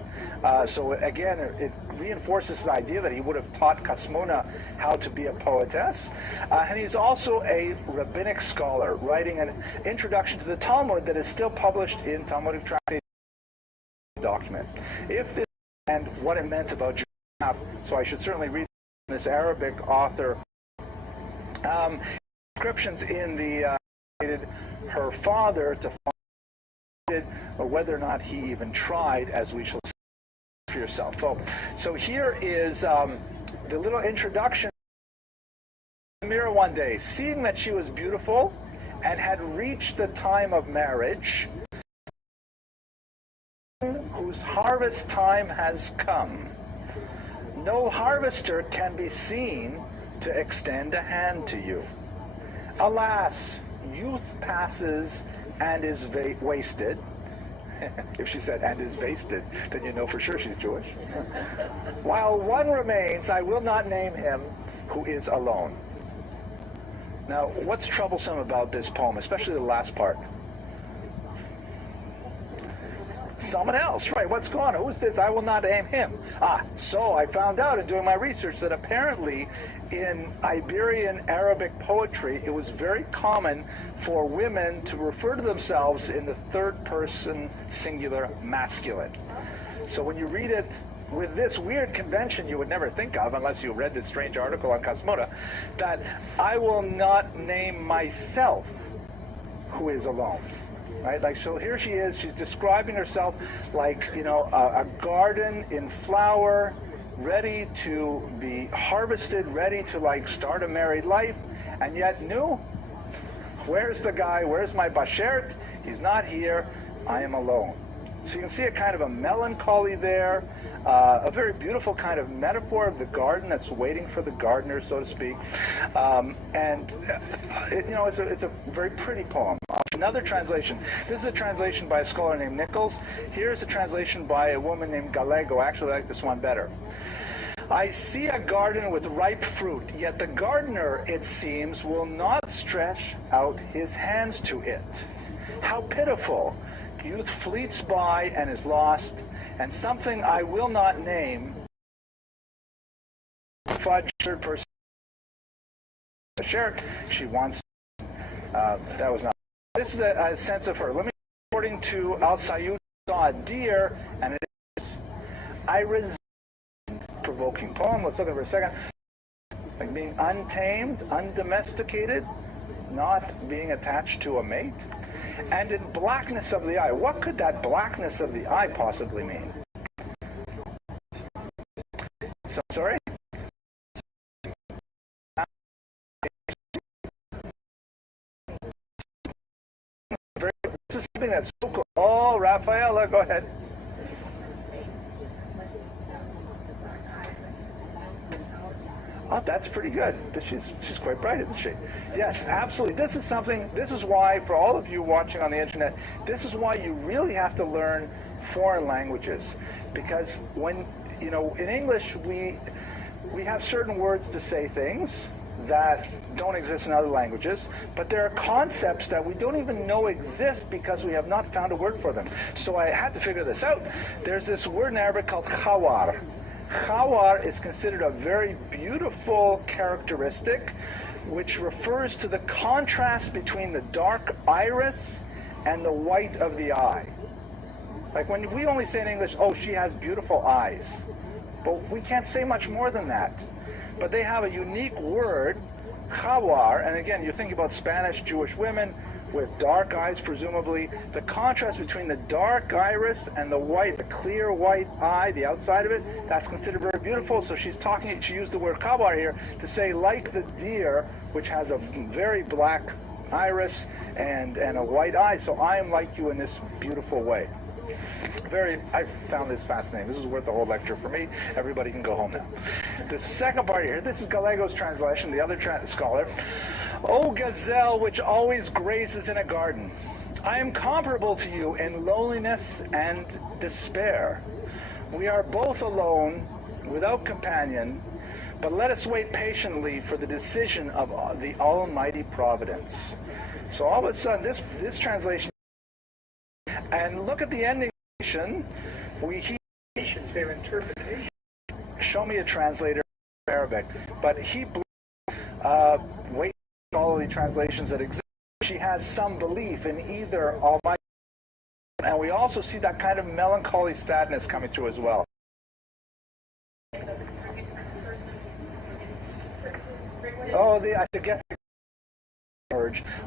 So again, it reinforces the idea that he would have taught Kasmuna how to be a poetess. And he's also a rabbinic scholar, writing an introduction to the Talmud that is still published in Talmudic Tractate document. If this and what it meant about Jewish, so I should certainly read this Arabic author. Descriptions in the her father to find or whether or not he even tried, as we shall see for yourself. So here is the little introduction. In the mirror one day, seeing that she was beautiful and had reached the time of marriage, whose harvest time has come. No harvester can be seen to extend a hand to you. Alas, youth passes and is wasted. If she said, and is wasted, then you know for sure she's Jewish. While one remains, I will not name him, who is alone. Now, what's troublesome about this poem, especially the last part? Someone else, right? What's going on? Who's this? I will not name him. So I found out in doing my research that apparently in Iberian Arabic poetry, it was very common for women to refer to themselves in the third person singular masculine. So when you read it with this weird convention you would never think of unless you read this strange article on Cosmoda, that I will not name myself who is alone. Right? Like, so here she is, she's describing herself like, you know, a garden in flower, ready to be harvested, ready to like start a married life, and yet no, where's the guy, where's my bashert? He's not here, I am alone. So you can see a kind of a melancholy there, a very beautiful kind of metaphor of the garden that's waiting for the gardener, so to speak. You know, it's a very pretty poem. Another translation. This is a translation by a scholar named Nichols. Here's a translation by a woman named Gallego. Actually, I like this one better. I see a garden with ripe fruit, yet the gardener, it seems, will not stretch out his hands to it. How pitiful! Youth fleets by and is lost, and something I will not name, fudge third person, share, she wants, that was not, this is a sense of her. Let me, according to Al-Sayud, saw a deer, and it is, I resent, provoking poem, let's look at it for a second, like being untamed, undomesticated, not being attached to a mate, and in blackness of the eye. What could that blackness of the eye possibly mean? So, sorry? This is something that's so cool. Oh, Rafaela, go ahead. Oh, that's pretty good. She's quite bright, isn't she? Yes, absolutely. This is something, this is why, for all of you watching on the internet, this is why you really have to learn foreign languages. Because when, you know, in English, we have certain words to say things that don't exist in other languages, but there are concepts that we don't even know exist because we have not found a word for them. So I had to figure this out. There's this word in Arabic called khawar. Khawar is considered a very beautiful characteristic which refers to the contrast between the dark iris and the white of the eye. Like when we only say in English, oh, she has beautiful eyes, but we can't say much more than that. But they have a unique word, khawar, and again, you think about Spanish Jewish women with dark eyes, presumably. The contrast between the dark iris and the white, the clear white eye, the outside of it, that's considered very beautiful. So she used the word khawar here to say, like the deer, which has a very black iris and a white eye, so I am like you in this beautiful way. I found this fascinating. This is worth the whole lecture for me. Everybody can go home now. The second part here, this is Gallego's translation, the other scholar. O gazelle which always grazes in a garden, I am comparable to you in loneliness and despair. We are both alone, without companion, but let us wait patiently for the decision of the Almighty Providence. So all of a sudden, this translation, and look at the ending. We hear their interpretation. Show me a translator of Arabic, but he wait all of the translations that exist. She has some belief in either Almighty, and we also see that kind of melancholy sadness coming through as well. Oh, I forget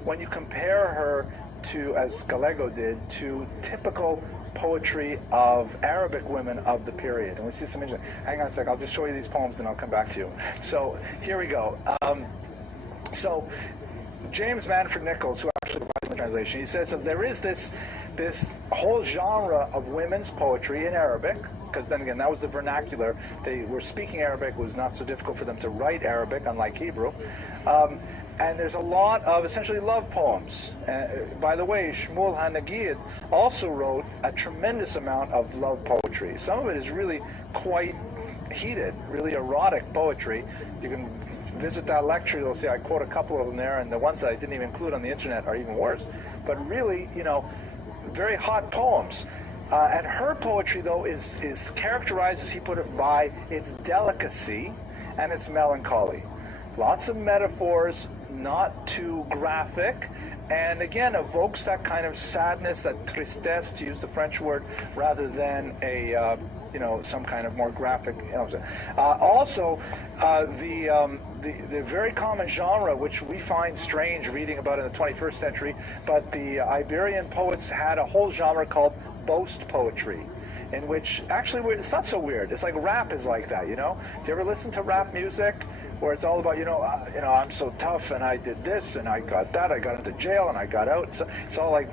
when you compare her to, as Gallego did, to typical poetry of Arabic women of the period. And we see some interesting. Hang on a sec, I'll just show you these poems and I'll come back to you. So here we go. So James Manford Nichols, who actually provides the translation. He says that there is this whole genre of women's poetry in Arabic, because then again, that was the vernacular. They were speaking Arabic. It was not so difficult for them to write Arabic, unlike Hebrew. And there's a lot of essentially love poems. By the way, Shmuel HaNagid also wrote a tremendous amount of love poetry. Some of it is really quite heated, really erotic poetry. You can visit that lecture, you'll see I quote a couple of them there, and the ones that I didn't even include on the internet are even worse. But really, you know, very hot poems. And her poetry, though, is characterized, as he put it, by its delicacy and its melancholy. Lots of metaphors, not too graphic, and again evokes that kind of sadness, that tristesse, to use the French word, rather than a you know, some kind of more graphic. Also, the very common genre, which we find strange reading about in the 21st century, but the Iberian poets had a whole genre called boast poetry, in which actually it's not so weird. It's like rap is like that, you know. Do you ever listen to rap music where it's all about, you know, I'm so tough and I did this and I got that, I got into jail and I got out. So it's all like,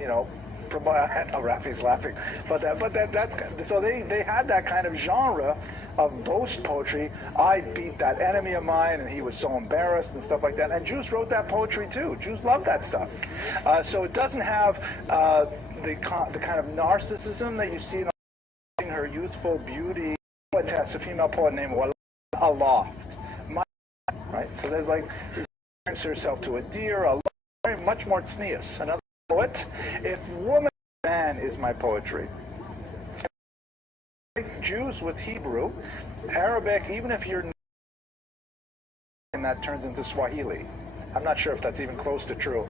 you know, Rafi's laughing, that's so they had that kind of genre of boast poetry. I beat that enemy of mine and he was so embarrassed and stuff like that. And Jews wrote that poetry too. Jews loved that stuff. So it doesn't have the kind of narcissism that you see in her youthful beauty. A female poet named Aloft, right? So there's like, she herself to a deer, a very much more tznius. Another poet. If woman man is my poetry. Jews with Hebrew, Arabic, even if you're, and that turns into Swahili. I'm not sure if that's even close to true.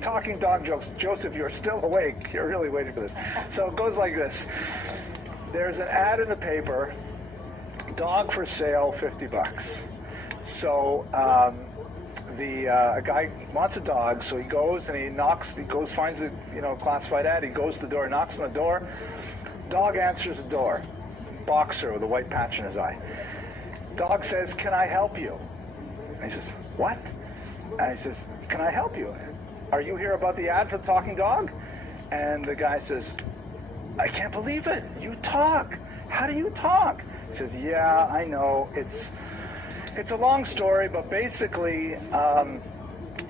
Talking dog jokes. Joseph, you're still awake. You're really waiting for this. So it goes like this. There's an ad in the paper, dog for sale, $50. So a guy wants a dog, so he goes and he knocks, finds the, you know, classified ad, he goes to the door, knocks on the door, dog answers the door, boxer with a white patch in his eye. Dog says, "Can I help you?" And he says, "What?" And he says, "Can I help you? Are you here about the ad for the talking dog?" And the guy says, "I can't believe it, you talk. How do you talk?" He says, "Yeah, I know, it's a long story, but basically,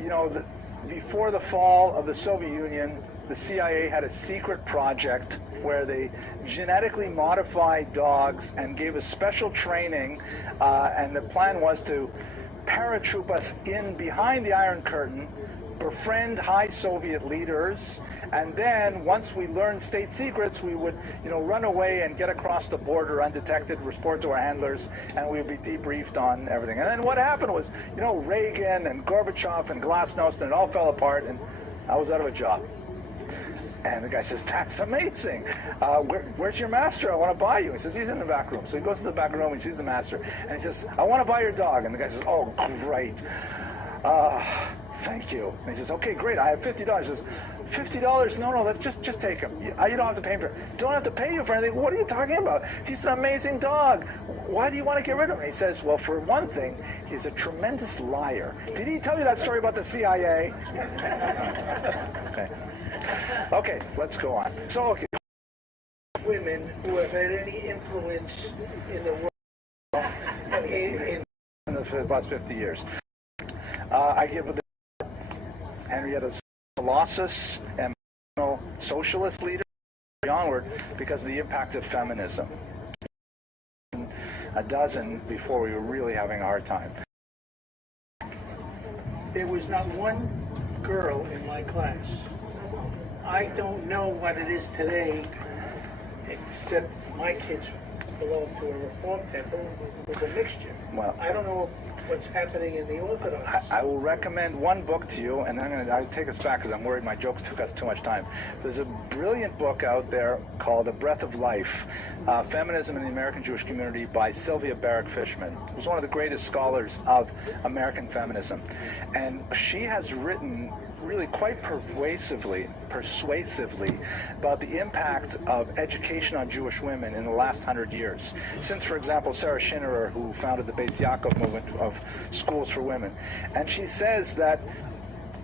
you know, before the fall of the Soviet Union, the CIA had a secret project where they genetically modified dogs and gave us special training, and the plan was to paratroop us in behind the Iron Curtain, befriend high Soviet leaders, and then once we learned state secrets, we would, you know, run away and get across the border undetected, report to our handlers, and we would be debriefed on everything. And then what happened was, you know, Reagan and Gorbachev and Glasnost, and it all fell apart, and I was out of a job. And the guy says, "That's amazing. Where's your master? I want to buy you." He says, "He's in the back room." So he goes to the back room, he sees the master, and he says, "I want to buy your dog." And the guy says, "Oh, great. Thank you." And he says, "Okay, great. I have $50. He says, $50? No, let's just take him. You don't have to pay him for it. Don't have to pay you for anything. What are you talking about? He's an amazing dog. Why do you want to get rid of him?" He says, "Well, for one thing, he's a tremendous liar. Did he tell you that story about the CIA?" Okay, let's go on. So, okay. Women who have had any influence in the world in the last 50 years. I give the Henrietta Colossus and socialist leader onward because of the impact of feminism. A dozen before we were really having a hard time. There was not one girl in my class. I don't know what it is today, except my kids belong to a Reform temple. It was a mixture. Well, I don't know what's happening in the Orthodox. I will recommend one book to you, and I'll take us back because I'm worried my jokes took us too much time. There's a brilliant book out there called A Breath of Life, Feminism in the American Jewish Community by Sylvia Barrett Fishman, who's one of the greatest scholars of American feminism. And she has written really quite persuasively about the impact of education on Jewish women in the last 100 years. Since, for example, Sarah Schinnerer, who founded the Beis Yaakov movement of schools for women. And she says that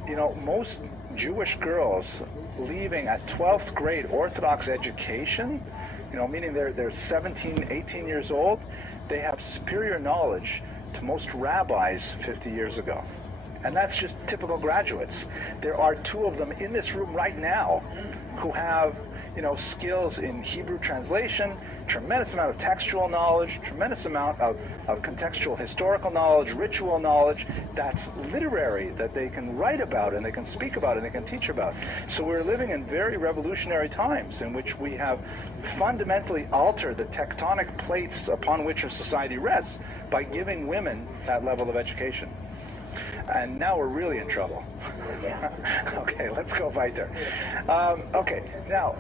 you know, most Jewish girls leaving a 12th grade Orthodox education, you know, meaning they're 17, 18 years old, they have superior knowledge to most rabbis 50 years ago. And that's just typical graduates. There are 2 of them in this room right now who have, you know, skills in Hebrew translation, tremendous amount of textual knowledge, tremendous amount of contextual historical knowledge, ritual knowledge that's literary, that they can write about and they can speak about and they can teach about. So we're living in very revolutionary times in which we have fundamentally altered the tectonic plates upon which our society rests by giving women that level of education. And now we're really in trouble. Okay, let's go weiter. Okay, now,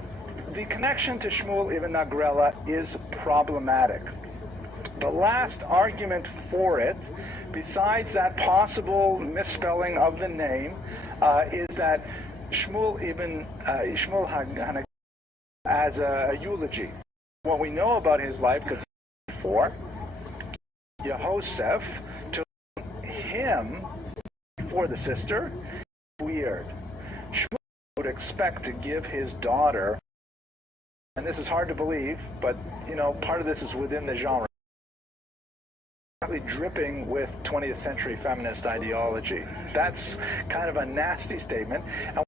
the connection to Shmuel ibn Nagrela is problematic. The last argument for it, besides that possible misspelling of the name, is that Shmuel Hanagrela as a eulogy. What we know about his life, because before Yehosef to him for the sister, weird. Shmuel would expect to give his daughter, and this is hard to believe, but you know, part of this is within the genre, dripping with 20th century feminist ideology. That's kind of a nasty statement. And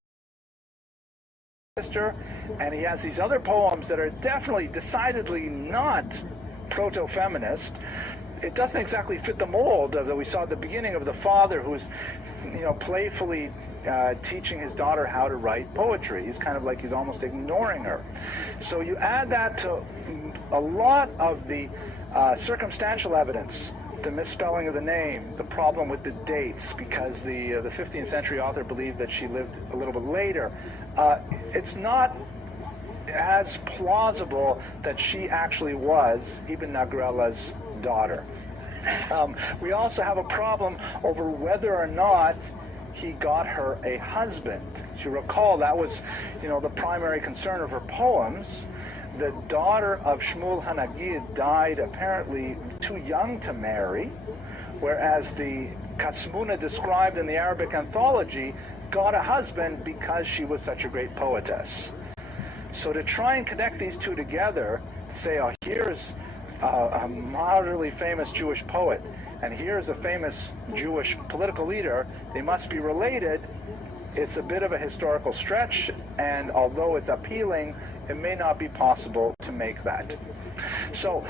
sister, and he has these other poems that are definitely, decidedly not proto-feminist. It doesn't exactly fit the mold that we saw at the beginning of the father who's, you know, playfully teaching his daughter how to write poetry. He's kind of like he's almost ignoring her. So you add that to a lot of the circumstantial evidence, the misspelling of the name, the problem with the dates, because the 15th century author believed that she lived a little bit later. It's not as plausible that she actually was Ibn Nagrela's daughter. We also have a problem over whether or not he got her a husband. As you recall, that was, you know, the primary concern of her poems. The daughter of Shmuel Hanagid died apparently too young to marry, whereas the Kasmuna described in the Arabic anthology got a husband because she was such a great poetess. So to try and connect these two together, to say, oh, here's a moderately famous Jewish poet, and here's a famous Jewish political leader, they must be related, it's a bit of a historical stretch, and although it's appealing, it may not be possible to make that. So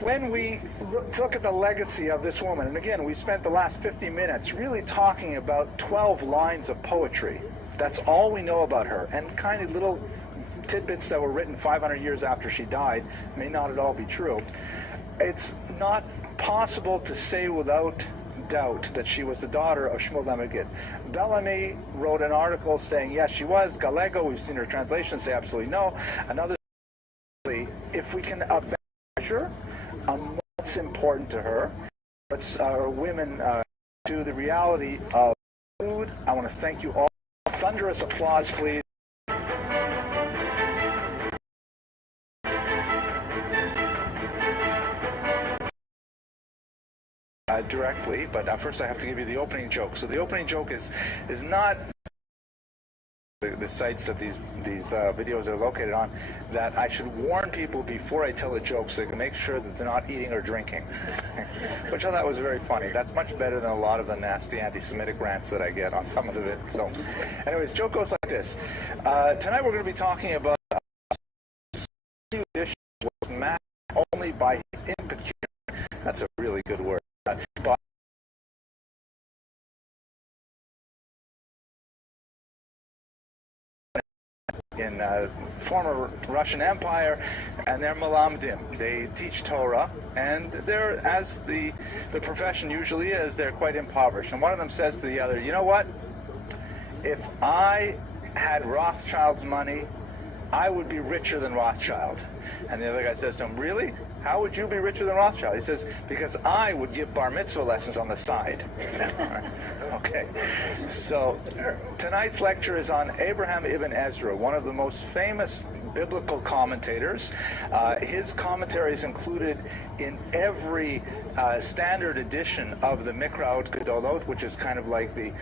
when we look at the legacy of this woman, and again, we spent the last 50 minutes really talking about 12 lines of poetry. That's all we know about her, and kind of little tidbits that were written 500 years after she died may not at all be true. It's not possible to say without doubt that she was the daughter of Shmuel Hanagid. Bellamy wrote an article saying yes, she was. Gallego, we've seen her translation, say absolutely no. Another, if we can measure what's important to her, what's women to the reality of food. I want to thank you all. Thunderous applause, please. Directly, but first I have to give you the opening joke. So the opening joke is not the sites that these videos are located on, that I should warn people before I tell a joke so they can make sure that they're not eating or drinking, which I thought was very funny. That's much better than a lot of the nasty anti-Semitic rants that I get on some of it. So anyways, joke goes like this. Tonight we're going to be talking about this was masked only by his impecuniary. That's a really good word. But in former Russian Empire, and they're malamdim. They teach Torah, and they're, as the profession usually is, they're quite impoverished. And one of them says to the other, you know what? If I had Rothschild's money, I would be richer than Rothschild. And the other guy says to him, really? How would you be richer than Rothschild? He says, because I would give bar mitzvah lessons on the side. Okay, so tonight's lecture is on Abraham ibn Ezra, one of the most famous biblical commentators. His commentary is included in every standard edition of the Mikraot Gedolot, which is kind of like the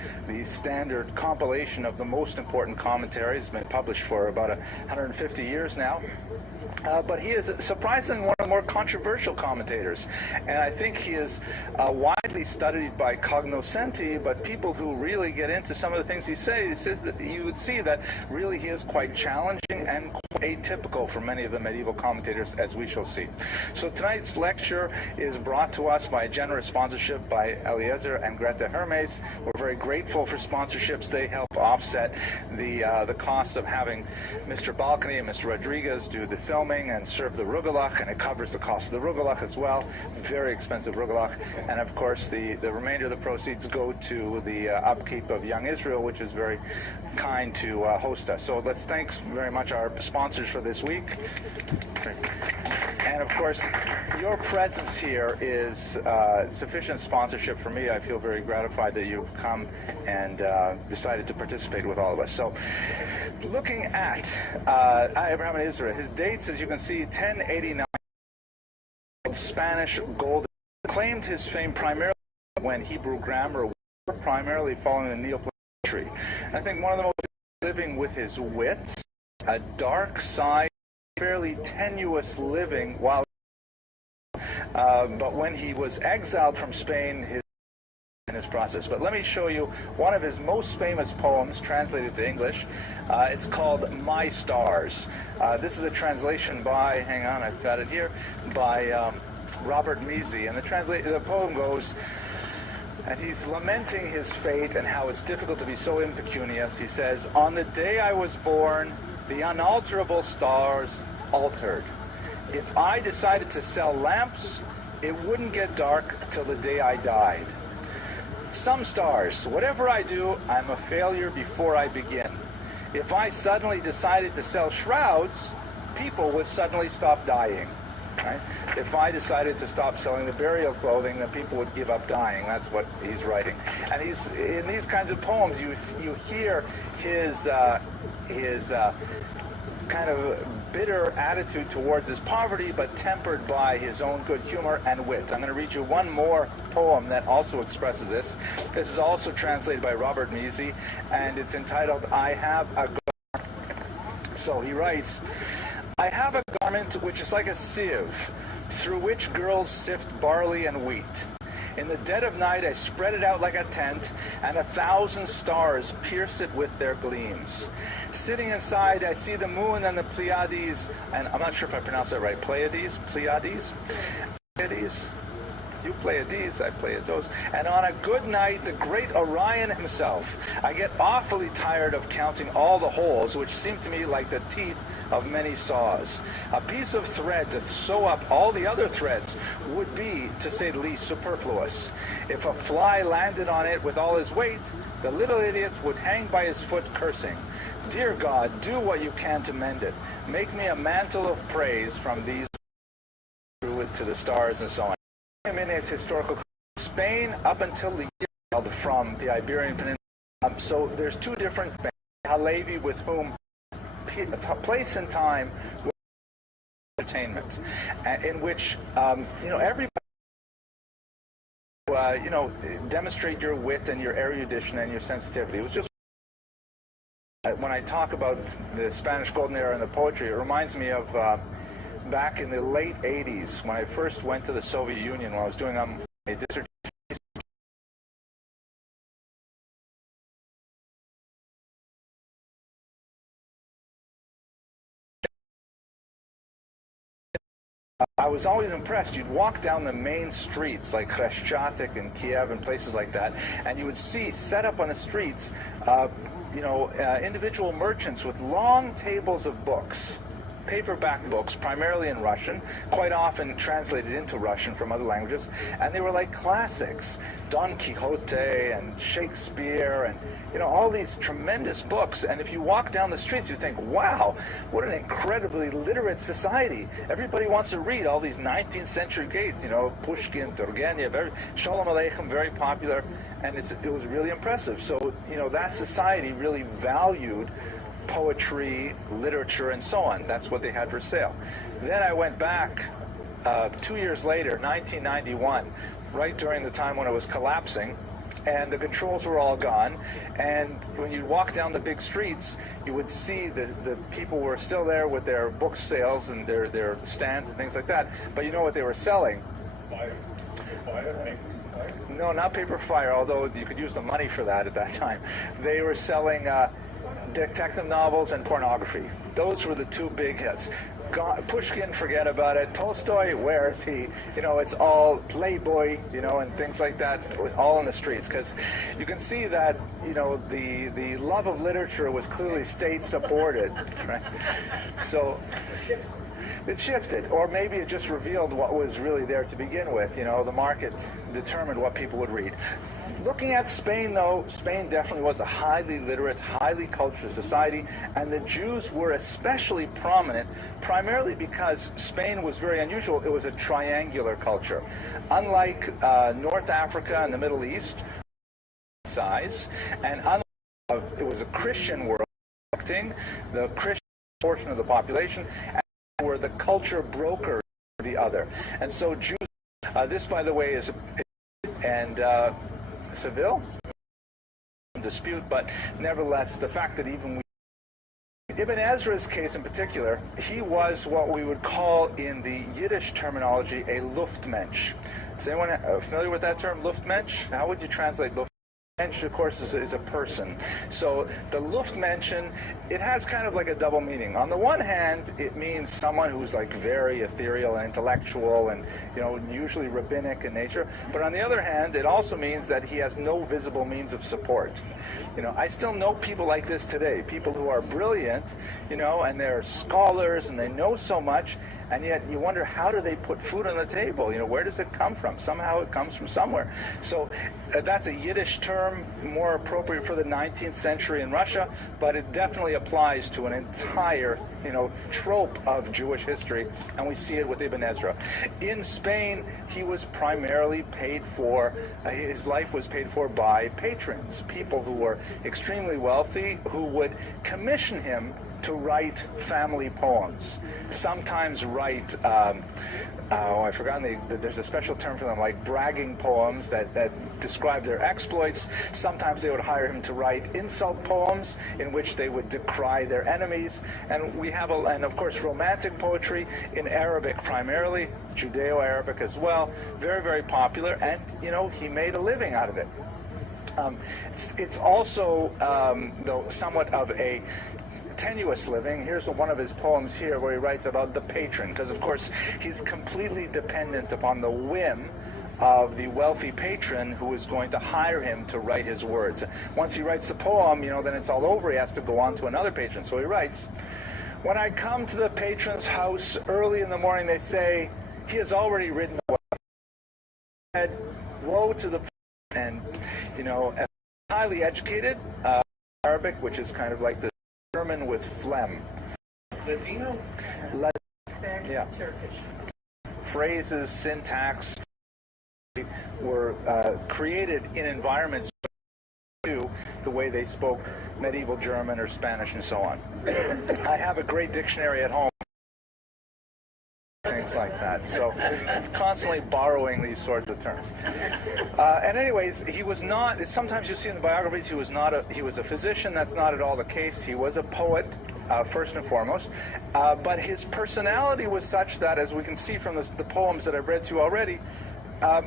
standard compilation of the most important commentaries. It's been published for about 150 years now. But he is surprisingly one of the more controversial commentators. And I think he is widely studied by cognoscenti, but people who really get into some of the things he says that you would see that really he is quite challenging and quite atypical for many of the medieval commentators, as we shall see. So tonight's lecture is brought to us by a generous sponsorship by Eliezer and Greta Hermes. We're very grateful for sponsorships. They help offset the costs of having Mr. Balcony and Mr. Rodriguez do the filming and serve the rugelach, and it covers the cost of the rugelach as well. Very expensive rugelach. And of course the remainder of the proceeds go to the upkeep of Young Israel, which is very kind to host us. So let's thanks very much our sponsors for this week. And of course, your presence here is sufficient sponsorship for me. I feel very gratified that you've come and decided to participate with all of us. So, looking at Abraham and Israel, his dates, as you can see, 1089, Spanish gold, claimed his fame primarily when Hebrew grammar, primarily following the Neoplatonician tree. I think one of the most living with his wits, a dark side, fairly tenuous living while but when he was exiled from Spain in his process. But let me show you one of his most famous poems translated to English. It's called My Stars. This is a translation by, hang on, I've got it here, by Robert Measy, and the poem goes, and he's lamenting his fate and how it's difficult to be so impecunious. He says, "On the day I was born, the unalterable stars altered. If I decided to sell lamps, it wouldn't get dark till the day I died. Some stars, whatever I do, I'm a failure before I begin. If I suddenly decided to sell shrouds, people would suddenly stop dying. Right? If I decided to stop selling the burial clothing, then people would give up dying." That's what he's writing. And he's in these kinds of poems, you hear his kind of bitter attitude towards his poverty, but tempered by his own good humor and wit. I'm going to read you one more poem that also expresses this. This is also translated by Robert Measy, and it's entitled, "I Have a Garment." So he writes, "I have a garment which is like a sieve, through which girls sift barley and wheat. In the dead of night I spread it out like a tent, and 1,000 stars pierce it with their gleams. Sitting inside I see the moon and the Pleiades," and I'm not sure if I pronounced that right, Pleiades? You play a D's, I play a Do's. "And on a good night, the great Orion himself. I get awfully tired of counting all the holes, which seem to me like the teeth of many saws. A piece of thread to sew up all the other threads would be, to say the least, superfluous. If a fly landed on it with all his weight, the little idiot would hang by his foot cursing. Dear God, do what you can to mend it. Make me a mantle of praise from these to the stars," and so on. In its historical Spain up until the year from the Iberian Peninsula. So there's two different Halevi with whom place and time entertainment, in which everybody demonstrate your wit and your erudition and your sensitivity. It was just when I talk about the Spanish Golden Era and the poetry, it reminds me of back in the late 80s when I first went to the Soviet Union when I was doing a dissertation. I was always impressed. You'd walk down the main streets like Khreshchatyk and Kiev and places like that, and you would see set up on the streets, individual merchants with long tables of books, paperback books, primarily in Russian, quite often translated into Russian from other languages, and they were like classics, Don Quixote and Shakespeare and all these tremendous books. And if you walk down the streets, you think, wow, what an incredibly literate society. Everybody wants to read all these 19th century greats, Pushkin, Turgenev, Shalom Aleichem, very popular, and it was really impressive. So that society really valued poetry, literature, and so on. That's what they had for sale. Then I went back 2 years later, 1991, right during the time when it was collapsing, and the controls were all gone. And when you walk down the big streets, you would see the people were still there with their book sales and their stands and things like that. But you know what they were selling? Fire. No, not paper fire, although you could use the money for that at that time. They were selling detective novels and pornography. Those were the two big hits. Pushkin, forget about it. Tolstoy, where is he? You know, it's all Playboy, you know, and things like that, all in the streets. Because you can see that, you know, the love of literature was clearly state-supported, right? So it shifted, or maybe it just revealed what was really there to begin with. You know, the market determined what people would read. Looking at Spain, though, Spain definitely was a highly literate, highly cultured society, and the Jews were especially prominent, primarily because Spain was very unusual. It was a triangular culture. Unlike North Africa and the Middle East, size, and unlike, it was a Christian world, the Christian portion of the population, and were the culture brokers for the other. And so Jews, this, by the way, is and Seville dispute, but nevertheless, the fact that even Ibn Ezra's case in particular, he was what we would call in the Yiddish terminology a Luftmensch. Is anyone familiar with that term, Luftmensch? How would you translate Luftmensch? Mensch, of course, is a person. So the Luftmenschen, it has kind of like a double meaning. On the one hand, it means someone who's like very ethereal and intellectual and, you know, usually rabbinic in nature. But on the other hand, it also means that he has no visible means of support. You know, I still know people like this today, people who are brilliant, you know, and they're scholars and they know so much, and yet you wonder, how do they put food on the table? You know, where does it come from? Somehow it comes from somewhere. So that's a Yiddish term, more appropriate for the 19th century in Russia, but it definitely applies to an entire, you know, trope of Jewish history, and we see it with Ibn Ezra. In Spain, he was primarily paid for, his life was paid for by patrons, people who were extremely wealthy, who would commission him to write family poems. Sometimes write, I've forgotten, there's a special term for them, like bragging poems that describe their exploits. Sometimes they would hire him to write insult poems in which they would decry their enemies. And we have, and of course, romantic poetry in Arabic primarily, Judeo-Arabic as well, very, very popular, and, you know, he made a living out of it. It's also, though, somewhat of a tenuous living. Here's one of his poems here where he writes about the patron, because of course he's completely dependent upon the whim of the wealthy patron who is going to hire him to write his words. Once he writes the poem, you know, then it's all over. He has to go on to another patron. So he writes, "When I come to the patron's house early in the morning, they say, he has already ridden away. Woe to the," and, you know, highly educated, Arabic, which is kind of like the German with phlegm. Latino? Yeah. Turkish. Phrases, syntax were created in environments to the way they spoke medieval German or Spanish and so on. I have a great dictionary at home. Things like that. So I'm constantly borrowing these sorts of terms. And anyways, he was not, sometimes you see in the biographies, he was a physician. That's not at all the case. He was a poet, first and foremost. But his personality was such that, as we can see from the poems that I've read to you already,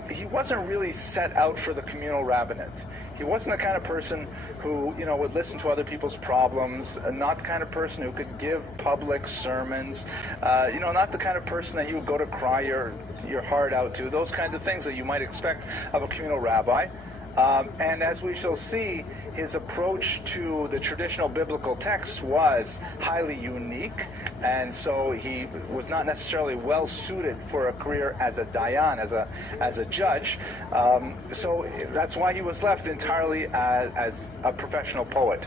he wasn't really set out for the communal rabbinate. He wasn't the kind of person who, you know, would listen to other people's problems, not the kind of person who could give public sermons, you know, not the kind of person that you would go to cry your heart out to, those kinds of things that you might expect of a communal rabbi. And as we shall see, his approach to the traditional biblical texts was highly unique, and so he was not necessarily well suited for a career as a dayan, as a judge. So that's why he was left entirely as a professional poet.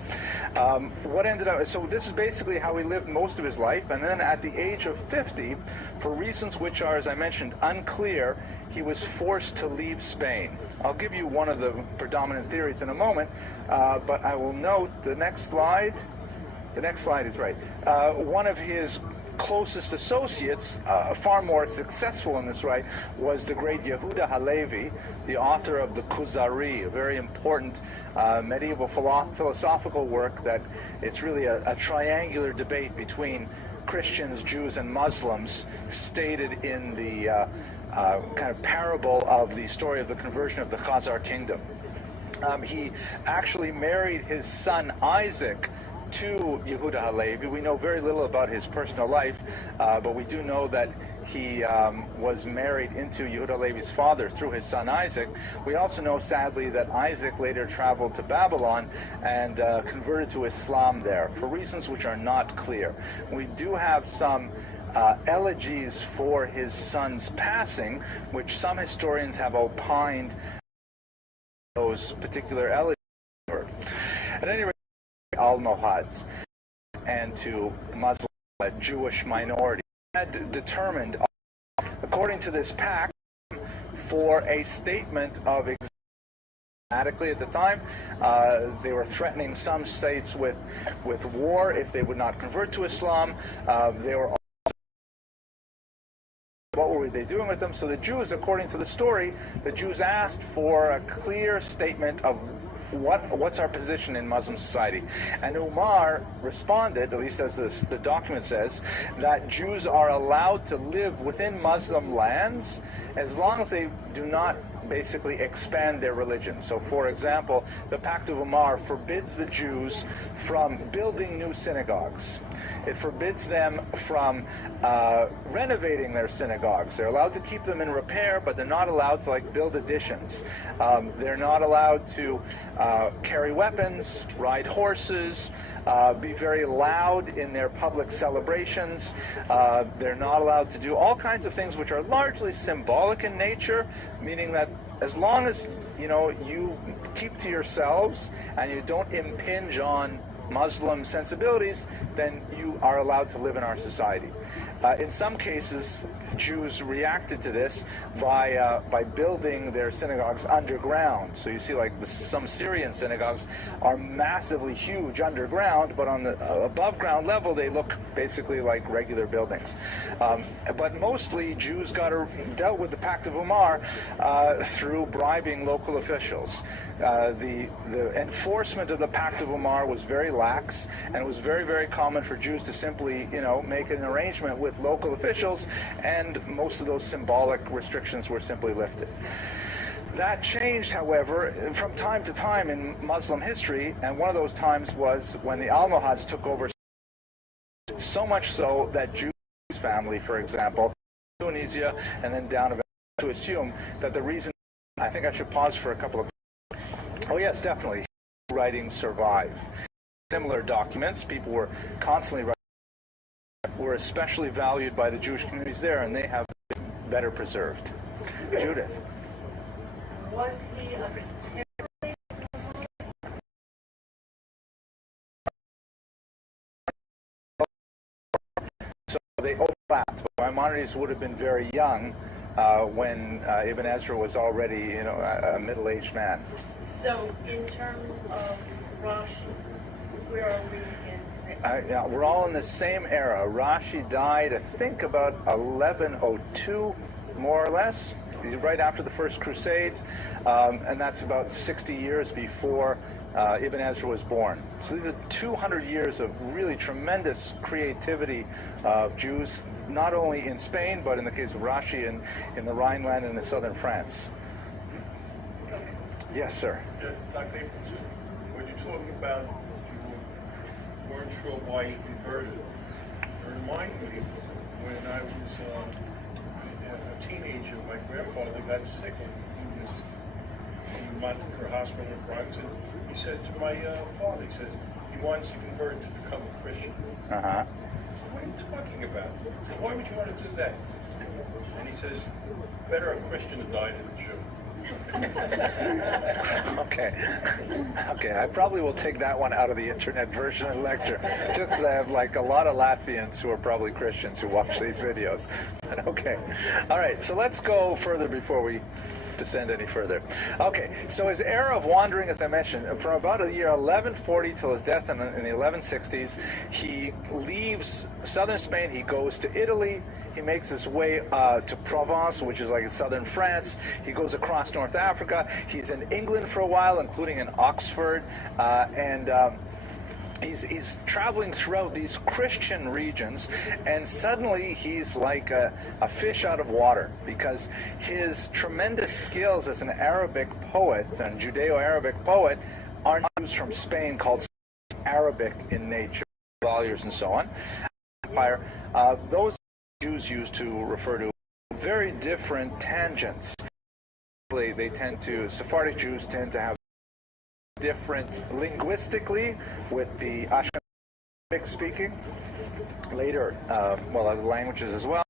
What ended up, so this is basically how he lived most of his life, and then at the age of 50, for reasons which are, as I mentioned, unclear, he was forced to leave Spain. I'll give you one of the predominant theories in a moment, but I will note the next slide. The next slide is right. One of his closest associates, far more successful in this right, was the great Yehuda Halevi, the author of the Kuzari, a very important medieval philosophical work that it's really a triangular debate between Christians, Jews, and Muslims, stated in the kind of parable of the story of the conversion of the Khazar kingdom. He actually married his son Isaac to Yehuda Halevi. We know very little about his personal life, but we do know that he was married into Yehuda Halevi's father through his son Isaac. We also know, sadly, that Isaac later traveled to Babylon and converted to Islam there, for reasons which are not clear. We do have some elegies for his son's passing, which some historians have opined those particular elegies. At any rate, Almohads and to Muslim Jewish minority had determined, according to this pact, for a statement of at the time. They were threatening some states with war if they would not convert to Islam. They were also, what were they doing with them? So the Jews, according to the story, the Jews asked for a clear statement of what's our position in Muslim society. And Umar responded, at least as the document says, that Jews are allowed to live within Muslim lands as long as they do not basically expand their religion. So, for example, the Pact of Umar forbids the Jews from building new synagogues. It forbids them from renovating their synagogues. They're allowed to keep them in repair, but they're not allowed to build additions. They're not allowed to carry weapons, ride horses, be very loud in their public celebrations. They're not allowed to do all kinds of things which are largely symbolic in nature, meaning that as long as you keep to yourselves and you don't impinge on Muslim sensibilities, then you are allowed to live in our society. In some cases, Jews reacted to this by building their synagogues underground. So you see, some Syrian synagogues are massively huge underground, but on the above ground level, they look basically like regular buildings. But mostly, Jews dealt with the Pact of Umar through bribing local officials. The enforcement of the Pact of Umar was very lax, and it was very, very common for Jews to simply, make an arrangement with local officials, and most of those symbolic restrictions were simply lifted. That changed, however, from time to time in Muslim history, and one of those times was when the Almohads took over, so much so that Jews' family, for example, Tunisia, and then down to assume that the reason, I think I should pause for a couple of, oh yes, definitely, writings survive. Similar documents, people were constantly writing, were especially valued by the Jewish communities there, and they have been better preserved. Judith. Was he a contemporary? So they overlapped. Maimonides would have been very young when Ibn Ezra was already, a middle-aged man. So, in terms of Rashi, where are we in today? We're all in the same era. Rashi died, I think, about 1102, more or less. He's right after the First Crusades, and that's about 60 years before Ibn Ezra was born. So these are 200 years of really tremendous creativity of Jews, not only in Spain, but in the case of Rashi, in the Rhineland and in southern France. Yes, sir. Yeah, Dr. Abramson, when you're talking about you weren't sure why he converted, it reminded me when I was a teenager, my grandfather got sick and he was in the Montfort Hospital in Bronx, and he said to my father, he says, he wants to convert to become a Christian. Uh-huh. I said, what are you talking about? I said, why would you want to do that? And he says, better a Christian to die than a Jew. Okay, I probably will take that one out of the internet version of the lecture, just because I have a lot of Latvians who are probably Christians who watch these videos. But okay, all right, so let's go further before we descend any further. Okay, so his era of wandering, as I mentioned, from about the year 1140 till his death in the 1160s, he leaves southern Spain, he goes to Italy, he makes his way to Provence, which is like southern France, he goes across North Africa, he's in England for a while, including in Oxford, He's traveling throughout these Christian regions, and suddenly he's like a fish out of water, because his tremendous skills as an Arabic poet, and Judeo-Arabic poet, are Jews from Spain called Arabic in nature, volumes and so on. Empire, those Jews used to refer to very different tangents. They tend to, Sephardic Jews tend to have different linguistically with the Ashkenazic speaking, later, well, other languages as well.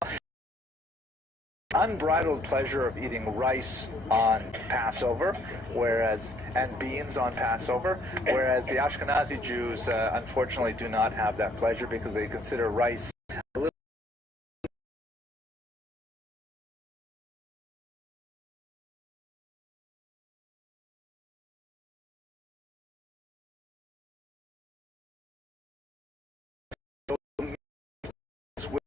Unbridled pleasure of eating rice on Passover, and beans on Passover, whereas the Ashkenazi Jews unfortunately do not have that pleasure, because they consider rice a little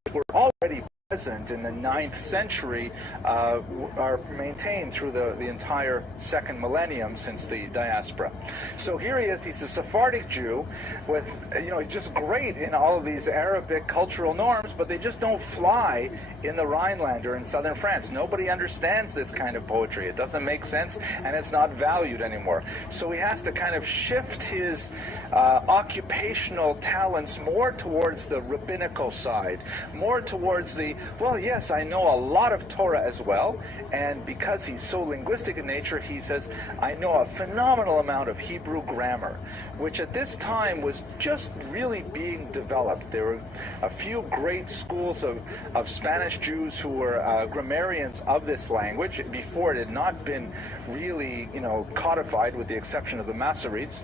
which were already present in the 9th century are maintained through the entire second millennium since the diaspora. So here he is, he's a Sephardic Jew with, he's just great in all of these Arabic cultural norms, but they just don't fly in the Rhineland or in southern France. Nobody understands this kind of poetry. It doesn't make sense, and it's not valued anymore. So he has to kind of shift his occupational talents more towards the rabbinical side, more towards the, well, yes, I know a lot of Torah as well, and because he's so linguistic in nature, he says, I know a phenomenal amount of Hebrew grammar, which at this time was just really being developed. There were a few great schools of Spanish Jews who were grammarians of this language before it had not been really, codified, with the exception of the Masoretes.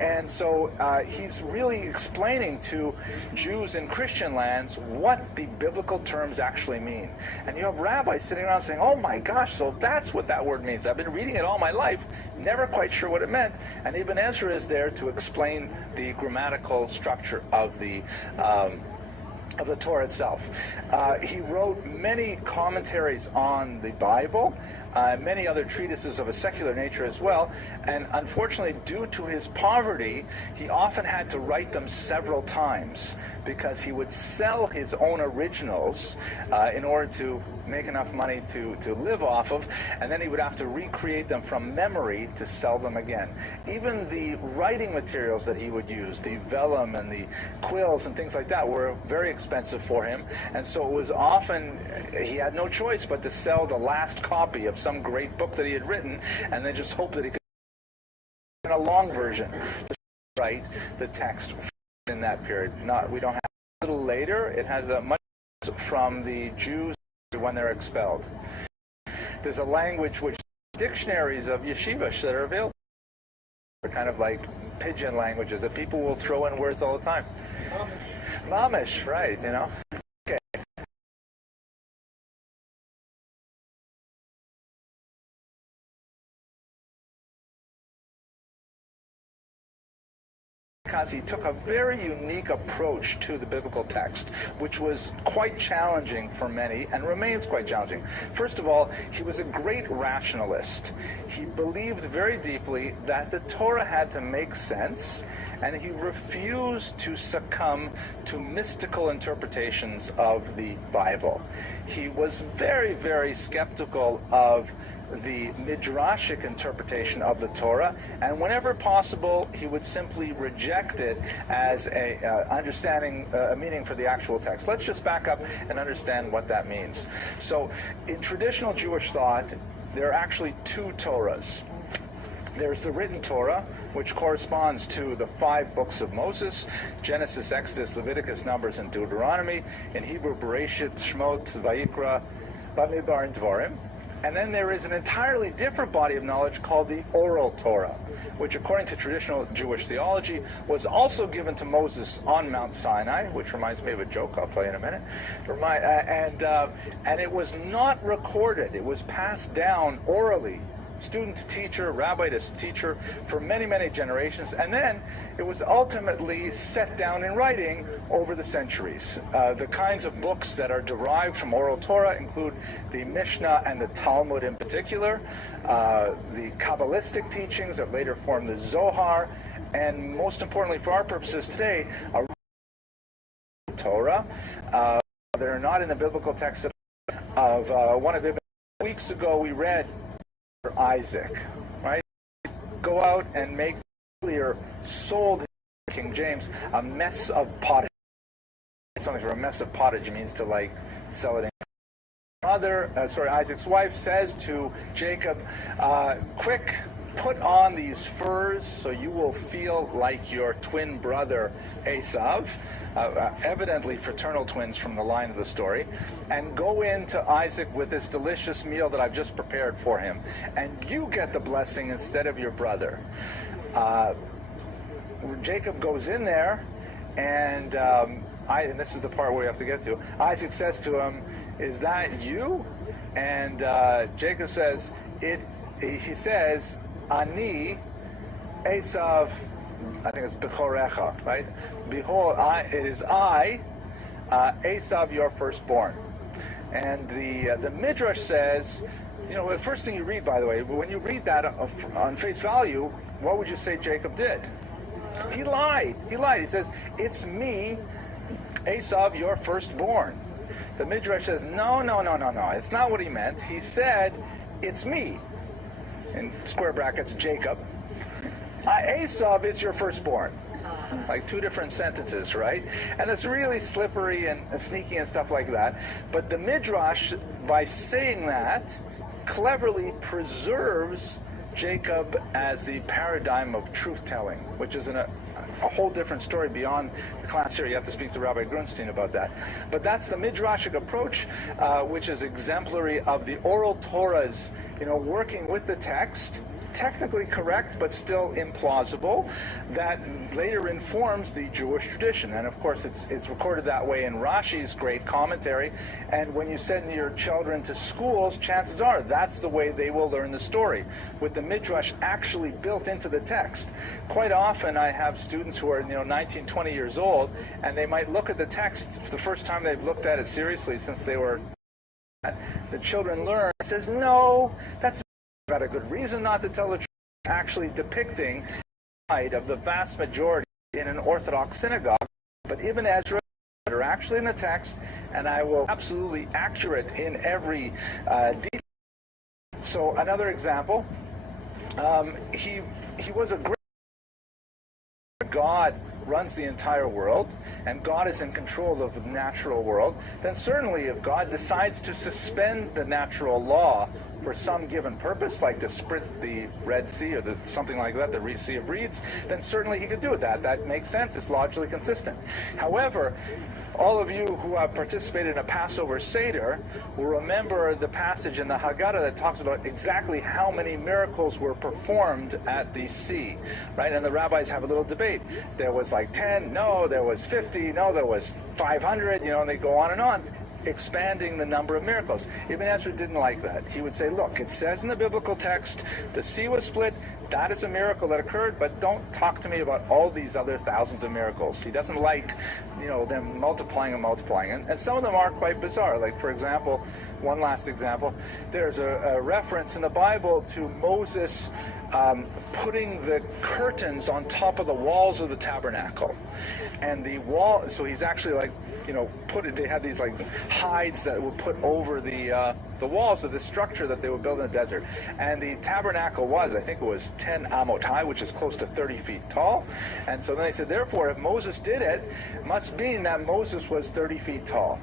And so he's really explaining to Jews in Christian lands what the biblical terms actually mean. And you have rabbis sitting around saying, oh my gosh, so that's what that word means. I've been reading it all my life, never quite sure what it meant. And Ibn Ezra is there to explain the grammatical structure of the Torah itself. He wrote many commentaries on the Bible, many other treatises of a secular nature as well, and unfortunately, due to his poverty, he often had to write them several times, because he would sell his own originals in order to make enough money to live off of, and then he would have to recreate them from memory to sell them again. Even the writing materials that he would use, the vellum and the quills and things like that, were very expensive for him, and so it was often, he had no choice but to sell the last copy of some great book that he had written, and then just hope that he could, in a long version, to write the text in that period. We don't have a little later, it has a much from the Jews when they're expelled. There's a language which dictionaries of yeshiva that are available. They're kind of like pidgin languages that people will throw in words all the time. Mamish, right, Okay. Because he took a very unique approach to the biblical text, which was quite challenging for many and remains quite challenging. First of all, he was a great rationalist. He believed very deeply that the Torah had to make sense, and he refused to succumb to mystical interpretations of the Bible. He was very, very skeptical of the midrashic interpretation of the Torah, and whenever possible, he would simply reject it as a meaning for the actual text. Let's just back up and understand what that means. So, in traditional Jewish thought, there are actually two Torahs. There's the written Torah, which corresponds to the 5 books of Moses: Genesis, Exodus, Leviticus, Numbers, and Deuteronomy. In Hebrew, Bereshit, Shmot, Vayikra, Bamidbar, and Dvarim. And then there is an entirely different body of knowledge called the Oral Torah, which according to traditional Jewish theology was also given to Moses on Mount Sinai, which reminds me of a joke I'll tell you in a minute. And it was not recorded. It was passed down orally, student to teacher, rabbi to teacher, for many, many generations. And then it was ultimately set down in writing over the centuries. The kinds of books that are derived from Oral Torah include the Mishnah and the Talmud in particular, the Kabbalistic teachings that later formed the Zohar, and most importantly for our purposes today, a Torah. They're not in the biblical text of one of Ibn. Weeks ago we read Isaac, right? Go out and make clear, sold King James a mess of pottage. Something for a mess of pottage means to like sell it in. Isaac's wife says to Jacob, quick, put on these furs so you will feel like your twin brother Esav, evidently fraternal twins from the line of the story, and go into Isaac with this delicious meal that I've just prepared for him, and you get the blessing instead of your brother. Jacob goes in there, and this is the part where we have to get to. Isaac says to him, "Is that you?" And Jacob says, he says, Ani Esav, I think it's Bechorecha, right? Behold, it is I, Esav, your firstborn. And the Midrash says, the first thing you read, by the way, when you read that on face value, what would you say Jacob did? He lied. He says, it's me, Esav, your firstborn. The Midrash says, no. It's not what he meant. He said, it's me. In square brackets, Jacob. Esav is your firstborn. Like two different sentences, right? And it's really slippery and sneaky and stuff like that. But the Midrash, by saying that, cleverly preserves Jacob as the paradigm of truth-telling, which is a whole different story beyond the class here. You have to speak to Rabbi Grunstein about that. But that's the Midrashic approach, which is exemplary of the Oral Torah's, working with the text, technically correct, but still implausible, that later informs the Jewish tradition. And of course, it's recorded that way in Rashi's great commentary. And when you send your children to schools, chances are that's the way they will learn the story, with the Midrash actually built into the text. Quite often, I have students who are 19, 20 years old, and they might look at the text for the first time they've looked at it seriously since they were. The children learn. It says, no, that's got a good reason not to tell the truth, actually depicting the side of the vast majority in an Orthodox synagogue. But Ibn Ezra are actually in the text, and I will absolutely accurate in every detail. So another example, he was a great. God runs the entire world, and God is in control of the natural world, then certainly if God decides to suspend the natural law for some given purpose, like to split the Red Sea or something like that, the Sea of Reeds, then certainly he could do it. That makes sense. It's logically consistent. However, all of you who have participated in a Passover Seder will remember the passage in the Haggadah that talks about exactly how many miracles were performed at the sea, right? And the rabbis have a little debate. There was like 10, no, there was 50, no, there was 500, and they go on, expanding the number of miracles. Ibn Ezra didn't like that. He would say, look, it says in the biblical text, the sea was split, that is a miracle that occurred, but don't talk to me about all these other thousands of miracles. He doesn't like, them multiplying. And some of them are quite bizarre. Like, for example, one last example, there's a reference in the Bible to Moses putting the curtains on top of the walls of the tabernacle. And the wall, so he's actually they had these hides that would put over the walls of the structure that they would build in the desert. And the tabernacle was, I think it was 10 amot high, which is close to 30 feet tall. And so then they said, therefore, if Moses did it, must mean that Moses was 30 feet tall.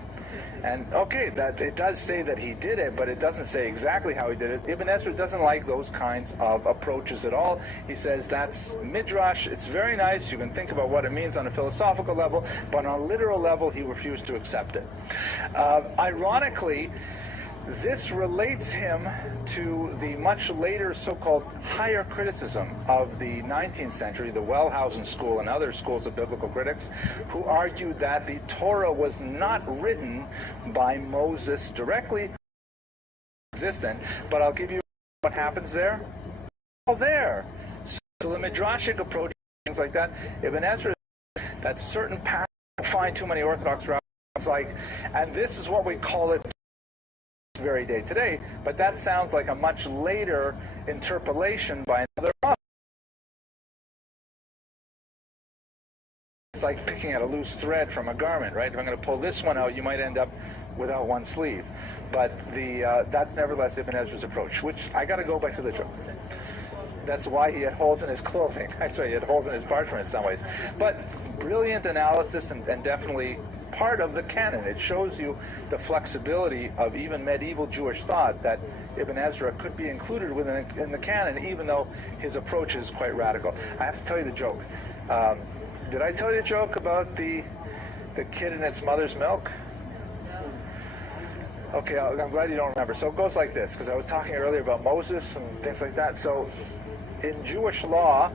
And okay, that it does say that he did it, but it doesn't say exactly how he did it. Ibn Ezra doesn't like those kinds of approaches at all. He says that's midrash. It's very nice. You can think about what it means on a philosophical level, but on a literal level, he refused to accept it. Ironically, This relates him to the much later so-called higher criticism of the 19th century, the Wellhausen school and other schools of biblical critics, who argued that the Torah was not written by Moses directly, existent, but I'll give you what happens there. All there. So the Midrashic approach, things like that, Ibn Ezra, that certain passages find too many Orthodox rabbis like, and this is what we call it very day today, but that sounds like a much later interpolation by another author. It's like picking out a loose thread from a garment, right? If I'm going to pull this one out, you might end up without one sleeve. But that's nevertheless Ibn Ezra's approach, which I got to go back to the joke. That's why he had holes in his clothing. Actually, he had holes in his parchment in some ways. But brilliant analysis and definitely part of the canon. It shows you the flexibility of even medieval Jewish thought that Ibn Ezra could be included in the canon, even though his approach is quite radical. I have to tell you the joke. Did I tell you the joke about the kid in its mother's milk? Okay, I'm glad you don't remember. So it goes like this, because I was talking earlier about Moses and things like that. So in Jewish law,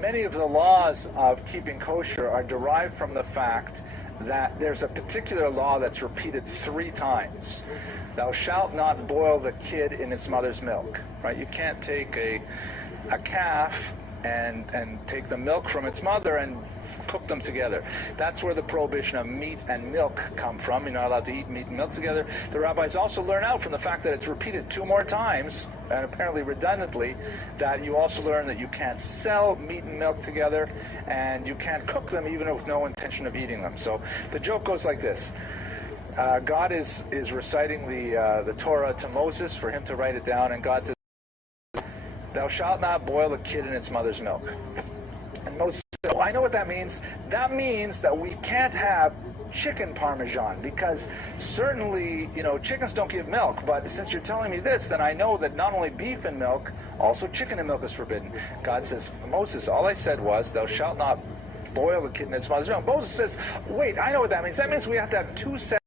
many of the laws of keeping kosher are derived from the fact that there's a particular law that's repeated 3 times. Thou shalt not boil the kid in its mother's milk. Right? You can't take a calf and take the milk from its mother and cook them together. That's where the prohibition of meat and milk come from. You're not allowed to eat meat and milk together. The rabbis also learn out from the fact that it's repeated 2 more times, and apparently redundantly, that you also learn that you can't sell meat and milk together, and you can't cook them even with no intention of eating them. So the joke goes like this. God is reciting the Torah to Moses for him to write it down, and God says, "Thou shalt not boil a kid in its mother's milk." And Moses said, "Oh, I know what that means. That means that we can't have chicken parmesan, because certainly, chickens don't give milk, but since you're telling me this, then I know that not only beef and milk, also chicken and milk is forbidden." God says, "Moses, all I said was, thou shalt not boil the kid in its mother's milk." Moses says, "Wait, I know what that means. That means we have to have 2 seconds,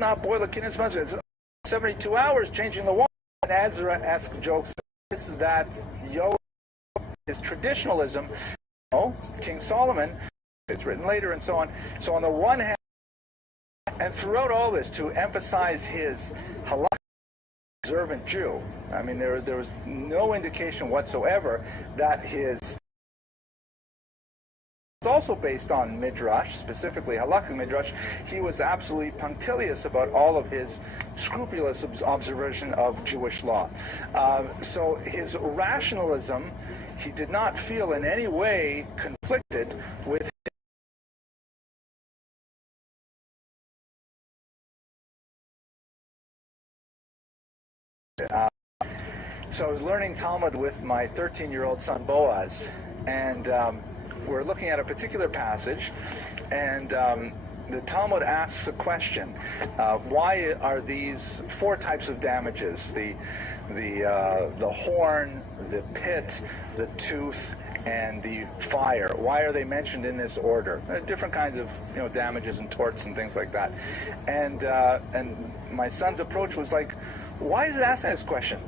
not boil the kid in its mother's milk. It's 72 hours changing the water." And Ezra asks jokes that is traditionalism. King Solomon, it's written later and so on. So on the one hand, and throughout all this, to emphasize his halakha observant Jew, I mean, there was no indication whatsoever that his was also based on Midrash, specifically halakhic Midrash. He was absolutely punctilious about all of his scrupulous observation of Jewish law. So his rationalism, he did not feel in any way conflicted with so I was learning Talmud with my 13-year-old son Boaz, and we're looking at a particular passage, and the Talmud asks a question: why are these 4 types of damages, the horn, the pit, the tooth, and the fire, why are they mentioned in this order? Different kinds of damages and torts and things like that. And my son's approach was like, why is it asking this question?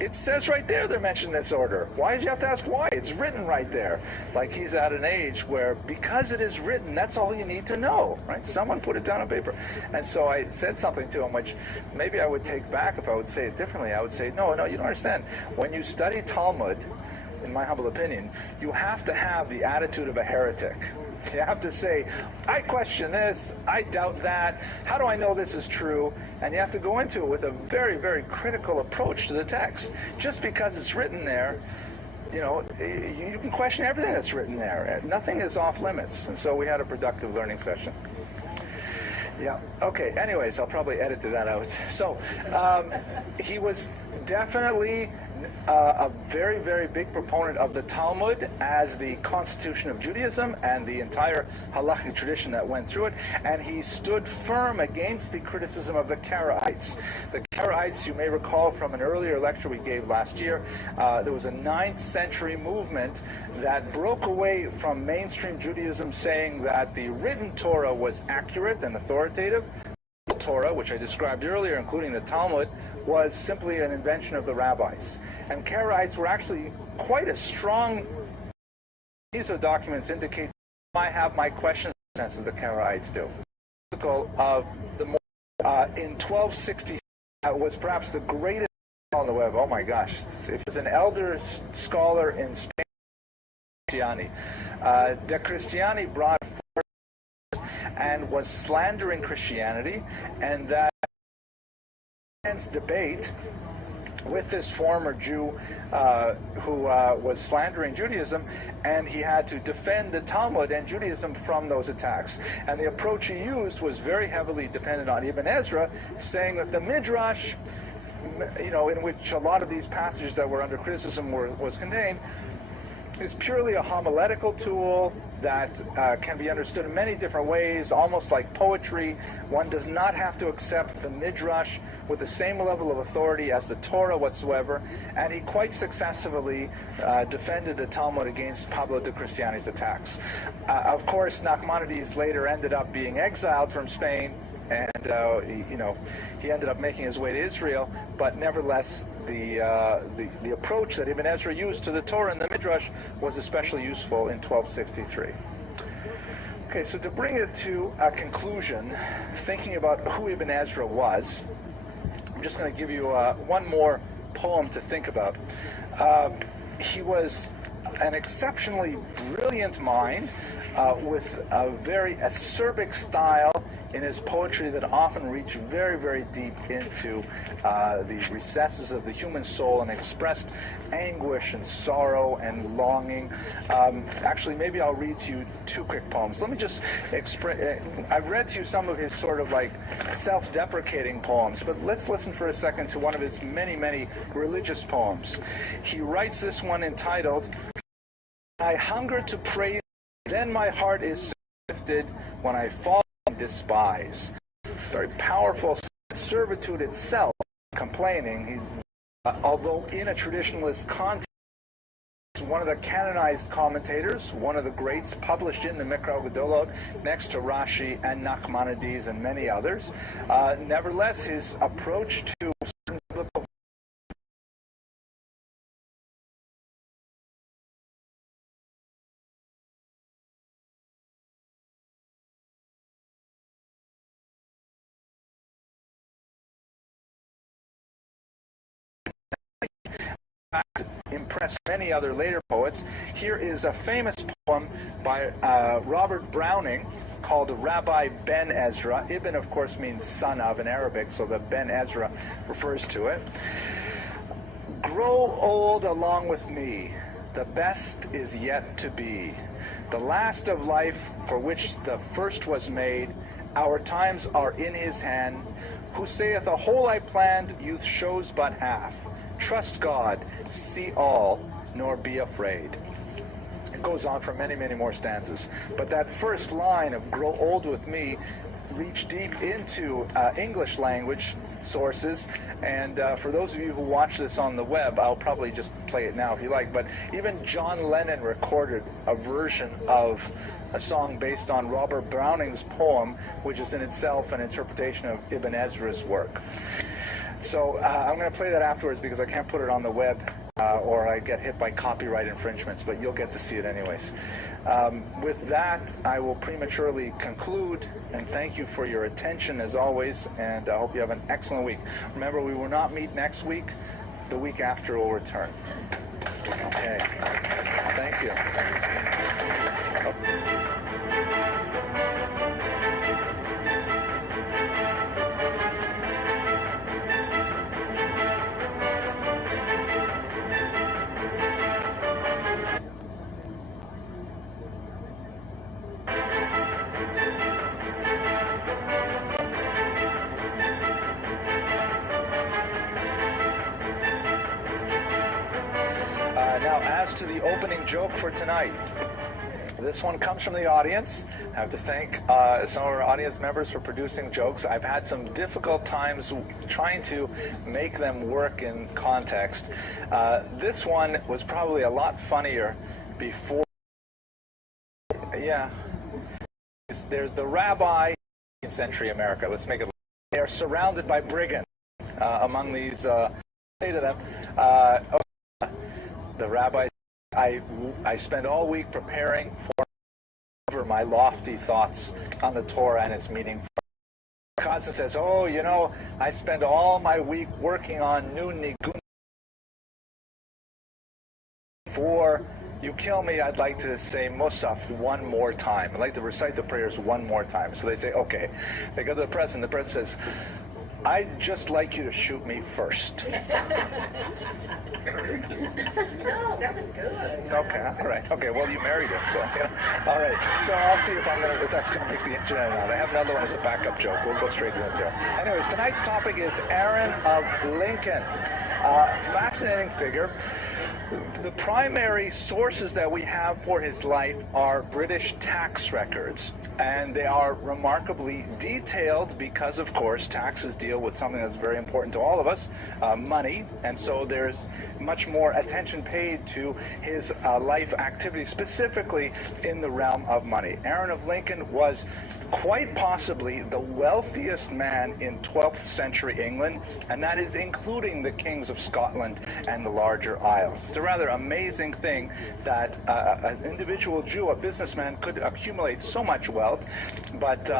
It says right there they're mentioned in this order. Why did you have to ask why? It's written right there. Like he's at an age where, because it is written, that's all you need to know, right? Someone put it down on paper. And so I said something to him, which maybe I would take back if I would say it differently. I would say, no, you don't understand. When you study Talmud, in my humble opinion, you have to have the attitude of a heretic. You have to say, I question this, I doubt that, how do I know this is true? And you have to go into it with a very, very critical approach to the text. Just because it's written there, you can question everything that's written there. Nothing is off limits. And so we had a productive learning session. Yeah. Okay. Anyways, I'll probably edit that out. So he was definitely a very, very big proponent of the Talmud as the constitution of Judaism and the entire halakhic tradition that went through it. And he stood firm against the criticism of the Karaites. The Karaites, you may recall from an earlier lecture we gave last year, there was a 9th century movement that broke away from mainstream Judaism, saying that the written Torah was accurate and authoritative. The Torah, which I described earlier, including the Talmud, was simply an invention of the rabbis. And Karaites were actually quite a strong... These documents indicate I have my questions in the sense that the Karaites do. Of the in 1260 was perhaps the greatest on the web. Oh my gosh. It was an elder scholar in Spain, Cristiani. De Cristiani brought forth and was slandering Christianity, and that debate with this former Jew who was slandering Judaism, and he had to defend the Talmud and Judaism from those attacks. And the approach he used was very heavily dependent on Ibn Ezra, saying that the Midrash, in which a lot of these passages that were under criticism was contained, is purely a homiletical tool that can be understood in many different ways, almost like poetry. One does not have to accept the Midrash with the same level of authority as the Torah whatsoever, and he quite successfully defended the Talmud against Pablo de Cristiani's attacks. Of course, Nachmanides later ended up being exiled from Spain, and he ended up making his way to Israel. But nevertheless, the approach that Ibn Ezra used to the Torah and the Midrash was especially useful in 1263. Okay, so to bring it to a conclusion, thinking about who Ibn Ezra was, I'm just going to give you one more poem to think about. He was an exceptionally brilliant mind with a very acerbic style in his poetry that often reached very, very deep into the recesses of the human soul and expressed anguish and sorrow and longing. Actually, maybe I'll read to you two quick poems. Let me just express... I've read to you some of his sort of like self-deprecating poems, but let's listen for a second to one of his many, many religious poems. He writes this one entitled, "I hunger to praise, then my heart is lifted when I fall and despise." Very powerful servitude itself, complaining. He's, although in a traditionalist context, one of the canonized commentators, one of the greats, published in the Mikra Gedolot, next to Rashi and Nachmanides and many others. Nevertheless, his approach to certain biblical impressed many other later poets. Here is a famous poem by Robert Browning called Rabbi Ben Ezra. Ibn, of course, means son of in Arabic, so the Ben Ezra refers to it. "Grow old along with me, the best is yet to be. The last of life for which the first was made, our times are in his hand. Who saith a whole I planned, youth shows but half. Trust God, see all, nor be afraid." It goes on for many, many more stanzas. But that first line of "grow old with me" reached deep into English language sources, and for those of you who watch this on the web, I'll probably just play it now if you like, but even John Lennon recorded a version of a song based on Robert Browning's poem, which is in itself an interpretation of Ibn Ezra's work. So I'm going to play that afterwards because I can't put it on the web or I get hit by copyright infringements, but you'll get to see it anyways. With that, I will prematurely conclude, and thank you for your attention as always, and I hope you have an excellent week. Remember, we will not meet next week. The week after we'll return. Okay. Thank you. Now, as to the opening joke for tonight, this one comes from the audience. I have to thank some of our audience members for producing jokes. I've had some difficult times trying to make them work in context. This one was probably a lot funnier before. Yeah. There's the rabbi in 19th century America. Let's make it they are surrounded by brigands. Among these, say to them, the rabbi, I spend all week preparing for my lofty thoughts on the Torah and its meaning. Kaza says, oh, you know, I spend all my week working on new nigun. Before you kill me, I'd like to say Musaf one more time. I'd like to recite the prayers one more time. So they say, okay. They go to the president. The president says, I'd just like you to shoot me first. No, that was good. Okay, all right. Okay, well, you married him, so, you know. All right, so I'll see if that's going to make the internet or not. I have another one as a backup joke. We'll go straight to the internet. Anyways, tonight's topic is Aaron of Lincoln. Fascinating figure. The primary sources that we have for his life are British tax records, and they are remarkably detailed because, of course, taxes deal with something that's very important to all of us, money, and so there's much more attention paid to his life activity, specifically in the realm of money. Aaron of Lincoln was quite possibly the wealthiest man in 12th century England, and that is including the kings of Scotland and the larger Isles. It's a rather amazing thing that an individual Jew, a businessman, could accumulate so much wealth, but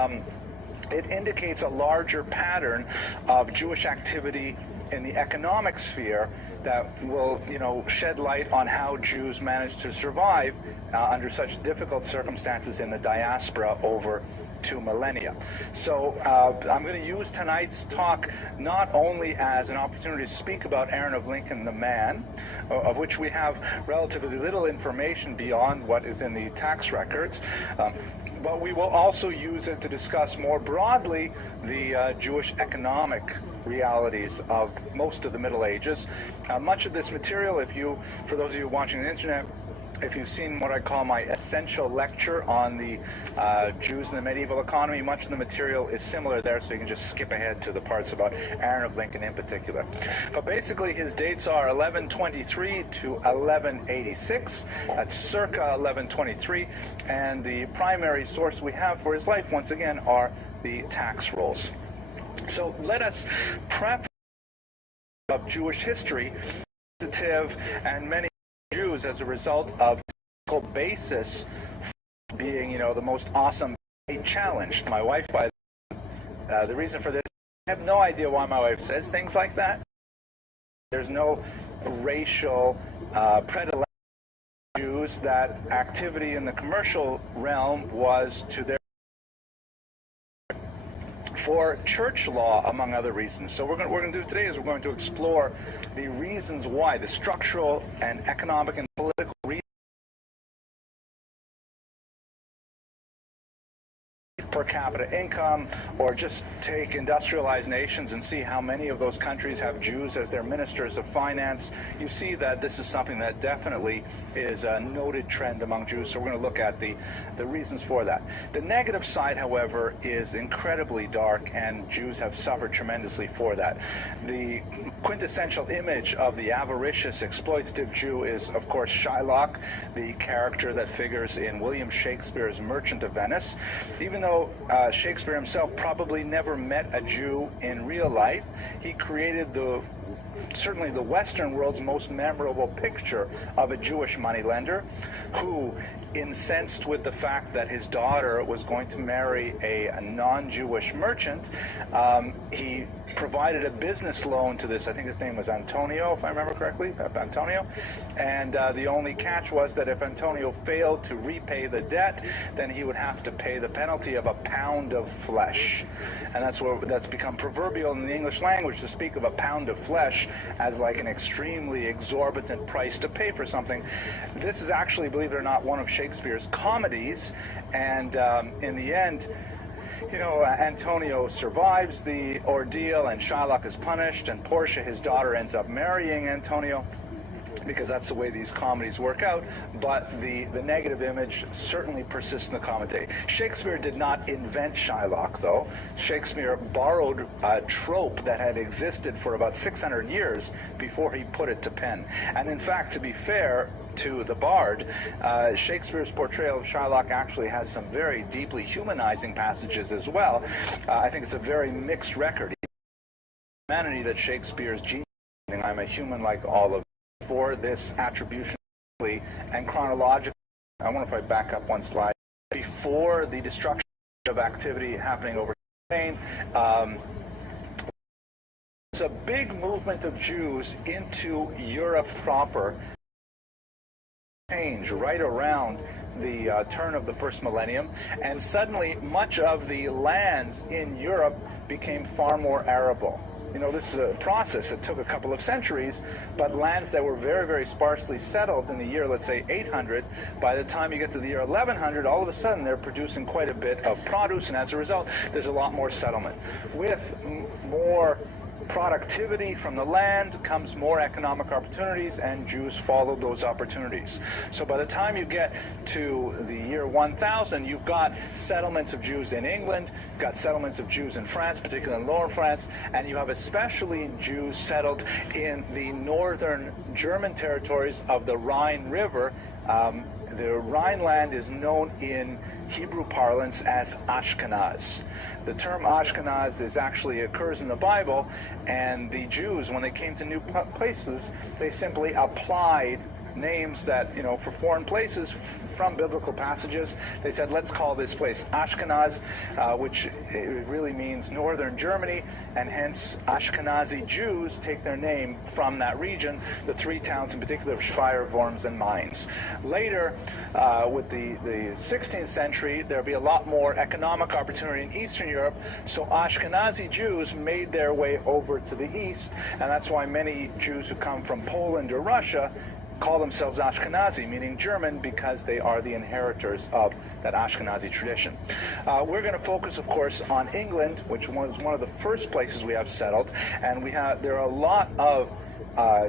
it indicates a larger pattern of Jewish activity in the economic sphere that will, you know, shed light on how Jews managed to survive under such difficult circumstances in the diaspora over 2 millennia. So I'm going to use tonight's talk not only as an opportunity to speak about Aaron of Lincoln, the man, of which we have relatively little information beyond what is in the tax records, but we will also use it to discuss more broadly the Jewish economic realities of most of the Middle Ages. Much of this material, for those of you watching the internet, if you've seen what I call my essential lecture on the Jews in the medieval economy, much of the material is similar there, so you can just skip ahead to the parts about Aaron of Lincoln in particular. But basically his dates are 1123 to 1186. That's circa 1123. And the primary source we have for his life, once again, are the tax rolls. So let us preface of Jewish history, and many Jews as a result of the basis being, you know, the most awesome challenged. My wife, by the reason for this, I have no idea why my wife says things like that. There's no racial predilection of Jews. That activity in the commercial realm was to their for church law, among other reasons. So what we're going to do today is we're going to explore the reasons why, the structural and economic and political reasons per capita income, or just take industrialized nations and see how many of those countries have Jews as their ministers of finance. You see that this is something that definitely is a noted trend among Jews, so we're going to look at the reasons for that. The negative side, however, is incredibly dark, and Jews have suffered tremendously for that. The quintessential image of the avaricious, exploitative Jew is, of course, Shylock, the character that figures in William Shakespeare's Merchant of Venice. Even though Shakespeare himself probably never met a Jew in real life, he created certainly the Western world's most memorable picture of a Jewish moneylender who, incensed with the fact that his daughter was going to marry a non-Jewish merchant, he provided a business loan to this. I think his name was Antonio, if I remember correctly, Antonio. And the only catch was that if Antonio failed to repay the debt, then he would have to pay the penalty of a pound of flesh. And that's become proverbial in the English language to speak of a pound of flesh as like an extremely exorbitant price to pay for something. This is actually, believe it or not, one of Shakespeare's comedies, and in the end, you know, Antonio survives the ordeal and Shylock is punished, and Portia, his daughter, ends up marrying Antonio. because that's the way these comedies work out, but the negative image certainly persists in the comedy. Shakespeare did not invent Shylock, though. Shakespeare borrowed a trope that had existed for about 600 years before he put it to pen. And in fact, to be fair to the Bard, Shakespeare's portrayal of Shylock actually has some very deeply humanizing passages as well. I think it's a very mixed record. Humanity that Shakespeare's genius, I'm a human like all of you, for this attribution and chronologically. I wonder if I back up one slide. Before the destruction of activity happening over Spain, there's a big movement of Jews into Europe proper, change right around the turn of the first millennium, and suddenly much of the lands in Europe became far more arable. You know, this is a process that took a couple of centuries, but lands that were very, very sparsely settled in the year, let's say 800, by the time you get to the year 1100, all of a sudden they're producing quite a bit of produce, and as a result, there's a lot more settlement. With more productivity from the land comes more economic opportunities, and Jews followed those opportunities. So by the time you get to the year 1000, you've got settlements of Jews in England, you've got settlements of Jews in France, particularly in Lower France, and you have especially Jews settled in the northern German territories of the Rhine River. The Rhineland is known in Hebrew parlance as Ashkenaz. The term Ashkenaz actually occurs in the Bible, and the Jews, when they came to new places, they simply applied names that, you know, for foreign places from biblical passages. They said, let's call this place Ashkenaz, which it really means northern Germany, and hence Ashkenazi Jews take their name from that region, the three towns in particular of Speyer, Worms, and Mainz. Later, with the 16th century, there'll be a lot more economic opportunity in Eastern Europe, so Ashkenazi Jews made their way over to the east, and that's why many Jews who come from Poland or Russia call themselves Ashkenazi, meaning German, because they are the inheritors of that Ashkenazi tradition. We're going to focus, of course, on England, which was one of the first places we have settled, and there are a lot of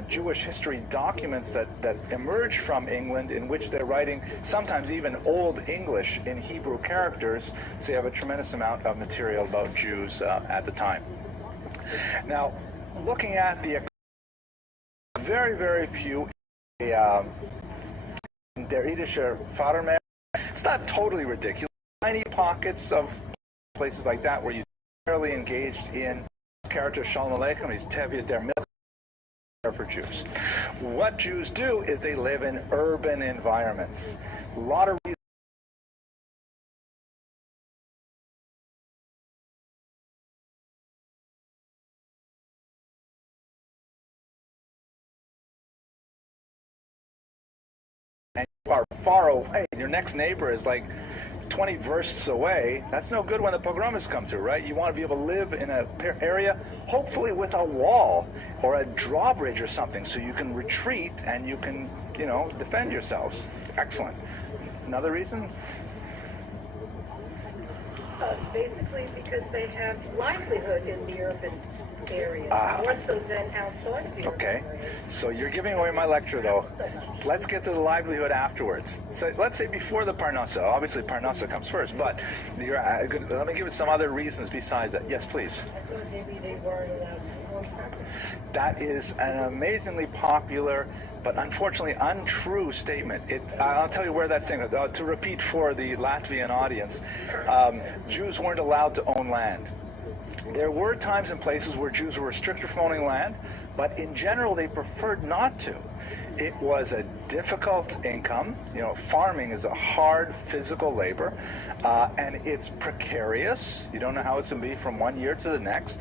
Jewish history documents that emerge from England in which they're writing sometimes even Old English in Hebrew characters, so you have a tremendous amount of material about Jews at the time. Now, looking at the very, very few der idische Vaterland. It's not totally ridiculous. Tiny pockets of places like that where you're fairly engaged in character Shalom Aleichem, he's Tevye der Milch for Jews. What Jews do is they live in urban environments. A lot of reasons. And you are far away, your next neighbor is like 20 versts away. That's no good when the pogromists come through, right? You want to be able to live in an area, hopefully with a wall or a drawbridge or something, so you can retreat and you can, you know, defend yourselves. Excellent. Another reason? Basically because they have livelihood in the urban area, more so than outside the urban area. So you're giving away my lecture, though. Let's get to the livelihood afterwards. So let's say before the Parnassa. Obviously, Parnassa comes first, but let me give it some other reasons besides that. Yes, please. I thought maybe they weren't allowed to own property. That is an amazingly popular, but unfortunately untrue statement. I'll tell you where that's saying. To repeat for the Latvian audience, Jews weren't allowed to own land. There were times and places where Jews were restricted from owning land, but in general they preferred not to. It was a difficult income. You know, farming is a hard physical labor, and it's precarious. You don't know how it's going to be from one year to the next.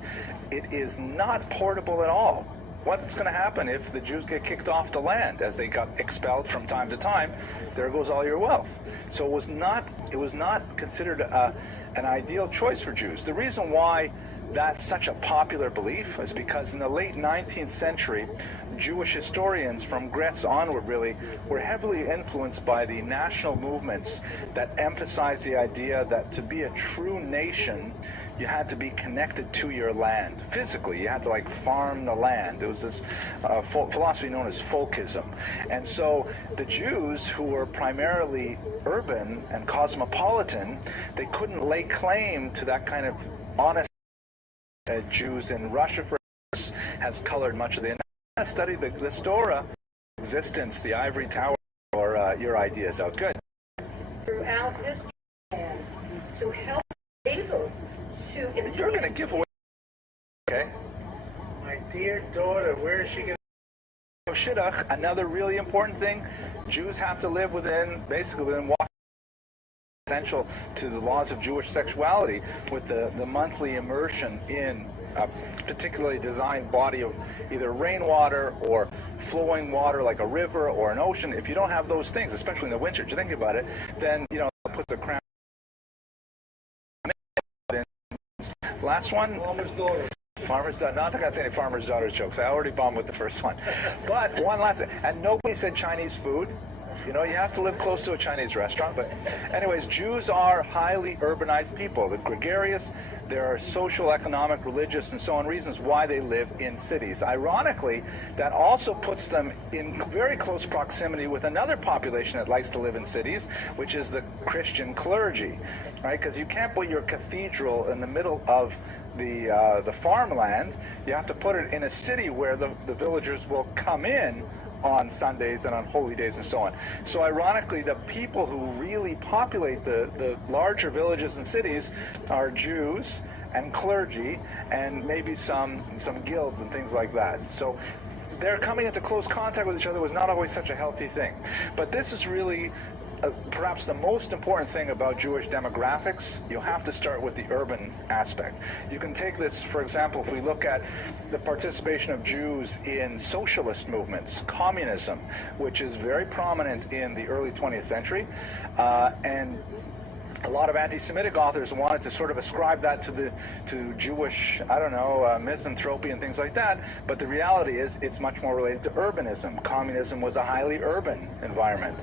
It is not portable at all. What's going to happen if the Jews get kicked off the land as they got expelled from time to time? There goes all your wealth. So it was not considered an ideal choice for Jews. The reason why that's such a popular belief is because in the late 19th century, Jewish historians from Gretz onward really were heavily influenced by the national movements that emphasized the idea that to be a true nation, you had to be connected to your land. Physically, you had to like farm the land. It was this philosophy known as folkism. And so the Jews, who were primarily urban and cosmopolitan, they couldn't lay claim to that kind of honest Jews in Russia, for instance, has colored much of the study the Torah existence, the ivory tower, or your ideas out. Good. Throughout history, to help able to improve. You're going to give away. Okay. My dear daughter, where is she going to? Shidduch, another really important thing, Jews have to live basically within walking essential to the laws of Jewish sexuality with the monthly immersion in a particularly designed body of either rainwater or flowing water like a river or an ocean. If you don't have those things, especially in the winter, you think about it, then, you know, it puts a cramp. Last one. Farmer's daughter. Farmer's daughter. Not going to say any farmer's daughter jokes. I already bombed with the first one. But one last thing. And nobody said Chinese food. You know, you have to live close to a Chinese restaurant. But anyways, Jews are highly urbanized people. They're gregarious. There are social, economic, religious, and so on reasons why they live in cities. Ironically, that also puts them in very close proximity with another population that likes to live in cities, which is the Christian clergy, right? Because you can't put your cathedral in the middle of the farmland. You have to put it in a city where the villagers will come in on Sundays and on holy days and so on. So ironically, the people who really populate the larger villages and cities are Jews and clergy and maybe some guilds and things like that. So their coming into close contact with each other was not always such a healthy thing. But this is really perhaps the most important thing about Jewish demographics. You have to start with the urban aspect. You can take this, for example, if we look at the participation of Jews in socialist movements, communism, which is very prominent in the early 20th century, and a lot of anti-Semitic authors wanted to sort of ascribe that to Jewish, I don't know, misanthropy and things like that. But the reality is it's much more related to urbanism. Communism was a highly urban environment.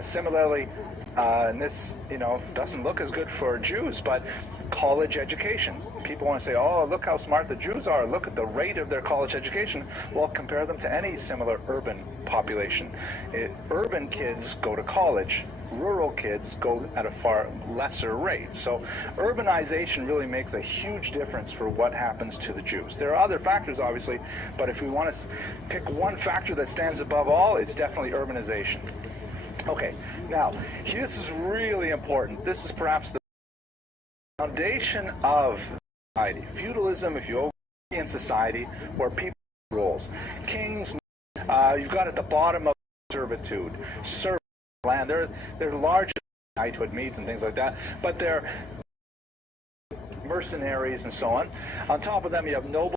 Similarly, and this, you know, doesn't look as good for Jews, but college education. People want to say, oh, look how smart the Jews are. Look at the rate of their college education. Well, compare them to any similar urban population. Urban kids go to college. Rural kids go at a far lesser rate. So urbanization really makes a huge difference for what happens to the Jews. There are other factors, obviously, but if we want to pick one factor that stands above all, it's definitely urbanization. Okay, now, this is really important. This is perhaps the foundation of society. Feudalism, if you oversee in society, where people have roles. Kings, you've got at the bottom of servitude. Land. They're large knighthood meads and things like that, but they're mercenaries and so on. On top of them, you have nobles.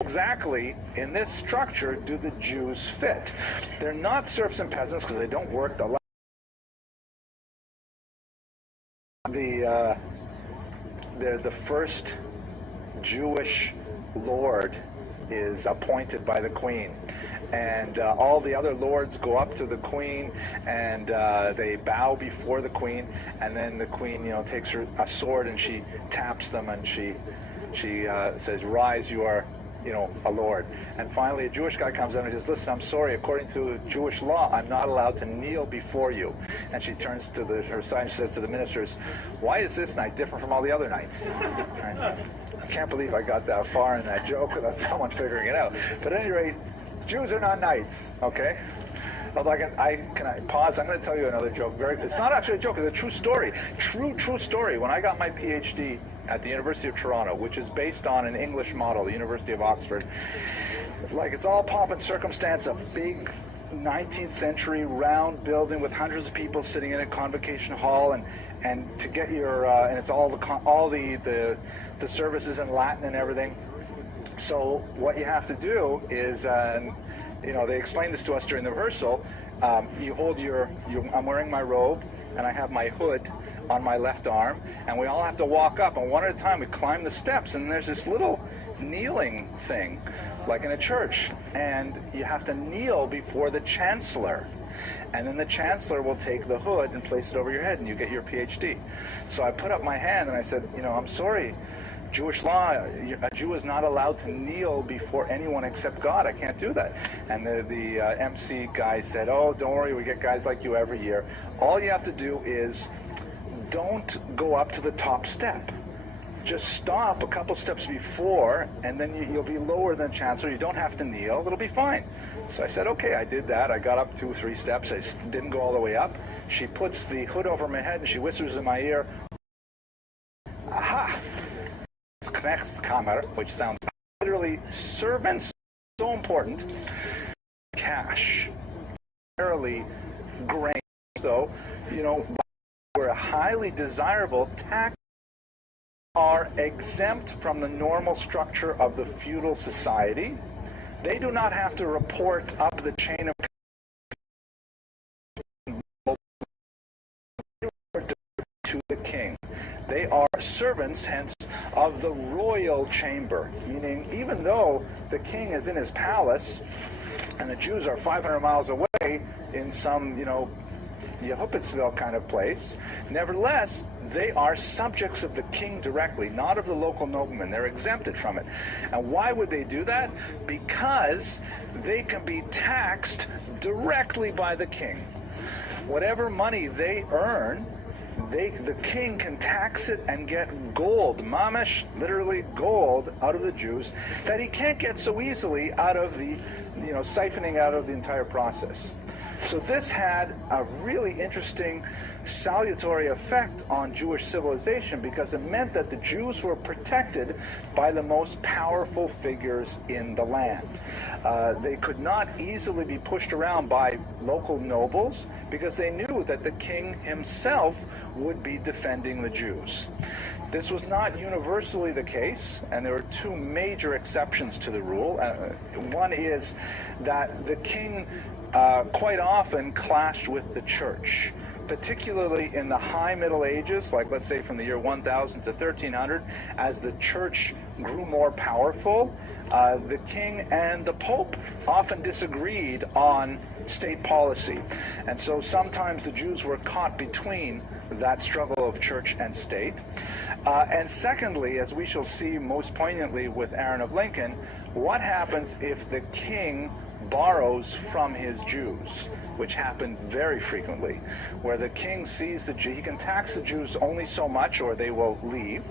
Exactly in this structure do the Jews fit? They're not serfs and peasants because they don't work the land. They're the first Jewish lord is appointed by the queen, and all the other lords go up to the queen and they bow before the queen, and then the queen, you know, takes a sword and she taps them and she says, rise, you are, you know, a lord. And finally a Jewish guy comes in and says, listen, I'm sorry, according to Jewish law, I'm not allowed to kneel before you. And she turns to her side and she says to the ministers, why is this night different from all the other nights? Right? I can't believe I got that far in that joke without someone figuring it out. But at any rate, Jews are not knights, okay? Although can I pause? I'm going to tell you another joke. It's not actually a joke. It's a true story. True story. When I got my PhD at the University of Toronto, which is based on an English model, the University of Oxford, like it's all pomp and circumstance, a big 19th century round building with hundreds of people sitting in a convocation hall, and to get your and it's all the services in Latin and everything. So what you have to do is you know, they explained this to us during the rehearsal. You hold I'm wearing my robe, and I have my hood on my left arm, and we all have to walk up, and one at a time we climb the steps, and there's this little kneeling thing, like in a church, and you have to kneel before the chancellor. And then the chancellor will take the hood and place it over your head, and you get your PhD. So I put up my hand and I said, you know, I'm sorry, Jewish law, a Jew is not allowed to kneel before anyone except God. I can't do that. And the MC guy said, oh, don't worry, we get guys like you every year. All you have to do is don't go up to the top step. Just stop a couple steps before, and then you'll be lower than chancellor. You don't have to kneel. It'll be fine. So I said, okay, I did that. I got up 2 or 3 steps. I didn't go all the way up. She puts the hood over my head, and she whispers in my ear, aha! Knechtskammer, which sounds literally servants, so important. Cash. Primarily grain. So, you know, we're a highly desirable tax. Are exempt from the normal structure of the feudal society. They do not have to report up the chain of to the king. They are servants, hence, of the royal chamber, meaning even though the king is in his palace and the Jews are 500 miles away in some, you know, Yehupitzville kind of place, nevertheless, they are subjects of the king directly, not of the local nobleman. They're exempted from it. And why would they do that? Because they can be taxed directly by the king. Whatever money they earn, the king can tax it and get gold, mamish, literally gold, out of the Jews that he can't get so easily out of the, you know, siphoning out of the entire process. So this had a really interesting salutary effect on Jewish civilization because it meant that the Jews were protected by the most powerful figures in the land. They could not easily be pushed around by local nobles because they knew that the king himself would be defending the Jews. This was not universally the case, and there were 2 major exceptions to the rule. One is that the king quite often clashed with the church, particularly in the high Middle Ages, like let's say from the year 1000 to 1300, as the church grew more powerful, the king and the pope often disagreed on state policy. And so sometimes the Jews were caught between that struggle of church and state. And secondly, as we shall see most poignantly with Aaron of Lincoln, what happens if the king borrows from his Jews, which happened very frequently, where the king sees he can tax the Jews only so much or they will leave,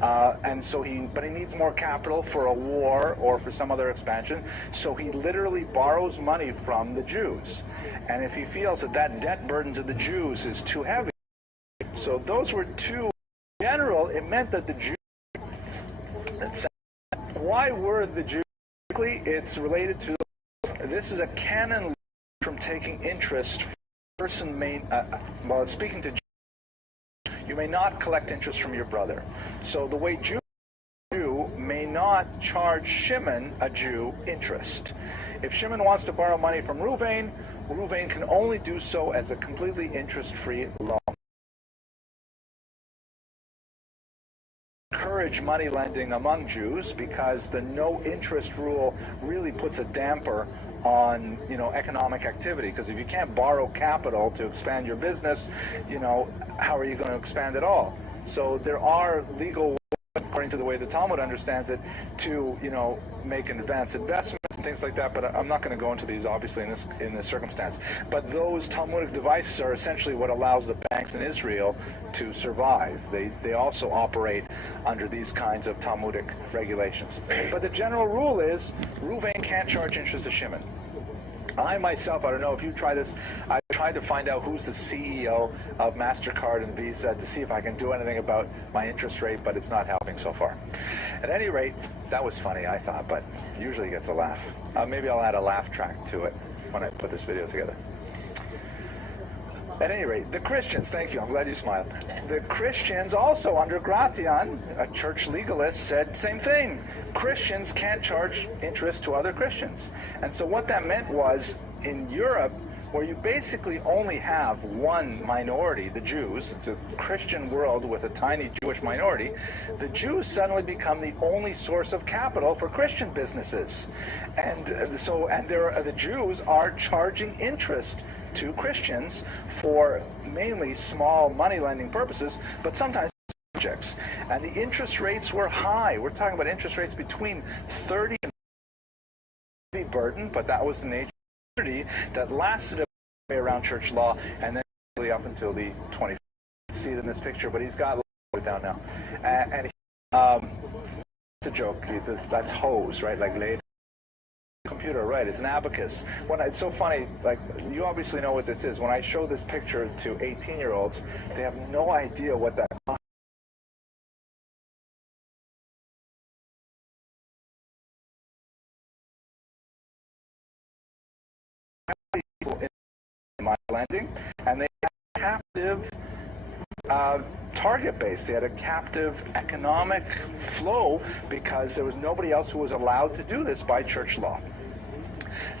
and so but he needs more capital for a war or for some other expansion, so he literally borrows money from the Jews. And if he feels that that debt burden to the Jews is too heavy, so those were 2. In general, it meant that the Jews, why were the Jews, it's related to, this is a canon from taking interest. Person may, while speaking to Jews, you may not collect interest from your brother. So the way Jew may not charge Shimon, a Jew, interest. If Shimon wants to borrow money from Reuven, Reuven can only do so as a completely interest-free loan. Encourage money lending among Jews because the no interest rule really puts a damper on, you know, economic activity, because if you can't borrow capital to expand your business, you know, how are you going to expand at all? So there are legal ways, according to the way the Talmud understands it, to, you know, make an advanced investments and things like that, but I'm not going to go into these obviously in this circumstance. But those Talmudic devices are essentially what allows the banks in Israel to survive. They also operate under these kinds of Talmudic regulations. But the general rule is Reuven can't charge interest to Shimon. I myself, I don't know if you try this, I tried to find out who's the CEO of MasterCard and Visa to see if I can do anything about my interest rate, but it's not helping so far. At any rate, that was funny, I thought, but usually gets a laugh. Maybe I'll add a laugh track to it when I put this video together. At any rate, the Christians, thank you, I'm glad you smiled. The Christians also under Gratian, a church legalist, said same thing. Christians can't charge interest to other Christians. And so what that meant was, in Europe, where you basically only have one minority, the Jews, it's a Christian world with a tiny Jewish minority, the Jews suddenly become the only source of capital for Christian businesses. And the Jews are charging interest to Christians for mainly small money lending purposes, but sometimes projects. And the interest rates were high. We're talking about interest rates between 30 and burden, but that was the nature that lasted around church law, and then really up until the 20th. See it in this picture, but he's got it down now. It's a joke. That's hose, right? Like laid computer, right? It's an abacus. It's so funny. Like, you obviously know what this is. When I show this picture to 18-year-olds, they have no idea what that is. Lending, and they had a captive target base. They had a captive economic flow because there was nobody else who was allowed to do this by church law.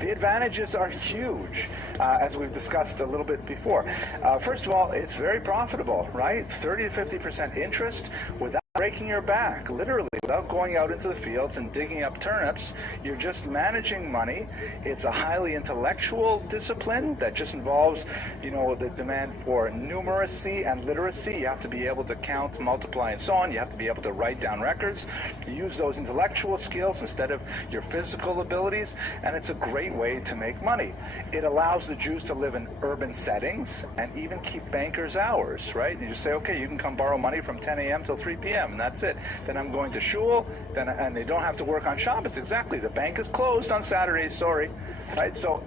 The advantages are huge, as we've discussed a little bit before. First of all, it's very profitable, right? 30 to 50% interest without breaking your back, literally, without going out into the fields and digging up turnips. You're just managing money. It's a highly intellectual discipline that just involves, the demand for numeracy and literacy. You have to be able to count, multiply, and so on. You have to be able to write down records. You use those intellectual skills instead of your physical abilities, and it's a great way to make money. It allows the Jews to live in urban settings and even keep bankers' hours, right? You just say, okay, you can come borrow money from 10 a.m. till 3 p.m. and that's it. Then I'm going to shul, and they don't have to work on Shabbos. Exactly. The bank is closed on Saturdays, sorry. Right? So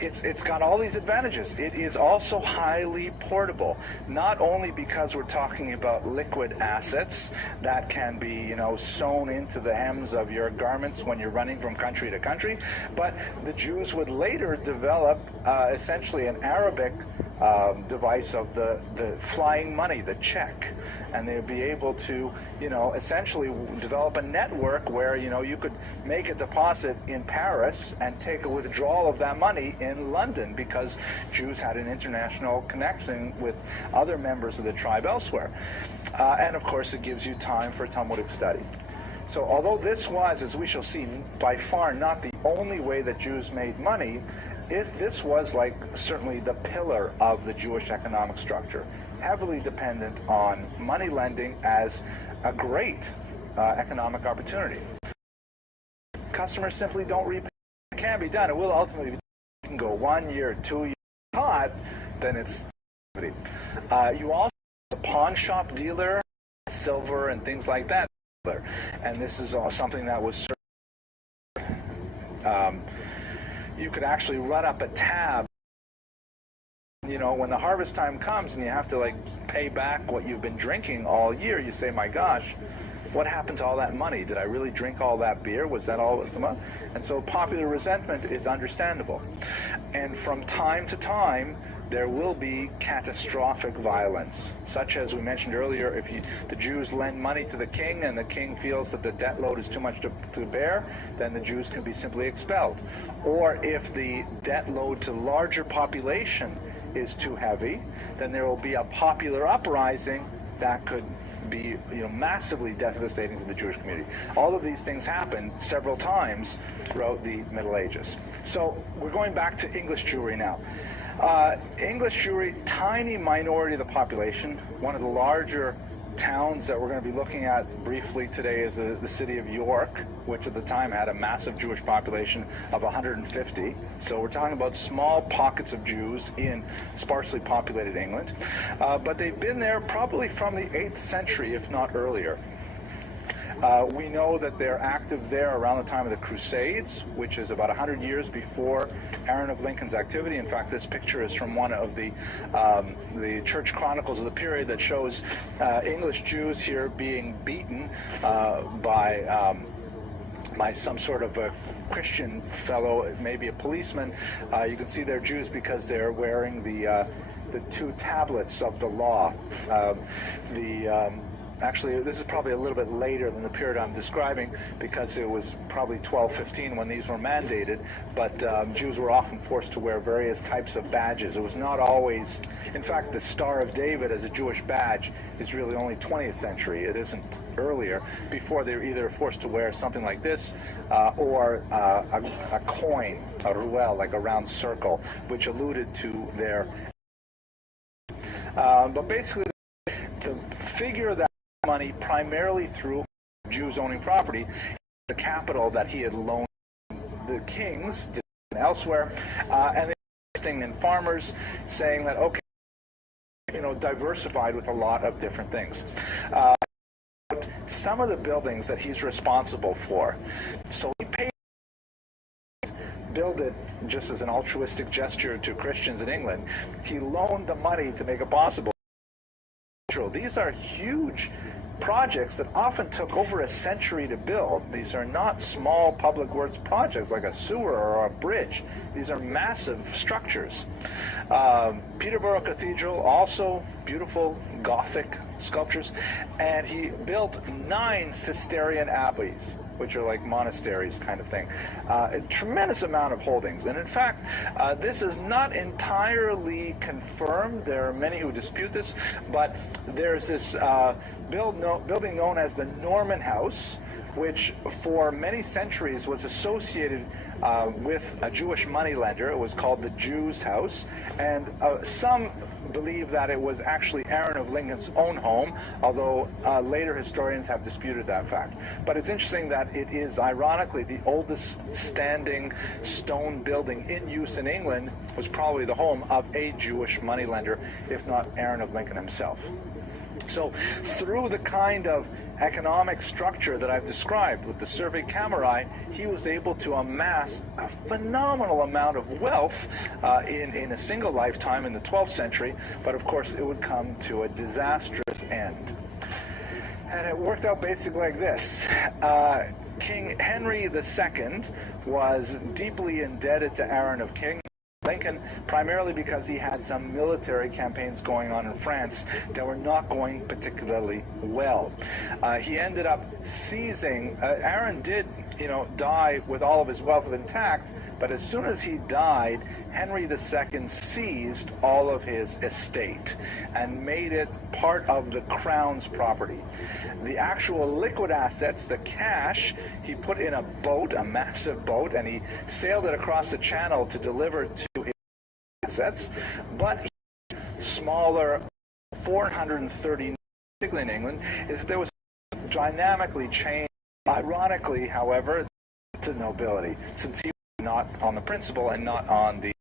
it's got all these advantages. It is also highly portable, not only because we're talking about liquid assets that can be, sewn into the hems of your garments when you're running from country to country, but the Jews would later develop essentially an Arabic device of the flying money, the check, and they would be able to, essentially develop a network where, you could make a deposit in Paris and take a withdrawal of that money in London because Jews had an international connection with other members of the tribe elsewhere. And of course, it gives you time for Talmudic study. So although this was, as we shall see, by far not the only way that Jews made money, this was certainly the pillar of the Jewish economic structure, heavily dependent on money lending as a great economic opportunity. Customers simply don't repay. It can be done. It will ultimately be done. You can go 1 year, 2 years hot, then it's you also a pawn shop dealer, silver and things like that. And this is something that was you could actually run up a tab, when the harvest time comes and you have to pay back what you've been drinking all year. You say, my gosh, what happened to all that money? Did I really drink all that beer? Was that all? And so popular resentment is understandable. And from time to time, there will be catastrophic violence, such as we mentioned earlier. If the Jews lend money to the king and the king feels that the debt load is too much to bear, then the Jews can be simply expelled. Or if the debt load to larger population is too heavy, then there will be a popular uprising that could be massively devastating to the Jewish community. All of these things happened several times throughout the Middle Ages. So we're going back to English Jewry now. English Jewry, tiny minority of the population. One of the larger towns that we're going to be looking at briefly today is the city of York, which at the time had a massive Jewish population of 150. So we're talking about small pockets of Jews in sparsely populated England. But they've been there probably from the 8th century, if not earlier. We know that they're active there around the time of the Crusades, which is about 100 years before Aaron of Lincoln's activity. In fact, this picture is from one of the church chronicles of the period that shows English Jews here being beaten by by some sort of a Christian fellow, maybe a policeman. You can see they're Jews because they're wearing the 2 tablets of the law. Actually, this is probably a little bit later than the period I'm describing, because it was probably 1215 when these were mandated, but Jews were often forced to wear various types of badges. It was not always, in fact, the Star of David as a Jewish badge is really only 20th century. It isn't earlier, before they were either forced to wear something like this or a coin, a ruel, like a round circle, which alluded to their... but basically, the figure that money primarily through Jews owning property, the capital that he had loaned the kings elsewhere, and investing in farmers, saying that, okay, diversified with a lot of different things. Some of the buildings that he's responsible for, so he paid build it just as an altruistic gesture to Christians in England. He loaned the money to make it possible. These are huge projects that often took over a century to build. These are not small public works projects like a sewer or a bridge. These are massive structures. Peterborough Cathedral, also beautiful Gothic sculptures, and he built 9 Cistercian abbeys, which are like monasteries kind of thing. A tremendous amount of holdings. And in fact, this is not entirely confirmed. There are many who dispute this, but there's this building known as the Norman House, which for many centuries was associated with a Jewish moneylender. It was called the Jew's House, and some believe that it was actually Aaron of Lincoln's own home, although later historians have disputed that fact. But it's interesting that it is, ironically, the oldest standing stone building in use in England was probably the home of a Jewish moneylender, if not Aaron of Lincoln himself. So through the kind of economic structure that I've described with the Survey Camerae, he was able to amass a phenomenal amount of wealth in a single lifetime in the 12th century, but of course it would come to a disastrous end. And it worked out basically like this. King Henry II was deeply indebted to Aaron of Lincoln, primarily because he had some military campaigns going on in France that were not going particularly well. He ended up seizing, Aaron did, die with all of his wealth intact, but as soon as he died, Henry II seized all of his estate and made it part of the crown's property. The actual liquid assets, the cash, he put in a boat, a massive boat, and he sailed it across the channel to deliver to his assets, but smaller 430, particularly in England, is that there was dynamically changed, ironically, however, to nobility, since he was not on the principal and not on the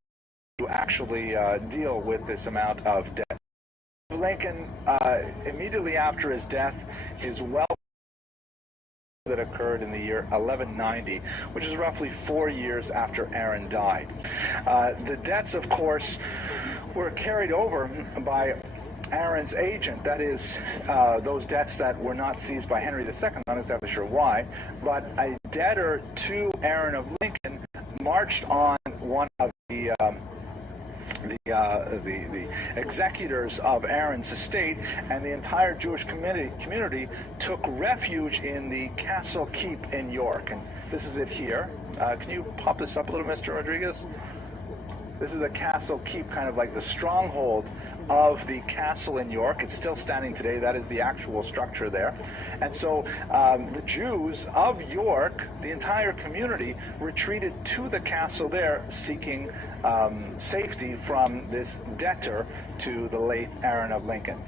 to actually deal with this amount of debt. Lincoln, immediately after his death, his wealth that occurred in the year 1190, which is roughly 4 years after Aaron died. The debts, of course, were carried over by Aaron's agent, that is, those debts that were not seized by Henry II, not exactly sure why, but a debtor to Aaron of Lincoln marched on one of the executors of Aaron's estate, and the entire Jewish community took refuge in the Castle Keep in York. And this is it here. Can you pop this up a little, Mr. Rodriguez? This is the Castle Keep, kind of like the stronghold of the castle in York. It's still standing today. That is the actual structure there. And so the Jews of York, the entire community, retreated to the castle there, seeking safety from this debtor to the late Aaron of Lincoln.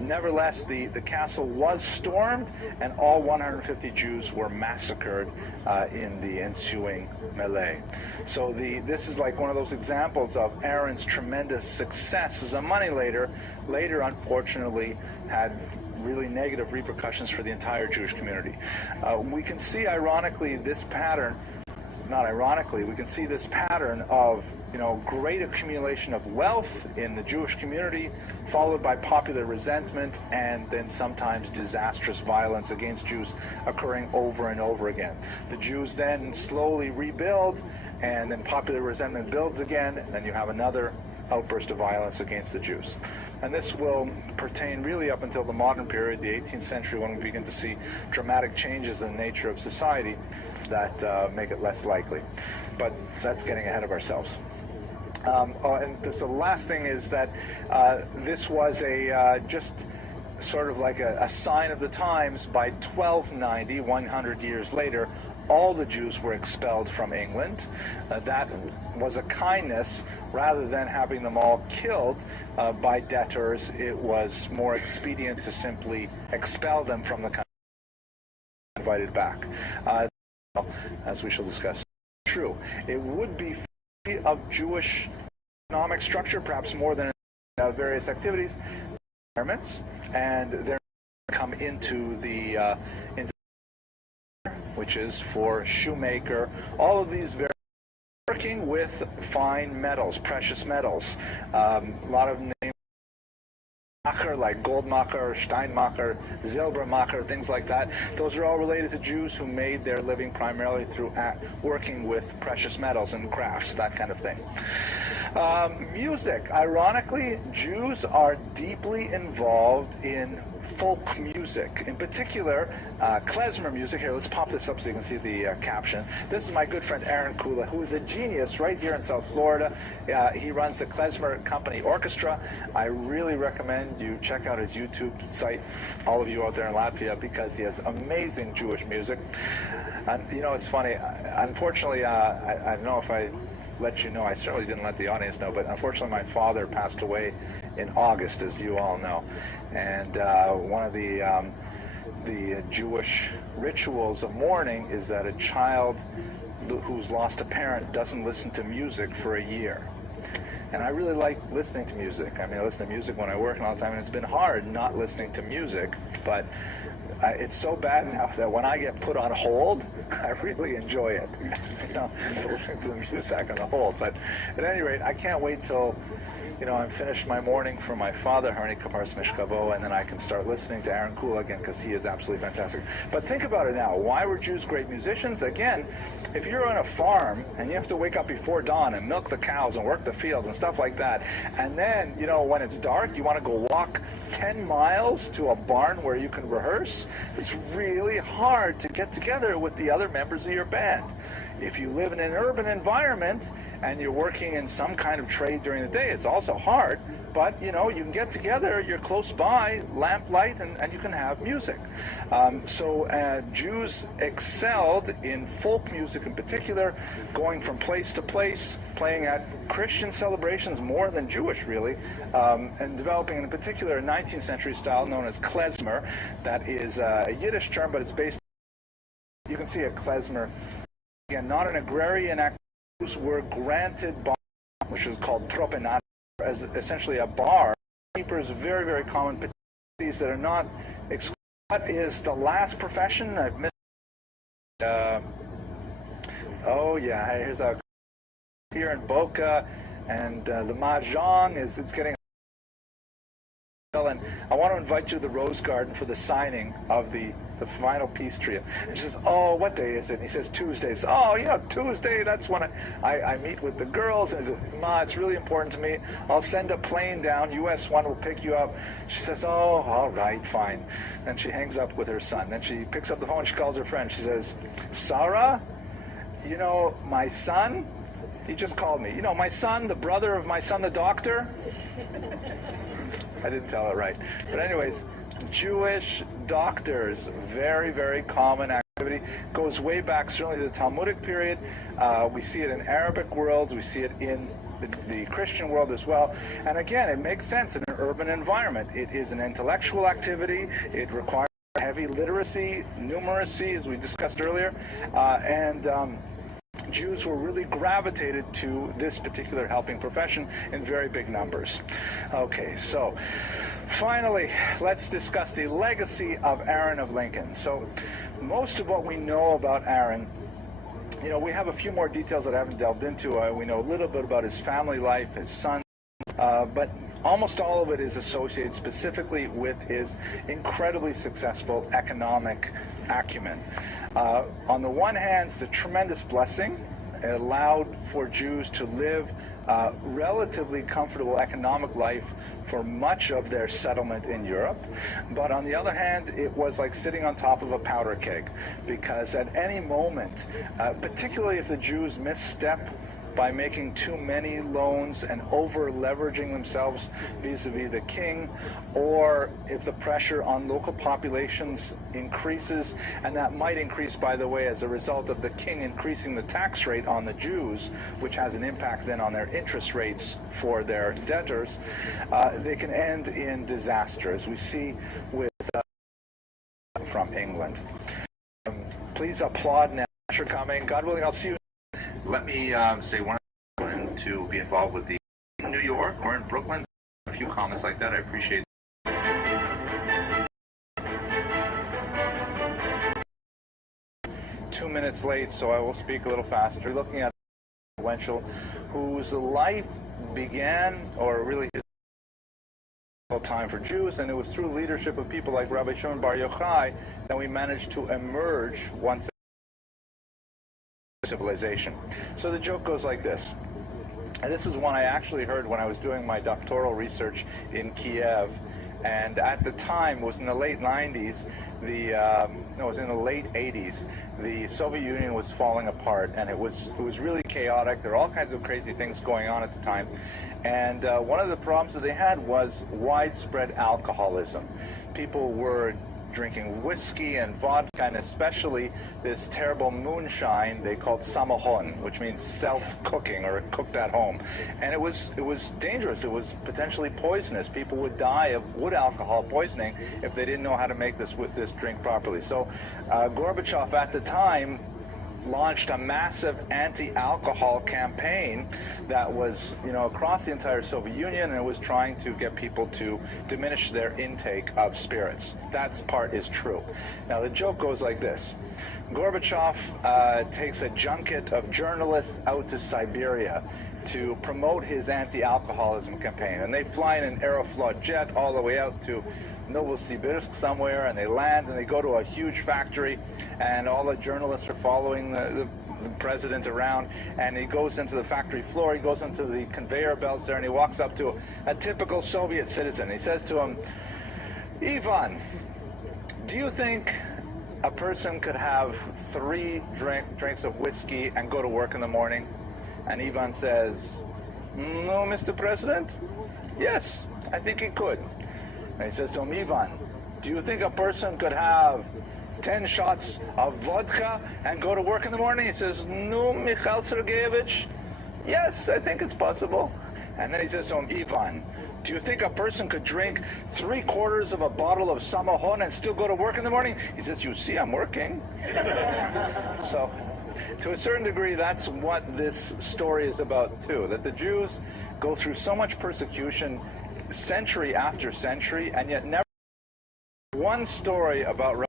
Nevertheless, the castle was stormed, and all 150 Jews were massacred in the ensuing melee. So this is like one of those examples of Aaron's tremendous success as a moneylender. Later, unfortunately, had really negative repercussions for the entire Jewish community. We can see, ironically, this pattern not ironically, we can see this pattern of, great accumulation of wealth in the Jewish community, followed by popular resentment, and then sometimes disastrous violence against Jews occurring over and over again. The Jews then slowly rebuild, and then popular resentment builds again, and then you have another outburst of violence against the Jews. And this will pertain really up until the modern period, the 18th century, when we begin to see dramatic changes in the nature of society that make it less likely. But that's getting ahead of ourselves. And the last thing is that this was just sort of like a sign of the times. By 1290, 100 years later, all the Jews were expelled from England. That was a kindness. Rather than having them all killed by debtors, it was more expedient to simply expel them from the country and invited back. As we shall discuss. True. It would be free of Jewish economic structure, perhaps more than various activities, environments, and they're come into the which is for shoemaker, all of these very working with fine metals, precious metals. A lot of names like Goldmacher, Steinmacher, Silbermacher, things like that. Those are all related to Jews who made their living primarily through working with precious metals and crafts, that kind of thing. Music. Ironically, Jews are deeply involved in folk music. In particular, klezmer music. Here, let's pop this up so you can see the caption. This is my good friend Aaron Kula, who is a genius right here in South Florida. He runs the Klezmer Company Orchestra. I really recommend you check out his YouTube site, all of you out there in Latvia, because he has amazing Jewish music. And, it's funny. Unfortunately, I don't know if I let you know, I certainly didn't let the audience know, but unfortunately my father passed away in August, as you all know. And one of the Jewish rituals of mourning is that a child who's lost a parent doesn't listen to music for a year. And I really like listening to music. I mean, I listen to music when I work all the time, and it's been hard not listening to music, but it's so bad now that when I get put on hold, I really enjoy it. So listening to the music on the hold. But at any rate, I can't wait till I'm finished my mourning for my father, Harni Kapars Mishkavo, and then I can start listening to Aaron Kula again, because he is absolutely fantastic. But think about it now. Why were Jews great musicians? Again, if you're on a farm and you have to wake up before dawn and milk the cows and work the fields and stuff like that, and then, when it's dark, you want to go walk 10 miles to a barn where you can rehearse, it's really hard to get together with the other members of your band. If you live in an urban environment and you're working in some kind of trade during the day, it's also hard, but you can get together, you're close by, lamplight, and you can have music. So Jews excelled in folk music in particular, going from place to place, playing at Christian celebrations more than Jewish really, and developing in particular a 19th century style known as klezmer. That is a Yiddish term, but it's based, you can see a klezmer. Again, not an agrarian act. Jews were granted bar, which was called propenat, as essentially a bar. Keepers, very, very common petitions that are not excluded. What is the last profession? I've missed. Oh yeah, here's a here in Boca, and the mahjong it's getting. And I want to invite you to the Rose Garden for the signing of the final peace trio. And she says, oh, what day is it? And he says, Tuesday. So, oh, Tuesday, that's when I meet with the girls. And he says, Ma, it's really important to me. I'll send a plane down. US 1 will pick you up. She says, oh, all right, fine. Then she hangs up with her son. Then she picks up the phone. She calls her friend. She says, Sarah, my son, he just called me. My son, the brother of my son, the doctor. I didn't tell it right. But anyways, Jewish doctors, very, very common activity. Goes way back, certainly to the Talmudic period. We see it in Arabic worlds. We see it in the Christian world as well. And again, it makes sense in an urban environment. It is an intellectual activity. It requires heavy literacy, numeracy, as we discussed earlier. Jews were really gravitated to this particular helping profession in very big numbers. Okay, so finally, let's discuss the legacy of Aaron of Lincoln. So most of what we know about Aaron You know, we have a few more details that I haven't delved into. We know a little bit about his family life, his son, but almost all of it is associated specifically with his incredibly successful economic acumen. On the one hand, it's a tremendous blessing. It allowed for Jews to live a relatively comfortable economic life for much of their settlement in Europe. But on the other hand, it was like sitting on top of a powder keg, because at any moment, particularly if the Jews misstep by making too many loans and over-leveraging themselves vis-a-vis the king, or if the pressure on local populations increases, and that might increase, by the way, as a result of the king increasing the tax rate on the Jews, which has an impact then on their interest rates for their debtors, they can end in disaster, as we see with from England. Please applaud now for coming. God willing, I'll see you. Let me say one to be involved with the New York or in Brooklyn. A few comments like that, I appreciate it. 2 minutes late, so I will speak a little faster. We're looking at influential whose life began, or really his time for Jews, and it was through leadership of people like Rabbi Shimon Bar Yochai that we managed to emerge once civilization. So the joke goes like this, and this is one I actually heard when I was doing my doctoral research in Kiev, and at the time, it was in the late 90s, it was in the late 80s, the Soviet Union was falling apart, and it was really chaotic. There were all kinds of crazy things going on at the time, and one of the problems that they had was widespread alcoholism. People were drinking whiskey and vodka, and especially this terrible moonshine they called samahon, which means self-cooking or cooked at home. And it was dangerous. It was potentially poisonous. People would die of wood alcohol poisoning if they didn't know how to make this drink properly. So Gorbachev at the time launched a massive anti-alcohol campaign that was, across the entire Soviet Union, and it was trying to get people to diminish their intake of spirits. That part is true. Now the joke goes like this. Gorbachev takes a junket of journalists out to Siberia to promote his anti-alcoholism campaign, and they fly in an Aeroflot jet all the way out to Novosibirsk somewhere, and they land and they go to a huge factory, and all the journalists are following the president around, and he goes into the factory floor, he goes into the conveyor belts there, and he walks up to a typical Soviet citizen. He says to him, "Ivan, do you think a person could have 3 drinks of whiskey and go to work in the morning?" And Ivan says, "No, Mr. President. Yes, I think he could." And he says to him, "Ivan, do you think a person could have 10 shots of vodka and go to work in the morning?" He says, "No, Mikhail Sergeyevich. Yes, I think it's possible." And then he says to him, "Ivan, do you think a person could drink 3/4 of a bottle of samahon and still go to work in the morning?" He says, "You see, I'm working." So, to a certain degree, that's what this story is about too, that the Jews go through so much persecution century after century, and yet never one story about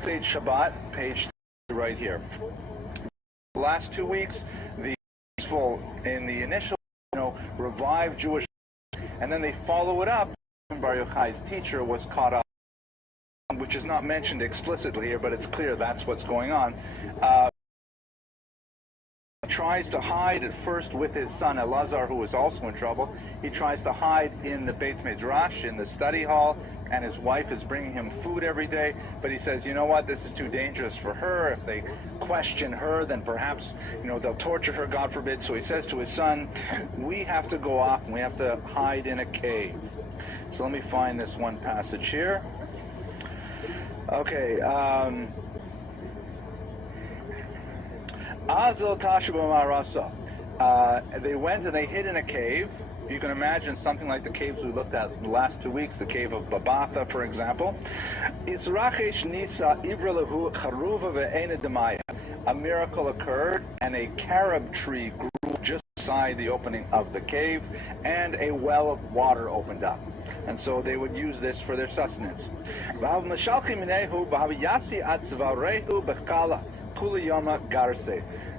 Shabbat, page 3 right here. The last 2 weeks, the peaceful in the initial, revived Jewish, and then they follow it up. Bar Yochai's teacher was caught up, which is not mentioned explicitly here, but it's clear that's what's going on. Tries to hide at first with his son Elazar, who was also in trouble. He tries to hide in the Beit Midrash, in the study hall, and his wife is bringing him food every day, but he says, "You know what, this is too dangerous for her. If they question her, then perhaps, they'll torture her, God forbid." So he says to his son, "We have to go off and we have to hide in a cave." So let me find this one passage here. Okay, they went and they hid in a cave. You can imagine something like the caves we looked at in the last 2 weeks, the cave of Babatha, for example. A miracle occurred, and a carob tree grew just inside the opening of the cave, and a well of water opened up. And so they would use this for their sustenance.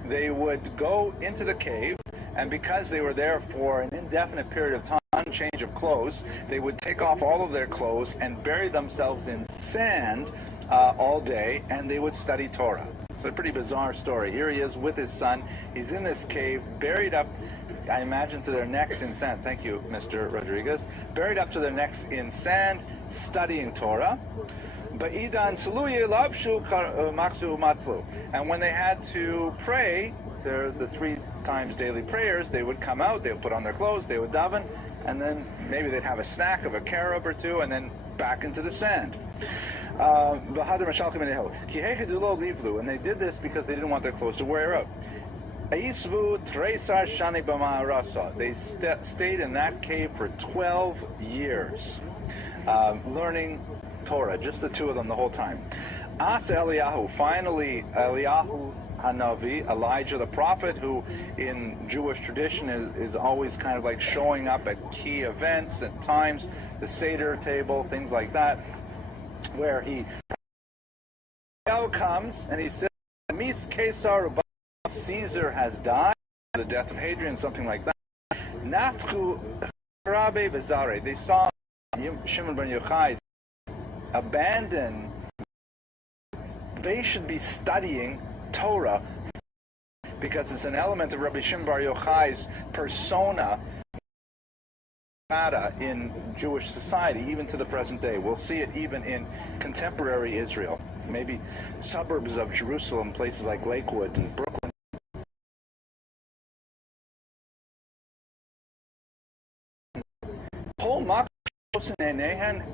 They would go into the cave, and because they were there for an indefinite period of time, change of clothes, they would take off all of their clothes and bury themselves in sand all day, and they would study Torah. It's a pretty bizarre story. Here he is with his son. He's in this cave, buried up, I imagine, to their necks in sand. Thank you, Mr. Rodriguez. Buried up to their necks in sand, studying Torah. And when they had to pray, the 3 times daily prayers, they would come out, they would put on their clothes, they would daven, and then maybe they'd have a snack of a carob or 2, and then back into the sand. And they did this because they didn't want their clothes to wear out. They stayed in that cave for 12 years, learning Torah, just the 2 of them the whole time. Finally, Eliyahu Hanavi, Elijah the prophet, who in Jewish tradition is always kind of like showing up at key events and times, the Seder table, things like that, where he comes and he says, Caesar has died, the death of Hadrian, something like that. Nafku Rabbi Bezare, they saw Shimon ben Yochai abandon. They should be studying Torah because it's an element of Rabbi Shimon bar Yochai's persona in Jewish society, even to the present day. We'll see it even in contemporary Israel, maybe suburbs of Jerusalem, places like Lakewood and Brooklyn.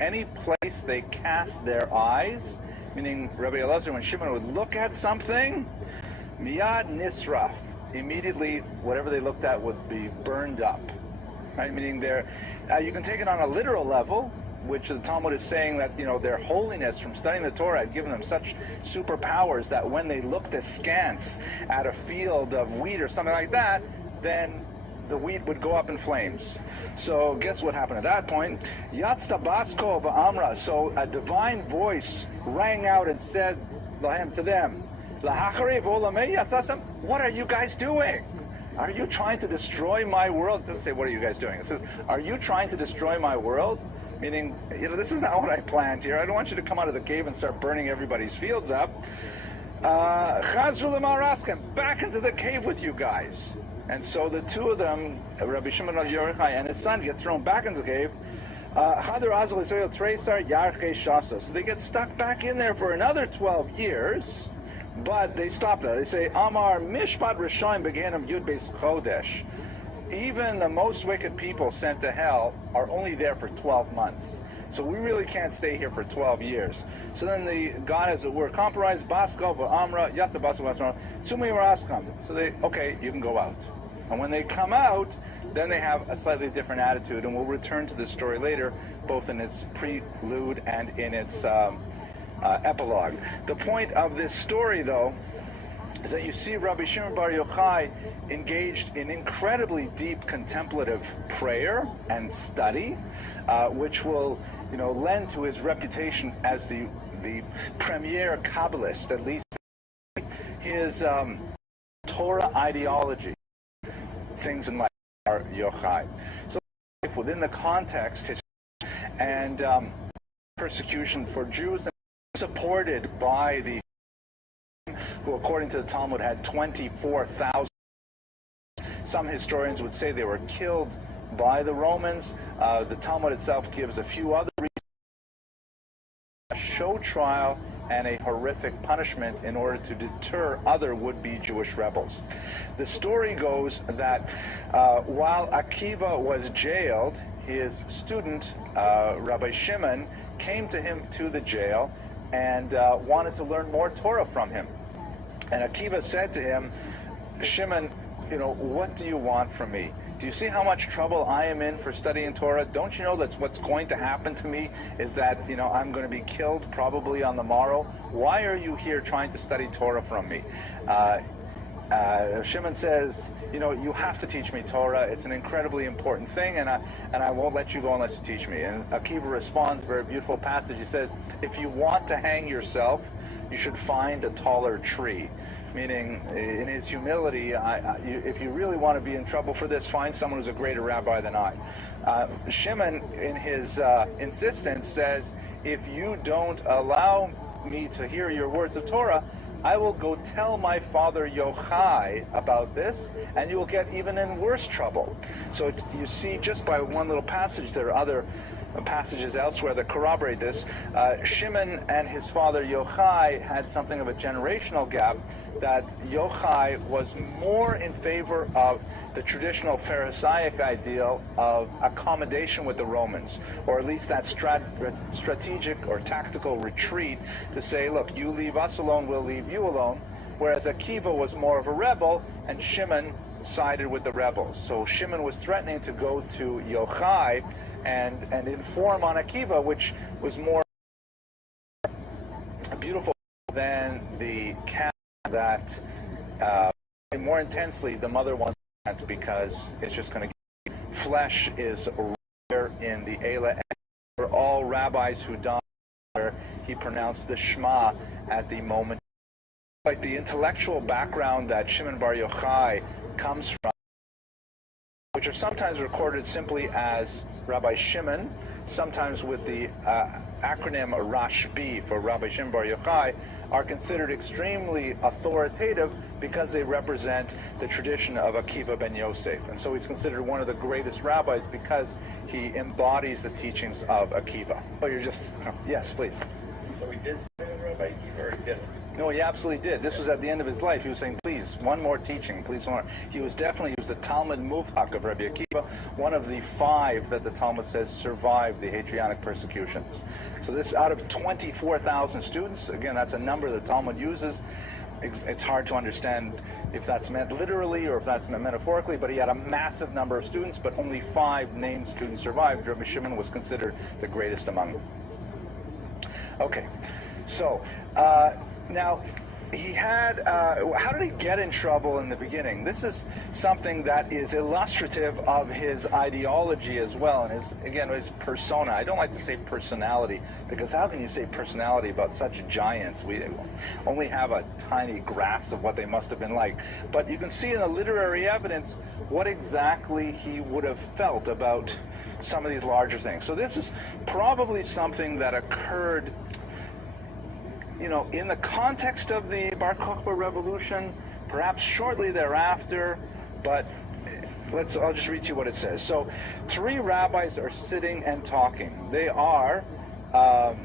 Any place they cast their eyes, meaning Rabbi Elazar, when Shimon would look at something, miyad nisraf, immediately whatever they looked at would be burned up. Right? Meaning you can take it on a literal level, which the Talmud is saying that their holiness from studying the Torah had given them such superpowers that when they looked askance at a field of wheat or something like that, then the wheat would go up in flames. So guess what happened at that point? Yatzta Basko v'amra. So a divine voice rang out and said to them, what are you guys doing? Are you trying to destroy my world? It doesn't say, what are you guys doing? It says, are you trying to destroy my world? Meaning, this is not what I planned here. I don't want you to come out of the cave and start burning everybody's fields up. Back into the cave with you guys. And so the 2 of them, Rabbi Shimon bar Yochai and his son, get thrown back into the cave. So they get stuck back in there for another 12 years, but they stop that. They say, Amar Mishpat Rishonim Beganim Yud Beis Chodesh. Even the most wicked people sent to hell are only there for 12 months. So we really can't stay here for 12 years. So then God, as it were, compromised, Baskov or Amra, Yasa Baskov, Tsumi Raskam. So okay, you can go out. And when they come out, then they have a slightly different attitude, and we'll return to this story later, both in its prelude and in its epilogue. The point of this story, though, is that you see Rabbi Shimon bar Yochai engaged in incredibly deep contemplative prayer and study, which will, lend to his reputation as the premier Kabbalist, at least his Torah ideology. Things in life are Yochai. So within the context and persecution for Jews, supported by the who, according to the Talmud, had 24,000. Some historians would say they were killed by the Romans. The Talmud itself gives a few other reasons: a show trial and a horrific punishment in order to deter other would-be Jewish rebels. The story goes that while Akiva was jailed, his student, Rabbi Shimon, came to him to the jail and wanted to learn more Torah from him. And Akiva said to him, Shimon, what do you want from me? Do you see how much trouble I am in for studying Torah? Don't you know that's what's going to happen to me is that, I'm going to be killed probably on the morrow? Why are you here trying to study Torah from me? Shimon says, you know, you have to teach me Torah. It's an incredibly important thing, and I won't let you go unless you teach me. And Akiva responds, very beautiful passage. He says, if you want to hang yourself, you should find a taller tree. Meaning, in his humility, if you really want to be in trouble for this, find someone who's a greater rabbi than I. Shimon, in his insistence, says, if you don't allow me to hear your words of Torah, I will go tell my father Yochai about this, and you will get even in worse trouble. So you see, just by one little passage, there are other passages elsewhere that corroborate this. Shimon and his father Yochai had something of a generational gap, that Yochai was more in favor of the traditional Pharisaic ideal of accommodation with the Romans, or at least that strategic or tactical retreat to say, look, you leave us alone, we'll leave you alone. Whereas Akiva was more of a rebel, and Shimon sided with the rebels. So Shimon was threatening to go to Yochai and inform on Akiva, which was more beautiful than the camp that more intensely the mother wants to, because it's just going to flesh is rare in the Eila. For all rabbis who died, he pronounced the Shema at the moment. Like the intellectual background that Shimon Bar Yochai comes from, which are sometimes recorded simply as Rabbi Shimon, sometimes with the acronym Rashbi for Rabbi Shimon Bar Yochai, are considered extremely authoritative because they represent the tradition of Akiva ben Yosef. And so he's considered one of the greatest rabbis because he embodies the teachings of Akiva. Oh, you're just, yes, please. So he did say Rabbi Akiva, or he didn't? No, he absolutely did. This was at the end of his life. He was saying, please, one more teaching, please, one more. He was the Talmud Muvhak of Rabbi Akiva, one of the 5 that the Talmud says survived the Hadrianic persecutions. So this, out of 24,000 students, again, that's a number the Talmud uses. It's hard to understand if that's meant literally or if that's meant metaphorically, but he had a massive number of students, but only 5 named students survived. Rabbi Shimon was considered the greatest among them. Okay, so now, he had, how did he get in trouble in the beginning? This is something that is illustrative of his ideology as well, and his persona. I don't like to say personality, because how can you say personality about such giants? We only have a tiny grasp of what they must have been like. But you can see in the literary evidence what exactly he would have felt about some of these larger things. So this is probably something that occurred, you know, in the context of the Bar Kokhba revolution, perhaps shortly thereafter, but I'll just read to you what it says. So 3 rabbis are sitting and talking. They are Rabbi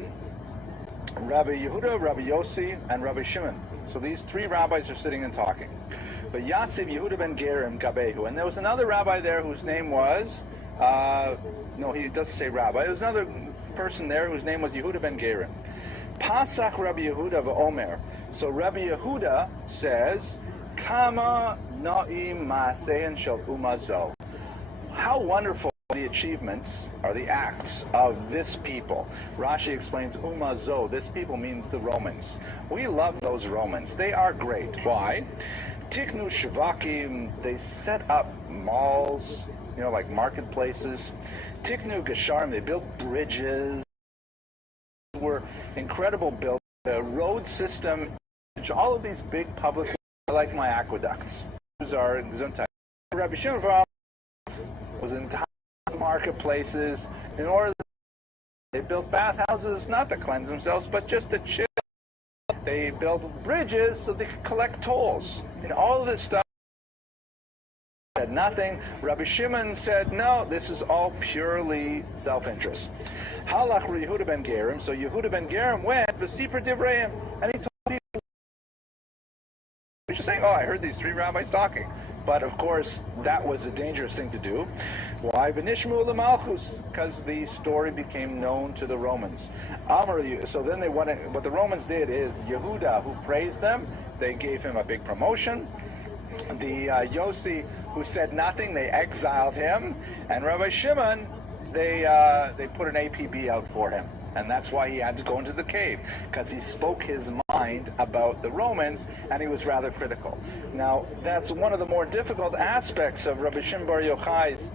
Yehuda, Rabbi Yossi, and Rabbi Shimon. So these 3 rabbis are sitting and talking. But Yasiv Yehuda ben Gerim Gabehu, and there was another rabbi there whose name was, no, he doesn't say rabbi. There was another person there whose name was Yehuda ben Gerim. Pasach Rabbi Yehuda v'Omer. So Rabbi Yehuda says, Kama na'im ma'asehen shel umazo. How wonderful are the achievements, or the acts of this people. Rashi explains umazo. This people means the Romans. We love those Romans. They are great. Why? Tiknu shvakim. They set up malls, you know, like marketplaces. Tiknu gesharim. They built bridges. Were incredible built, the road system, all of these big public, like my aqueducts. Those are Gesundheit. Rabbi Shimon was in marketplaces in order. They built bathhouses not to cleanse themselves, but just to chill. They built bridges so they could collect tolls, and all of this stuff. Said nothing. Rabbi Shimon said, no, this is all purely self-interest. Halach Yehuda ben Gerim. So Yehuda ben Gerim went v'sipur divrayim, and he told people. He's just saying, oh, I heard these 3 rabbis talking. But of course, that was a dangerous thing to do. Why? V'nishmu l'malchus, because the story became known to the Romans. So then they wanted. What the Romans did is Yehuda, who praised them, they gave him a big promotion. The Yossi, who said nothing, they exiled him, and Rabbi Shimon, they put an APB out for him. And that's why he had to go into the cave, because he spoke his mind about the Romans, and he was rather critical. Now, that's one of the more difficult aspects of Rabbi Shimon Bar Yochai's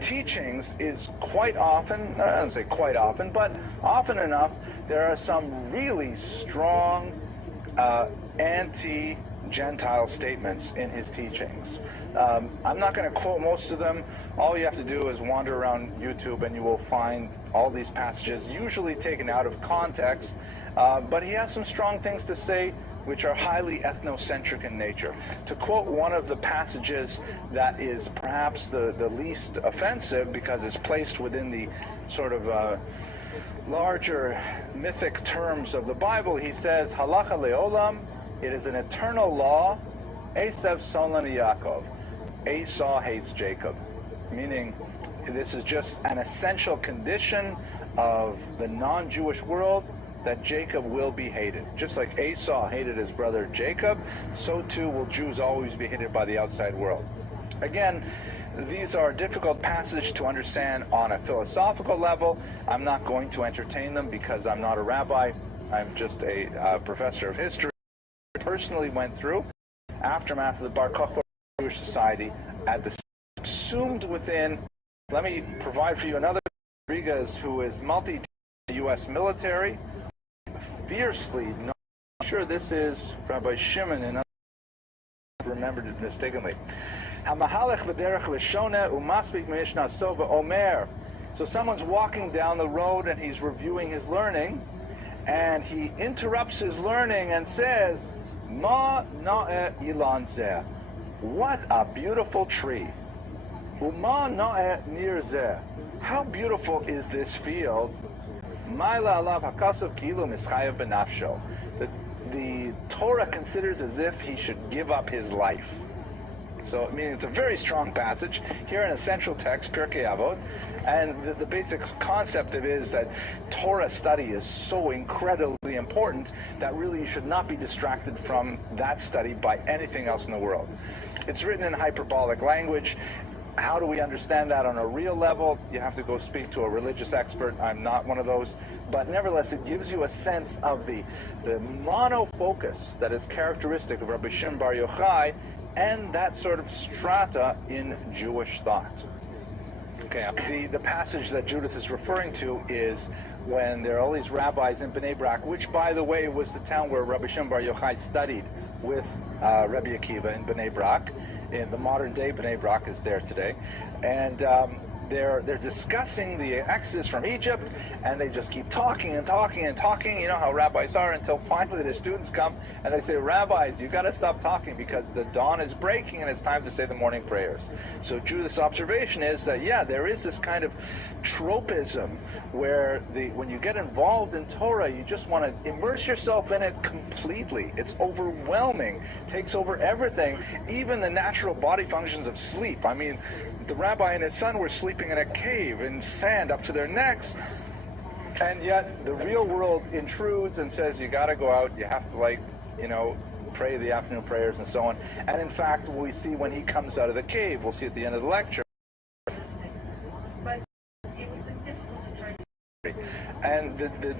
teachings is quite often, I don't say quite often, but often enough, there are some really strong anti-Gentile statements in his teachings. I'm not going to quote most of them. All you have to do is wander around YouTube and you will find all these passages, usually taken out of context, but he has some strong things to say which are highly ethnocentric in nature. To quote one of the passages that is perhaps the least offensive because it's placed within the sort of larger mythic terms of the Bible, he says, Halacha le'olam, it is an eternal law, Esav Solon Yaakov. Esau hates Jacob, meaning this is just an essential condition of the non-Jewish world, that Jacob will be hated. Just like Esau hated his brother Jacob, so too will Jews always be hated by the outside world. Again, these are difficult passages to understand on a philosophical level. I'm not going to entertain them because I'm not a rabbi. I'm just a professor of history. I personally went through aftermath of the Bar Kokhba Jewish Society at the assumed within. Let me provide for you another Rodriguez who is U.S. military, fiercely. Not sure this is Rabbi Shimon, and I remembered it mistakenly. So someone's walking down the road and he's reviewing his learning, and he interrupts his learning and says, Ma na'e ilan zeh. What a beautiful tree. Uma na'e nir zeh. How beautiful is this field? The Torah considers as if he should give up his life. So, I mean, it's a very strong passage here in a central text, Pirkei Avot, and the basic concept of it is that Torah study is so incredibly important that really you should not be distracted from that study by anything else in the world. It's written in hyperbolic language. How do we understand that on a real level? You have to go speak to a religious expert. I'm not one of those. But nevertheless, it gives you a sense of the monofocus that is characteristic of Rabbi Shimon Bar Yochai and that sort of strata in Jewish thought. Okay, the passage that Judith is referring to is when there are all these rabbis in Bnei Brak, which, by the way, was the town where Rabbi Shimon Bar Yochai studied with Rabbi Akiva in Bnei Brak. In the modern day, Bnei Brak is there today, and they're discussing the exodus from Egypt, and they just keep talking and talking and talking. You know how rabbis are, until finally the students come and they say, "Rabbis, you got to stop talking because the dawn is breaking and it's time to say the morning prayers." So Judith's observation is that there is this kind of tropism where when you get involved in Torah, you just want to immerse yourself in it completely. It's overwhelming, takes over everything, even the natural body functions of sleep. I mean, the rabbi and his son were sleeping in a cave in sand up to their necks, and yet the real world intrudes and says, you got to go out, you have to pray the afternoon prayers and so on. And in fact, we see when he comes out of the cave, we'll see at the end of the lecture, and the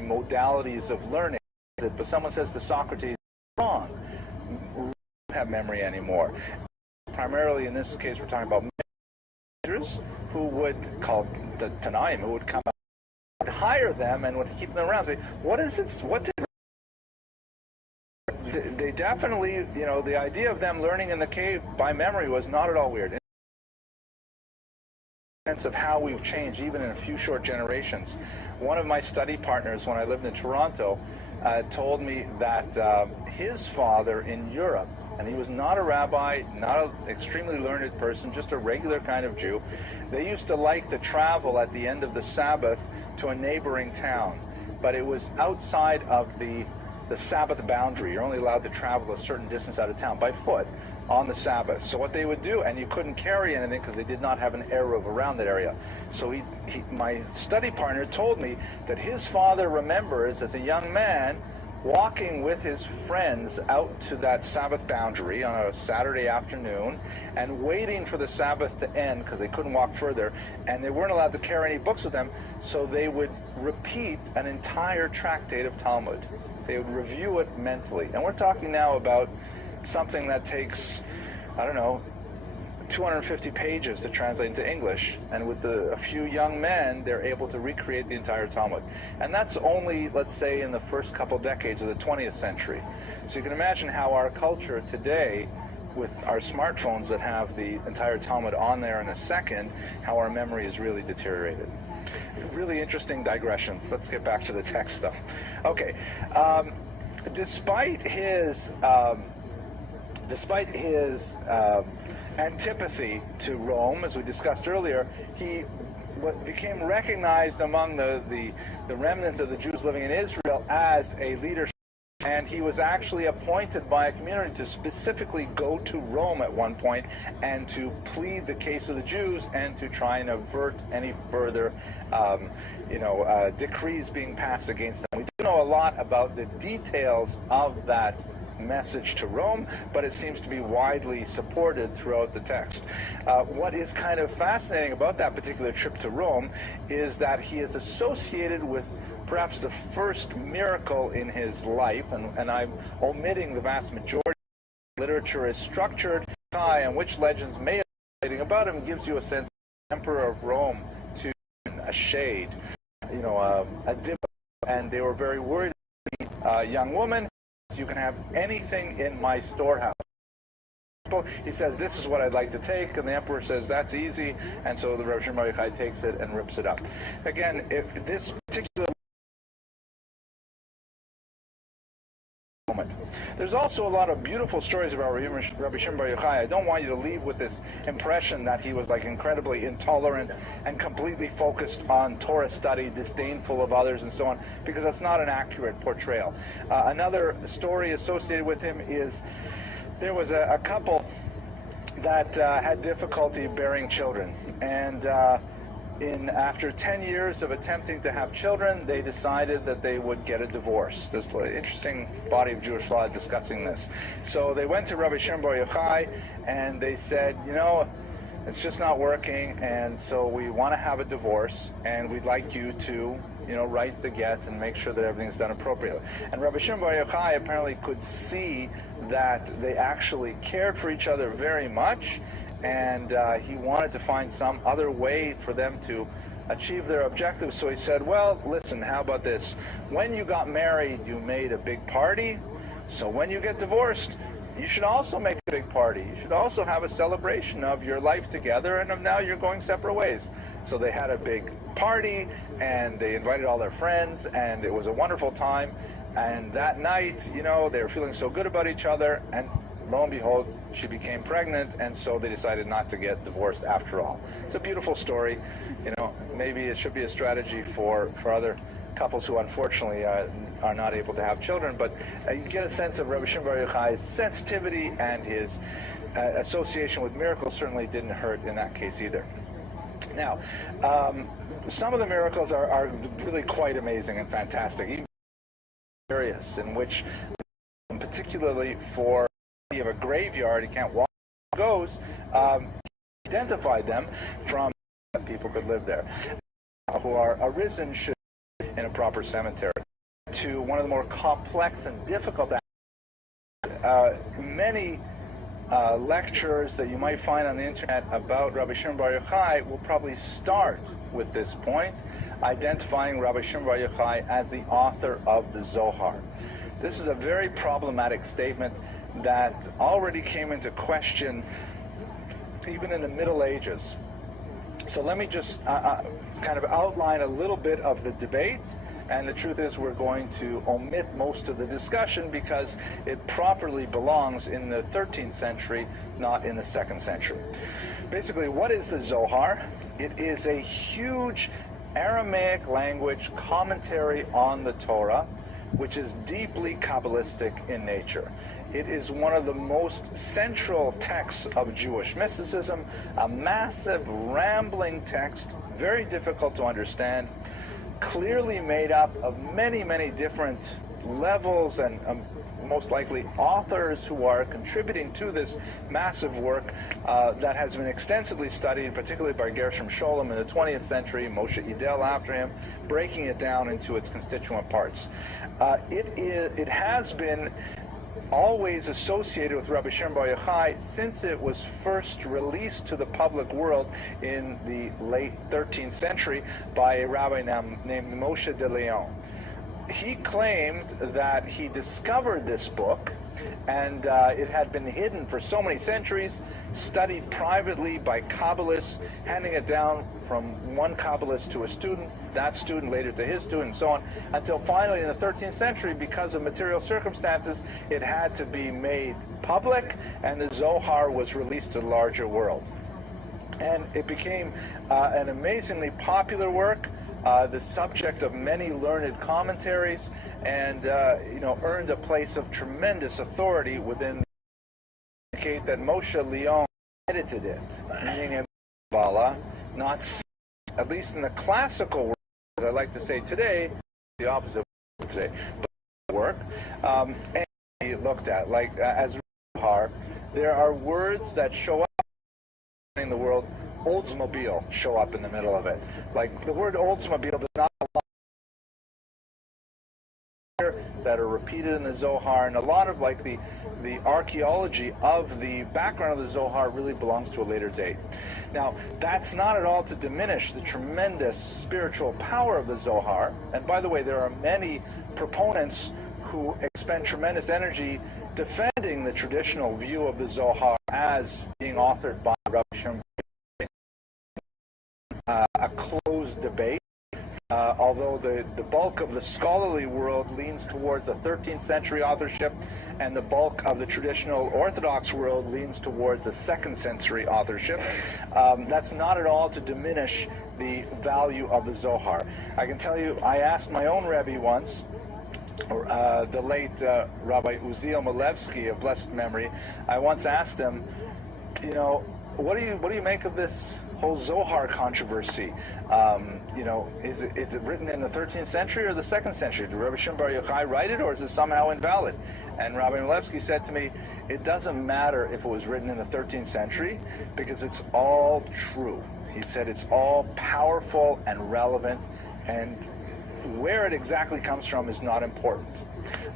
modalities of learning. But someone says to Socrates, wrong, we don't have memory anymore. Primarily in this case, we're talking about who would call the Tanaim, who would come out and hire them and would keep them around. Say, what is it? What did they definitely, the idea of them learning in the cave by memory was not at all weird. Sense of how we've changed even in a few short generations. One of my study partners when I lived in Toronto told me that his father in Europe, and he was not a rabbi, not an extremely learned person, just a regular kind of Jew. They used to like to travel at the end of the Sabbath to a neighboring town, but it was outside of the Sabbath boundary. You're only allowed to travel a certain distance out of town by foot on the Sabbath. So what they would do, and you couldn't carry anything because they did not have an Eruv around that area. So my study partner told me that his father remembers as a young man walking with his friends out to that Sabbath boundary on a Saturday afternoon and waiting for the Sabbath to end because they couldn't walk further, and they weren't allowed to carry any books with them, so they would repeat an entire tractate of Talmud. They would review it mentally. And we're talking now about something that takes, I don't know, 250 pages to translate into English, and with a few young men, they're able to recreate the entire Talmud. And that's only, let's say, in the first couple decades of the 20th century. So you can imagine how our culture today, with our smartphones that have the entire Talmud on there in a second, how our memory is really deteriorated. Really interesting digression. Let's get back to the text, though. Okay. Despite his antipathy to Rome, as we discussed earlier, he became recognized among the remnants of the Jews living in Israel as a leader, and he was actually appointed by a community to specifically go to Rome at one point and to plead the case of the Jews and to try and avert any further decrees being passed against them. We do know a lot about the details of that message to Rome, but it seems to be widely supported throughout the text. What is kind of fascinating about that particular trip to Rome is that he is associated with perhaps the first miracle in his life, and I'm omitting the vast majority. Literature is structured and which legends may have been about him gives you a sense of the Emperor of Rome to a shade, a dip, and they were very worried about a young woman. You can have anything in my storehouse. He says, this is what I'd like to take, and the emperor says, that's easy, and so the Rabbi Shimon Bar Yochai takes it and rips it up. Again, if this particular moment. There's also a lot of beautiful stories about Rabbi Shimon Bar Yochai. I don't want you to leave with this impression that he was like incredibly intolerant and completely focused on Torah study, disdainful of others and so on, because that's not an accurate portrayal. Another story associated with him is there was a couple that had difficulty bearing children, and after 10 years of attempting to have children, they decided that they would get a divorce. There's an interesting body of Jewish law discussing this. So they went to Rabbi Shimon Bar Yochai and they said, it's just not working, and so we want to have a divorce, and we'd like you to, write the get and make sure that everything's done appropriately. And Rabbi Shimon Bar Yochai apparently could see that they actually cared for each other very much, and he wanted to find some other way for them to achieve their objectives. So he said, well, listen, how about this? When you got married, you made a big party. So when you get divorced, you should also make a big party. You should also have a celebration of your life together and of now you're going separate ways. So they had a big party, and they invited all their friends, and it was a wonderful time. And that night, they were feeling so good about each other, and lo and behold, she became pregnant, and so they decided not to get divorced after all. It's a beautiful story. Maybe it should be a strategy for other couples who unfortunately are not able to have children, but you get a sense of Rabbi Shimon Bar Yochai's sensitivity, and his association with miracles certainly didn't hurt in that case either. Now, some of the miracles are really quite amazing and fantastic, even areas in which, particularly for of a graveyard, he can't walk, goes, identified them from people could live there, who are arisen should in a proper cemetery, to one of the more complex and difficult many lectures that you might find on the internet about Rabbi Shimon Bar Yochai will probably start with this point, identifying Rabbi Shimon Bar Yochai as the author of the Zohar. This is a very problematic statement that already came into question even in the Middle Ages. So let me just kind of outline a little bit of the debate, and the truth is we're going to omit most of the discussion because it properly belongs in the 13th century, not in the 2nd century. Basically, what is the Zohar? It is a huge Aramaic language commentary on the Torah, which is deeply Kabbalistic in nature. It is one of the most central texts of Jewish mysticism, a massive, rambling text, very difficult to understand, clearly made up of many, many different levels and most likely authors who are contributing to this massive work that has been extensively studied, particularly by Gershom Scholem in the 20th century, Moshe Idel after him, breaking it down into its constituent parts. It has been always associated with Rabbi Shimon Bar Yochai since it was first released to the public world in the late 13th century by a rabbi named Moshe de Leon. He claimed that he discovered this book, and it had been hidden for so many centuries, studied privately by Kabbalists, handing it down from one Kabbalist to a student, that student later to his student, and so on, until finally in the 13th century, because of material circumstances, it had to be made public, and the Zohar was released to the larger world. And it became an amazingly popular work, the subject of many learned commentaries, and earned a place of tremendous authority within the indicate that Moshe Leon edited it, meaning in Kabbalah, not at least in the classical work, as I like to say today, the opposite of today, but work, and he looked at, like as Zohar, there are words that show up in the world. Oldsmobile show up in the middle of it. Like the word Oldsmobile does not that are repeated in the Zohar, and a lot of like the archaeology of the background of the Zohar really belongs to a later date. Now, that's not at all to diminish the tremendous spiritual power of the Zohar. And by the way, there are many proponents who expend tremendous energy defending the traditional view of the Zohar as being authored by Rabbi Shimon. A closed debate, although the bulk of the scholarly world leans towards a 13th century authorship, and the bulk of the traditional Orthodox world leans towards the 2nd century authorship. That's not at all to diminish the value of the Zohar. I can tell you, I asked my own Rebbe once, the late Rabbi Uziel Malevsky of blessed memory. I once asked him, what do you make of this whole Zohar controversy? Is it written in the 13th century or the 2nd century? Did Rabbi Shimon Bar Yochai write it, or is it somehow invalid? And Rabbi Malevsky said to me, it doesn't matter if it was written in the 13th century, because it's all true. He said it's all powerful and relevant, and where it exactly comes from is not important.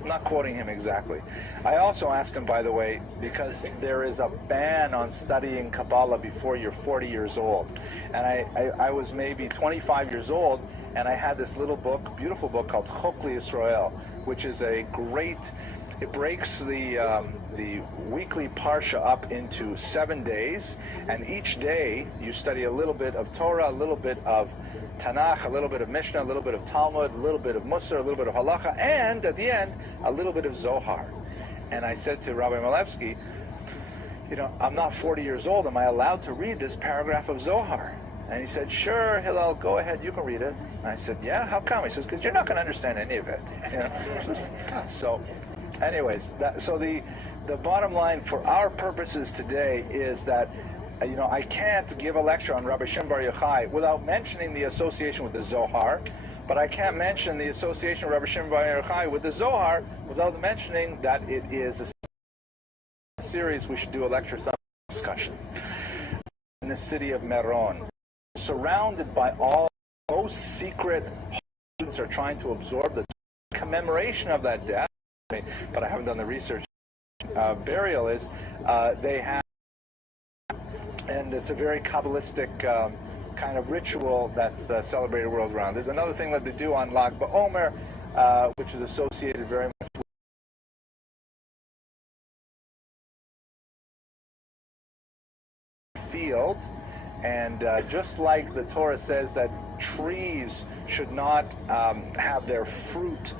I'm not quoting him exactly. I also asked him, by the way, because there is a ban on studying Kabbalah before you're 40 years old. And I was maybe 25 years old, and I had this little book, beautiful book called Chok L'Yisrael, which is a great, it breaks the weekly parsha up into 7 days, and each day you study a little bit of Torah, a little bit of Tanakh, a little bit of Mishnah, a little bit of Talmud, a little bit of Musar, a little bit of Halacha, and at the end, a little bit of Zohar. And I said to Rabbi Malevsky, I'm not 40 years old. Am I allowed to read this paragraph of Zohar? And he said, sure, Hillel, go ahead, you can read it. And I said, yeah, how come? He says, because you're not going to understand any of it. So, anyways, so the bottom line for our purposes today is that I can't give a lecture on Rabbi Shimon Bar Yochai without mentioning the association with the Zohar, but I can't mention the association of Rabbi Shimon Bar Yochai with the Zohar without mentioning that it is a series we should do a lecture discussion. In the city of Meron, surrounded by all most secret, students are trying to absorb the commemoration of that death, but I haven't done the research. Burial is, they have, and it's a very Kabbalistic kind of ritual that's celebrated world around. There's another thing that they do on Lag BaOmer, which is associated very much with the field. And just like the Torah says that trees should not have their fruit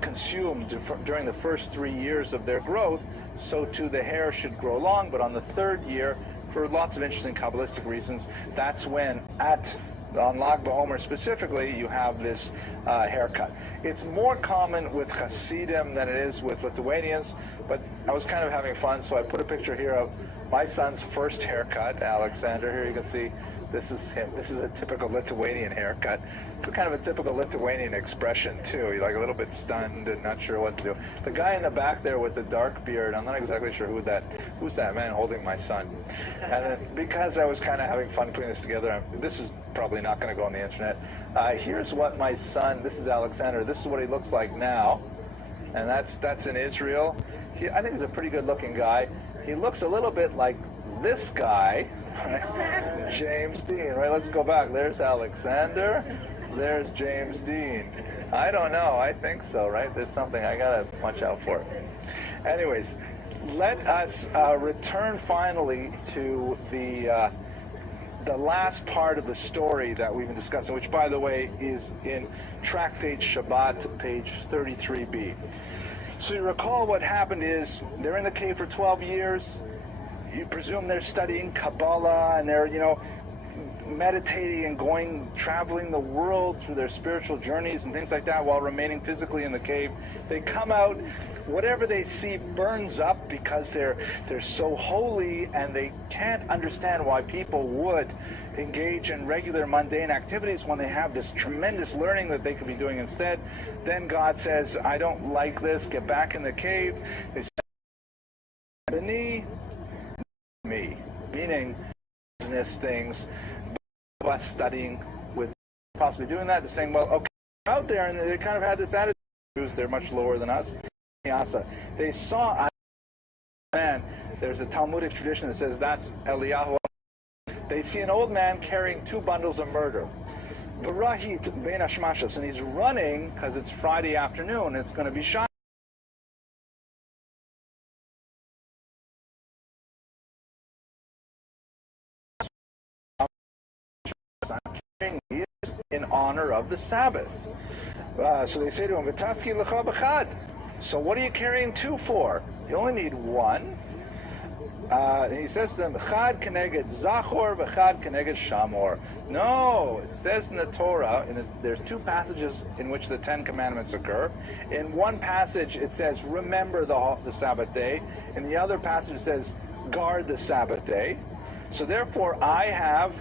consumed during the first 3 years of their growth, so too the hair should grow long, but on the 3rd year, for lots of interesting Kabbalistic reasons, that's when on Lag BaOmer specifically, you have this haircut. It's more common with Hasidim than it is with Lithuanians, but I was kind of having fun, so I put a picture here of my son's first haircut, Alexander. Here you can see this is him. This is a typical Lithuanian haircut. It's kind of a typical Lithuanian expression too. You're like a little bit stunned and not sure what to do. The guy in the back there with the dark beard, I'm not exactly sure who's that man holding my son. And then, because I was kind of having fun putting this together, this is probably not going to go on the internet. Here's what my son, this is Alexander, this is what he looks like now. And that's in Israel. I think he's a pretty good looking guy. He looks a little bit like this guy, right? James Dean, right? Let's go back. There's Alexander. There's James Dean. I don't know. I think so, right? There's something I gotta watch out for. Anyways, let us return finally to the last part of the story that we've been discussing, which, by the way, is in Tractate Shabbat, page 33b. So you recall what happened is they're in the cave for 12 years. You presume they're studying Kabbalah and they're, meditating and traveling the world through their spiritual journeys and things like that while remaining physically in the cave. They come out, whatever they see burns up because they're so holy, and they can't understand why people would engage in regular mundane activities when they have this tremendous learning that they could be doing instead. Then God says, I don't like this, get back in the cave. They say, me, meaning business things, us studying with possibly doing that, to saying, well, okay, out there, and they kind of had this attitude, they're much lower than us. They saw a man, there's a Talmudic tradition that says that's Eliyahu. They see an old man carrying 2 bundles of murder. V'rahit bein hashmashos, and he's running because it's Friday afternoon, it's going to be shot. He is in honor of the Sabbath. So they say to him, V'taski l'cha b'chad. So what are you carrying 2 for? You only need 1. And he says to them, Chad keneged zachor, v'chad keneged shamor. No, it says in the Torah, there's 2 passages in which the 10 commandments occur. In one passage it says, remember the Sabbath day. In the other passage it says, guard the Sabbath day. So therefore I have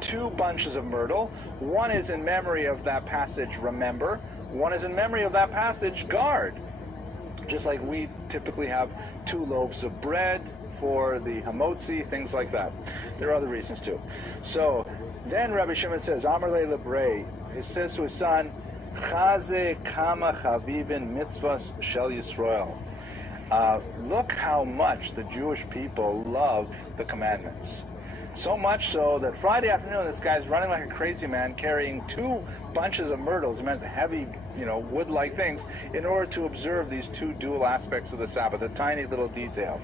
2 bunches of myrtle. One is in memory of that passage, remember. One is in memory of that passage, guard. Just like we typically have 2 loaves of bread for the hamotzi, things like that. There are other reasons too. So then Rabbi Shimon says, Amar le lebrei, he says to his son, Chaze kama chavivin mitzvahs shel Yisrael. Look how much the Jewish people love the commandments. So much so that Friday afternoon, this guy's running like a crazy man, carrying 2 bunches of myrtles, it meant heavy, wood-like things, in order to observe these 2 dual aspects of the Sabbath, a tiny little detail.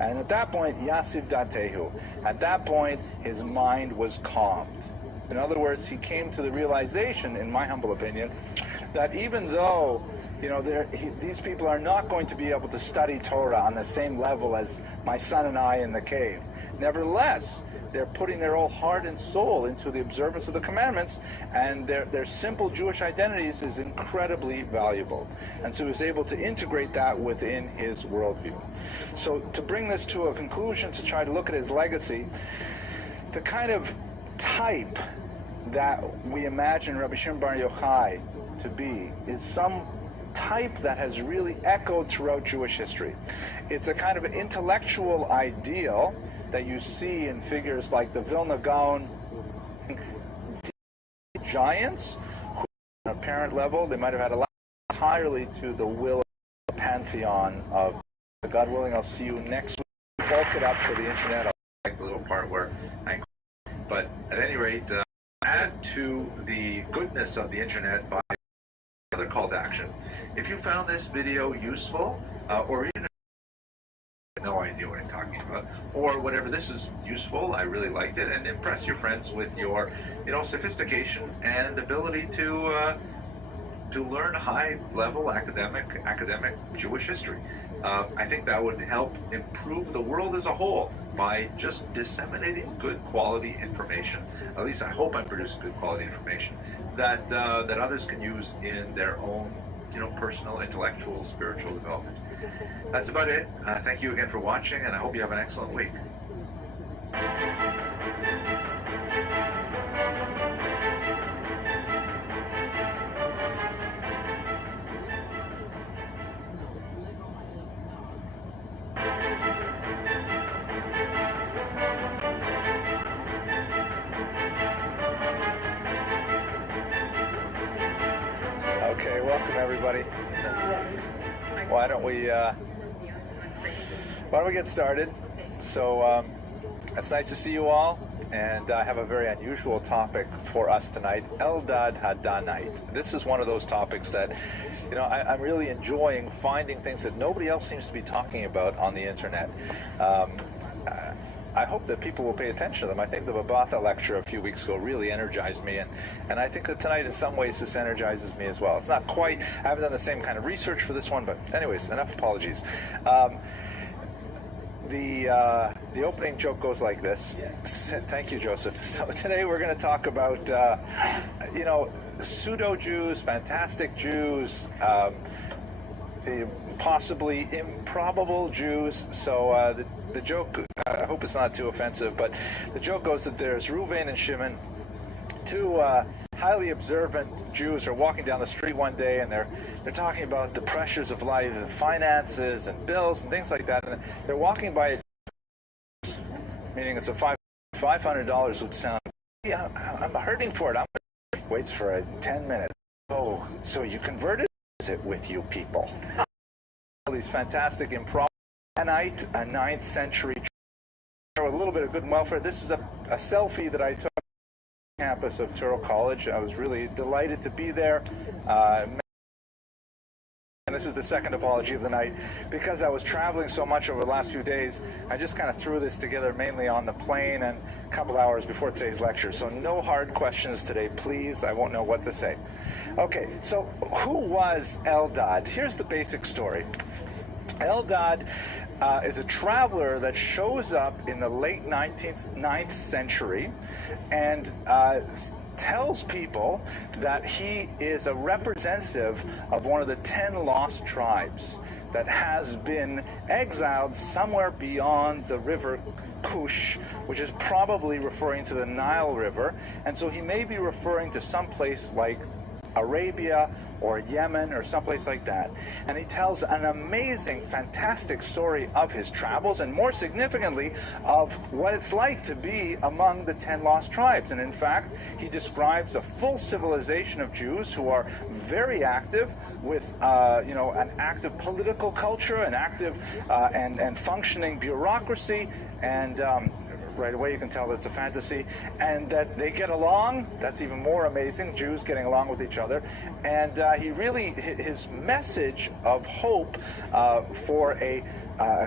And at that point, Yasiv Datehu. At that point, his mind was calmed. In other words, he came to the realization, in my humble opinion, that even though these people are not going to be able to study Torah on the same level as my son and I in the cave. Nevertheless, they're putting their whole heart and soul into the observance of the commandments, and their simple Jewish identities is incredibly valuable. And so he was able to integrate that within his worldview. So to bring this to a conclusion, to try to look at his legacy, the kind of type that we imagine Rabbi Shimon Bar Yochai to be is some type that has really echoed throughout Jewish history. It's a kind of intellectual ideal that you see in figures like the Vilna Gaon giants, who on a parent level, they might have had a lot entirely to the will of the pantheon of, God willing, I'll see you next week. Bulk it up for the internet. I'll like the little part where but at any rate, add to the goodness of the internet by another call to action. If you found this video useful, or even no idea what he's talking about, or whatever, this is useful, I really liked it, and impress your friends with your, sophistication and ability to learn high-level academic Jewish history. I think that would help improve the world as a whole by just disseminating good quality information. At least I hope I'm producing good quality information that others can use in their own, personal, intellectual, spiritual development. That's about it. Thank you again for watching, and I hope you have an excellent week. Okay, welcome everybody. Why don't we get started? So it's nice to see you all, and I have a very unusual topic for us tonight, Eldad Hadanite. This is one of those topics that, you know, I'm really enjoying finding things that nobody else seems to be talking about on the internet. I hope that people will pay attention to them. I think the Babatha lecture a few weeks ago really energized me, and I think that tonight in some ways this energizes me as well. It's not quite, I haven't done the same kind of research for this one, but anyways, enough apologies. The opening joke goes like this. Thank you, Joseph. So today we're going to talk about, you know, pseudo-Jews, fantastic Jews, possibly improbable Jews. So the joke, I hope it's not too offensive, but the joke goes that there's Reuven and Shimon, two highly observant Jews, are walking down the street one day, and they're talking about the pressures of life, and finances and bills and things like that. And they're walking by a, meaning it's a $500 would sound, yeah, I'm hurting for it. Waits for 10 minutes. Oh, so you converted? Is it with you people? All these fantastic improv. A 9th century, a little bit of good welfare. This is a selfie that I took on the campus of Touro College. I was really delighted to be there. And this is the second apology of the night. Because I was traveling so much over the last few days, I just kind of threw this together mainly on the plane and a couple hours before today's lecture. So no hard questions today, please. I won't know what to say. Okay, so who was Eldad? Here's the basic story. Eldad is a traveler that shows up in the late 9th century and tells people that he is a representative of one of the 10 lost tribes that has been exiled somewhere beyond the river Kush, which is probably referring to the Nile River, and so he may be referring to some place like Arabia or Yemen or someplace like that. And he tells an amazing, fantastic story of his travels, and more significantly of what it's like to be among the 10 lost tribes. And in fact, he describes a full civilization of Jews who are very active with you know, an active political culture, an active and functioning bureaucracy, and right away you can tell that it's a fantasy, and that they get along. That's even more amazing, Jews getting along with each other. And he really, his message of hope for a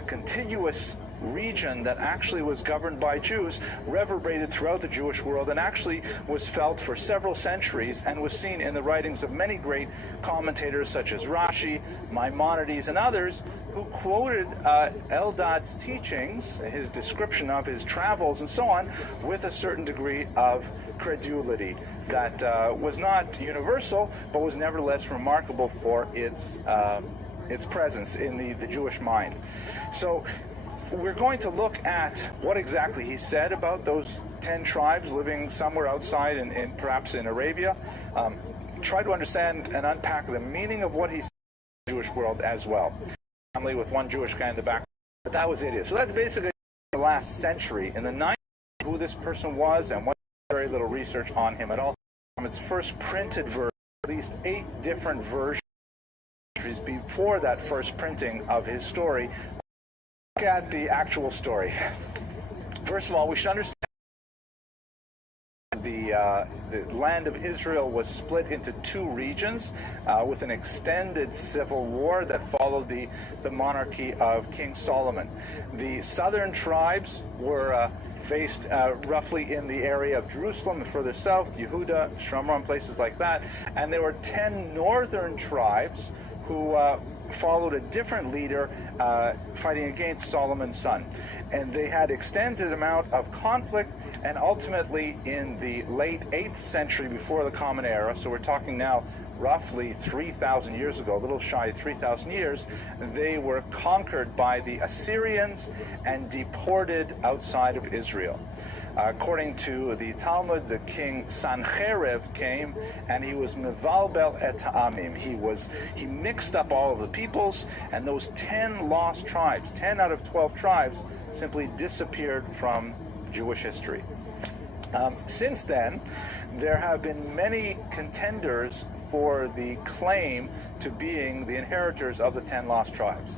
contiguous region that actually was governed by Jews reverberated throughout the Jewish world, and actually was felt for several centuries, and was seen in the writings of many great commentators such as Rashi, Maimonides, and others, who quoted Eldad's teachings, his description of his travels and so on, with a certain degree of credulity that was not universal, but was nevertheless remarkable for its presence in the Jewish mind. So we're going to look at what exactly he said about those 10 tribes living somewhere outside, perhaps in Arabia. Try to understand and unpack the meaning of what he said in the Jewish world as well. Family with one Jewish guy in the back, but that was it. So that's basically the last century. In the 90s, who this person was, and what, very little research on him at all. From its first printed version, at least 8 different versions before that first printing of his story. Look at the actual story. First of all, we should understand the land of Israel was split into 2 regions with an extended civil war that followed the monarchy of King Solomon. The southern tribes were based roughly in the area of Jerusalem and further south, Yehuda, Shomron, places like that, and there were 10 northern tribes who followed a different leader fighting against Solomon's son. And they had extended amount of conflict, and ultimately in the late 8th century before the Common Era, so we're talking now roughly 3,000 years ago, a little shy of 3,000 years, they were conquered by the Assyrians and deported outside of Israel. According to the Talmud, the king Sancherib came and he was mevalbel et ha'amim. He mixed up all of the peoples, and those 10 lost tribes, 10 out of 12 tribes, simply disappeared from Jewish history. Since then, there have been many contenders for the claim to being the inheritors of the 10 lost tribes.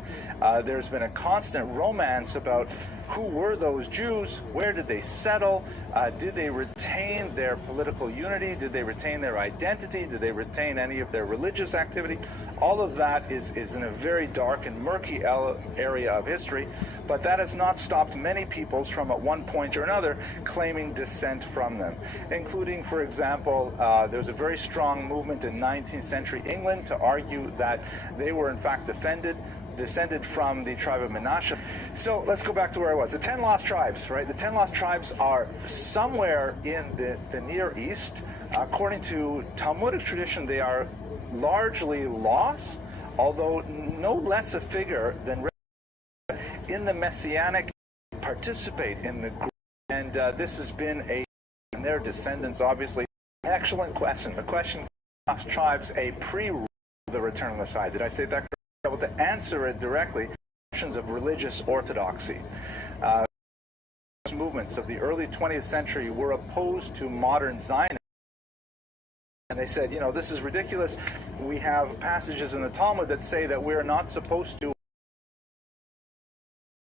There's been a constant romance about who were those Jews, where did they settle, did they retain their political unity, did they retain their identity, did they retain any of their religious activity. All of that is in a very dark and murky area of history, but that has not stopped many peoples from at one point or another claiming descent from them, including, for example, there was a very strong movement in 19th century England to argue that they were in fact descended from the tribe of Menashe. So let's go back to where I was. The 10 lost tribes, right? The 10 lost tribes are somewhere in the Near East. According to Talmudic tradition, they are largely lost, although no less a figure than in the Messianic participate in the group. And this has been and their descendants, obviously. Excellent question. The question, lost tribes, a the return of the Messiah. Did I say that correctly? Able to answer it directly. Questions of religious orthodoxy. Movements of the early 20th century were opposed to modern Zionism. And they said, you know, this is ridiculous. We have passages in the Talmud that say that we're not supposed to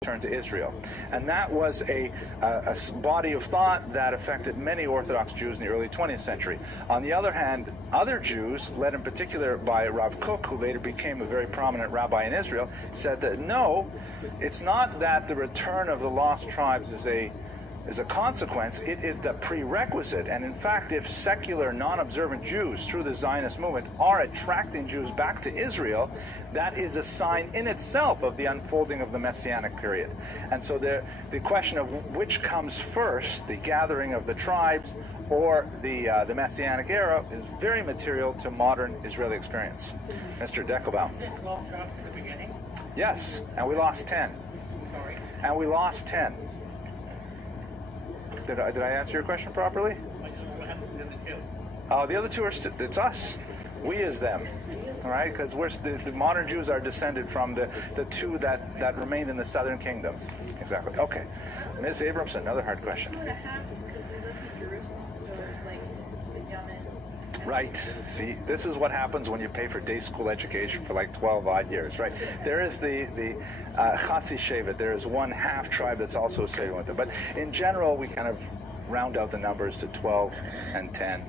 return to Israel. And that was a body of thought that affected many Orthodox Jews in the early 20th century. On the other hand, other Jews, led in particular by Rav Kook, who later became a very prominent rabbi in Israel, said that no, it's not that the return of the lost tribes is a consequence, it is the prerequisite. And in fact, if secular, non-observant Jews through the Zionist movement are attracting Jews back to Israel, that is a sign in itself of the unfolding of the Messianic period. And so the question of which comes first, the gathering of the tribes or the Messianic era, is very material to modern Israeli experience. Mr. Deckelbaum. Yes, and we lost 10. Sorry. And we lost 10. Did I answer your question properly? The other two are it's us. We is them. All right? Because the modern Jews are descended from the two that remained in the southern kingdoms. Exactly. Okay. Ms. Abramson, another hard question. Right. See, this is what happens when you pay for day school education for like 12 odd years, right? There is the Chatzi Shevet. There is one half tribe that's also associated with it. But in general, we kind of round out the numbers to 12 and 10.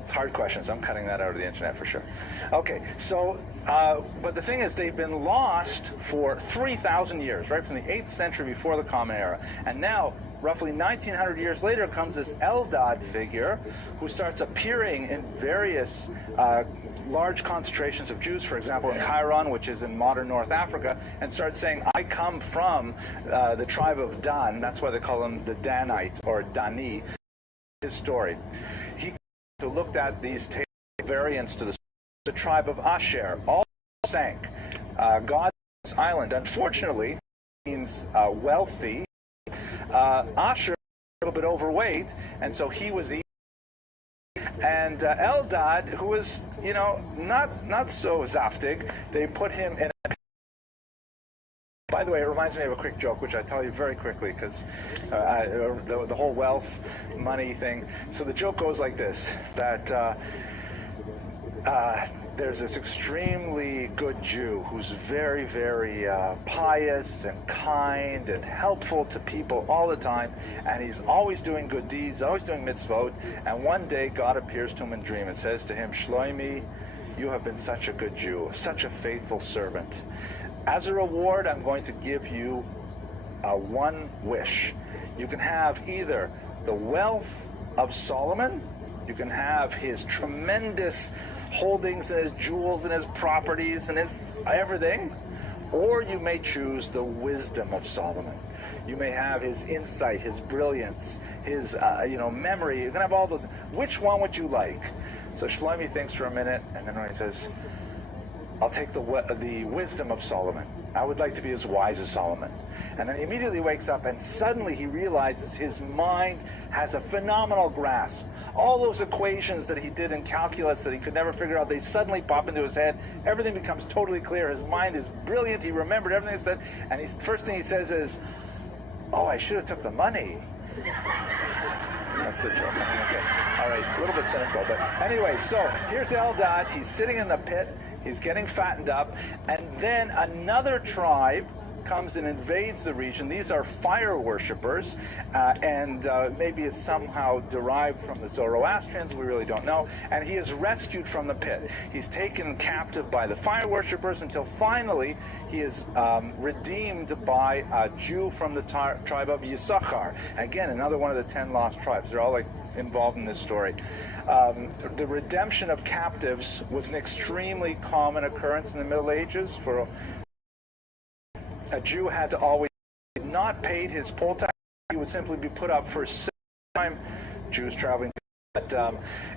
It's hard questions. I'm cutting that out of the internet for sure. Okay, so, but the thing is, they've been lost for 3,000 years, right? From the 8th century before the Common Era. And now, roughly 1,900 years later, comes this Eldad figure who starts appearing in various large concentrations of Jews, for example, in Kairon, which is in modern North Africa, and starts saying, I come from the tribe of Dan. That's why they call him the Danite or Dani. His story. He looked at these variants to the tribe of Asher. All sank. God's island, unfortunately, means wealthy. Asher was a little bit overweight, and so he was eating. And Eldad, who was, you know, not so zaftig, they put him in a... By the way, it reminds me of a quick joke, which I tell you very quickly, because the whole wealth, money thing. So the joke goes like this, that there's this extremely good Jew who's very, very pious and kind and helpful to people all the time, and he's always doing good deeds, always doing mitzvot, and one day God appears to him in a dream and says to him, Shloimi, you have been such a good Jew, such a faithful servant. As a reward, I'm going to give you one wish. You can have either the wealth of Solomon You can have his tremendous holdings and his jewels and his properties and his everything, or you may choose the wisdom of Solomon. You may have his insight, his brilliance, his memory. You can have all those. Which one would you like? So Shlomi thinks for a minute, and then he says, I'll take the wisdom of Solomon. I would like to be as wise as Solomon. And then he immediately wakes up, and suddenly he realizes his mind has a phenomenal grasp. All those equations that he did in calculus that he could never figure out, they suddenly pop into his head. Everything becomes totally clear. His mind is brilliant. He remembered everything he said. And first thing he says is, oh, I should have took the money. That's the joke. Okay. All right. A little bit cynical, but anyway, so here's Eldad. He's sitting in the pit. He's getting fattened up. And then another tribe comes and invades the region. These are fire worshippers, and maybe it's somehow derived from the Zoroastrians. We really don't know. And he is rescued from the pit. He's taken captive by the fire worshippers until finally he is redeemed by a Jew from the tribe of Yisachar. Again, another one of the 10 lost tribes. They're all involved in this story. The redemption of captives was an extremely common occurrence in the Middle Ages. For a Jew had to always not paid his poll tax. He would simply be put up for time. Jews traveling, but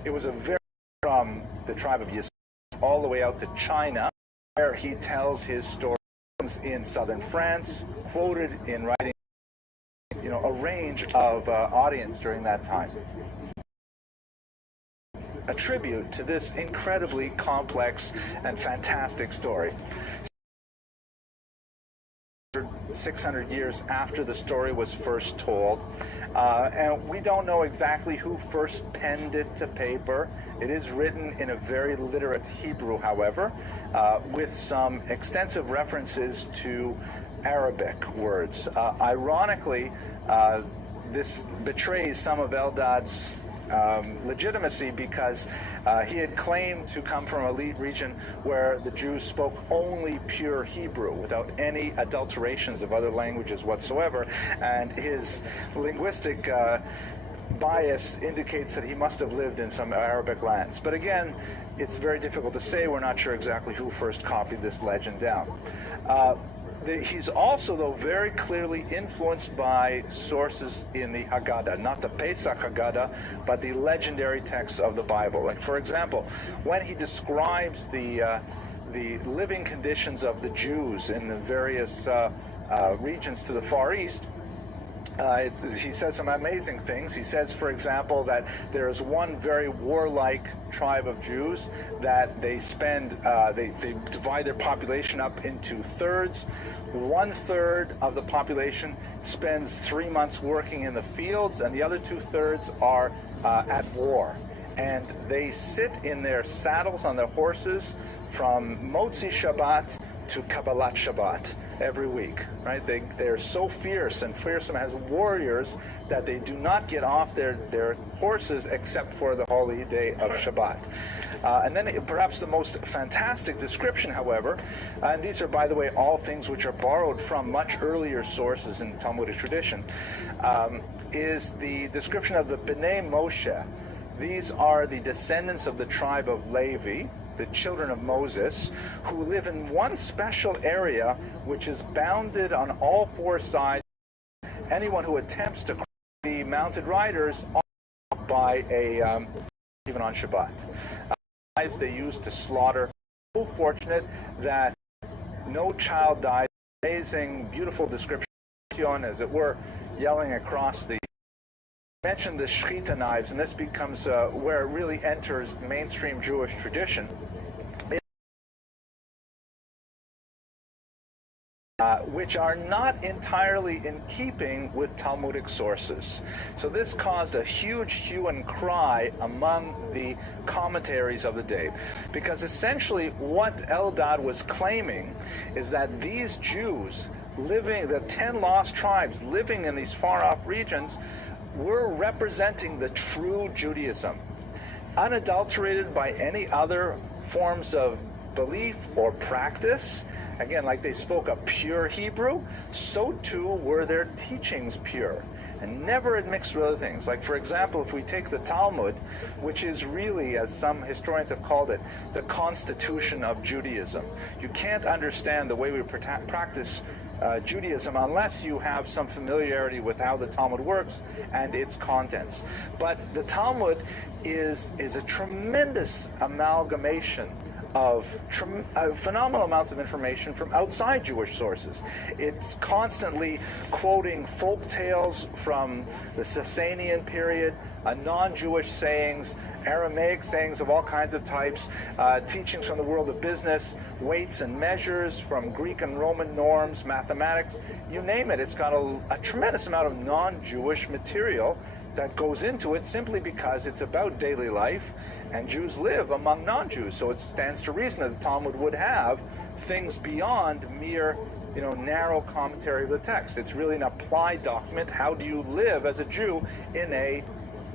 it was a very from the tribe of Yisrael all the way out to China, where he tells his stories in southern France, quoted in writing, a range of audience during that time. A tribute to this incredibly complex and fantastic story. 600 years after the story was first told, and we don't know exactly who first penned it to paper. It is written in a very literate Hebrew, however, with some extensive references to Arabic words. Ironically, this betrays some of Eldad's legitimacy, because he had claimed to come from a region where the Jews spoke only pure Hebrew without any adulterations of other languages whatsoever, and his linguistic bias indicates that he must have lived in some Arabic lands. But again, it's very difficult to say. We're not sure exactly who first copied this legend down. He's also, though, very clearly influenced by sources in the Haggadah, not the Pesach Haggadah, but the legendary texts of the Bible. Like, for example, when he describes the living conditions of the Jews in the various regions to the Far East, he says some amazing things. He says, for example, that there is one very warlike tribe of Jews that they spend, they divide their population up into thirds. 1/3 of the population spends 3 months working in the fields, and the other 2/3 are at war. And they sit in their saddles on their horses from Motzi Shabbat to Kabbalat Shabbat every week, right? They're so fierce and fearsome as warriors that they do not get off their horses except for the holy day of Shabbat. And then perhaps the most fantastic description, however, and these are, by the way, all things which are borrowed from much earlier sources in Talmudic tradition, is the description of the Bnei Moshe. These are the descendants of the tribe of Levi, the children of Moses, who live in one special area which is bounded on all four sides. Anyone who attempts to cross the mounted riders by even on Shabbat. Knives they used to slaughter. So fortunate that no child died. Amazing, beautiful description, as it were, yelling across the. Mentioned the shechita knives, and this becomes where it really enters mainstream Jewish tradition, which are not entirely in keeping with Talmudic sources. So this caused a huge hue and cry among the commentaries of the day, because essentially what Eldad was claiming is that these Jews living, the 10 lost tribes living in these far-off regions, were representing the true Judaism, unadulterated by any other forms of belief or practice, again, like they spoke a pure Hebrew, so too were their teachings pure, and never admixed with other things. Like, for example, if we take the Talmud, which is really, as some historians have called it, the constitution of Judaism. You can't understand the way we practice Judaism unless you have some familiarity with how the Talmud works and its contents. But the Talmud is a tremendous amalgamation of phenomenal amounts of information from outside Jewish sources. It's constantly quoting folk tales from the Sasanian period, non-Jewish sayings, Aramaic sayings of all kinds of types, teachings from the world of business, weights and measures from Greek and Roman norms, mathematics, you name it. It's got a tremendous amount of non-Jewish material that goes into it simply because it's about daily life, and Jews live among non-Jews, so it stands to reason that the Talmud would have things beyond mere, narrow commentary of the text. It's really an applied document. How do you live as a Jew in a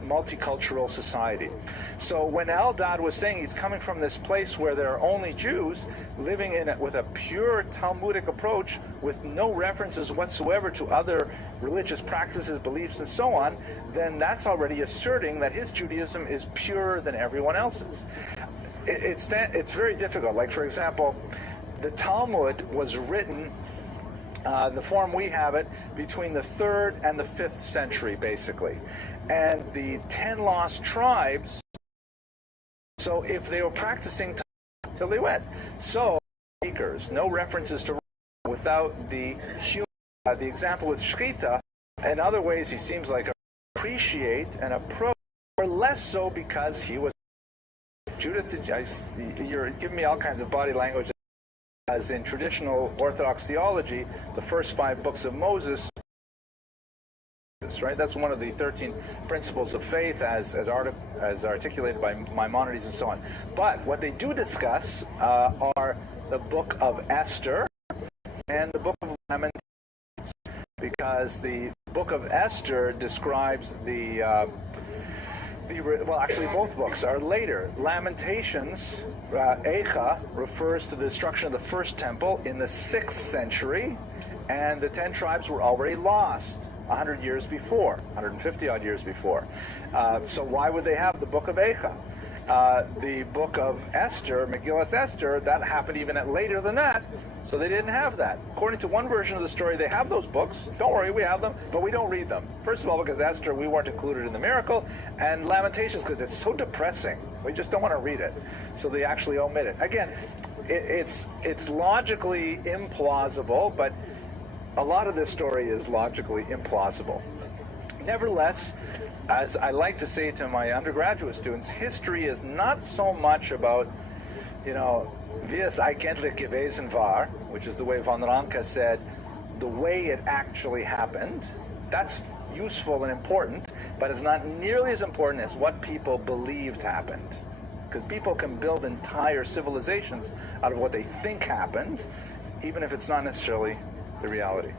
multicultural society? So when Eldad was saying he's coming from this place where there are only Jews living in it with a pure Talmudic approach with no references whatsoever to other religious practices, beliefs, and so on, then that's already asserting that his Judaism is purer than everyone else's. It's very difficult. Like, for example, the Talmud was written the form we have it between the 3rd and the 5th century, basically. And the 10 lost tribes, so if they were practicing till they went. So, speakers, no references to without the human, the example with Shechita. In other ways, he seems like appreciate and approach, or less so because he was Judah to, you're giving me all kinds of body language. As in traditional Orthodox theology, the first 5 books of Moses, right? That's one of the 13 principles of faith as articulated by Maimonides and so on. But what they do discuss are the book of Esther and the book of Lamentations, because the book of Esther describes well, actually both books are later. Lamentations, Eicha, refers to the destruction of the first temple in the 6th century, and the 10 tribes were already lost 100 years before, 150 odd years before. So why would they have the book of Eicha? The book of Esther, Megillas Esther, that happened even later than that, so they didn't have that. According to one version of the story, they have those books. Don't worry, we have them, but we don't read them. First of all, because Esther, we weren't included in the miracle, and Lamentations, because it's so depressing. We just don't want to read it, so they actually omit it. Again, it's logically implausible, but a lot of this story is logically implausible. Nevertheless, as I like to say to my undergraduate students, history is not so much about, wie es eigentlich gewesen war, which is the way Von Ranke said, the way it actually happened. That's useful and important, but it's not nearly as important as what people believed happened. Because people can build entire civilizations out of what they think happened, even if it's not necessarily the reality.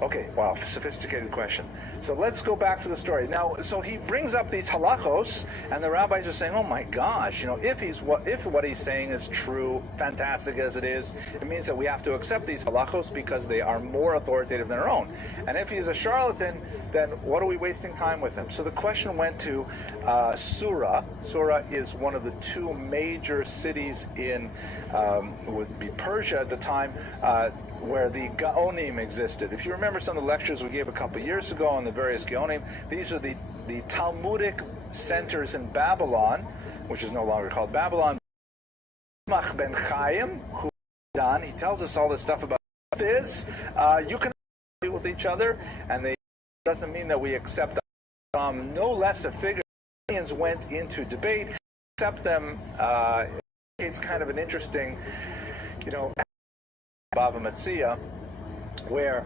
Okay, wow, sophisticated question. So let's go back to the story. Now, so he brings up these halachos, and the rabbis are saying, oh my gosh, if what he's saying is true, fantastic as it is, it means that we have to accept these halachos because they are more authoritative than our own. And if he's a charlatan, then what are we wasting time with him? So the question went to Sura. Sura is one of the 2 major cities in, would be Persia at the time, where the Gaonim existed. If you remember some of the lectures we gave a couple years ago on the various Gaonim, these are the Talmudic centers in Babylon, which is no longer called Babylon. Ben Chaim, who done, he tells us all this stuff about this. You can agree with each other, and they doesn't mean that we accept them. No less a figure. Went into debate, accept them. It's kind of an interesting, Bava Metzia, where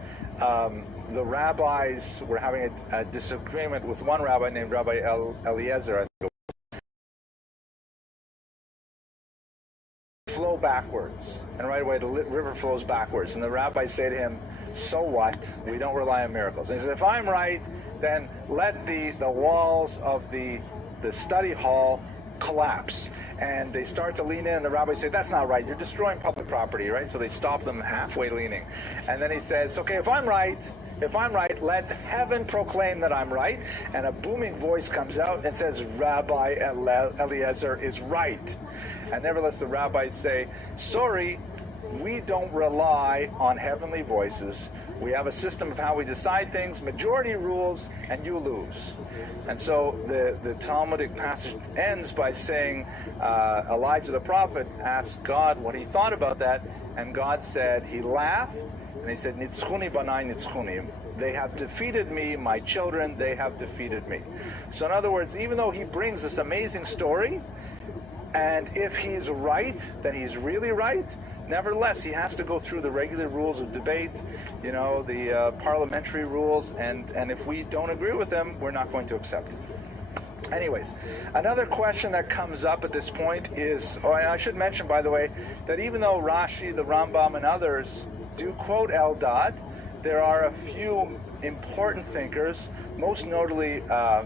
the rabbis were having a disagreement with one rabbi named Rabbi Eliezer. I think it was. Flow backwards, and right away the river flows backwards. And the rabbis say to him, so what? We don't rely on miracles. And he says, if I'm right, then let the walls of the study hall collapse, and they start to lean in, and the rabbis say, that's not right, you're destroying public property, right? So they stop them halfway leaning. And then he says, okay, if I'm right, let heaven proclaim that I'm right. And a booming voice comes out and says, Rabbi Eliezer is right. And nevertheless, the rabbis say, sorry, we don't rely on heavenly voices. We have a system of how we decide things, majority rules, and you lose. And so the Talmudic passage ends by saying, Elijah the prophet asked God what he thought about that, and God said, he laughed, and he said, Nitzchuni banai nitzchuni. They have defeated me, my children, they have defeated me. So in other words, even though he brings this amazing story, and if he's right, then he's really right, nevertheless, he has to go through the regular rules of debate, you know, the parliamentary rules, and if we don't agree with them, we're not going to accept it. Anyways, another question that comes up at this point is, and I should mention, by the way, that even though Rashi, the Rambam, and others do quote Eldad, there are a few important thinkers, most notably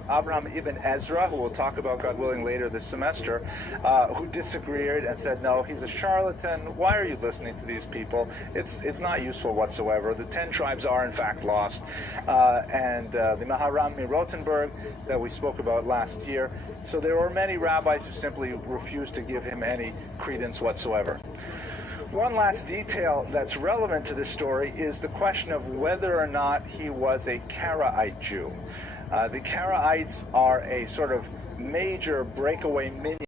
Abraham ibn Ezra, who we'll talk about, God willing, later this semester, who disagreed and said, no, he's a charlatan. Why are you listening to these people? It's not useful whatsoever. The 10 tribes are, in fact, lost. And the Maharam Rotenberg that we spoke about last year. So there were many rabbis who simply refused to give him any credence whatsoever. One last detail that's relevant to this story is the question of whether or not he was a Karaite Jew. The Karaites are a sort of major breakaway minion.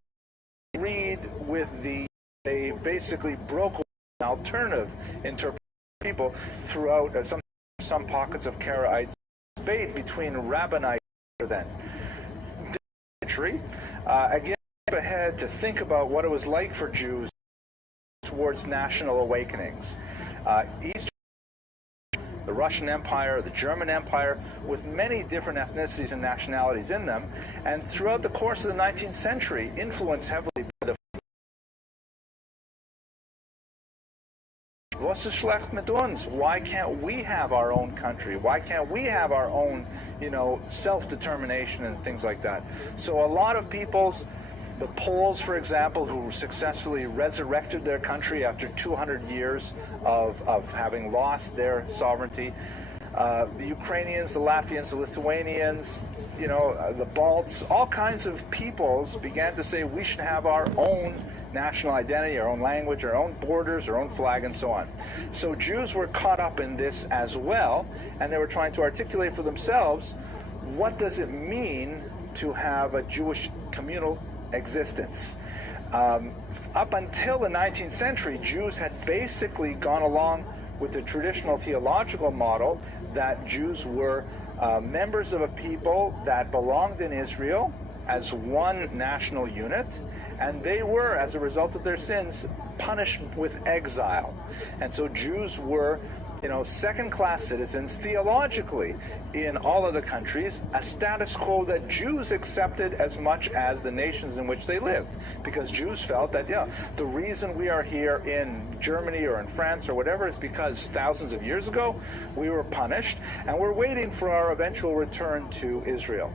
Read with they basically broke away an alternative interpretation of people throughout some pockets of Karaites debate between rabbinites then. Again, ahead to think about what it was like for Jews towards national awakenings. The Russian Empire, the German Empire, with many different ethnicities and nationalities in them, and throughout the course of the 19th century, influenced heavily by the Was ist schlecht mit uns? Why can't we have our own country? Why can't we have our own, self-determination and things like that? So a lot of people's the Poles, for example, who successfully resurrected their country after 200 years of having lost their sovereignty. The Ukrainians, the Latvians, the Lithuanians, the Balts, all kinds of peoples began to say we should have our own national identity, our own language, our own borders, our own flag, and so on. So Jews were caught up in this as well, and they were trying to articulate for themselves, what does it mean to have a Jewish communal existence? Up until the 19th century, Jews had basically gone along with the traditional theological model that Jews were members of a people that belonged in Israel as one national unit, and they were, as a result of their sins, punished with exile. And so Jews were second-class citizens theologically in all of the countries, a status quo that Jews accepted as much as the nations in which they lived, because Jews felt that, the reason we are here in Germany or in France or whatever is because thousands of years ago we were punished, and we're waiting for our eventual return to Israel.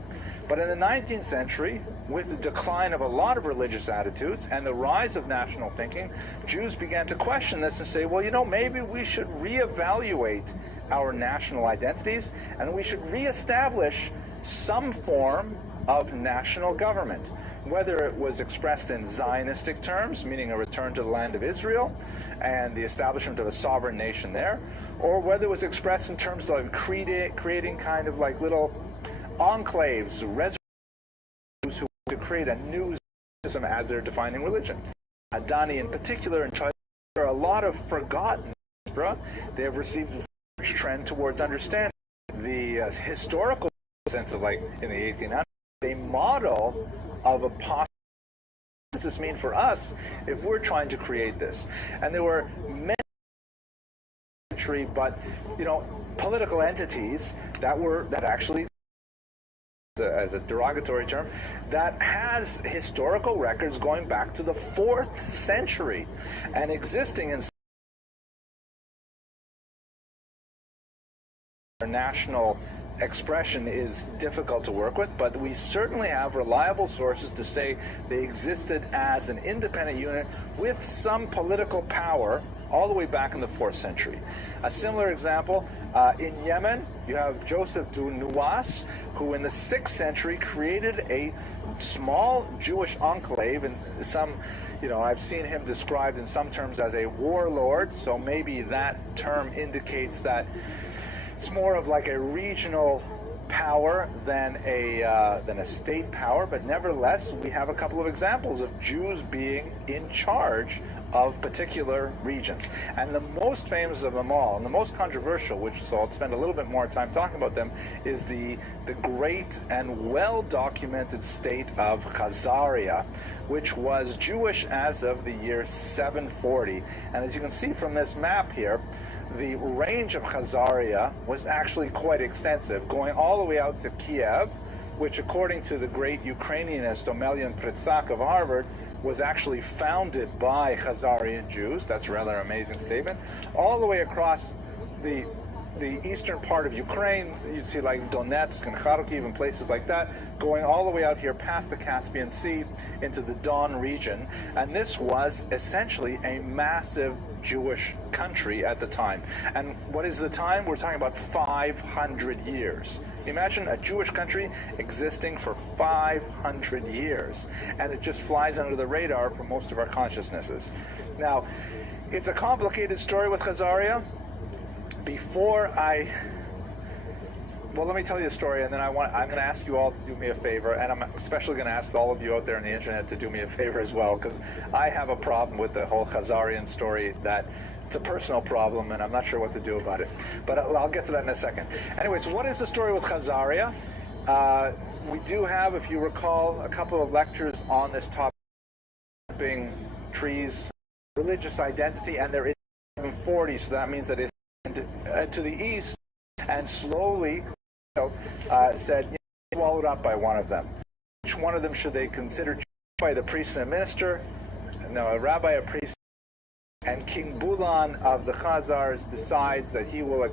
But in the 19th century, with the decline of a lot of religious attitudes and the rise of national thinking, Jews began to question this and say, well, maybe we should reevaluate our national identities and we should reestablish some form of national government, whether it was expressed in Zionistic terms, meaning a return to the land of Israel and the establishment of a sovereign nation there, or whether it was expressed in terms of creating kind of like little enclaves, reservoirs who to create a new system as their defining religion. Adani in particular, and there are a lot of forgotten, they have received a trend towards understanding the historical sense of, like, in the 1800s, a model of a possible. What does this mean for us if we're trying to create this? And there were many, but political entities that actually, as a derogatory term, that has historical records going back to the 4th century and existing in national expression is difficult to work with, but we certainly have reliable sources to say they existed as an independent unit with some political power all the way back in the 4th century. A similar example, in Yemen, you have Joseph du Nuwas, who in the 6th century created a small Jewish enclave, and I've seen him described in some terms as a warlord, so maybe that term indicates that it's more of like a regional power than a state power, but nevertheless, we have a couple of examples of Jews being in charge of particular regions. And the most famous of them all, and the most controversial, so I'll spend a little bit more time talking about them, is the great and well-documented state of Khazaria, which was Jewish as of the year 740. And as you can see from this map here, the range of Khazaria was actually quite extensive, going all the way out to Kiev, which according to the great Ukrainianist Omelian Pritsak of Harvard, was actually founded by Khazarian Jews. That's a rather amazing statement. All the way across the eastern part of Ukraine, you'd see like Donetsk and Kharkiv and places like that, going all the way out here past the Caspian Sea into the Don region. And this was essentially a massive Jewish country at the time. And what is the time? We're talking about 500 years. Imagine a Jewish country existing for 500 years, and it just flies under the radar for most of our consciousnesses. Now, it's a complicated story with Khazaria. Let me tell you the story, and then I'm going to ask you all to do me a favor, and I'm especially going to ask all of you out there on the internet to do me a favor as well, because I have a problem with the whole Khazarian story. That it's a personal problem, and I'm not sure what to do about it. But I'll get to that in a second. Anyways, what is the story with Khazaria? We do have, if you recall, a couple of lectures on this topic, trees, religious identity, and there is 740, so that means that it's to the east, and slowly swallowed up by one of them. Which one of them should they consider by the priest and a minister? No, a rabbi, a priest. And King Bulan of the Khazars decides that he will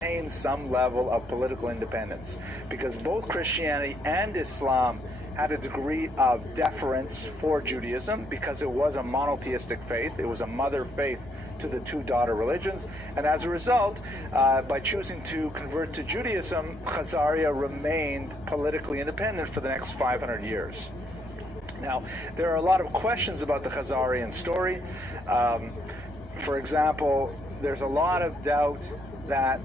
attain some level of political independence, because both Christianity and Islam had a degree of deference for Judaism, because it was a monotheistic faith. It was a mother faith to the two daughter religions, and as a result, by choosing to convert to Judaism, Khazaria remained politically independent for the next 500 years. Now, there are a lot of questions about the Khazarian story. For example, there's a lot of doubt that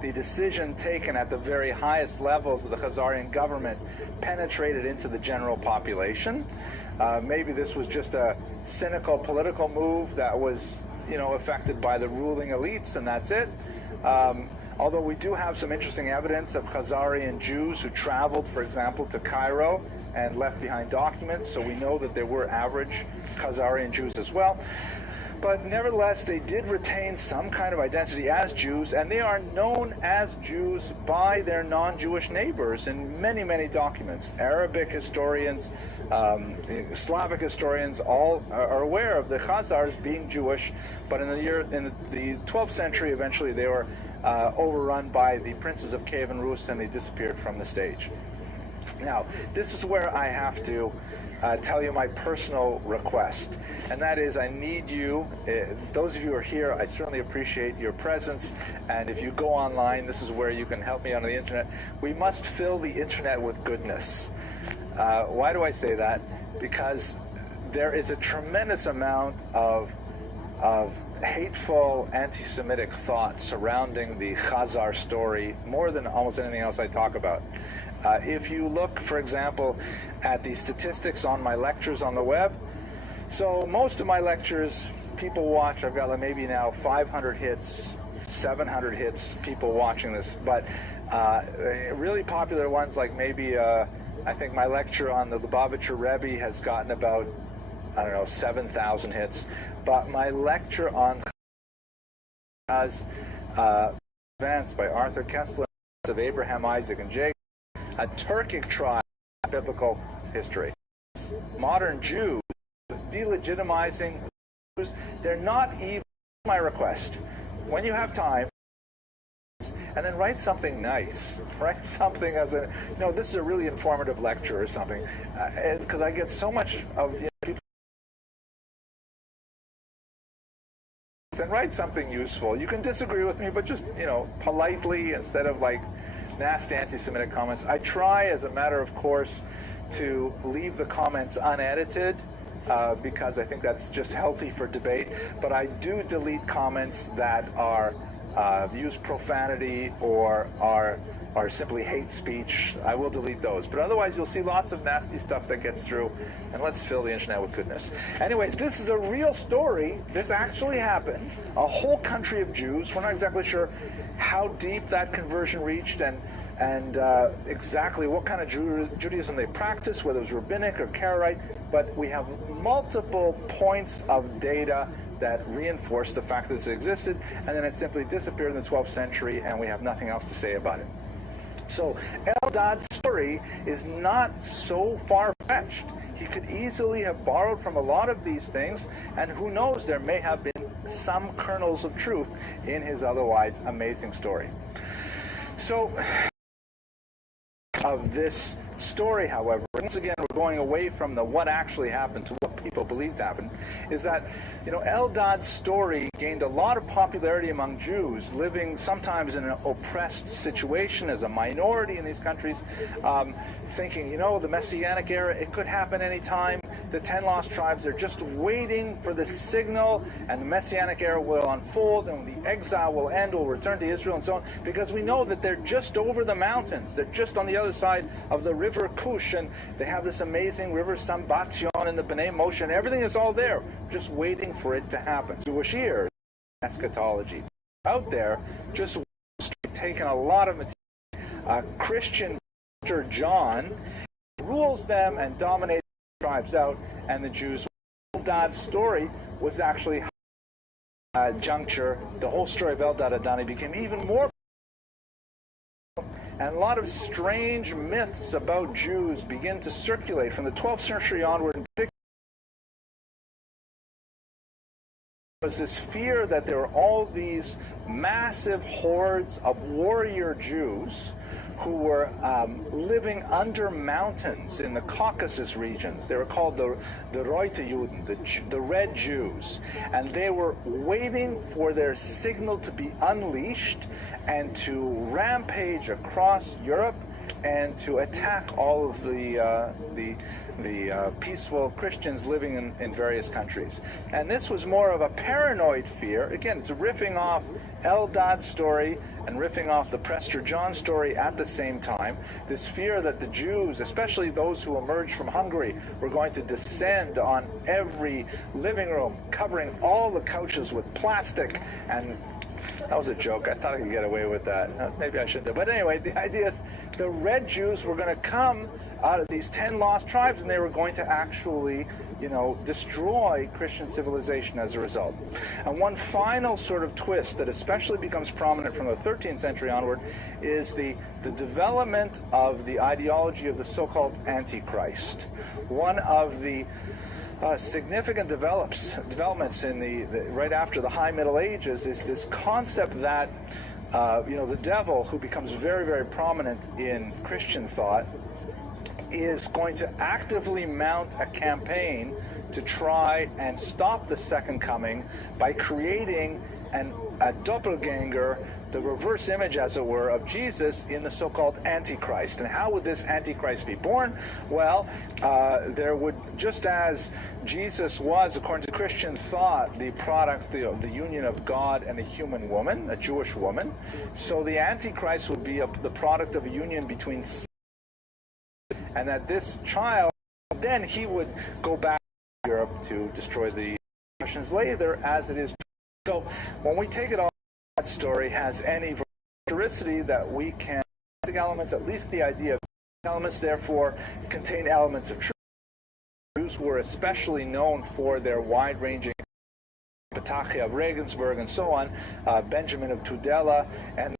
the decision taken at the very highest levels of the Khazarian government penetrated into the general population. Maybe this was just a cynical political move that was, affected by the ruling elites, and that's it. Although we do have some interesting evidence of Khazarian Jews who traveled, for example, to Cairo and left behind documents, so we know that there were average Khazarian Jews as well. But nevertheless, they did retain some kind of identity as Jews, and they are known as Jews by their non-Jewish neighbors in many, many documents. Arabic historians, Slavic historians, all are aware of the Khazars being Jewish, but in the 12th century, eventually they were overrun by the princes of Kiev and Rus, and they disappeared from the stage. Now, this is where I have to tell you my personal request, and that is I need you, those of you who are here, I certainly appreciate your presence, and if you go online, this is where you can help me on the internet. We must fill the internet with goodness. Why do I say that? Because there is a tremendous amount of hateful anti-Semitic thought surrounding the Khazar story, more than almost anything else I talk about. If you look, for example, at the statistics on my lectures on the web, so most of my lectures, people watch, I've got maybe now 500 hits, 700 hits, people watching this, but really popular ones like maybe, I think my lecture on the ViralRabbi has gotten about, 7,000 hits, but my lecture on has advanced by Arthur Kessler of Abraham, Isaac, and Jacob, a Turkic tribe in biblical history. Modern Jews delegitimizing Jews, they're not even my request. When you have time, and then write something nice. Write something as a, this is a really informative lecture or something, because I get so much of people. And write something useful. You can disagree with me, but just, politely, instead of like nasty anti-Semitic comments. I try, as a matter of course, to leave the comments unedited, because I think that's just healthy for debate. But I do delete comments that are use profanity or are simply hate speech. I will delete those. But otherwise, you'll see lots of nasty stuff that gets through. And let's fill the internet with goodness. Anyways, this is a real story. This actually happened. A whole country of Jews. We're not exactly sure how deep that conversion reached and exactly what kind of Judaism they practiced, whether it was rabbinic or Karaite. But we have multiple points of data that reinforce the fact that this existed, and then it simply disappeared in the 12th century, and we have nothing else to say about it. So Eldad's story is not so far-fetched. He could easily have borrowed from a lot of these things, and who knows, there may have been some kernels of truth in his otherwise amazing story. So, of this story, however, once again, we're going away from the what actually happened to what people believed happened, is that, Eldad's story gained a lot of popularity among Jews living sometimes in an oppressed situation as a minority in these countries, thinking, the Messianic era, it could happen anytime. The 10 lost tribes are just waiting for the signal, and the Messianic era will unfold, and the exile will end, we'll return to Israel, and so on, because we know that they're just over the mountains. They're just on the other side of the river Kush, and they have this amazing river Sambatyon and the Bnei Moshe, and everything is all there, just waiting for it to happen. Jewish ears, eschatology. Out there, just taking a lot of material. Christian Pastor John rules them and dominates the tribes out, and the Jews. Eldad's story was actually juncture. The whole story of Eldad Adani became even more. And a lot of strange myths about Jews begin to circulate from the 12th century onward. In particular, there was this fear that there were all these massive hordes of warrior Jews who were living under mountains in the Caucasus regions. They were called the Rote Juden, the Red Jews. And they were waiting for their signal to be unleashed and to rampage across Europe and to attack all of the peaceful Christians living in various countries. And this was more of a paranoid fear. Again, it's riffing off Eldad's story and riffing off the Prester John story at the same time. This fear that the Jews, especially those who emerged from Hungary, were going to descend on every living room, covering all the couches with plastic. And that was a joke. I thought I could get away with that. Maybe I shouldn't have. But anyway, the idea is the Red Jews were going to come out of these 10 lost tribes, and they were going to actually, destroy Christian civilization as a result. And one final sort of twist that especially becomes prominent from the 13th century onward is the development of the ideology of the so-called Antichrist. One of the significant developments in the right after the High Middle Ages is this concept that the devil, who becomes very, very prominent in Christian thought, is going to actively mount a campaign to try and stop the second coming by creating a doppelganger, the reverse image, as it were, of Jesus in the so-called Antichrist. And how would this Antichrist be born? Well, there would, just as Jesus was, according to Christian thought, the product of the union of God and a human woman, a Jewish woman, so the Antichrist would be the product of a union between, and that this child, then he would go back to Europe to destroy the Christians later, as it is. So when we take it all, that story has any historicity that we can, elements, at least the idea of elements, therefore contain elements of truth. Jews were especially known for their wide-ranging Ptachia of Regensburg and so on, Benjamin of Tudela, and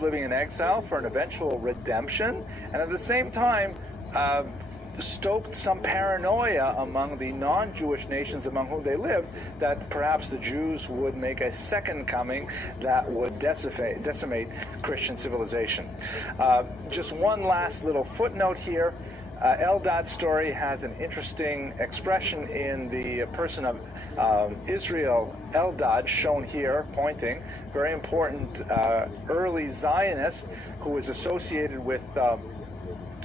living in exile for an eventual redemption, and at the same time stoked some paranoia among the non-Jewish nations among whom they lived that perhaps the Jews would make a second coming that would decimate Christian civilization. Just one last little footnote here. Eldad's story has an interesting expression in the person of Israel Eldad, shown here, pointing, very important early Zionist who was associated with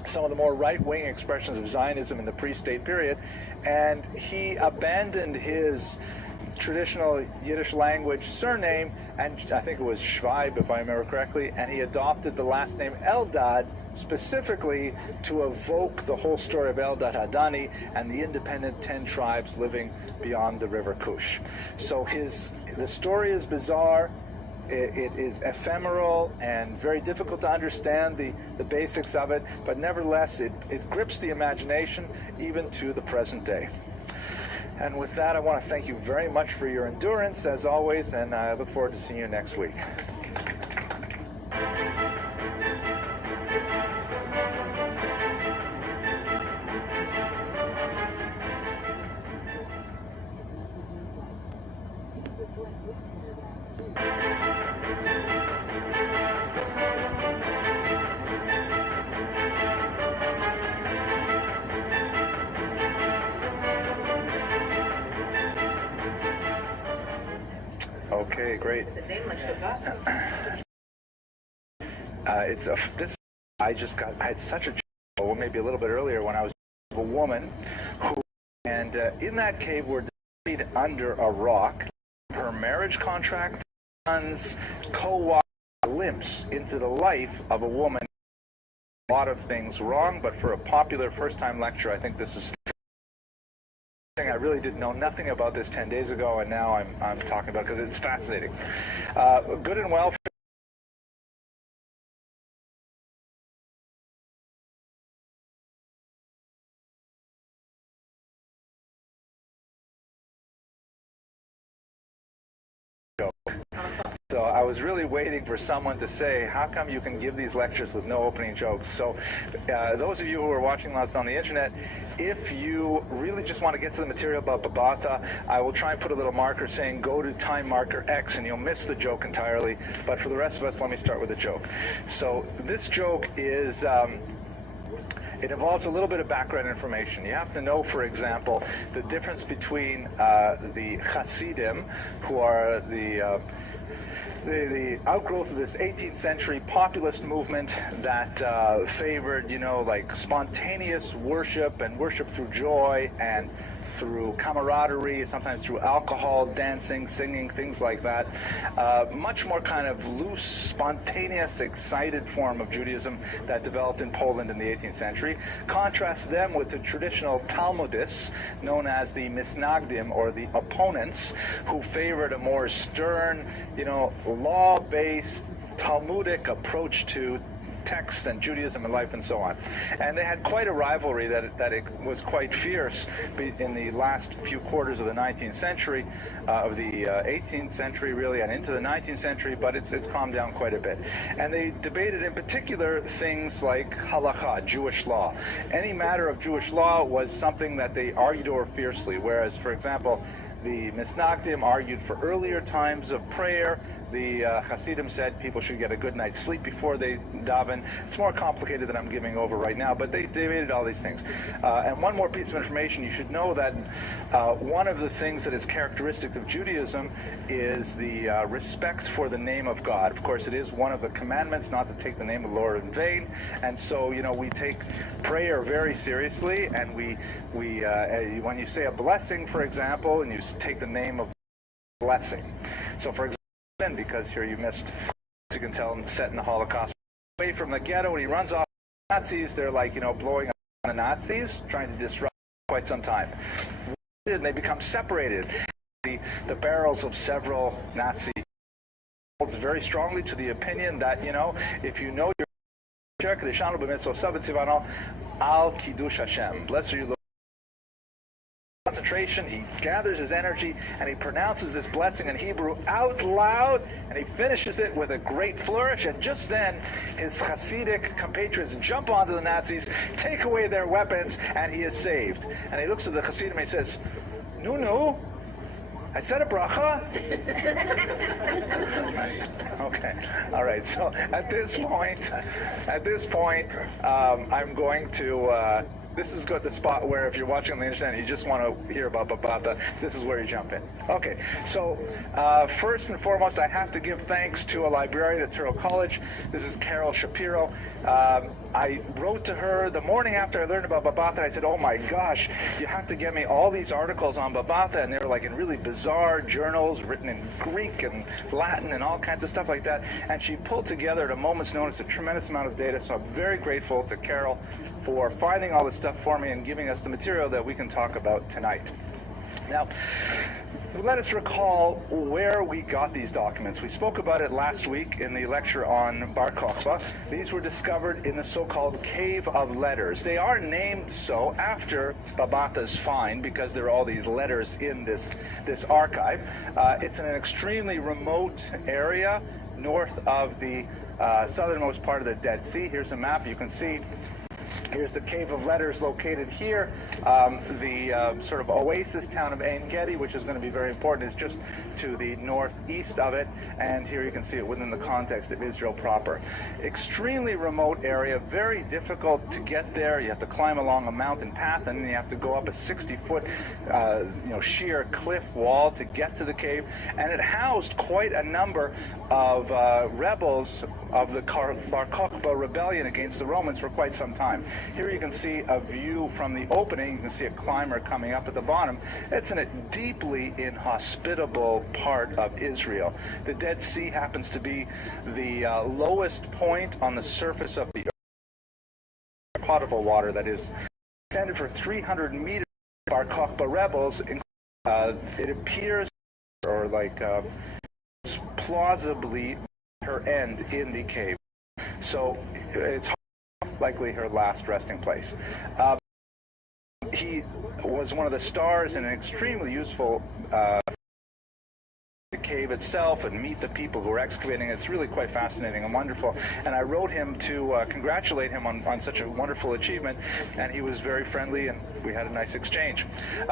some of the more right-wing expressions of Zionism in the pre-state period, and he abandoned his traditional Yiddish language surname, and I think it was Schweib, if I remember correctly, and he adopted the last name Eldad specifically to evoke the whole story of Eldad Hadani and the independent 10 tribes living beyond the river Kush. So the story is bizarre. It is ephemeral and very difficult to understand the basics of it, but nevertheless it grips the imagination even to the present day. And with that, I want to thank you very much for your endurance, as always, and I look forward to seeing you next week. Okay, great. I had such a job, maybe a little bit earlier, when I was a woman who, and in that cave were buried under a rock. Her marriage contract, sons, co-walked glimpse into the life of a woman. A lot of things wrong, but for a popular first-time lecture, I think this is. I really did know nothing about this 10 days ago, and now I'm talking about it because it's fascinating. Good and well. So I was really waiting for someone to say, how come you can give these lectures with no opening jokes? So those of you who are watching us on the internet, if you really just want to get to the material about Babata, I will try and put a little marker saying go to time marker X, and you'll miss the joke entirely. But for the rest of us, let me start with a joke. So this joke is it involves a little bit of background information. You have to know, for example, the difference between the Hasidim, who are the outgrowth of this 18th century populist movement that favored, like spontaneous worship and worship through joy and through camaraderie, sometimes through alcohol, dancing, singing, things like that. Much more kind of loose, spontaneous, excited form of Judaism that developed in Poland in the 18th century. Contrast them with the traditional Talmudists, known as the Misnagdim, or the opponents, who favored a more stern, law-based, Talmudic approach to texts and Judaism and life and so on. And they had quite a rivalry that it was quite fierce in the last few quarters of the 19th century, of the 18th century really, and into the 19th century, but it's calmed down quite a bit. And they debated in particular things like halakha, Jewish law. Any matter of Jewish law was something that they argued over fiercely, whereas, for example, the Misnagdim argued for earlier times of prayer. The Hasidim said people should get a good night's sleep before they daven. It's more complicated than I'm giving over right now, but they debated all these things. And one more piece of information, you should know that one of the things that is characteristic of Judaism is the respect for the name of God. Of course, it is one of the commandments not to take the name of the Lord in vain, and so we take prayer very seriously, and we when you say a blessing, for example, and you take the name of blessing. So, for example, because here you missed, you can tell him set in the Holocaust, away from the ghetto, when he runs off the Nazis, they're like, blowing up the Nazis, trying to disrupt quite some time. And they become separated. The barrels of several Nazi holds very strongly to the opinion that, if you know your al Kiddush Hashem, blessed are you, Lord. concentration, he gathers his energy, and he pronounces this blessing in Hebrew out loud, and he finishes it with a great flourish, and just then his Hasidic compatriots jump onto the Nazis, take away their weapons, and he is saved. And he looks at the Hasidim and he says, "No, I said a bracha." Okay, all right. So at this point, I'm going to. This is the spot where if you're watching on the internet and you just want to hear about Babata, this is where you jump in. Okay, so first and foremost, I have to give thanks to a librarian at Tyrrell College. This is Carol Shapiro. I wrote to her the morning after I learned about Babata. I said, "Oh my gosh, you have to get me all these articles on Babata," and they were like in really bizarre journals written in Greek and Latin and all kinds of stuff like that. And she pulled together at a moment's notice a tremendous amount of data. So I'm very grateful to Carol for finding all this stuff for me and giving us the material that we can talk about tonight. Now, let us recall where we got these documents. We spoke about it last week in the lecture on Bar Kokhba. These were discovered in the so-called Cave of Letters. They are named so after Babata's find because there are all these letters in this archive. It's in an extremely remote area north of the southernmost part of the Dead Sea. Here's a map. You can see here's the Cave of Letters located here. The sort of oasis town of Ein Gedi, which is going to be very important, is just to the northeast of it. And here you can see it within the context of Israel proper. Extremely remote area, very difficult to get there. You have to climb along a mountain path, and then you have to go up a 60-foot sheer cliff wall to get to the cave. And it housed quite a number of rebels of the Bar Kokhba rebellion against the Romans for quite some time. Here you can see a view from the opening. You can see a climber coming up at the bottom. It's in a deeply inhospitable part of Israel. The Dead Sea happens to be the lowest point on the surface of the earth. Potable water that is extended for 300 meters. Bar Kokhba rebels, it appears, or like plausibly her end in the cave. So it's likely her last resting place. He was one of the stars in an extremely useful the cave itself and meet the people who are excavating. It's really quite fascinating and wonderful. And I wrote him to congratulate him on such a wonderful achievement, and he was very friendly, and we had a nice exchange.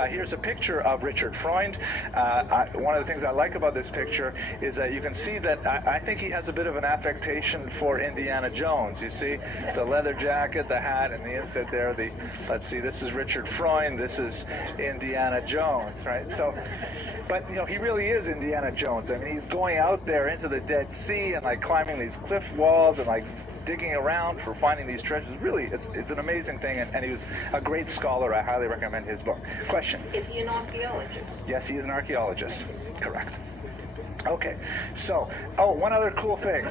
Here's a picture of Richard Freund. One of the things I like about this picture is that you can see that I think he has a bit of an affectation for Indiana Jones. You see the leather jacket, the hat, and the inset there. Let's see, this is Richard Freund, this is Indiana Jones, right? So, but he really is Indiana Jones. I mean, he's going out there into the Dead Sea and like climbing these cliff walls and like digging around for finding these treasures. Really, it's an amazing thing, and he was a great scholar. I highly recommend his book. Question? Is he an archaeologist? Yes, he is an archaeologist. Correct. Okay, so, one other cool thing.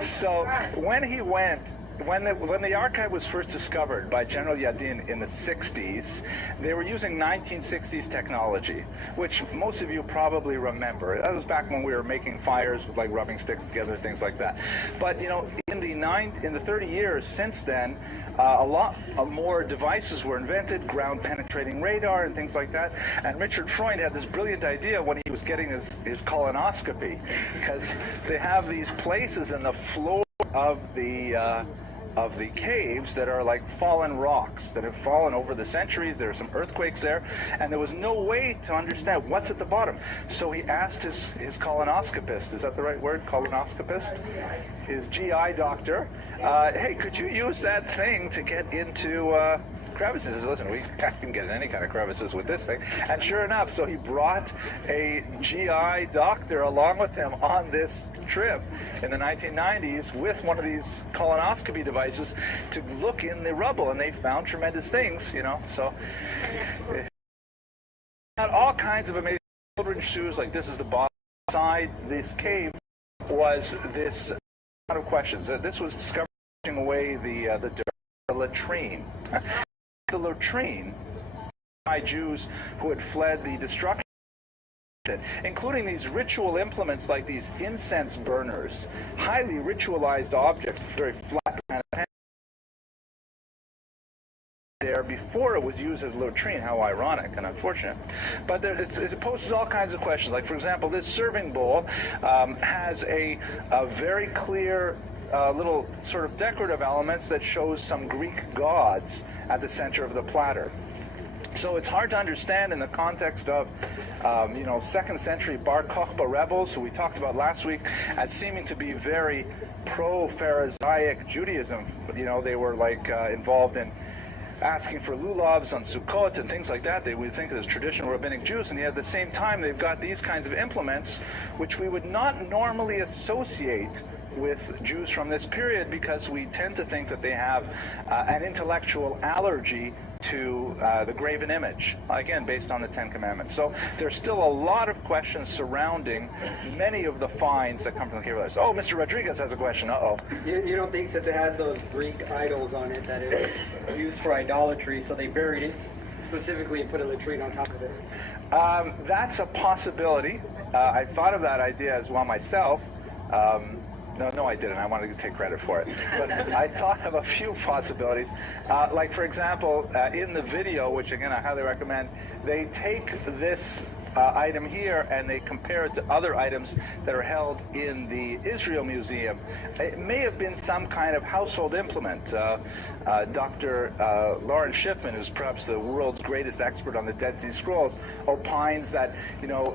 So, when he went, when the archive was first discovered by General Yadin in the 60s, they were using 1960s technology, which most of you probably remember. That was back when we were making fires with like rubbing sticks together, things like that. But in the 30 years since then, a lot more devices were invented, ground-penetrating radar and things like that. And Richard Freund had this brilliant idea when he was getting his colonoscopy, because they have these places in the floor of the caves that are like fallen rocks that have fallen over the centuries. There are some earthquakes there, and there was no way to understand what's at the bottom. So he asked his colonoscopist, is that the right word, colonoscopist? His GI doctor, hey, could you use that thing to get into crevices? He says, listen, we can get in any kind of crevices with this thing. And sure enough, so he brought a GI doctor along with him on this trip in the 1990s with one of these colonoscopy devices to look in the rubble, and they found tremendous things, so all kinds of amazing children's shoes. Like this is the bottom side. This cave was this kind of questions. This was discovering away the dirt, the latrine. The latrine by Jews who had fled the destruction, including these ritual implements like these incense burners, highly ritualized objects, very flat kind of there before before it was used as a latrine. How ironic and unfortunate. But it poses all kinds of questions. Like, for example, this serving bowl has a very clear little sort of decorative elements that shows some Greek gods at the center of the platter. So it's hard to understand in the context of, 2nd century Bar Kokhba rebels, who we talked about last week, as seeming to be very pro-Pharisaic Judaism. They were like involved in asking for lulavs on Sukkot and things like that. They would think of as traditional rabbinic Jews, and yet at the same time they've got these kinds of implements which we would not normally associate with Jews from this period, because we tend to think that they have an intellectual allergy to the graven image, again based on the Ten Commandments. So there's still a lot of questions surrounding many of the finds that come from the cave relics. Oh, Mr. Rodriguez has a question. Uh-oh. You don't think that it has those Greek idols on it, that it was used for idolatry, so they buried it specifically and put a latrine on top of it? That's a possibility. I thought of that idea as well myself. No, I didn't. I wanted to take credit for it. But I thought of a few possibilities. Like, for example, in the video, which again I highly recommend, they take this item here and they compare it to other items that are held in the Israel Museum. It may have been some kind of household implement. Dr. Lawrence Schiffman, who's perhaps the world's greatest expert on the Dead Sea Scrolls, opines that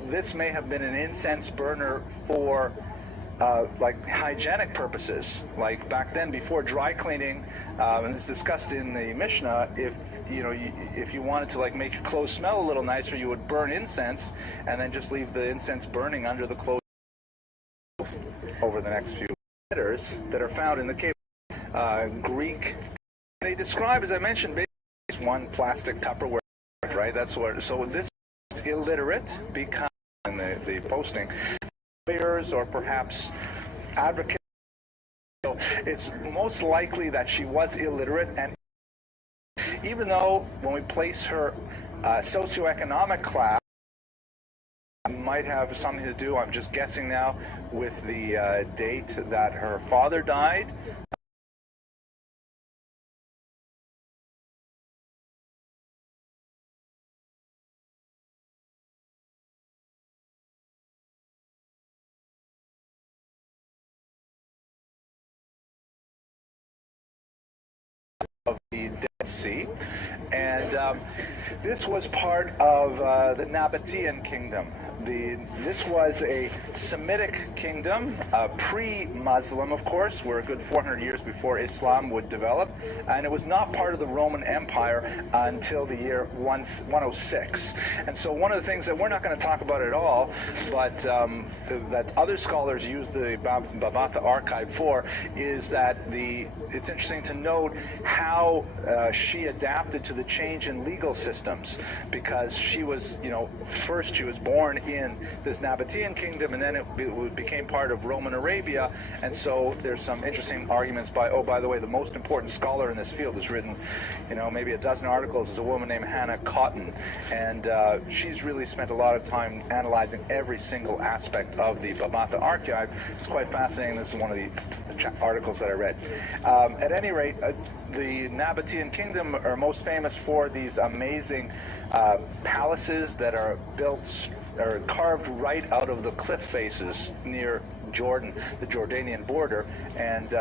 this may have been an incense burner for like hygienic purposes. Like back then, before dry cleaning, and it's discussed in the Mishnah, if you wanted to like make your clothes smell a little nicer, you would burn incense and then just leave the incense burning under the clothes over the next few letters that are found in the cave. Greek. They describe, as I mentioned, basically one plastic Tupperware, right? That's what. So this is illiterate because in the posting. Or perhaps advocates. So it's most likely that she was illiterate, and even though when we place her socioeconomic class, might have something to do, I'm just guessing now, with the date that her father died. Of the Dead Sea, and this was part of the Nabatean kingdom. This was a Semitic kingdom, pre-Muslim, of course. We're a good 400 years before Islam would develop, and it was not part of the Roman Empire until the year 106. And so one of the things that we're not going to talk about at all, but that other scholars use the Babata archive for, is that it's interesting to note how she adapted to the change in legal systems, because she was, first she was born in this Nabatean kingdom, and then it became part of Roman Arabia. And so there's some interesting arguments by the way, the most important scholar in this field has written, maybe a dozen articles, is a woman named Hannah Cotton, and she's really spent a lot of time analyzing every single aspect of the Babata archive. It's quite fascinating. This is one of the articles that I read. At any rate, the Nabatean kingdom are most famous for these amazing palaces that are built or carved right out of the cliff faces near Jordan, the Jordanian border, and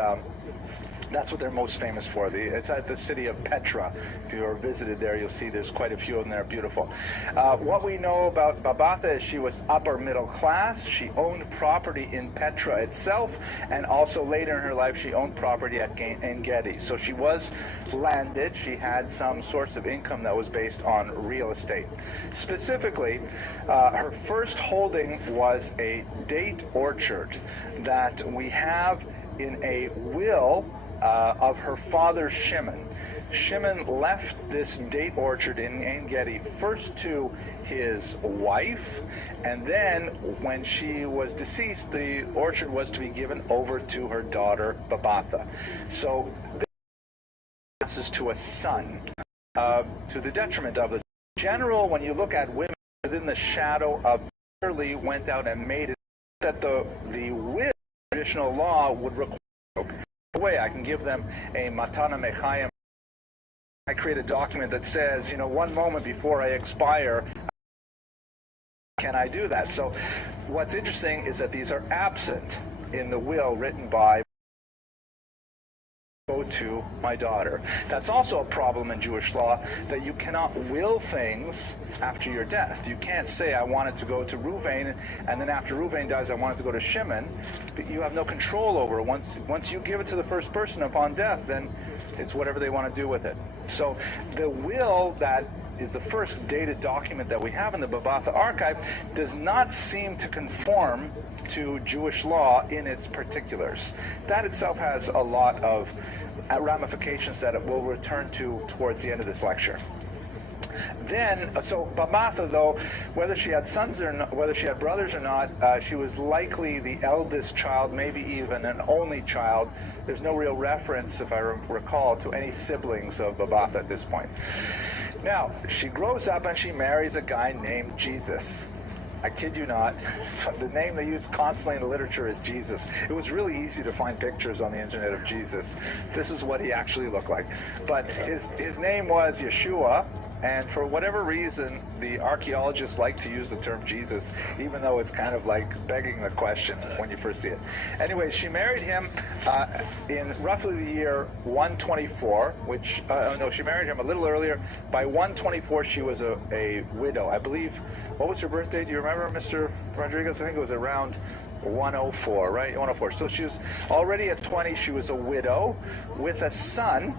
that's what they're most famous for. It's at the city of Petra. If you ever visited there, you'll see there's quite a few of them there. Beautiful. What we know about Babata is she was upper middle class. She owned property in Petra itself, and also later in her life she owned property at En Gedi. So she was landed. She had some source of income that was based on real estate. Specifically, her first holding was a date orchard that we have in a will of her father Shimon. Shimon left this date orchard in En Gedi first to his wife, and then when she was deceased, the orchard was to be given over to her daughter Babata. So this passes to a son, to the detriment of the general. When you look at women within the shadow of Shirley, went out and made it that the will traditional law would require. Way I can give them a matana mechayim I create a document that says, you know, one moment before I expire, can I do that? So what's interesting is that these are absent in the will written by go to my daughter. That's also a problem in Jewish law, that you cannot will things after your death. You can't say, I want it to go to Reuven, and then after Reuven dies, I want it to go to Shimon. But you have no control over it. Once you give it to the first person upon death, then it's whatever they want to do with it. So the will that is the first dated document that we have in the Babatha archive does not seem to conform to Jewish law in its particulars. That itself has a lot of ramifications that it will return to towards the end of this lecture. Then, so Babatha, though, whether she had sons or not, whether she had brothers or not, she was likely the eldest child, maybe even an only child. There's no real reference, if I recall, to any siblings of Babatha at this point. Now, she grows up and she marries a guy named Jesus. I kid you not. So the name they use constantly in the literature is Jesus. It was really easy to find pictures on the internet of Jesus. This is what he actually looked like. But his name was Yeshua, and for whatever reason, the archaeologists like to use the term Jesus, even though it's kind of like begging the question when you first see it. Anyways, she married him in roughly the year 124, which, no, she married him a little earlier. By 124, she was a widow. I believe, what was her birthday? Do you remember, Mr. Rodriguez? I think it was around 104, right? 104. So she was already at 20. She was a widow with a son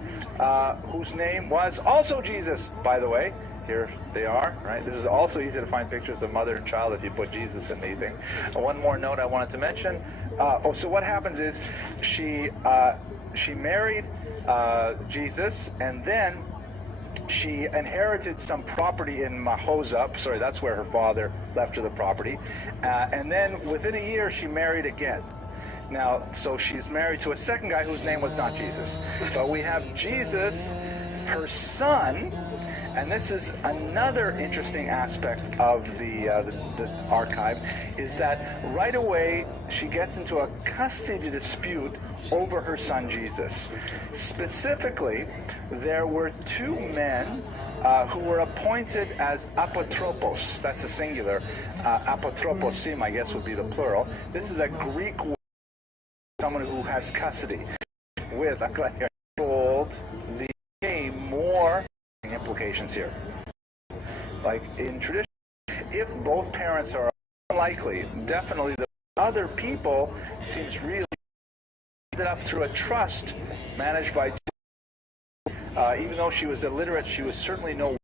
whose name was also Jesus, by the way. Here they are, right? This is also easy to find pictures of mother and child if you put Jesus in anything. One more note I wanted to mention. So what happens is she married Jesus, and then she inherited some property in Mahozah. Sorry, that's where her father left her the property. And then within a year, she married again. Now, so she's married to a second guy whose name was not Jesus. But we have Jesus, her son, and this is another interesting aspect of the archive, is that right away she gets into a custody dispute over her son Jesus. Specifically, there were two men who were appointed as apotropos. That's a singular. Apotroposim, I guess, would be the plural. This is a Greek word, someone who has custody. With, I'm glad you're told, the more implications here. Like in tradition, if both parents are unlikely, definitely the other people seems really ended up through a trust managed by even though she was illiterate, she was certainly no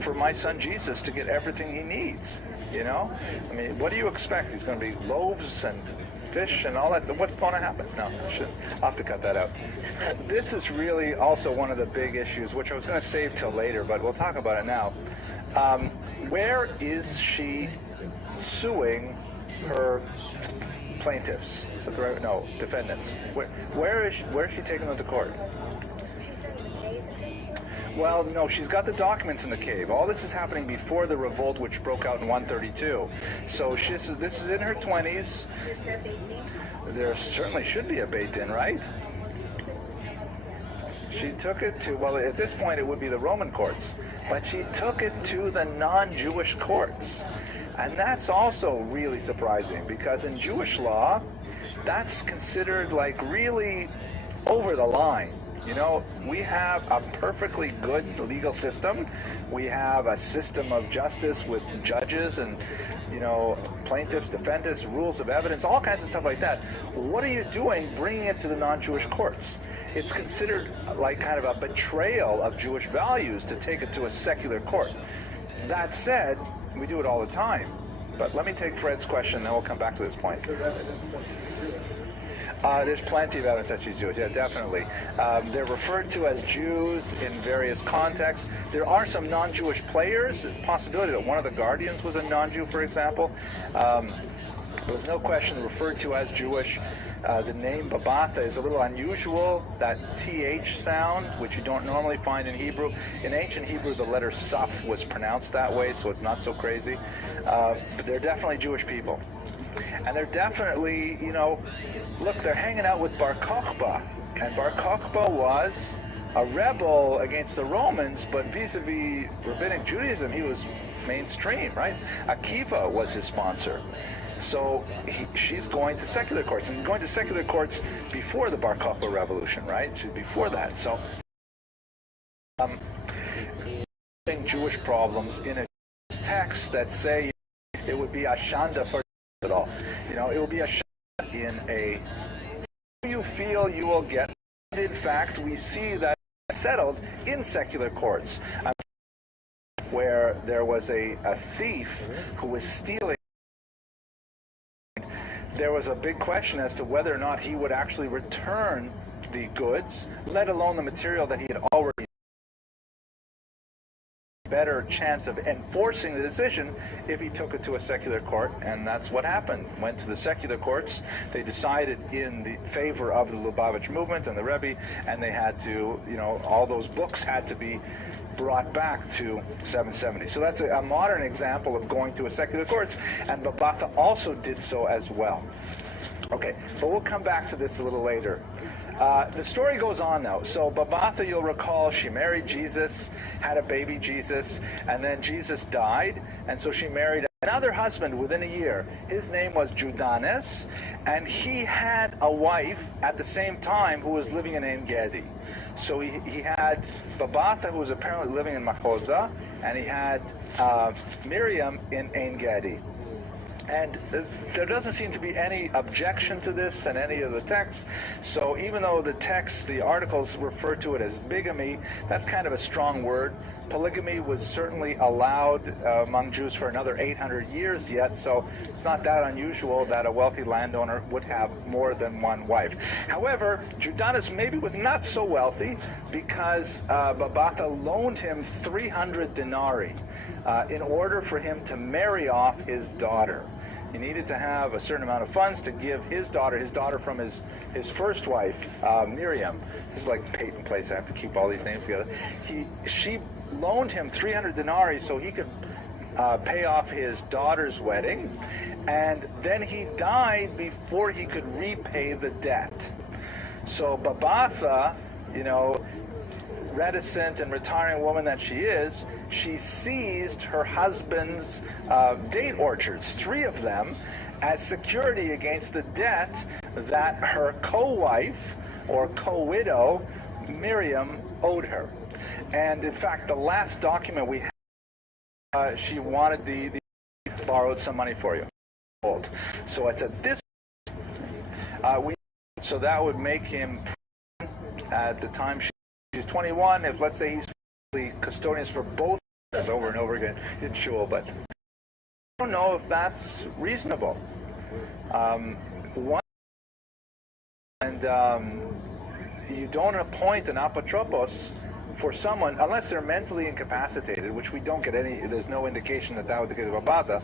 for my son Jesus to get everything he needs. You know, I mean, what do you expect? He's going to be loaves and fish and all that. What's going to happen? No, I'll have to cut that out. This is really also one of the big issues, which I was going to save till later, but we'll talk about it now. Where is she suing her plaintiffs? Is that the right? No, defendants. Where is she taking them to court? Well, no, she's got the documents in the cave. All this is happening before the revolt, which broke out in 132. So this is in her 20s. There certainly should be a Beit Din, right? She took it to, well, at this point it would be the Roman courts, but she took it to the non-Jewish courts. And that's also really surprising, because in Jewish law, that's considered like really over the line. You know, we have a perfectly good legal system. We have a system of justice with judges and, you know, plaintiffs, defendants, rules of evidence, all kinds of stuff like that. What are you doing bringing it to the non-Jewish courts? It's considered like kind of a betrayal of Jewish values to take it to a secular court. That said, we do it all the time. But let me take Fred's question, then we'll come back to this point. There's plenty of evidence that she's Jewish, yeah, definitely. They're referred to as Jews in various contexts. There are some non-Jewish players. There's a possibility that one of the guardians was a non-Jew, for example. There's no question referred to as Jewish. The name Babatha is a little unusual, that TH sound, which you don't normally find in Hebrew. In ancient Hebrew, the letter Saf was pronounced that way, so it's not so crazy. But they're definitely Jewish people. And they're definitely, you know, look, they're hanging out with Bar Kokhba. And Bar Kokhba was a rebel against the Romans, but vis-a-vis Rabbinic Judaism, he was mainstream, right? Akiva was his sponsor. So she's going to secular courts, and going to secular courts before the Bar Kokhba revolution, right? Before that. So Jewish problems in a text that say it would be a shanda for at all. You know, it will be a shanda in a you feel you will get. In fact, we see that settled in secular courts, where there was a thief who was stealing. There was a big question as to whether or not he would actually return the goods, let alone the material that he had already. Better chance of enforcing the decision if he took it to a secular court, and that's what happened. Went to the secular courts, they decided in the favor of the Lubavitch movement and the Rebbe, and they had to, you know, all those books had to be brought back to 770. So that's a modern example of going to a secular courts, and Babatha also did so as well. Okay, but we'll come back to this a little later. The story goes on now. So Babatha, you'll recall, she married Jesus, had a baby Jesus, and then Jesus died, and so she married another husband within a year. His name was Judanes, and he had a wife at the same time who was living in Ein Gedi. So he had Babatha, who was apparently living in Machoza, and he had Miriam in Ein Gedi. And there doesn't seem to be any objection to this in any of the texts. So even though the texts, the articles refer to it as bigamy, that's kind of a strong word. Polygamy was certainly allowed among Jews for another 800 years yet, so it's not that unusual that a wealthy landowner would have more than one wife. However, Judanes maybe was not so wealthy because Babatha loaned him 300 denarii in order for him to marry off his daughter. He needed to have a certain amount of funds to give his daughter from his first wife, Miriam. This is like Peyton Place, I have to keep all these names together. She loaned him 300 denarii so he could pay off his daughter's wedding, and then he died before he could repay the debt. So Babatha, you know, reticent and retiring woman that she is, she seized her husband's date orchards, 3 of them, as security against the debt that her co-wife or co-widow, Miriam, owed her. And in fact, the last document we have, she wanted the borrowed some money for you. So it's at this so that would make him, at the time she's 21, if let's say he's the custodians for both over and over again in shul, but I don't know if that's reasonable. You don't appoint an apotropos for someone unless they're mentally incapacitated, which we don't get any. There's no indication that would be the case of Babatha.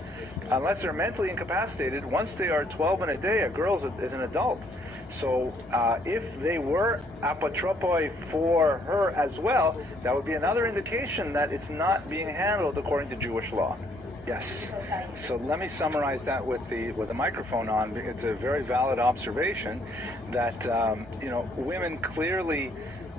Unless they're mentally incapacitated, once they are 12 in a day, a girl is an adult. So if they were apotropoi for her as well, that would be another indication that it's not being handled according to Jewish law. Yes. So let me summarize that with the microphone on. It's a very valid observation that you know, women clearly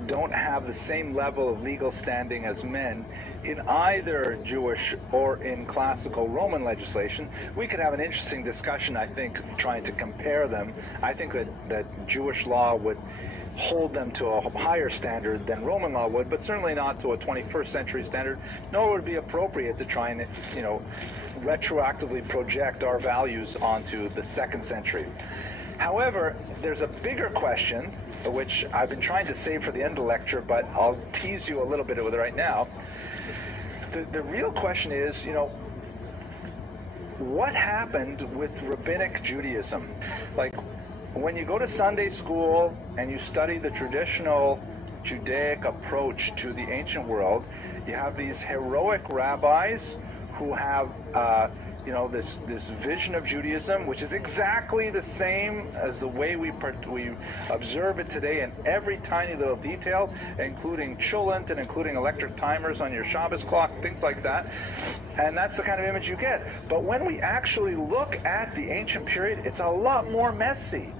don't have the same level of legal standing as men in either Jewish or in classical Roman legislation. We could have an interesting discussion, I think, trying to compare them. I think that Jewish law would hold them to a higher standard than Roman law would, but certainly not to a 21st century standard, nor would it be appropriate to try and, you know, retroactively project our values onto the 2nd century. However, there's a bigger question, which I've been trying to save for the end of the lecture, but I'll tease you a little bit with it right now. The real question is, you know, what happened with Rabbinic Judaism? Like, when you go to Sunday school and you study the traditional Judaic approach to the ancient world, you have these heroic rabbis who have you know, this vision of Judaism, which is exactly the same as the way we observe it today in every tiny little detail, including cholent and including electric timers on your Shabbos clocks, things like that. And that's the kind of image you get. But when we actually look at the ancient period, it's a lot more messy.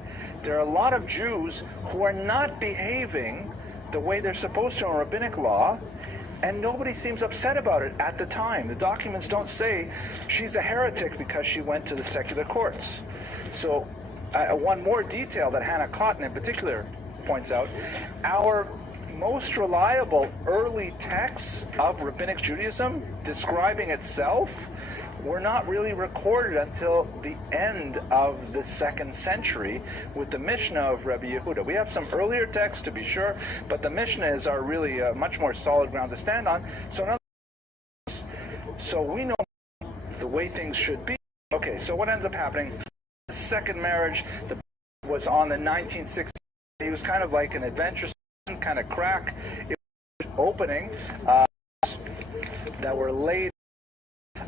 There are a lot of Jews who are not behaving the way they're supposed to in rabbinic law, and nobody seems upset about it at the time. The documents don't say she's a heretic because she went to the secular courts. So one more detail that Hannah Cotton in particular points out, our most reliable early texts of rabbinic Judaism describing itself were not really recorded until the end of the 2nd century with the Mishnah of Rabbi Yehuda. We have some earlier texts to be sure, but the Mishnah is our really much more solid ground to stand on. So we know the way things should be. Okay, so what ends up happening? The second marriage was on the 1960s. He was kind of like an adventurous kind of crack. It was opening that were laid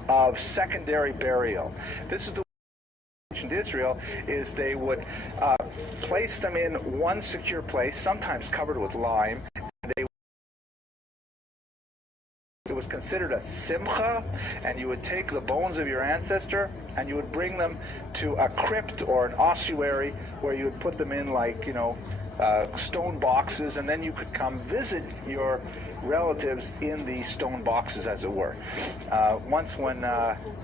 of secondary burial. This is the way in Israel is they would place them in one secure place, sometimes covered with lime. It was considered a simcha, and you would take the bones of your ancestor and you would bring them to a crypt or an ossuary where you would put them in, like, stone boxes, and then you could come visit your relatives in the stone boxes, as it were. Once when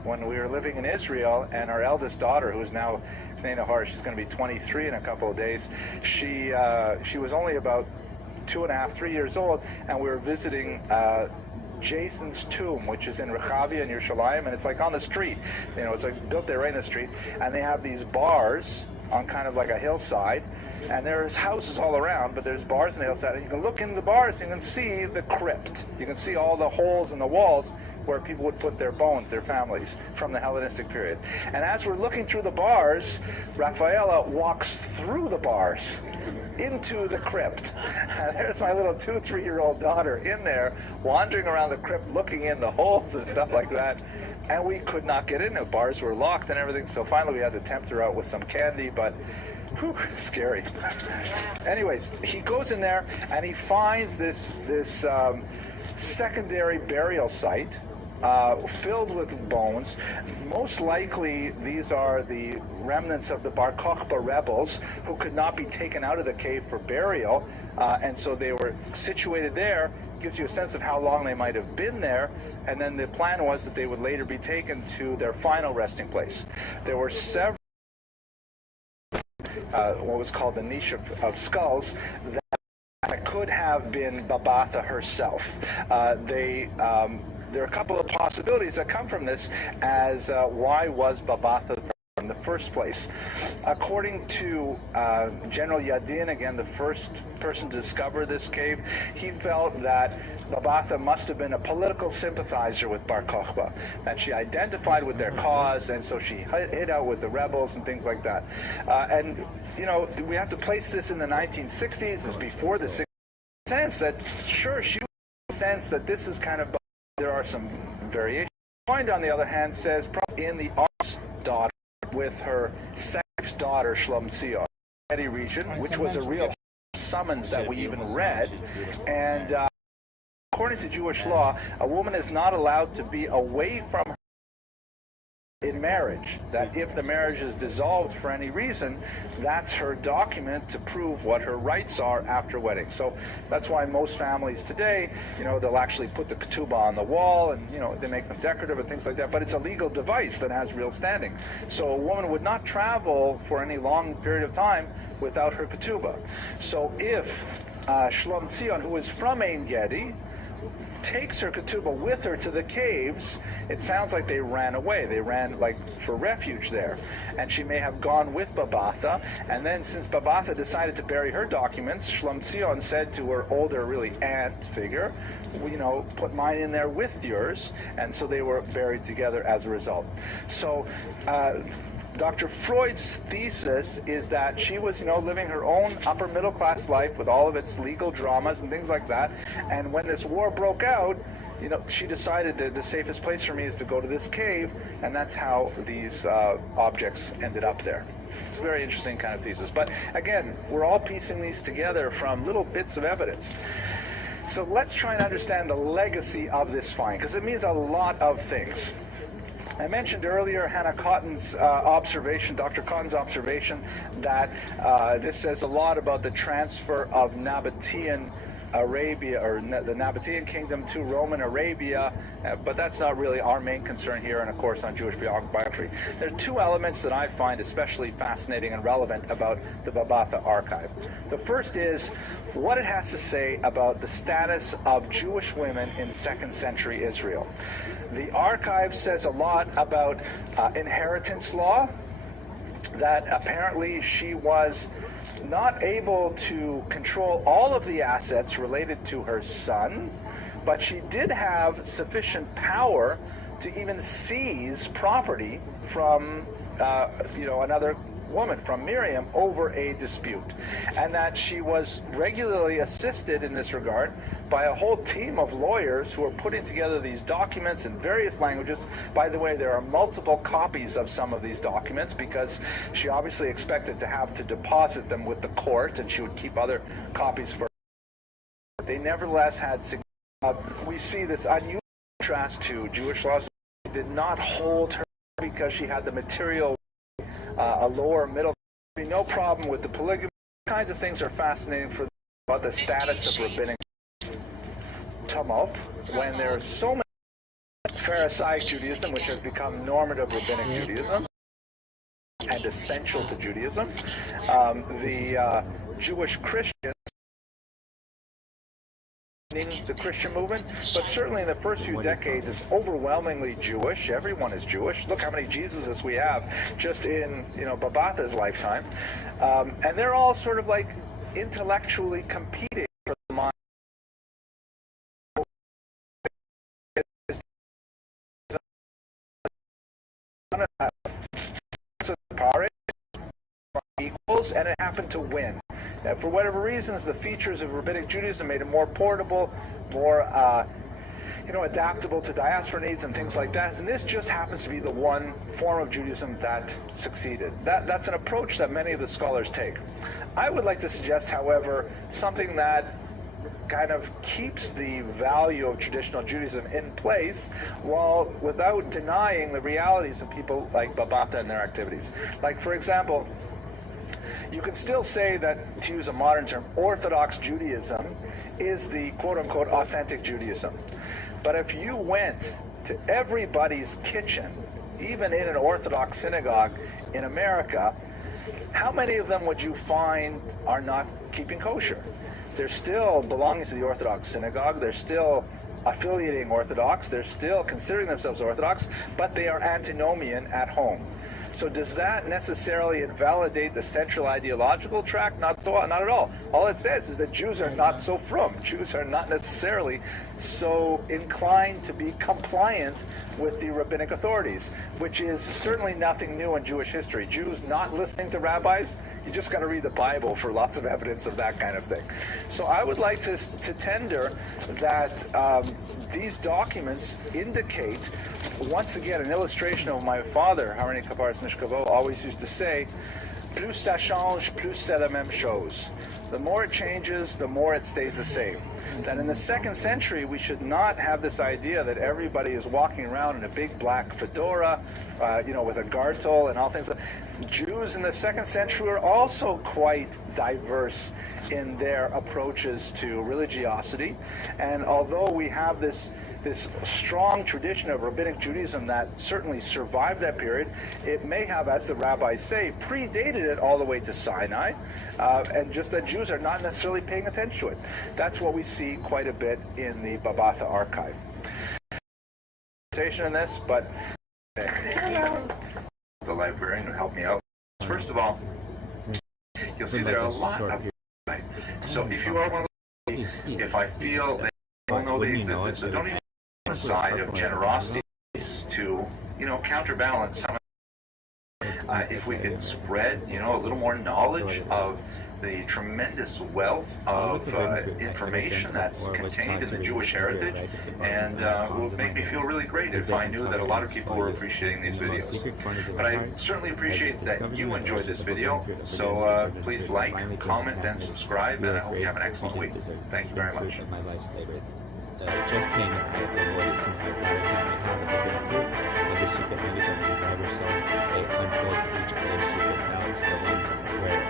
we were living in Israel, and our eldest daughter, who is now Nahar, she's going to be 23 in a couple of days, she was only about 2.5, 3 years old, and we were visiting Jason's tomb, which is in Rechavia in Yerushalayim, and it's like on the street. It's like built there right in the street, and they have these bars on kind of like a hillside, and there's houses all around, but there's bars on the hillside, and you can look in the bars and you can see the crypt. You can see all the holes in the walls where people would put their bones, their families, from the Hellenistic period. And as we're looking through the bars, Rafaela walks through the bars into the crypt. And there's my little 2-3-year-old daughter in there, wandering around the crypt, looking in the holes and stuff like that. And we could not get in. The bars were locked and everything, so finally we had to tempt her out with some candy, but whew, scary. Anyways, he goes in there and he finds this secondary burial site filled with bones. Most likely these are the remnants of the Bar Kokhba rebels who could not be taken out of the cave for burial, and so they were situated there. Gives you a sense of how long they might have been there, and then the plan was that they would later be taken to their final resting place. There were several what was called the niche of skulls that could have been Babatha herself. There are a couple of possibilities that come from this as why was Babatha in the first place. According to General Yadin, again the first person to discover this cave, he felt that Babatha must have been a political sympathizer with Bar Kokhba, that she identified with their cause, and so she hid out with the rebels and things like that. And we have to place this in the 1960s, it's before the 60s, sense that sure she sense that this is kind of, there are some variations. Point, on the other hand, says probably in the arts daughter with her second daughter Shlom Tzion, Eddie region, which was a real summons that we even read. And according to Jewish law, a woman is not allowed to be away from her in marriage. That if the marriage is dissolved for any reason, that's her document to prove what her rights are after wedding. So that's why most families today, they'll actually put the ketubah on the wall, and they make them decorative and things like that, but it's a legal device that has real standing. So a woman would not travel for any long period of time without her ketubah. So if Shlom Tzion, who is from Ein Gedi, takes her ketubah with her to the caves, it sounds like they ran away. They ran like for refuge there. And she may have gone with Babatha, and then since Babatha decided to bury her documents, Shlom Tzion said to her older, really aunt figure, put mine in there with yours, and so they were buried together as a result. So Dr. Freud's thesis is that she was, living her own upper middle class life with all of its legal dramas and things like that. And when this war broke out, she decided that the safest place for me is to go to this cave, and that's how these objects ended up there. It's a very interesting kind of thesis. But again, we're all piecing these together from little bits of evidence. So let's try and understand the legacy of this find, because it means a lot of things. I mentioned earlier Hannah Cotton's observation, Dr. Cotton's observation, that this says a lot about the transfer of Nabatean Arabia, or the Nabatean kingdom to Roman Arabia, but that's not really our main concern here, and of course on Jewish biography. There are two elements that I find especially fascinating and relevant about the Babatha archive. The first is what it has to say about the status of Jewish women in 2nd century Israel. The archive says a lot about inheritance law, that apparently she was not able to control all of the assets related to her son, but she did have sufficient power to even seize property from another woman, from Miriam, over a dispute, and that she was regularly assisted in this regard by a whole team of lawyers who are putting together these documents in various languages. By the way, there are multiple copies of some of these documents because she obviously expected to have to deposit them with the court, and she would keep other copies for her. They nevertheless had we see this unusual contrast to Jewish laws. They did not hold her because she had the material a lower middle. No problem with the polygamy. These kinds of things are fascinating for about the status of rabbinic tumult when there are so many Pharisaic Judaism, which has become normative rabbinic Judaism and essential to Judaism. The Jewish Christians, the Christian movement, but certainly in the first few decades it's overwhelmingly Jewish. Everyone is Jewish. Look how many Jesuses we have just in Babatha's lifetime, and they're all sort of like intellectually competing for the mind. Equals, and it happened to win. For whatever reasons, the features of rabbinic Judaism made it more portable, more adaptable to diaspora needs and things like that. And this just happens to be the one form of Judaism that succeeded. That's an approach that many of the scholars take. I would like to suggest, however, something that kind of keeps the value of traditional Judaism in place while without denying the realities of people like Babatha and their activities. Like, for example, you can still say that, to use a modern term, Orthodox Judaism is the quote-unquote authentic Judaism. But if you went to everybody's kitchen, even in an Orthodox synagogue in America, how many of them would you find are not keeping kosher? They're still belonging to the Orthodox synagogue, they're still affiliating Orthodox, they're still considering themselves Orthodox, but they are antinomian at home. So does that necessarily invalidate the central ideological track? Not at all. All it says is that Jews are not so frum. Jews are not necessarily so inclined to be compliant with the rabbinic authorities, which is certainly nothing new in Jewish history. Jews not listening to rabbis, you just got to read the Bible for lots of evidence of that kind of thing. So I would like to tender that these documents indicate, once again, an illustration of my father, Harini Kaparis Mishkavo, always used to say, plus ça change, plus c'est la même chose. The more it changes, the more it stays the same. That in the 2nd century, we should not have this idea that everybody is walking around in a big black fedora, with a gartel and all things like that. Jews in the 2nd century are also quite diverse in their approaches to religiosity. And although we have this strong tradition of rabbinic Judaism that certainly survived that period, it may have, as the rabbis say, predated it all the way to Sinai, and just that Jews are not necessarily paying attention to it. That's what we see quite a bit in the Babatha archive. In this, but the librarian who helped me out. First of all, you'll see there are a lot of. So if you are one of those, if I feel that you don't know the existence, so don't even on the side of generosity to, counterbalance some of if we could spread, a little more knowledge of the tremendous wealth of information that's contained in the Jewish heritage, and it would make me feel really great if I knew that a lot of people were appreciating these videos. But I certainly appreciate that you enjoyed this video, so please like, comment, and subscribe, and I hope you have an excellent week. Thank you very much. Just paying I avoided since my father taught me how to prepare food and the secret language of the survivor, so they unfold each other's secret balance, the ones where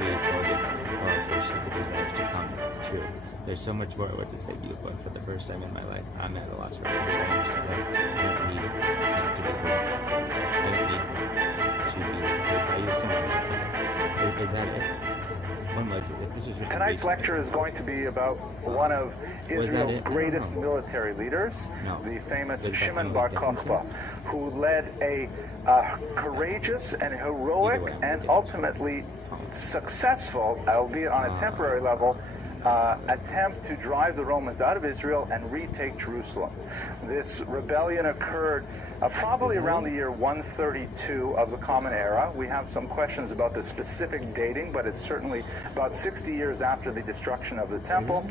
we avoided our first secret desires to come true. There's so much more I want to say to you, but for the first time in my life, I'm at a loss for words. I understand this. I don't need him to be heard. I don't need to be heard by you. Something. Is that it? When was it? If this was Tonight's lecture is going to be about one of Israel's greatest military leaders, the famous Shimon Bar Kokhba, who led a courageous and heroic and ultimately successful, albeit on a temporary level, attempt to drive the Romans out of Israel and retake Jerusalem. This rebellion occurred probably around the year 132 of the Common Era. We have some questions about the specific dating, but it's certainly about 60 years after the destruction of the temple,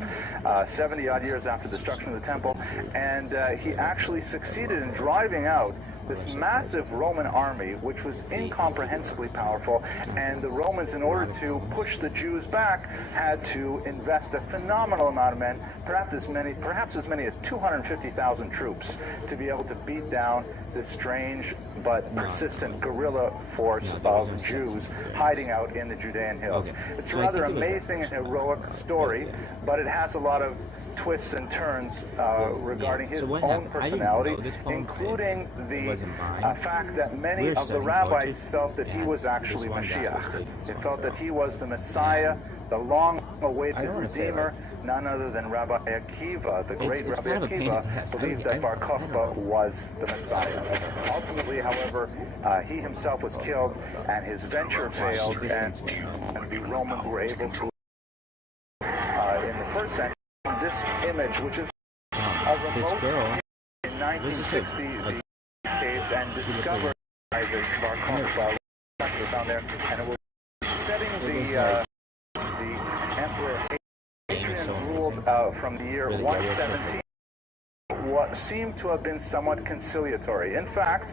70 odd years after the destruction of the temple, and he actually succeeded in driving out this massive Roman army, which was incomprehensibly powerful, and the Romans, in order to push the Jews back, had to invest a phenomenal amount of men, perhaps as many as 250,000 troops, to be able to beat down this strange but persistent guerrilla force of Jews hiding out in the Judean hills. It's a rather amazing and heroic story, but it has a lot of twists and turns regarding his own personality, including the fact that many of the rabbis felt that he was actually Mashiach. They felt that he was the Messiah, the long-awaited Redeemer, none other than Rabbi Akiva, the great Rabbi Akiva, believed that Bar Kokhba was the Messiah. Ultimately, however, he himself was killed, and his venture failed, and the Romans were able to, in the first century, this image, which is a remote in 1960, the cave and discovered by the Bar Kokhba found there, and it was setting the Emperor Hadrian ruled from the year 117, what seemed to have been somewhat conciliatory. In fact,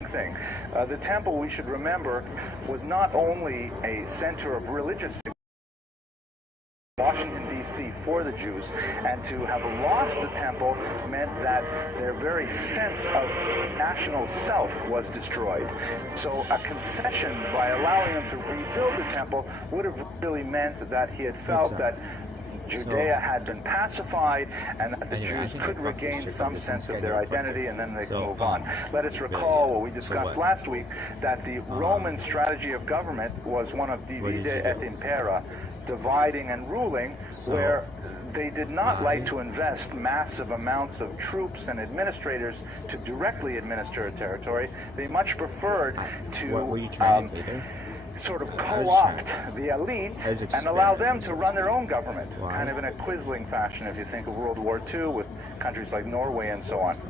the temple, we should remember, was not only a center of religious Washington, D.C. for the Jews, and to have lost the temple meant that their very sense of national self was destroyed. So a concession by allowing them to rebuild the temple would have really meant that he had felt that Judea had been pacified and that the Jews could regain some sense of their identity, and then they could move on. Let us recall what we discussed last week, that the Roman strategy of government was one of divide et impera, dividing and ruling, where they did not like to invest massive amounts of troops and administrators to directly administer a territory. They much preferred to sort of co-opt the elite and allow them to run their own government, kind of in a Quisling fashion, if you think of World War II with countries like Norway and so on.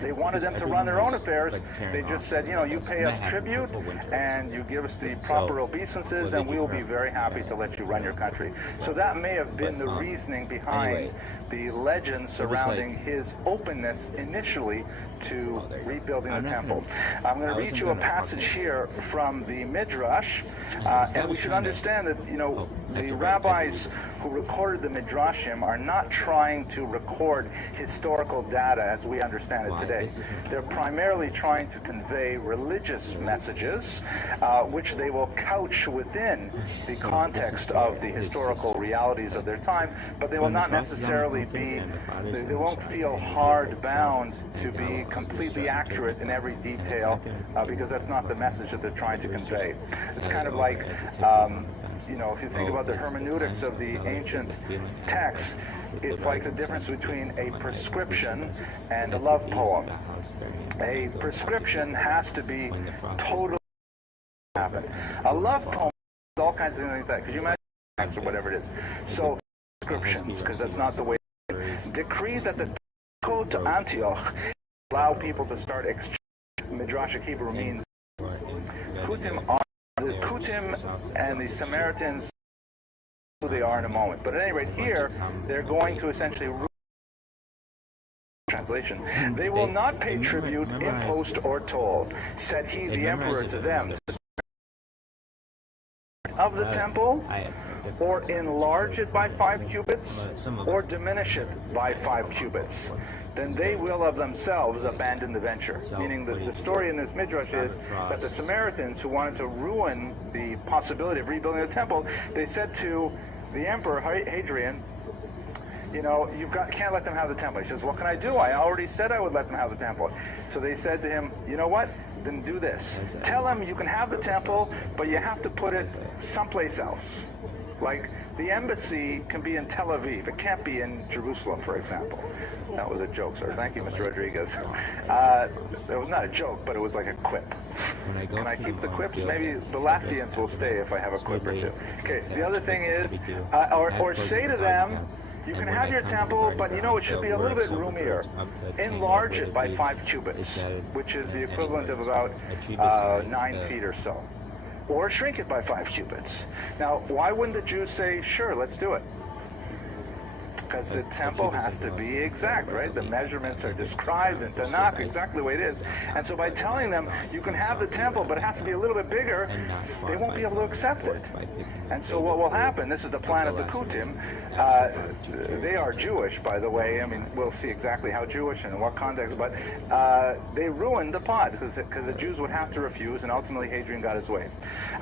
They wanted them to run their own affairs. They just said, you know, you pay us tribute and you give us the proper obeisances, and we will be very happy to let you run your country. So that may have been the reasoning behind the legend surrounding his openness initially to rebuilding the temple. I'm going to read you a passage here from the Midrash, and we should understand that, you know, the rabbis who recorded the Midrashim are not trying to record historical data as we understand it today. They're primarily trying to convey religious messages, which they will couch within the context of the historical realities of their time, but they will not necessarily be, they won't feel hard-bound to be completely accurate in every detail, because that's not the message that they're trying to convey. It's kind of like, you know, if you think about the hermeneutics of the ancient texts, it's like the difference between a prescription and a love poem. A prescription has to be totally happen. A love poem is all kinds of things like that. Could you imagine, or whatever it is? So prescriptions, because that's not the way. Decree that the code to Antioch allow people to start exchange. Midrashic Hebrew means Kutim are the Kutim and the Samaritans, who they are in a moment. But at any rate, here they're going to essentially translation. They will not pay tribute, impost, or toll, said he, the emperor, to them, of the temple, or enlarge it by 5 cubits, or diminish it by 5 cubits. Then they will of themselves abandon the venture. Meaning that the story in this Midrash is that the Samaritans, who wanted to ruin the possibility of rebuilding the temple, they said to the emperor, Hadrian, you know, can't let them have the temple. He says, what can I do? I already said I would let them have the temple. So they said to him, you know what? Then do this. Tell them you can have the temple, but you have to put it someplace else. Like, the embassy can be in Tel Aviv. It can't be in Jerusalem, for example. That was a joke, sir. Thank you, Mr. Rodriguez. It was not a joke, but it was like a quip. Can I keep the quips? Maybe the Latvians will stay if I have a quip or two. Okay, the other thing is, or say to them, you can have your temple, but you know it should be a little bit roomier. Enlarge it by 5 cubits, which is the equivalent of about 9 feet or so. Or shrink it by 5 cubits. Now, why wouldn't the Jews say, sure, let's do it? Because the temple has to be exact, right? The measurements are described in Tanakh exactly the way it is. And so by telling them you can have the temple, but it has to be a little bit bigger, they won't be able to accept it. And so what will happen, this is the plan of the Kutim, they are Jewish, by the way. I mean, we'll see exactly how Jewish and in what context, but they ruined the pod because the Jews would have to refuse, and ultimately Hadrian got his way.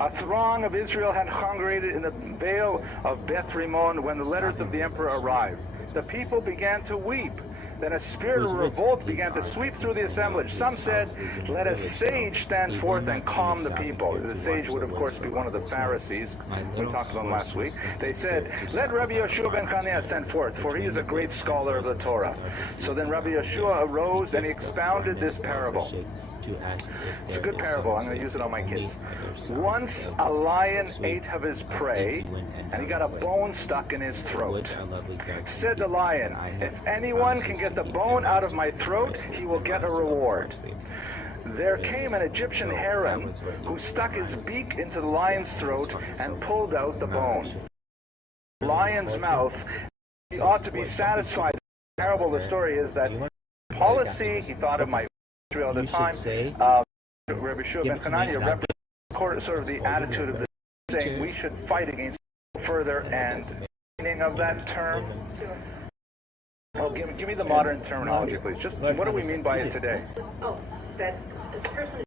A throng of Israel had congregated in the Vale of Beth Rimmon when the letters of the emperor arrived. The people began to weep. Then a spirit of revolt began to sweep through the assemblage. Some said, let a sage stand forth and calm the people. The sage would, of course, be one of the Pharisees. We talked about them last week. They said, let Rabbi Yeshua ben Chananiah stand forth, for he is a great scholar of the Torah. So then Rabbi Yeshua arose and he expounded this parable. It's a good parable. I'm going to use it on my kids. Once a lion ate of his prey, and he got a bone stuck in his throat. Said the lion, if anyone can get the bone out of my throat, he will get a reward. There came an Egyptian heron who stuck his beak into the lion's throat and pulled out the bone. The lion's mouth, he ought to be satisfied. The parable of the story is that policy, he thought it might at the time, Rabbi Yeshua ben Chananiah represents sort of the attitude of the saying we should fight against further, and the meaning of that term. Oh, give me the modern terminology, please. Just what do we mean by it today? Oh, that this person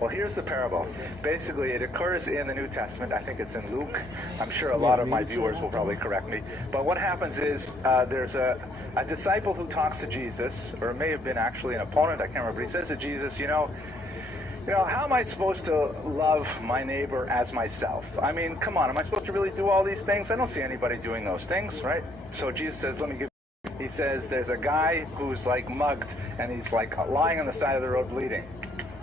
Well, here's the parable. Basically, it occurs in the New Testament. I think it's in Luke. I'm sure a lot of my viewers will probably correct me. But what happens is there's a disciple who talks to Jesus, or it may have been actually an opponent, I can't remember. He says to Jesus, you know, how am I supposed to love my neighbor as myself? I mean, come on, am I supposed to really do all these things? I don't see anybody doing those things, right? So Jesus says, let me give. He says there's a guy who's like mugged, and he's like lying on the side of the road bleeding.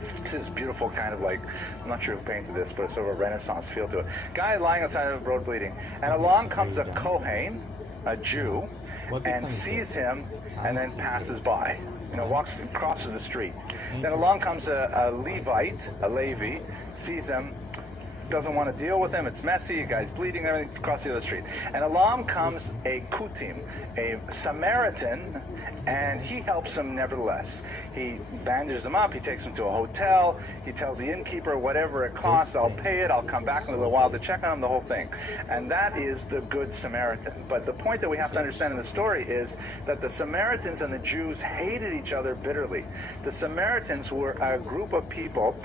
It's this beautiful kind of like, I'm not sure who painted this, but it's sort of a Renaissance feel to it. Guy lying on the side of the road bleeding. And along comes a Kohen, a Jew, and sees him and then passes by. You know, crosses the street. Then along comes a Levite, a Levi, sees him, doesn't want to deal with him, it's messy, the guy's bleeding, everything, across the other street. And along comes a Kutim, a Samaritan, and he helps him nevertheless. He bandages him up, he takes him to a hotel, he tells the innkeeper whatever it costs, I'll pay it, I'll come back in a little while to check on him, the whole thing. And that is the Good Samaritan. But the point that we have to understand in the story is that the Samaritans and the Jews hated each other bitterly. The Samaritans were a group of people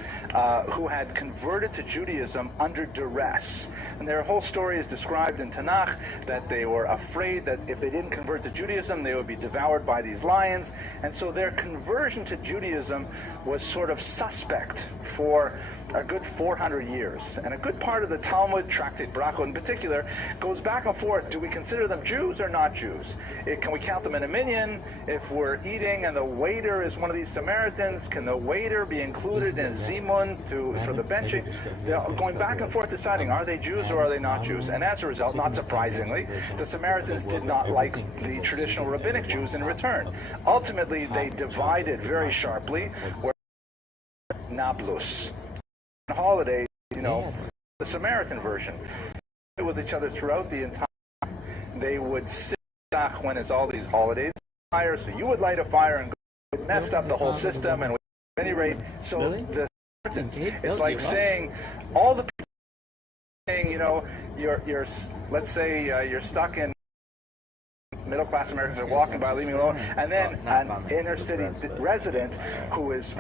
who had converted to Judaism under duress. And their whole story is described in Tanakh, that they were afraid that if they didn't convert to Judaism, they would be devoured by these lions. And so their conversion to Judaism was sort of suspect for a good 400 years. And a good part of the Talmud, Tractate Brachot in particular, goes back and forth. Do we consider them Jews or not Jews? Can we count them in a minyan? If we're eating and the waiter is one of these Samaritans, can the waiter be included in Zimun for the benching? They're going back and forth deciding, are they Jews or are they not Jews? And as a result, not surprisingly, the Samaritans did not like the traditional rabbinic Jews in return. Ultimately, they divided very sharply, where Nablus. Holiday, you know, the Samaritan version, with each other throughout the entire time. They would sit back when it's all these holidays, fire, so you would light a fire and it messed up the whole system. And at any rate, so the Samaritans, it's like saying all the people saying, you know, you're let's say you're stuck in middle-class Americans are walking by, leaving alone, and then an inner city resident who is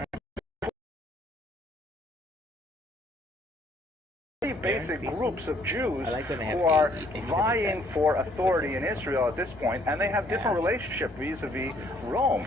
basic groups of Jews who are vying for authority in Israel at this point, and they have different relationship vis-a-vis Rome.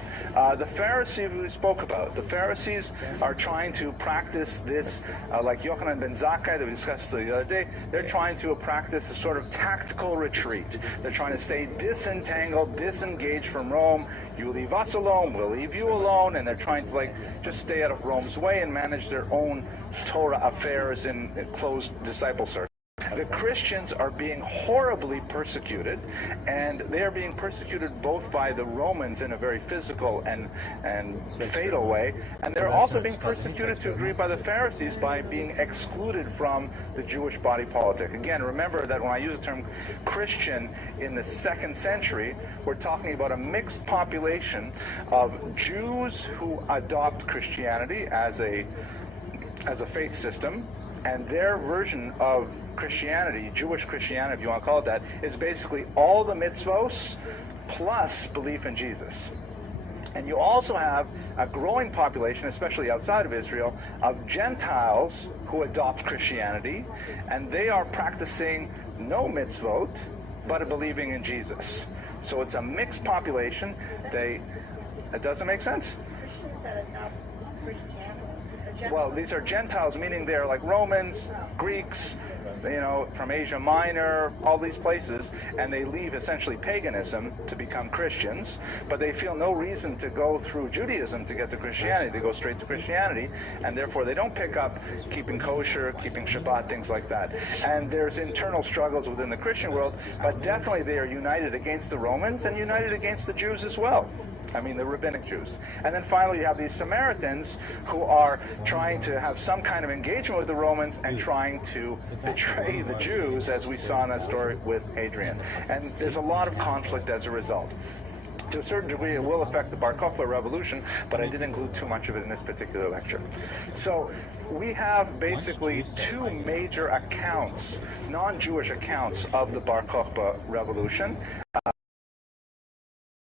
The Pharisees we spoke about. The Pharisees are trying to practice this, like Yochanan ben Zakkai that we discussed the other day. They're trying to practice a sort of tactical retreat. They're trying to stay disentangled, disengaged from Rome. You leave us alone, we'll leave you alone, and they're trying to just stay out of Rome's way and manage their own Torah affairs in closed disciple circles. The Christians are being horribly persecuted, and they are being persecuted both by the Romans in a very physical and fatal way, and they're also being persecuted to a degree by the Pharisees by being excluded from the Jewish body politic. Again, remember that when I use the term Christian in the 2nd century, we're talking about a mixed population of Jews who adopt Christianity as a faith system, and their version of Christianity, Jewish Christianity, if you want to call it that, is basically all the mitzvos plus belief in Jesus. And you also have a growing population, especially outside of Israel, of Gentiles who adopt Christianity, and they are practicing no mitzvot, but believing in Jesus. So it's a mixed population. It doesn't make sense? Christians that adopt Christianity. Well, these are Gentiles, meaning they're like Romans, Greeks, from Asia Minor, all these places, and they leave essentially paganism to become Christians, but they feel no reason to go through Judaism to get to Christianity. They go straight to Christianity, and therefore they don't pick up keeping kosher, keeping Shabbat, things like that. And there's internal struggles within the Christian world, but definitely they are united against the Romans and united against the Jews as well. I mean, the rabbinic Jews. And then finally you have these Samaritans who are trying to have some kind of engagement with the Romans and trying to betray the Jews, as we saw in that story with Hadrian. And there's a lot of conflict as a result. To a certain degree, it will affect the Bar Kokhba revolution, but I didn't include too much of it in this particular lecture. So we have basically two major accounts, non-Jewish accounts, of the Bar Kokhba revolution.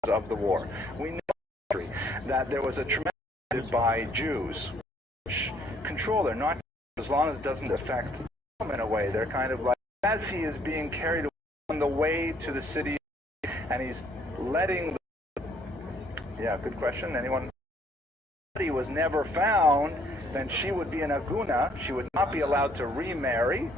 Of the war. We know that there was a tremendous by Jews which control their, not as long as it doesn't affect them in a way. They're kind of like, as he is being carried on the way to the city, and he's letting good question. Anyone? He was never found, then she would be an aguna. She would not be allowed to remarry.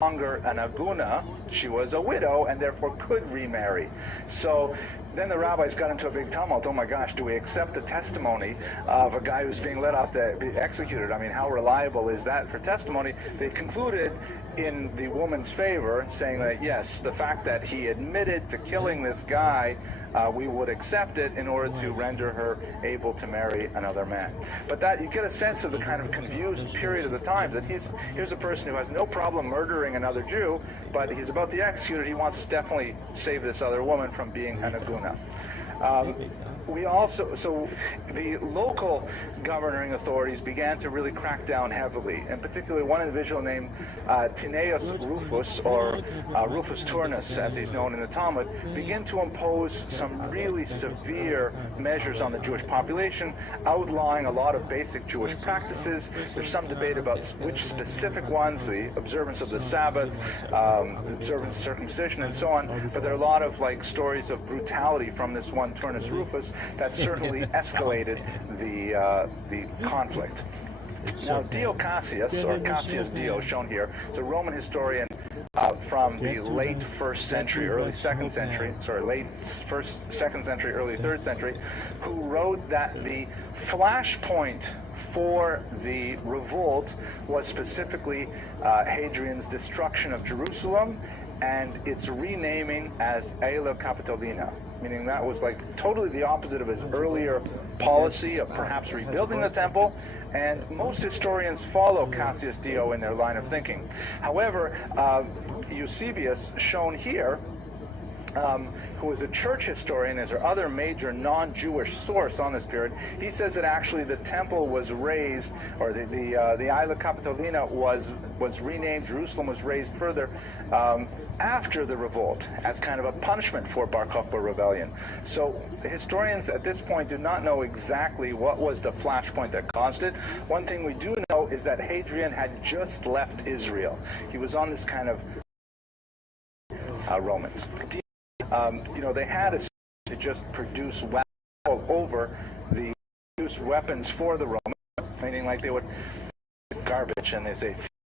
Longer an aguna, she was a widow and therefore could remarry. So then the rabbis got into a big tumult. Oh my gosh, do we accept the testimony of a guy who's being let off to be executed? I mean, how reliable is that for testimony? They concluded in the woman's favor, saying that yes, the fact that he admitted to killing this guy, we would accept it in order to render her able to marry another man. But that, you get a sense of the kind of confused period of the time, that here's a person who has no problem murdering another Jew, but he's about to be executed. He wants to definitely save this other woman from being an aguna. So the local governing authorities began to really crack down heavily, and particularly one individual named Tineus Rufus, or Rufus Turnus, as he's known in the Talmud, began to impose some really severe measures on the Jewish population, outlawing a lot of basic Jewish practices. There's some debate about which specific ones, the observance of the Sabbath, observance of circumcision, and so on, but there are a lot of stories of brutality from this one Turnus Rufus that certainly escalated the conflict. Now, Dio Cassius, or Cassius Dio, shown here, is a Roman historian from the late 1st century, early 2nd century, late 2nd century, early 3rd century, who wrote that the flashpoint for the revolt was specifically Hadrian's destruction of Jerusalem and its renaming as Aelia Capitolina, meaning that was totally the opposite of his earlier policy of perhaps rebuilding the temple, and most historians follow Cassius Dio in their line of thinking. However, Eusebius, shown here, who is a church historian, is our other major non-Jewish source on this period. He says that actually the temple was raised, or the Isla Capitolina was renamed, Jerusalem was raised further after the revolt as kind of a punishment for Bar Kokhba rebellion. So the historians at this point do not know exactly what was the flashpoint that caused it. One thing we do know is that Hadrian had just left Israel. He was on this kind of Romans. They had to just produce weapons all over the produce weapons for the Romans, meaning like they would garbage and they say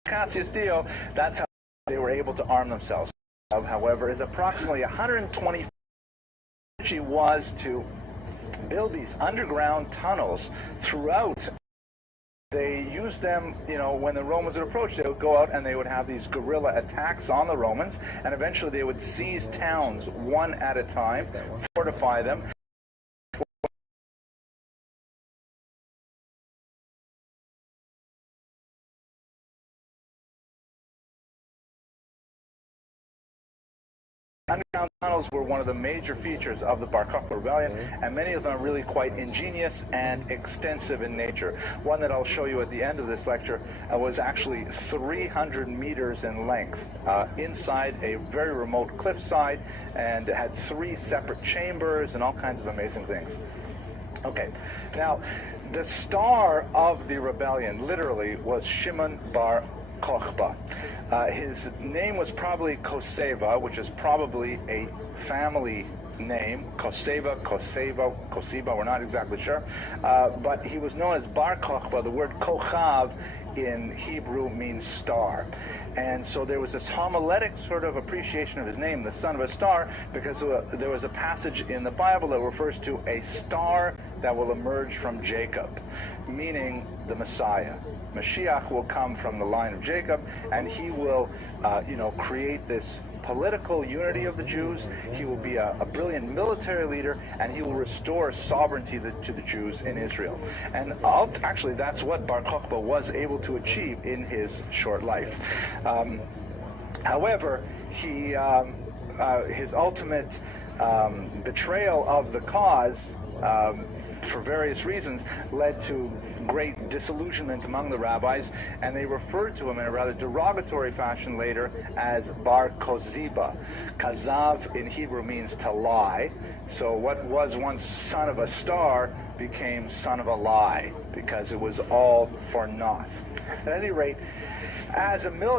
Cassius Dio. That's how they were able to arm themselves. However, is approximately 120. She was to build these underground tunnels throughout. They used them, when the Romans would approach, they would go out and they would have these guerrilla attacks on the Romans, and eventually they would seize towns one at a time, fortify them. Underground tunnels were one of the major features of the Bar Kokhba rebellion, and many of them are really quite ingenious and extensive in nature. One that I'll show you at the end of this lecture was actually 300 meters in length inside a very remote cliffside, and it had 3 separate chambers and all kinds of amazing things. Okay, now the star of the rebellion literally was Shimon Bar Kokhba. His name was probably Koseva, which is probably a family name. Koseva, we're not exactly sure. But he was known as Bar Kokhba. The word Kochav in Hebrew means star. And so there was this homiletic sort of appreciation of his name, the son of a star, because there was a passage in the Bible that refers to a star that will emerge from Jacob, meaning the Messiah. Mashiach will come from the line of Jacob, and he will, create this political unity of the Jews. He will be a brilliant military leader, and he will restore sovereignty to the Jews in Israel. And actually, that's what Bar Kokhba was able to achieve in his short life. However, his ultimate betrayal of the cause, for various reasons, led to great disillusionment among the rabbis, and they referred to him in a rather derogatory fashion later as Bar Koziba. Kazav in Hebrew means to lie, so what was once son of a star became son of a lie, because it was all for naught. At any rate, as a military